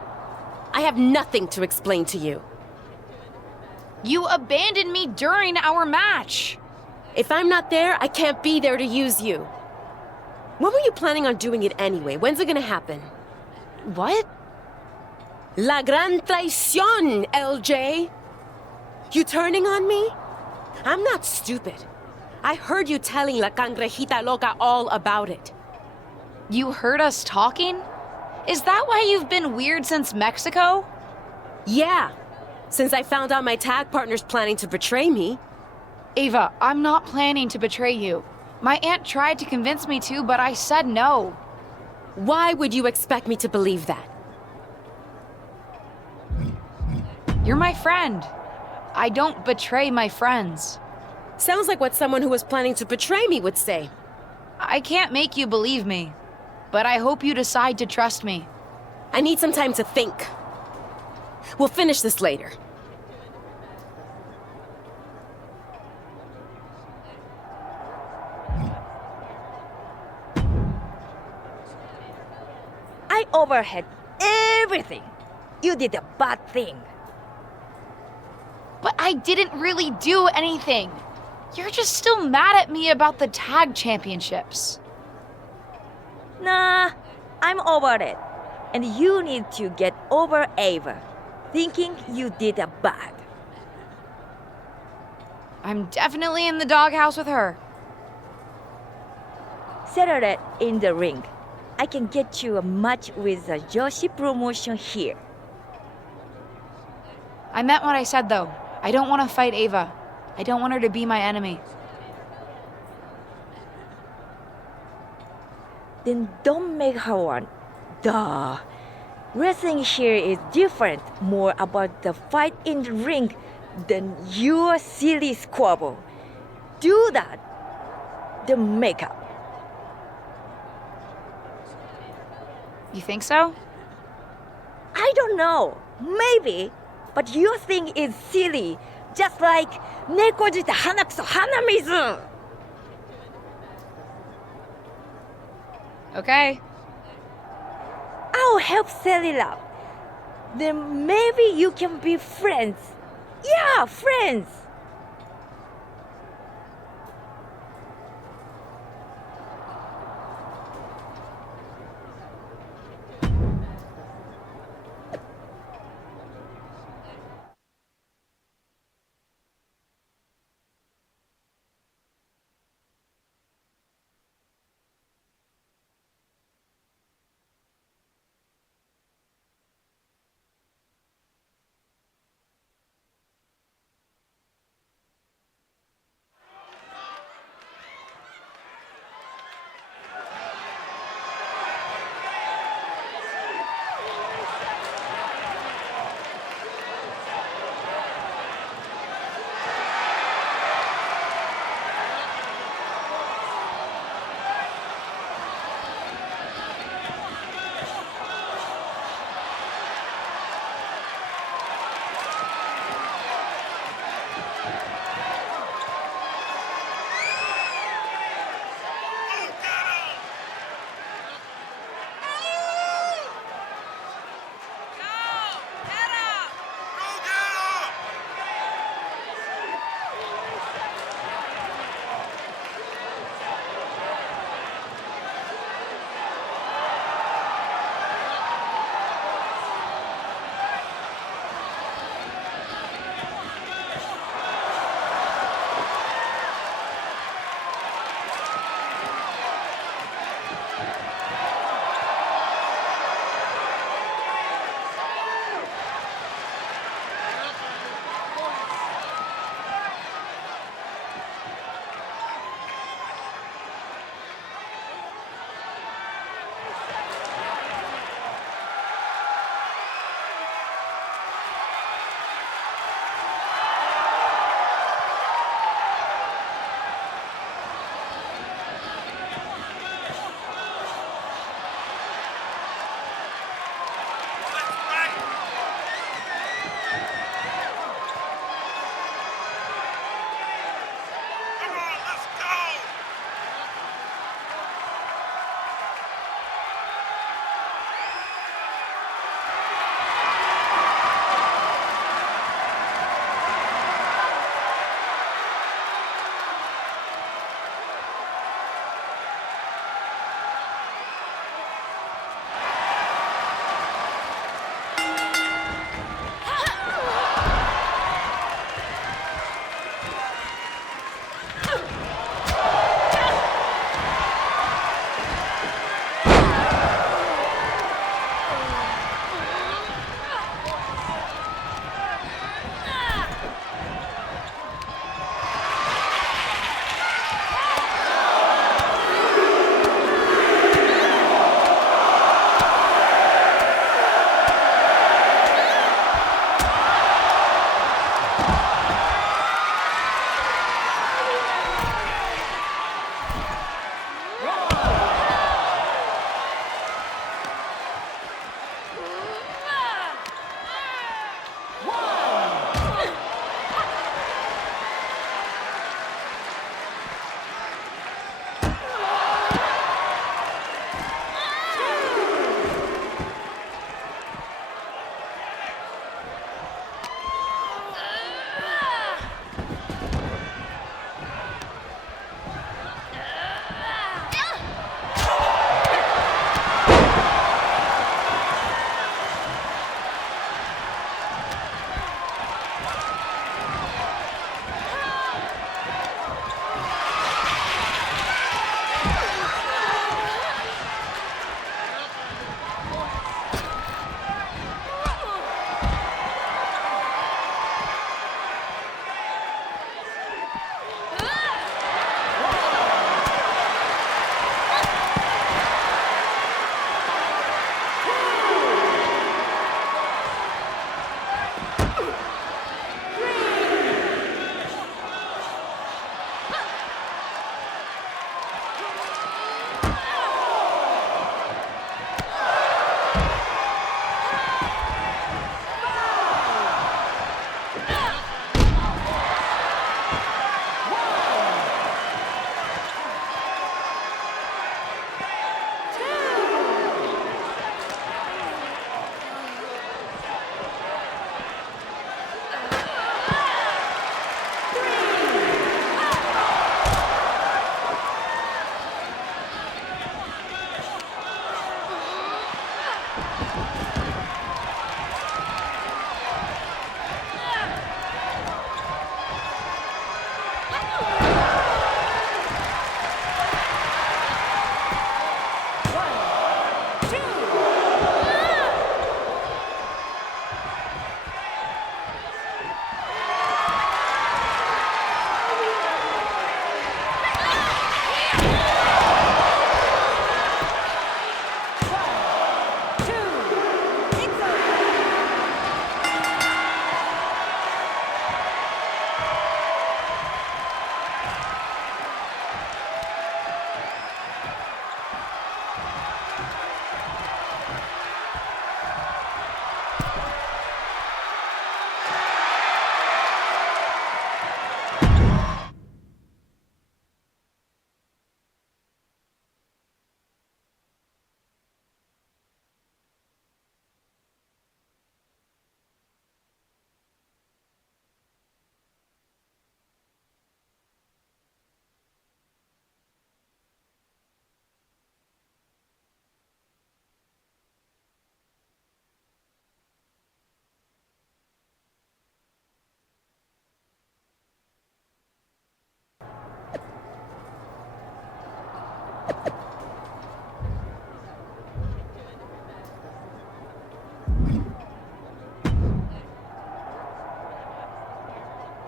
I have nothing to explain to you. You abandoned me during our match. If I'm not there, I can't be there to use you. When were you planning on doing it anyway? When's it gonna happen? What? La gran traición, LJ! You turning on me? I'm not stupid. I heard you telling La Cangrejita Loca all about it. You heard us talking? Is that why you've been weird since Mexico? Yeah, since I found out my tag partner's planning to betray me. Ava, I'm not planning to betray you. My aunt tried to convince me to, but I said no. Why would you expect me to believe that? You're my friend. I don't betray my friends. Sounds like what someone who was planning to betray me would say. I can't make you believe me, but I hope you decide to trust me. I need some time to think. We'll finish this later. overhead everything. You did a bad thing. But I didn't really do anything. You're just still mad at me about the tag championships. Nah, I'm over it. And you need to get over Ava, thinking you did a bad. I'm definitely in the doghouse with her. Settle it in the ring. I can get you a match with the Joshi promotion here. I meant what I said, though. I don't want to fight Ava. I don't want her to be my enemy. Then don't make her one. Duh. Wrestling here is different, more about the fight in the ring than your silly squabble. Do that, then make up. You think so? I don't know. Maybe. But your thing is silly. Just like Nekojita Hanakuso Hanamizu. Okay. I'll help sell it up. Then maybe you can be friends. Yeah, friends.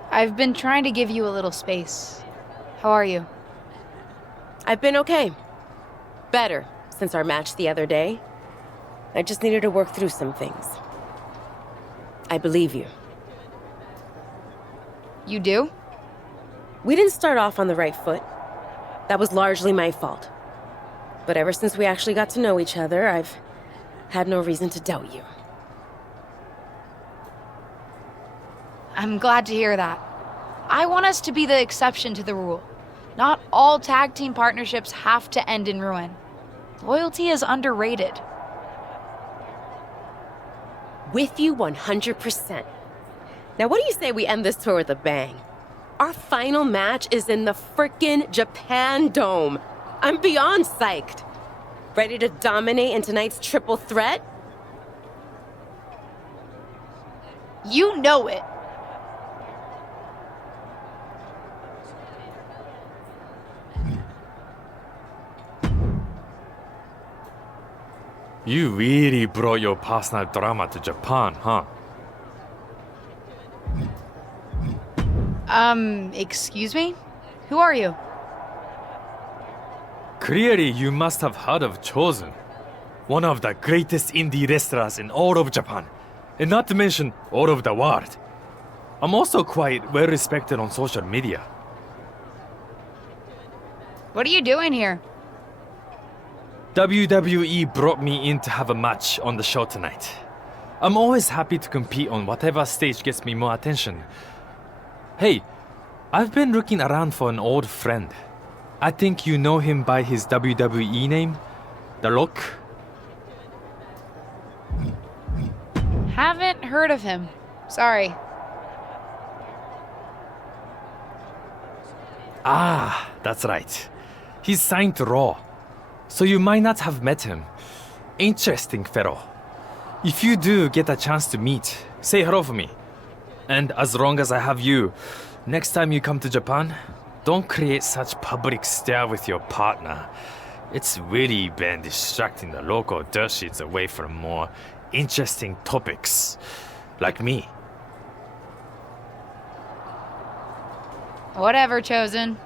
I've been trying to give you a little space. How are you? I've been okay. Better since our match the other day. I just needed to work through some things. I believe you. You do? We didn't start off on the right foot. That was largely my fault. But ever since we actually got to know each other, I've had no reason to doubt you. I'm glad to hear that. I want us to be the exception to the rule. Not all tag team partnerships have to end in ruin. Loyalty is underrated. With you 100%. Now what do you say we end this tour with a bang? Our final match is in the frickin' Japan Dome. I'm beyond psyched. Ready to dominate in tonight's triple threat? You know it. You really brought your personal drama to Japan, huh? Excuse me? Who are you? Clearly, you must have heard of Chosen, one of the greatest indie wrestlers in all of Japan, and not to mention all of the world. I'm also quite well respected on social media. What are you doing here? WWE brought me in to have a match on the show tonight. I'm always happy to compete on whatever stage gets me more attention. Hey, I've been looking around for an old friend. I think you know him by his WWE name, The Rock. Haven't heard of him. Sorry. Ah, that's right. He's signed to Raw, so you might not have met him. Interesting fellow. If you do get a chance to meet, say hello for me. And as long as I have you, next time you come to Japan, don't create such public stare with your partner. It's really been distracting the local dirt sheets away from more interesting topics, like me. Whatever, Chosen.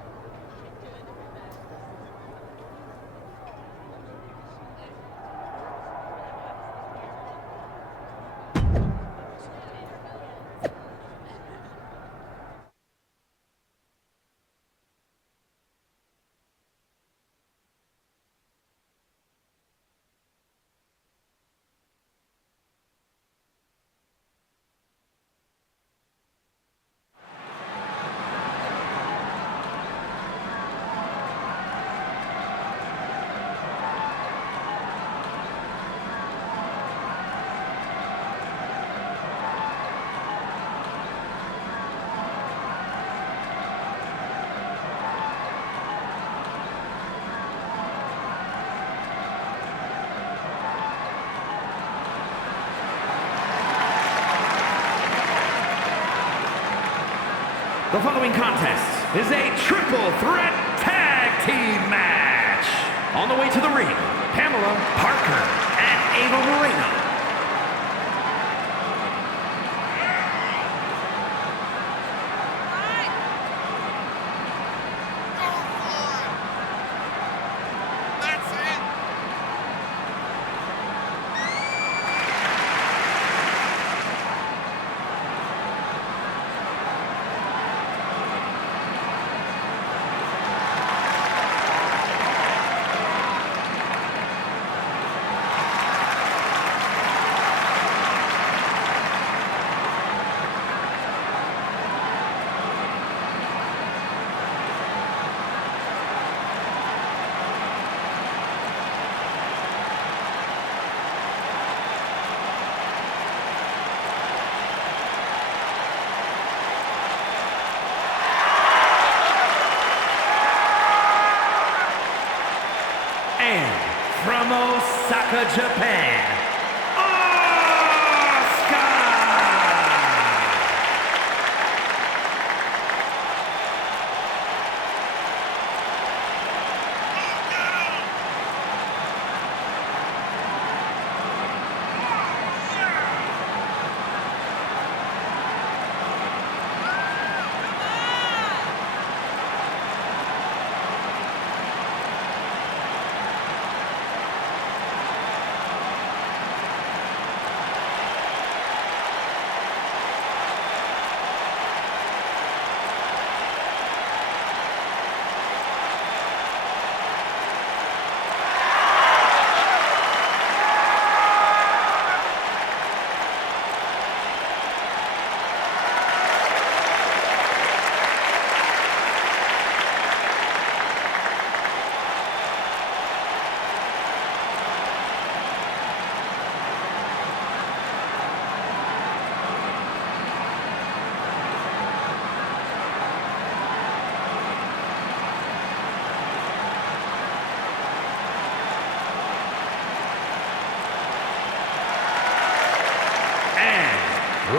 The following contest is a triple threat tag team match. On the way to the ring, Pamela, Parker, and Ava Moreno. From Osaka, Japan,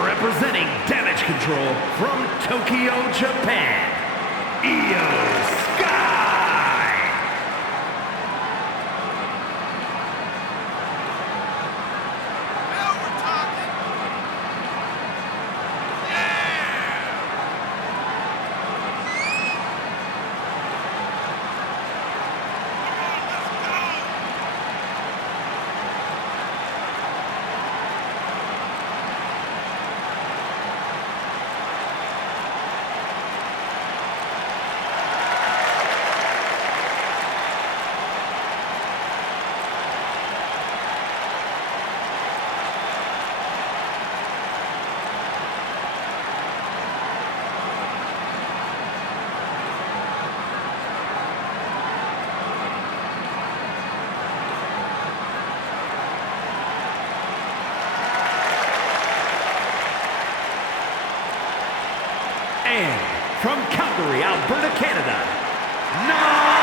representing Damage Control from Tokyo, Japan, Io Sky. And from Calgary, Alberta, Canada, Natalia!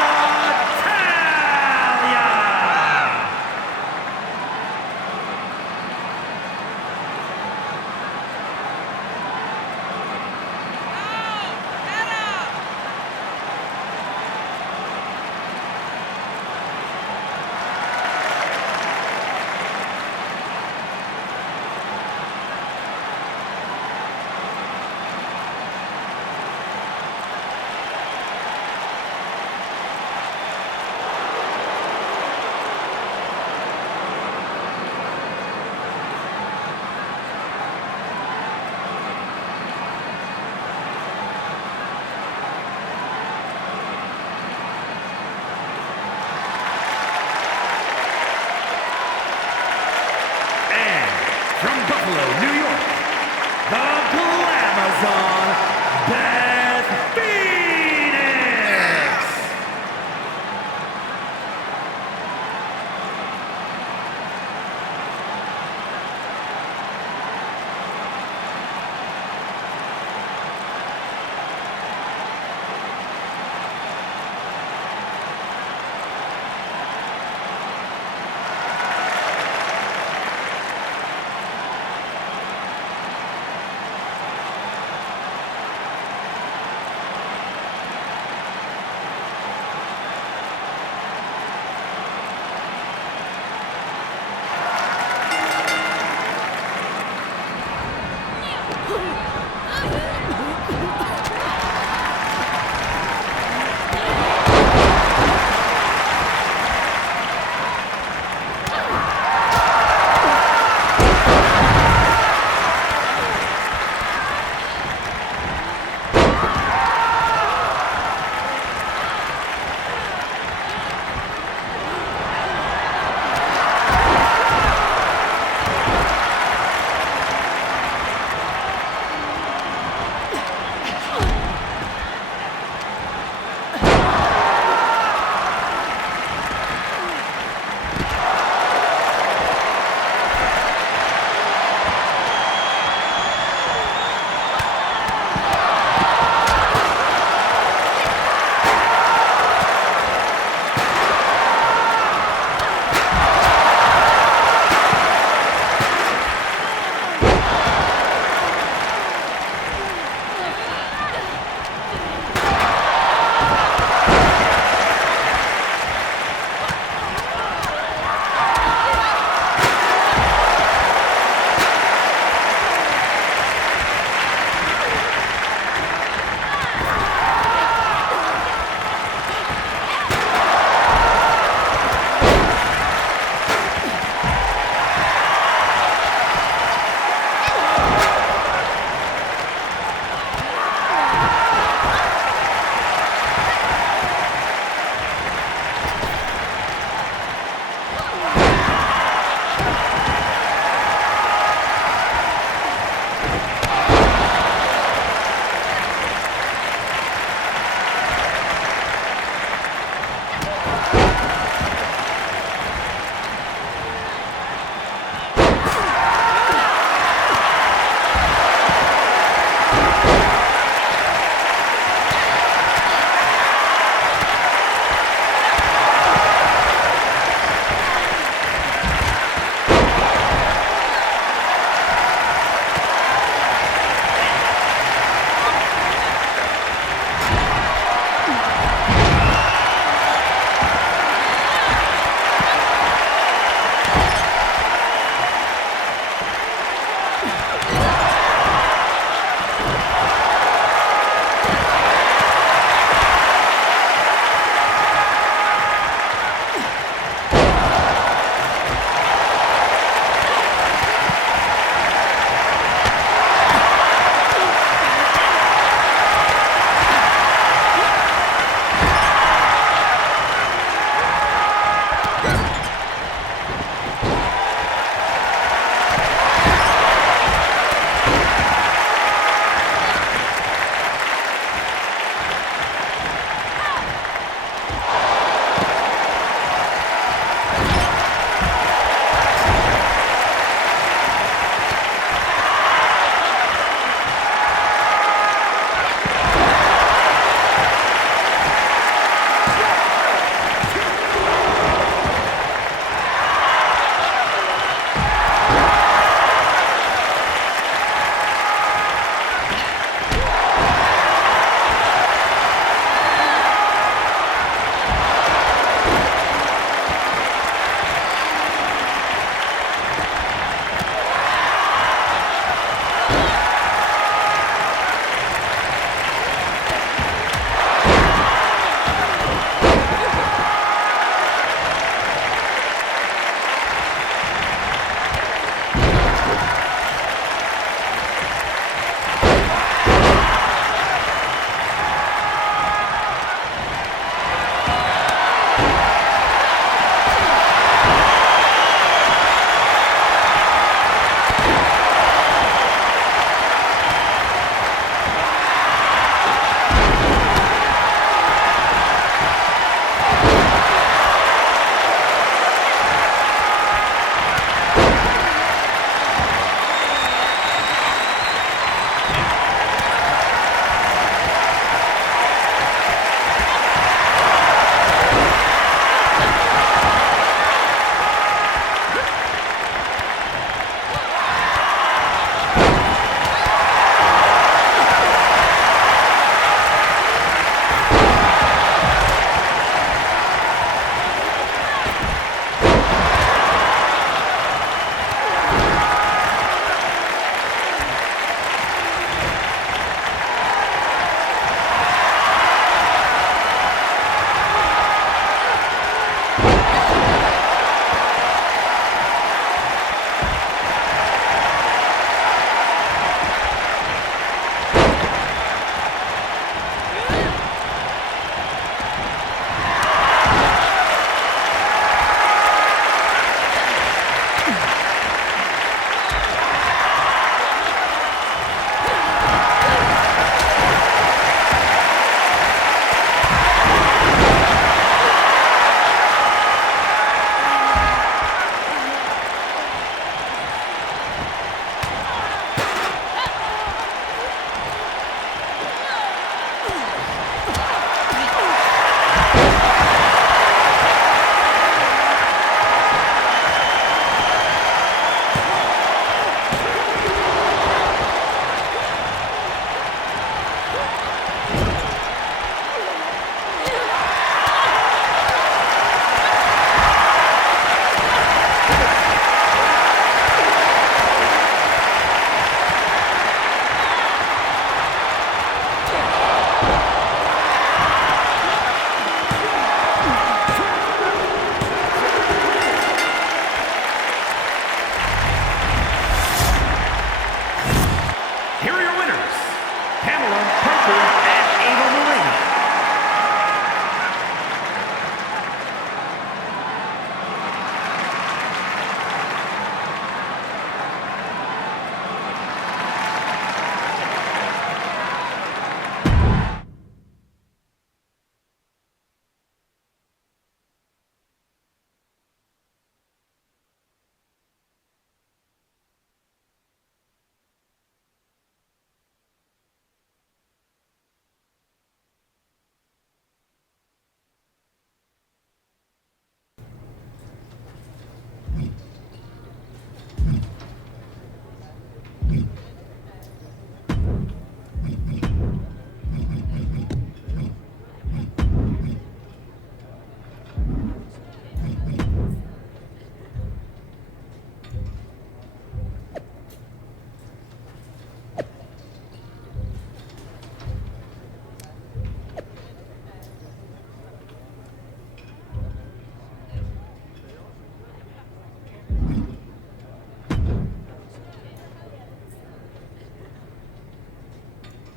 From Buffalo, New York, the Glamazon, Beth Phoenix!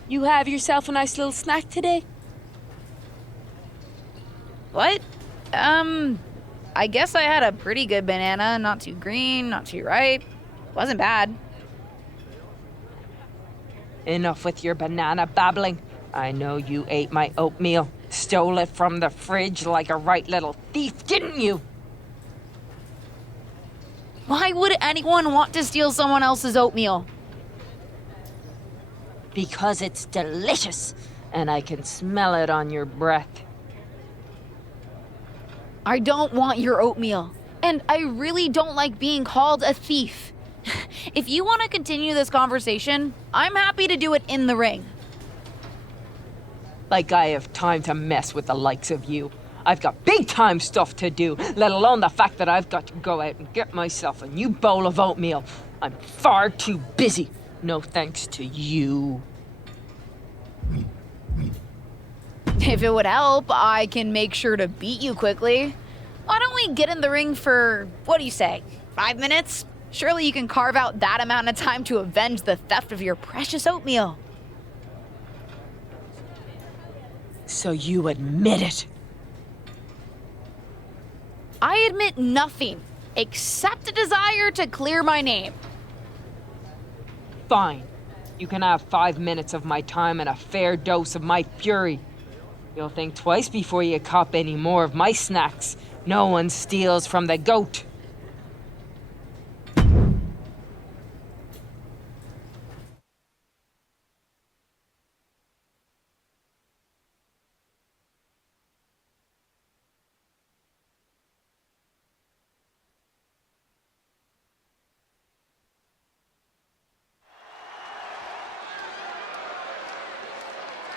You have yourself a nice little snack today? What? I guess I had a pretty good banana. Not too green, not too ripe. Wasn't bad. Enough with your banana babbling. I know you ate my oatmeal. Stole it from the fridge like a right little thief, didn't you? Why would anyone want to steal someone else's oatmeal? Because it's delicious, and I can smell it on your breath. I don't want your oatmeal. And I really don't like being called a thief. If you want to continue this conversation, I'm happy to do it in the ring. Like I have time to mess with the likes of you. I've got big time stuff to do, let alone the fact that I've got to go out and get myself a new bowl of oatmeal. I'm far too busy. No thanks to you. If it would help, I can make sure to beat you quickly. Why don't we get in the ring for, what do you say, 5 minutes? Surely you can carve out that amount of time to avenge the theft of your precious oatmeal. So you admit it? I admit nothing, except a desire to clear my name. Fine. You can have 5 minutes of my time and a fair dose of my fury. You'll think twice before you cop any more of my snacks. No one steals from the goat.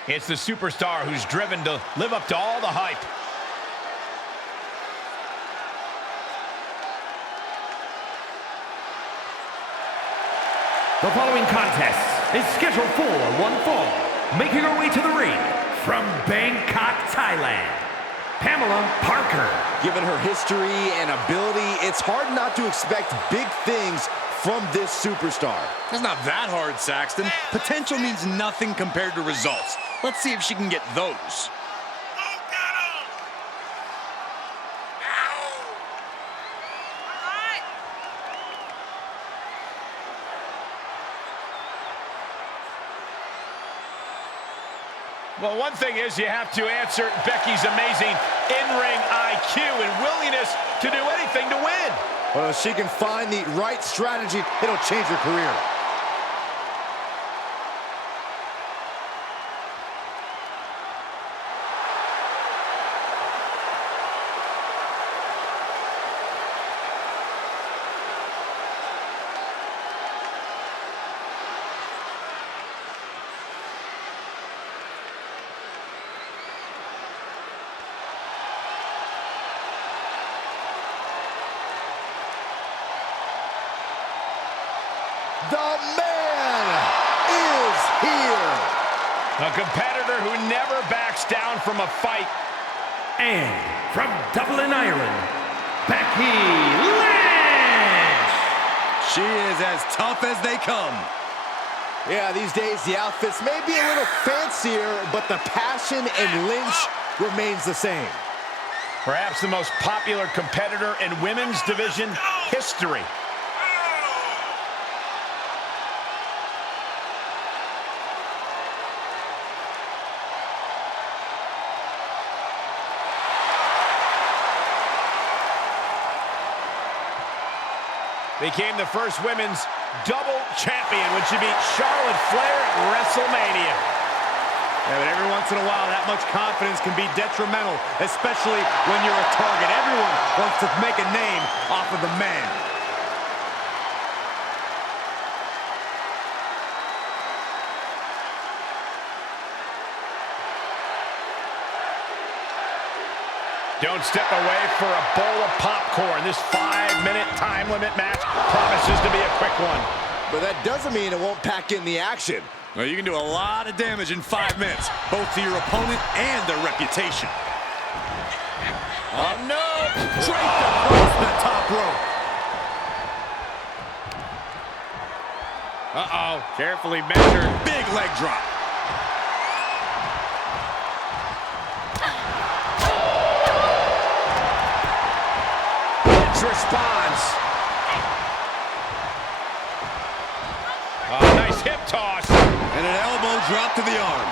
It's the superstar who's driven to live up to all the hype. The following contest is scheduled for one fall. Making her way to the ring from Bangkok, Thailand, Pamela Parker. Given her history and ability, it's hard not to expect big things from this superstar. It's not that hard, Saxton. Potential means nothing compared to results. Let's see if she can get those. Well, one thing is you have to answer Becky's amazing in-ring IQ and willingness to do anything to win. Well, if she can find the right strategy, it'll change her career. The man is here. A competitor who never backs down from a fight. And from Dublin, Ireland, Becky Lynch. She is as tough as they come. Yeah, these days the outfits may be a little fancier, but the passion in Lynch remains the same. Perhaps the most popular competitor in women's division history. Became the first women's double champion when she beat Charlotte Flair at WrestleMania. Yeah, but every once in a while, that much confidence can be detrimental, especially when you're a target. Everyone wants to make a name off of the man. Don't step away for a bowl of popcorn. This 5-minute time limit match promises to be a quick one. But that doesn't mean it won't pack in the action. Well, you can do a lot of damage in 5 minutes, both to your opponent and their reputation. Oh, no! Draped across the top rope. Uh-oh, carefully measured. Big leg drop. responds. Nice hip toss. And an elbow drop to the arm.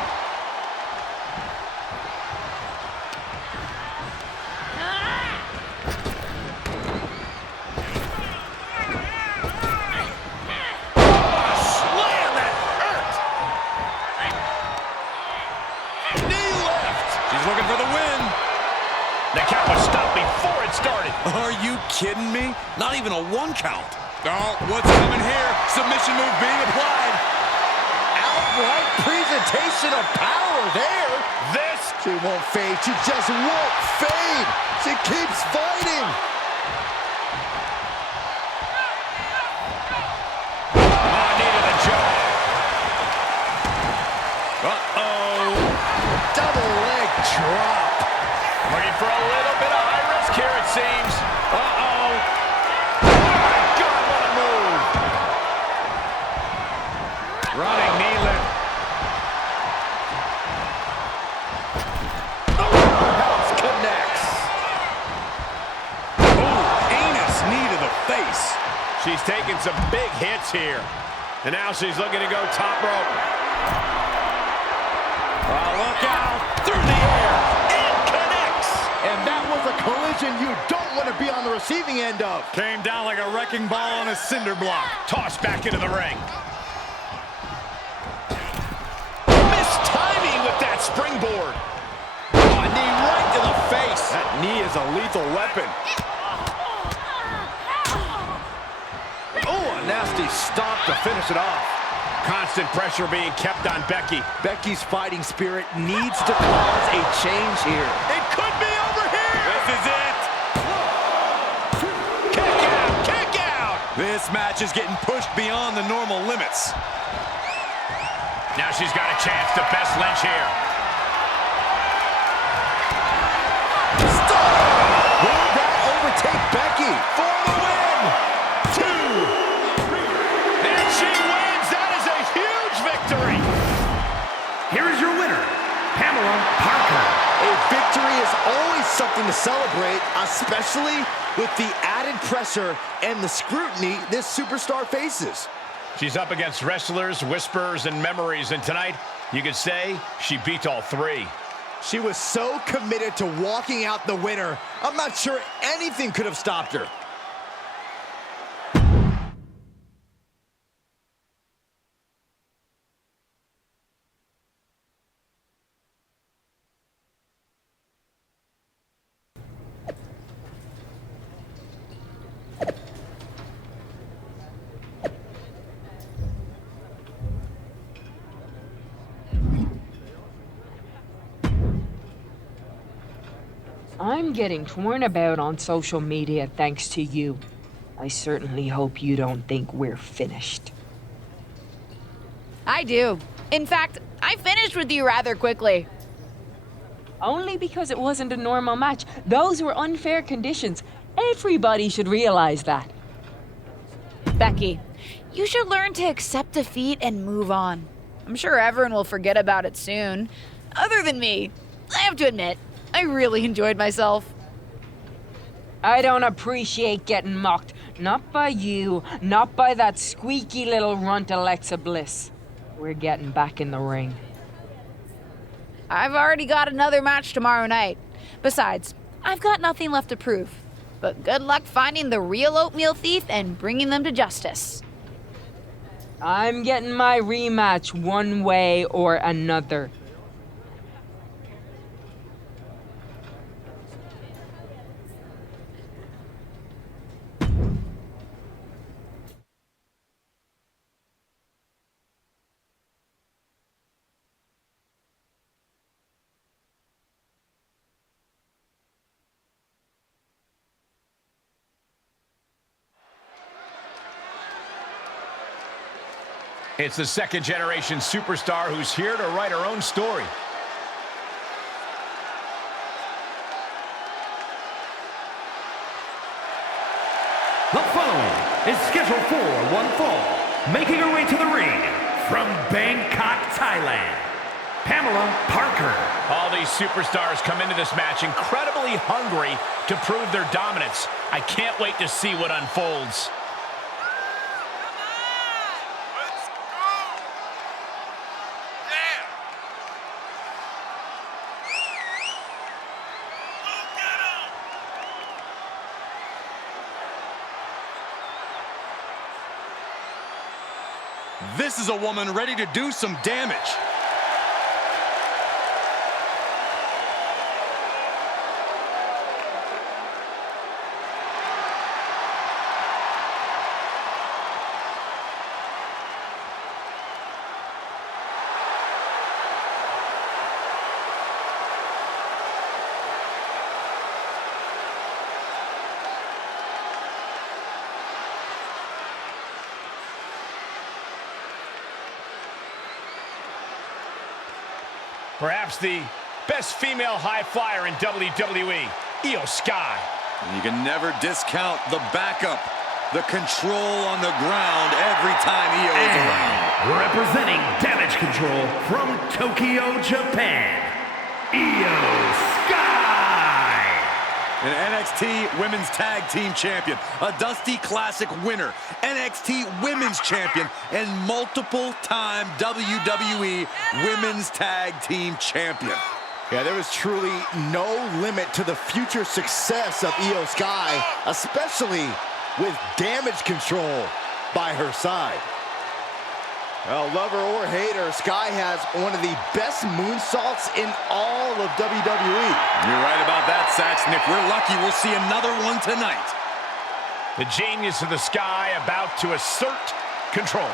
Slam, that hurt. Knee lift. She's looking for the win. The count was stopped before it started. Are you kidding me? Not even a 1 count. Oh, what's coming here? Submission move being applied. Outright presentation of power there. She won't fade. She just won't fade. She keeps fighting. Knee to the jaw. Double leg drop. Looking for a little bit of high risk here, it seems. Oh my God, what a move. Running knee lift. House connects. Anus knee to the face. She's taking some big hits here. And now she's looking to go top rope. Oh, look out. Through the air. It connects. And that was a collision you don't want to be on the receiving end of. Came down like a wrecking ball on a cinder block. Tossed back into the ring. Missed timing with that springboard. A knee right to the face. That knee is a lethal weapon. Oh, a nasty stomp to finish it off. Constant pressure being kept on Becky. Becky's fighting spirit needs to cause a change here. It could be over here. This is it. Kick out, kick out. This match is getting pushed beyond the normal limits. Now she's got a chance to best Lynch here. Will that overtake Becky for the win? 2. And she wins. That is a huge victory. Here is your winner, Pamela Parker. A victory is always something to celebrate, especially with the added pressure and the scrutiny this superstar faces. She's up against wrestlers, whispers, and memories, and tonight, you could say she beat all 3. She was so committed to walking out the winner, I'm not sure anything could have stopped her. I'm getting torn about on social media thanks to you. I certainly hope you don't think we're finished. I do. In fact, I finished with you rather quickly. Only because it wasn't a normal match. Those were unfair conditions. Everybody should realize that. Becky, you should learn to accept defeat and move on. I'm sure everyone will forget about it soon. Other than me, I have to admit, I really enjoyed myself. I don't appreciate getting mocked. Not by you, not by that squeaky little runt Alexa Bliss. We're getting back in the ring. I've already got another match tomorrow night. Besides, I've got nothing left to prove. But good luck finding the real oatmeal thief and bringing them to justice. I'm getting my rematch one way or another. It's the second-generation superstar who's here to write her own story. The following is scheduled for one fall, making her way to the ring from Bangkok, Thailand. Pamela Parker. All these superstars come into this match incredibly hungry to prove their dominance. I can't wait to see what unfolds. This is a woman ready to do some damage. Perhaps the best female high flyer in WWE, Io Sky. And you can never discount the backup, the control on the ground every time Io is around. Representing Damage Control from Tokyo, Japan, Io Sky. An NXT Women's Tag Team Champion, a Dusty Classic winner, NXT Women's Champion, and multiple-time WWE Women's Tag Team Champion. Yeah, there was truly no limit to the future success of Io Sky, especially with Damage Control by her side. Well, lover or hater, Sky has one of the best moonsaults in all of WWE. You're right about that, Saxon. If we're lucky, we'll see another one tonight. The genius of the Sky about to assert control.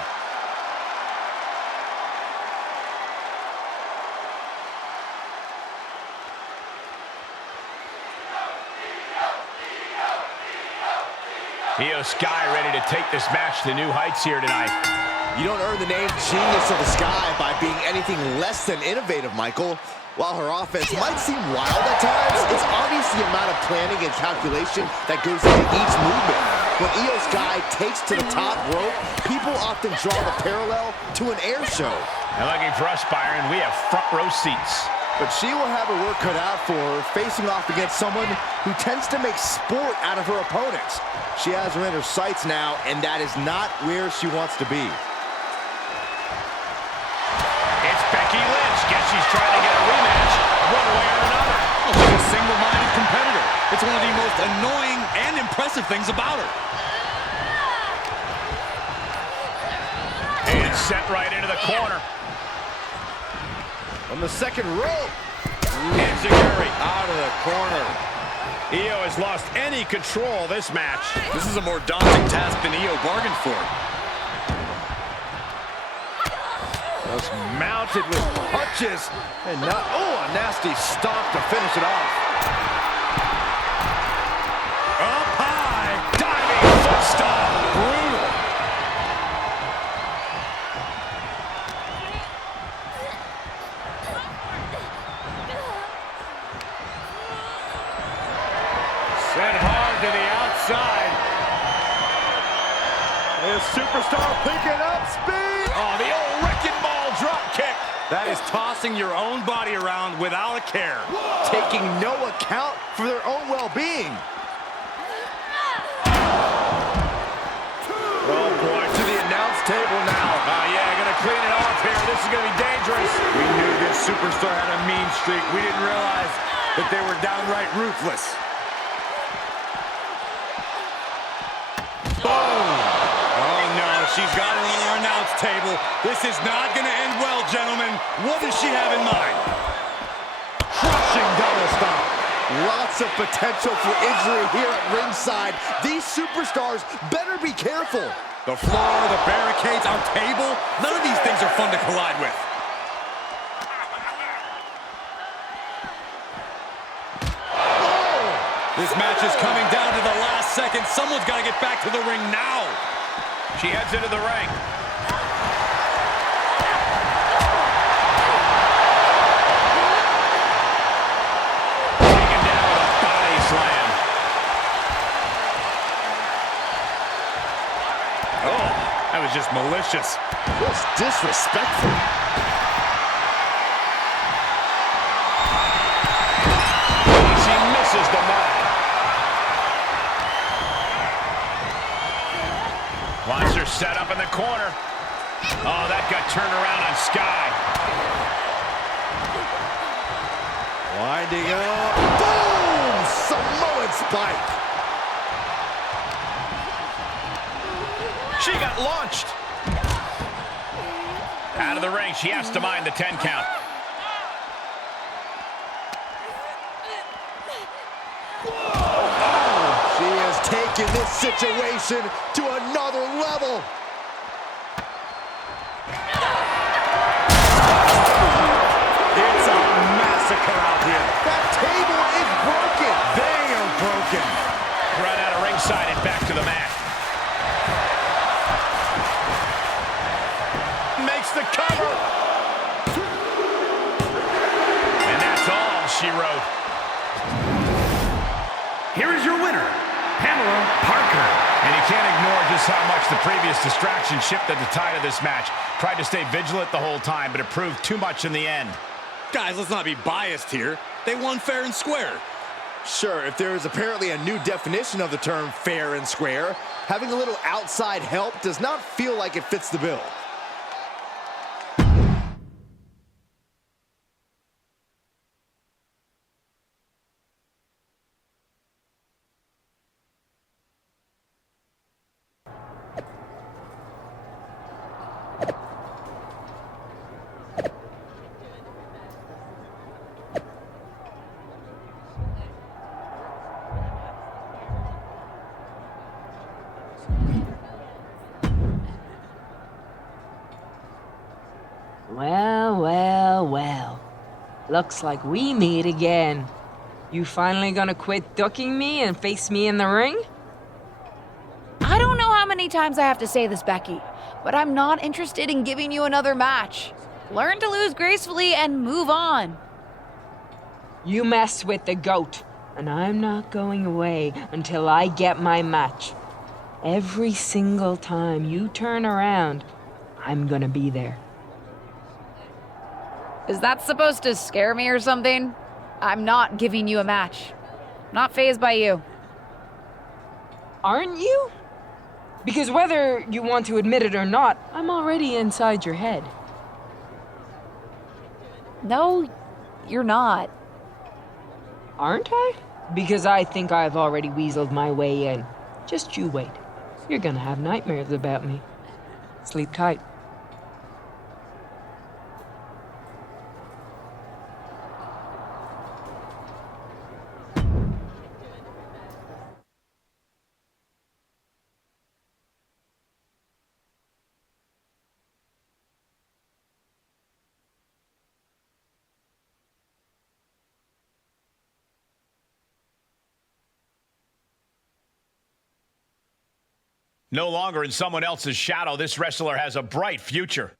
Io Sky ready to take this match to new heights here tonight. You don't earn the name Genius of the Sky by being anything less than innovative, Michael. While her offense might seem wild at times, it's obvious the amount of planning and calculation that goes into each movement. When Io Sky takes to the top rope, people often draw the parallel to an air show. And lucky for us, Byron, we have front row seats. But she will have her work cut out for her, facing off against someone who tends to make sport out of her opponents. She has her in her sights now, and that is not where she wants to be. It's Becky Lynch. Guess she's trying to get a rematch one way or another. Well, she's a single-minded competitor. It's one of the most annoying and impressive things about her. And sent right into the corner. On the second rope. Enziguri out of the corner. Io has lost any control this match. This is a more daunting task than Io bargained for. Just mounted with punches and not, a nasty stomp to finish it off. Up high, diving foot stomp, brutal. Sent hard to the outside. This superstar picking up speed. Oh, the old wrecking ball drop kick. That is tossing your own body around without a care. Taking no account for their own well-being. Oh, boy, to the announce table now. Yeah, gonna clean it off here. This is gonna be dangerous. We knew this superstar had a mean streak. We didn't realize that they were downright ruthless. She's got her on our announce table. This is not going to end well, gentlemen. What does she have in mind? Crushing double stomp. Lots of potential for injury here at ringside. These superstars better be careful. The floor, the barricades, our table. None of these things are fun to collide with. This match is coming down to the last second. Someone's got to get back to the ring now. She heads into the ring. Taken down with a body slam. Oh, that was just malicious. Just disrespectful. Set up in the corner. Oh, that got turned around on Sky. Winding up. Boom! Samoan spike. She got launched. Out of the ring. She has to mind the 10 count. She has taken this situation to another level. It's a massacre out here. That table is broken. They are broken. Run out of ringside and back to the mat. Makes the cover. And that's all she wrote. Here is your winner, Pamela Parker. And you can't ignore just how much the previous distraction shifted the tide of this match. Tried to stay vigilant the whole time, but it proved too much in the end. Guys, let's not be biased here. They won fair and square. Sure, if there is apparently a new definition of the term fair and square, having a little outside help does not feel like it fits the bill. Well, well, well. Looks like we meet again. You finally gonna quit ducking me and face me in the ring? I don't know how many times I have to say this, Becky, but I'm not interested in giving you another match. Learn to lose gracefully and move on. You mess with the GOAT, and I'm not going away until I get my match. Every single time you turn around, I'm gonna be there. Is that supposed to scare me or something? I'm not giving you a match. Not fazed by you. Aren't you? Because whether you want to admit it or not, I'm already inside your head. No, you're not. Aren't I? Because I think I've already weaseled my way in. Just you wait. You're gonna have nightmares about me. Sleep tight. No longer in someone else's shadow, this wrestler has a bright future.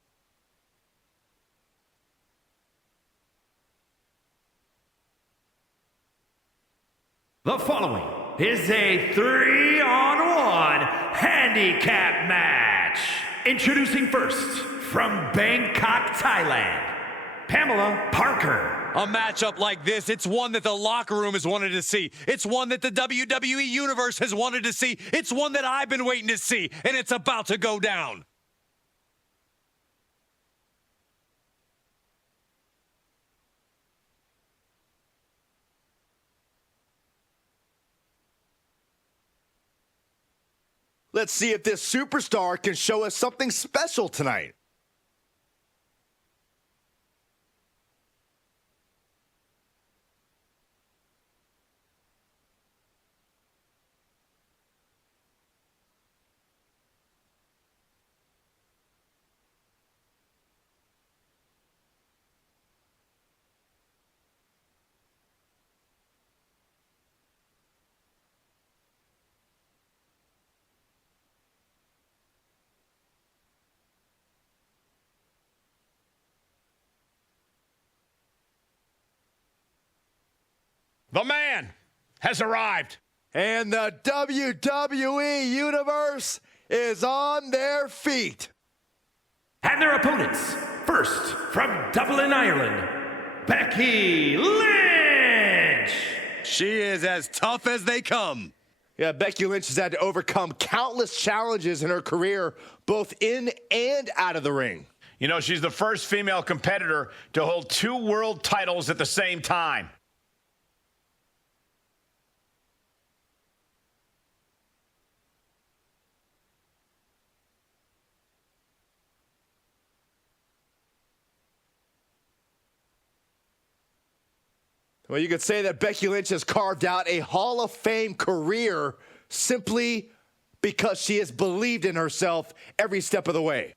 The following is a 3-on-1 handicap match. Introducing first, from Bangkok, Thailand, Pamela Parker. A matchup like this, it's one that the locker room has wanted to see. It's one that the WWE Universe has wanted to see. It's one that I've been waiting to see, and it's about to go down. Let's see if this superstar can show us something special tonight. The man has arrived. And the WWE Universe is on their feet. And their opponents, first from Dublin, Ireland, Becky Lynch. She is as tough as they come. Yeah, Becky Lynch has had to overcome countless challenges in her career, both in and out of the ring. You know, she's the first female competitor to hold 2 world titles at the same time. Well, you could say that Becky Lynch has carved out a Hall of Fame career simply because she has believed in herself every step of the way.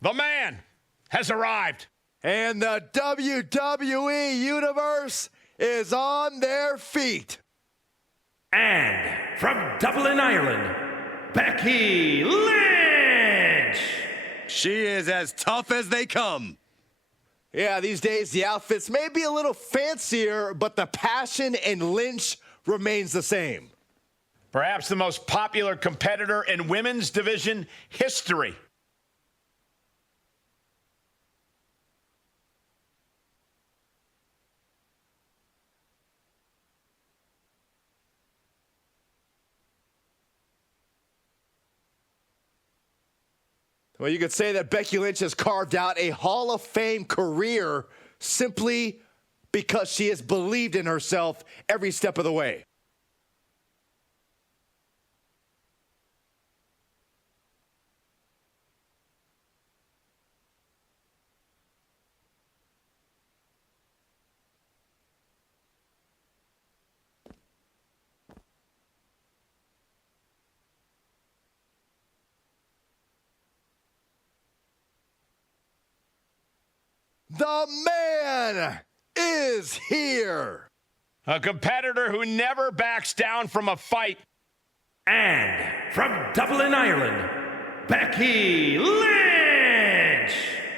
The man has arrived. And the WWE Universe is on their feet. And from Dublin, Ireland, Becky Lynch. She is as tough as they come. Yeah, these days the outfits may be a little fancier, but the passion in Lynch remains the same. Perhaps the most popular competitor in women's division history. Well, you could say that Becky Lynch has carved out a Hall of Fame career simply because she has believed in herself every step of the way. The man is here. A competitor who never backs down from a fight. And from Dublin, Ireland, Becky Lynch.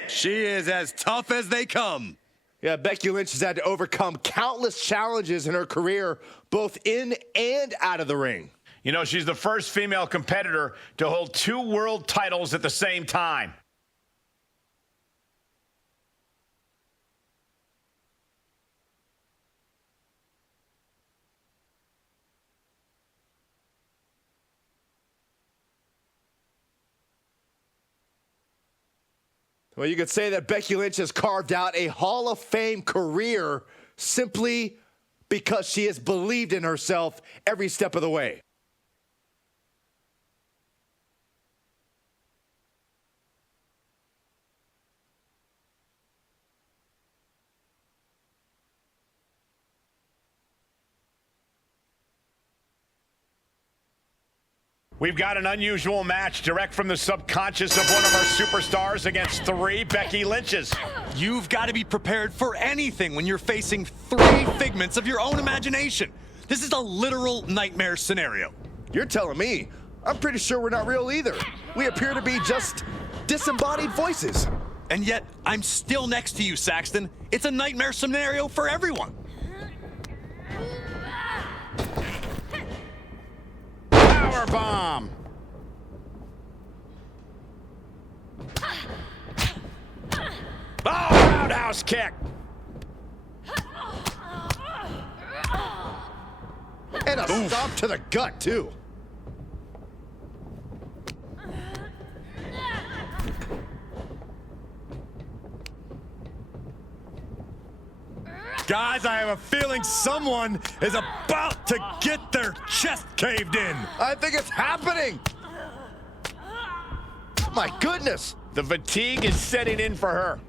She is as tough as they come. Yeah, Becky Lynch has had to overcome countless challenges in her career, both in and out of the ring. You know, she's the first female competitor to hold 2 world titles at the same time. Well, you could say that Becky Lynch has carved out a Hall of Fame career simply because she has believed in herself every step of the way. We've got an unusual match direct from the subconscious of one of our superstars against 3 Becky Lynches. You've got to be prepared for anything when you're facing 3 figments of your own imagination. This is a literal nightmare scenario. You're telling me. I'm pretty sure we're not real either. We appear to be just disembodied voices. And yet, I'm still next to you, Saxton. It's a nightmare scenario for everyone. Power bomb. Oh, roundhouse kick. And a stomp to the gut, too. Guys, I have a feeling someone is about to get their chest caved in. I think it's happening. My goodness. The fatigue is setting in for her.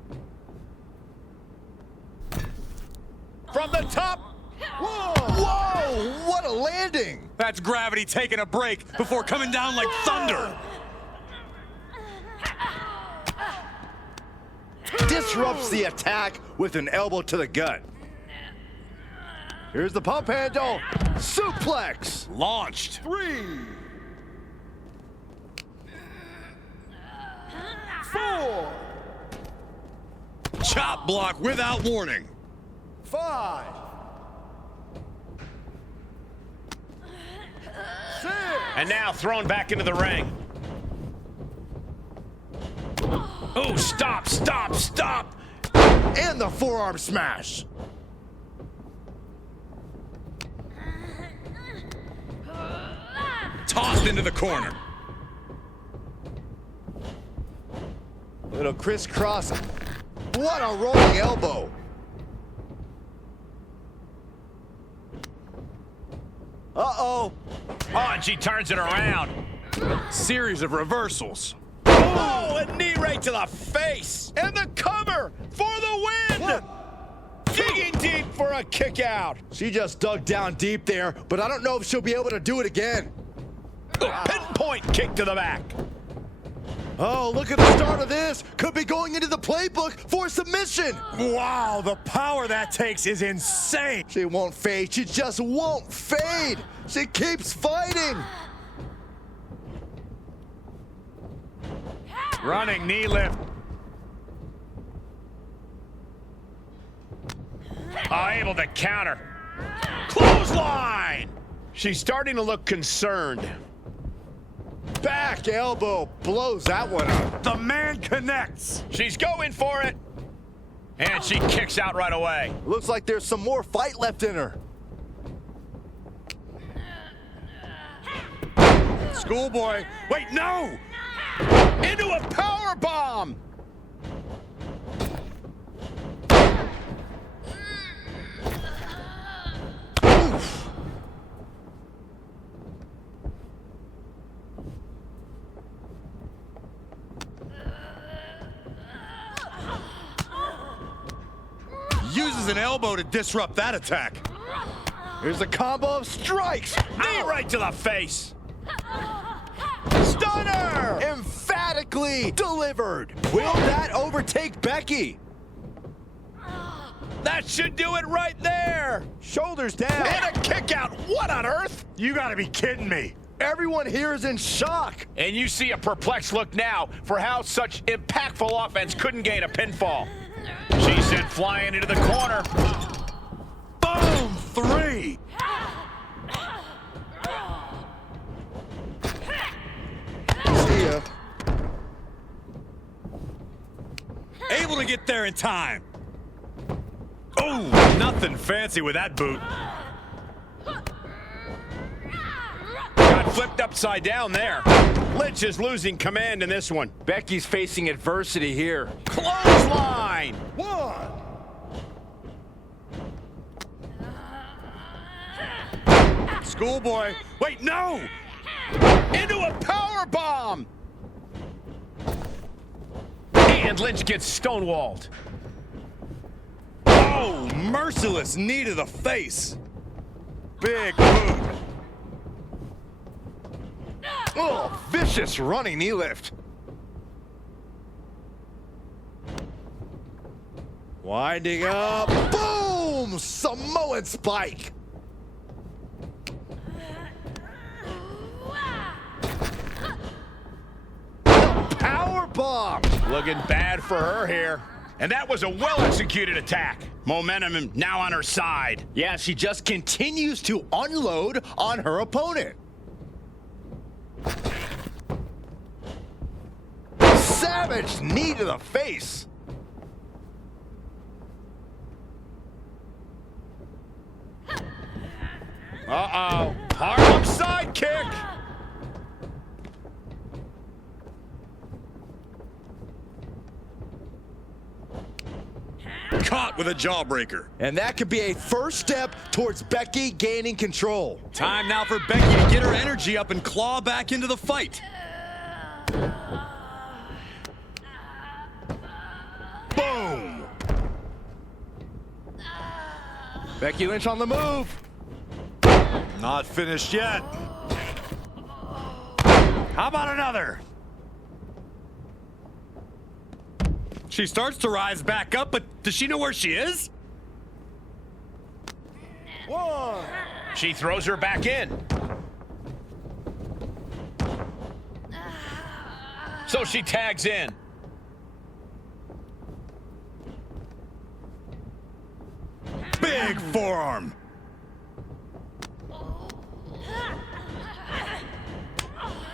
From the top. Whoa! Whoa! What a landing! That's gravity taking a break before coming down like thunder. Disrupts the attack with an elbow to the gut. Here's the pump handle. Suplex. Launched. 3, 4, chop block without warning. 5, 6. And now thrown back into the ring. Oh, stop, stop, stop. And the forearm smash. Tossed into the corner. Little crisscross. What a rolling elbow. Uh-oh. Oh, and she turns it around. Series of reversals. Oh, a knee right to the face. And the cover for the win. Digging deep for a kick out. She just dug down deep there, but I don't know if she'll be able to do it again. Pinpoint kick to the back. Oh, look at the start of this. Could be going into the playbook for submission. Wow, the power that takes is insane. She won't fade. She just won't fade. She keeps fighting. Running knee lift. Able to counter. Clothesline. She's starting to look concerned. Back elbow blows that one up. The man connects. She's going for it. And she kicks out right away. Looks like there's some more fight left in her. Schoolboy. Wait, no. Into a power bomb. Uses an elbow to disrupt that attack. Here's a combo of strikes. Knee right to the face. Stunner! Emphatically delivered. Will that overtake Becky? That should do it right there. Shoulders down. And a kick out. What on earth? You gotta be kidding me. Everyone here is in shock. And you see a perplexed look now for how such impactful offense couldn't gain a pinfall. She sent flying into the corner. Boom! 3. See ya. Able to get there in time. Oh, nothing fancy with that boot. Got flipped upside down there. Lynch is losing command in this one. Becky's facing adversity here. Clothesline. 1. Schoolboy. Wait, no. Into a power bomb. And Lynch gets stonewalled. Oh, merciless knee to the face. Big boot. Oh, vicious running knee lift. Winding up. Boom! Samoan spike. Power bomb. Looking bad for her here. And that was a well-executed attack. Momentum now on her side. Yeah, she just continues to unload on her opponent. Savage knee to the face. Uh-oh. Harlem sidekick. Caught with a jawbreaker. And that could be a first step towards Becky gaining control. Time now for Becky to get her energy up and claw back into the fight. Boom! Becky Lynch on the move. Not finished yet. How about another? She starts to rise back up, but does she know where she is? 1. She throws her back in. So she tags in.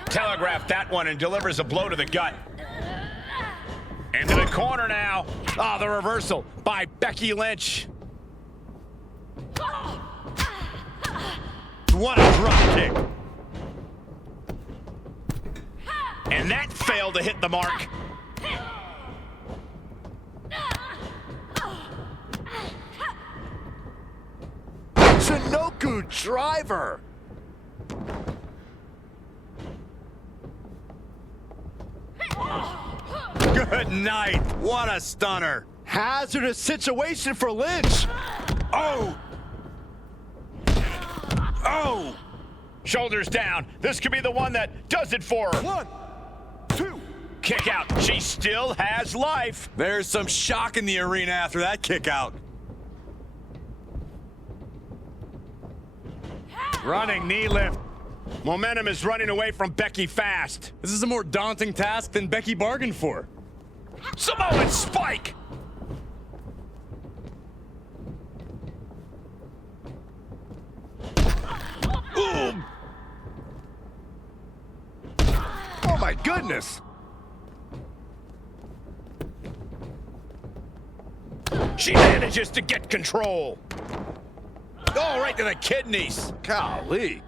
Telegraphed that one and delivers a blow to the gut. Into the corner now. Ah, the reversal by Becky Lynch. What a drop kick. And that failed to hit the mark. Chinoku driver. Good night. What a stunner. Hazardous situation for Lynch. Oh. Oh. Shoulders down. This could be the one that does it for her. 1, 2. Kick out. She still has life. There's some shock in the arena after that kick out. Running knee lift. Momentum is running away from Becky fast. This is a more daunting task than Becky bargained for. Samoan spike. Ooh. Oh my goodness. She manages to get control. Oh, right to the kidneys. Golly.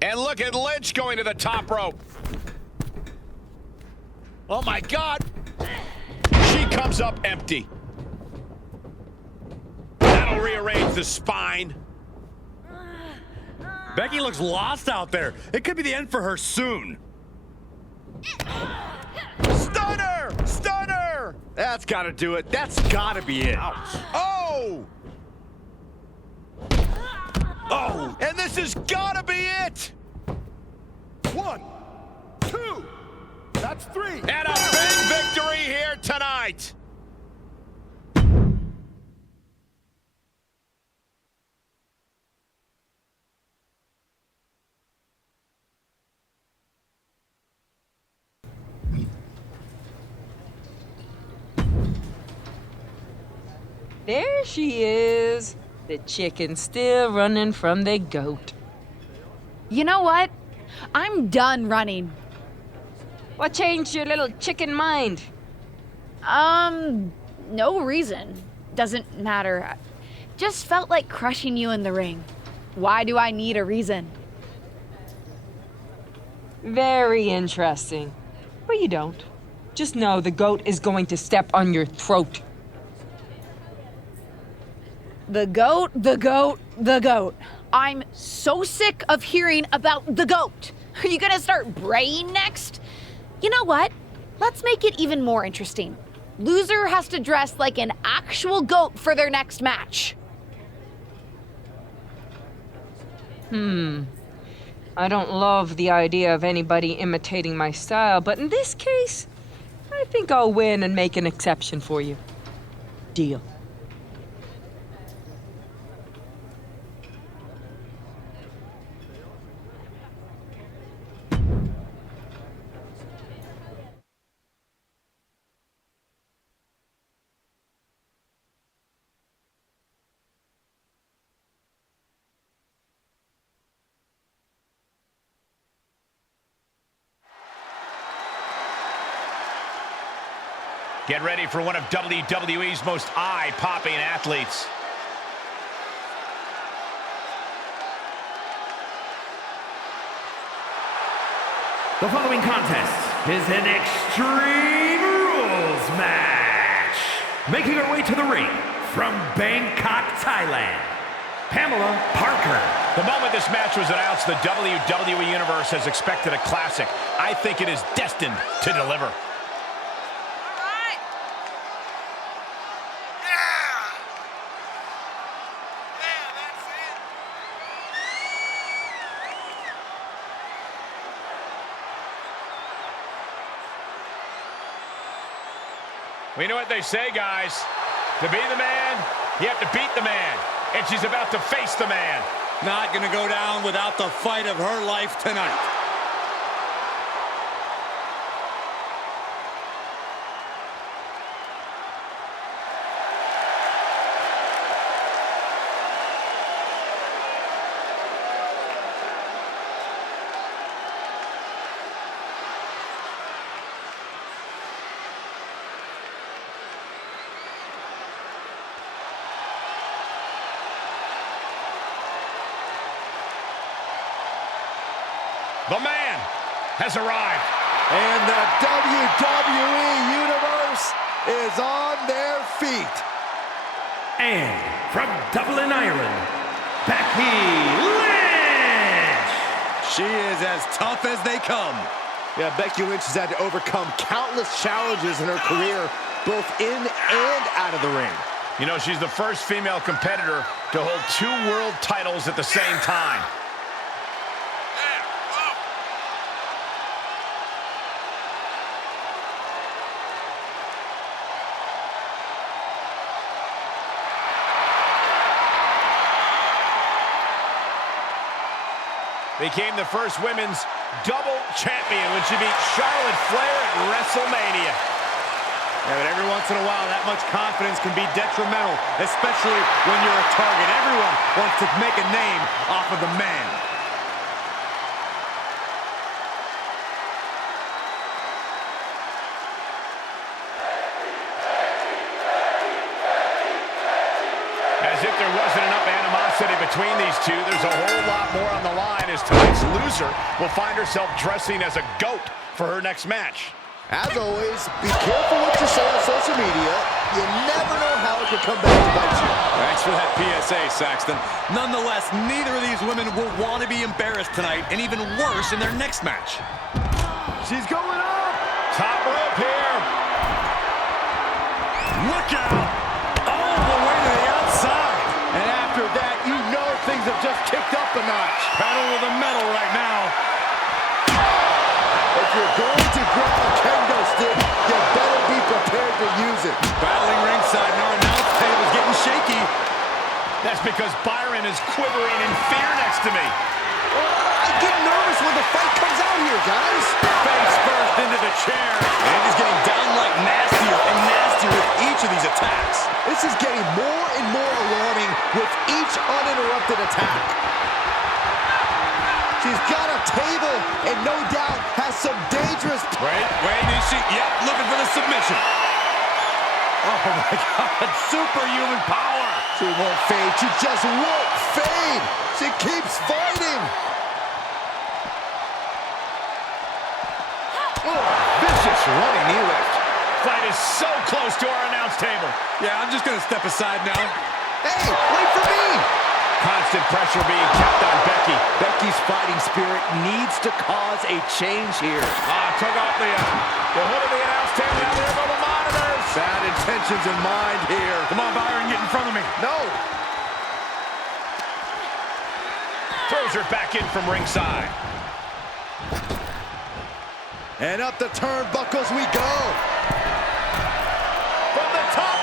And look at Lynch going to the top rope. Oh my God. She comes up empty. That'll rearrange the spine. Becky looks lost out there. It could be the end for her soon. Stunner! Stunner! That's gotta do it. That's gotta be it. Oh! Oh! And this has gotta be it! 1, 2. That's 3. And a big victory here tonight! There she is. The chicken still running from the goat. You know what? I'm done running. What changed your little chicken mind? No reason. Doesn't matter. Just felt like crushing you in the ring. Why do I need a reason? Very interesting. But you don't. Just know the goat is going to step on your throat. The goat, the goat, the goat. I'm so sick of hearing about the goat. Are you gonna start braying next? You know what? Let's make it even more interesting. Loser has to dress like an actual goat for their next match. I don't love the idea of anybody imitating my style, but in this case, I think I'll win and make an exception for you. Deal. Get ready for one of WWE's most eye-popping athletes. The following contest is an Extreme Rules match. Making her way to the ring from Bangkok, Thailand, Pamela Parker. The moment this match was announced, the WWE Universe has expected a classic. I think it is destined to deliver. We know what they say, guys. To be the man, you have to beat the man. And she's about to face the man. Not gonna go down without the fight of her life tonight. The man has arrived. And the WWE Universe is on their feet. And from Dublin, Ireland, Becky Lynch! She is as tough as they come. Yeah, Becky Lynch has had to overcome countless challenges in her career, both in and out of the ring. You know, she's the first female competitor to hold 2 world titles at the same time. Became the first women's double champion when she beat Charlotte Flair at WrestleMania. Yeah, but every once in a while, that much confidence can be detrimental, especially when you're a target. Everyone wants to make a name off of the man. As if there wasn't enough animosity between these two, there's a whole lot more on the line as tonight's loser will find herself dressing as a GOAT for her next match. As always, be careful what you say on social media. You never know how it can come back to bite you. Thanks for that PSA, Saxton. Nonetheless, neither of these women will want to be embarrassed tonight, and even worse in their next match. She's going up. Top rope here. Look out. All the way to the outside. And after that, you know things have just kicked up a notch. Pedal to the metal right now. If you're going to grab a kendo stick, you better be prepared to use it. Battling ringside, and our announce table's getting shaky. That's because Byron is quivering in fear next to me. I get nervous when the fight comes out here, guys. Face first into the chair. And he's getting downright nastier and nastier with each of these attacks. This is getting more and more alarming with each uninterrupted attack. She's got a table and no doubt has some dangerous... Wait, is she... Yep, looking for the submission. Oh my God, superhuman power. She won't fade. She just won't fade. She keeps fighting. Oh, vicious running knee lift. Fight is so close to our announce table. Yeah, I'm just going to step aside now. Hey, wait for me. Constant pressure being kept on Becky. Becky's fighting spirit needs to cause a change here. Took off the hood of the announce table. Now there go the monitors. Bad intentions in mind here. Come on, Byron, get in front of me. No. Throws her back in from ringside. And up the turnbuckles we go. From the top.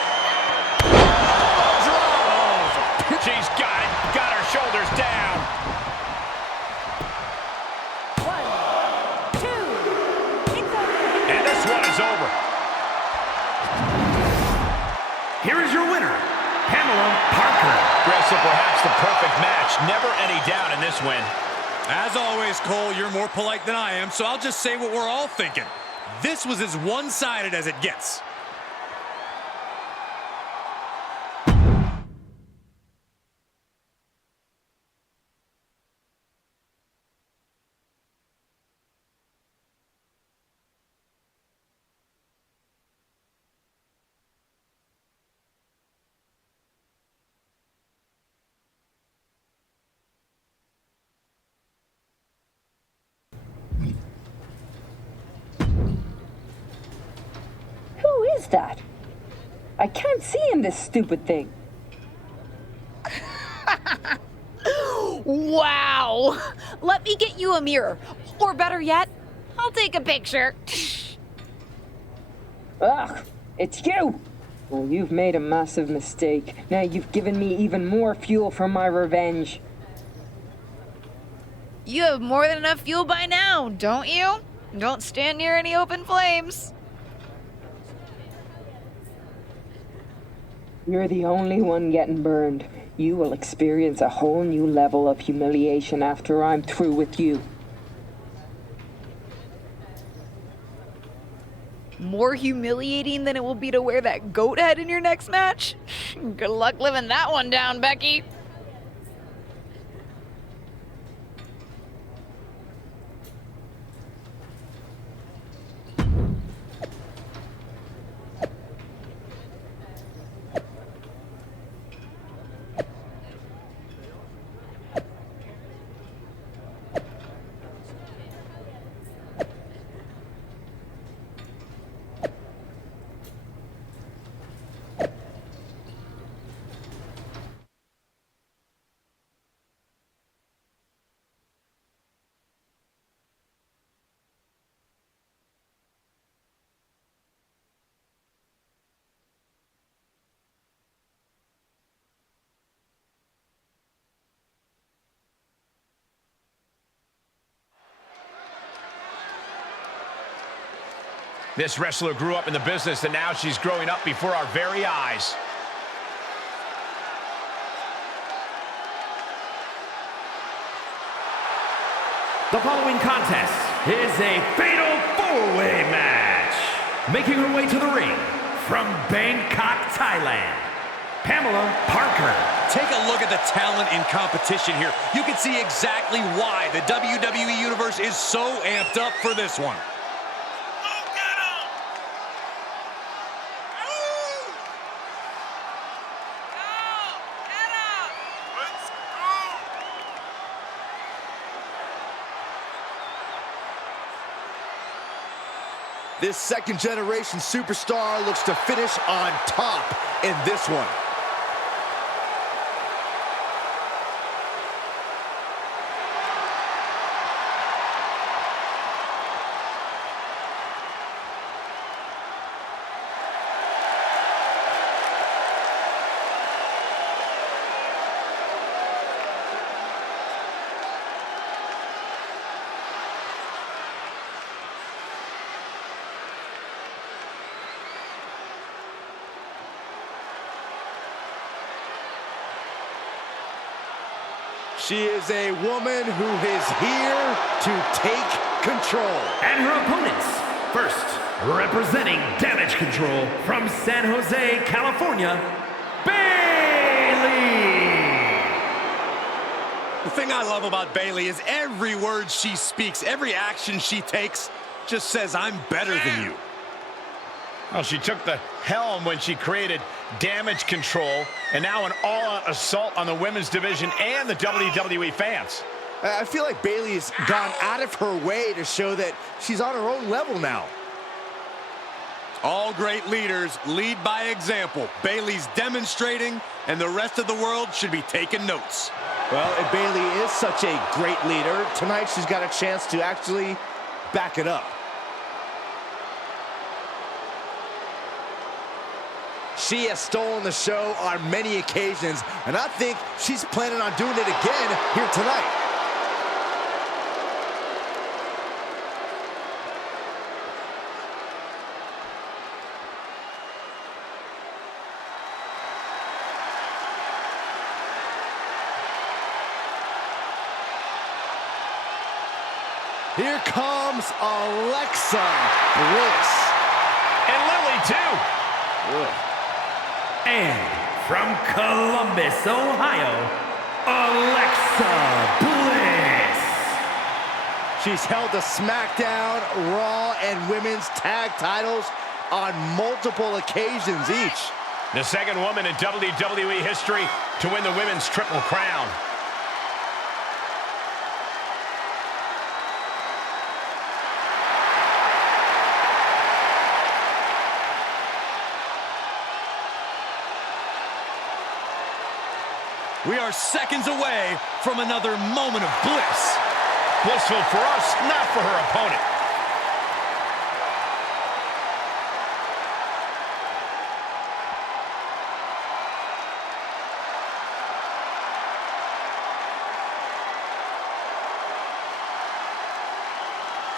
She's got it. Got her shoulders down. 1, 2, it's over. And this one is over. Here is your winner, Pamela Parker. Wrestle perhaps the perfect match. Never any doubt in this win. As always, Cole, you're more polite than I am, so I'll just say what we're all thinking. This was as one-sided as it gets. Who is that? I can't see in this stupid thing. Wow! Let me get you a mirror. Or better yet, I'll take a picture. Ugh, it's you! Well, you've made a massive mistake. Now you've given me even more fuel for my revenge. You have more than enough fuel by now, don't you? Don't stand near any open flames. You're the only one getting burned. You will experience a whole new level of humiliation after I'm through with you. More humiliating than it will be to wear that goat head in your next match? Good luck living that one down, Becky. This wrestler grew up in the business, and now she's growing up before our very eyes. The following contest is a fatal four-way match. Making her way to the ring from Bangkok, Thailand, Pamela Parker. Take a look at the talent in competition here. You can see exactly why the WWE Universe is so amped up for this one. This second-generation superstar looks to finish on top in this one. She is a woman who is here to take control. And her opponents, first, representing Damage Control from San Jose, California, Bayley! The thing I love about Bayley is every word she speaks, every action she takes just says, I'm better than you. Well, she took the helm when she created Damage Control, and now an all-out assault on the women's division and the WWE fans. I feel like Bayley's gone out of her way to show that she's on her own level now. All great leaders lead by example. Bayley's demonstrating, and the rest of the world should be taking notes. Well, if Bayley is such a great leader, tonight she's got a chance to actually back it up. She has stolen the show on many occasions, and I think she's planning on doing it again here tonight. Here comes Alexa Bliss. And Lily, too. Ugh. And from Columbus, Ohio, Alexa Bliss. She's held the SmackDown, Raw, and Women's Tag titles on multiple occasions each. The second woman in WWE history to win the Women's Triple Crown. We are seconds away from another moment of bliss. Blissful for us, not for her opponent.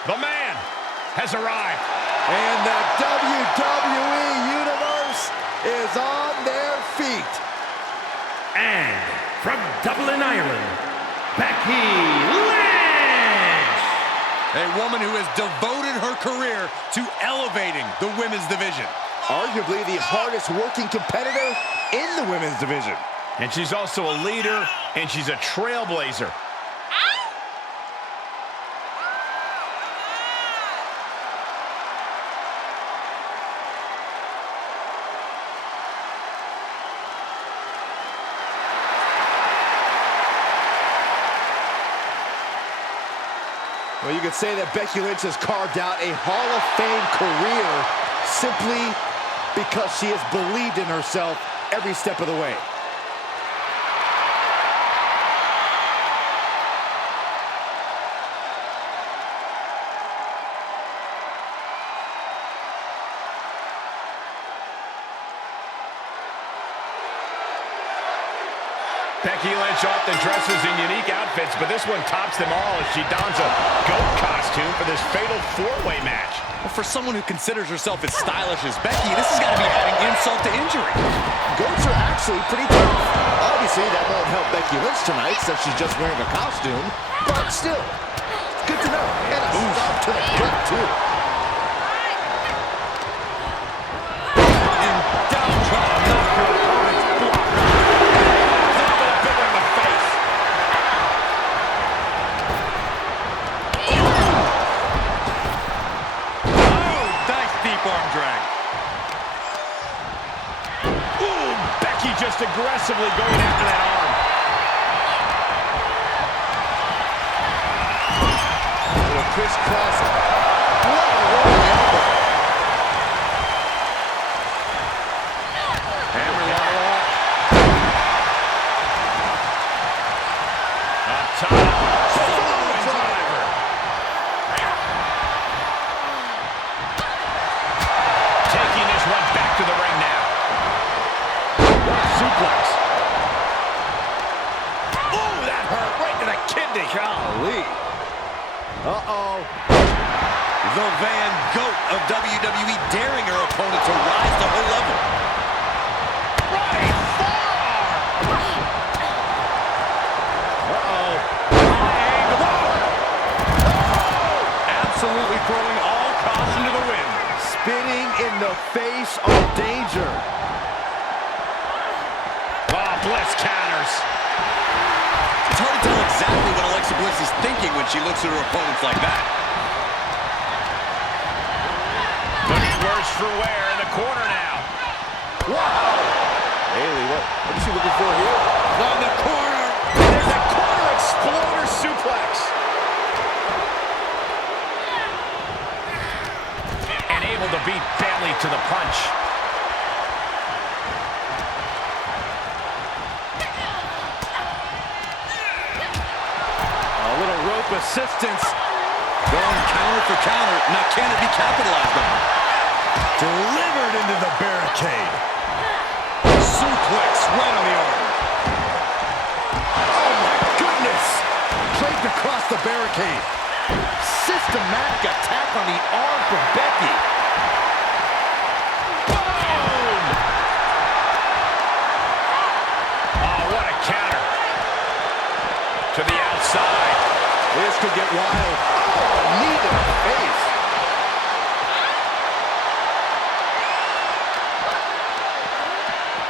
The man has arrived. And the WWE Universe is on their feet. And from Dublin, Ireland, Becky Lynch! A woman who has devoted her career to elevating the women's division. Arguably the hardest working competitor in the women's division. And she's also a leader, and she's a trailblazer. Well, you could say that Becky Lynch has carved out a Hall of Fame career simply because she has believed in herself every step of the way. Becky Lynch often dresses in unique outfits, but this one tops them all as she dons a goat costume for this fatal four-way match. Well, for someone who considers herself as stylish as Becky, this has got to be adding insult to injury. Goats are actually pretty tough. Obviously, that won't help Becky Lynch tonight since she's just wearing a costume, but still, it's good to know. And a stop to the gut, too. And down trying to knock her opponent's block. In the face. Oh, nice deep arm drag. Ooh, Becky just aggressively going after that arm. Little crisscross. What a rolling elbow. Hammerlock. Up top. Solo driver. Taking this one back to the ring now. Suplex. Oh, that hurt right to the kidney. Golly. Uh-oh. The Van Goat of WWE daring her opponent to rise to her level. Right forearm. Uh-oh. Absolutely throwing all caution to the wind. Spitting in the face of danger. Oh, Bliss counters. It's hard to tell exactly what Alexa Bliss is thinking when she looks at her opponents like that. Looking worse for wear in the corner now. Wow. Bayley, what is she looking for here? On the corner. There's a corner exploder suplex. And able to beat Bayley to the punch. A little rope assistance. Going counter for counter. Now can it be capitalized on? Delivered into the barricade. Suplex right on the arm. Oh, my goodness. Draped across the barricade. Systematic attack on the arm from Becky. Boom! Oh, what a counter. To the outside. This could get wild. Oh, knee to the face.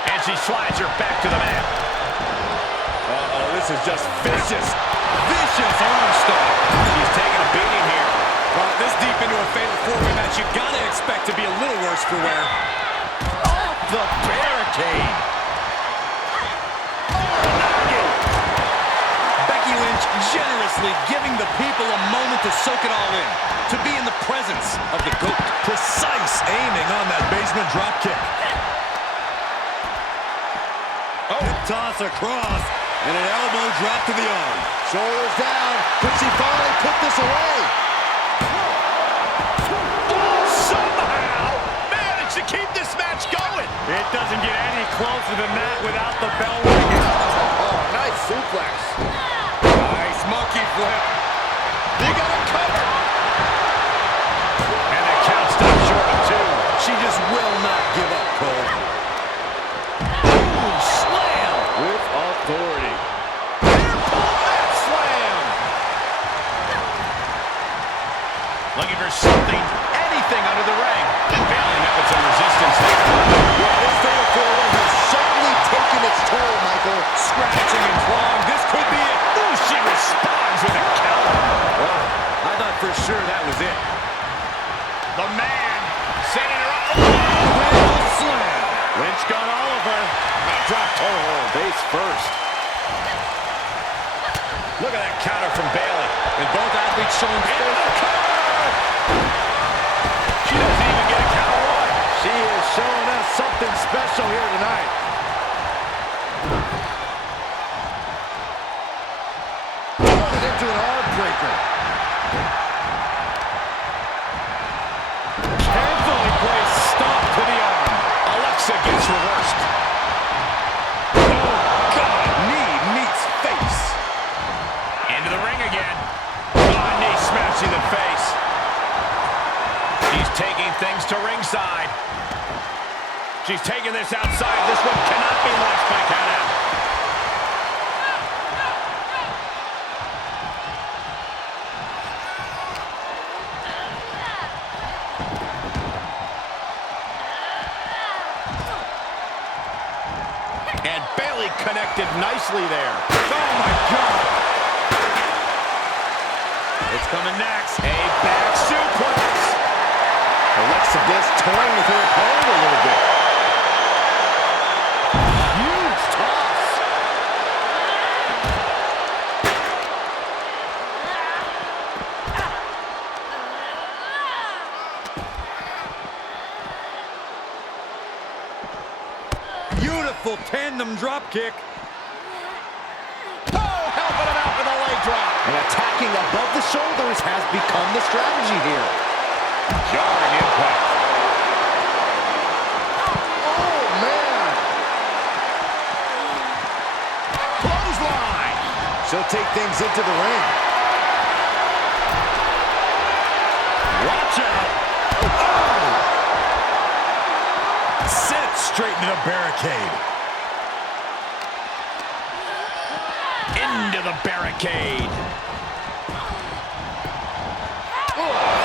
And she slides her back to the mat. Uh-oh, this is just vicious. Vicious arm stomp. She's taking a beating here. This deep into a fatal four-way match, you gotta expect to be a little worse for wear. Off the barricade. Becky Lynch generously giving the people a moment to soak it all in, to be in the presence of the GOAT. Precise aiming on that basement drop kick. Oh, toss across, and an elbow drop to the arm. Shoulders down. Could she finally put this away? Somehow managed to keep this match going. It doesn't get any closer than that without the bell ringing. Oh, nice suplex. Nice monkey flip. You got a cover. And the count stopped short of two. She just will not give up, Cole. Boom, slam. With authority. Slam. Looking for something, anything under the ring. Bailey met with some resistance there. Well, this fatal four-way has certainly taken its toll, Michael. Scratching and clawing. This could be it. Ooh, she responds with a counter. Well, I thought for sure that was it. The man setting her up. Slam. Lynch got all of her. Drop toe hold. Face first. Look at that counter from Bailey. And both athletes showing She doesn't even get a counter one. She is showing us something special here tonight. Throwing it into an arm breaker. Carefully placed stomp to the arm. Alexa gets reversed. Oh, God. Knee things to ringside. She's taking this outside. This one cannot be lost by countout. And Bayley connected nicely there. Oh, my God. It's coming next. A back suplex. Alexa Bliss toying with her opponent a little bit. Huge toss. Beautiful tandem drop kick. Oh, helping him out with a leg drop. And attacking above the shoulders has become the strategy here. Jarring impact. Oh, man. Clothesline. She'll take things into the ring. Watch out. Oh! Sent straight into the barricade. Into the barricade.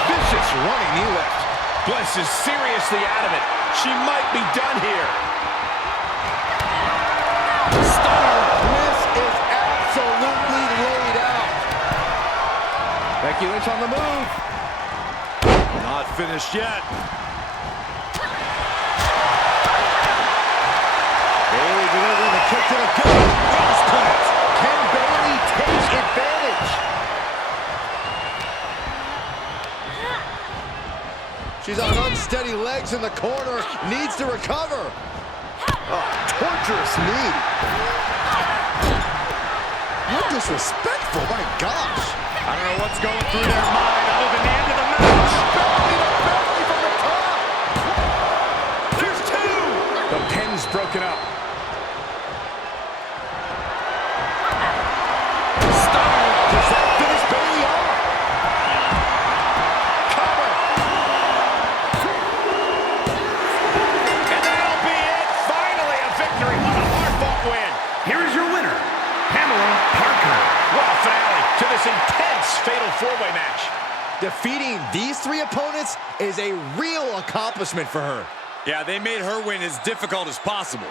Vicious running knee lift. Bliss is seriously out of it. She might be done here. Stunner. Bliss is absolutely laid out. Becky Lynch on the move. Not finished yet. Bayley delivering the kick to the gut. Cross plant. Can Bayley take advantage? She's on unsteady legs in the corner. Needs to recover. Oh, torturous knee. How disrespectful, my gosh. I don't know what's going through their mind other than the end of the match. Belly to belly from the top. There's two. The pin's broken up. Stunner. Does that finish Bayley off? Cover. And that'll be it. Finally a victory. What a hard-fought win. Here is your winner, Pamela Parker. What a finale to this intense fatal four-way match. Defeating these three opponents is a real accomplishment for her. Yeah, they made her win as difficult as possible.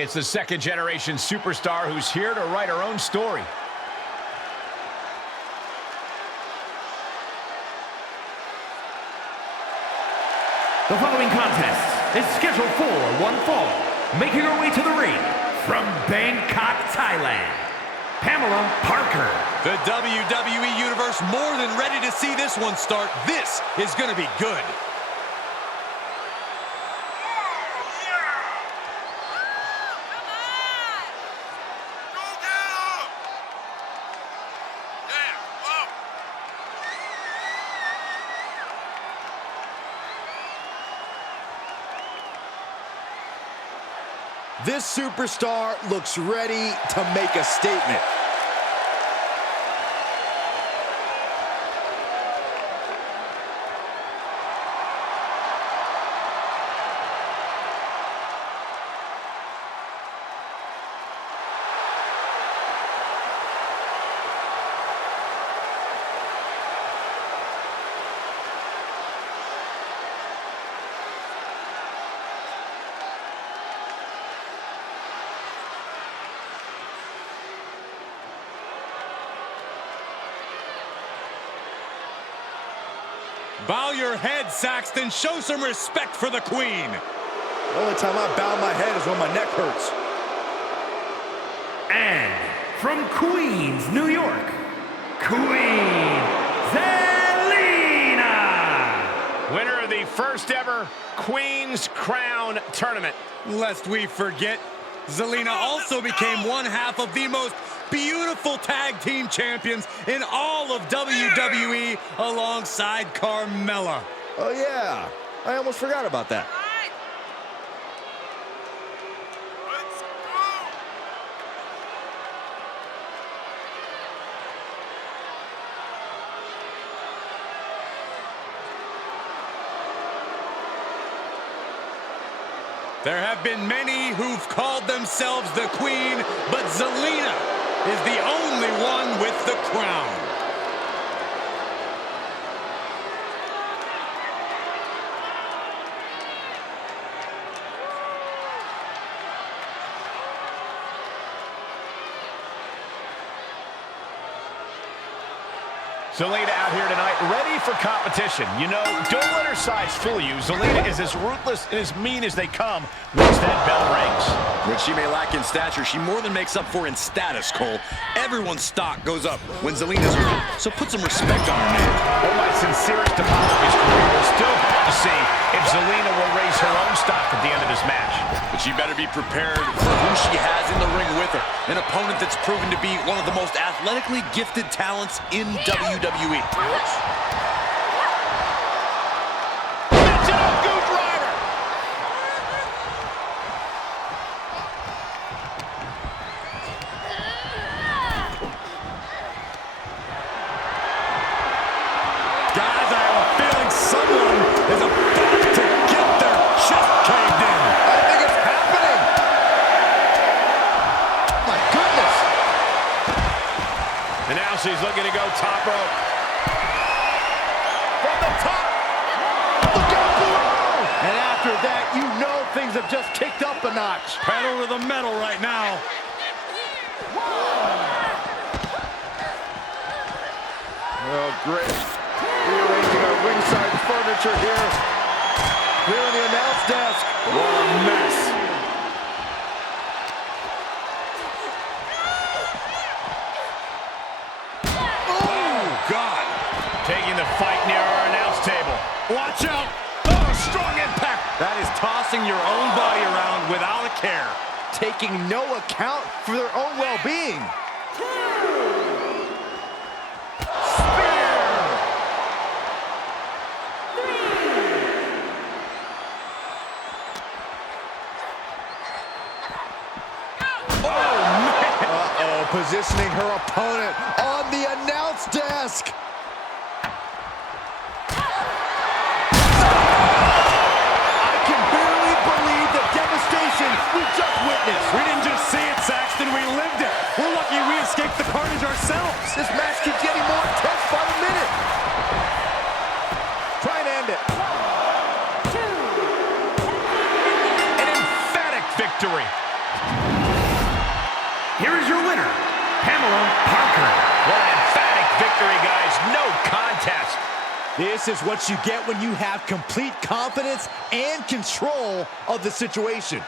It's the second-generation superstar who's here to write her own story. The following contest is scheduled for one fall. Making her way to the ring from Bangkok, Thailand, Pamela Parker. The WWE Universe more than ready to see this one start. This is going to be good. This superstar looks ready to make a statement. Bow your head, Saxton. Show some respect for the queen. The only time I bow my head is when my neck hurts. And from Queens, New York, Queen Zelina. Winner of the first ever Queen's Crown Tournament. Lest we forget, Zelina also became one half of the most beautiful tag team champions in all of WWE alongside Carmella. Oh yeah, I almost forgot about that. There have been many who've called themselves the queen, but Zelina is the only one with the crown. Zelina out here tonight, ready for competition. You know, don't let her size fool you. Zelina is as ruthless and as mean as they come once that bell rings. When she may lack in stature, she more than makes up for in status, Cole. Everyone's stock goes up when Zelina's around, so put some respect on her name. Well, my sincerest apologies, Corey. We'll still have to see if Zelina will raise her own stock at the end of this match. But she better be prepared for who she has in the ring with her. An opponent that's proven to be one of the most athletically gifted talents in WWE. She's looking to go top rope. From the top. Look out below! And after that, you know things have just kicked up a notch. Pedal to the metal right now. Oh, great. Rearranging our ringside furniture here. Clearing the announce desk. What a mess. Taking the fight near our announce table. Watch out! Oh, strong impact! That is tossing your own body around without a care. Taking no account for their own well-being. Positioning her opponent on the announce desk. I can barely believe the devastation we just witnessed. We didn't just see it, Saxton, we lived it. We're lucky we escaped the carnage ourselves. This match keeps getting more intense by the minute. Try and end it. 1, 2. An emphatic victory. This is what you get when you have complete confidence and control of the situation.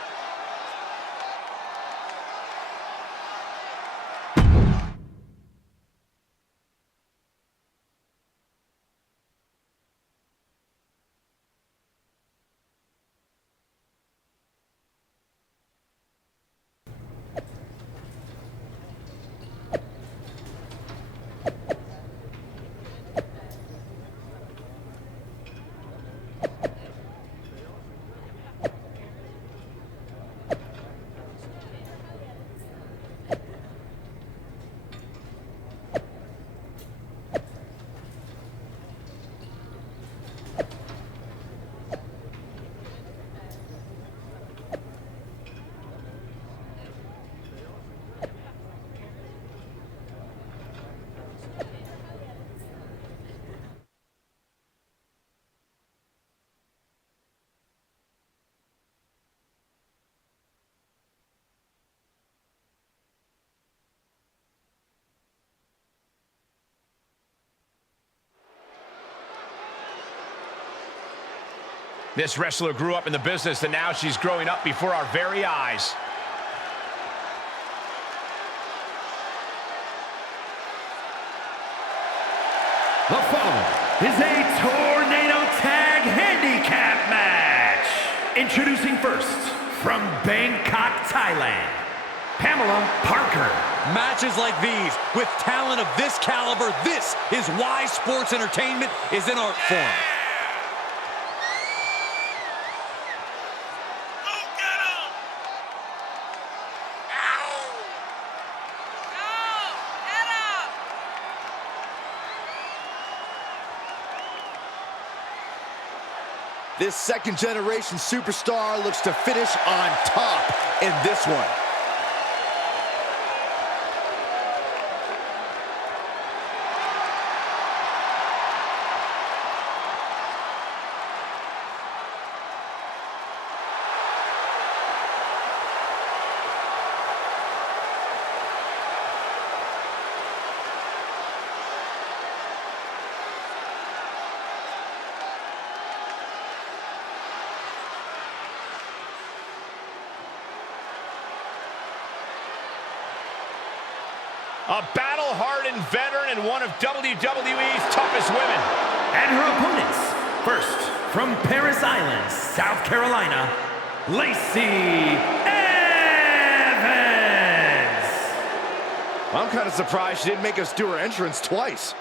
This wrestler grew up in the business, and now she's growing up before our very eyes. The following is a Tornado Tag Handicap match. Introducing first, from Bangkok, Thailand, Pamela Parker. Matches like these, with talent of this caliber, this is why sports entertainment is an art form. This second-generation superstar looks to finish on top in this one. A battle-hardened veteran and one of WWE's toughest women. And her opponents, first, from Paris Island, South Carolina, Lacey Evans. I'm kind of surprised she didn't make us do her entrance twice.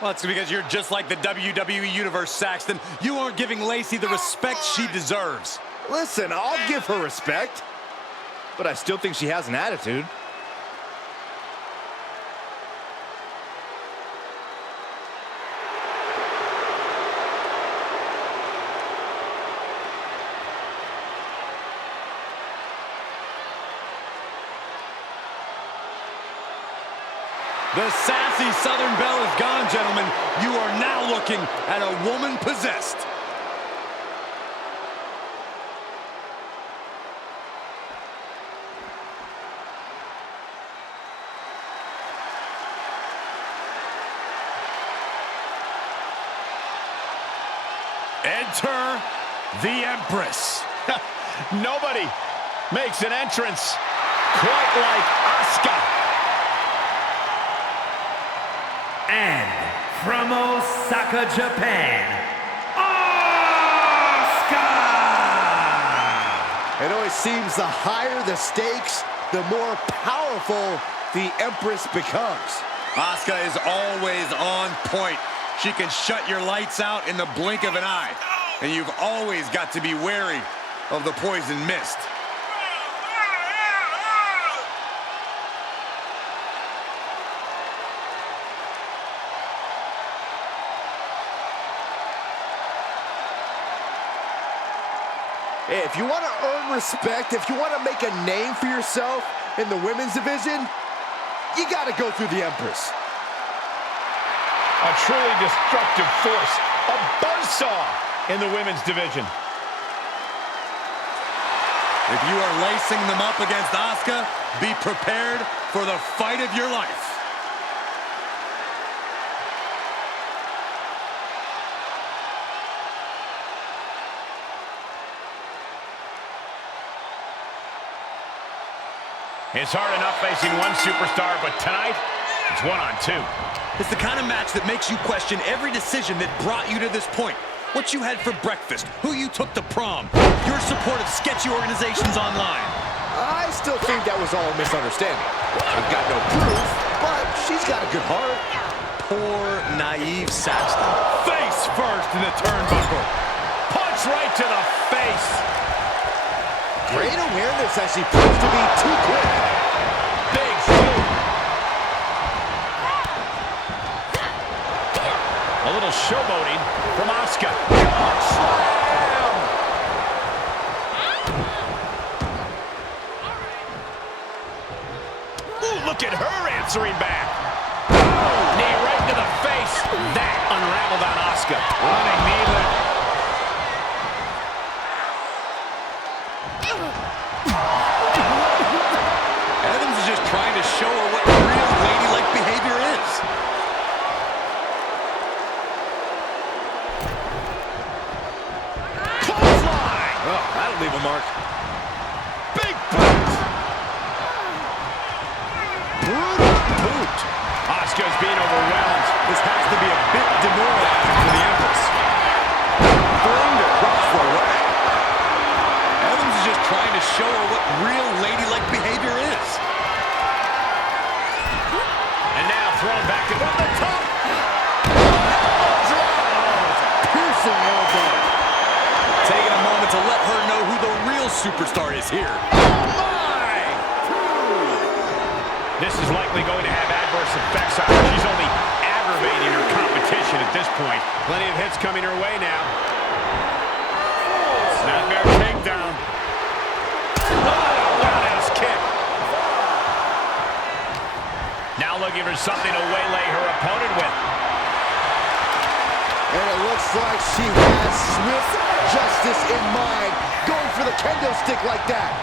Well, it's because you're just like the WWE Universe, Saxton. You aren't giving Lacey the respect she deserves. Listen, I'll give her respect, but I still think she has an attitude. The sassy Southern Belle is gone, gentlemen. You are now looking at a woman possessed. Enter the Empress. Nobody makes an entrance quite like Asuka. And from Osaka, Japan, Asuka! It always seems the higher the stakes, the more powerful the Empress becomes. Asuka is always on point. She can shut your lights out in the blink of an eye. And you've always got to be wary of the poison mist. If you want to earn respect, if you want to make a name for yourself in the women's division, you got to go through the Empress. A truly destructive force, a buzzsaw in the women's division. If you are lacing them up against Asuka, be prepared for the fight of your life. It's hard enough facing one superstar, but tonight, it's 1-on-2. It's the kind of match that makes you question every decision that brought you to this point. What you had for breakfast, who you took to prom, your support of sketchy organizations online. I still think that was all a misunderstanding. I've got no proof, but she's got a good heart. Poor, naive Saxton. Face first in the turnbuckle. Punch right to the face. Great awareness as she proves to be too quick. Big scoop. A little showboating from Asuka. Slam! Ooh, look at her answering back. Knee right to the face. That unraveled on Asuka. Running knee lift. Evans is just trying to show her what real ladylike behavior is. Clothesline. Oh, that'll leave a mark. Big boot. Brutal boot. Asuka's being overwhelmed. This has to be a bit demoralizing for the Empress. Flinged across the way. Evans is just trying to show her what real ladylike behavior is. And now thrown back to the top. Piercing elbow. Taking a moment to let her know who the real superstar is here. This is likely going to have adverse effects on her. She's only aggravating her competition at this point. Plenty of hits coming her way now. Snapmare takedown. Roundhouse kick. Now looking for something to waylay her opponent with. And it looks like she has swift justice in mind. Going for the kendo stick like that.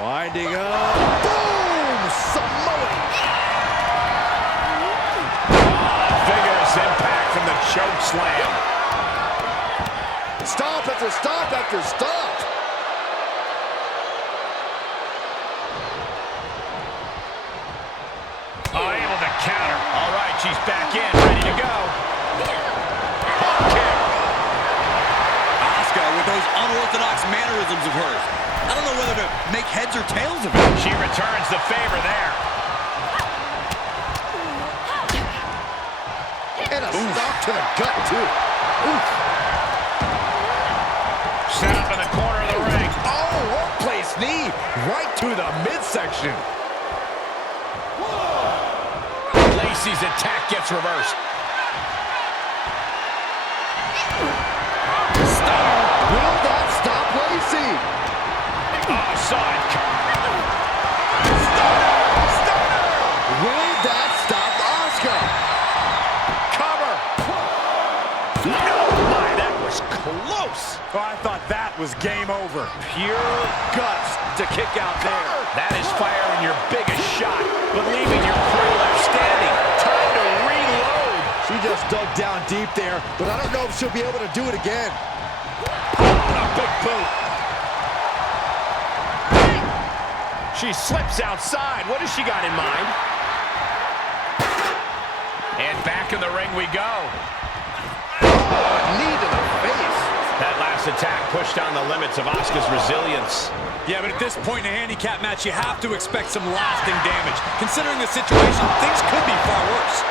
Winding up. Boom! Samoan. Vigorous impact from the choke slam. Stop after stop after stop. Able to counter. All right, she's back in, ready to go. Hop kick. Asuka with those unorthodox mannerisms of hers. I don't know whether to make heads or tails of it. She returns the favor there. And a stop to the gut, too. Oof. Set up in the corner of the ring. Oh, one-place knee right to the midsection. Lacey's attack gets reversed. Stunner. Will that stop Lacey? Side. Stunner. Stunner. Will that stop Asuka? Cover. No, my, that was close. Oh, I thought that was game over. Pure guts to kick out there. That is firing your biggest shot, but leaving your crew left standing. Time to reload. She just dug down deep there, but I don't know if she'll be able to do it again. A big boot. She slips outside. What has she got in mind? And back in the ring we go. Oh, knee to the face. That last attack pushed on the limits of Asuka's resilience. Yeah, but at this point in a handicap match, you have to expect some lasting damage. Considering the situation, things could be far worse.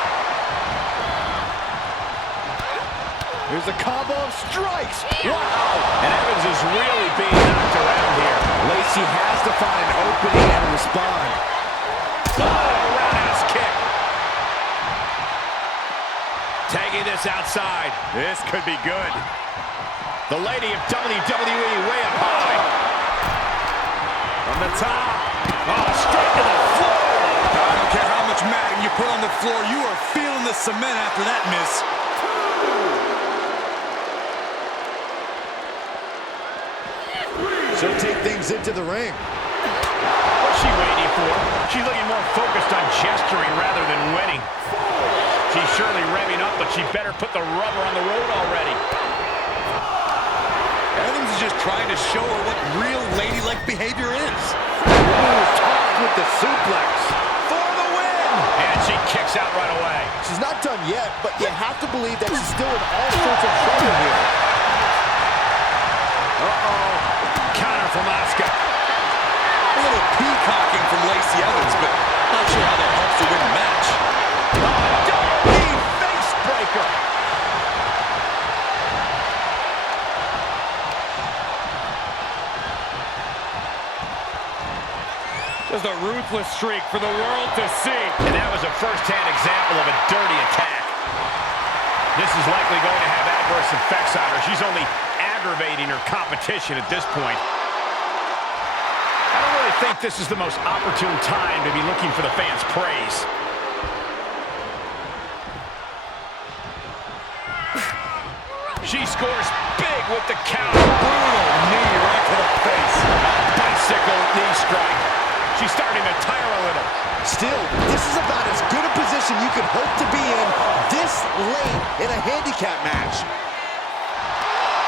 Here's a combo of strikes. Wow! And Evans is really being knocked around here. Lacey has to find an opening and respond. Oh, roundhouse kick. Tagging this outside. This could be good. The lady of WWE way up high. From the top. Oh, straight to the floor. I don't care how much matting you put on the floor, you are feeling the cement after that miss. She'll take things into the ring. What's she waiting for? She's looking more focused on gesturing rather than winning. She's surely revving up, but she better put the rubber on the road already. Evans is just trying to show her what real ladylike behavior is. Topped with the suplex. For the win! And she kicks out right away. She's not done yet, but you have to believe that she's still in all sorts of trouble here. Uh-oh. Counter from Asuka. A little peacocking from Lacey Evans, but not sure how that helps to win the match. Double-knee face breaker. Just a ruthless streak for the world to see. And that was a first-hand example of a dirty attack. This is likely going to have adverse effects on her. She's only aggravating her competition at this point. I don't really think this is the most opportune time to be looking for the fans' praise. She scores big with the counter. Brutal knee right to the face. A bicycle knee strike. She's starting to tire a little. Still, this is about as good a position you can hope to be in this late in a handicap match.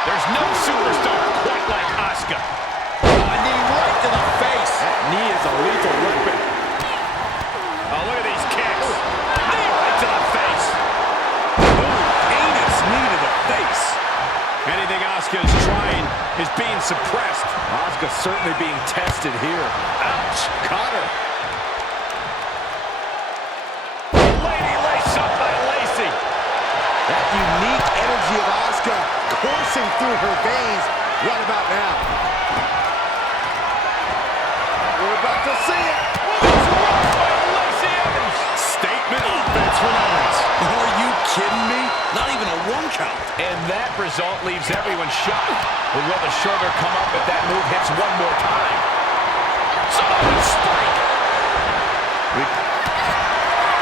There's no superstar quite like Asuka. A knee right to the face. That knee is a lethal weapon. Oh, look at these kicks. Knee right to the face. Ooh, heinous knee to the face. Anything Asuka is trying is being suppressed. Asuka certainly being tested here. Ouch. Caught her. Lady lace up by Lacey. That unique energy of Asuka coursing through her veins right about now. We're about to see it. Lacey Evans. Statement offense from Evans. Are you kidding me? Not even a 1 count. And that result leaves everyone shocked. But will the shoulder come up if that move hits one more time? Samoan spike.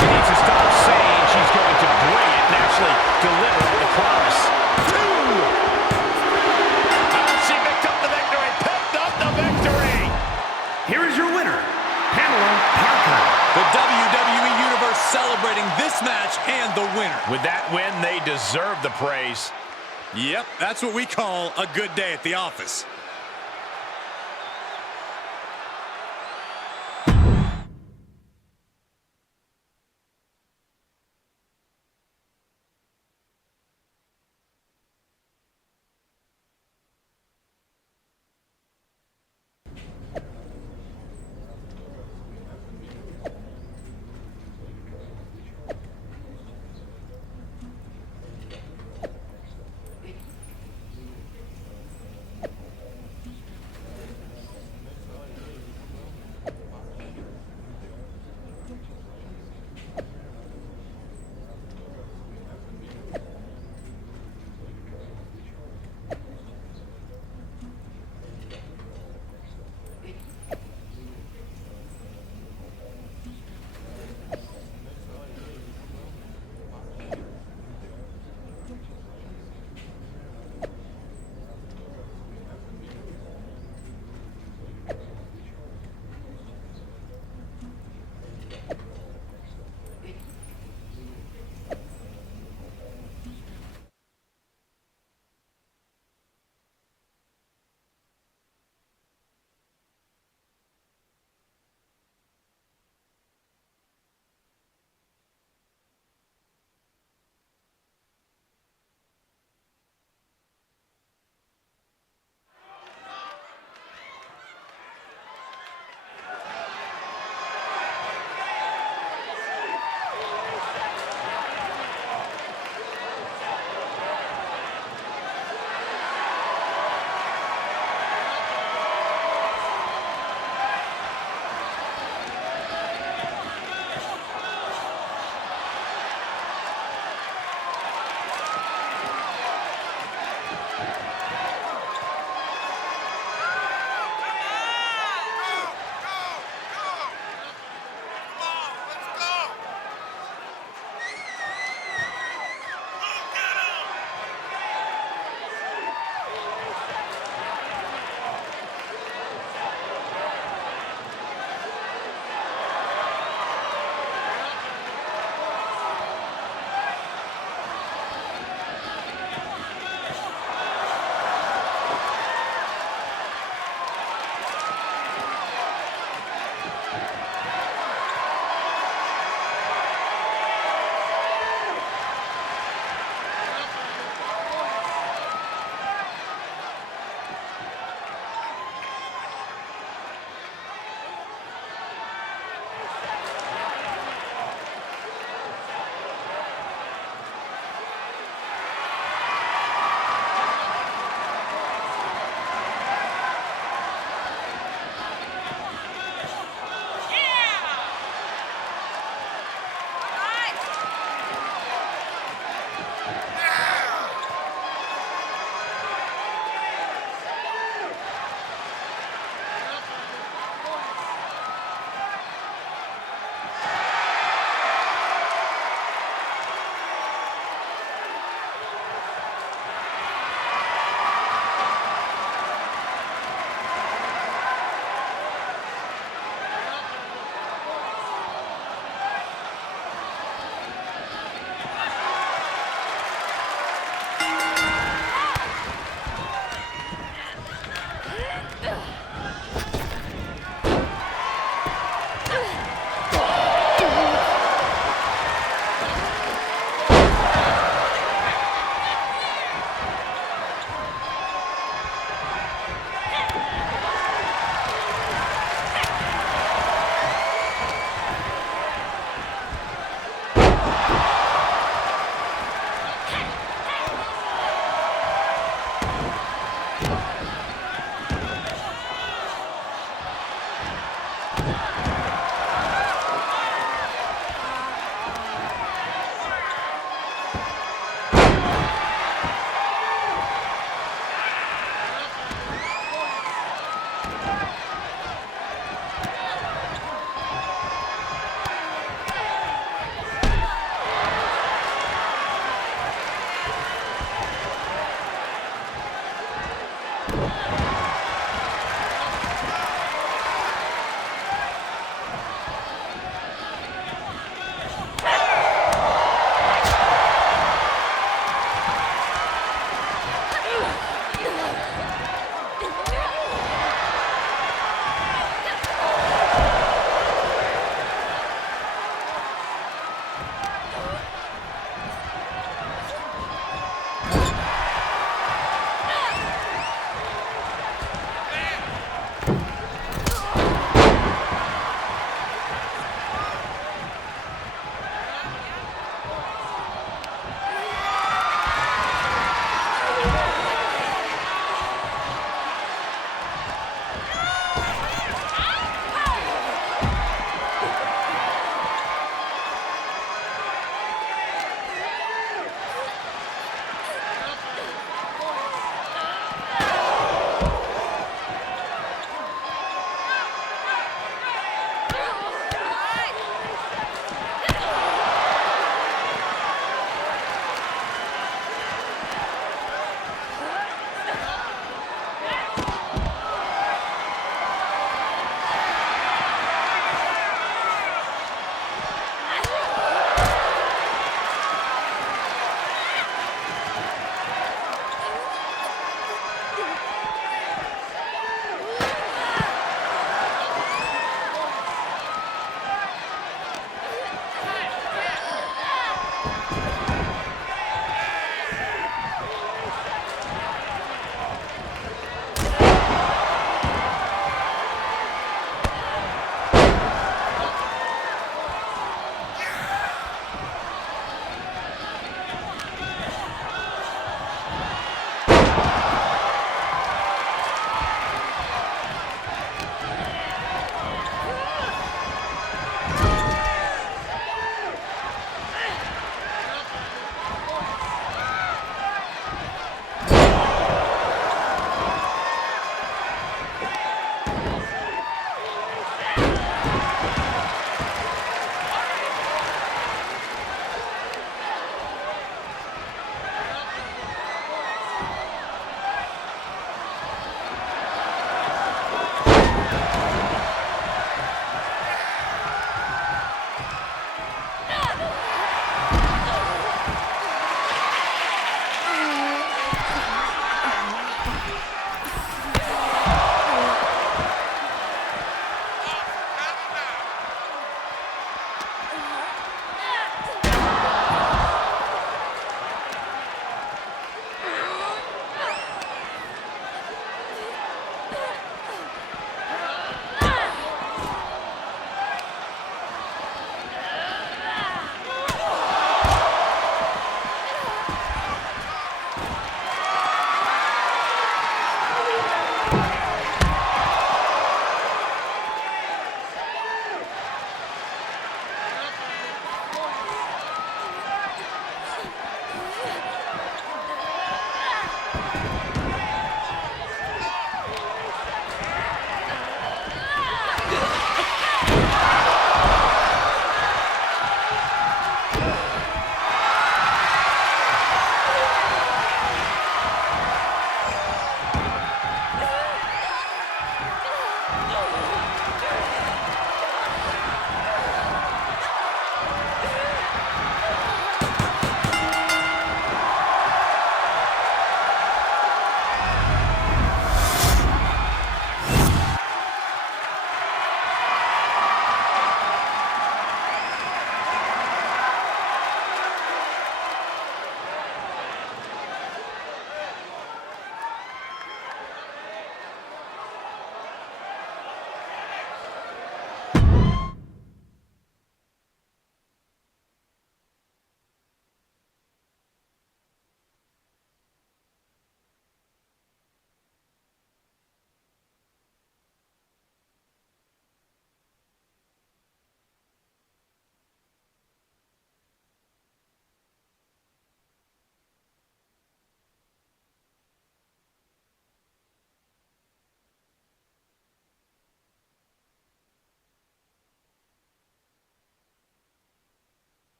She needs to stop saying she's going to bring it and actually deliver on the promise. 2. She picked up the victory. Picked up the victory. Here is your winner, Pamela Parker. The WWE Universe celebrating this match and the winner. With that win, they deserve the praise. Yep, that's what we call a good day at the office.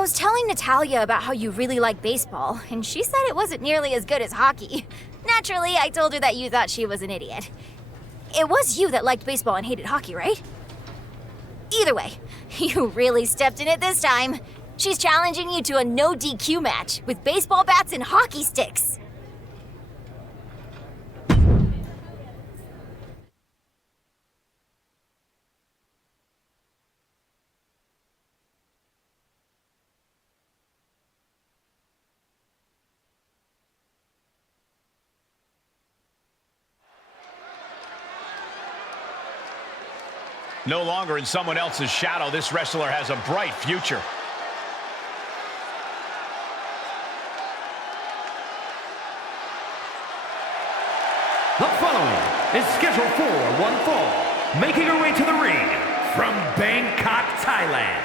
I was telling Natalia about how you really like baseball, and she said it wasn't nearly as good as hockey. Naturally, I told her that you thought she was an idiot. It was you that liked baseball and hated hockey, right? Either way, you really stepped in it this time. She's challenging you to a no DQ match with baseball bats and hockey sticks. No longer in someone else's shadow, this wrestler has a bright future. The following is scheduled for one fall, making her way to the ring from Bangkok, Thailand,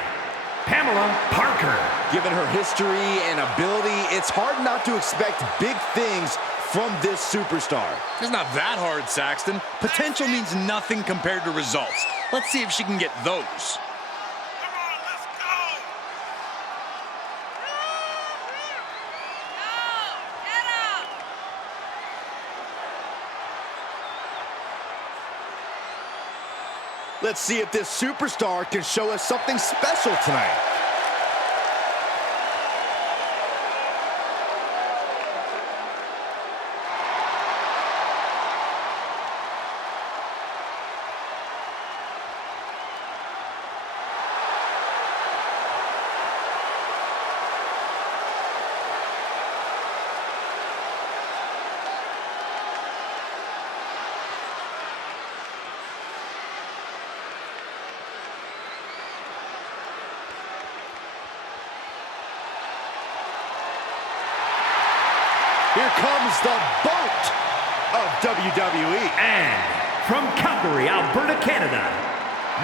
Pamela Parker. Given her history and ability, it's hard not to expect big things from this superstar. It's not that hard, Saxton. Potential means nothing compared to results. Let's see if she can get those. Let's see if this superstar can show us something special tonight. Here comes the boat of WWE. And from Calgary, Alberta, Canada,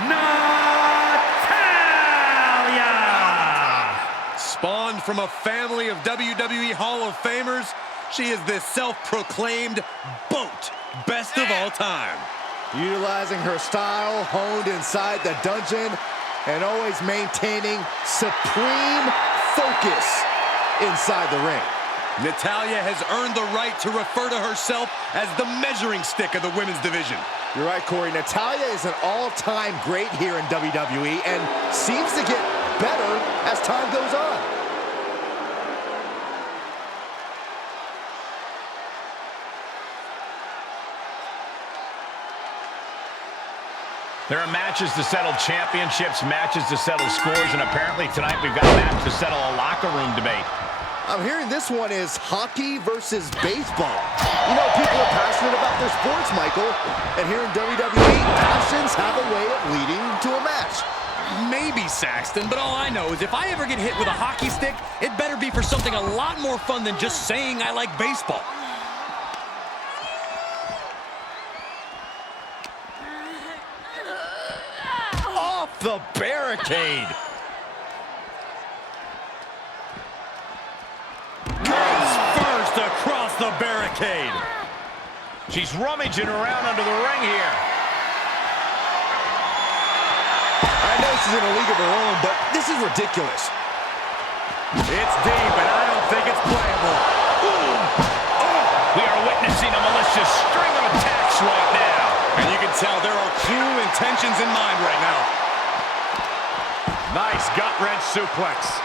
Natalia! Spawned from a family of WWE Hall of Famers, she is this self-proclaimed boat best of all time. Utilizing her style honed inside the dungeon and always maintaining supreme focus inside the ring. Natalia has earned the right to refer to herself as the measuring stick of the women's division. You're right, Corey. Natalia is an all-time great here in WWE and seems to get better as time goes on. There are matches to settle championships, matches to settle scores, and apparently tonight we've got a match to settle a locker room debate. I'm hearing this one is hockey versus baseball. You know, people are passionate about their sports, Michael. And here in WWE, passions have a way of leading to a match. Maybe, Saxton, but all I know is if I ever get hit with a hockey stick, it better be for something a lot more fun than just saying I like baseball. Off the barricade. Across the barricade. She's rummaging around under the ring here. I know she's in a league of her own, but this is ridiculous. It's deep, and I don't think it's playable. We are witnessing a malicious string of attacks right now. And you can tell there are cruel intentions in mind right now. Nice gut-wrench suplex.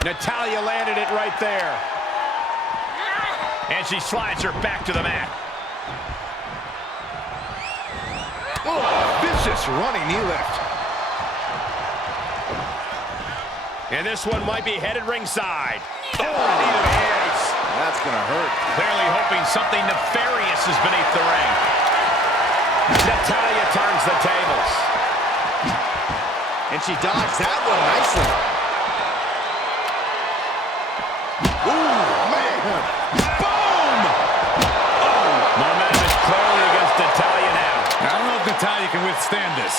Natalia landed it right there. And she slides her back to the mat. Oh, vicious running knee lift. And this one might be headed ringside. Oh, knee to the face. That's gonna hurt. Clearly hoping something nefarious is beneath the ring. Natalia turns the tables. And she dodged that one nicely. Ooh, man. Boom! Oh, momentum is clearly against Natalia now. I don't know if Natalia can withstand this.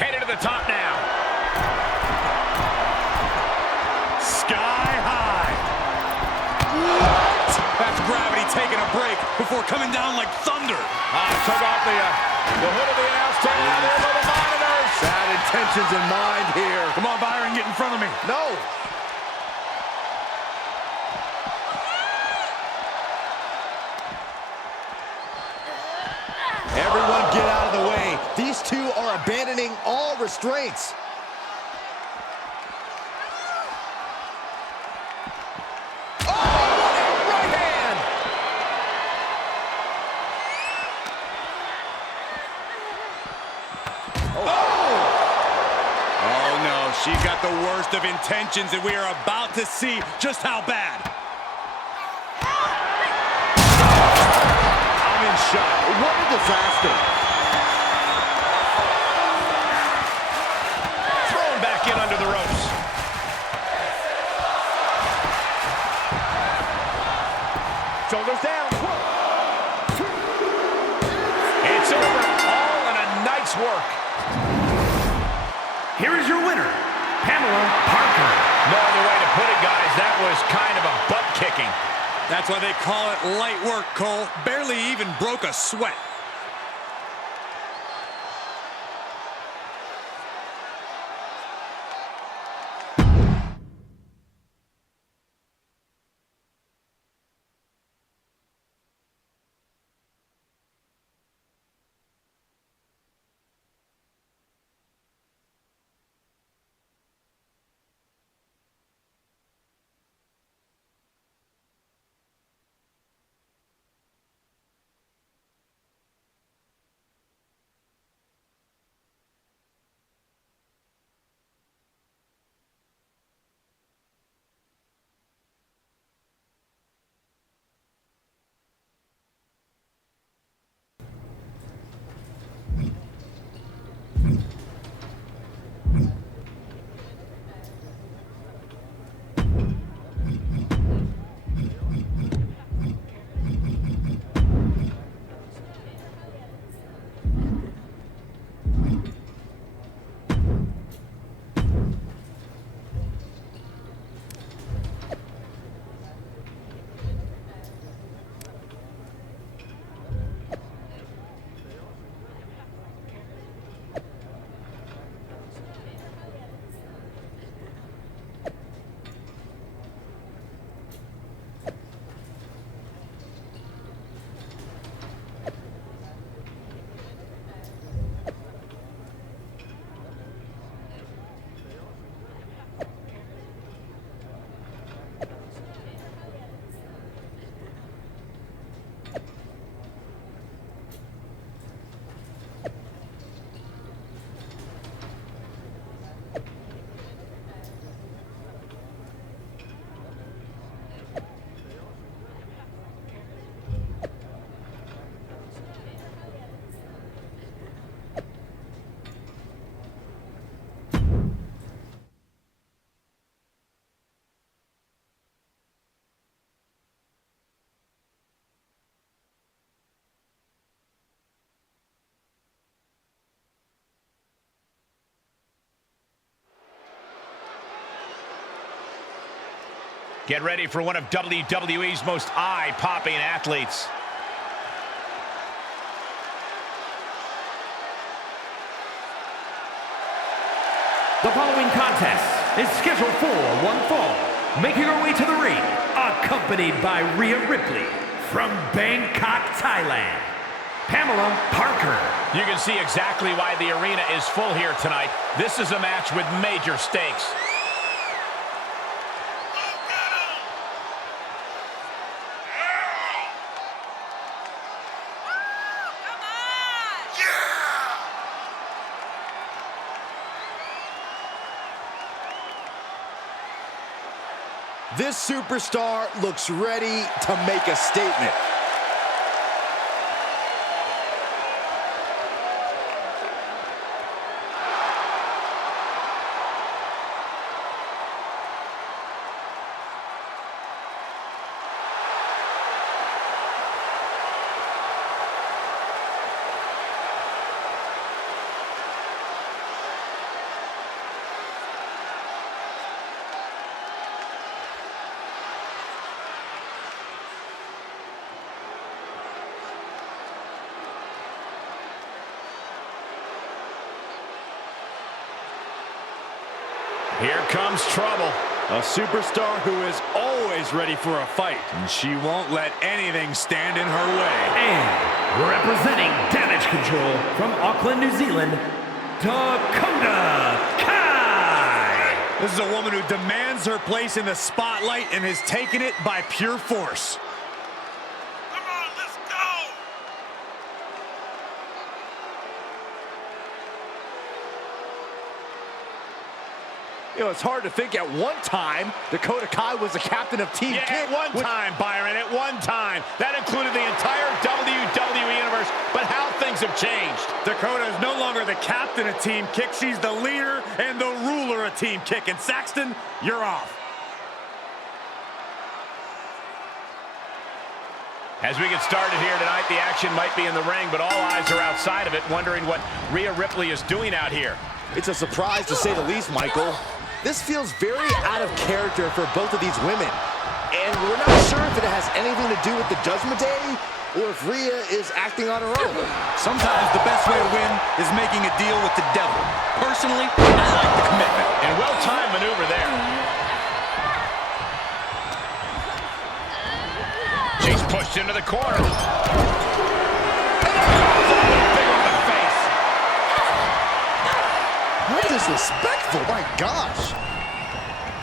Headed to the top now. Sky high. What? That's gravity taking a break. coming down like thunder. Took off the hood of the announce table. Now there go the monitors. Bad intentions in mind here. Come on, Byron, get in front of me. No. Everyone get out of the way. These two are abandoning all restraints. She's got the worst of intentions, and we are about to see just how bad. I'm in shock. What a disaster. Thrown back in under the ropes. Shoulders down. It's over. All in a night's work. Here is your winner, Pamela Parker. No other way to put it, guys. That was kind of a butt kicking. That's why they call it light work, Cole. Barely even broke a sweat. Get ready for one of WWE's most eye-popping athletes. The following contest is scheduled for one fall. Making her way to the ring, accompanied by Rhea Ripley from Bangkok, Thailand, Pamela Parker. You can see exactly why the arena is full here tonight. This is a match with major stakes. This superstar looks ready to make a statement. Here comes trouble. A superstar who is always ready for a fight. And she won't let anything stand in her way. And representing Damage Control from Auckland, New Zealand, Dakota Kai. This is a woman who demands her place in the spotlight and has taken it by pure force. Come on, let's go! You know, it's hard to think at one time Dakota Kai was the captain of Team Yeah, Kick. at one time, Byron, at one time. That included the entire WWE Universe, but how things have changed. Dakota is no longer the captain of Team Kick. She's the leader and the ruler of Team Kick. And Saxton, you're off. As we get started here tonight, the action might be in the ring, but all eyes are outside of it, wondering what Rhea Ripley is doing out here. It's a surprise to say the least, Michael. This feels very out of character for both of these women. And we're not sure if it has anything to do with the Judgment Day or if Rhea is acting on her own. Sometimes the best way to win is making a deal with the devil. Personally, I like the commitment. And well-timed maneuver there. She's pushed into the corner. How disrespectful, my gosh.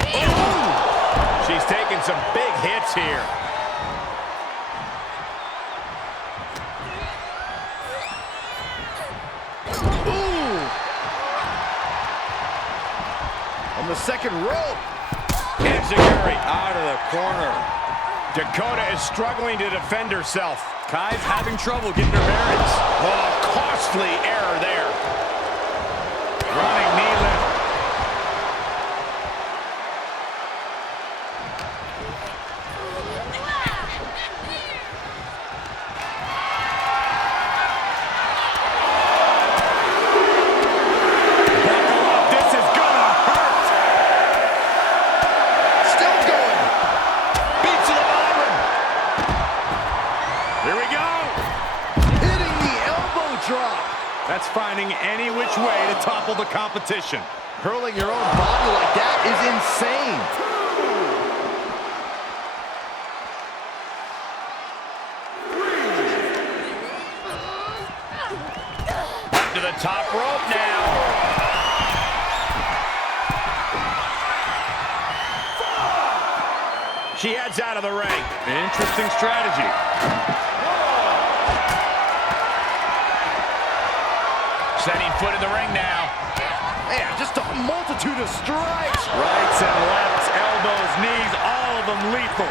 Oh! She's taking some big hits here. Ooh! On the second rope. Enziguri out of the corner. Dakota is struggling to defend herself. Kai's having trouble getting her bearings. Oh, costly error there. Running knee lift. Buckle up, this is gonna hurt. Still going. Beats to the bottom. Here we go. Hitting the elbow drop. That's finding any which way to topple the competition. Hurling your own body like that is insane. Up to the top rope now. She heads out of the ring. Interesting strategy. Setting foot in the ring now. Man, just a multitude of strikes. Rights and lefts, elbows, knees, all of them lethal.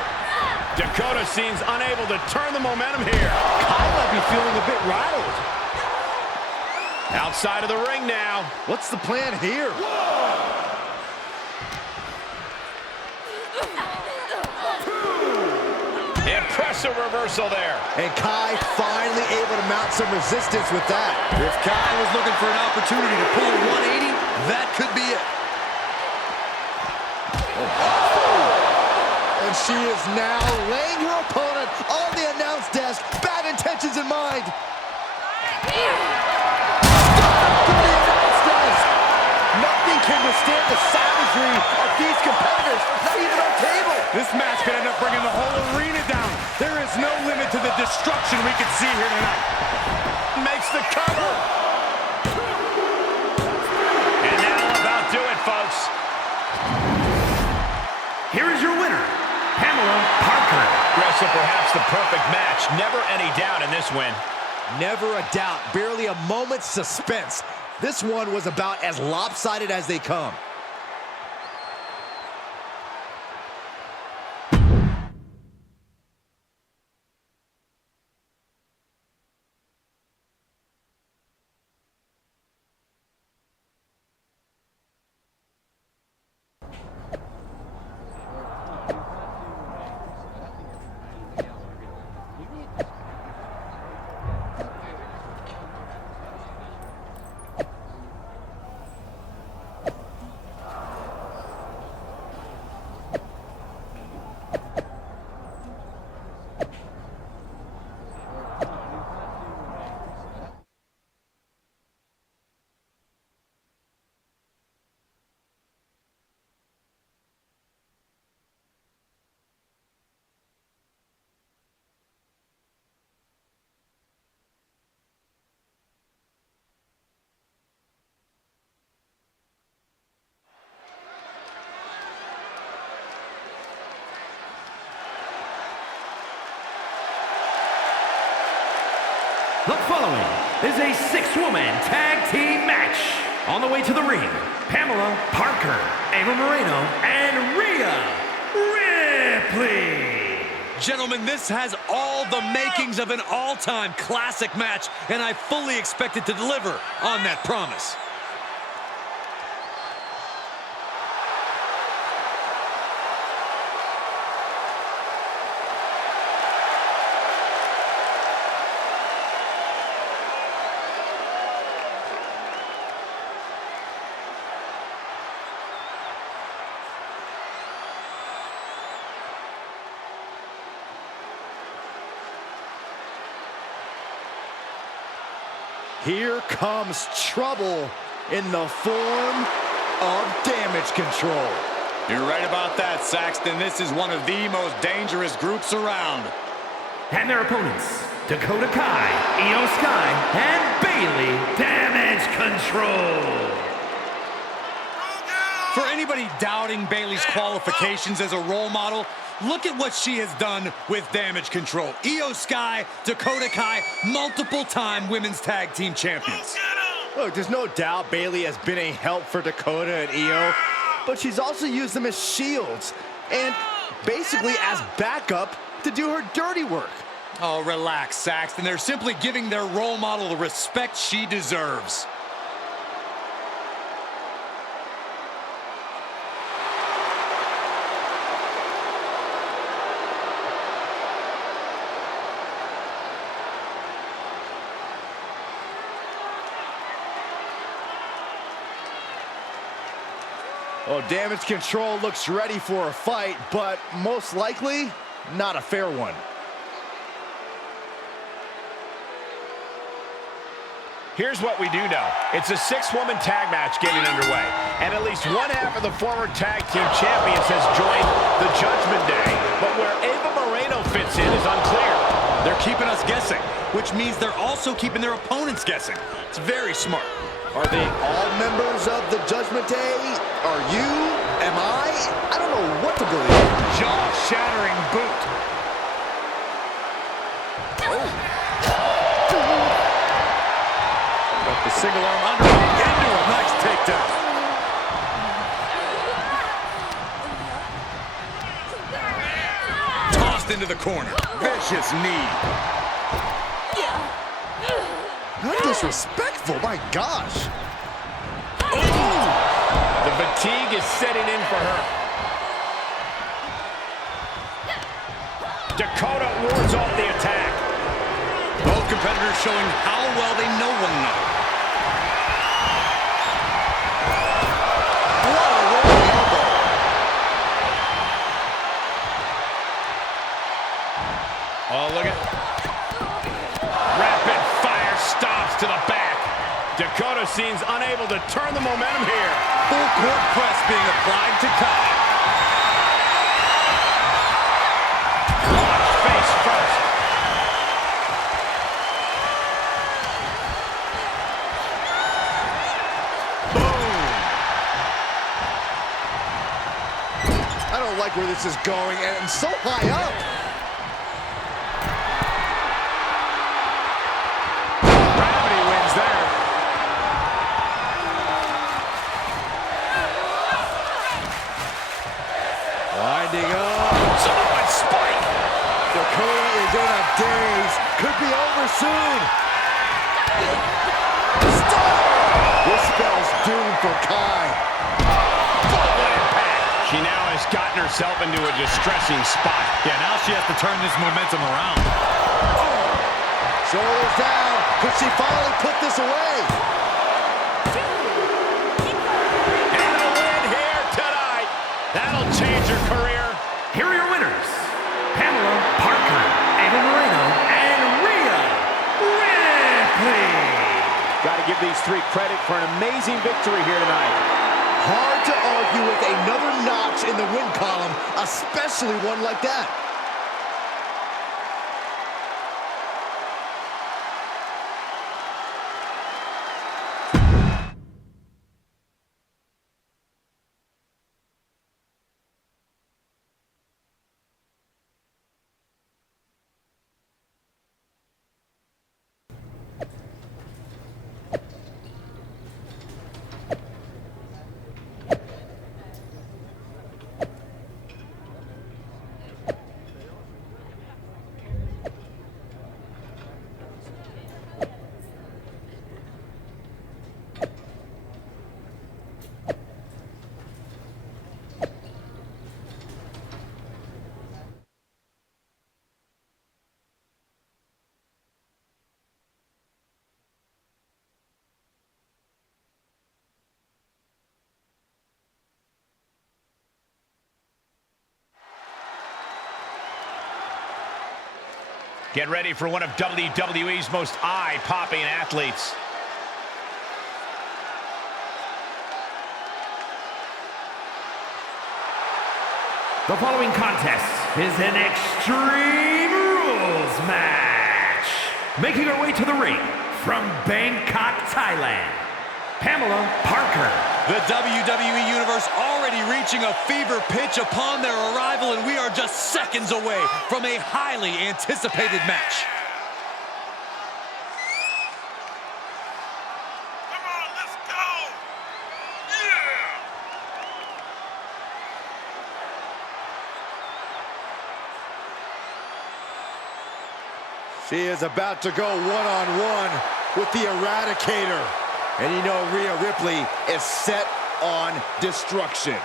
Dakota seems unable to turn the momentum here. I might be feeling a bit rattled. Outside of the ring now. What's the plan here? Impressive reversal there. And Kai finally able to mount some resistance with that. If Kai was looking for an opportunity to pull a 180, that could be it. And she is now laying her opponent on the announce desk, bad intentions in mind. Nothing can withstand the savagery of these competitors, not even our table. This match could end up bringing the whole arena down. There is no limit to the destruction we could see here tonight. Makes the cover. And that'll about do it, folks. Here is your winner, Pamela Parker. Wrestle perhaps the perfect match. Never any doubt in this win. Never a doubt, barely a moment's suspense. This one was about as lopsided as they come. The following is a six-woman tag team match. On the way to the ring, Pamela, Parker, Ava Moreno, and Rhea Ripley. Gentlemen, this has all the makings of an all-time classic match, and I fully expect it to deliver on that promise. Here comes trouble in the form of Damage Control. You're right about that, Saxton. This is one of the most dangerous groups around. And their opponents, Dakota Kai, Io Sky, and Bailey Damage Control. For anybody doubting Bailey's qualifications as a role model, look at what she has done with Damage Control. Io Sky, Dakota Kai, multiple-time women's tag team champions. Look, there's no doubt Bailey has been a help for Dakota and Io, but she's also used them as shields and basically as backup to do her dirty work. Oh, relax, Saxton. They're simply giving their role model the respect she deserves. Well, Damage Control looks ready for a fight, but most likely, not a fair one. Here's what we do know. It's a six-woman tag match getting underway, and at least one half of the former tag team champions has joined the Judgment Day, but where Ava Moreno fits in is unclear. They're keeping us guessing, which means they're also keeping their opponents guessing. It's very smart. Are they all members of the Judgment Day? Are you? Am I? I don't know what to believe. Jaw-shattering boot. Got the single arm underneath into a nice takedown. Tossed into the corner. Vicious knee. How disrespectful, my gosh. The fatigue is setting in for her. Dakota wards off the attack. Both competitors showing how well they know one another. What a rolling elbow. Oh, look at rapid fire stops to the back. Dakota seems unable to turn the momentum here. Full court press being applied to Kai. Launch face first. Boom. I don't like where this is going, and so high up. Gravity wins there. Winding up. Samoan spike. Dakota is in a daze. Could be over soon. Stop! This spell's doomed for Kai. She now has gotten herself into a distressing spot. Yeah, now she has to turn this momentum around. Shoulders down. Could she finally put this away? And a win here tonight. That'll change her career. Here are your winners, Pamela, Parker, Ava Moreno, and Rhea Ripley. Got to give these three credit for an amazing victory here tonight. Hard to argue with another notch in the win column, especially one like that. Get ready for one of WWE's most eye-popping athletes. The following contest is an Extreme Rules match. Making her way to the ring from Bangkok, Thailand, Pamela Parker. The WWE Universe already reaching a fever pitch upon their arrival, and we are just seconds away from a highly anticipated match. She is about to go one-on-one with the Eradicator. And you know Rhea Ripley is set on destruction.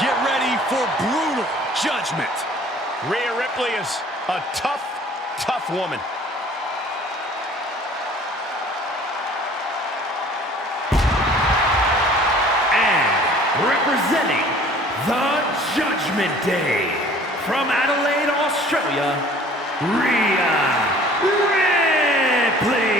Get ready for brutal judgment. Rhea Ripley is a tough woman. And representing the Judgment Day from Adelaide, Australia, Rhea Ripley.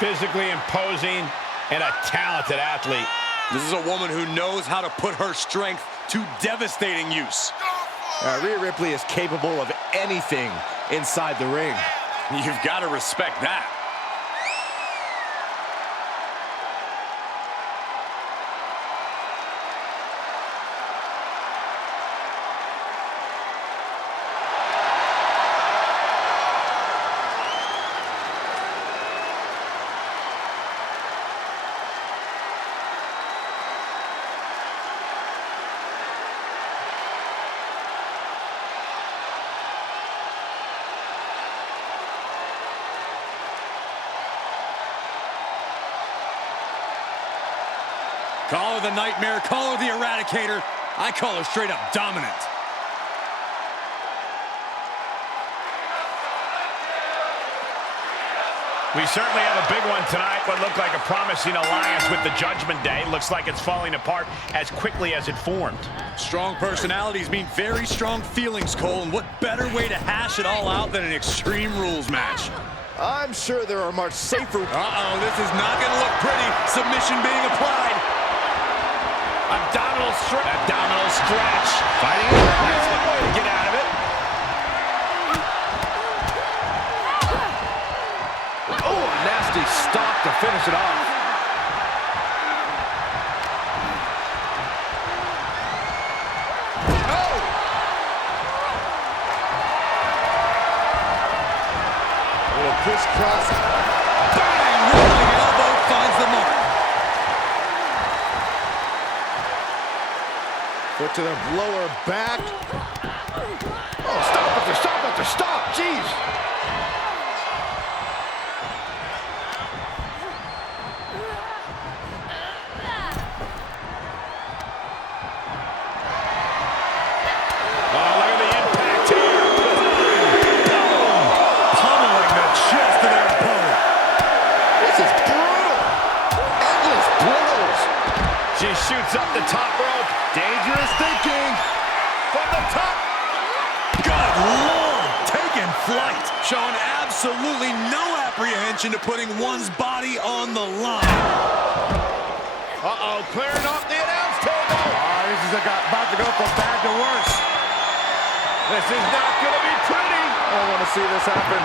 Physically imposing and a talented athlete. This is a woman who knows how to put her strength to devastating use. Rhea Ripley is capable of anything inside the ring. You've got to respect that. Call her the Nightmare, call her the Eradicator. I call her straight up dominant. We certainly have a big one tonight. What looked like a promising alliance with the Judgment Day. Looks like it's falling apart as quickly as it formed. Strong personalities mean very strong feelings, Cole. And what better way to hash it all out than an Extreme Rules match? I'm sure there are much safer... Uh-oh, this is not going to look pretty. Submission being applied. Abdominal stretch. Fighting. That's one way to get out of it. Oh, a nasty stop to finish it off. Oh! A little crisscross. Bang! Rolling elbow finds the mark. Foot to the lower back. Oh, stop after stop after stop. Jeez. Oh, look at the impact here. Boom! Pummeling the chest of their opponent. This is brutal. Endless blows. She shoots up the top rope. Dangerous thinking. From the top. Good Lord, taking flight. Showing absolutely no apprehension to putting one's body on the line. Uh-oh, clearing off the announce table. Oh, this is about to go from bad to worse. This is not going to be pretty. I don't want to see this happen.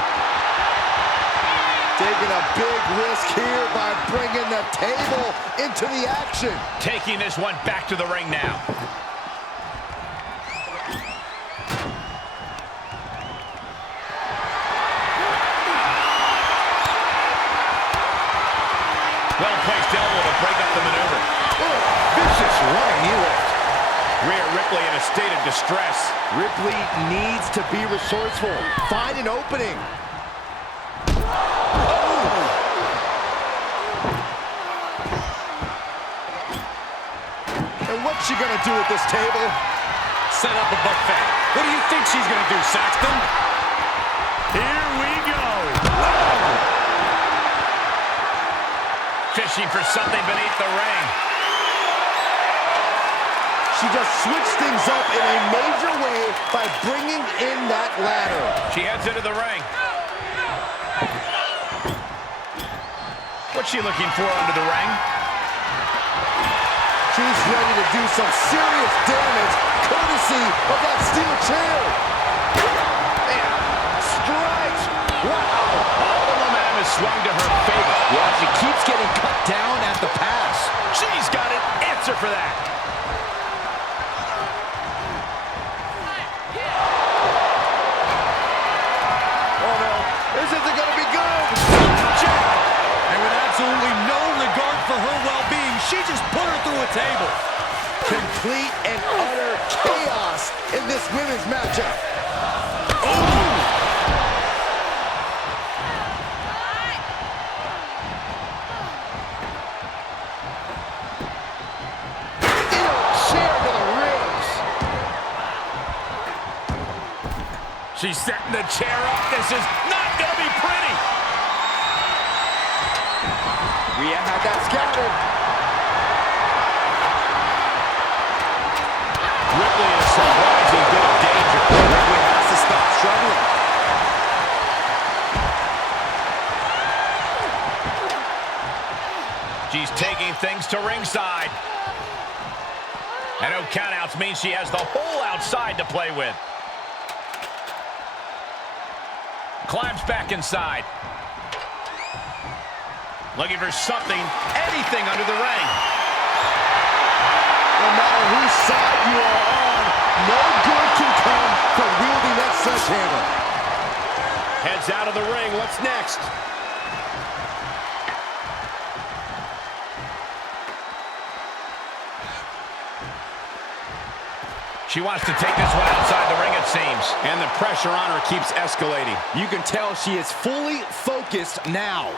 Taking a big risk here by bringing the table into the action. Taking this one back to the ring now. Well-placed elbow to break up the maneuver. Oh, vicious running heel lift. Rhea Ripley in a state of distress. Ripley needs to be resourceful. Find an opening. And what's she gonna do at this table? Set up a buffet. What do you think she's gonna do, Saxton? Here we go. Fishing for something beneath the ring. She just switched things up in a major way by bringing in that ladder. She heads into the ring. What's she looking for under the ring? She's ready to do some serious damage, courtesy of that steel chair. And strikes. Wow. All the momentum is swung to her favor. Yeah, she keeps getting cut down at the pass. She's got an answer for that. Oh no, this isn't gonna be good. And with absolutely no regard for her well-being, she just put her through a table. Complete and utter chaos in this women's matchup. Chair to the ribs. She's setting the chair up. This is not gonna be pretty. Rhea had that scouted. Ripley in a surprising bit of danger. Ripley has to stop struggling. She's taking things to ringside. And no countouts means she has the whole outside to play with. Climbs back inside. Looking for something, anything under the ring. No matter whose side you are on, no good can come from wielding that sledgehammer. Heads out of the ring. What's next? She wants to take this one outside the ring, it seems. And the pressure on her keeps escalating. You can tell she is fully focused now.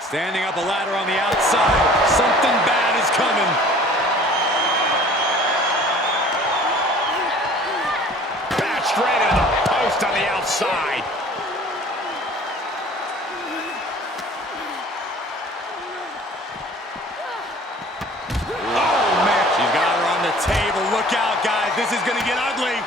Standing up a ladder on the outside. Something bad is coming. Bashed right into the post on the outside. Oh, man. She's got her on the table. Look out, guys. This is going to get ugly.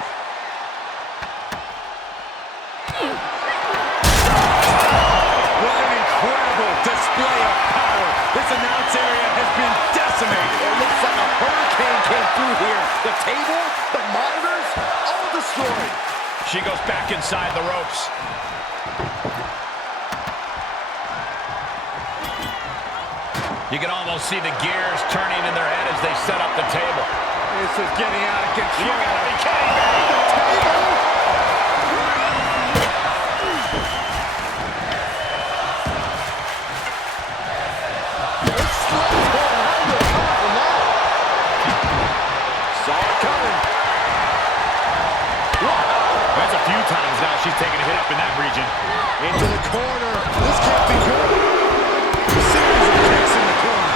What an incredible display of power. This announce area has been decimated. It looks like a hurricane came through here. The table, the monitors, all destroyed. She goes back inside the ropes. You can almost see the gears turning in their head as they set up the table. This is getting out of control. You gotta be kidding me. The table. Saw it coming. That's a few times now she's taken a hit up in that region. Into the corner. This can't be good. A series of kicks in the corner.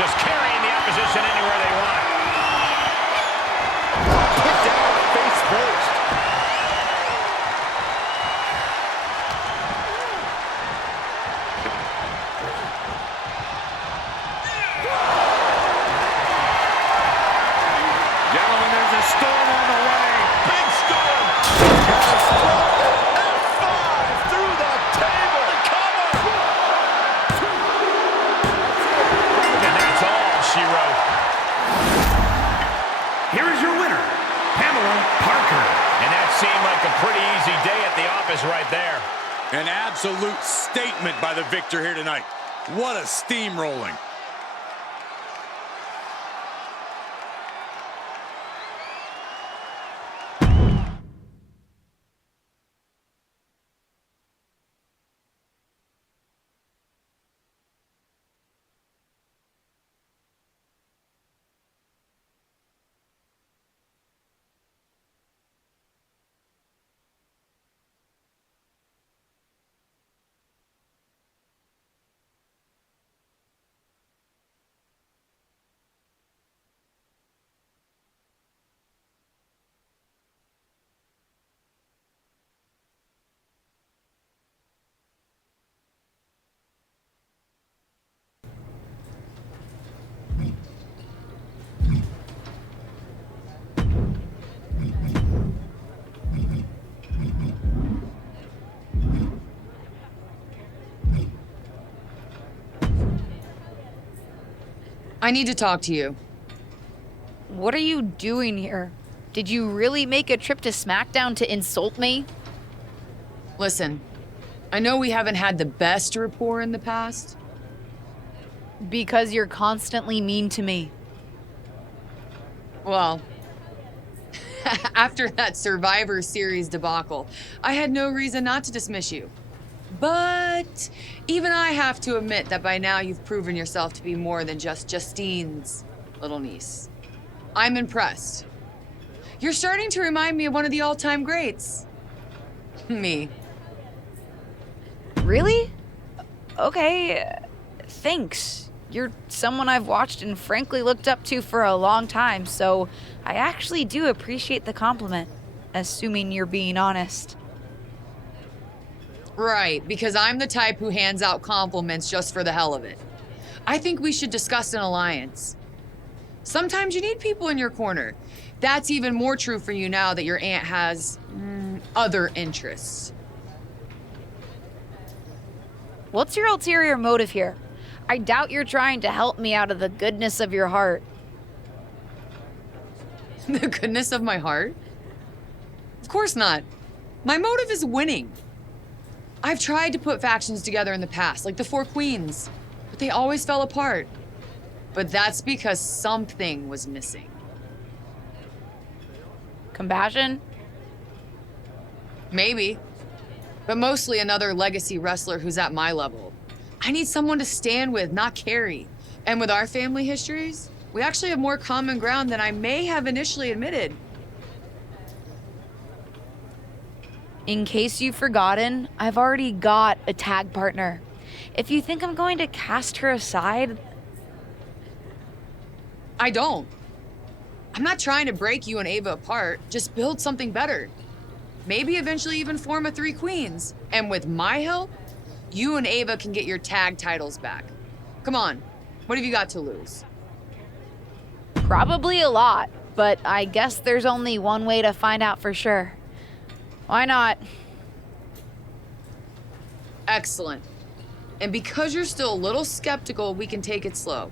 Just carrying the opposition anywhere they want. Put down face first. Gentlemen, there's a storm on the way. Big storm. F5 through the table. And that's all she wrote. Here is your winner, Pamela Parker. And that seemed like a pretty easy day at the office right there. An absolute statement by the victor here tonight. What a steamrolling. I need to talk to you. What are you doing here? Did you really make a trip to SmackDown to insult me? Listen, I know we haven't had the best rapport in the past. Because you're constantly mean to me. Well, after that Survivor Series debacle, I had no reason not to dismiss you. But even I have to admit that by now you've proven yourself to be more than just Justine's little niece. I'm impressed. You're starting to remind me of one of the all-time greats. Me. Really? Okay, thanks. You're someone I've watched and frankly looked up to for a long time, so I actually do appreciate the compliment, assuming you're being honest. Right, because I'm the type who hands out compliments just for the hell of it. I think we should discuss an alliance. Sometimes you need people in your corner. That's even more true for you now that your aunt has other interests. What's your ulterior motive here? I doubt you're trying to help me out of the goodness of your heart. The goodness of my heart? Of course not. My motive is winning. I've tried to put factions together in the past, like the Four Queens, but they always fell apart. But that's because something was missing. Compassion? Maybe. But mostly another legacy wrestler who's at my level. I need someone to stand with, not carry. And with our family histories, we actually have more common ground than I may have initially admitted. In case you've forgotten, I've already got a tag partner. If you think I'm going to cast her aside... I don't. I'm not trying to break you and Ava apart, just build something better. Maybe eventually even form a Three Queens. And with my help, you and Ava can get your tag titles back. Come on, what have you got to lose? Probably a lot, but I guess there's only one way to find out for sure. Why not? Excellent. And because you're still a little skeptical, we can take it slow.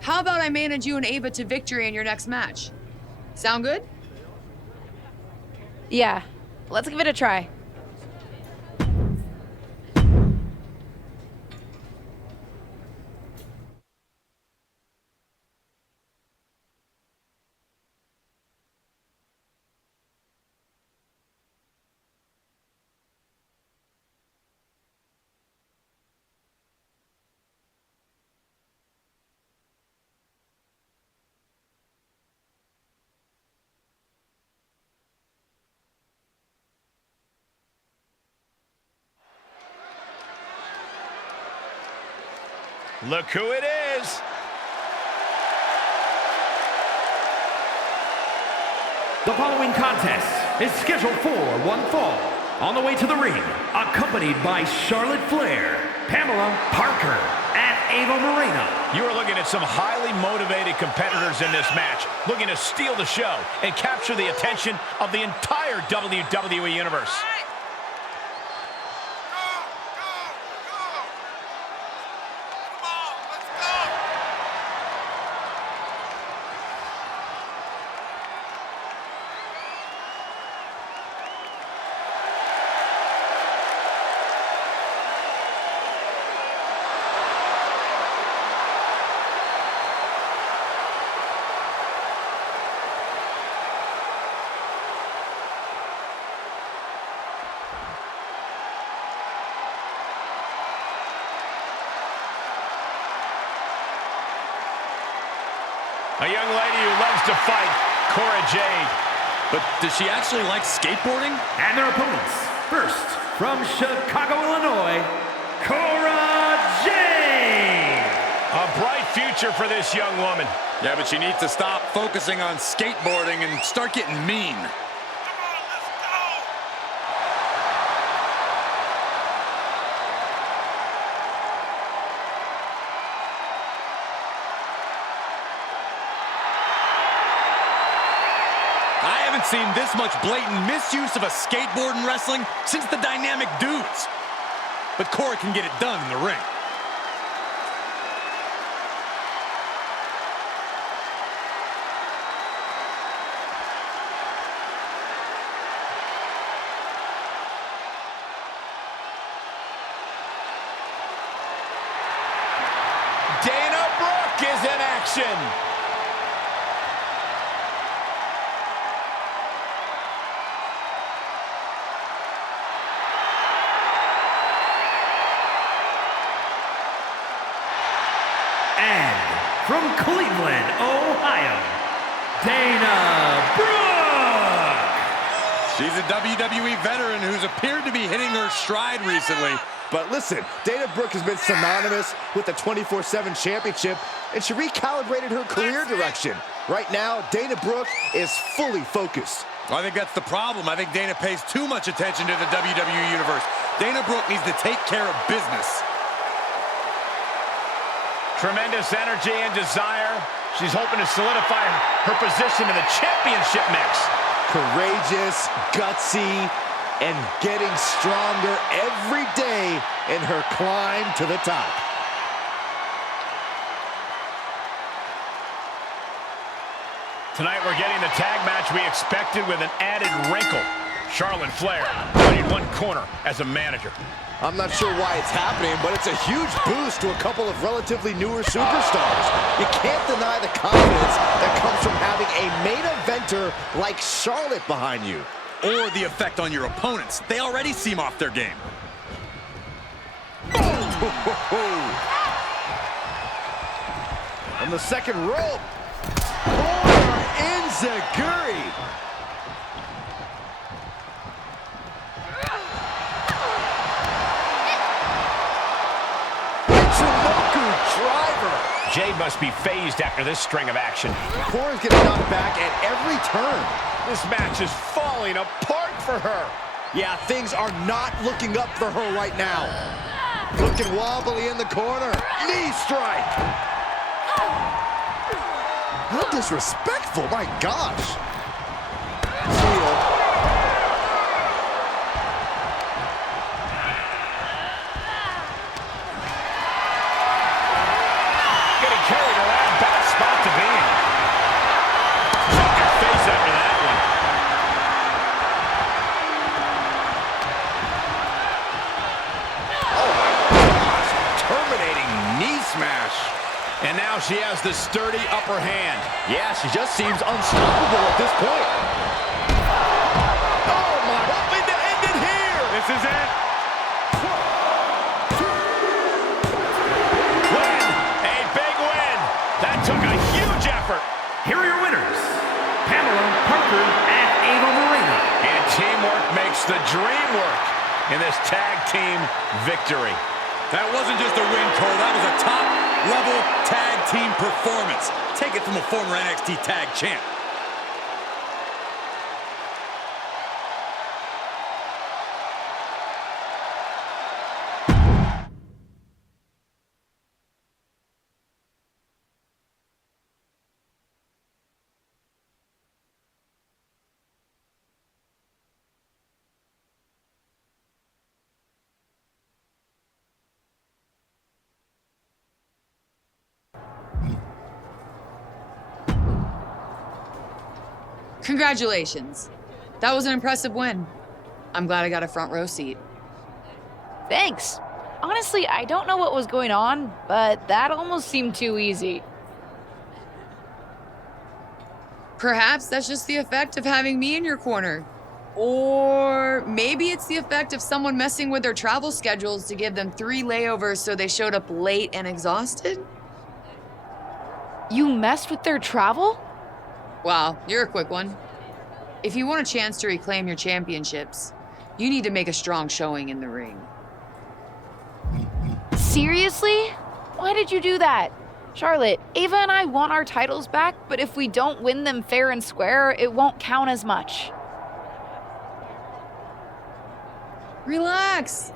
How about I manage you and Ava to victory in your next match? Sound good? Yeah, let's give it a try. Look who it is. The following contest is scheduled for one fall. On the way to the ring, accompanied by Charlotte Flair, Pamela Parker, and Ava Moreno. You are looking at some highly motivated competitors in this match, looking to steal the show and capture the attention of the entire WWE Universe. A young lady who loves to fight, Cora Jade. But does she actually like skateboarding? And their opponents. First, from Chicago, Illinois, Cora Jade. A bright future for this young woman. Yeah, but she needs to stop focusing on skateboarding and start getting mean. Seen this much blatant misuse of a skateboard in wrestling since the Dynamic Dudes. But Cora can get it done in the ring. action. And from Cleveland, Ohio, Dana Brooke. She's a WWE veteran who's appeared to be hitting her stride recently. But listen, Dana Brooke has been synonymous with the 24/7 championship, and she recalibrated her career direction. Right now, Dana Brooke is fully focused. I think that's the problem. I think Dana pays too much attention to the WWE Universe. Dana Brooke needs to take care of business. Tremendous energy and desire. She's hoping to solidify her position in the championship mix. Courageous, gutsy, and getting stronger every day in her climb to the top. Tonight we're getting the tag match we expected with an added wrinkle. Charlotte Flair playing one corner as a manager. I'm not sure why it's happening, but it's a huge boost to a couple of relatively newer superstars. You can't deny the confidence that comes from having a main eventer like Charlotte behind you. Or the effect on your opponents. They already seem off their game. On the second rope. Corner enziguri. Driver. Jade must be phased after this string of action. Cora's getting knocked back at every turn. This match is falling apart for her. Yeah, things are not looking up for her right now. Looking wobbly in the corner. Knee strike. How disrespectful, my gosh. Heel. Carried around, bad spot to be in. Check your face after that one. Oh my gosh, terminating knee smash. And now she has the sturdy upper hand. Yeah, she just seems unstoppable at this point. Oh my, hoping to end it here. This is it. That took a huge effort. Here are your winners, Pamela Parker and Ava Moreno. And teamwork makes the dream work in this tag team victory. That wasn't just a win, Cole. That was a top-level tag team performance. Take it from a former NXT tag champ. Congratulations. That was an impressive win. I'm glad I got a front row seat. Thanks. Honestly, I don't know what was going on, but that almost seemed too easy. Perhaps that's just the effect of having me in your corner. Or maybe it's the effect of someone messing with their travel schedules to give them 3 layovers so they showed up late and exhausted? You messed with their travel? Wow, you're a quick one. If you want a chance to reclaim your championships, you need to make a strong showing in the ring. Seriously? Why did you do that? Charlotte, Ava and I want our titles back, but if we don't win them fair and square, it won't count as much. Relax.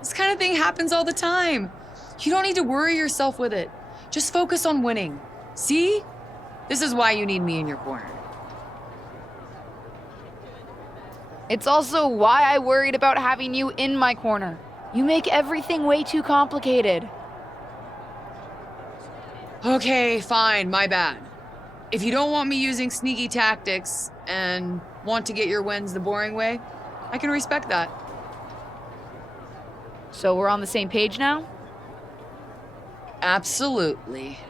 This kind of thing happens all the time. You don't need to worry yourself with it. Just focus on winning. See? This is why you need me in your corner. It's also why I worried about having you in my corner. You make everything way too complicated. Okay, fine, my bad. If you don't want me using sneaky tactics and want to get your wins the boring way, I can respect that. So we're on the same page now? Absolutely.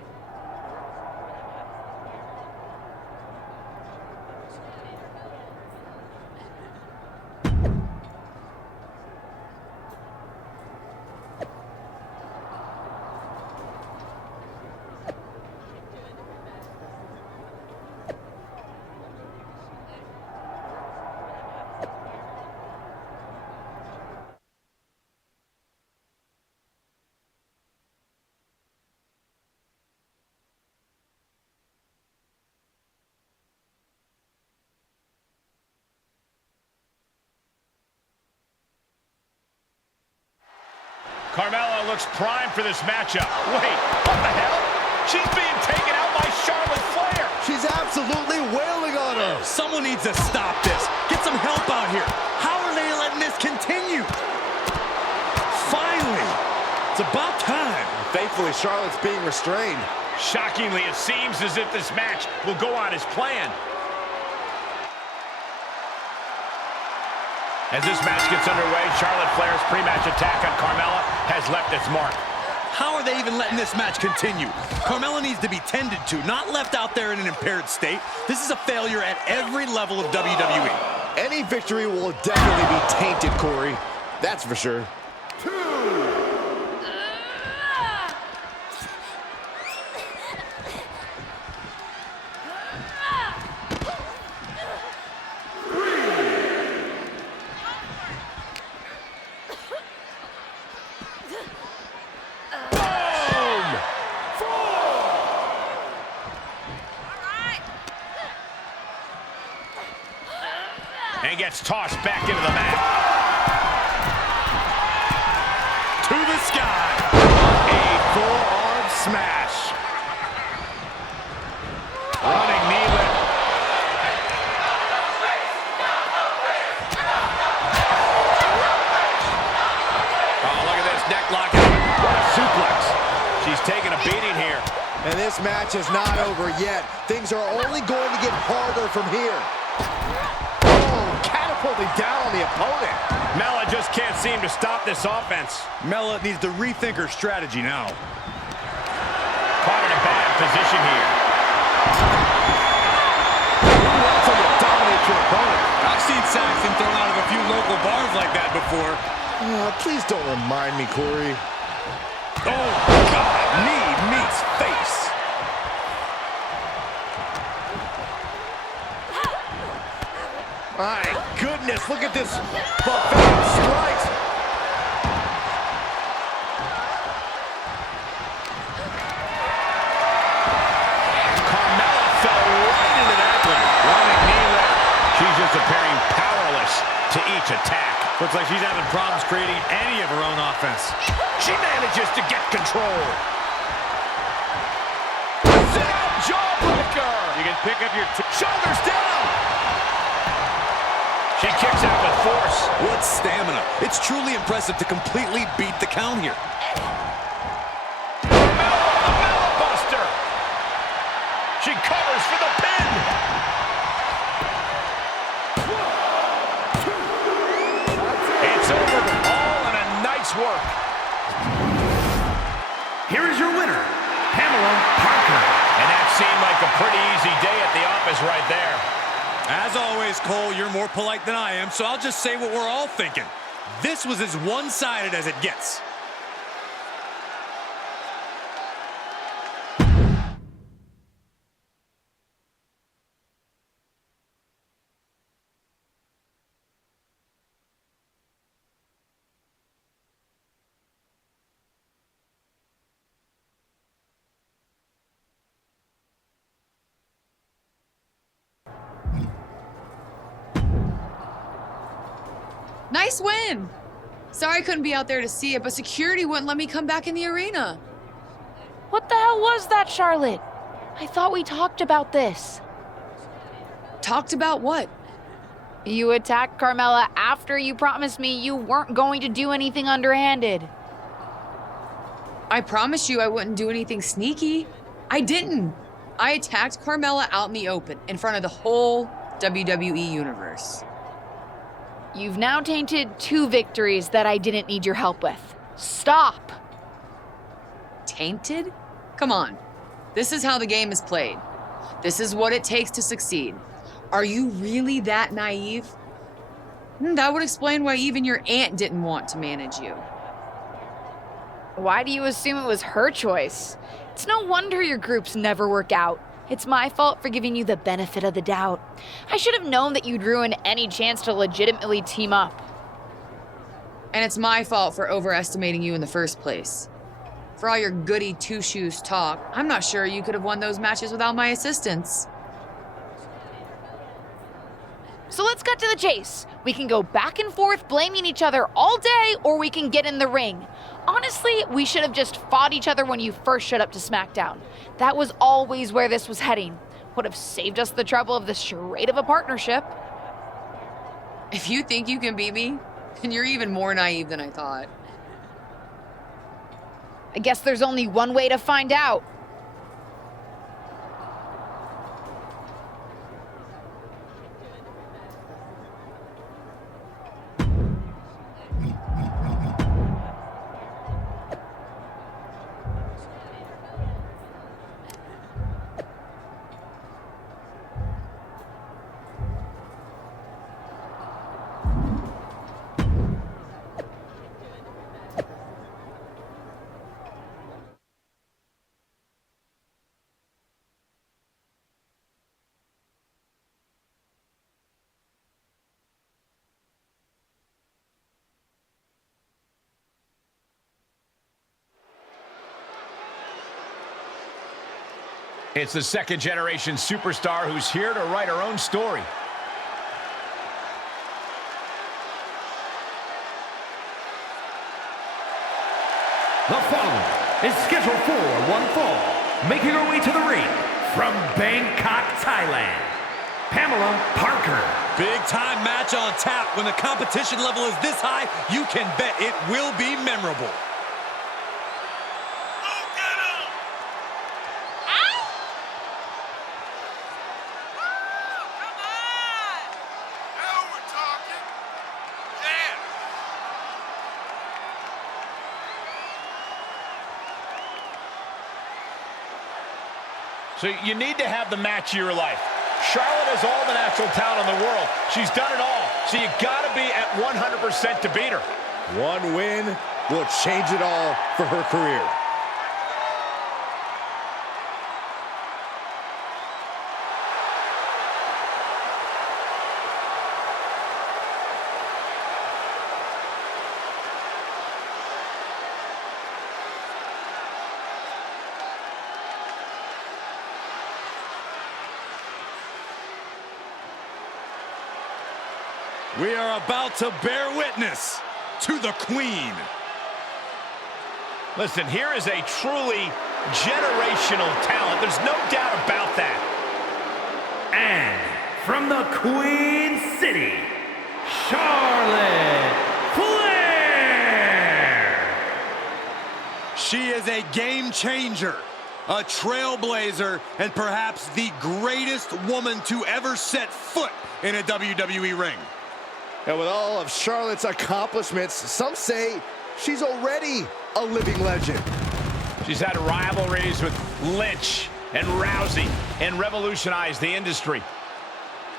Carmella looks primed for this matchup. Wait, what the hell? She's being taken out by Charlotte Flair. She's absolutely wailing on her. Someone needs to stop this. Get some help out here. How are they letting this continue? Finally. It's about time. Thankfully, Charlotte's being restrained. Shockingly, it seems as if this match will go on as planned. As this match gets underway, Charlotte Flair's pre-match attack on Carmella has left its mark. How are they even letting this match continue? Carmella needs to be tended to, not left out there in an impaired state. This is a failure at every level of WWE. Any victory will definitely be tainted, Corey. That's for sure. And gets tossed back into the mat. To the sky. A forearm smash. Running knee lift. Oh, look at this neck lock. What a suplex. She's taking a beating here. And this match is not over yet. Things are only going to get harder from here. Catapulting down on the opponent. Mella just can't seem to stop this offense. Mella needs to rethink her strategy now. Caught in a bad position here. Who wants him to dominate your opponent? I've seen Saxton thrown out of a few local bars like that before. Please don't remind me, Corey. Oh, God. Knee meets face. My goodness, look at this buffet of strikes. Carmella fell right into that one. Running knee lift. She's just appearing powerless to each attack. Looks like she's having problems creating any of her own offense. She manages to get control. Sit up, jawbreaker. You can pick up your shoulders down. She kicks out with force. What stamina. It's truly impressive to completely beat the count here. Carmella buster. She covers for the pin. It's over. All in a nice work. Here is your winner, Pamela Parker. And that seemed like a pretty easy day at the office right there. As always, Cole, you're more polite than I am, so I'll just say what we're all thinking. This was as one-sided as it gets. Nice win! Sorry I couldn't be out there to see it, but security wouldn't let me come back in the arena. What the hell was that, Charlotte? I thought we talked about this. Talked about what? You attacked Carmella after you promised me you weren't going to do anything underhanded. I promised you I wouldn't do anything sneaky. I didn't. I attacked Carmella out in the open, in front of the whole WWE universe. You've now tainted 2 victories that I didn't need your help with. Stop! Tainted? Come on. This is how the game is played. This is what it takes to succeed. Are you really that naive? That would explain why even your aunt didn't want to manage you. Why do you assume it was her choice? It's no wonder your groups never work out. It's my fault for giving you the benefit of the doubt. I should have known that you'd ruin any chance to legitimately team up. And it's my fault for overestimating you in the first place. For all your goody two-shoes talk, I'm not sure you could have won those matches without my assistance. So let's let's cut to the chase. We can go back and forth blaming each other all day, or we can get in the ring. Honestly, we should have just fought each other when you first showed up to SmackDown. That was always where this was heading. Would have saved us the trouble of this charade of a partnership. If you think you can beat me, then you're even more naive than I thought. I guess there's only one way to find out. It's the second-generation superstar who's here to write her own story. The following is scheduled for one fall, making her way to the ring from Bangkok, Thailand, Pamela Parker. Big-time match on tap. When the competition level is this high, you can bet it will be memorable. So you need to have the match of your life. Charlotte has all the natural talent in the world. She's done it all. So you gotta be at 100% to beat her. One win will change it all for her career. We are about to bear witness to the Queen. Listen, here is a truly generational talent. There's no doubt about that. And from the Queen City, Charlotte Flair. She is a game changer, a trailblazer, and perhaps the greatest woman to ever set foot in a WWE ring. And with all of Charlotte's accomplishments, some say she's already a living legend. She's had rivalries with Lynch and Rousey and revolutionized the industry.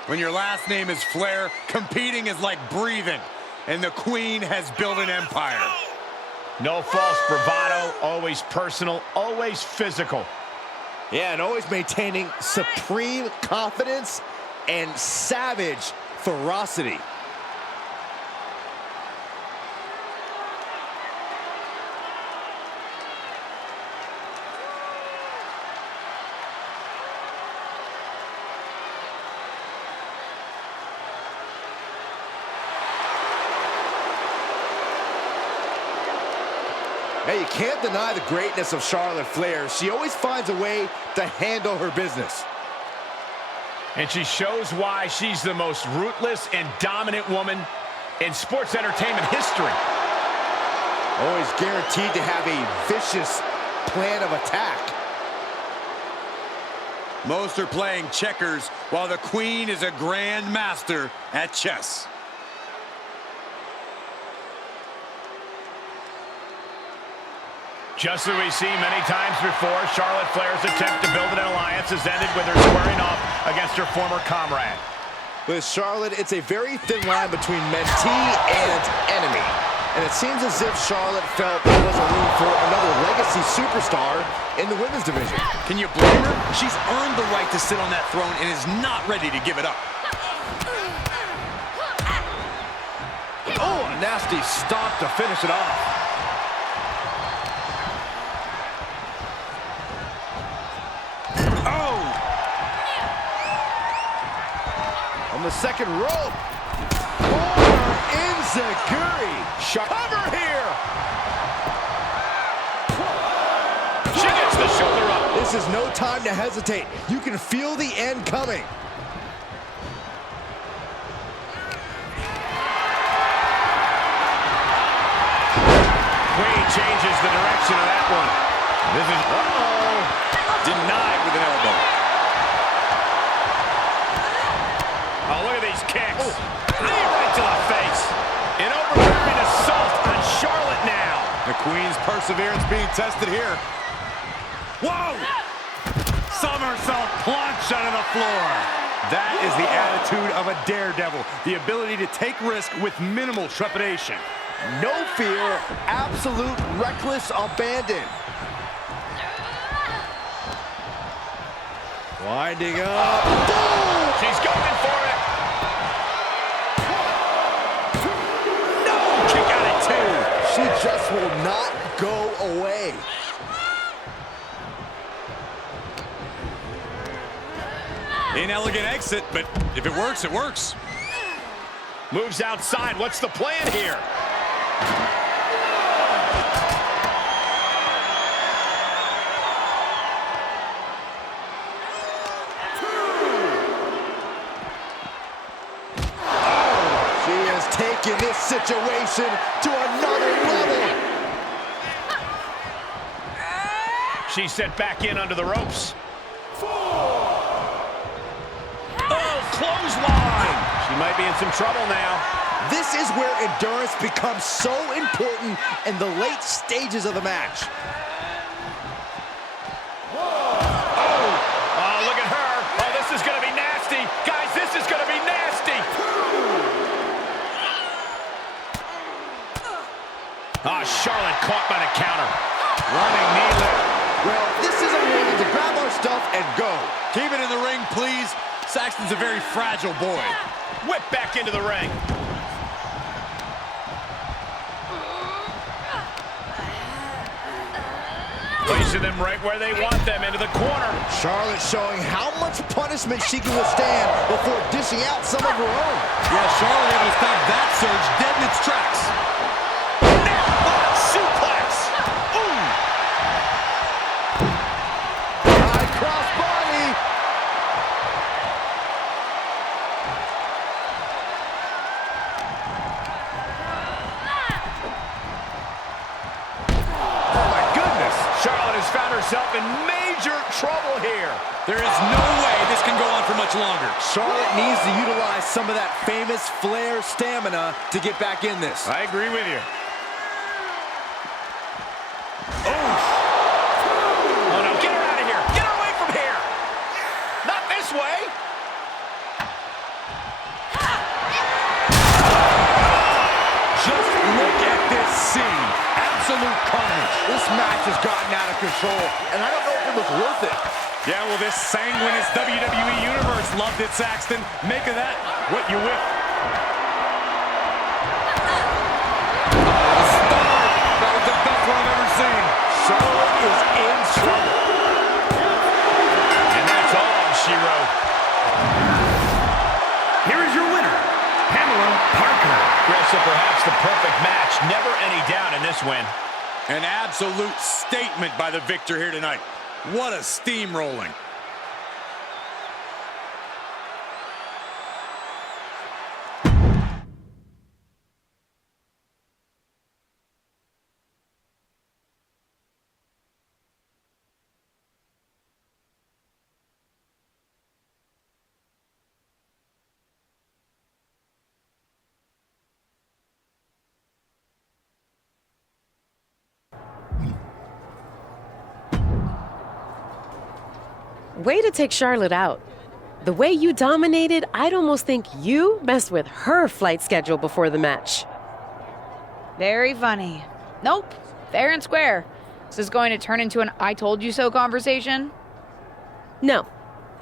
When your last name is Flair, competing is like breathing, and the Queen has built an empire. No false bravado, always personal, always physical. Yeah, and always maintaining supreme confidence and savage ferocity. Hey, you can't deny the greatness of Charlotte Flair. She always finds a way to handle her business. And she shows why she's the most ruthless and dominant woman in sports entertainment history. Always guaranteed to have a vicious plan of attack. Most are playing checkers, while the Queen is a grand master at chess. Just as we've seen many times before, Charlotte Flair's attempt to build an alliance has ended with her squaring off against her former comrade. With Charlotte, it's a very thin line between mentee and enemy. And it seems as if Charlotte felt there wasn't room for another legacy superstar in the women's division. Can you blame her? She's earned the right to sit on that throne and is not ready to give it up. Oh, a nasty stop to finish it off. On the second rope. Over Enziguri. Cover here. She gets the shoulder up. This is no time to hesitate. You can feel the end coming. Queen changes the direction of that one. This is, denied with an elbow. Oh, look at these kicks. Right to the face. An overbearing assault on Charlotte now. The Queen's perseverance being tested here. Whoa! Somersault plunge onto the floor. That is the attitude of a daredevil. The ability to take risk with minimal trepidation. No fear, absolute reckless abandon. Winding up. Boom! She's going for it. No! She got it too. She just will not go away. Inelegant exit, but if it works, it works. Moves outside. What's the plan here? She has taken this situation to another level. She's sent back in under the ropes. Clothesline! She might be in some trouble now. This is where endurance becomes so important in the late stages of the match. Oh, look at her. Oh, this is going to be nasty. Guys, this is going to be nasty. Oh, Charlotte caught by the counter. Running knee lift. Well, this is a warning to grab our stuff and go. Keep it in the ring, please. Saxton's a very fragile boy. Whip back into the ring. Placing them right where they want them, into the corner. Charlotte showing how much punishment she can withstand before dishing out some of her own. Yeah, Charlotte able to stop that surge dead in its tracks. Neckbot suplex. Ooh. High cross body. Charlotte has found herself in major trouble here. There is no way this can go on for much longer. Charlotte needs to utilize some of that famous Flair stamina to get back in this. I agree with you. Oh no, get her out of here. Get her away from here. Not this way. Just look at this scene. Absolute carnage. This match has gotten out of control, and I don't know if it was worth it. Yeah, well, this sanguineous WWE Universe loved it, Saxton. Make of that what you will. That was the best one I've ever seen. Charlotte is in trouble. And that's all she wrote. Here is your winner, Pamela Parker. So perhaps the perfect match. Never any doubt in this win. An absolute statement by the victor here tonight. What a steamrolling. Way to take Charlotte out. The way you dominated, I'd almost think you messed with her flight schedule before the match. Very funny. Nope. Fair and square. Is this going to turn into an I told you so conversation? No.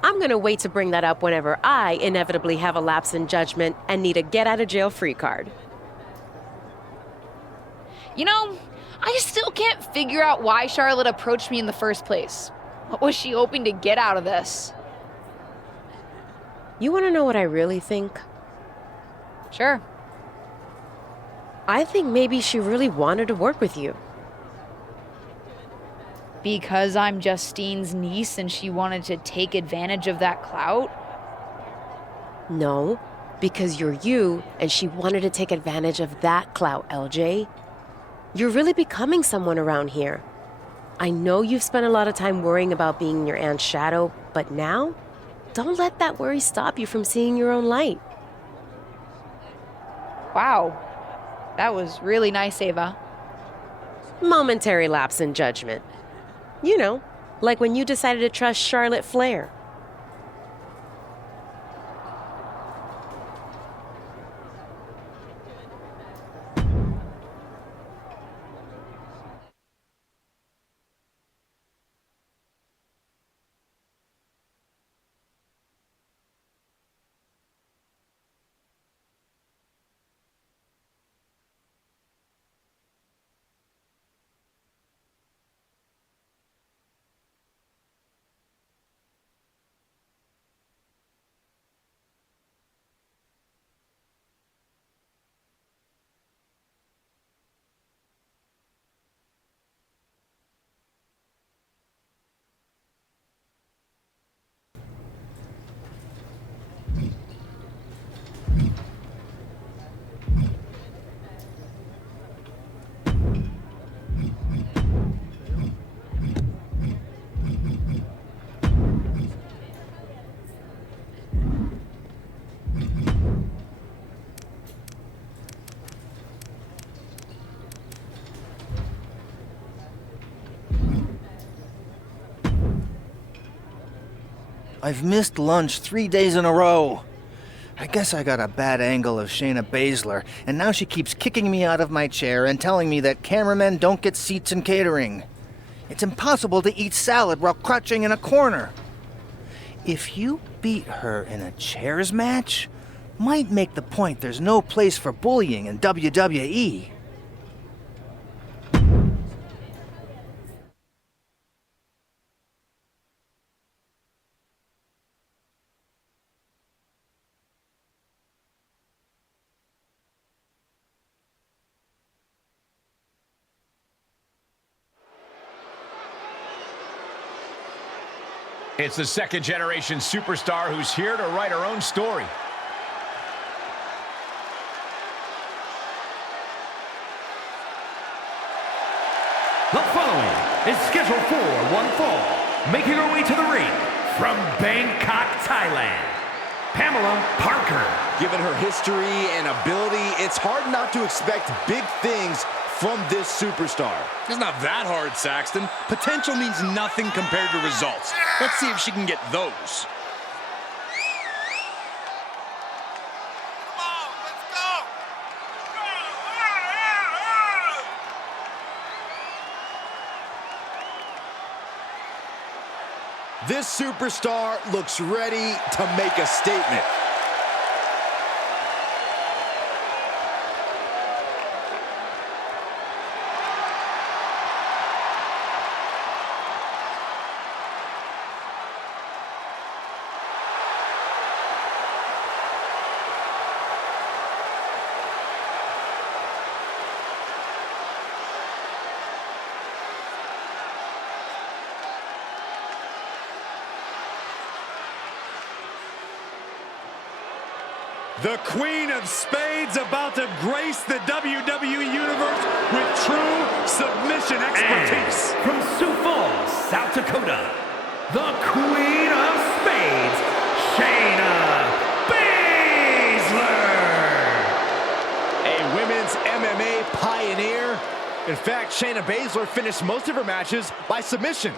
I'm gonna wait to bring that up whenever I inevitably have a lapse in judgment and need a get-out-of-jail-free card. You know, I still can't figure out why Charlotte approached me in the first place. What was she hoping to get out of this? You want to know what I really think? Sure. I think maybe she really wanted to work with you. Because I'm Justine's niece and she wanted to take advantage of that clout? No, because you're you and she wanted to take advantage of that clout, LJ. You're really becoming someone around here. I know you've spent a lot of time worrying about being your aunt's shadow, but now, don't let that worry stop you from seeing your own light. Wow. That was really nice, Ava. Momentary lapse in judgment. You know, like when you decided to trust Charlotte Flair. I've missed lunch 3 days in a row. I guess I got a bad angle of Shayna Baszler, and now she keeps kicking me out of my chair and telling me that cameramen don't get seats in catering. It's impossible to eat salad while crouching in a corner. If you beat her in a chairs match, might make the point there's no place for bullying in WWE. It's the second-generation superstar who's here to write her own story. The following is scheduled for one fall, making her way to the ring from Bangkok, Thailand, Pamela Parker. Given her history and ability, it's hard not to expect big things from this superstar. It's not that hard, Saxton. Potential means nothing compared to results. Let's see if she can get those. This superstar looks ready to make a statement. The Queen of Spades about to grace the WWE Universe with true submission expertise. And from Sioux Falls, South Dakota, the Queen of Spades, Shayna Baszler. A women's MMA pioneer. In fact, Shayna Baszler finished most of her matches by submission.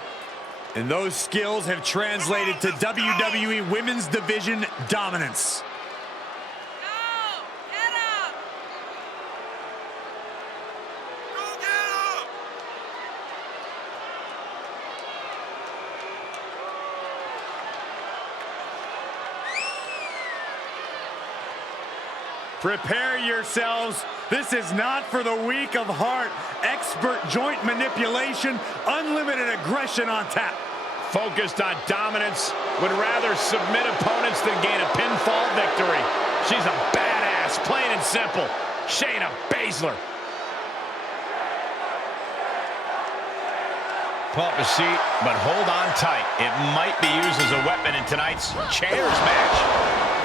And those skills have translated to WWE Women's Division dominance. Prepare yourselves. This is not for the weak of heart. Expert joint manipulation, unlimited aggression on tap. Focused on dominance, would rather submit opponents than gain a pinfall victory. She's a badass, plain and simple. Shayna Baszler. Pull up a seat, but hold on tight. It might be used as a weapon in tonight's chairs match.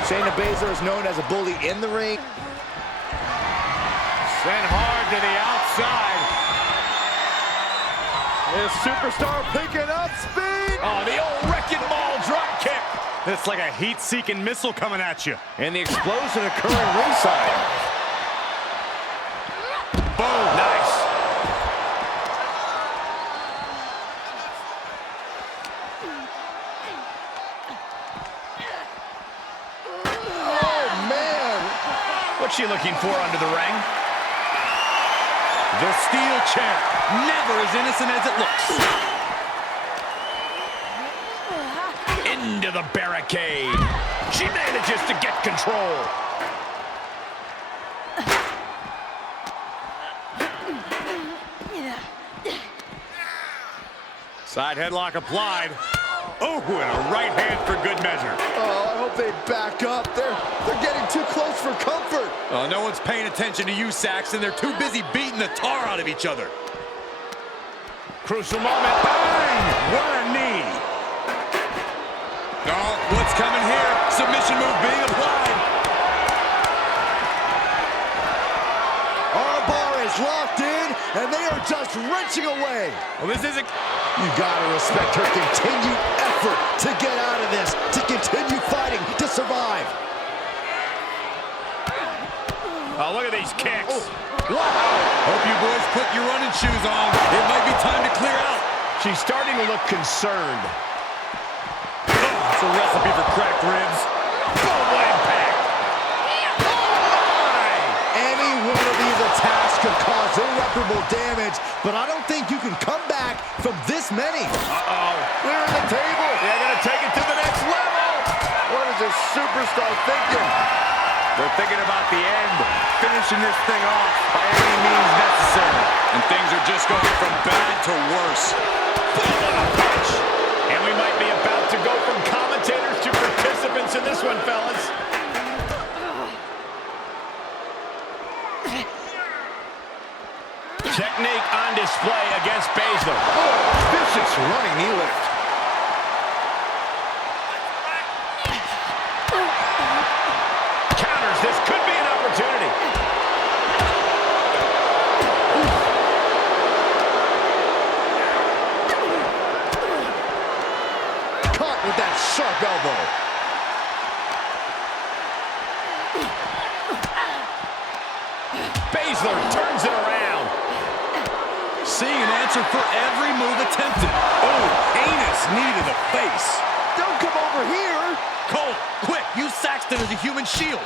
Shayna Baszler is known as a bully in the ring. Sent hard to the outside. This superstar picking up speed. Oh, the old wrecking ball drop kick. It's like a heat-seeking missile coming at you. And the explosion occurring ringside. Boom. Nice. Oh, man. What's she looking for under the ring? The steel chair, never as innocent as it looks. Into the barricade. She manages to get control. Side headlock applied. Oh, and a right hand for good measure. Oh, I hope they back up. They're getting too close for comfort. Oh, no one's paying attention to you, Saxton. They're too busy beating the tar out of each other. Crucial moment. Bang! What a knee. Oh, what's coming here? Submission move being applied. Our bar is locked in, and they are just wrenching away. Well, this isn't... You gotta respect her continued effort to get out of this, to continue fighting, to survive. Oh, look at these kicks. Oh, wow. Hope you boys put your running shoes on. It might be time to clear out. She's starting to look concerned. It's a recipe for cracked ribs. Boom, what impact. Any one of these attacks could cause irreparable damage, but I don't think you can come back from this many. Uh-oh. Clearing the table. They're going to take it to the next level. What is this superstar thinking? They're thinking about the end, finishing this thing off by any means necessary. And things are just going from bad to worse. Boom, what a punch. And we might be about to go from commentators to participants in this one, fellas. Technique on display against Baszler. Oh, vicious running knee lift. Counters. This could be an opportunity. Caught with that sharp elbow. Baszler turns it around. Seeing an answer for every move attempted. Oh, heinous knee to the face. Don't come over here. Cole, quick, use Saxton as a human shield.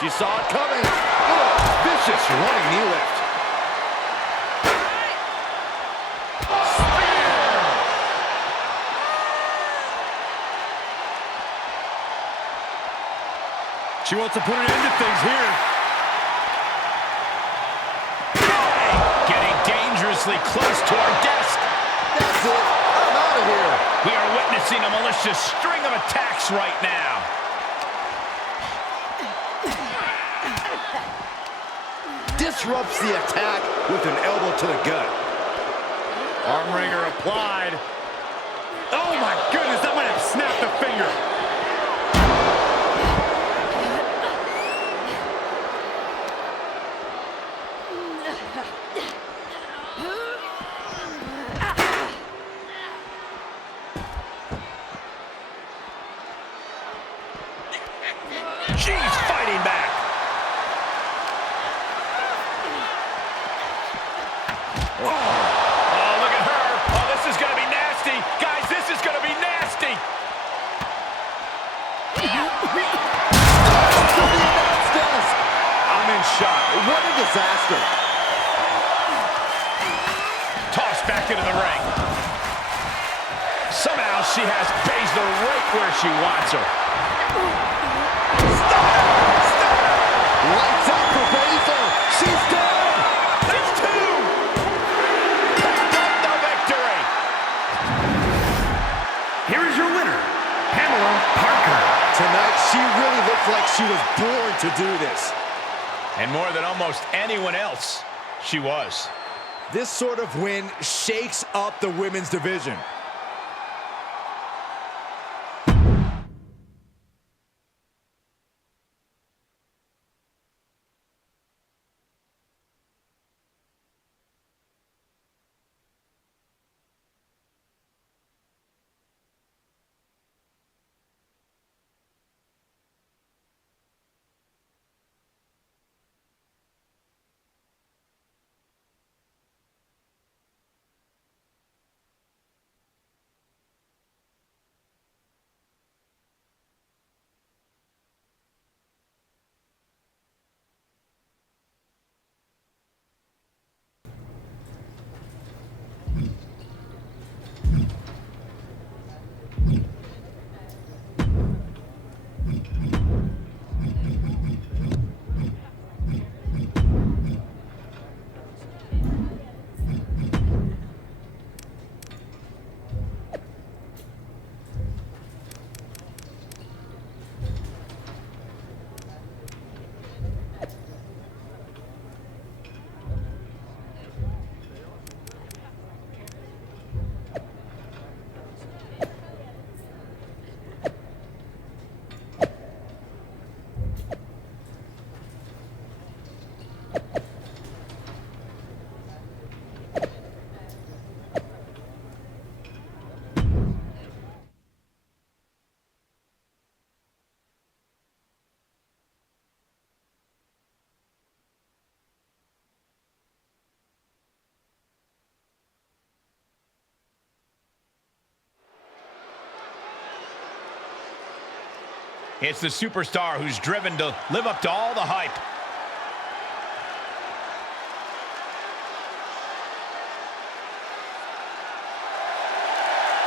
She saw it coming. Oh, vicious running knee lift. She wants to put an end to things here. Getting dangerously close to our desk. That's it. I'm out of here. We are witnessing a malicious string of attacks right now. Disrupts the attack with an elbow to the gut. Arm wringer applied. Oh my goodness, that might have snapped the finger. She's fighting back. Oh, look at her. Oh, this is going to be nasty. Guys, this is going to be nasty. I'm in shock. What a disaster. Tossed back into the ring. Somehow she has Baszler right where she wants her. Lights out for Baszler. She's down. That's two. Picked up the victory. Here is your winner, Pamela Parker. Tonight, she really looked like she was born to do this. And more than almost anyone else, she was. This sort of win shakes up the women's division. It's the superstar who's driven to live up to all the hype.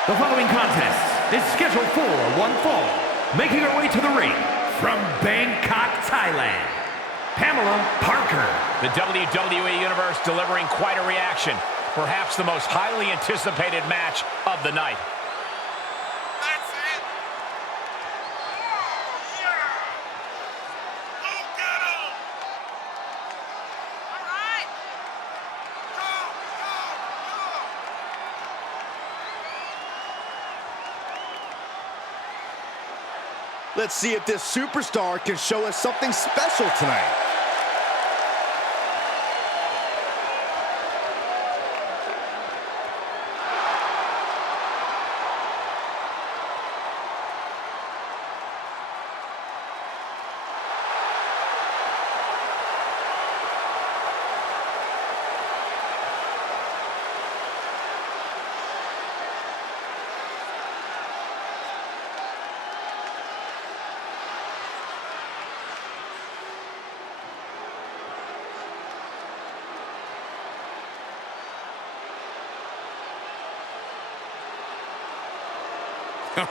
The following contest is scheduled for one fall. Making her way to the ring from Bangkok, Thailand, Pamela Parker. The WWE Universe delivering quite a reaction. Perhaps the most highly anticipated match of the night. Let's see if this superstar can show us something special tonight.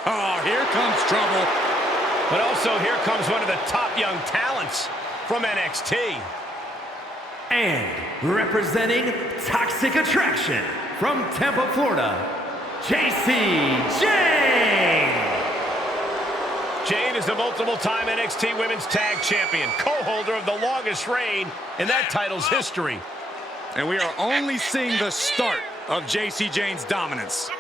Oh, here comes trouble. But also here comes one of the top young talents from NXT. And representing Toxic Attraction from Tampa, Florida, JC Jane. Jane is the multiple-time NXT Women's Tag Champion, co-holder of the longest reign in that title's history. And we are only seeing the start of JC Jane's dominance.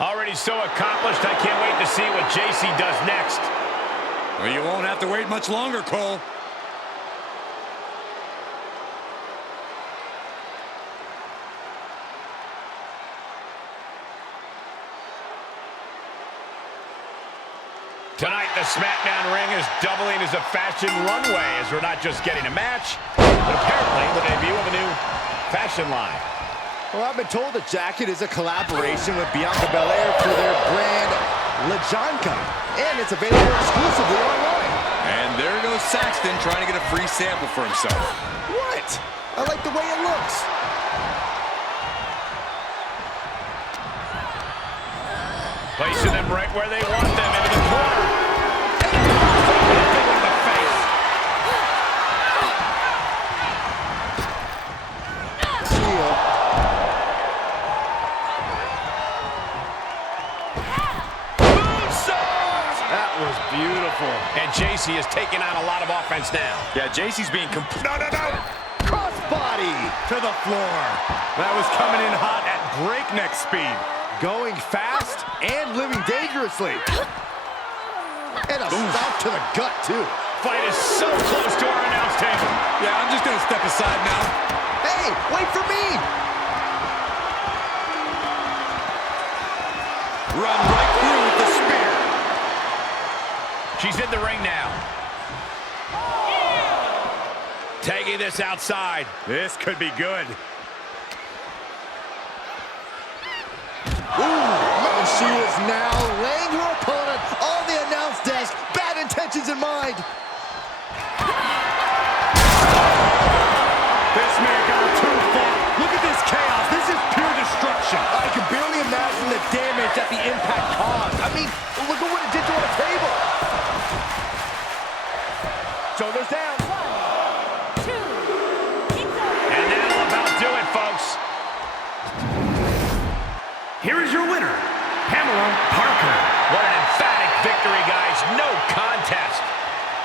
Already so accomplished, I can't wait to see what JC does next. Well, you won't have to wait much longer, Cole. Tonight, the SmackDown ring is doubling as a fashion runway, as we're not just getting a match, but apparently the debut of a new fashion line. Well, I've been told the jacket is a collaboration with Bianca Belair for their brand, La Janka. and it's available exclusively online. And there goes Saxton trying to get a free sample for himself. What? I like the way it looks. Placing them right where they want them, into the corner. That was beautiful. And JC is taking on a lot of offense now. Yeah, JC's being No. Crossbody To the floor. That was coming in hot at breakneck speed. going fast and living dangerously. And a stop to the gut, too. Fight is so close to our announce table. Yeah, I'm just going to step aside now. Hey, wait for me! Run right through with the spear. She's in the ring now. Taking this outside. This could be good. And she is now laying her opponent on the announce desk. Bad intentions in mind. This man got too far. Look at this chaos. This is pure destruction. I can barely imagine the damage that the impact caused. I mean, look at what it did to our table. Shoulders down. And that'll about do it, folks. Here is your winner, Pamela Parker. What an emphatic victory, guys. No contest.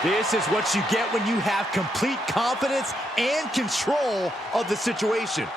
This is what you get when you have complete confidence and control of the situation.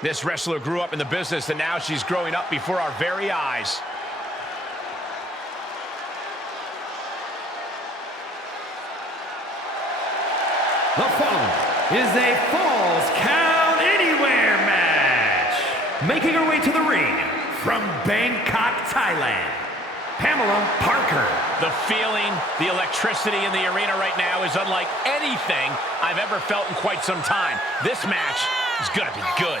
This wrestler grew up in the business, and now she's growing up before our very eyes. The following is a Falls Count Anywhere match. Making her way to the ring from Bangkok, Thailand, Pamela Parker. The feeling, the electricity in the arena right now is unlike anything I've ever felt in quite some time. This match is gonna be good.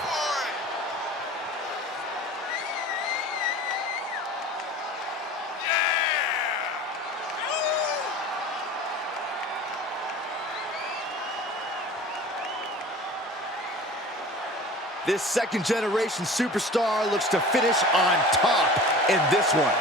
This second-generation superstar looks to finish on top in this one.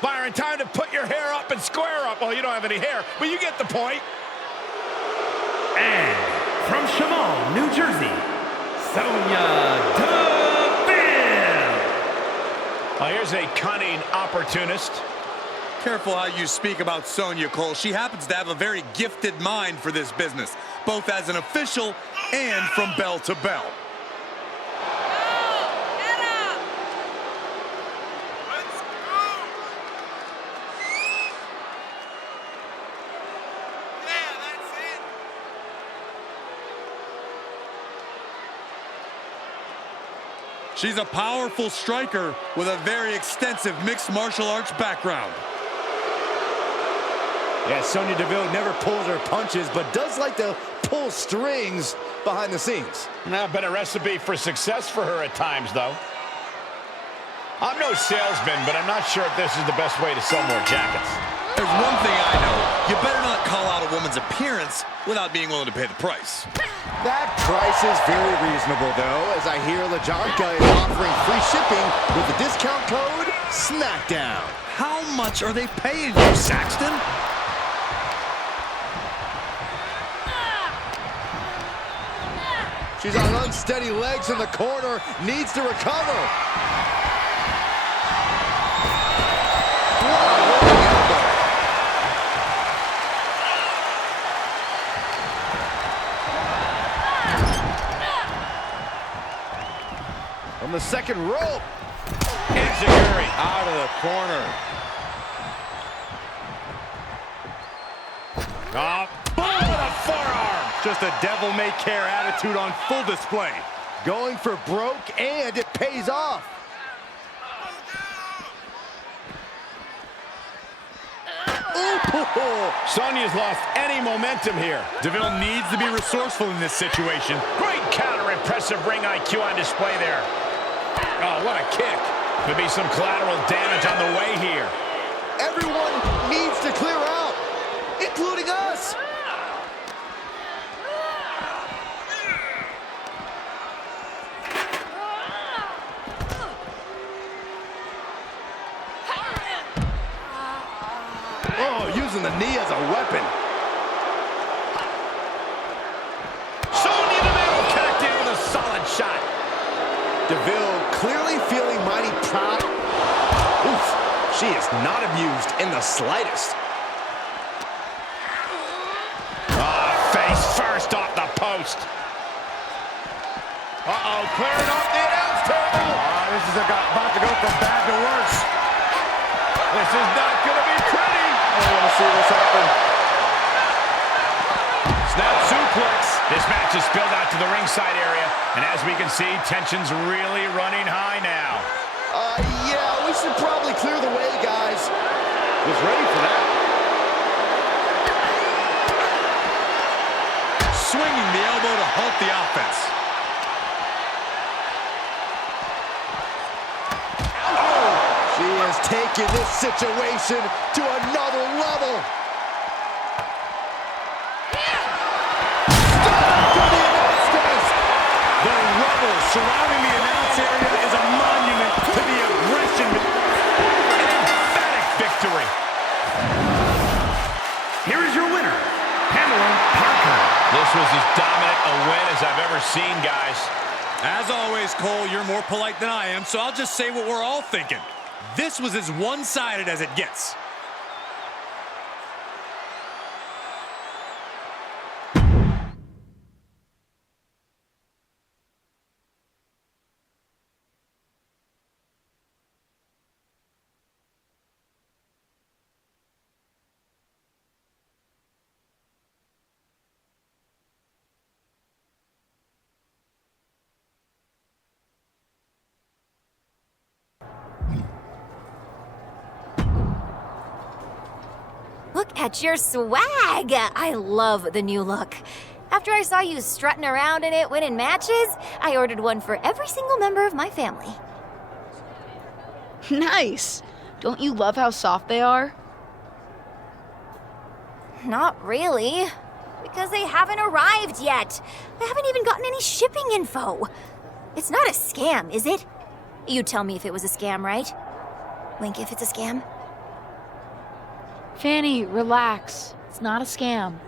Byron, time to put your hair up and square up. Well, you don't have any hair, but you get the point. And from Shaman, New Jersey, Sonya Deville. Well, here's a cunning opportunist. Careful how you speak about Sonya, Cole. She happens to have a very gifted mind for this business, both as an official and from bell to bell. She's a powerful striker with a very extensive mixed martial arts background. Yeah, Sonya Deville never pulls her punches, but does like to pull strings behind the scenes. Now, been a recipe for success for her at times, though. I'm no salesman, but I'm not sure if this is the best way to sell more jackets. There's one thing I know. You better not call out a woman's appearance without being willing to pay the price. That price is very reasonable, though, as I hear Lajanka is offering free shipping with the discount code SmackDown. How much are they paying you, Saxton? She's on unsteady legs in the corner, needs to recover. From the second rope. Enziguri out of the corner. Oh, boom with a forearm. Just a devil-may-care attitude on full display. Going for broke, and it pays off. Sonya's lost any momentum here. DeVille needs to be resourceful in this situation. Great counter, impressive ring IQ on display there. Oh, what a kick. Could be some collateral damage on the way here. Everyone needs to clear out, including us. Oh, using the knee as a weapon. Sonya Deville connecting with a solid shot. DeVille clearly feeling mighty proud. Oof, she is not abused in the slightest. Face first off the post. Uh-oh, clearing off the announce table. This is about to go from bad to worse. This is not going to be pretty. I want to see this happen. Snap suplex. This match is spilled out to the ringside area, and as we can see, tension's really running high now. Yeah, we should probably clear the way, guys. Was ready for that. Swinging the elbow to halt the offense. Oh, she has taken this situation to another level. The rubble surrounding the announce area is a monument to the aggression. An emphatic victory. Here is your winner, Pamela Parker. This was as dominant a win as I've ever seen, guys. As always, Cole, you're more polite than I am, so I'll just say what we're all thinking. This was as one-sided as it gets. Look at your swag! I love the new look. After I saw you strutting around in it winning matches, I ordered one for every single member of my family. Nice. Don't you love how soft they are? Not really, because they haven't arrived yet. I haven't even gotten any shipping info. It's not a scam, is it? You tell me if it was a scam, right? Wink if it's a scam. Fanny, relax. It's not a scam.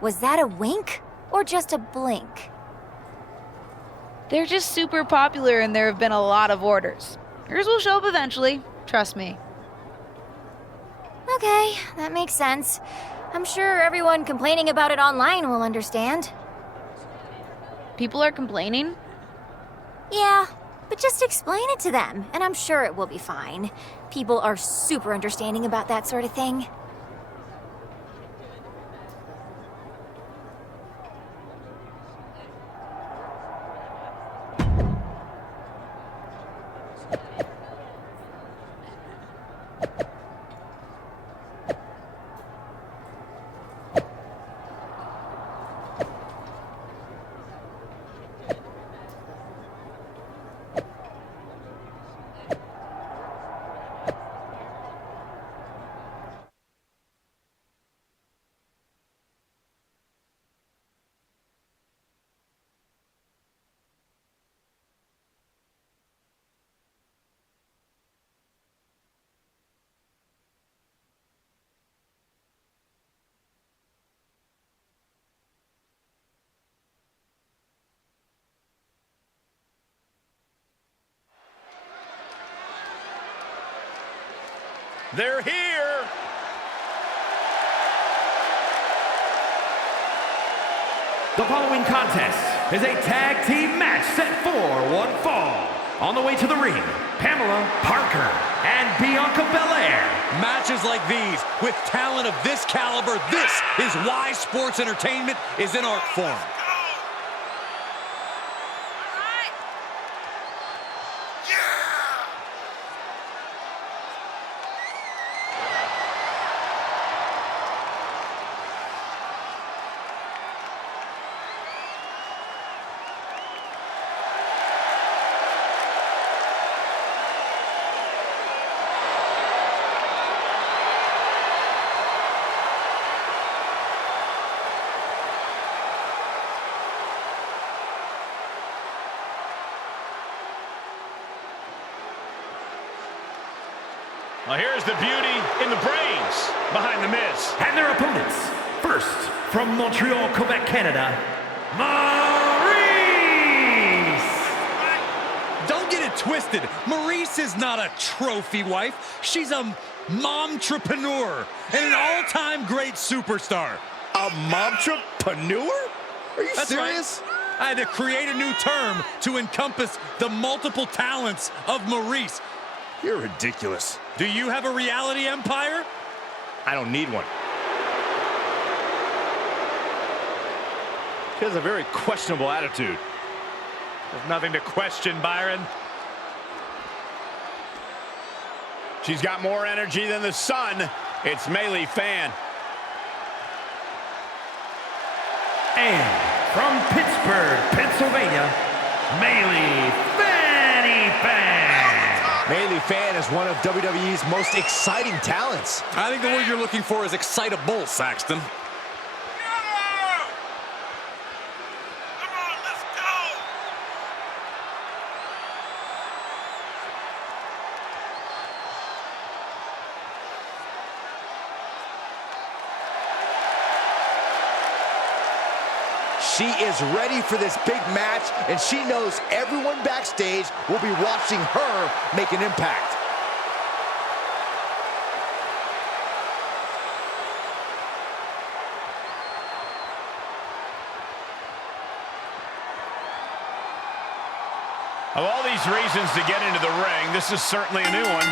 Was that a wink or just a blink? They're just super popular and there have been a lot of orders. Yours will show up eventually, trust me. Okay, that makes sense. I'm sure everyone complaining about it online will understand. People are complaining? Yeah, but just explain it to them, and I'm sure it will be fine. People are super understanding about that sort of thing. They're here. The following contest is a tag team match set for one fall. On the way to the ring, Pamela Parker and Bianca Belair. Matches like these, with talent of this caliber, this is why sports entertainment is an art form. Well, here's the beauty in the brains behind the Miz. And their opponents, first from Montreal, Quebec, Canada, Maurice! Don't get it twisted. Maurice is not a trophy wife. She's a momtrepreneur and an all-time great superstar. A momtrepreneur? Are you That's serious? Right. I had to create a new term to encompass the multiple talents of Maurice. You're ridiculous. Do you have a reality empire? I don't need one. She has a very questionable attitude. There's nothing to question, Byron. She's got more energy than the sun. It's Meili Fan. And from Pittsburgh, Pennsylvania, Meili Fanny Fan. Meili Fan is one of WWE's most exciting talents. I think the word you're looking for is excitable, Saxton. She is ready for this big match, and she knows everyone backstage will be watching her make an impact. Of all these reasons to get into the ring, this is certainly a new one.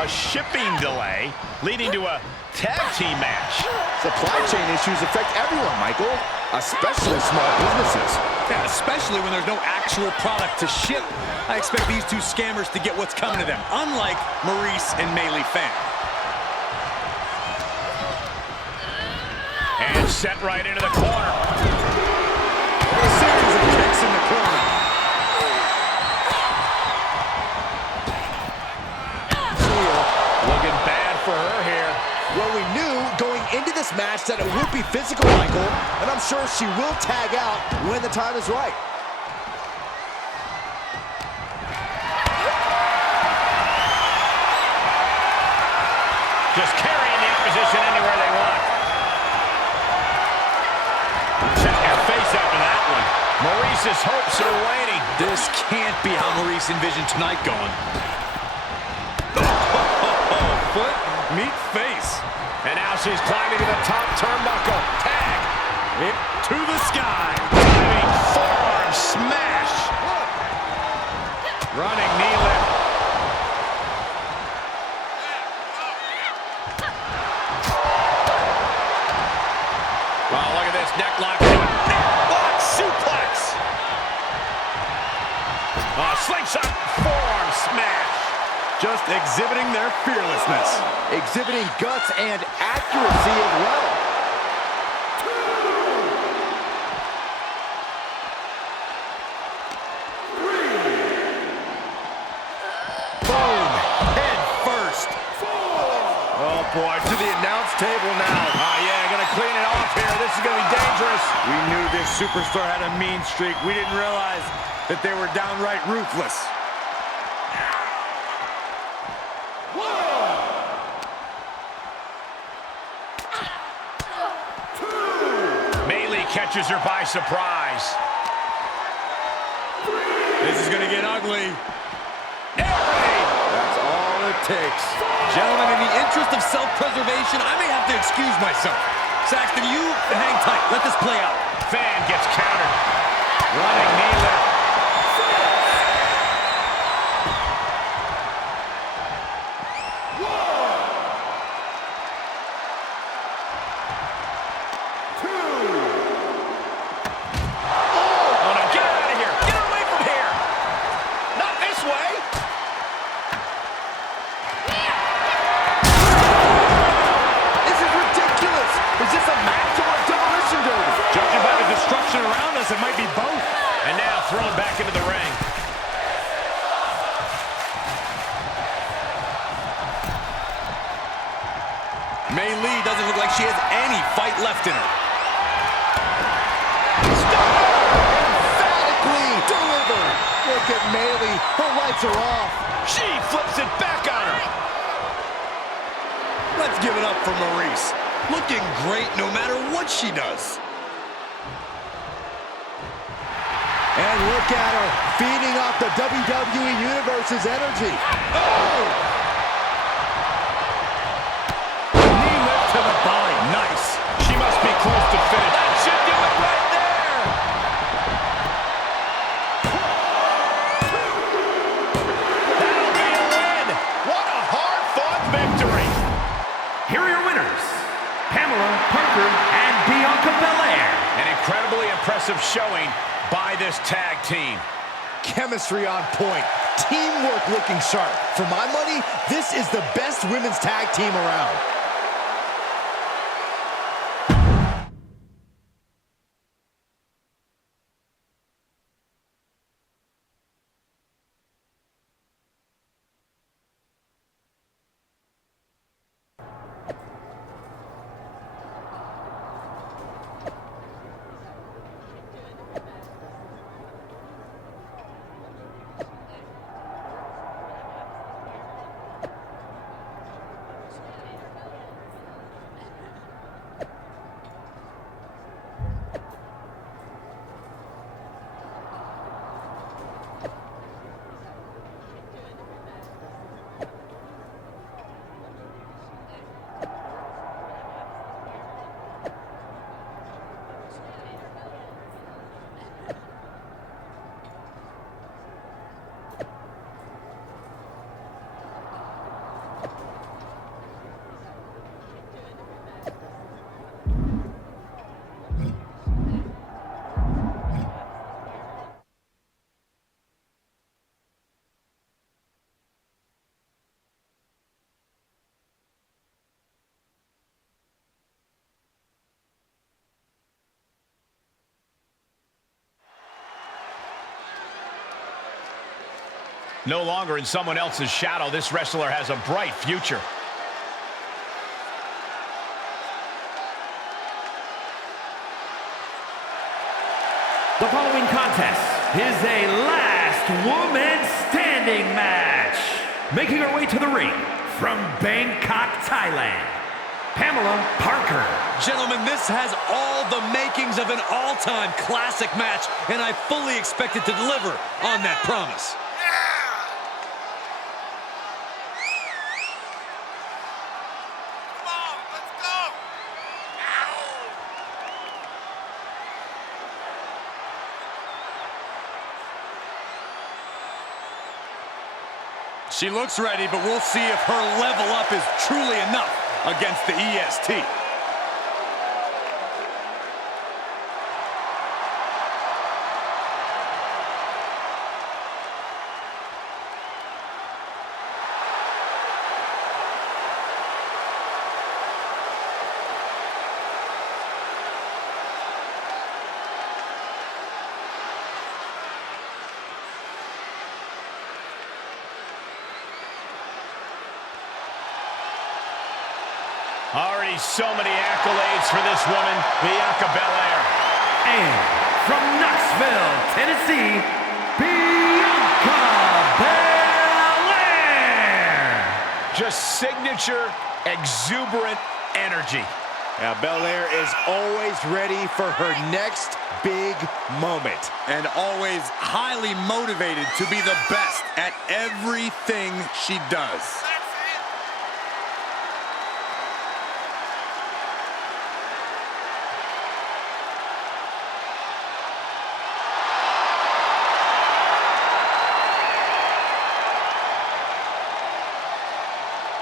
A shipping delay leading to a tag team match. Supply chain issues affect everyone, Michael, especially small businesses. Yeah, especially when there's no actual product to ship. I expect these two scammers to get what's coming to them, unlike Maurice and Meili Fan. And set right into the corner. A series of kicks in the corner. Looking bad for her here. Well, we knew going into this match that it would be physical, Michael, and I'm sure she will tag out when the time is right. Just carrying the opposition anywhere they want. Check your face after that one. Maurice's hopes are waning. This can't be how Maurice envisioned tonight going. Foot meet face. And now she's climbing to the top turnbuckle. Tag. It to the sky. Diving forearm smash. Running knee lift. Well, look at this necklock. Necklock suplex. Slingshot forearm smash. Just exhibiting their fearlessness. Exhibiting guts and accuracy as well. Boom. Head first. Oh, boy, to the announce table now. Oh, yeah, gonna clean it off here. This is gonna be dangerous. We knew this superstar had a mean streak. We didn't realize that they were downright ruthless. Meili catches her by surprise. This is gonna get ugly. That's all it takes. Gentlemen, in the interest of self-preservation, I may have to excuse myself. Saxton, you hang tight. Let this play out. Fan gets countered. Running knee lift. It might be both. And now thrown back into the ring. Mei Lee doesn't look like she has any fight left in her. Emphatically delivered. Look at Mei Lee. Her lights are off. She flips it back on her. Let's give it up for Maryse. Looking great no matter what she does. And look at her, feeding off the WWE Universe's energy. Oh! Knee lift to the body. Nice. She must be close to finish. That should do it right there. That'll be a win. What a hard-fought victory. Here are your winners, Pamela Parker and Bianca Belair. An incredibly impressive showing by this tag team. Chemistry on point. Teamwork looking sharp. For my money, this is the best women's tag team around. No longer in someone else's shadow, this wrestler has a bright future. The following contest is a last woman standing match. Making her way to the ring from Bangkok, Thailand, Pamela Parker. Gentlemen, this has all the makings of an all-time classic match, and I fully expect it to deliver on that promise. She looks ready, but we'll see if her level up is truly enough against the EST. Already so many accolades for this woman, Bianca Belair. And from Knoxville, Tennessee, Bianca Belair. Just signature, exuberant energy. Now, Belair is always ready for her next big moment. And always highly motivated to be the best at everything she does.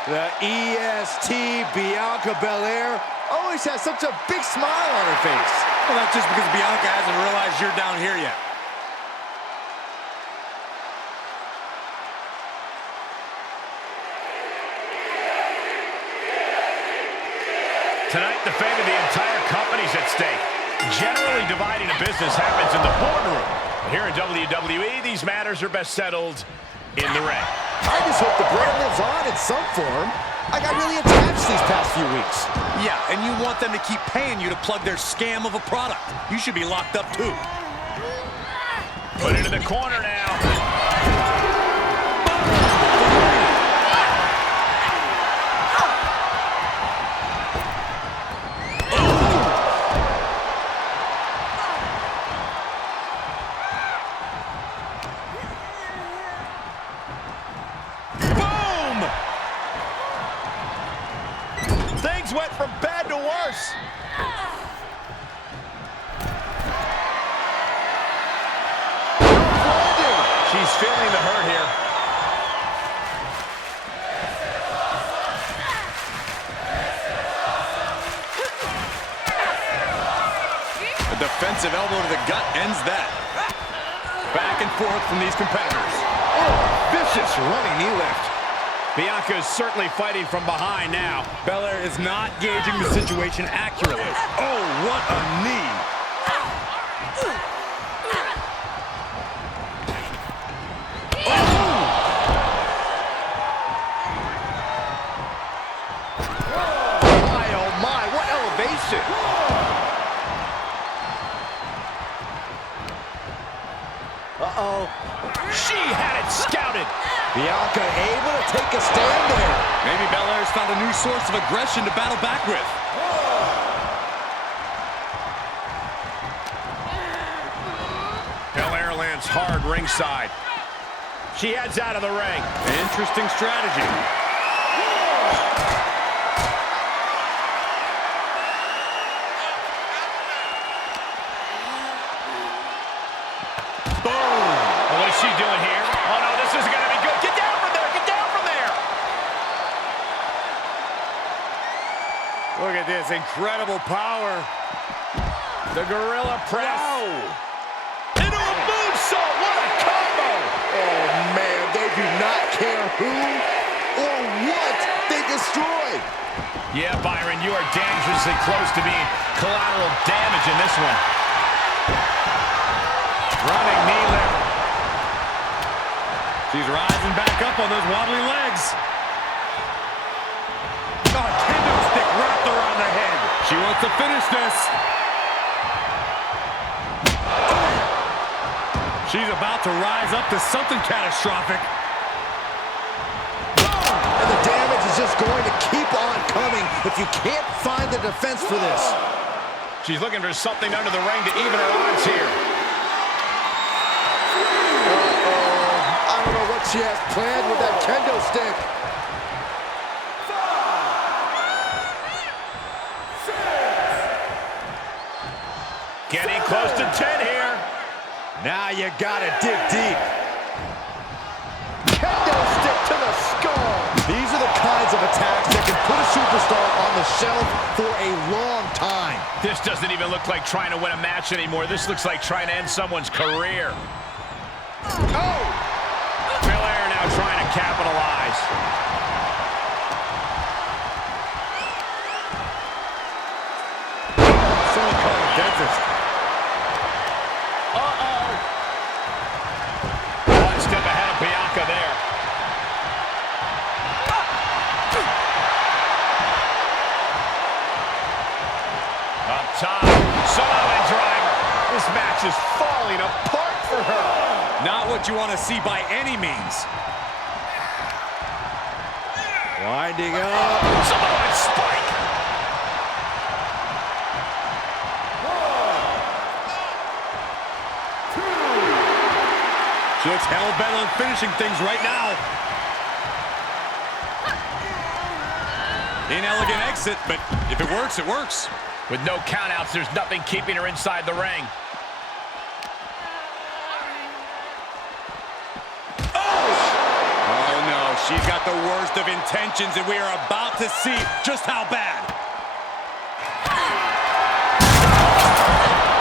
The EST Bianca Belair always has such a big smile on her face. Well, that's just because Bianca hasn't realized you're down here yet. Tonight, the fate of the entire company's at stake. Generally, dividing a business happens in the boardroom. But here in WWE, these matters are best settled in the ring. I just hope the brand lives on in some form. I got really attached these past few weeks. Yeah, and you want them to keep paying you to plug their scam of a product. You should be locked up too. Put it in the corner now. Went from bad to worse. She's feeling the hurt here. A defensive elbow to the gut ends that. Back and forth from these competitors. Oh, vicious running knee lift. Bianca is certainly fighting from behind now. Belair is not gauging the situation accurately. Oh, what a knee. Oh my, what elevation. Uh-oh. She had it scouted. Bianca able to take a stand there. Maybe Belair's found a new source of aggression to battle back with. Belair lands hard ringside. She heads out of the ring. Interesting strategy. What is she doing here? Oh, no, this isn't going to be good. Get down from there. Get down from there. Look at this incredible power. The gorilla press. Wow. Into a moonsault. What a combo. Oh, man, they do not care who or what they destroy. Yeah, Byron, you are dangerously close to being collateral damage in this one. Running knee lift. She's rising back up on those wobbly legs. Oh, kendo stick wrapped around the head. She wants to finish this. She's about to rise up to something catastrophic. And the damage is just going to keep on coming if you can't find the defense for this. She's looking for something under the ring to even her odds here. I don't know what she has planned with that kendo stick. 5, 6. Getting close to 10 here. Now you gotta dig deep. Kendo stick to the skull. These are the kinds of attacks that can put a superstar on the shelf for a long time. This doesn't even look like trying to win a match anymore. This looks like trying to end someone's career. Oh! Belair now trying to capitalize. Someone call a dentist. Uh-oh. One step ahead of Bianca there. Up top, Samoan driver. This match is falling apart for her. Not what you want to see by any means. Winding up. Samoan spike. She looks hell-bent on finishing things right now. Inelegant exit, but if it works, it works. With no countouts, there's nothing keeping her inside the ring. She's got the worst of intentions, and we are about to see just how bad.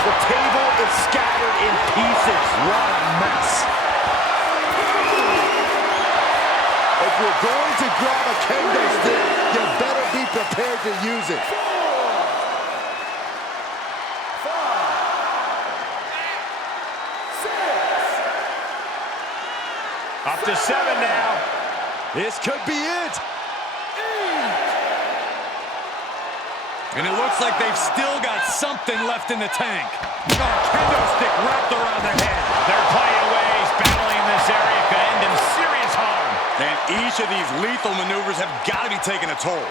The table is scattered in pieces. What a mess. If you're going to grab a kendo stick, you better be prepared to use it. 4, 5, 6. Up to 7 now. This could be it. And it looks like they've still got something left in the tank. Oh, kendo stick wrapped around their head. There are plenty of ways battling in this area could end in serious harm. And each of these lethal maneuvers have got to be taking a toll.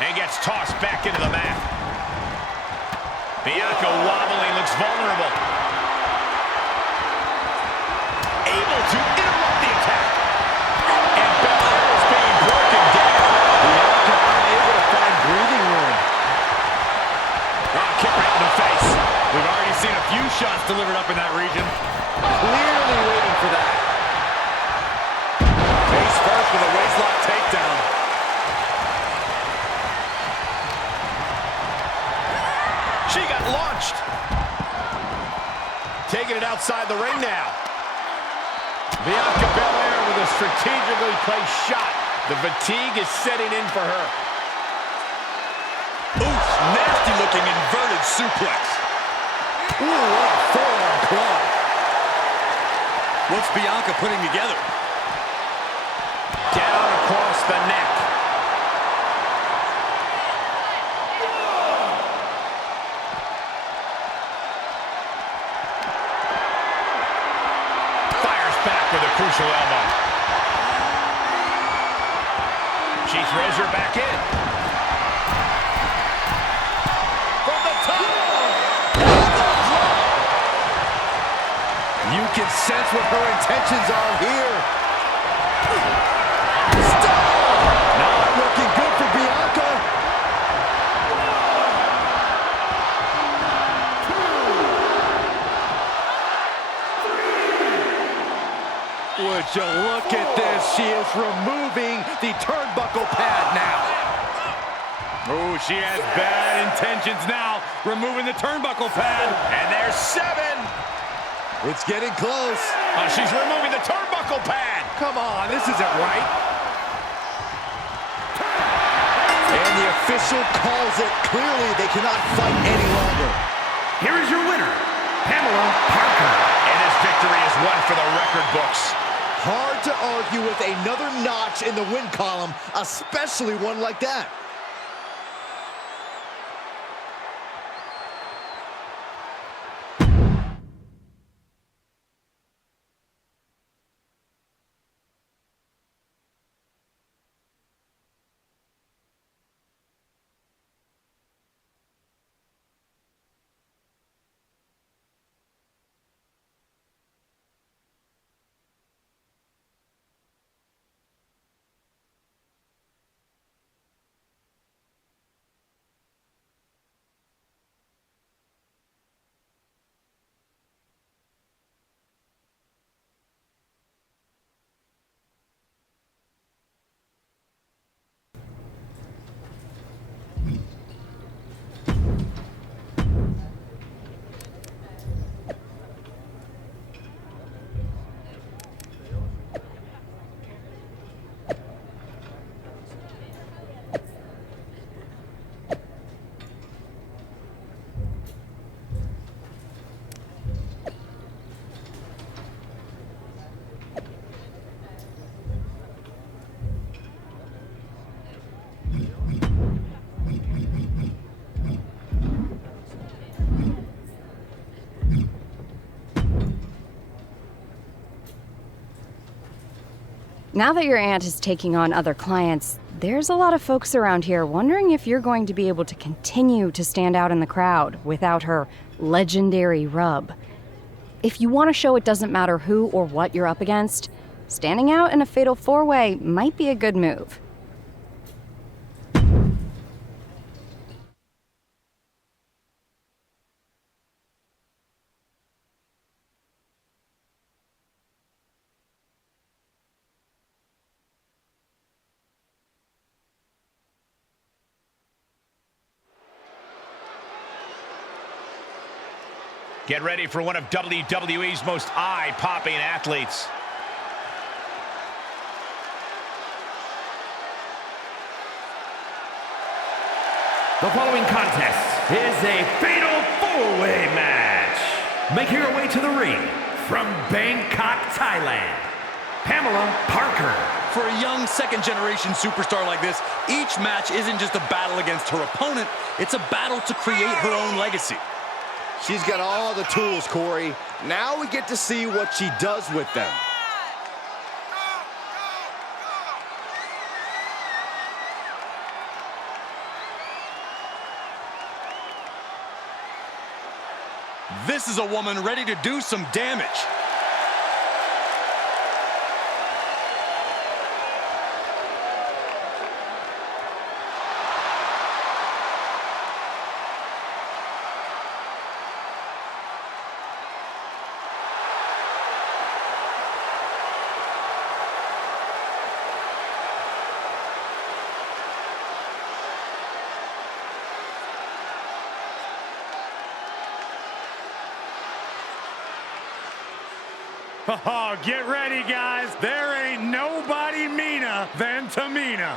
And gets tossed back into the mat. Bianca wobbling, looks vulnerable. Able to interrupt the attack. And Belair is being broken down. Bianca unable to find breathing room. Oh, kick right in the face. We've already seen a few shots delivered up in that region. Clearly waiting for that. Face first with a waistlock takedown. She got launched. Taking it outside the ring now. Bianca Belair with a strategically placed shot. The fatigue is setting in for her. Oof, nasty looking inverted suplex. Ooh, what a forearm club. What's Bianca putting together? Down across the neck. Fires back with a crucial elbow. She throws her back in. From the top. You can sense what her intentions are here. Not looking good for Bianca. Would you look at this? She is removing the turnbuckle pad now. Oh, she has bad intentions now. Removing the turnbuckle pad. And there's 7. It's getting close. Oh, she's removing the turnbuckle pad. Come on, this isn't right. And the official calls it. Clearly, they cannot fight any longer. Here is your winner, Pamela Parker. And this victory is one for the record books. Hard to argue with another notch in the win column, especially one like that. Now that your aunt is taking on other clients, there's a lot of folks around here wondering if you're going to be able to continue to stand out in the crowd without her legendary rub. If you want to show it doesn't matter who or what you're up against, standing out in a fatal four-way might be a good move. Get ready for one of WWE's most eye-popping athletes. The following contest is a fatal four-way match. Making her way to the ring from Bangkok, Thailand, Pamela Parker. For a young second-generation superstar like this, each match isn't just a battle against her opponent, it's a battle to create her own legacy. She's got all the tools, Corey. Now we get to see what she does with them. This is a woman ready to do some damage. Oh, get ready, guys. There ain't nobody meaner than Tamina.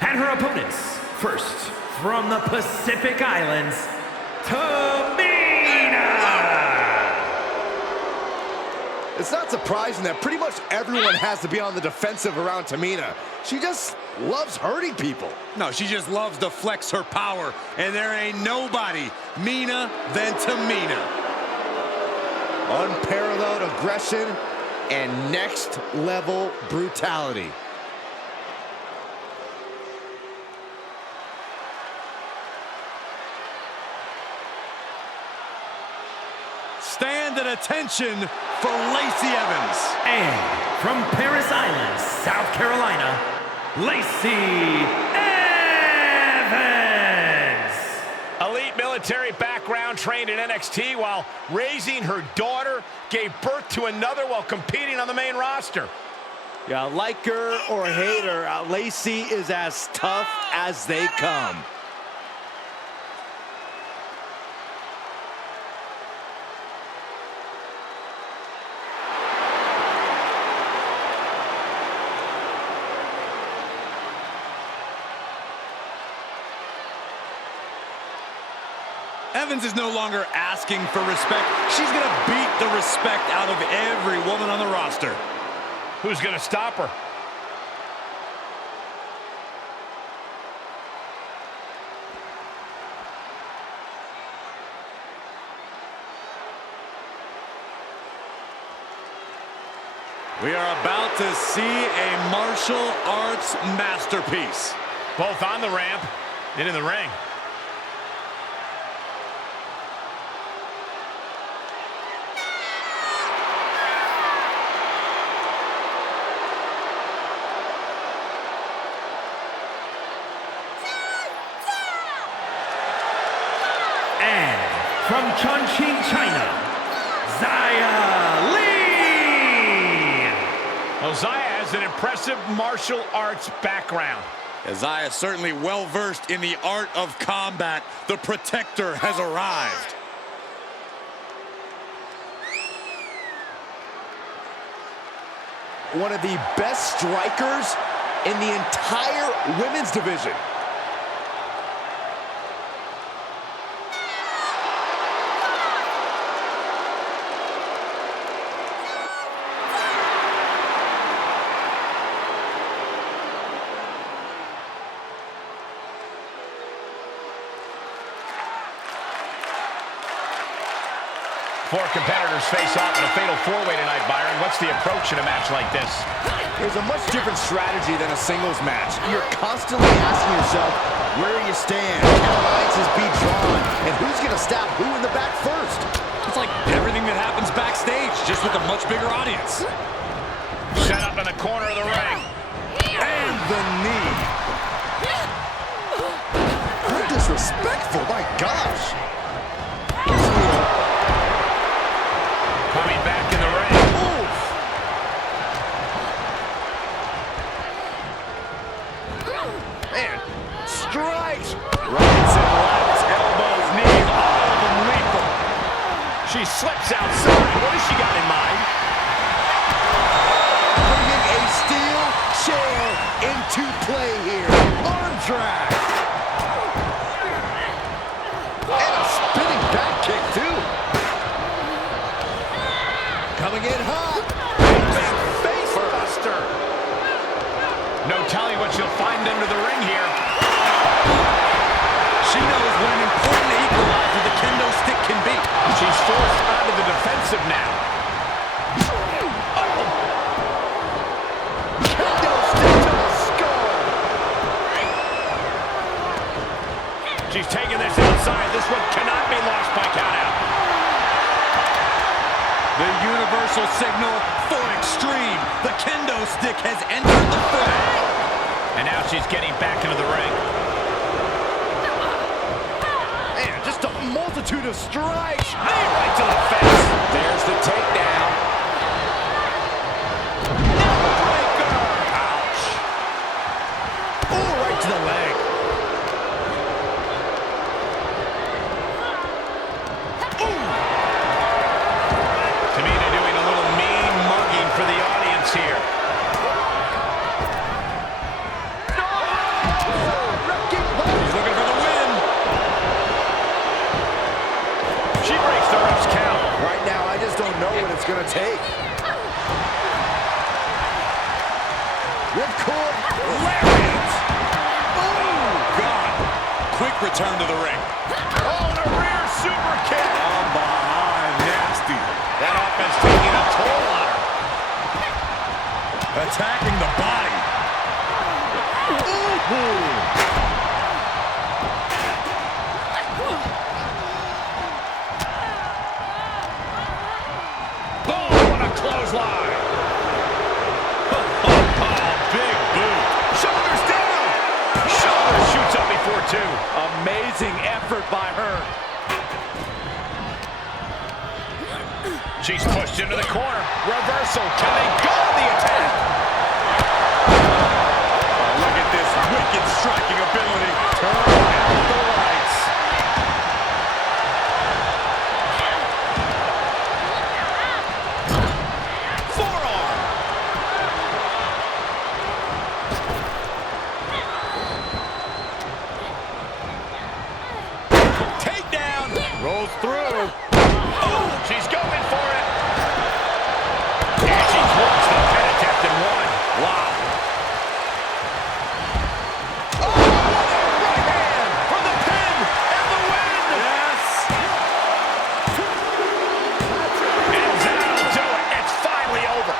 And her opponents, first from the Pacific Islands, Tamina! It's not surprising that pretty much everyone has to be on the defensive around Tamina. She just loves hurting people. No, she just loves to flex her power, and there ain't nobody meaner than Tamina. Unparalleled aggression and next-level brutality. Stand at attention for Lacey Evans. And from Paris Island, South Carolina, Lacey Evans. Elite military background, trained in NXT while raising her daughter, gave birth to another while competing on the main roster. Yeah, like her or hate her, Lacey is as tough as they come. Evans is no longer asking for respect. She's going to beat the respect out of every woman on the roster. Who's going to stop her? We are about to see a martial arts masterpiece. Both on the ramp and in the ring. From Chongqing, China, Xia Li. Well, Xia has an impressive martial arts background. Xia is certainly well-versed in the art of combat. The Protector has arrived. One of the best strikers in the entire women's division. Four competitors face off in a fatal four-way tonight, Byron. What's the approach in a match like this? There's a much different strategy than a singles match. You're constantly asking yourself, where you stand, can alliances be drawn, and who's going to stab who in the back first? It's like everything that happens backstage, just with a much bigger audience. Set up in the corner of the ring. And the knee. How disrespectful, my gosh. Coming back in the ring. Man, strike. coming in hot. Big face buster. No telling what she'll find under the ring here. She knows what an important equalizer the kendo stick can be. She's forced onto the defensive now. Kendo stick to the skull. She's taking this outside. This one cannot be lost by countout. The universal signal for extreme. The kendo stick has entered the fray. And now she's getting back into the ring. Man, just a multitude of strikes. Knee right to the face. There's the takedown. Neckbreaker. Ouch. Oh, right to the leg. Tamina doing a little mean mugging for the audience here. He's looking for the win. She breaks the ref's count. Right now, I just don't know what it's going to take. Ripcord. Lariat. Oh, God. Quick return to the ring. Oh, the rear super kick. From behind, nasty. That offense taking a toll on her. Attacking the body. Oh, what a clothesline. Big boot. Shoulders down. Shoulder shoots up before two. Amazing effort by her. She's pushed into the corner. Reversal. Can they go to the attack? Oh, look at this wicked striking ability. Turn out the lights. Forearm. Takedown. Rolls through. Oh, she's going for it. And she thwarts the pin attempt and one. Wow. Oh, what a right hand for the pin and the win. Yes. And that'll do it. It's finally over.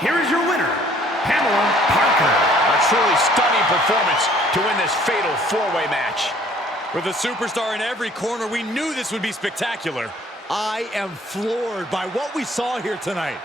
Here is your winner, Pamela Parker. A truly stunning performance to win this fatal four-way match. With a superstar in every corner, we knew this would be spectacular. I am floored by what we saw here tonight.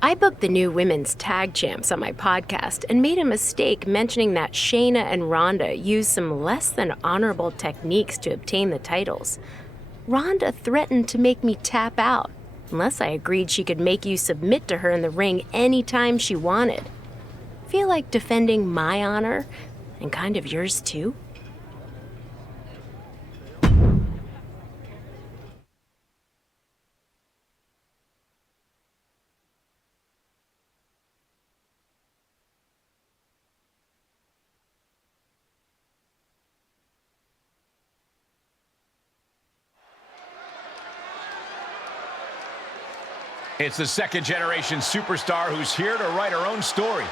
I booked the new women's tag champs on my podcast and made a mistake mentioning that Shayna and Ronda used some less than honorable techniques to obtain the titles. Ronda threatened to make me tap out unless I agreed she could make you submit to her in the ring anytime she wanted. Feel like defending my honor and kind of yours too? It's the second-generation superstar who's here to write her own story.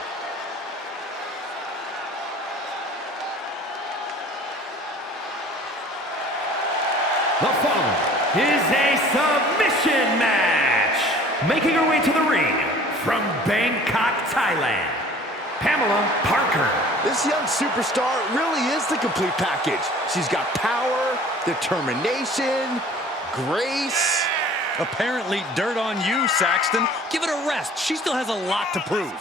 The following is a submission match making her way to the ring from Bangkok, Thailand, Pamela Parker. This young superstar really is the complete package. She's got power, determination, grace. Apparently, dirt on you, Saxton. Give it a rest. She still has a lot to prove.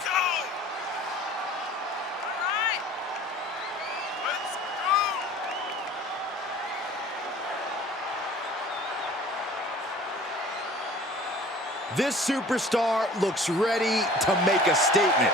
This superstar looks ready to make a statement.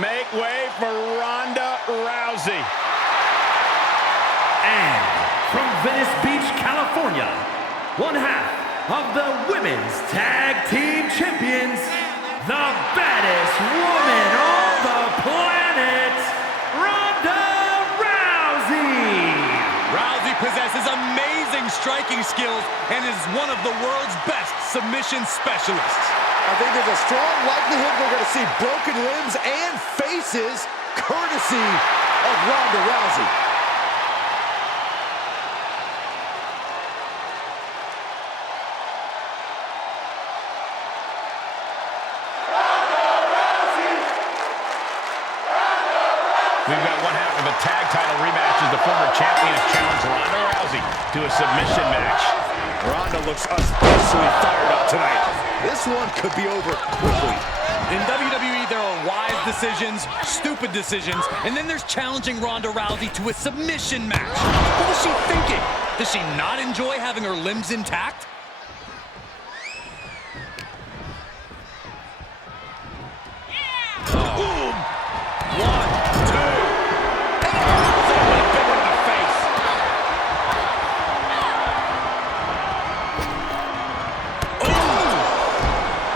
Make way for Ronda Rousey. And from Venice Beach, California, one half of the Women's Tag Team Champions, the baddest woman on the planet, Ronda Rousey. Rousey possesses amazing striking skills and is one of the world's best submission specialists. I think there's a strong likelihood we're going to see broken limbs and faces courtesy of Ronda Rousey. We've got one half of a tag title rematch as the former champion has challenged Ronda Rousey to a submission match. Ronda looks especially fired up tonight. This one could be over quickly. In WWE, there are wise decisions, stupid decisions, and then there's challenging Ronda Rousey to a submission match. What was she thinking? Does she not enjoy having her limbs intact? Boom! 1, 2. And a big one in the face.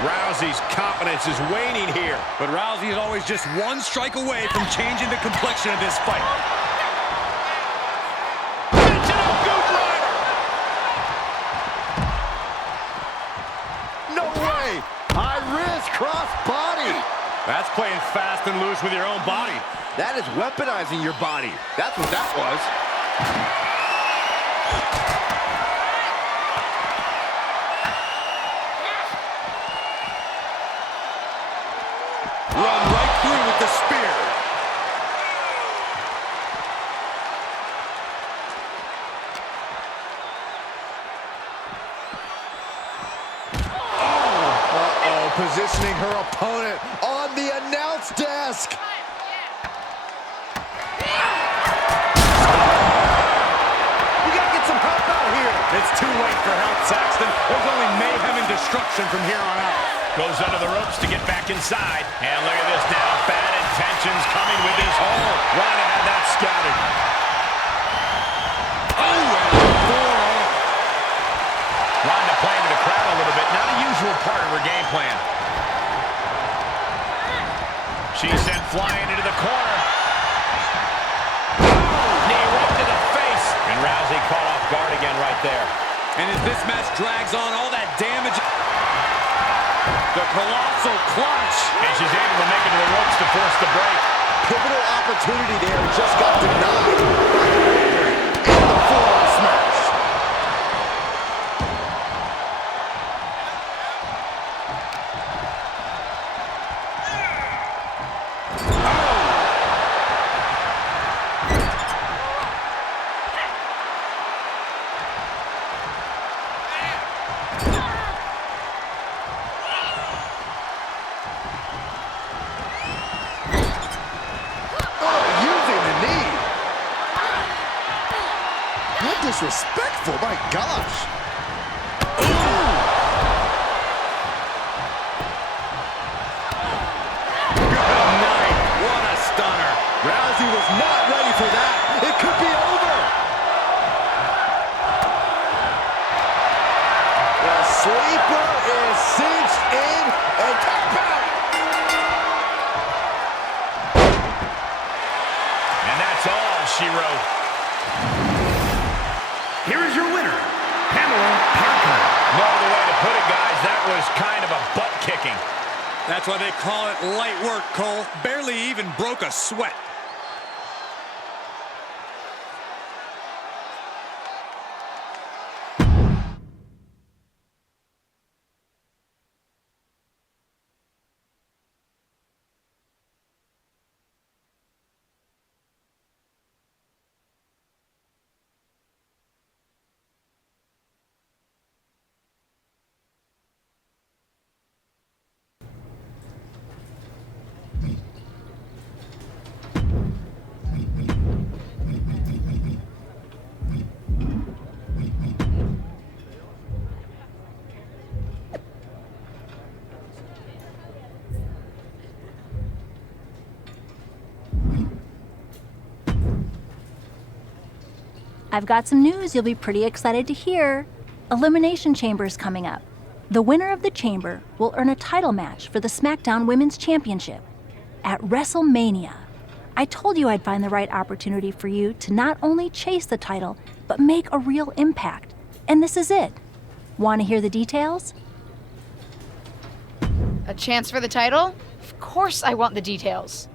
Rousey's confidence is waning here. But Rousey is always just one strike away from changing the complexion of this fight. No way! High risk cross body. That's playing fast and loose with your own body. That is weaponizing your body. That's what that was. Run right through with the spear. Uh-oh, positioning her opponent on the announce desk. We gotta get some help out here. It's too late for help, Saxton. There's only mayhem and destruction from here on out. Goes under the ropes to get back inside. And look at this now. Bad intentions coming with his hold. Ronda had that scouted. Ronda playing to the crowd a little bit. Not a usual part of her game plan. She's sent flying into the corner. Knee right to the face. And Rousey caught off guard again right there. And as this match drags on, all that damage... The colossal clutch. And she's able to make it to the ropes to force the break. Pivotal opportunity there, just got denied by the referee. And the full-on smash. Disrespectful, my gosh. Good night. What a stunner. Rousey was not ready for that. It could be over. sleeper is cinched in and tap out. And that's all she wrote. Here is your winner, Pamela Parker. No other way to put it, guys. That was kind of a butt kicking. That's why they call it light work, Cole. Barely even broke a sweat. I've got some news you'll be pretty excited to hear. Elimination Chamber is coming up. The winner of the Chamber will earn a title match for the SmackDown Women's Championship at WrestleMania. I told you I'd find the right opportunity for you to not only chase the title, but make a real impact. And this is it. Want to hear the details? A chance for the title? Of course I want the details.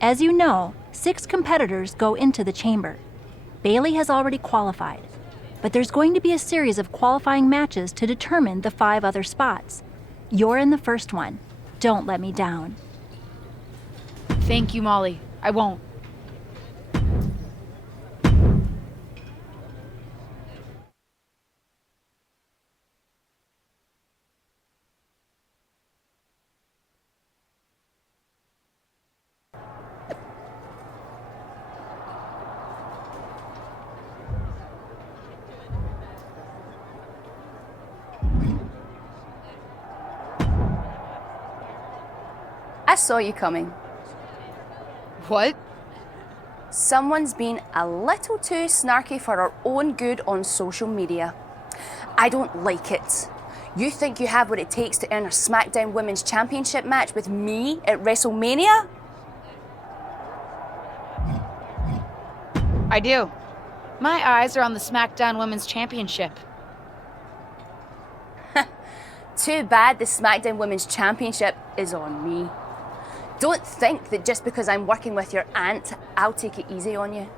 As you know, 6 competitors go into the Chamber. Bailey has already qualified, but there's going to be a series of qualifying matches to determine the 5 other spots. You're in the first one. Don't let me down. Thank you, Molly. I won't. I saw you coming. What? Someone's been a little too snarky for our own good on social media. I don't like it. You think you have what it takes to earn a SmackDown Women's Championship match with me at WrestleMania? I do. My eyes are on the SmackDown Women's Championship. Too bad the SmackDown Women's Championship is on me. Don't think that just because I'm working with your aunt, I'll take it easy on you.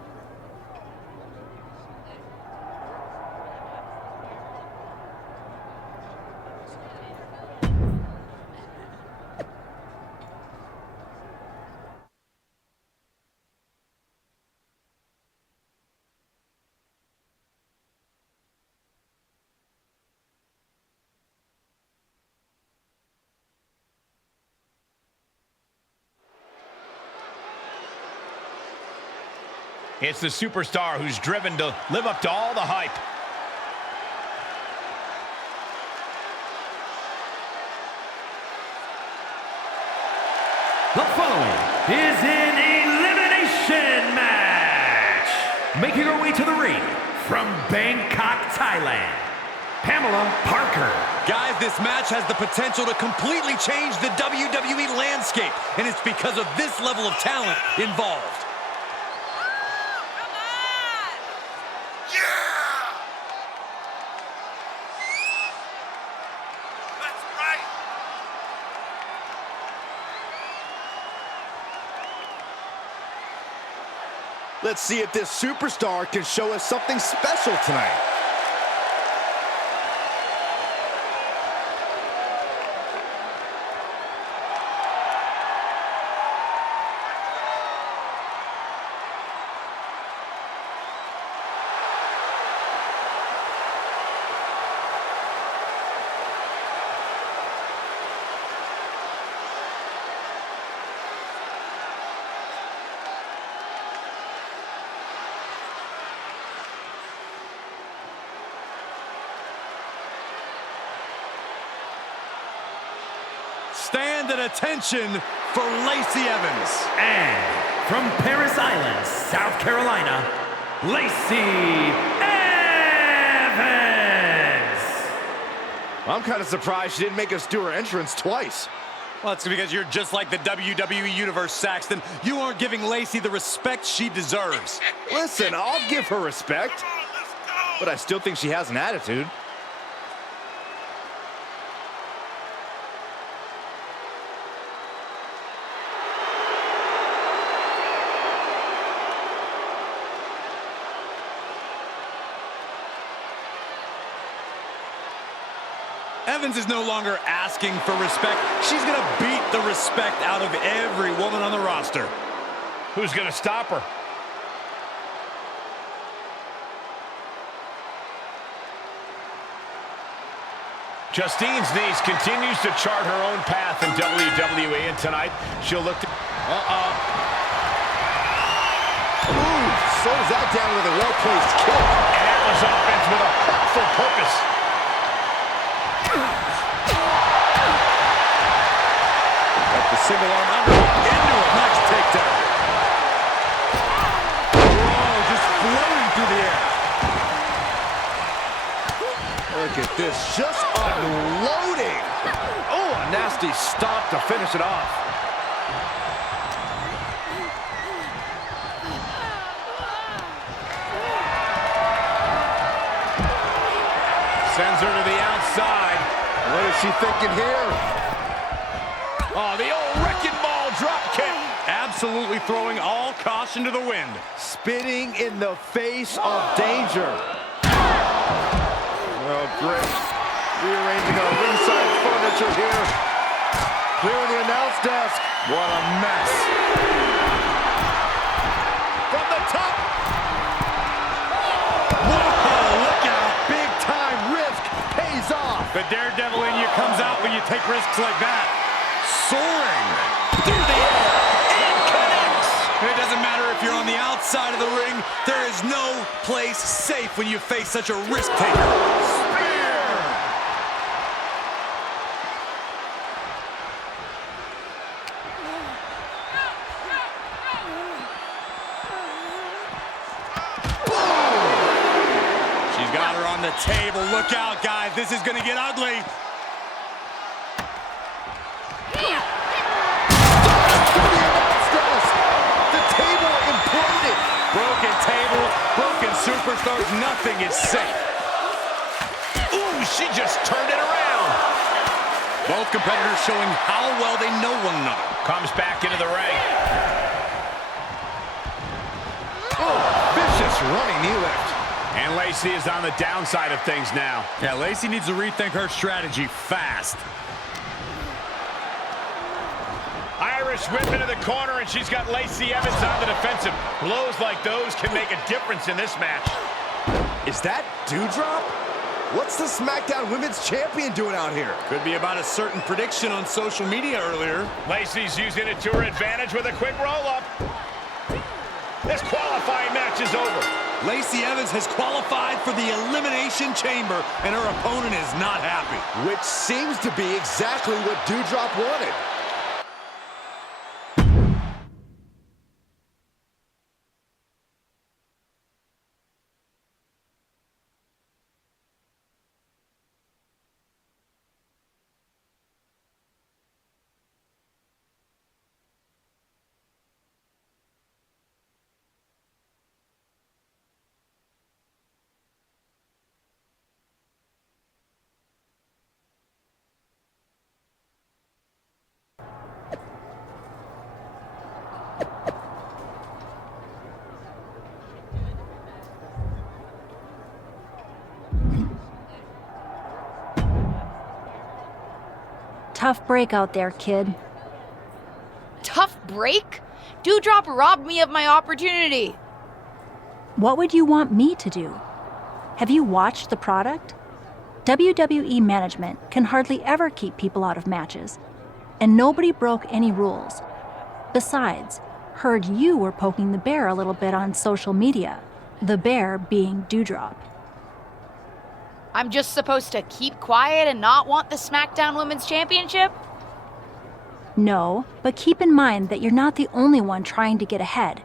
It's the superstar who's driven to live up to all the hype. The following is an elimination match. Making her way to the ring from Bangkok, Thailand, Pamela Parker. Guys, this match has the potential to completely change the WWE landscape, and it's because of this level of talent involved. Let's see if this superstar can show us something special tonight. Stand at attention for Lacey Evans. And from Paris Island, South Carolina, Lacey Evans. I'm kind of surprised she didn't make us do her entrance twice. Well, it's because you're just like the WWE Universe, Saxton. You aren't giving Lacey the respect she deserves. Listen, I'll give her respect, but I still think she has an attitude. Evans is no longer asking for respect. She's going to beat the respect out of every woman on the roster. Who's going to stop her? Justine's niece continues to chart her own path in WWE, and tonight she'll look to... Ooh, slows that down with a well-placed kick. And Atlas offense with a hurtful purpose. Got the single arm under into a nice takedown. Oh, just floating through the air. Look at this, just unloading. Oh, a nasty stop to finish it off. Sends her to the outside. What is she thinking here? Oh, the old wrecking ball drop kick. Absolutely throwing all caution to the wind. Spitting in the face of danger. Oh, great. Rearranging our ringside furniture here. Clearing the announce desk. What a mess. From the top. Whoa, look out. Big time risk pays off. The daredevil in you comes out when you take risks like that. Soaring through the air. It connects. It doesn't matter if you're on the outside of the ring. There is no place safe when you face such a risk taker. The table. Look out, guys. This is going to get ugly. The table imploded. Broken tables, broken superstars. Nothing is safe. Ooh, she just turned it around. Both competitors showing how well they know one another. Comes back into the ring. Oh, vicious running knee lift. And Lacey is on the downside of things now. Yeah, Lacey needs to rethink her strategy fast. Irish whip into the corner, and she's got Lacey Evans on the defensive. Blows like those can make a difference in this match. Is that Doudrop? What's the SmackDown Women's Champion doing out here? Could be about a certain prediction on social media earlier. Lacey's using it to her advantage with a quick roll-up. This qualifying match is over. Lacey Evans has qualified for the Elimination Chamber, and her opponent is not happy. Which seems to be exactly what Doudrop wanted. Tough break out there, kid. Tough break? Doudrop robbed me of my opportunity. What would you want me to do? Have you watched the product? WWE management can hardly ever keep people out of matches, and nobody broke any rules. Besides, heard you were poking the bear a little bit on social media, the bear being Doudrop. I'm just supposed to keep quiet and not want the SmackDown Women's Championship? No, but keep in mind that you're not the only one trying to get ahead.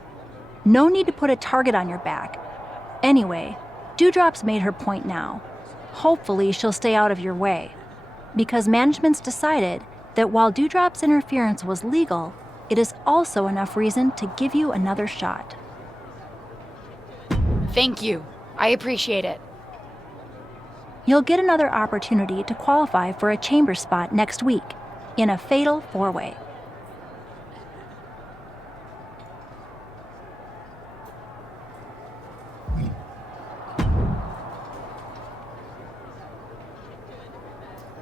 No need to put a target on your back. Anyway, Doudrop's made her point now. Hopefully she'll stay out of your way. because management's decided that while Dewdrop's interference was legal, it is also enough reason to give you another shot. Thank you. I appreciate it. You'll get another opportunity to qualify for a chamber spot next week in a fatal four-way.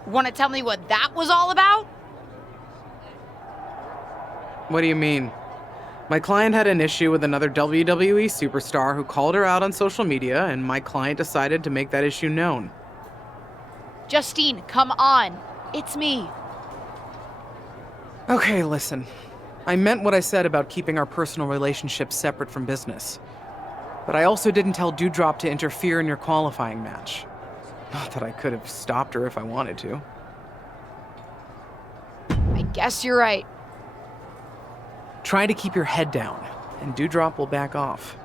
Want to tell me what that was all about? What do you mean? My client had an issue with another WWE superstar who called her out on social media, and my client decided to make that issue known. Justine, come on. It's me. Okay, listen. I meant what I said about keeping our personal relationship separate from business. But I also didn't tell Dewdrop to interfere in your qualifying match. Not that I could have stopped her if I wanted to. I guess you're right. Try to keep your head down, and Dewdrop will back off.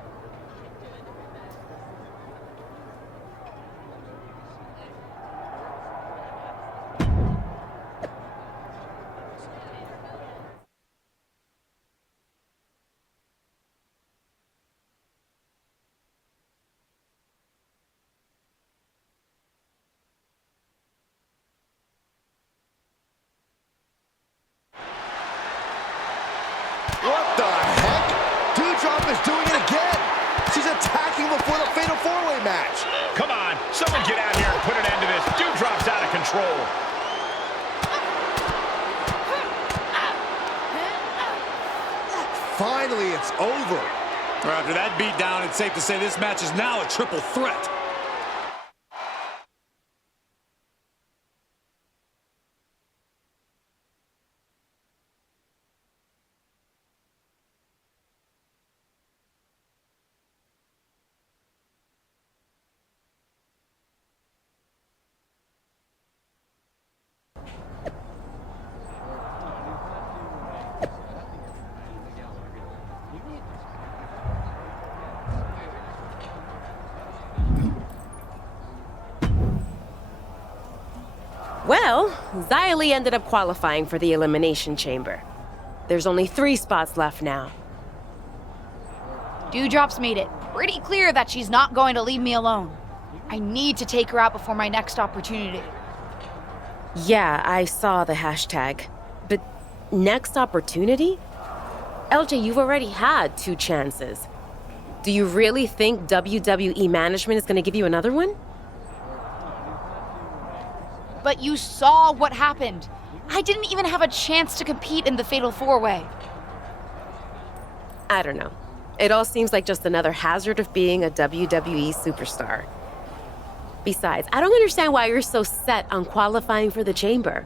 What the heck? Dewdrop is doing it again. She's attacking before the fatal four-way match. Come on, someone get out here and put an end to this. Dewdrop's out of control. Finally, it's over. After that beatdown, it's safe to say this match is now a triple threat. Well, Xylee ended up qualifying for the Elimination Chamber. There's only 3 spots left now. Dewdrop's made it pretty clear that she's not going to leave me alone. I need to take her out before my next opportunity. Yeah, I saw the hashtag. But next opportunity? LJ, you've already had 2 chances. Do you really think WWE management is going to give you another one? But you saw what happened. I didn't even have a chance to compete in the Fatal 4-Way. I don't know. It all seems like just another hazard of being a WWE superstar. Besides, I don't understand why you're so set on qualifying for the Chamber.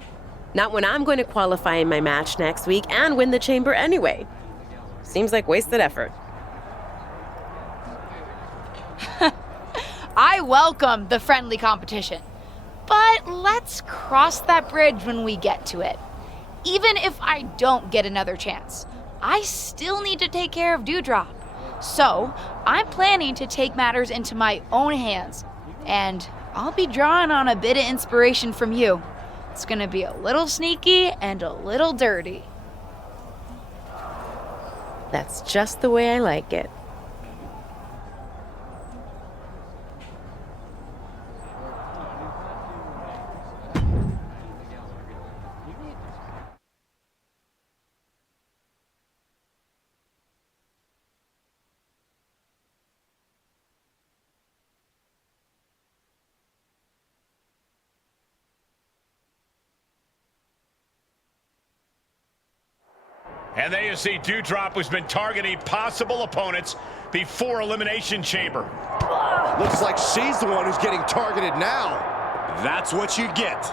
Not when I'm going to qualify in my match next week and win the Chamber anyway. Seems like wasted effort. I welcome the friendly competition. But let's cross that bridge when we get to it. Even if I don't get another chance, I still need to take care of Dewdrop. So, I'm planning to take matters into my own hands. And I'll be drawing on a bit of inspiration from you. It's gonna be a little sneaky and a little dirty. That's just the way I like it. And there you see Dewdrop, who's been targeting possible opponents before Elimination Chamber. Looks like she's the one who's getting targeted now. That's what you get.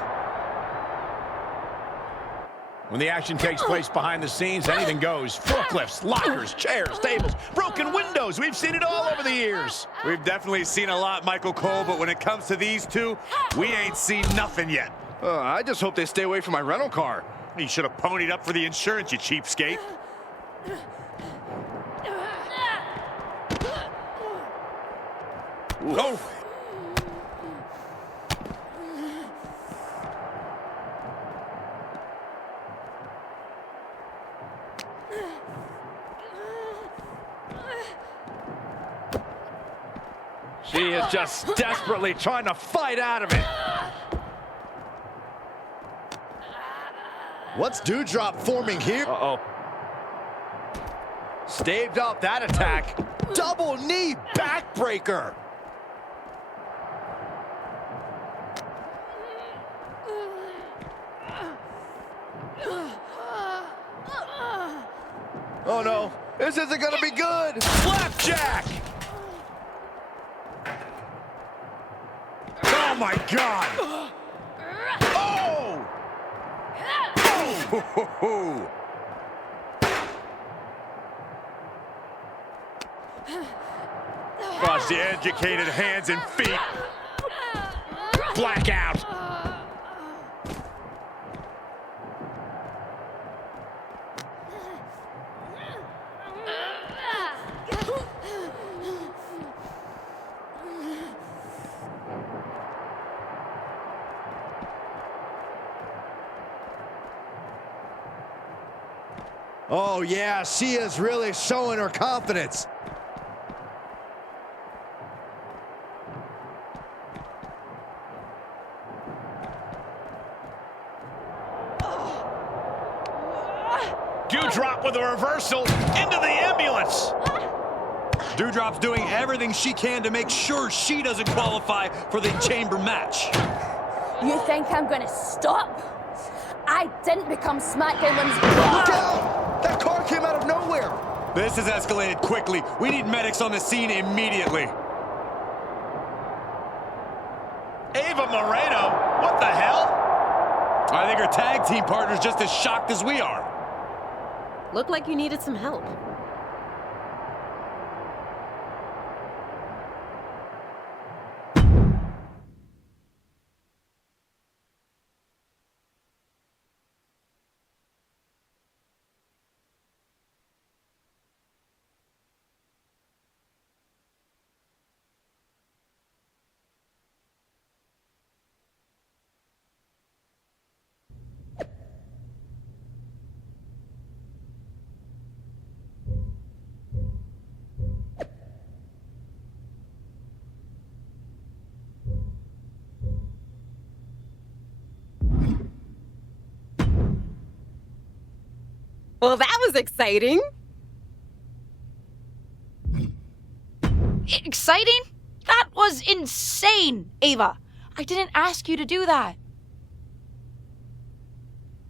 When the action takes place behind the scenes, anything goes. Forklifts, lockers, chairs, tables, broken windows. We've seen it all over the years. We've definitely seen a lot, Michael Cole, but when it comes to these two, we ain't seen nothing yet. I just hope they stay away from my rental car. You should have ponied up for the insurance, you cheapskate. Oh. He is just desperately trying to fight out of it. What's Dewdrop forming here? Uh-oh. Staved off that attack. Double knee backbreaker. Oh no, this isn't gonna be good. Flapjack! Oh my God! Oh! Oh! Across the educated hands and feet. Blackout. Oh yeah, she is really showing her confidence. Dewdrop with a reversal into the ambulance. Dewdrop's doing everything she can to make sure she doesn't qualify for the chamber match. You think I'm gonna stop? I didn't become SmackDown Women's... Look out! That car came out of nowhere. This has escalated quickly. We need medics on the scene immediately. Ava Moreno, what the hell? I think her tag team partner's just as shocked as we are. Looked like you needed some help. Well, that was exciting. Exciting? That was insane, Ava. I didn't ask you to do that.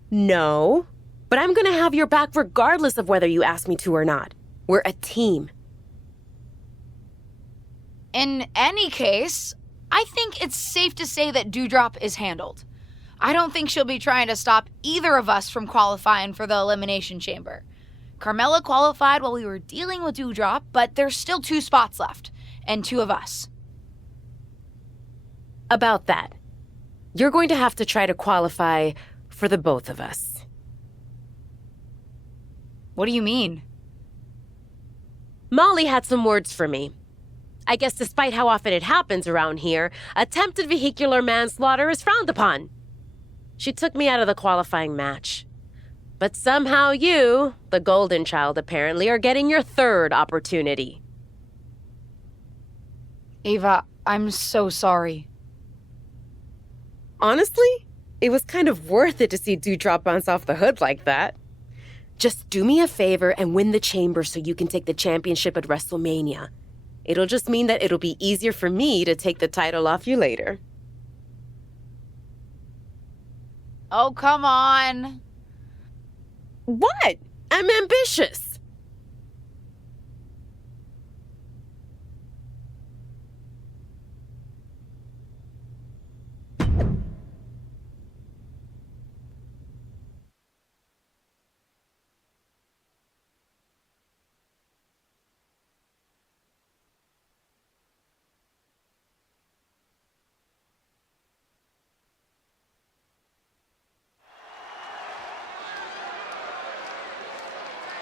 No, but I'm gonna have your back regardless of whether you ask me to or not. We're a team. In any case, I think it's safe to say that Dewdrop is handled. I don't think she'll be trying to stop either of us from qualifying for the Elimination Chamber. Carmella qualified while we were dealing with Dewdrop, but there's still 2 spots left, and 2 of us. About that, you're going to have to try to qualify for the both of us. What do you mean? Molly had some words for me. I guess despite how often it happens around here, attempted vehicular manslaughter is frowned upon. She took me out of the qualifying match. But somehow you, the golden child apparently, are getting your 3rd opportunity. Ava, I'm so sorry. Honestly, it was kind of worth it to see Dewdrop bounce off the hood like that. Just do me a favor and win the chamber so you can take the championship at WrestleMania. It'll just mean that it'll be easier for me to take the title off you later. Oh, come on. What? I'm ambitious.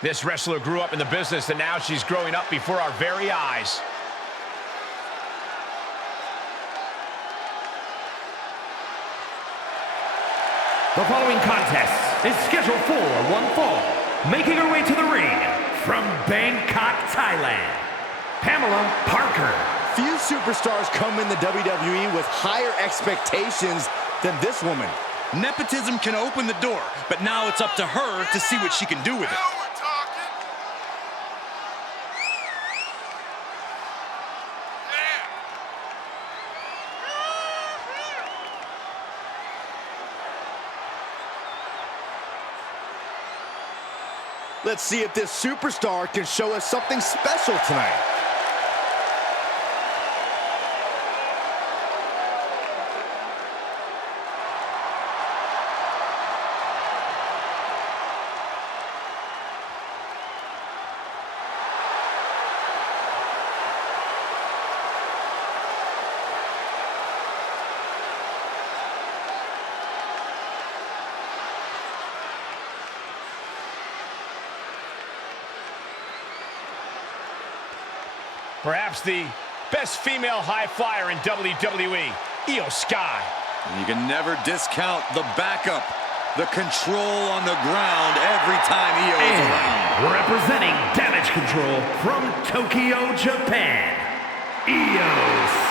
This wrestler grew up in the business, and now she's growing up before our very eyes. The following contest is scheduled for one fall. Making her way to the ring from Bangkok, Thailand, Pamela Parker. Few superstars come in the WWE with higher expectations than this woman. Nepotism can open the door, but now it's up to her to see what she can do with it. Let's see if this superstar can show us something special tonight. Perhaps the best female high flyer in WWE, Io Sky. You can never discount the backup, the control on the ground every time Io is around. Representing Damage Control from Tokyo, Japan, Io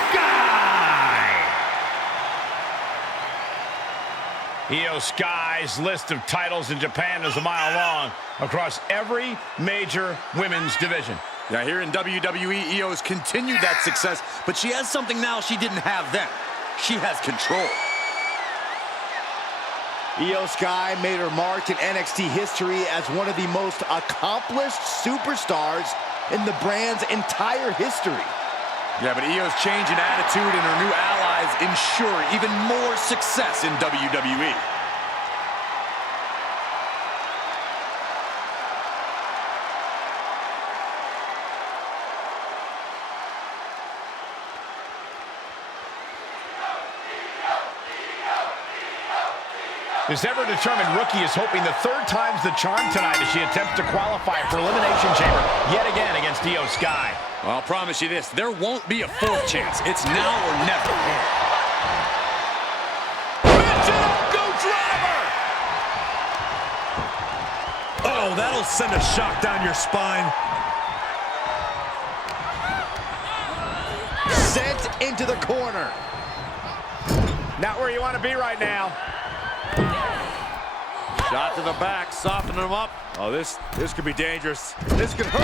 Sky. Io Sky's list of titles in Japan is a mile long across every major women's division. Now here in WWE, Io has continued that success, but she has something now she didn't have then. She has control. Io Sky made her mark in NXT history as one of the most accomplished superstars in the brand's entire history. Yeah, but Io's change in attitude and her new allies ensure even more success in WWE. This ever-determined rookie is hoping the third time's the charm tonight as she attempts to qualify for Elimination Chamber yet again against Io Sky. Well, I'll promise you this, there won't be a fourth chance. It's now or never. Go driver! Oh, that'll send a shock down your spine. Sent into the corner. Not where you want to be right now. Shot to the back, softening him up. Oh, this could be dangerous. This could hurt.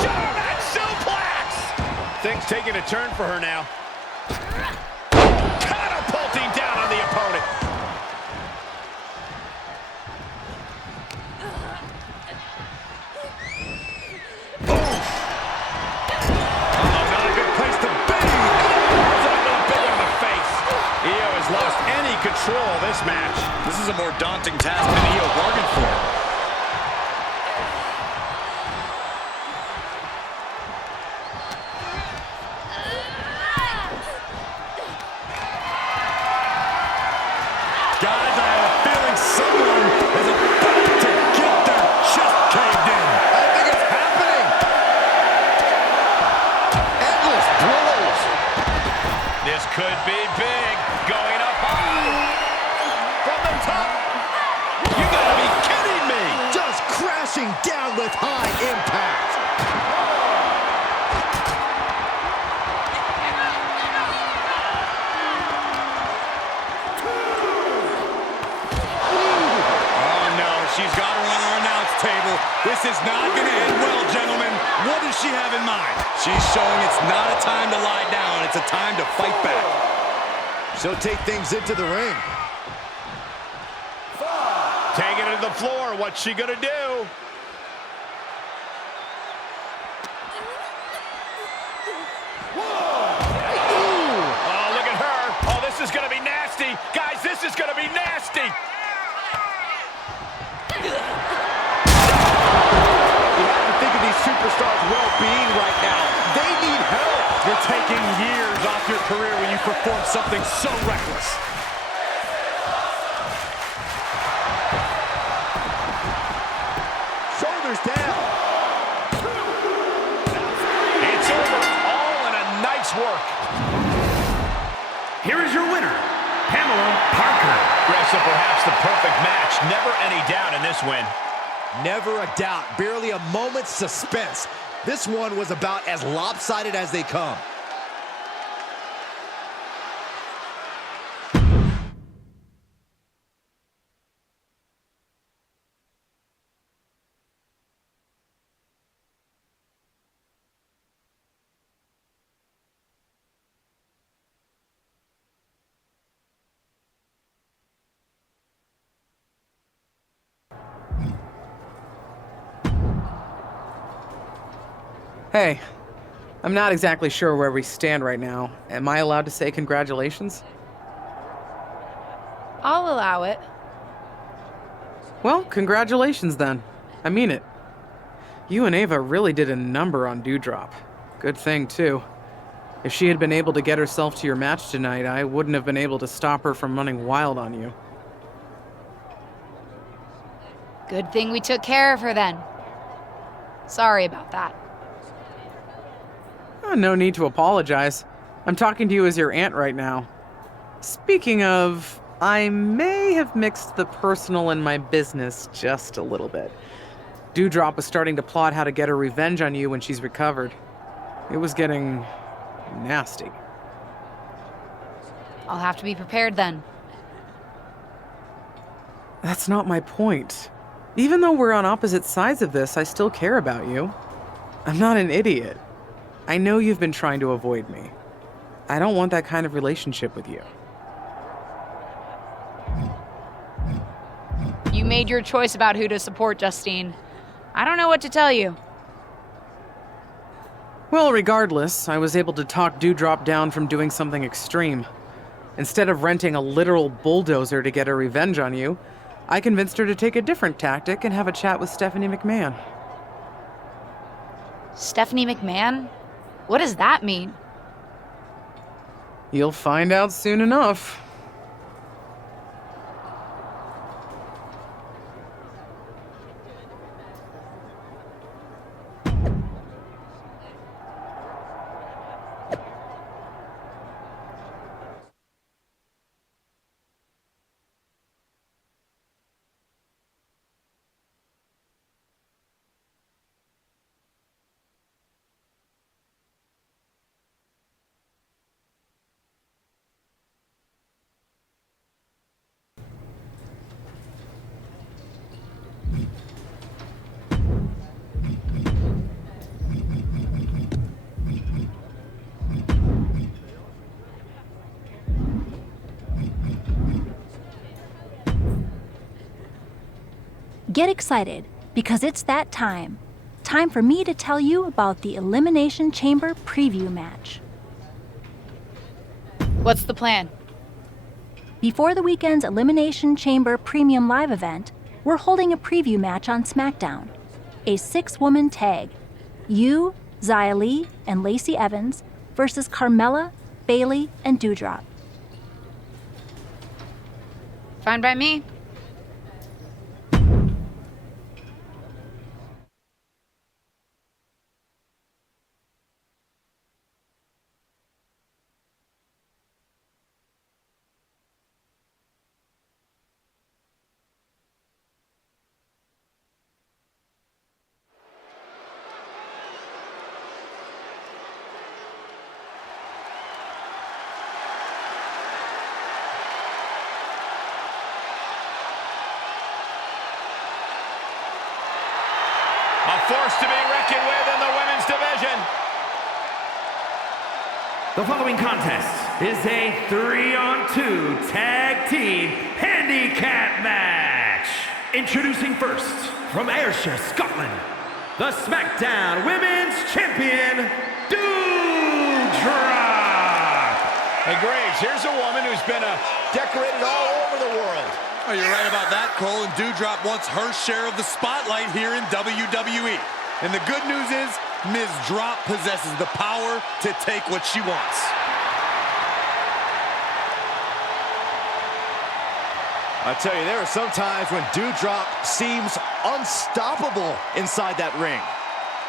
German suplex! Things taking a turn for her now. Catapulting down on the opponent. Oh, not a good place to be. A little bit on the face. Io has lost any control of this match. This is a more daunting task than Io bargained for. Guys, I have a feeling someone is about to get their chest caved in. I think it's happening. Endless blows. This could be big. Going up high. From the top. You gotta be kidding me. Just crashing down with high impact. Oh no, she's got her on our announce table. This is not gonna end well, gentlemen. What does she have in mind? She's showing it's not a time to lie down, it's a time to fight back. She'll take things into the ring. Taking it to the floor. What's she gonna do? Oh, look at her. Oh, this is gonna be nasty. Guys, this is gonna be nasty. You have to think of these superstars' well-being right now. They need help. You're taking years off your career when you perform something so reckless. Shoulders down. It's over. All in a night's work. Here is your winner, Pamela Parker. So perhaps the perfect match. Never any doubt in this win. Never a doubt. Barely a moment's suspense. This one was about as lopsided as they come. Hey, I'm not exactly sure where we stand right now. Am I allowed to say congratulations? I'll allow it. Well, congratulations then. I mean it. You and Ava really did a number on Dewdrop. Good thing, too. If she had been able to get herself to your match tonight, I wouldn't have been able to stop her from running wild on you. Good thing we took care of her then. Sorry about that. No need to apologize. I'm talking to you as your aunt right now. Speaking of, I may have mixed the personal and my business just a little bit. Dewdrop was starting to plot how to get her revenge on you when she's recovered. It was getting nasty. I'll have to be prepared then. That's not my point. Even though we're on opposite sides of this, I still care about you. I'm not an idiot. I know you've been trying to avoid me. I don't want that kind of relationship with you. You made your choice about who to support, Justine. I don't know what to tell you. Well, regardless, I was able to talk Dewdrop down from doing something extreme. Instead of renting a literal bulldozer to get her revenge on you, I convinced her to take a different tactic and have a chat with Stephanie McMahon. Stephanie McMahon? What does that mean? You'll find out soon enough. Get excited, because it's that time. Time for me to tell you about the Elimination Chamber preview match. What's the plan? Before the weekend's Elimination Chamber Premium Live event, we're holding a preview match on SmackDown. A 6-woman tag. You, Xia Li, and Lacey Evans versus Carmella, Bayley, and Dewdrop. Fine by me. A force to be reckoned with in the women's division. The following contest is a 3-on-2 tag team handicap match. Introducing first, from Ayrshire, Scotland, the SmackDown Women's Champion, Dewdrop. Hey, Graves, here's a woman who's been decorated all over the world. Oh, you're right about that, Cole, and Dewdrop wants her share of the spotlight here in WWE. And the good news is, Ms. Drop possesses the power to take what she wants. I tell you, there are some times when Dewdrop seems unstoppable inside that ring.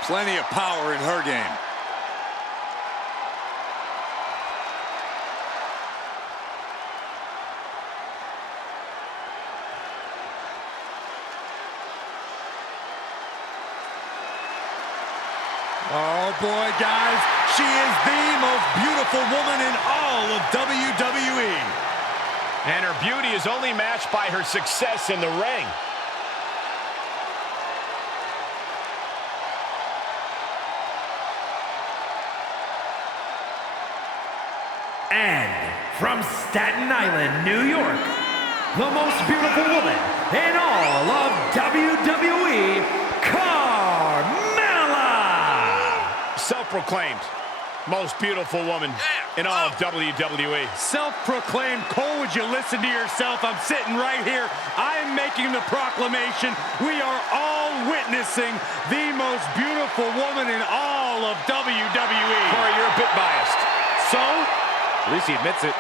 Plenty of power in her game. Oh boy, guys, she is the most beautiful woman in all of WWE. And her beauty is only matched by her success in the ring. And from Staten Island, New York, the most beautiful woman in all of WWE, Carmella. self-proclaimed most beautiful woman in all of WWE. Self-proclaimed. Cole, would you listen to yourself? I'm sitting right here. I'm making the proclamation. We are all witnessing the most beautiful woman in all of WWE. Corey, you're a bit biased. So? At least he admits it.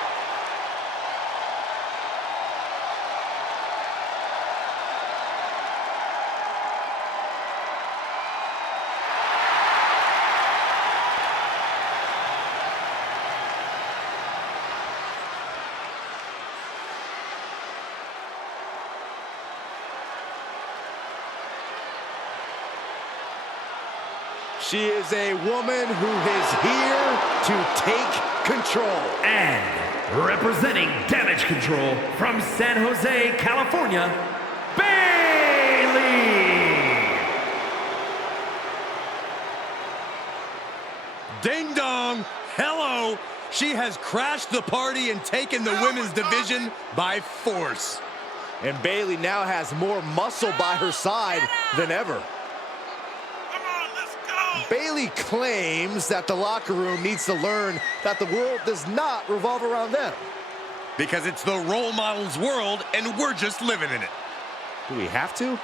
She is a woman who is here to take control. And representing Damage Control from San Jose, California, Bayley! Ding dong, hello. She has crashed the party and taken the women's division by force. And Bayley now has more muscle by her side than ever. Bayley claims that the locker room needs to learn that the world does not revolve around them. Because it's the role model's world, and we're just living in it. Do we have to?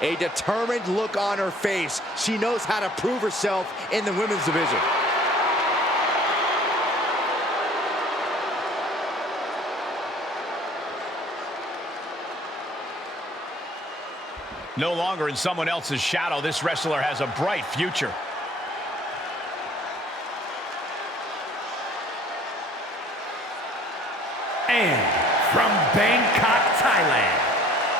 A determined look on her face. She knows how to prove herself in the women's division. No longer in someone else's shadow, this wrestler has a bright future. And from Bangkok, Thailand,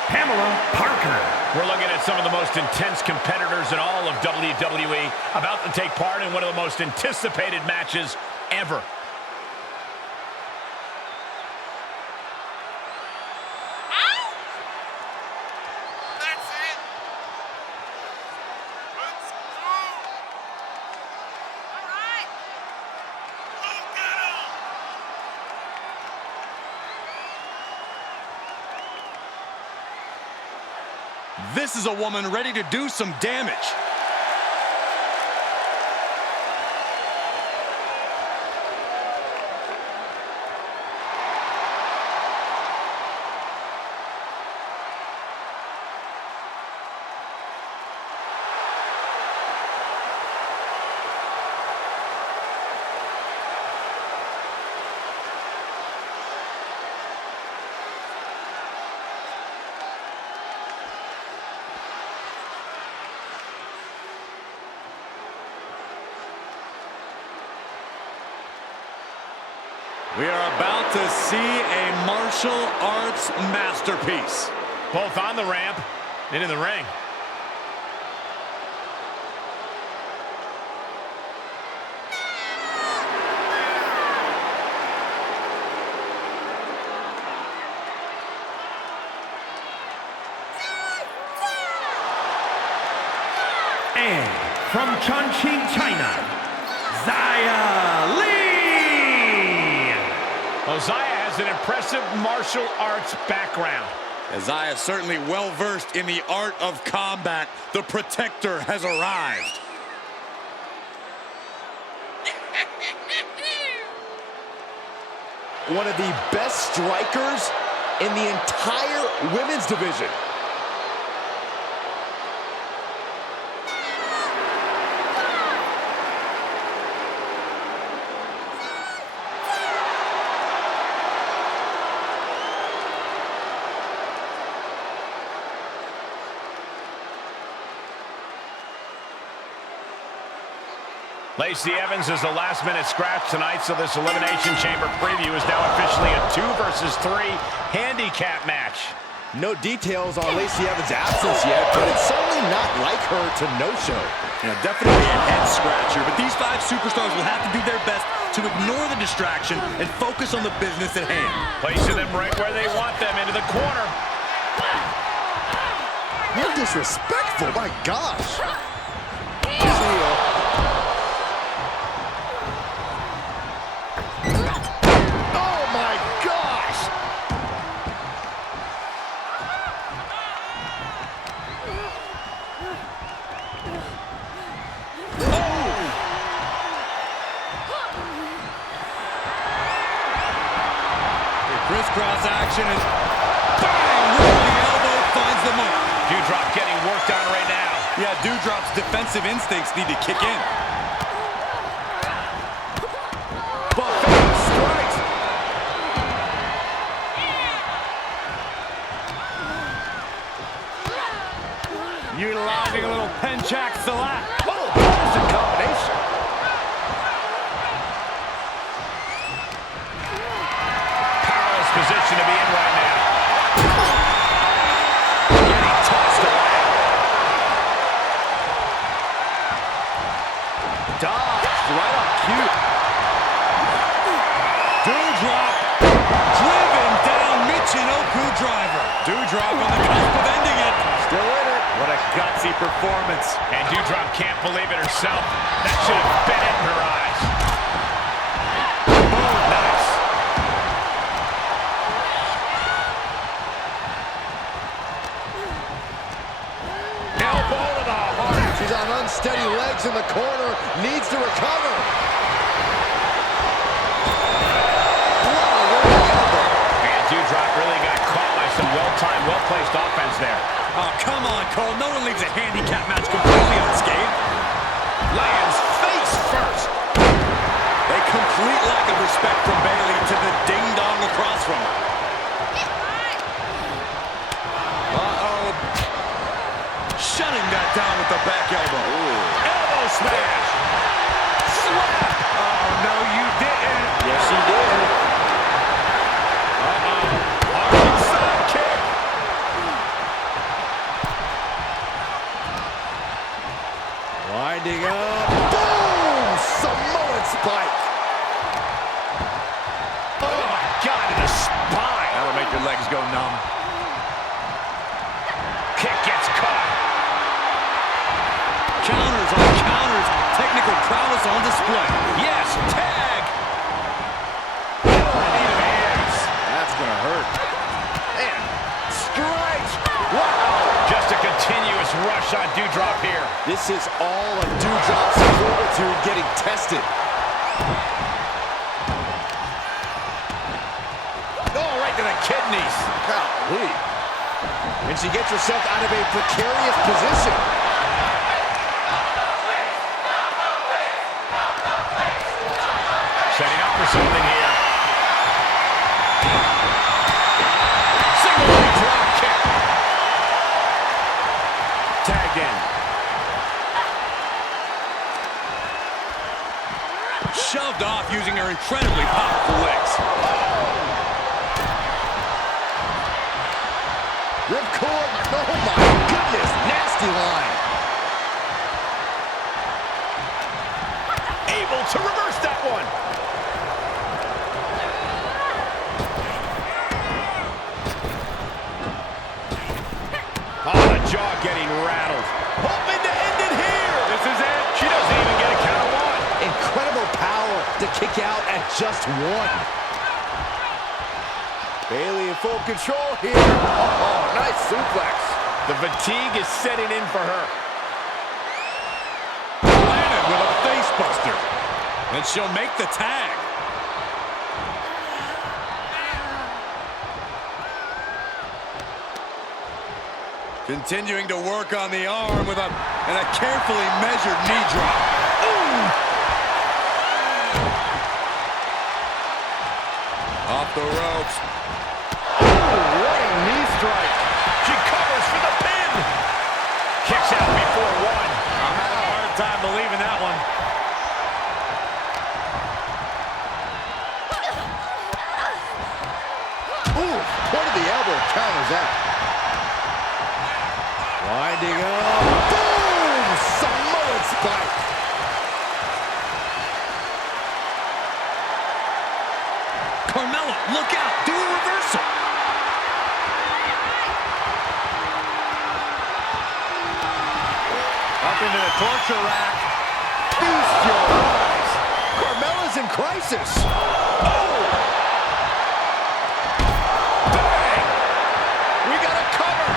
Pamela Parker. We're looking at some of the most intense competitors in all of WWE about to take part in one of the most anticipated matches ever. This is a woman ready to do some damage. We are about to see a martial arts masterpiece. Both on the ramp and in the ring. And from Chongqing, China, Xia Li! Xia has an impressive martial arts background. Xia is certainly well-versed in the art of combat. The Protector has arrived. One of the best strikers in the entire women's division. Lacey Evans is the last-minute scratch tonight, so this Elimination Chamber preview is now officially a 2 versus 3 handicap match. No details on Lacey Evans' absence yet, but it's certainly not like her to no-show. Yeah, definitely a head-scratcher, but these 5 superstars will have to do their best to ignore the distraction and focus on the business at hand. Placing them right where they want them, into the corner. How disrespectful, my gosh. Crisscross action and bang! Right the elbow finds the mark. Dewdrop getting worked on right now. Yeah, Dewdrop's defensive instincts need to kick in. Buffet strikes. Utilizing a little Penchak Salat. Oh, that's a combination. Position to be in right now. Getting tossed away. Dodged right on cue. Dewdrop driven down Michinoku driver. Dewdrop on the cusp of ending it. Still in it. What a gutsy performance. And Dewdrop can't believe it herself. That should have been it in her eyes. Oh, nice. She's on unsteady legs in the corner, needs to recover. And Dewdrop really got caught by some well-timed, well-placed offense there. Oh, come on, Cole. No one leaves a handicap match completely unscathed. Lands face first. A complete lack of respect from Bayley to the ding-dong across from her. Shutting that down with the back elbow. Ooh. Elbow smash. Slap. Oh, no, you didn't. Yes, she did. Arnold side kick. Winding up. Boom! Samoan spike. Oh, my God, to the spine. That'll make your legs go numb. Kick gets caught. Counters on counters. Technical prowess on display. Yes, tag. That's going to hurt. And strikes. Wow. Just a continuous rush on Dewdrop here. This is all of Dewdrop's fortitude getting tested. Oh, right to the kidneys. Golly. And she gets herself out of a precarious position. Setting up for something here. Single leg drop kick. Tagged in. Shoved off using her incredibly powerful legs. Ripcord. Oh my goodness. Nasty line. Able to reverse that one. Oh, the jaw getting rattled. Hoping to end it here. This is it. She doesn't even get a count of one. Incredible power to kick out at just one. Bayley in full control here. Oh, nice suplex. The fatigue is setting in for her. Landed with a face buster. And she'll make the tag. Continuing to work on the arm with a carefully measured knee drop. Ooh. Off the ropes. What a knee strike. She covers for the pin. Kicks out before one. I'm having a hard time believing that one. Ooh, point of the elbow counters that. Winding up. Boom! Samoan spike. Carmella, look out. Do a reversal. Up into the torture rack. Feast your eyes. Carmella's in crisis. Oh! Bang! We got a cover.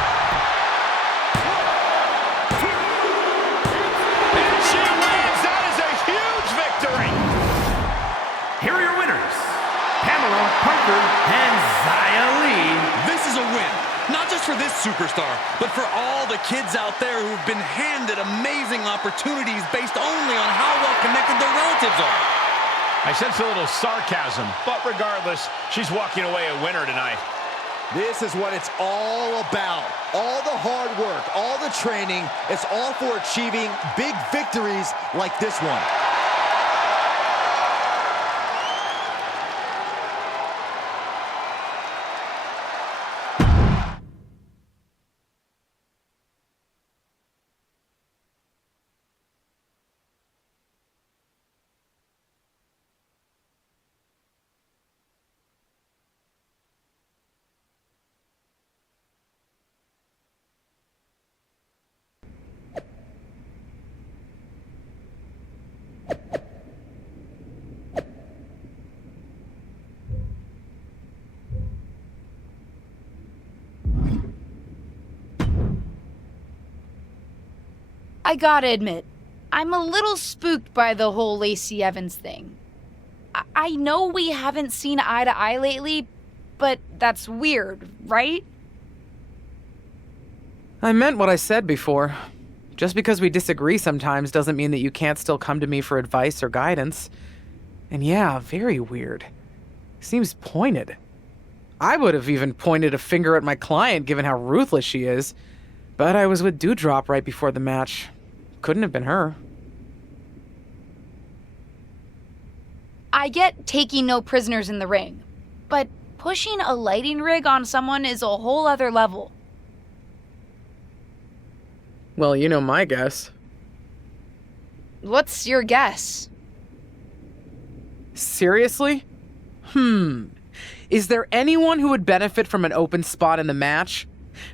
for this superstar, but for all the kids out there who've been handed amazing opportunities based only on how well connected their relatives are. I sense a little sarcasm, but regardless, she's walking away a winner tonight. This is what it's all about. All the hard work, all the training, it's all for achieving big victories like this one. I gotta admit, I'm a little spooked by the whole Lacey Evans thing. I know we haven't seen eye to eye lately, but that's weird, right? I meant what I said before. Just because we disagree sometimes doesn't mean that you can't still come to me for advice or guidance. And yeah, very weird. Seems pointed. I would have even pointed a finger at my client given how ruthless she is. But I was with Dewdrop right before the match. Couldn't have been her. I get taking no prisoners in the ring, but pushing a lighting rig on someone is a whole other level. Well, you know my guess. What's your guess? Seriously? Is there anyone who would benefit from an open spot in the match?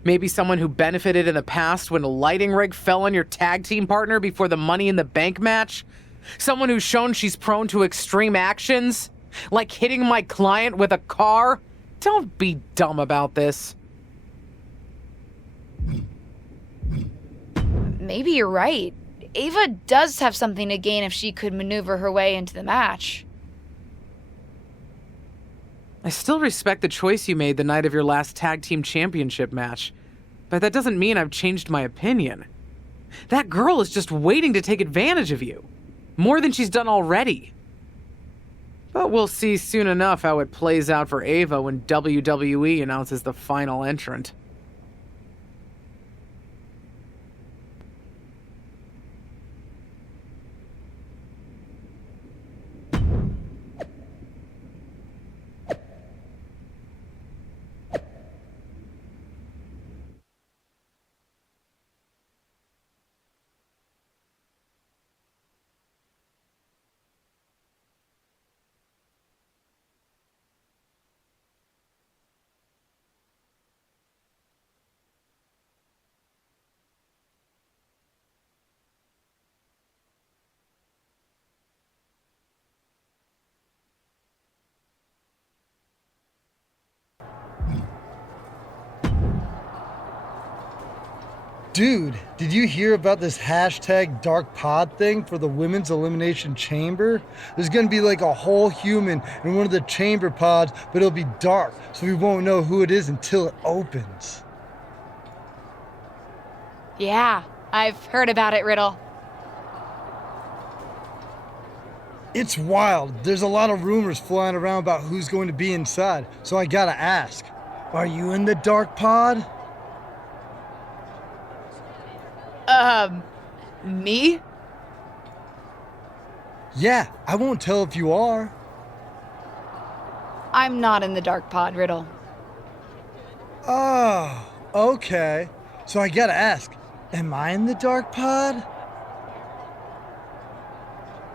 Maybe someone who benefited in the past when a lighting rig fell on your tag team partner before the Money in the Bank match? Someone who's shown she's prone to extreme actions? Like hitting my client with a car? Don't be dumb about this. Maybe you're right. Ava does have something to gain if she could maneuver her way into the match. I still respect the choice you made the night of your last tag team championship match, but that doesn't mean I've changed my opinion. That girl is just waiting to take advantage of you, more than she's done already. But we'll see soon enough how it plays out for Ava when WWE announces the final entrant. Dude, did you hear about this hashtag Dark Pod thing for the Women's Elimination Chamber? There's gonna be like a whole human in one of the chamber pods, but it'll be dark, so we won't know who it is until it opens. Yeah, I've heard about it, Riddle. It's wild. There's a lot of rumors flying around about who's going to be inside, so I gotta ask, are you in the Dark Pod? Me? Yeah, I won't tell if you are. I'm not in the Dark Pod, Riddle. Oh, okay. So I gotta ask, am I in the Dark Pod?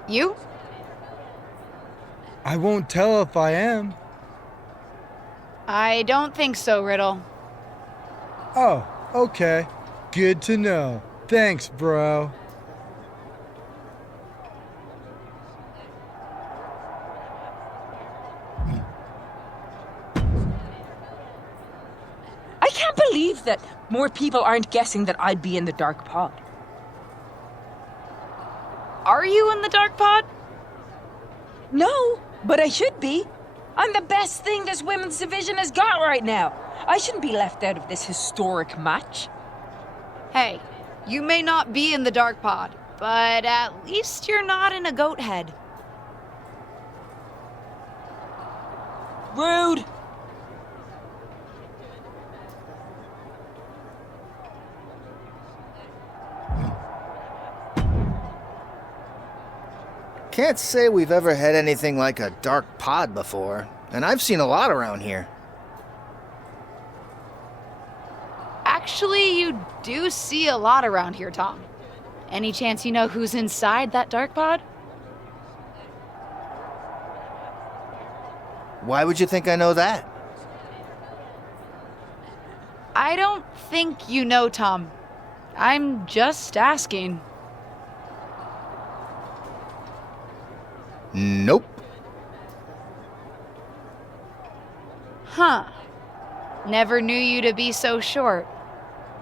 You? I won't tell if I am. I don't think so, Riddle. Oh, okay. Good to know. Thanks, bro. I can't believe that more people aren't guessing that I'd be in the Dark Pod. Are you in the Dark Pod? No, but I should be. I'm the best thing this women's division has got right now. I shouldn't be left out of this historic match. Hey, you may not be in the dark pod, but at least you're not in a goat head. Rude. Can't say we've ever had anything like a dark pod before, and I've seen a lot around here. Actually, you do see a lot around here, Tom. Any chance you know who's inside that dark pod? Why would you think I know that? I don't think you know, Tom. I'm just asking. Nope. Huh. Never knew you to be so short.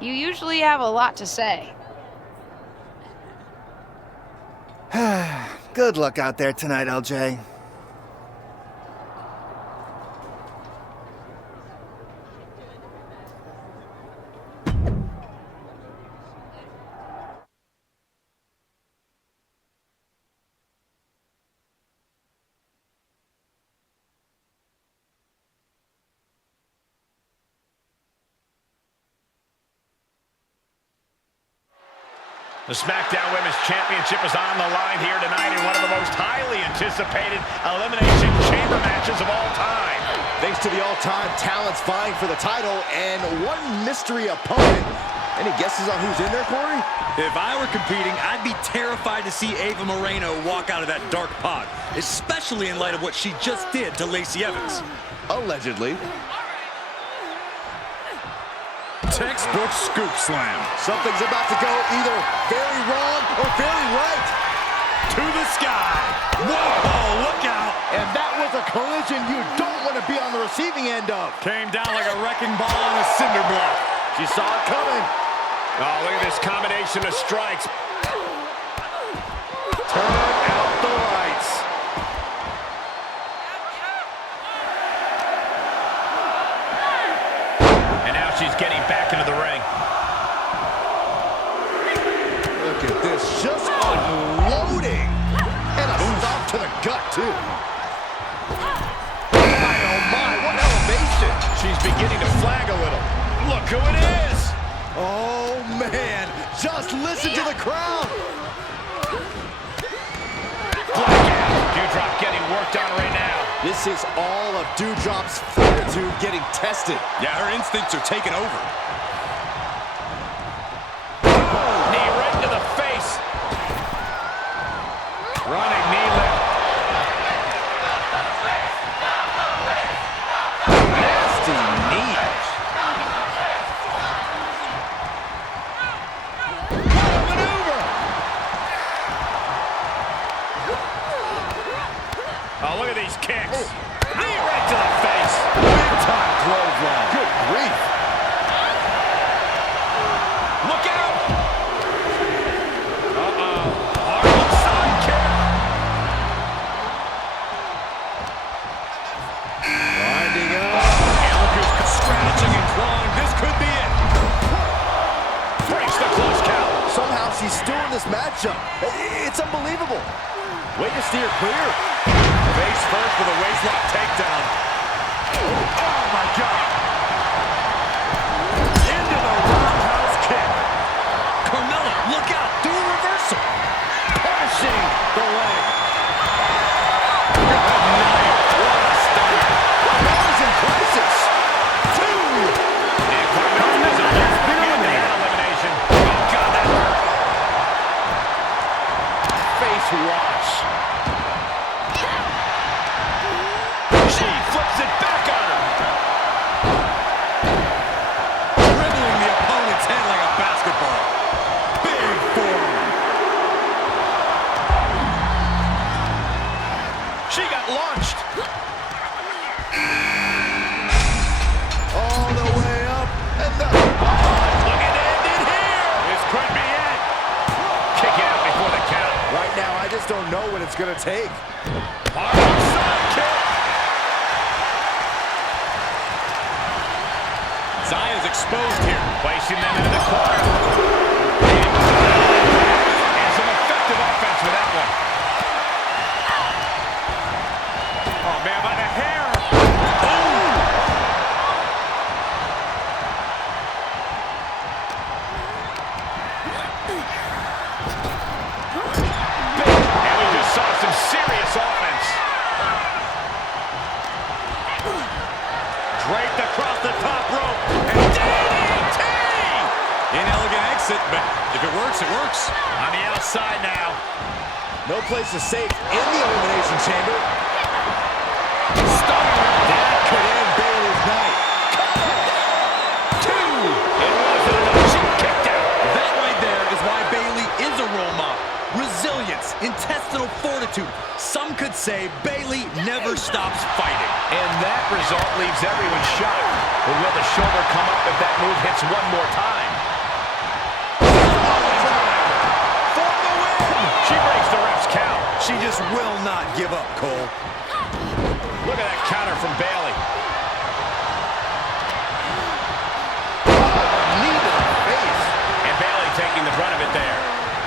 You usually have a lot to say. Good luck out there tonight, LJ. The SmackDown Women's Championship is on the line here tonight in one of the most highly anticipated Elimination Chamber matches of all time. Thanks to the all-time talents vying for the title and one mystery opponent. Any guesses on who's in there, Corey? If I were competing, I'd be terrified to see Ava Moreno walk out of that dark pod, especially in light of what she just did to Lacey Evans. Allegedly. Textbook scoop slam. Something's about to go either very wrong or very right. To the sky. Whoa, look out. And that was a collision you don't want to be on the receiving end of. Came down like a wrecking ball on a cinder block. She saw it coming. Oh, look at this combination of strikes. Turn out the lights. And now she's getting back into the ring. Look at this, just unloading. And a stop to the gut, too. My, oh my, what elevation. She's beginning to flag a little. Look who it is. Oh, man, just listen to the crowd. Dewdrop getting worked on right now. This is all of Dewdrop's fortitude getting tested. Yeah, her instincts are taking over. Knee right to the face. Running knee lift. Nasty knee. What a maneuver. Oh, look at these kicks. Knee right to the face. Big time clothesline. Good grief. Look out. Uh-oh. Harlem sidekick. Winding up. Elker's scratching and clawing. This could be it. Breaks the close count. Somehow she's still in this matchup. It's unbelievable. Way to steer clear. Face first with a waistlock takedown. Oh, my God. Into the roundhouse kick. Carmella, look out, do a reversal. Punishing the leg. Good night. What a start. Carmella's in crisis. Two. And Carmella's almost been elimination. Oh, God, that hurt. Face wash. She flips it back on her. Dribbling the opponent's head like a basketball. Big forearm. She got launched. All the way up. And the... Looking to end it here. This could be it. Kick out before the count. Right now, I just don't know what it's going to take. Harlem sidekick. exposed here. Placing them into the corner. And some effective offense with that one. Oh, man, by the hair. And we just saw some serious offense. Draped across the top rope. And DDT! Inelegant exit, but if it works, it works. On the outside now. No place is safe in the Elimination Chamber. That could end Bayley's night. Two! It wasn't enough. She kicked out. That right there is why Bayley is a role model. Resilience, intestinal fortitude. Some could say Bayley never stops fighting. And that result leaves everyone shocked. But will the shoulder come up if that move hits one more time? For the win! She breaks the ref's count. She just will not give up, Cole. Look at that counter from Bayley. Knee to the face. And Bayley taking the brunt of it there.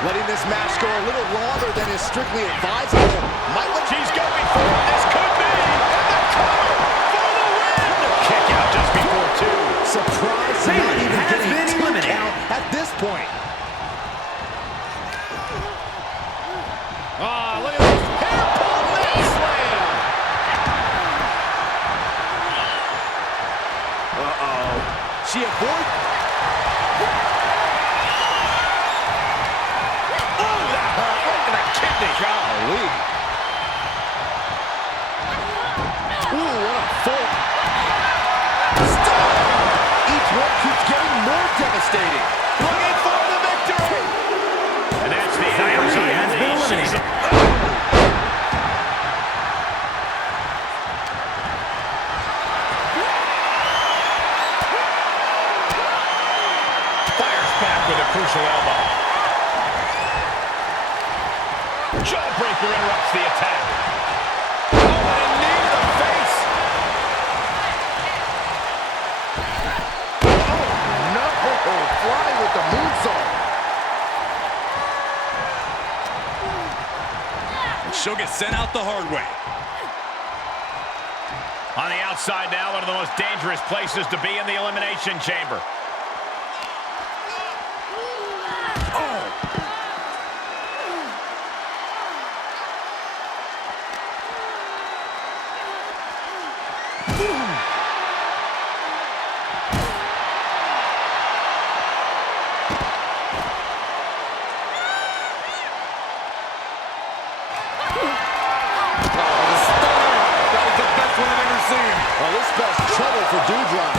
Letting this match go a little longer than is strictly advisable. She's going for it. This could be. And the cover for the win. Kick out just before two. Surprise, not even getting 2 count at this point. Oh, look at this. Hair pull neck slam. Uh-oh. She avoids. Oh, that hurt right in the kidney. Golly. Ooh, what a full. Stop! Each one keeps getting more devastating. Looking for the victory. And that's the Diary has been eliminated. Fires back with a crucial elbow. Jawbreaker interrupts the attack. Oh, and a knee to the face. Oh, no. Flying with the moonsault. She'll get sent out the hard way. On the outside now, one of the most dangerous places to be in the Elimination Chamber. Well, this spells trouble for Doudrop.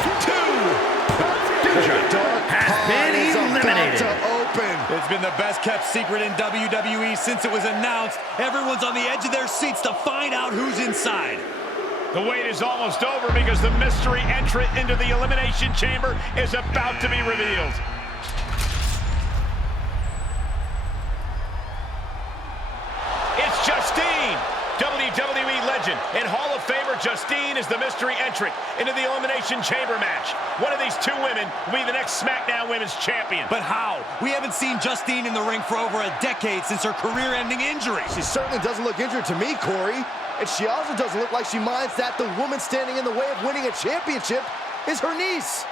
Doudrop has been eliminated. To open. It's been the best kept secret in WWE since it was announced. Everyone's on the edge of their seats to find out who's inside. The wait is almost over because the mystery entrant into the Elimination Chamber is about to be revealed. It's Justine, WWE legend and Hall of Famer Justine is the mystery entrant into the Elimination Chamber match. One of these two women will be the next SmackDown Women's Champion. But how? We haven't seen Justine in the ring for over a decade since her career-ending injury. She certainly doesn't look injured to me, Corey. And she also doesn't look like she minds that the woman standing in the way of winning a championship is her niece.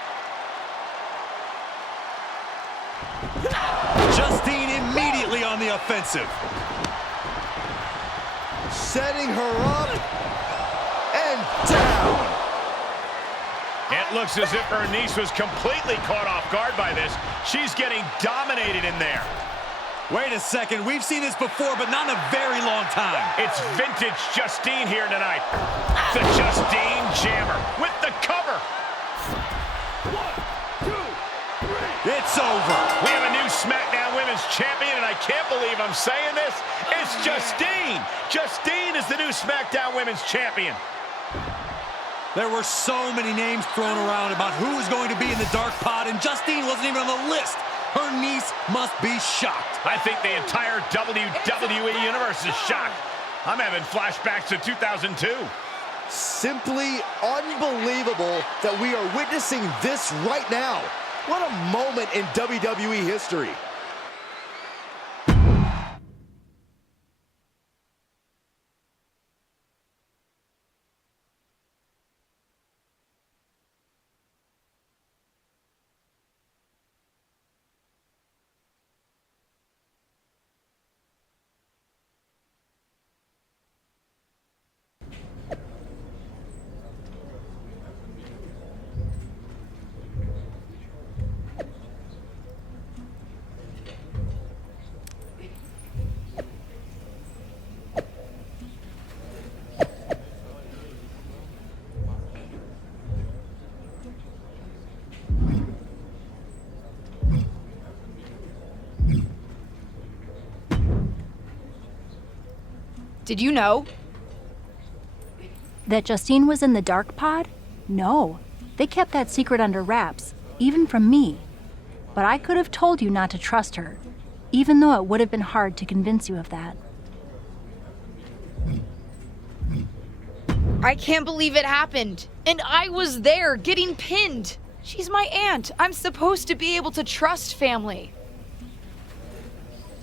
Justine immediately on the offensive. Setting her up and down. It looks as if her niece was completely caught off guard by this. She's getting dominated in there. Wait a second, we've seen this before, but not in a very long time. It's vintage Justine here tonight. The Justine Jammer with the cover. 1, 2, 3. It's over. We have a new SmackDown Women's Champion, and I can't believe I'm saying this. It's Justine. Justine is the new SmackDown Women's Champion. There were so many names thrown around about who was going to be in the dark pod, and Justine wasn't even on the list. Her niece must be shocked. I think the entire WWE Universe is shocked. I'm having flashbacks to 2002. Simply unbelievable that we are witnessing this right now. What a moment in WWE history. Did you know? That Justine was in the dark pod? No. They kept that secret under wraps, even from me. But I could have told you not to trust her, even though it would have been hard to convince you of that. I can't believe it happened. And I was there, getting pinned. She's my aunt. I'm supposed to be able to trust family.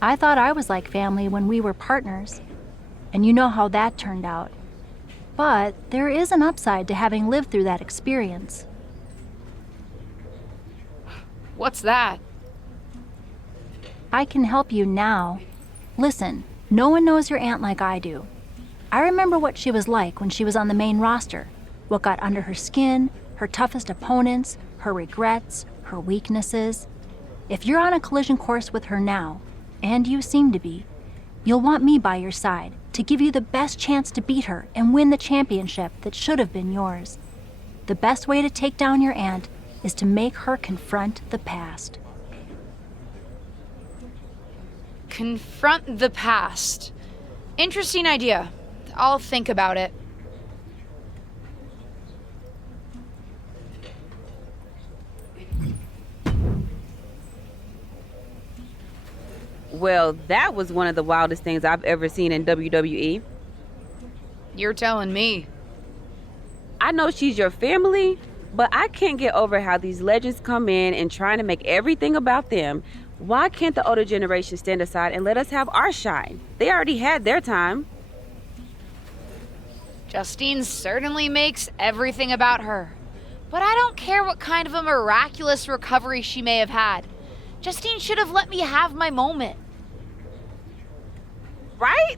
I thought I was like family when we were partners, and you know how that turned out. But there is an upside to having lived through that experience. What's that? I can help you now. Listen, no one knows your aunt like I do. I remember what she was like when she was on the main roster, what got under her skin, her toughest opponents, her regrets, her weaknesses. If you're on a collision course with her now, and you seem to be, you'll want me by your side to give you the best chance to beat her and win the championship that should have been yours. The best way to take down your aunt is to make her confront the past. Confront the past. Interesting idea. I'll think about it. Well, that was one of the wildest things I've ever seen in WWE. You're telling me. I know she's your family, but I can't get over how these legends come in and trying to make everything about them. Why can't the older generation stand aside and let us have our shine? They already had their time. Justine certainly makes everything about her. But I don't care what kind of a miraculous recovery she may have had. Justine should have let me have my moment. Right?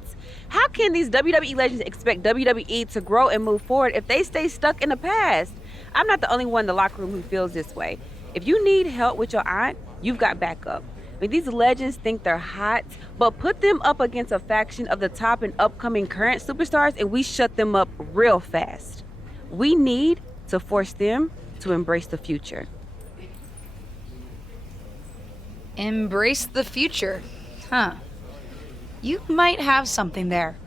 How can these WWE legends expect WWE to grow and move forward if they stay stuck in the past? I'm not the only one in the locker room who feels this way. If you need help with your aunt, you've got backup. I mean, these legends think they're hot, but put them up against a faction of the top and upcoming current superstars and we shut them up real fast. We need to force them to embrace the future. Embrace the future. Huh. You might have something there.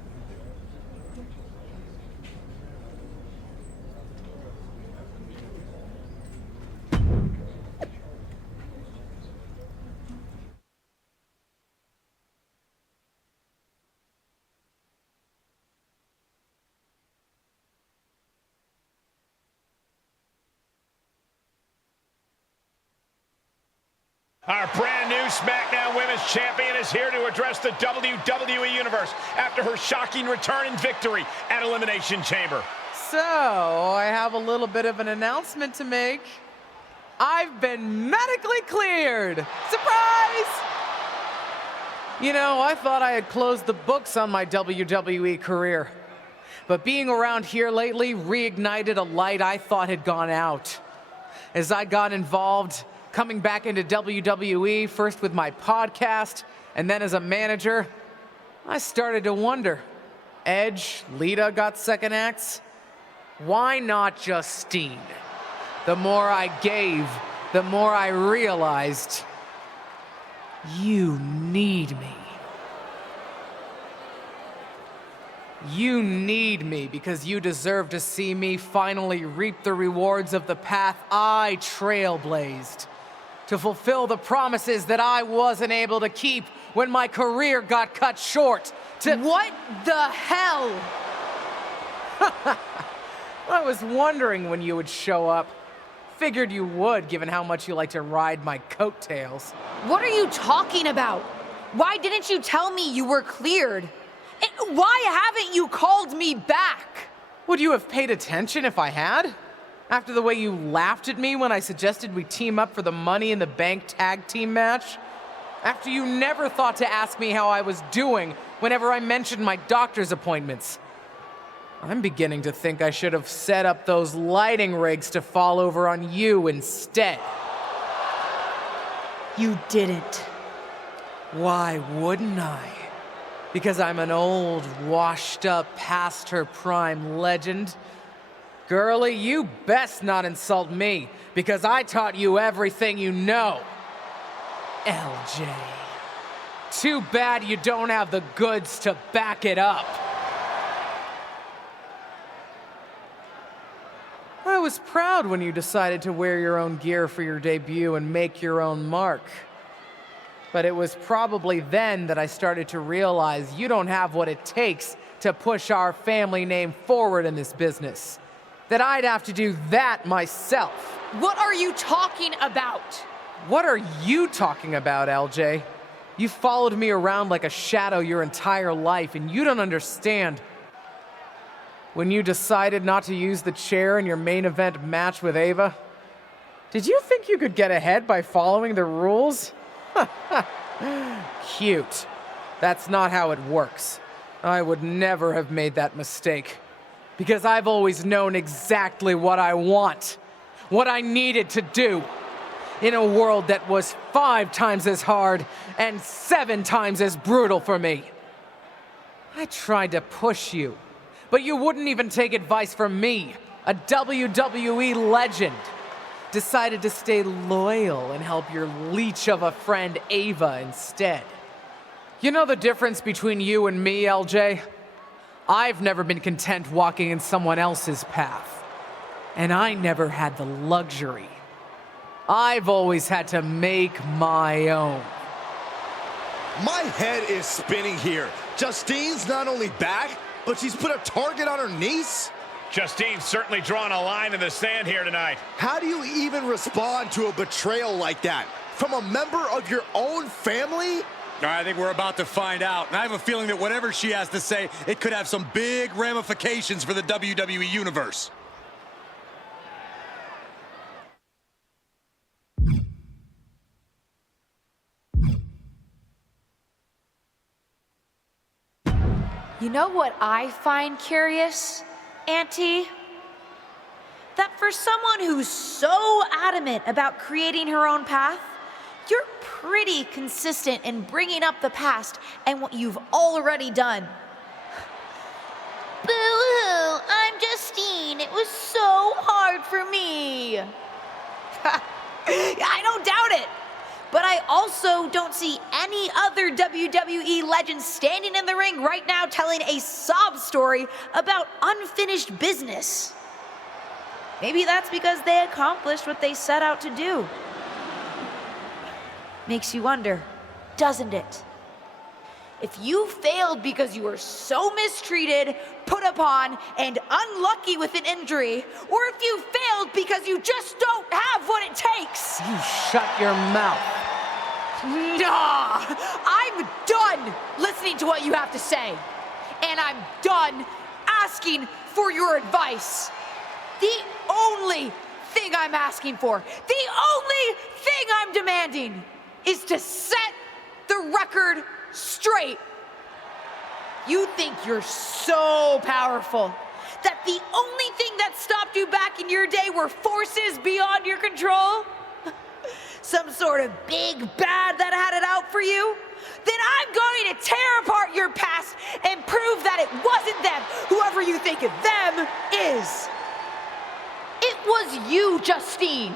Our brand new SmackDown Women's Champion is here to address the WWE Universe after her shocking return and victory at Elimination Chamber. So, I have a little bit of an announcement to make. I've been medically cleared! Surprise! You know, I thought I had closed the books on my WWE career. But being around here lately reignited a light I thought had gone out. As I got involved, coming back into WWE, first with my podcast, and then as a manager, I started to wonder. Edge, Lita got second acts. Why not Justine? The more I gave, the more I realized, you need me. You need me because you deserve to see me finally reap the rewards of the path I trailblazed. To fulfill the promises that I wasn't able to keep when my career got cut short. What the hell? I was wondering when you would show up. Figured you would, given how much you like to ride my coattails. What are you talking about? Why didn't you tell me you were cleared? And why haven't you called me back? Would you have paid attention if I had? After the way you laughed at me when I suggested we team up for the Money in the Bank tag team match? After you never thought to ask me how I was doing whenever I mentioned my doctor's appointments? I'm beginning to think I should have set up those lighting rigs to fall over on you instead. You didn't. Why wouldn't I? Because I'm an old, washed-up, past-her-prime legend? Girlie, you best not insult me, because I taught you everything you know. LJ. Too bad you don't have the goods to back it up. I was proud when you decided to wear your own gear for your debut and make your own mark. But it was probably then that I started to realize you don't have what it takes to push our family name forward in this business. That I'd have to do that myself. What are you talking about? What are you talking about, LJ? You followed me around like a shadow your entire life, and you don't understand. When you decided not to use the chair in your main event match with Ava, did you think you could get ahead by following the rules? Cute. That's not how it works. I would never have made that mistake. Because I've always known exactly what I want. What I needed to do. In a world that was 5 times as hard and 7 times as brutal for me. I tried to push you, but you wouldn't even take advice from me, a WWE legend. Decided to stay loyal and help your leech of a friend Ava instead. You know the difference between you and me, LJ? I've never been content walking in someone else's path. And I never had the luxury. I've always had to make my own. My head is spinning here. Justine's not only back, but she's put a target on her niece? Justine's certainly drawn a line in the sand here tonight. How do you even respond to a betrayal like that? From a member of your own family? I think we're about to find out. And I have a feeling that whatever she has to say, it could have some big ramifications for the WWE Universe. You know what I find curious, Auntie? That for someone who's so adamant about creating her own path, you're pretty consistent in bringing up the past and what you've already done. Boo-hoo, I'm Justine. It was so hard for me. I don't doubt it. But I also don't see any other WWE legends standing in the ring right now telling a sob story about unfinished business. Maybe that's because they accomplished what they set out to do. Makes you wonder, doesn't it? If you failed because you were so mistreated, put upon, and unlucky with an injury, or if you failed because you just don't have what it takes. You shut your mouth. Nah, I'm done listening to what you have to say. And I'm done asking for your advice. The only thing I'm asking for, the only thing I'm demanding is to set the record straight. You think you're so powerful that the only thing that stopped you back in your day were forces beyond your control? Some sort of big bad that had it out for you? Then I'm going to tear apart your past and prove that it wasn't them, whoever you think them is. It was you, Justine.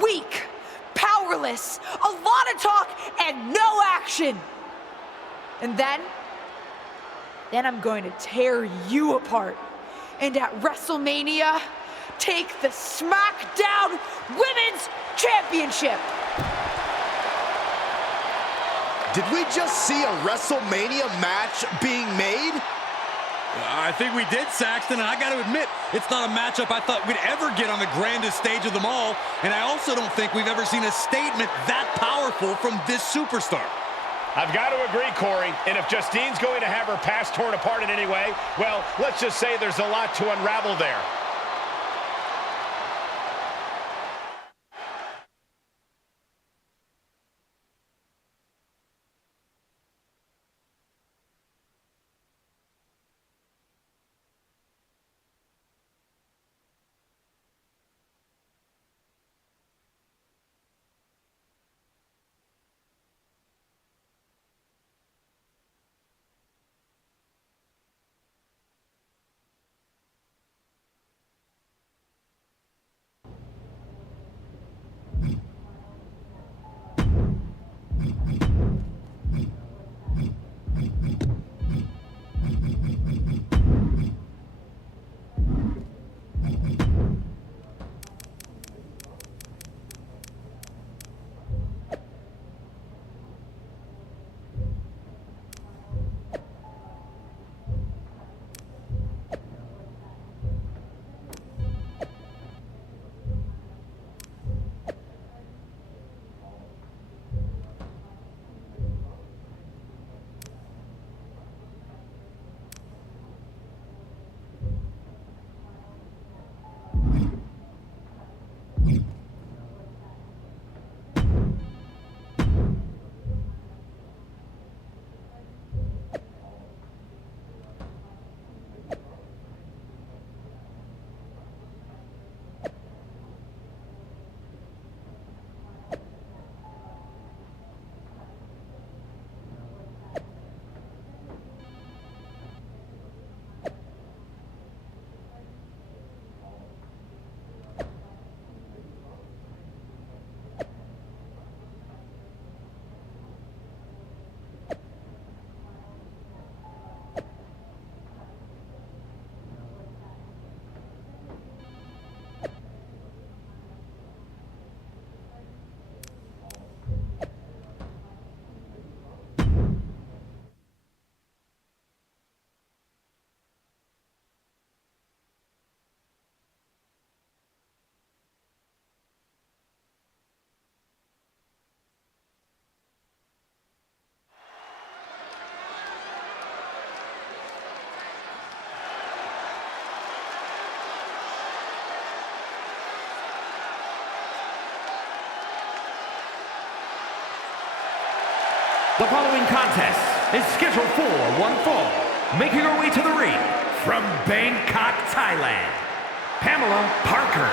Weak, powerless, a lot of talk and no action. And then I'm going to tear you apart. And at WrestleMania, take the SmackDown Women's Championship. Did we just see a WrestleMania match being made? I think we did, Saxton, and I got to admit, it's not a matchup I thought we'd ever get on the grandest stage of them all, and I also don't think we've ever seen a statement that powerful from this superstar. I've got to agree, Corey, and if Justine's going to have her past torn apart in any way, well, let's just say there's a lot to unravel there. The following contest is scheduled for one fall. Making her way to the ring from Bangkok, Thailand, Pamela Parker.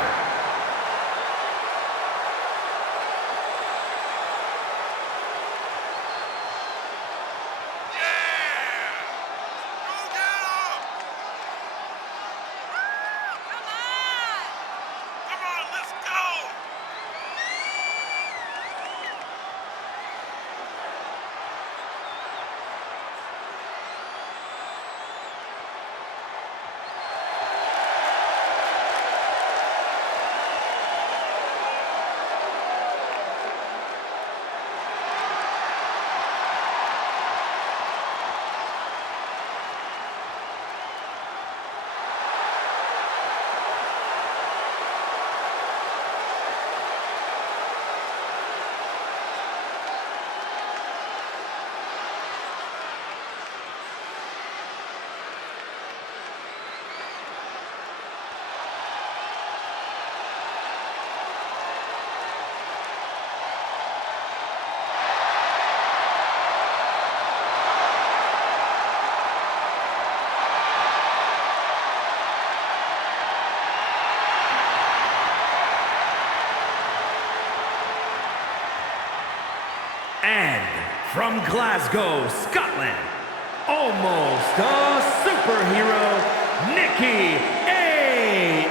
And from Glasgow, Scotland, almost a superhero, Nikki A.S.H.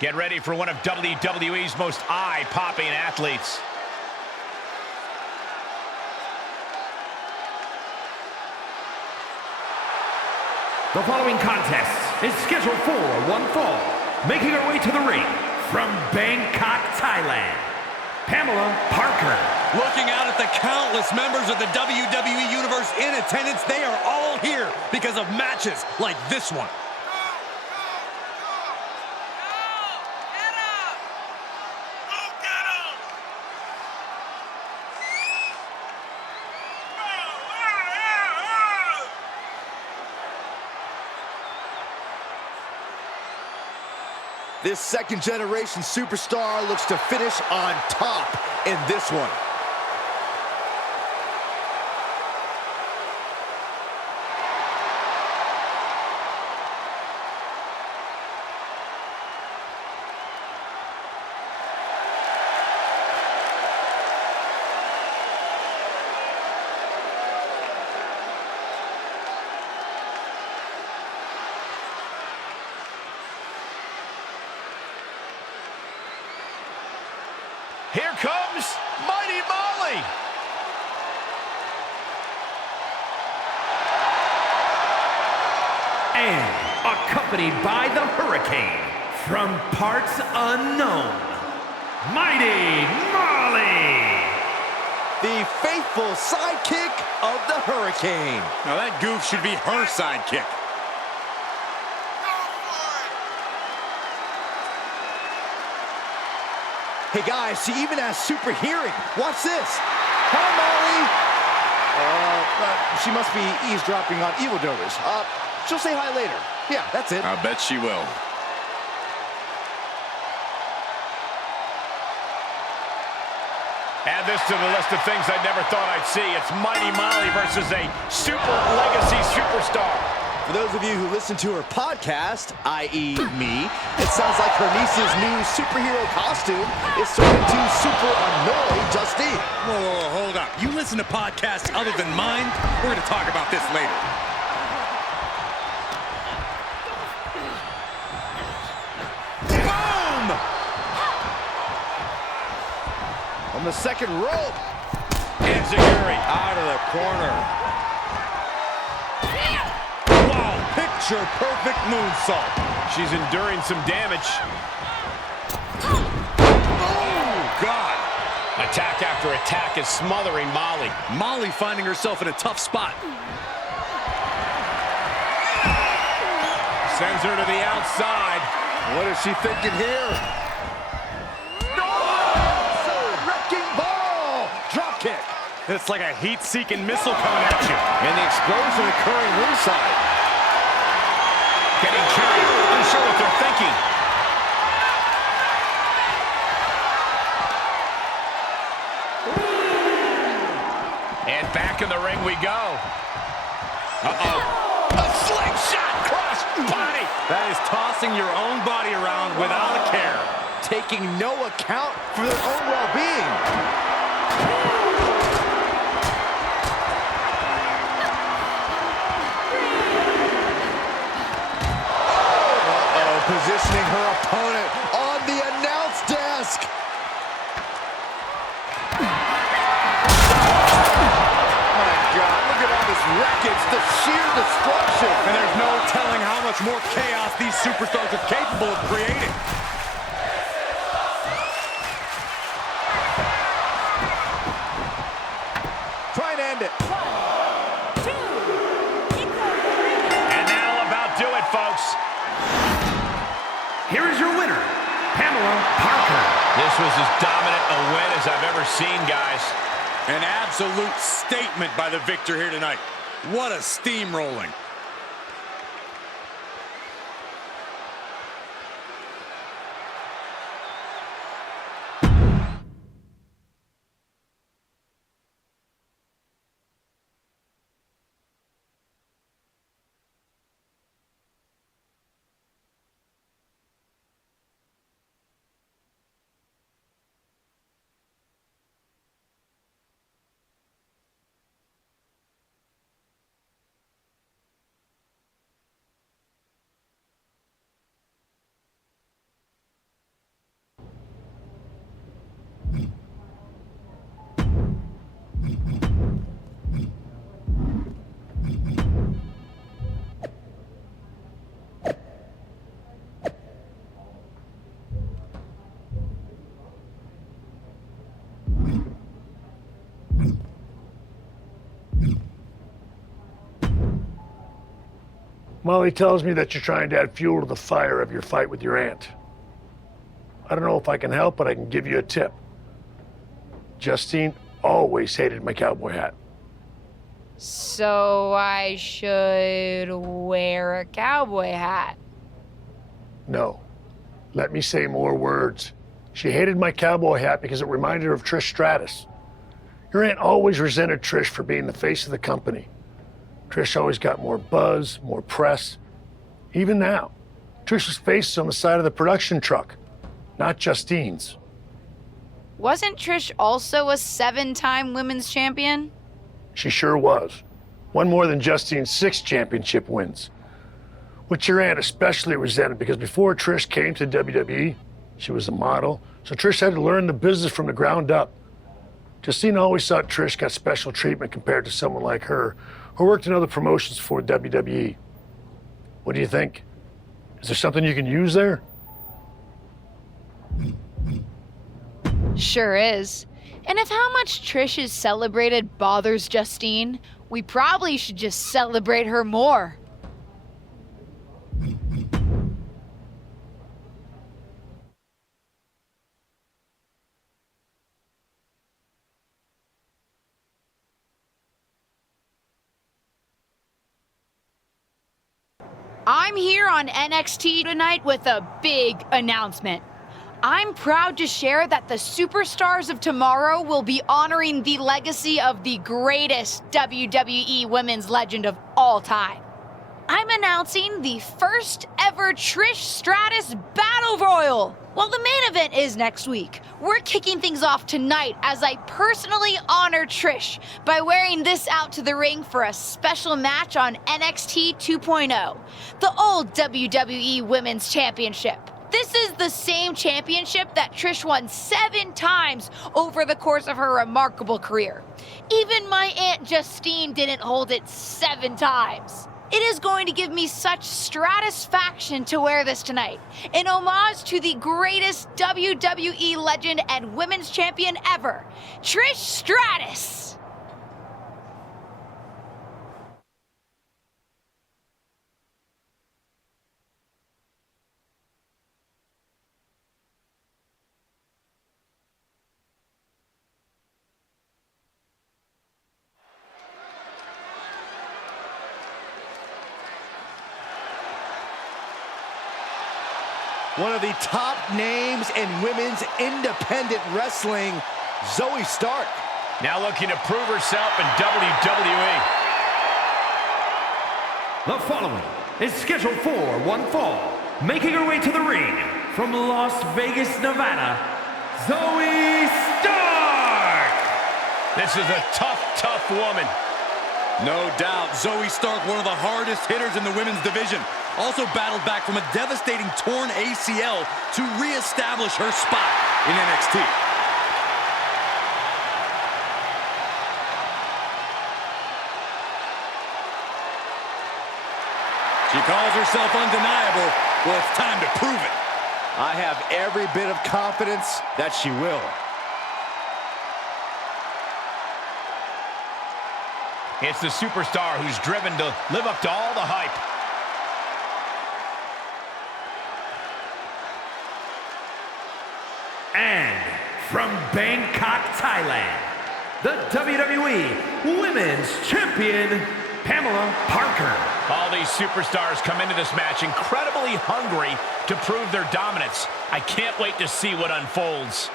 Get ready for one of WWE's most eye-popping athletes. The following contest is scheduled for one fall. Making her way to the ring from Bangkok, Thailand, Pamela Parker. Looking out at the countless members of the WWE Universe in attendance, they are all here because of matches like this one. This second-generation superstar looks to finish on top in this one. Here comes Mighty Molly. And accompanied by the Hurricane from parts unknown, Mighty Molly. The faithful sidekick of the Hurricane. Now that goof should be her sidekick. Hey guys, she even has super hearing. Watch this. Hi, Molly. She must be eavesdropping on evildoers. She'll say hi later. Yeah, that's it. I bet she will. Add this to the list of things I never thought I'd see. It's Mighty Molly versus a super legacy superstar. For those of you who listen to her podcast, i.e. me, it sounds like her niece's new superhero costume is starting to super annoy Justine. Whoa, hold up. You listen to podcasts other than mine? We're going to talk about this later. Boom! On the second rope. And Zaguri out of the corner. picture-perfect moonsault. She's enduring some damage. Oh, God. Attack after attack is smothering Molly. Molly finding herself in a tough spot. Sends her to the outside. What is she thinking here? Oh! Wrecking ball! Drop kick. It's like a heat-seeking missile coming at you. And the explosion occurring ringside. Getting carried. Unsure what they're thinking. And back in the ring we go. Uh-oh. A slingshot cross body. That is tossing your own body around without a care. Taking no account for their own well-being. Positioning her opponent on the announce desk. My God, look at all this wreckage, the sheer destruction. And there's no telling how much more chaos these superstars are capable of creating. Try and end it. And that'll about do it, folks. Here is your winner, Pamela Parker. This was as dominant a win as I've ever seen, guys. An absolute statement by the victor here tonight. What a steamrolling. Molly tells me that you're trying to add fuel to the fire of your fight with your aunt. I don't know if I can help, but I can give you a tip. Justine always hated my cowboy hat. So I should wear a cowboy hat. No. Let me say more words. She hated my cowboy hat because it reminded her of Trish Stratus. Your aunt always resented Trish for being the face of the company. Trish always got more buzz, more press. Even now, Trish's face is on the side of the production truck, not Justine's. Wasn't Trish also a 7-time women's champion? She sure was. One more than Justine's 6 championship wins. Which your aunt especially resented because before Trish came to WWE, she was a model, so Trish had to learn the business from the ground up. Justine always thought Trish got special treatment compared to someone like her, who worked in other promotions for WWE. What do you think? Is there something you can use there? Sure is. And if how much Trish is celebrated bothers Justine, we probably should just celebrate her more. I'm here on NXT tonight with a big announcement. I'm proud to share that the Superstars of Tomorrow will be honoring the legacy of the greatest WWE women's legend of all time. I'm announcing the first ever Trish Stratus Battle Royal. Well, the main event is next week. We're kicking things off tonight as I personally honor Trish by wearing this out to the ring for a special match on NXT 2.0, the old WWE Women's Championship. This is the same championship that Trish won 7 times over the course of her remarkable career. Even my Aunt Justine didn't hold it 7 times. It is going to give me such stratisfaction to wear this tonight, in homage to the greatest WWE legend and women's champion ever, Trish Stratus. One of the top names in women's independent wrestling, Zoe Stark. Now looking to prove herself in WWE. The following is scheduled for one fall. Making her way to the ring from Las Vegas, Nevada, Zoe Stark! This is a tough woman. No doubt, Zoe Stark, one of the hardest hitters in the women's division. Also battled back from a devastating torn ACL to reestablish her spot in NXT. She calls herself undeniable. Well, it's time to prove it. I have every bit of confidence that she will. It's the superstar who's driven to live up to all the hype. And from Bangkok, Thailand, the WWE Women's Champion, Pamela Parker. All these superstars come into this match incredibly hungry to prove their dominance. I can't wait to see what unfolds.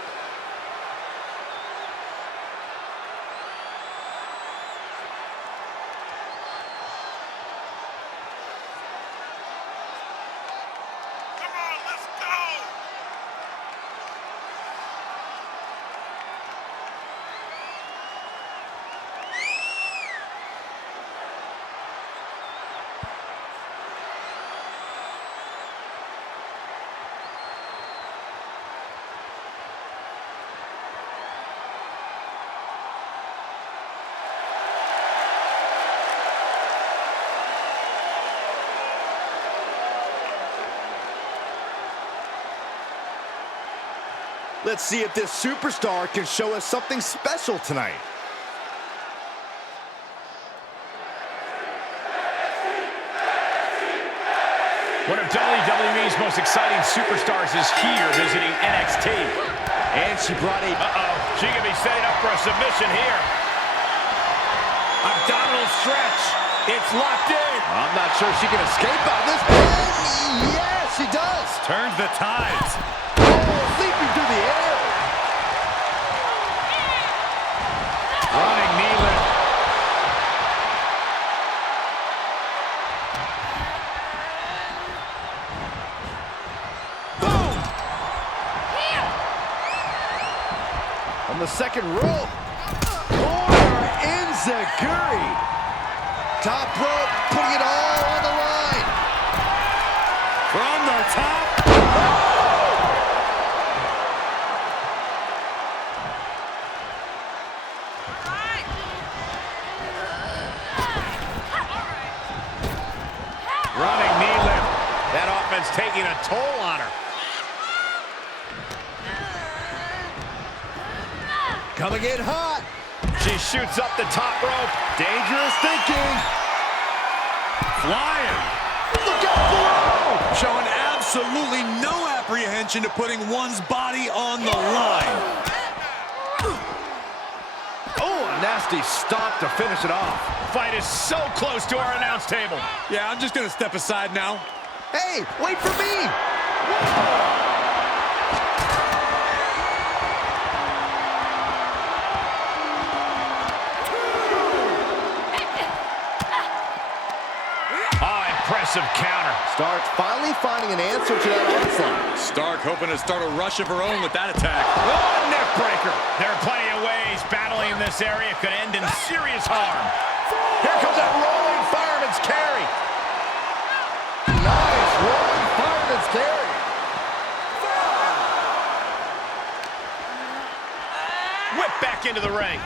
Let's see if this superstar can show us something special tonight. One of WWE's most exciting superstars is here visiting NXT. And she brought a... She could be setting up for a submission here. Abdominal stretch. It's locked in. I'm not sure she can escape out of this. Yes, she does. Turns the tides. Leaping through the air. Running knee lift. Boom! On the second rope. Corner enziguri. Top rope, putting it all on the line. From the top. Running knee lift. That offense taking a toll on her. Coming in hot. She shoots up the top rope. Dangerous thinking. Flying. Look out below. Showing absolutely no apprehension to putting one's body on the line. Oh, a nasty stop to finish it off. Fight is so close to our announce table. Yeah, I'm just going to step aside now. Hey, wait for me. Impressive counter. Stark finally finding an answer to that onslaught. Stark hoping to start a rush of her own with that attack. Oh, neck breaker. There are plenty of ways battling in this area could end in serious harm. Here comes that rolling fireman's carry. Nice rolling fireman's carry. Whip back into the ring.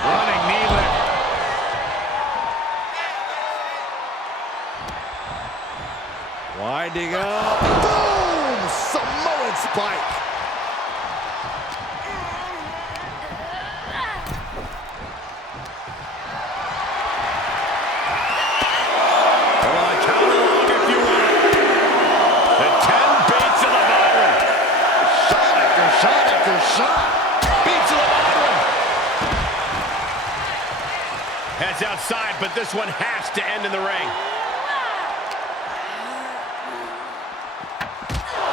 Running knee lift. winding up. Boom! Samoan spike. Count along if you want. The 10 beats of the Byron. Shot after shot after shot. Beats of the Byron. Heads outside, but this one has to end in the ring.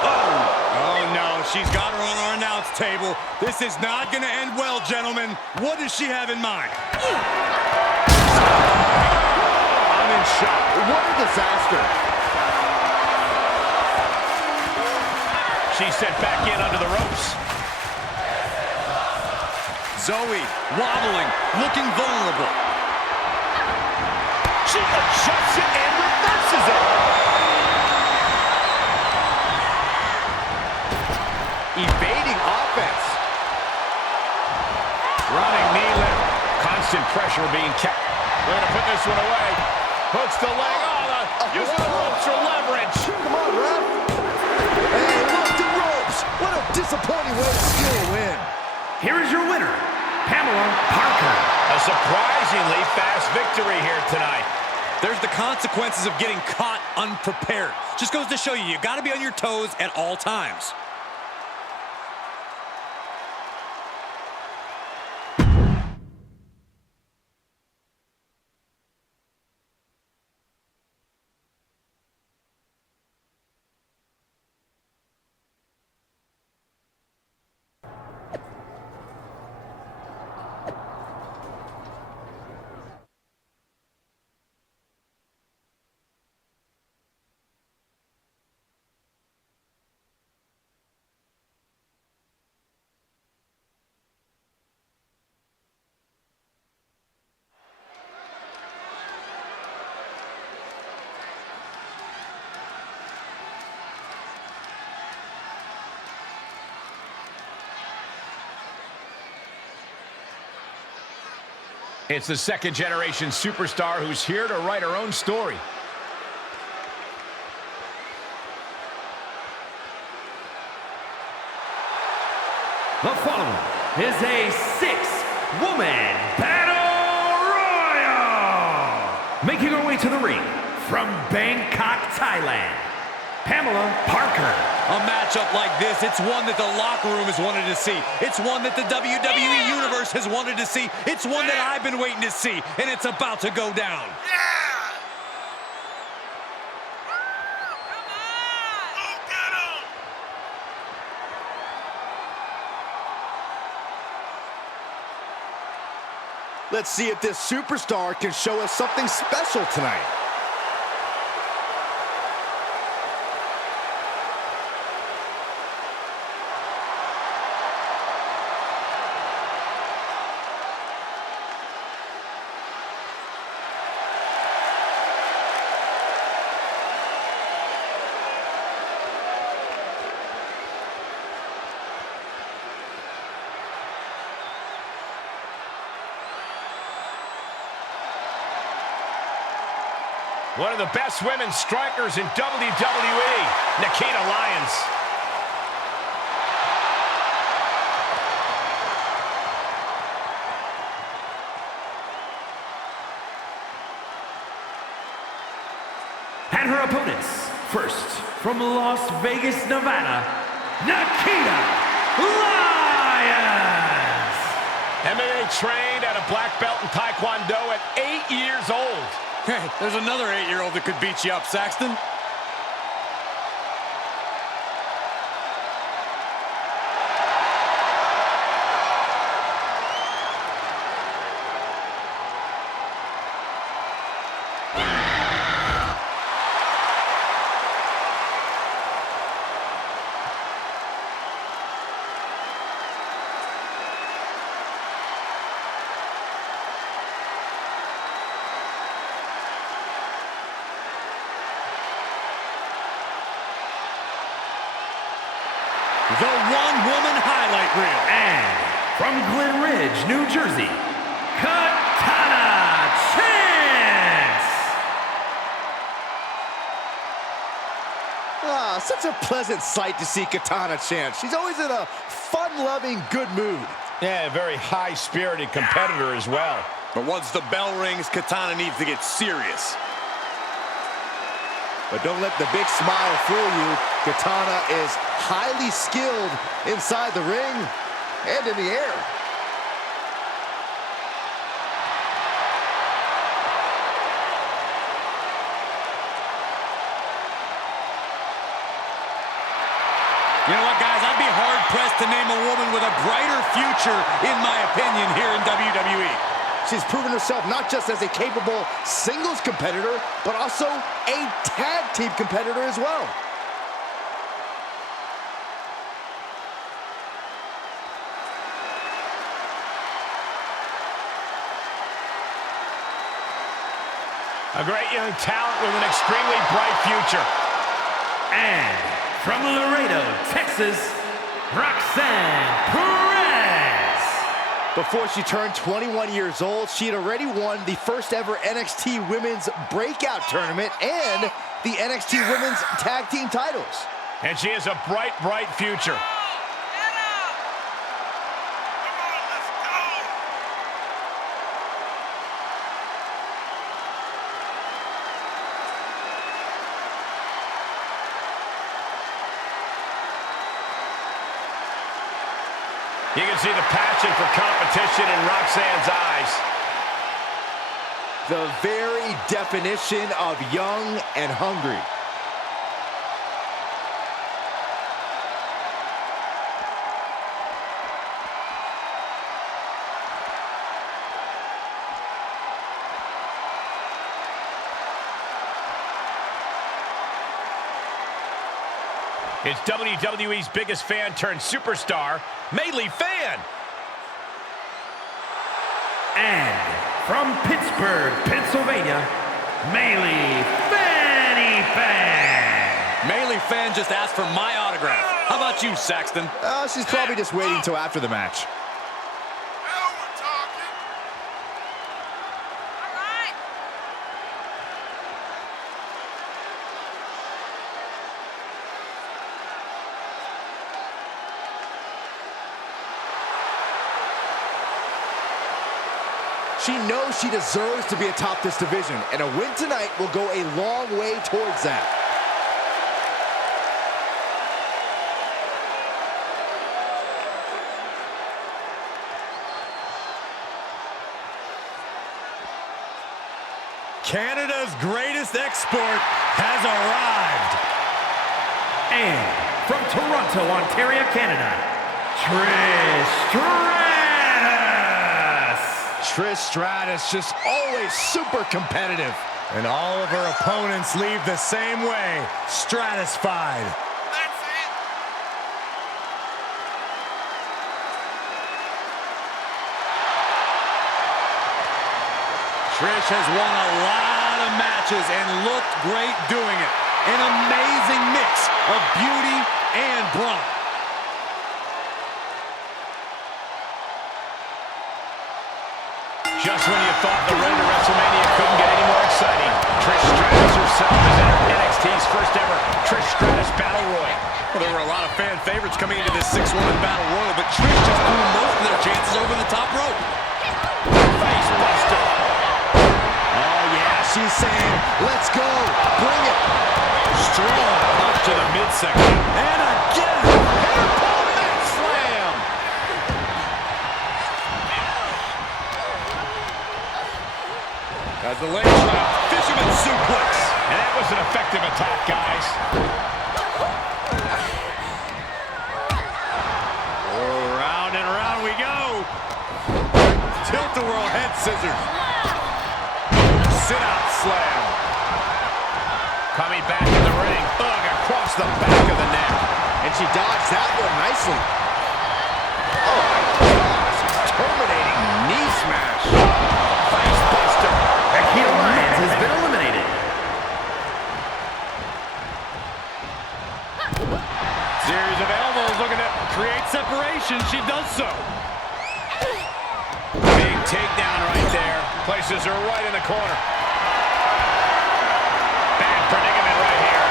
Oh no, she's got her on our announce table. This is not going to end well, gentlemen. What does she have in mind? I'm in shock. What a disaster. She's sent back in under the ropes. Zoe wobbling, looking vulnerable. She adjusts it and reverses it. Evading offense. Running knee lift. Constant pressure being kept. They're going to put this one away. Hooks the leg. Using the ropes for leverage. Come on, ref. Hey, look, the ropes. What a disappointing way to steal a win. Here is your winner, Pamela Parker. A surprisingly fast victory here tonight. There's the consequences of getting caught unprepared. Just goes to show you got to be on your toes at all times. It's the second-generation superstar who's here to write her own story. The following is a six-woman battle royal. Making her way to the ring from Bangkok, Thailand, Pamela Parker. A matchup like this, it's one that the locker room has wanted to see. It's one that the WWE Universe has wanted to see. It's one that I've been waiting to see, and it's about to go down. Let's see if this superstar can show us something special tonight. One of the best women strikers in WWE, Nikita Lyons. And her opponents, first, from Las Vegas, Nevada, Nikita Lyons. MMA trained at a black belt in Taekwondo at 8 years old. Hey, there's another 8-year-old that could beat you up, Saxton. The one-woman highlight reel. And from Glen Ridge, New Jersey, Katana Chance. such a pleasant sight to see Katana chant. She's always in a fun-loving, good mood. Yeah, a very high-spirited competitor as well. But once the bell rings, Katana needs to get serious. But don't let the big smile fool you. Katana is highly skilled inside the ring and in the air. You know what, guys? I'd be hard-pressed to name a woman with a brighter future, in my opinion, here in WWE. She's proven herself not just as a capable singles competitor, but also a tag team competitor as well. A great young talent with an extremely bright future. And from Laredo, Texas, Roxanne Perez. Before she turned 21 years old, she had already won the first ever NXT Women's Breakout Tournament and the NXT Women's Tag Team titles. And she has a bright, bright future. You can see the passion for competition in Roxanne's eyes. The very definition of young and hungry. It's WWE's biggest fan turned superstar, Maylee Fan. And from Pittsburgh, Pennsylvania, Maylee Fanny Fan. Maylee Fan just asked for my autograph. How about you, Saxton? She's probably just waiting until after the match. She knows she deserves to be atop this division, and a win tonight will go a long way towards that. Canada's greatest export has arrived. And from Toronto, Ontario, Canada, Trish Stratus. Trish Stratus, just always super competitive. And all of her opponents leave the same way, stratified. Trish has won a lot of matches and looked great doing it. An amazing mix of beauty and brawn. Just when you thought the road to WrestleMania couldn't get any more exciting, Trish Stratus herself has entered NXT's first ever Trish Stratus Battle Royal. Well, there were a lot of fan favorites coming into this 6-woman Battle Royal, but Trish just blew most of their chances over the top rope. Face buster. Oh, yeah, she's saying, let's go, bring it. Strong punch to the midsection. And again, hair-pull neck slam. As the leg trap, fisherman suplex. And that was an effective attack, guys. Oh, round and round we go. Tilt-a-whirl head scissors. Sit-out slam. Coming back in the ring. Ugh, across the back of the neck. And she dodged that one nicely. Oh, my gosh. Terminating knee smash. Face buster. Becky Lyons has been eliminated. Series of elbows looking to create separation. She does so. Big takedown right there. Places her right in the corner. Bad predicament right here.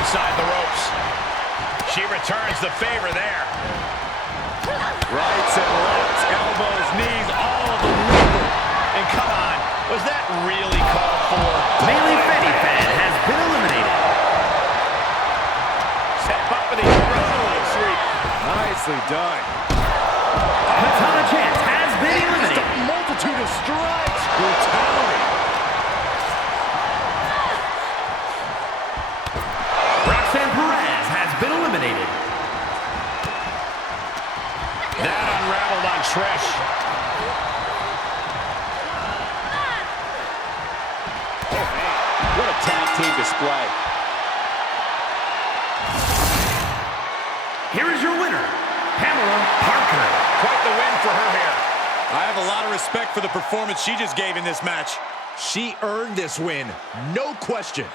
inside the ropes. She returns the favor there. Rights and lefts, elbows, knees, all of them lethal. And come on, was that really called for? Bailey Fetty Fan has been eliminated. Set up for the leg sweep. Nicely done. Katana Chance has been eliminated. A multitude of strikes. Brutality. Roxanne Perez has been eliminated. That unraveled on Trish. Oh, man. What a tag team display. Here is your winner, Pamela Parker. Quite the win for her here. I have a lot of respect for the performance she just gave in this match. She earned this win, no question.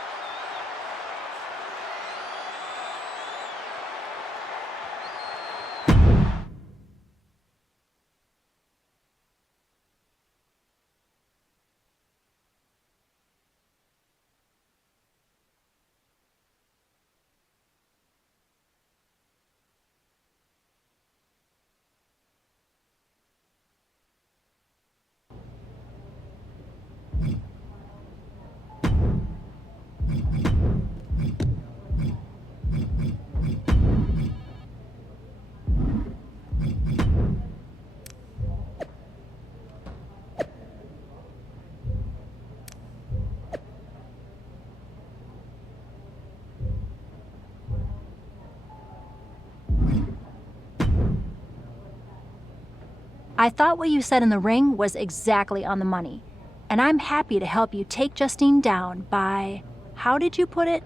I thought what you said in the ring was exactly on the money, and I'm happy to help you take Justine down by, how did you put it?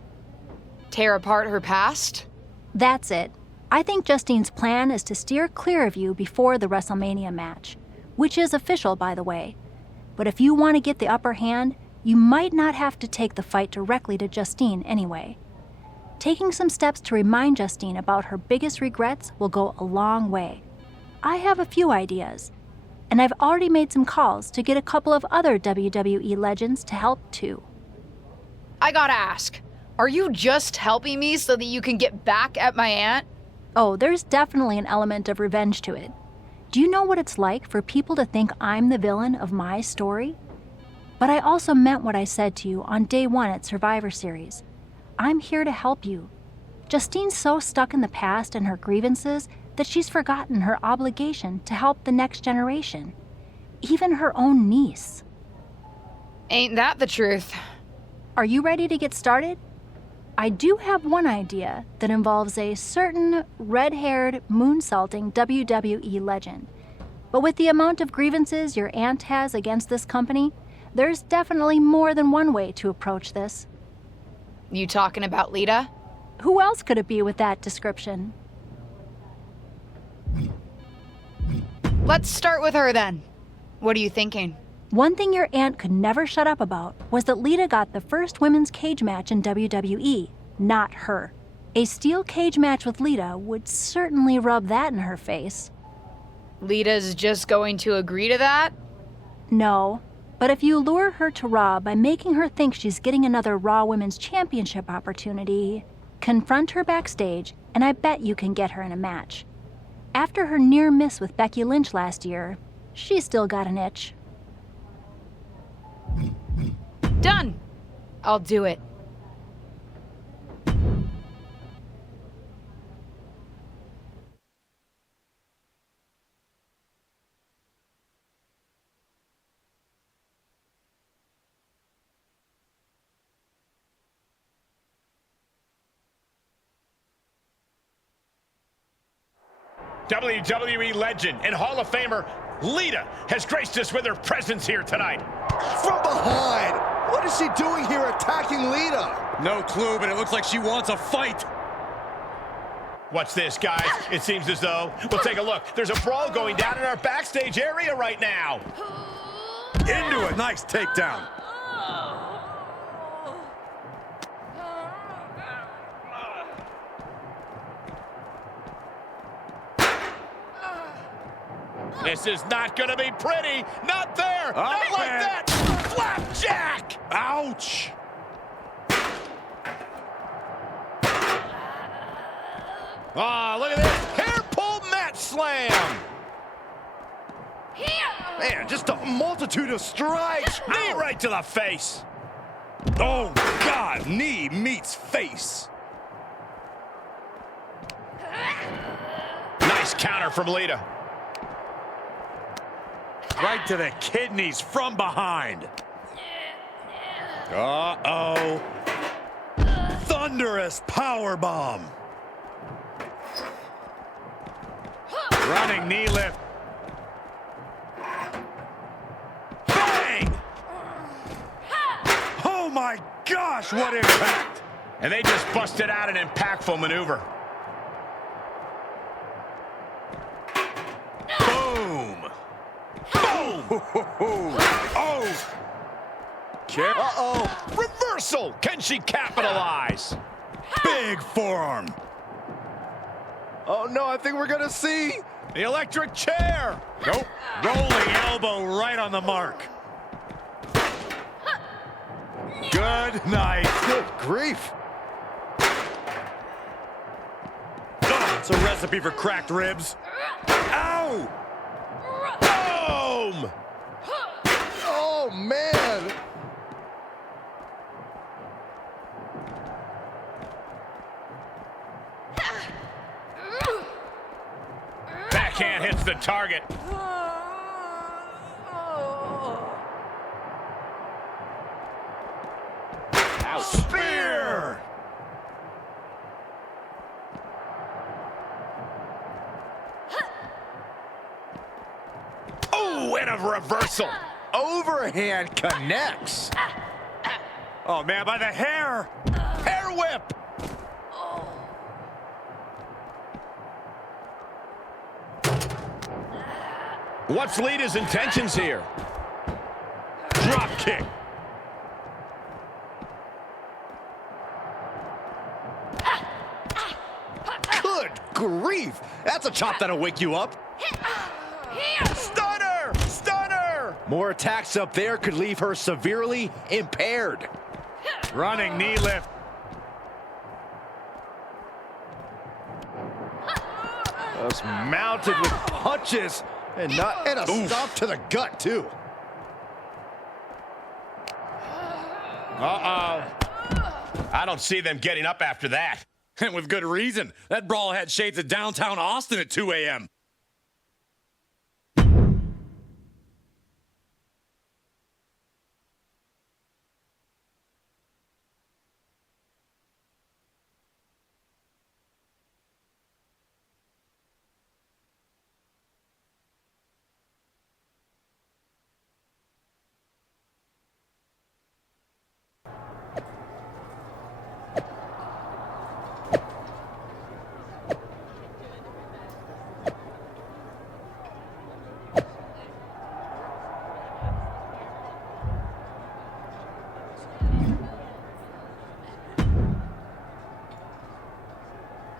Tear apart her past? That's it. I think Justine's plan is to steer clear of you before the WrestleMania match, which is official, by the way. But if you want to get the upper hand, you might not have to take the fight directly to Justine anyway. Taking some steps to remind Justine about her biggest regrets will go a long way. I have a few ideas, and I've already made some calls to get a couple of other WWE legends to help too. I gotta ask, are you just helping me so that you can get back at my aunt? Oh, there's definitely an element of revenge to it. Do you know what it's like for people to think I'm the villain of my story? But I also meant what I said to you on day 1 at Survivor Series. I'm here to help you. Justine's so stuck in the past and her grievances that she's forgotten her obligation to help the next generation, even her own niece. Ain't that the truth? Are you ready to get started? I do have one idea that involves a certain red-haired, moonsaulting WWE legend. But with the amount of grievances your aunt has against this company, there's definitely more than one way to approach this. You talking about Lita? Who else could it be with that description? Let's start with her then. What are you thinking? One thing your aunt could never shut up about was that Lita got the first women's cage match in WWE, not her. A steel cage match with Lita would certainly rub that in her face. Lita's just going to agree to that? No, but if you lure her to Raw by making her think she's getting another Raw Women's Championship opportunity, confront her backstage, and I bet you can get her in a match. After her near miss with Becky Lynch last year, she's still got an itch. Done. I'll do it. WWE legend and Hall of Famer Lita has graced us with her presence here tonight. From behind! What is she doing here attacking Lita? No clue, but it looks like she wants a fight. What's this, guys? It seems as though... Well, take a look. There's a brawl going down in our backstage area right now. Into a nice takedown. This is not going to be pretty. Not there. Not like that. Flapjack. Ouch. Oh, look at this. Hair pull mat slam. Man, just a multitude of strikes. Knee right to the face. Oh, God, knee meets face. Nice counter from Lita. Right to the kidneys from behind. Uh-oh. Thunderous powerbomb. Running knee lift. Bang! Oh my gosh, what impact! And they just busted out an impactful maneuver. Boom! Boom! Oh! Uh-oh. Reversal. Can she capitalize? Big forearm. Oh no, I think we're gonna see the electric chair. Nope. Rolling elbow right on the mark. Good night. Good grief. Oh, it's a recipe for cracked ribs. Ow! Boom! Oh man. Backhand hits the target. Spear! Oh, and a reversal. Overhand connects. Oh man, by the hair! Hair whip. What's Lita's intentions here? Drop kick. Good grief. That's a chop that'll wake you up. Stunner! Stunner! More attacks up there could leave her severely impaired. Running knee lift. Just mounted with punches and a stomp to the gut too. Uh-oh. I don't see them getting up after that. And with good reason. That brawl had shades of downtown Austin at 2 a.m.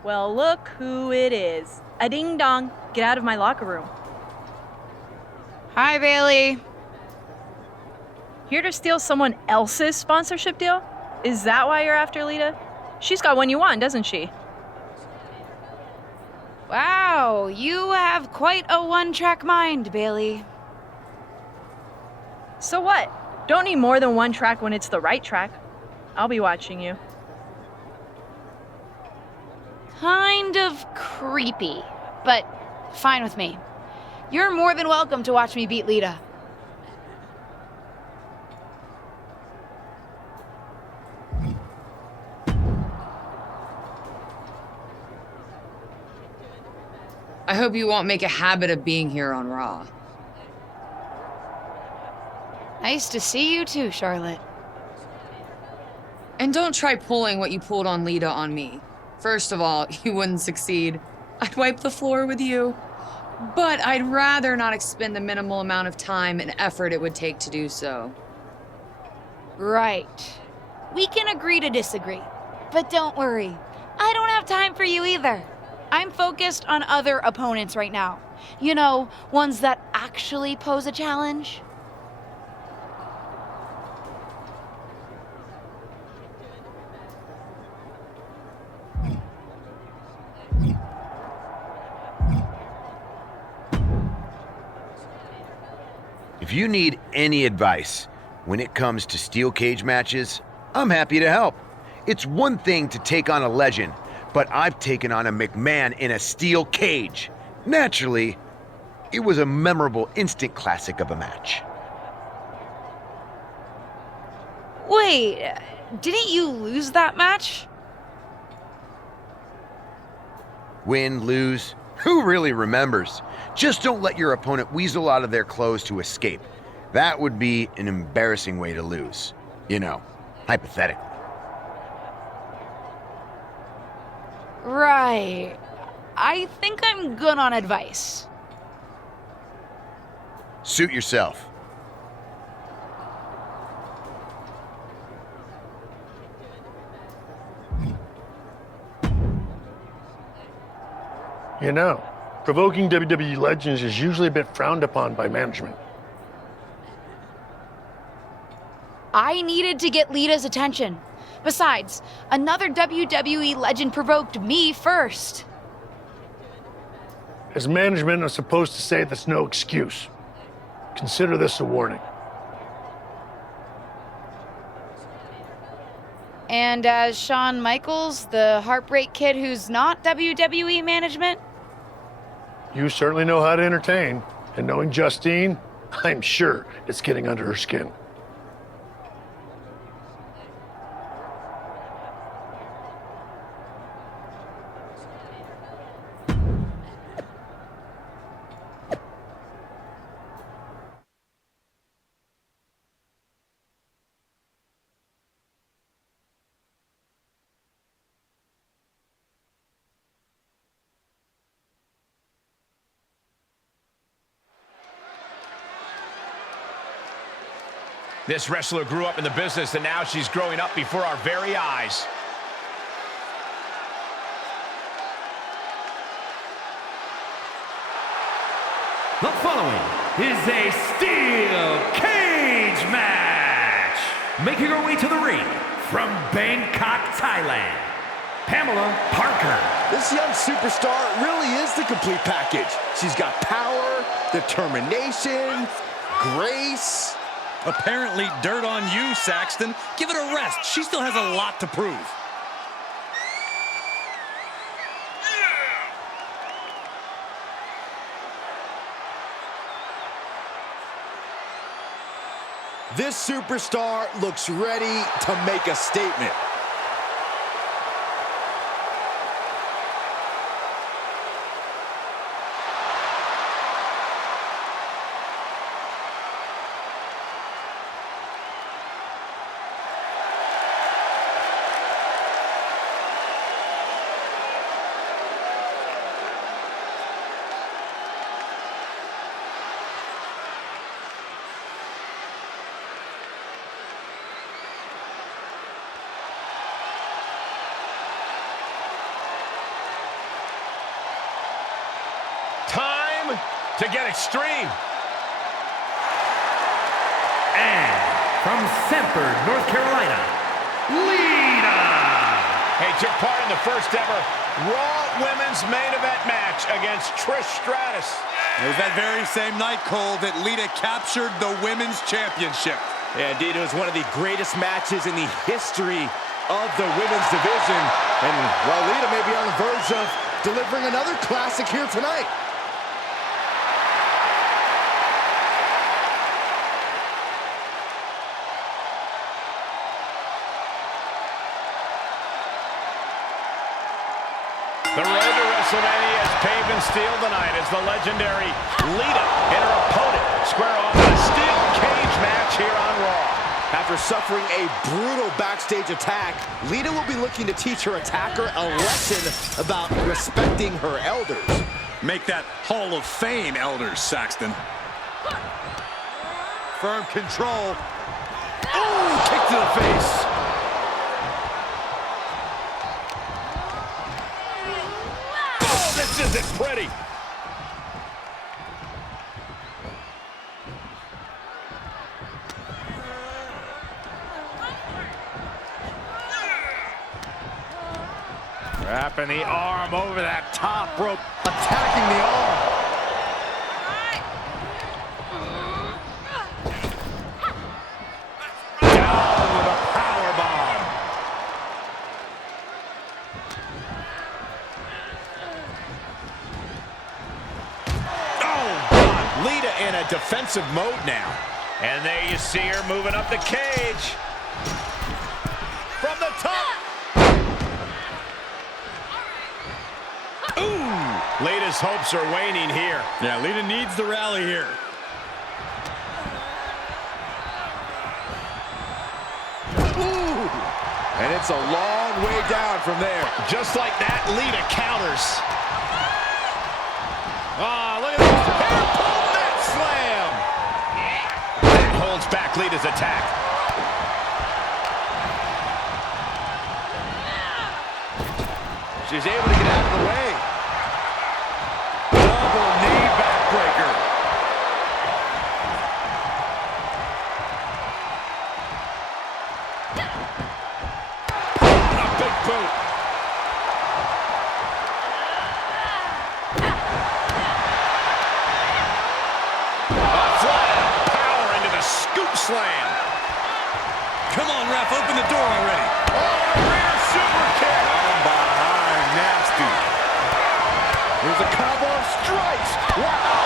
Well, look who it is. A ding dong. Get out of my locker room. Hi, Bailey. Here to steal someone else's sponsorship deal? Is that why you're after Lita? She's got one you want, doesn't she? Wow, you have quite a one-track mind, Bailey. So what? Don't need more than one track when it's the right track. I'll be watching you. Kind of creepy, but fine with me. You're more than welcome to watch me beat Lita. I hope you won't make a habit of being here on Raw. Nice to see you too, Charlotte. And don't try pulling what you pulled on Lita on me. First of all, you wouldn't succeed. I'd wipe the floor with you. But I'd rather not expend the minimal amount of time and effort it would take to do so. Right. We can agree to disagree. But don't worry, I don't have time for you either. I'm focused on other opponents right now. You know, ones that actually pose a challenge. If you need any advice when it comes to steel cage matches, I'm happy to help. It's one thing to take on a legend, but I've taken on a McMahon in a steel cage. Naturally, it was a memorable instant classic of a match. Wait, didn't you lose that match? Win, lose, who really remembers? Just don't let your opponent weasel out of their clothes to escape. That would be an embarrassing way to lose. You know, hypothetically. Right. I think I'm good on advice. Suit yourself. You know, provoking WWE legends is usually a bit frowned upon by management. I needed to get Lita's attention. Besides, another WWE legend provoked me first. As management, I'm supposed to say that's no excuse. Consider this a warning. And as Shawn Michaels, the Heartbreak Kid who's not WWE management? You certainly know how to entertain, and knowing Justine, I'm sure it's getting under her skin. This wrestler grew up in the business, and now she's growing up before our very eyes. The following is a steel cage match. Making her way to the ring from Bangkok, Thailand, Pamela Parker. This young superstar really is the complete package. She's got power, determination, grace. Apparently dirt on you, Saxton. Give it a rest. She still has a lot to prove. This superstar looks ready to make a statement. Time to get extreme. And from Sanford, North Carolina, Lita. Hey, took part in the first ever Raw Women's Main Event match against Trish Stratus. It was that very same night, Cole, that Lita captured the Women's Championship. Yeah, indeed, it was one of the greatest matches in the history of the women's division. And, well, Lita may be on the verge of delivering another classic here tonight. The road to WrestleMania is paved in steel tonight as the legendary Lita and her opponent square off in a steel cage match here on Raw. After suffering a brutal backstage attack, Lita will be looking to teach her attacker a lesson about respecting her elders. Make that Hall of Fame elders, Saxton. Firm control. Oh, kick to the face. This isn't pretty. Wrapping the arm over that top rope, attacking the arm. defensive mode now. And there you see her moving up the cage. From the top. Ooh! Lita's hopes are waning here. Yeah, Lita needs the rally here. Ooh! And it's a long way down from there. Just like that, Lita counters. Ah, look at this. Hair pull net slam. That holds back Lita's attack. She's able to get out of the way. Double knee backbreaker. A big boot. A flat power into the scoop slam. Come on, ref, open the door already. Oh, a rear super kick. From behind, nasty. There's a combo of strikes. Wow.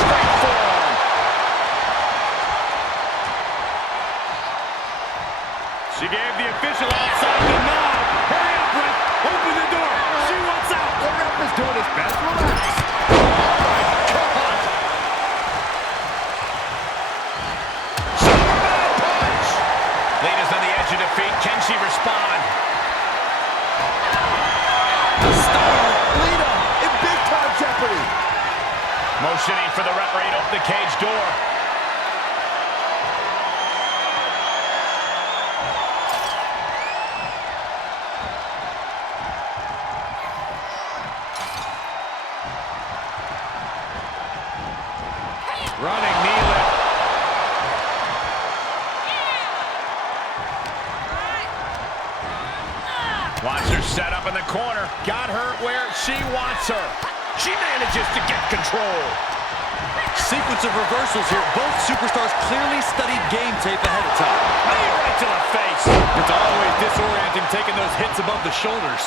Straight forearm. She gave the official outside the nod. Hurry up, ref. Open the door. She wants out. The ref is doing his best. Relax. Lita's on the edge of defeat. Can she respond? Stunner. Lita in big-time jeopardy. Motioning for the referee to open the cage door. Running knee lift. Watch her set up in the corner. Got her where she wants her. She manages to get control. Sequence of reversals here. Both superstars clearly studied game tape ahead of time. Knee right to the face. It's always disorienting taking those hits above the shoulders.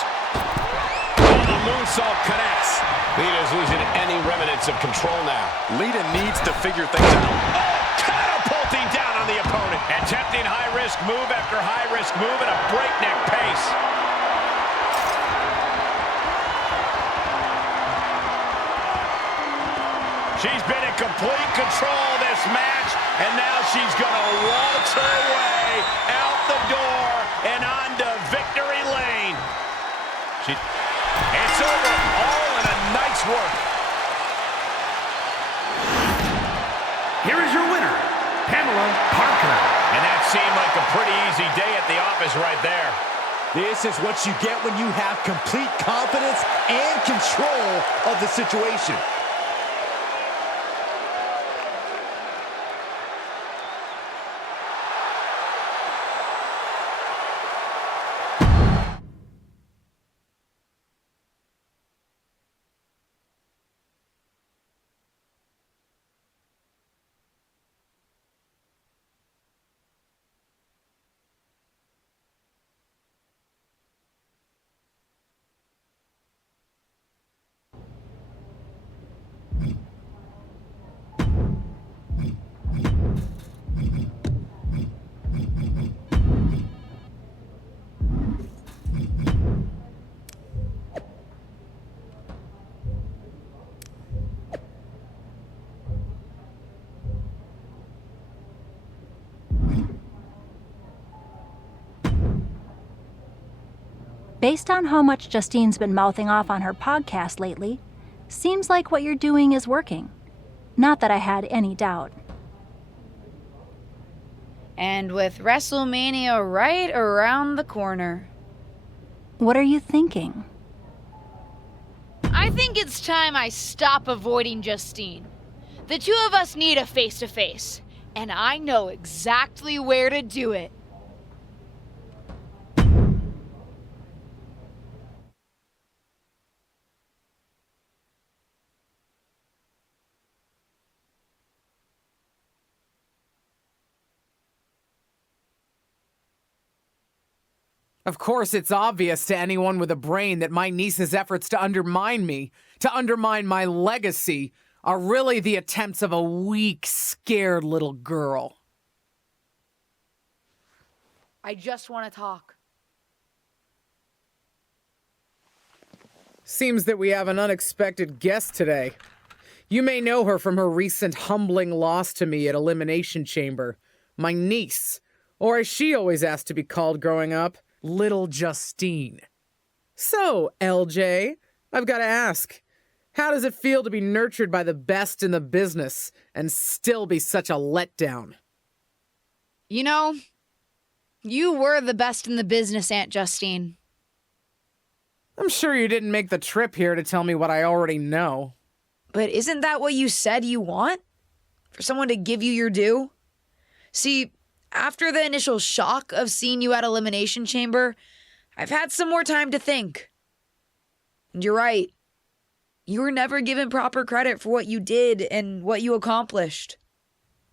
Oh, the moonsault connects. Lita's losing any remnants of control now. Lita needs to figure things out. Oh, catapulting down on the opponent. Attempting high-risk move after high-risk move at a breakneck pace. She's been in complete control of this match, and now she's going to waltz her way out the door and onto victory lane. It's over, all in a nice work. Here is your winner, Pamela Parker. And that seemed like a pretty easy day at the office right there. This is what you get when you have complete confidence and control of the situation. Based on how much Justine's been mouthing off on her podcast lately, seems like what you're doing is working. Not that I had any doubt. And with WrestleMania right around the corner. What are you thinking? I think it's time I stop avoiding Justine. The two of us need a face-to-face, and I know exactly where to do it. Of course, it's obvious to anyone with a brain that my niece's efforts to undermine me, to undermine my legacy, are really the attempts of a weak, scared little girl. I just want to talk. Seems that we have an unexpected guest today. You may know her from her recent humbling loss to me at Elimination Chamber. My niece, or as she always asked to be called growing up, Little Justine. So, LJ, I've got to ask, how does it feel to be nurtured by the best in the business and still be such a letdown? You know, you were the best in the business, Aunt Justine. I'm sure you didn't make the trip here to tell me what I already know. But isn't that what you said you want? For someone to give you your due? See, after the initial shock of seeing you at Elimination Chamber, I've had some more time to think. And you're right. You were never given proper credit for what you did and what you accomplished.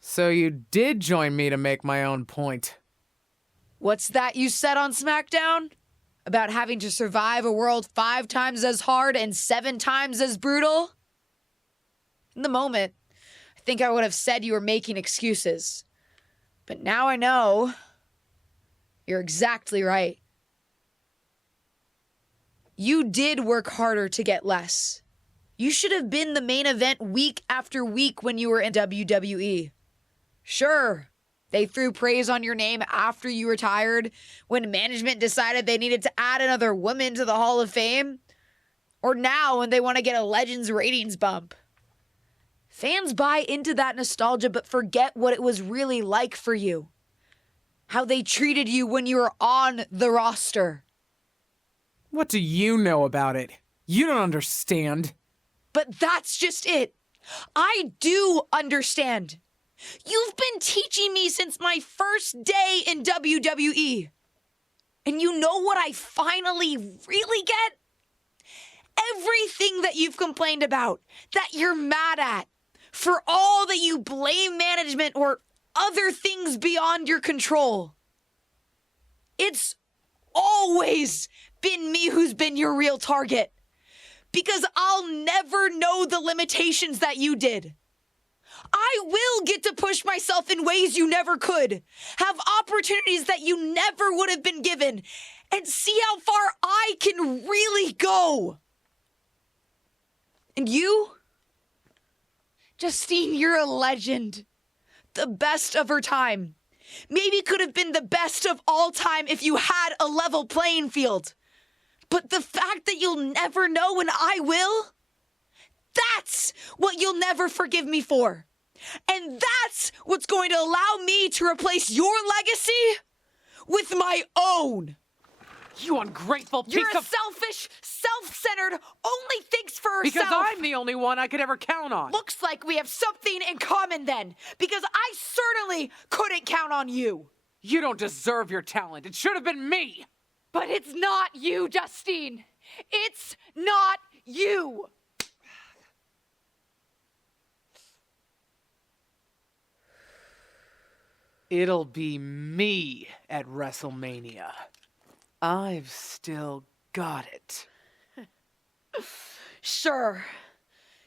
So you did join me to make my own point. What's that you said on SmackDown? About having to survive a world 5 times as hard and 7 times as brutal? In the moment, I think I would have said you were making excuses. But now I know you're exactly right. You did work harder to get less. You should have been the main event week after week when you were in WWE. Sure, they threw praise on your name after you retired, when management decided they needed to add another woman to the Hall of Fame. Or now when they want to get a Legends ratings bump. Fans buy into that nostalgia but forget what it was really like for you. How they treated you when you were on the roster. What do you know about it? You don't understand. But that's just it. I do understand. You've been teaching me since my first day in WWE. And you know what I finally really get? Everything that you've complained about, that you're mad at, for all that you blame management or other things beyond your control. It's always been me who's been your real target. Because I'll never know the limitations that you did. I will get to push myself in ways you never could, have opportunities that you never would have been given, and see how far I can really go. And you? Justine, you're a legend. The best of her time. Maybe could have been the best of all time if you had a level playing field. But the fact that you'll never know and I will, that's what you'll never forgive me for. And that's what's going to allow me to replace your legacy with my own. You ungrateful piece You're a of... selfish, self-centered, only thinks for herself. Because I'm the only one I could ever count on. Looks like we have something in common then, because I certainly couldn't count on you. You don't deserve your talent. It should have been me. But it's not you, Justine. It's not you. It'll be me at WrestleMania. I've still got it. Sure,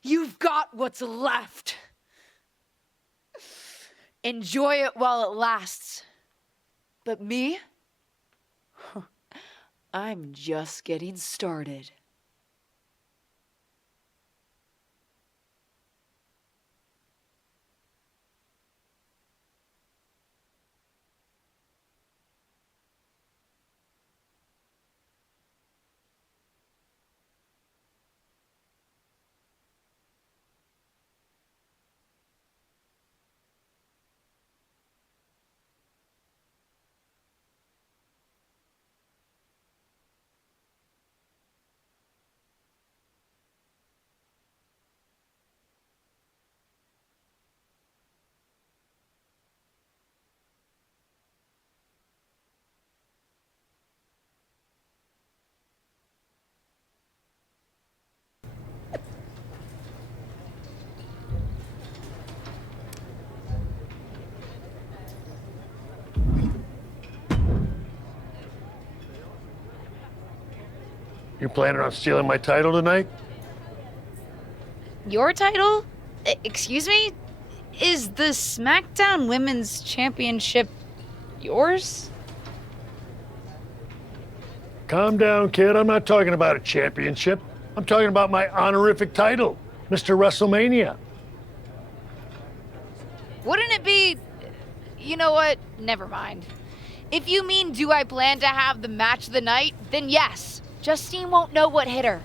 you've got what's left. Enjoy it while it lasts. But me? I'm just getting started. You planning on stealing my title tonight? Your title? Excuse me? Is the SmackDown Women's Championship yours? Calm down, kid. I'm not talking about a championship. I'm talking about my honorific title, Mr. WrestleMania. Wouldn't it be... You know what? Never mind. If you mean do I plan to have the match of the night, then yes. Justine won't know what hit her.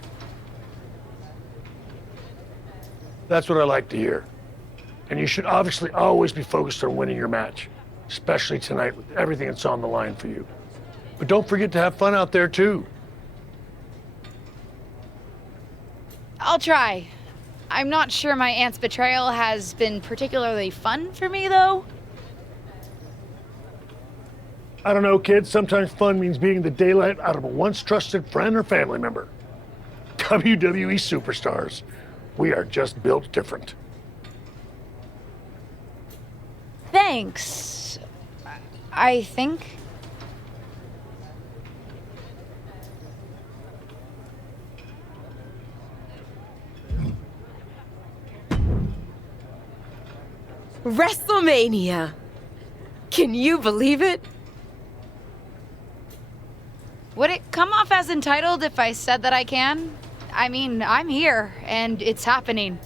That's what I like to hear. And you should obviously always be focused on winning your match, especially tonight with everything that's on the line for you. But don't forget to have fun out there, too. I'll try. I'm not sure my aunt's betrayal has been particularly fun for me, though. I don't know, kid. Sometimes fun means beating the daylight out of a once trusted friend or family member. WWE superstars. We are just built different. Thanks. I think. WrestleMania! Can you believe it? Would it come off as entitled if I said that I can? I mean, I'm here, and it's happening.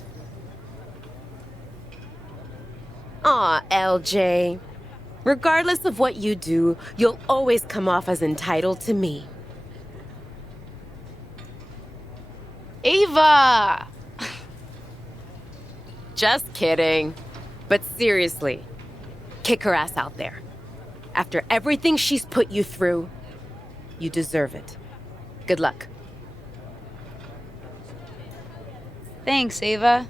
Aw, LJ. Regardless of what you do, you'll always come off as entitled to me. Ava! Just kidding. But seriously, kick her ass out there. After everything she's put you through, you deserve it. Good luck. Thanks, Ava.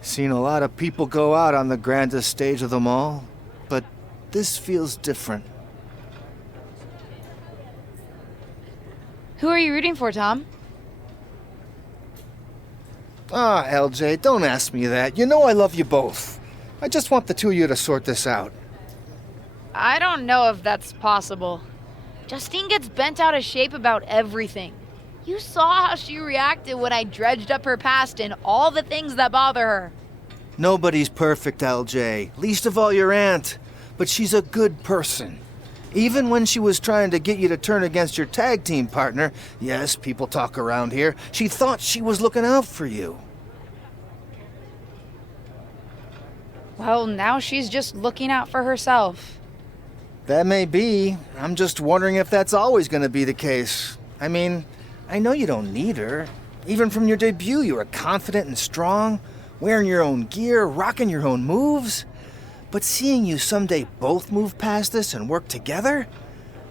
Seen a lot of people go out on the grandest stage of them all, but this feels different. Who are you rooting for, Tom? Ah, LJ, don't ask me that. You know I love you both. I just want the two of you to sort this out. I don't know if that's possible. Justine gets bent out of shape about everything. You saw how she reacted when I dredged up her past and all the things that bother her. Nobody's perfect, LJ. Least of all your aunt. But she's a good person. Even when she was trying to get you to turn against your tag team partner, yes, people talk around here, she thought she was looking out for you. Well, now she's just looking out for herself. That may be. I'm just wondering if that's always going to be the case. I mean, I know you don't need her. Even from your debut, you were confident and strong, wearing your own gear, rocking your own moves. But seeing you someday both move past this and work together,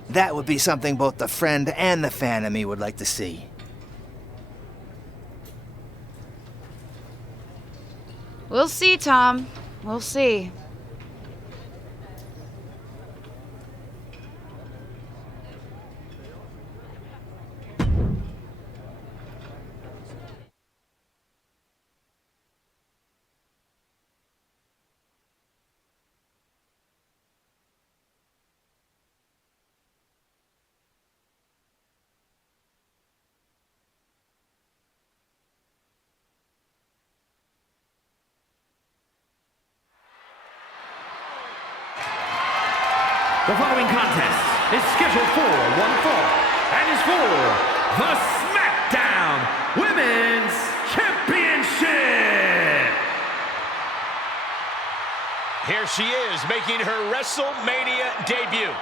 that would be something both the friend and the fan of me would like to see. We'll see, Tom. We'll see. The following contest is scheduled for one fall and is for the SmackDown Women's Championship. Here she is, making her WrestleMania debut.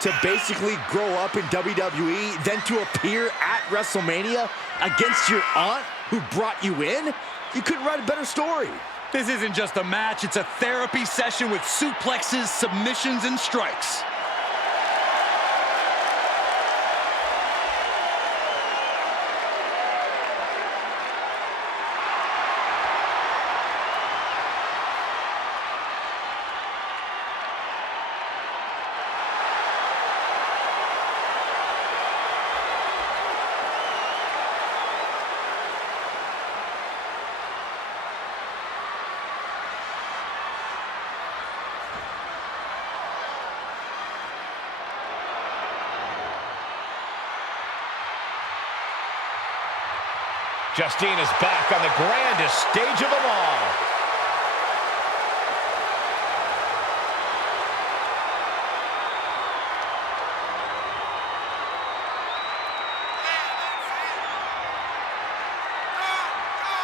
To basically grow up in WWE, then to appear at WrestleMania against your aunt who brought you in? You couldn't write a better story. This isn't just a match, it's a therapy session with suplexes, submissions, and strikes. Justine is back on the grandest stage of them all.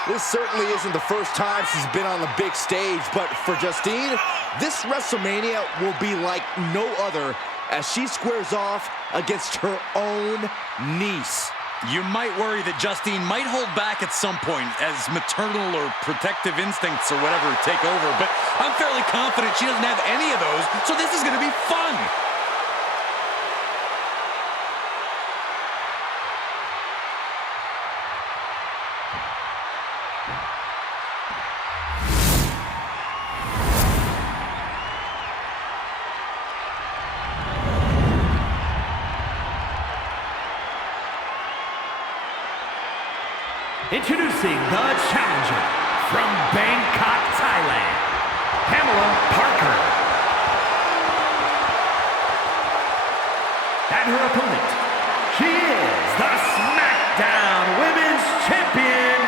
This certainly isn't the first time she's been on the big stage, but for Justine, this WrestleMania will be like no other as she squares off against her own niece. You might worry that Justine might hold back at some point as maternal or protective instincts or whatever take over, but I'm fairly confident she doesn't have any of those, so this is going to be fun. Introducing the challenger from Bangkok, Thailand, Pamela Parker. And her opponent, she is the SmackDown Women's Champion,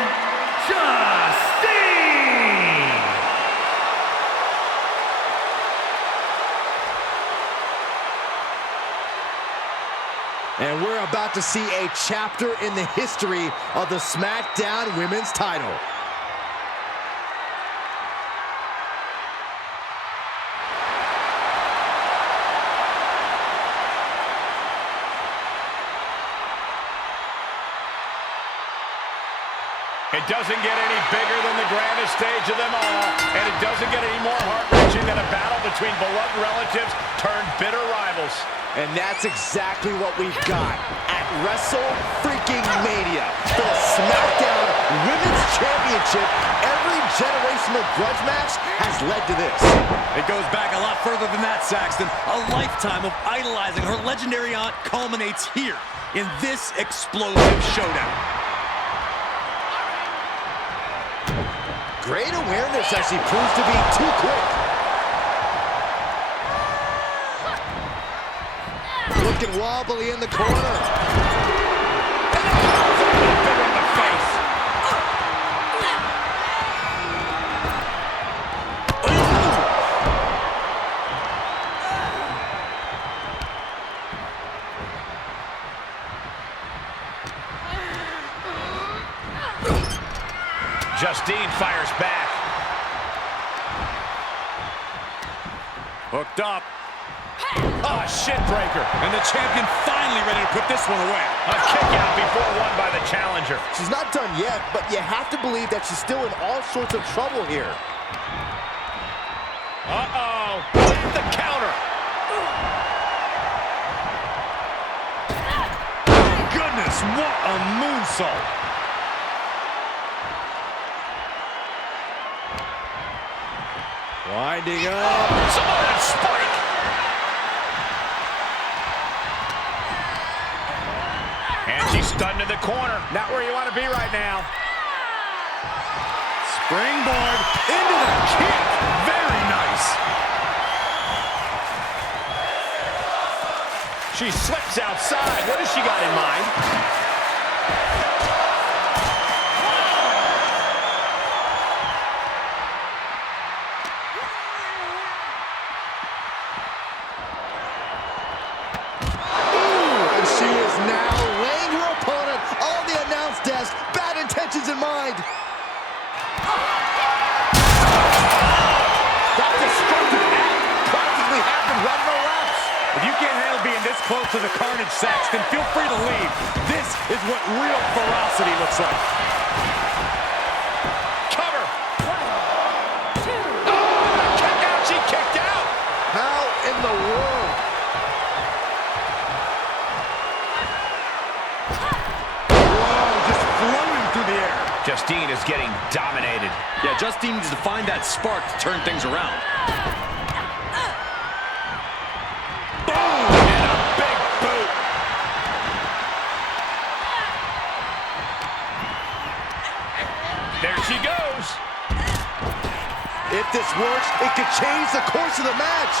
Justine. And we're about to see a chapter in the history of the SmackDown Women's title. It doesn't get any bigger than the grandest stage of them all, and it doesn't get any more heart-wrenching than a battle between beloved relatives turned bitter rivals. And that's exactly what we've got at WrestleMania. For the SmackDown Women's Championship, every generational grudge match has led to this. It goes back a lot further than that, Saxton. A lifetime of idolizing her legendary aunt culminates here in this explosive showdown. Great awareness as she proves to be too quick. Looking wobbly in the corner. Justine fires back. Hooked up. Oh, shit breaker. And the champion finally ready to put this one away. A kick out before one by the challenger. She's not done yet, but you have to believe that she's still in all sorts of trouble here. Uh-oh. The counter. Goodness, what a moonsault. Winding up. Samoan spike. And she's stunned in the corner. Not where you want to be right now. Springboard into the kick. Very nice. She slips outside. What has she got in mind? In mind. That destructive act practically happened right in our laps. If you can't handle being this close to the carnage, Saxton, feel free to leave. This is what real ferocity looks like. Cover. Justine is getting dominated. Yeah, Justine needs to find that spark to turn things around. Boom! And a big boot. There she goes. If this works, it could change the course of the match.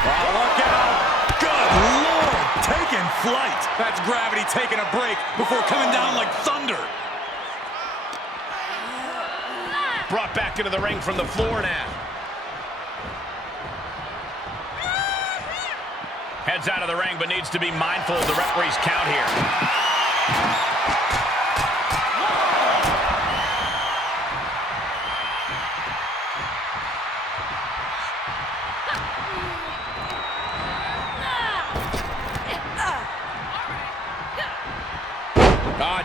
Oh, look out. Good Lord, taking flight. That's gravity taking a break before coming down like thunder. Brought back into the ring from the floor now. Heads out of the ring, but needs to be mindful of the referee's count here.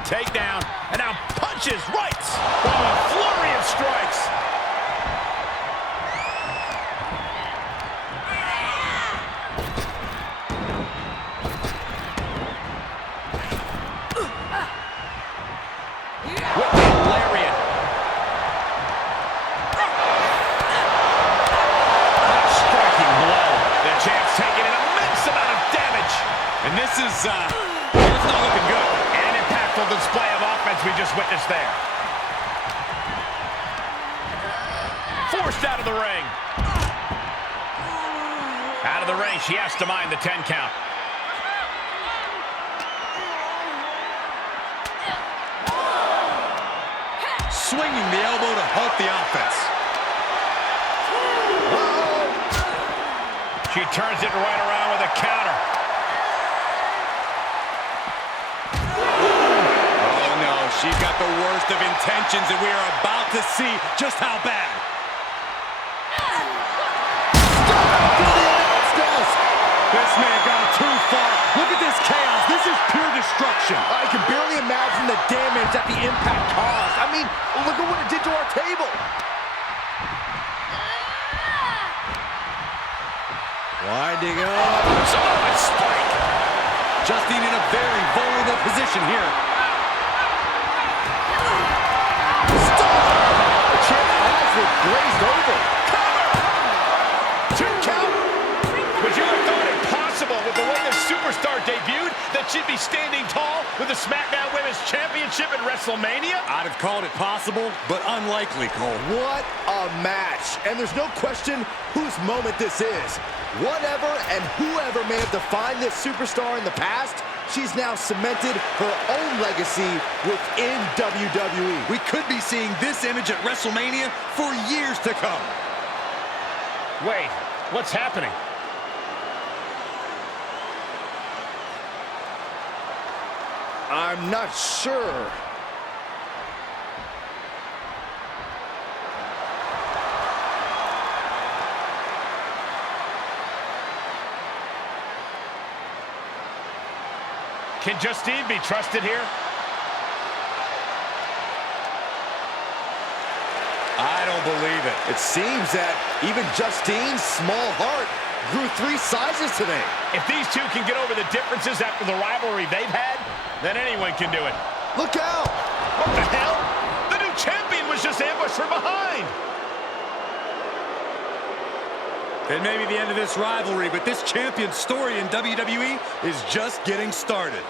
Takedown, and now punches right. Oh, a flurry of strikes. With the lariat. A striking blow. The champ's taking an immense amount of damage. And this is, it's not looking good. Display of offense we just witnessed there. Forced out of the ring. Out of the ring, she has to mind the 10 count. Swinging the elbow to halt the offense. She turns it right around with a counter. She's got the worst of intentions, and we are about to see just how bad. This may have gone too far. Look at this chaos. This is pure destruction. I can barely imagine the damage that the impact caused. I mean, look at what it did to our table. Winding up. Samoan spike. Justine in a very vulnerable position here. Glazed over. Cover! 2 count. Would you have thought it possible with the way the superstar debuted that she'd be standing tall with the SmackDown Women's Championship at WrestleMania? I'd have called it possible, but unlikely, Cole. What a match. And there's no question whose moment this is. Whatever and whoever may have defined this superstar in the past, she's now cemented her own legacy within WWE. We could be seeing this image at WrestleMania for years to come. Wait, what's happening? I'm not sure. Can Justine be trusted here? I don't believe it. It seems that even Justine's small heart grew 3 sizes today. If these two can get over the differences after the rivalry they've had, then anyone can do it. Look out! What the hell? The new champion was just ambushed from behind. It may be the end of this rivalry, but this champion's story in WWE is just getting started.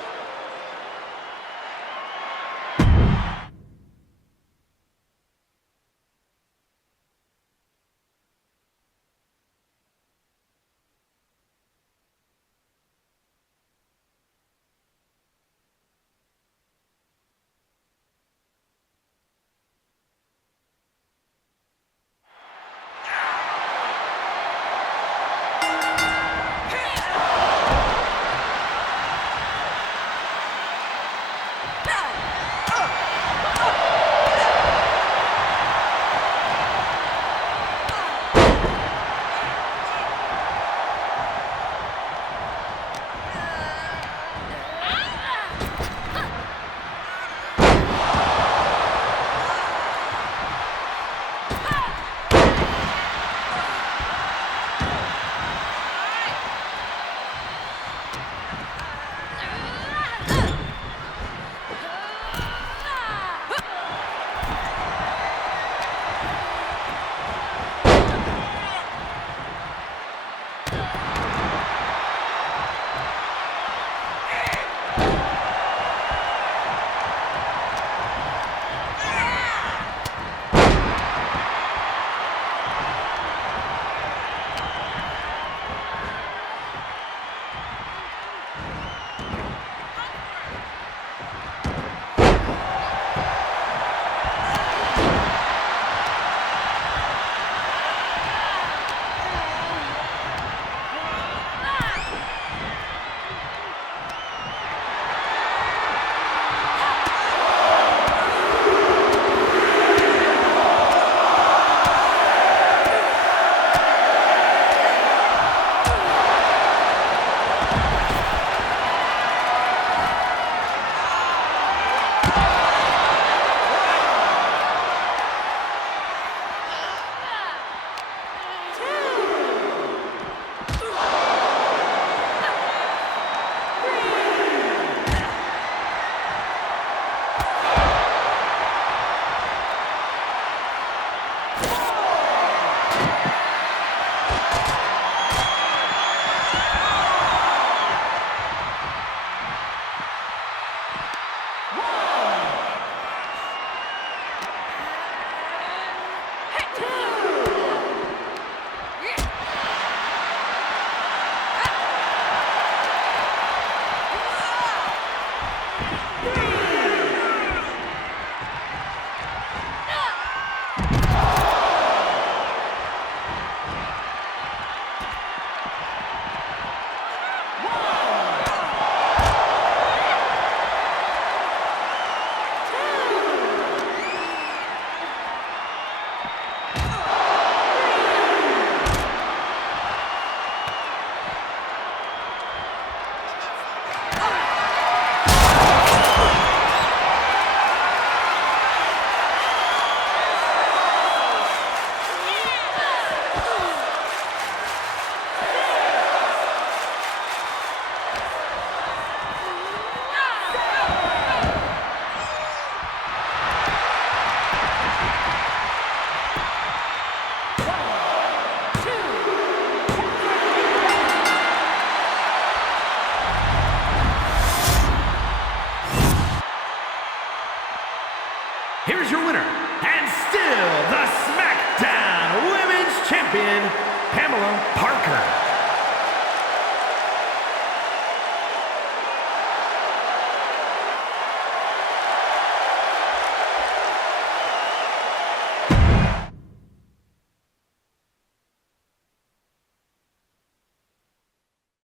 here's your winner, and still the SmackDown Women's Champion, Pamela Parker.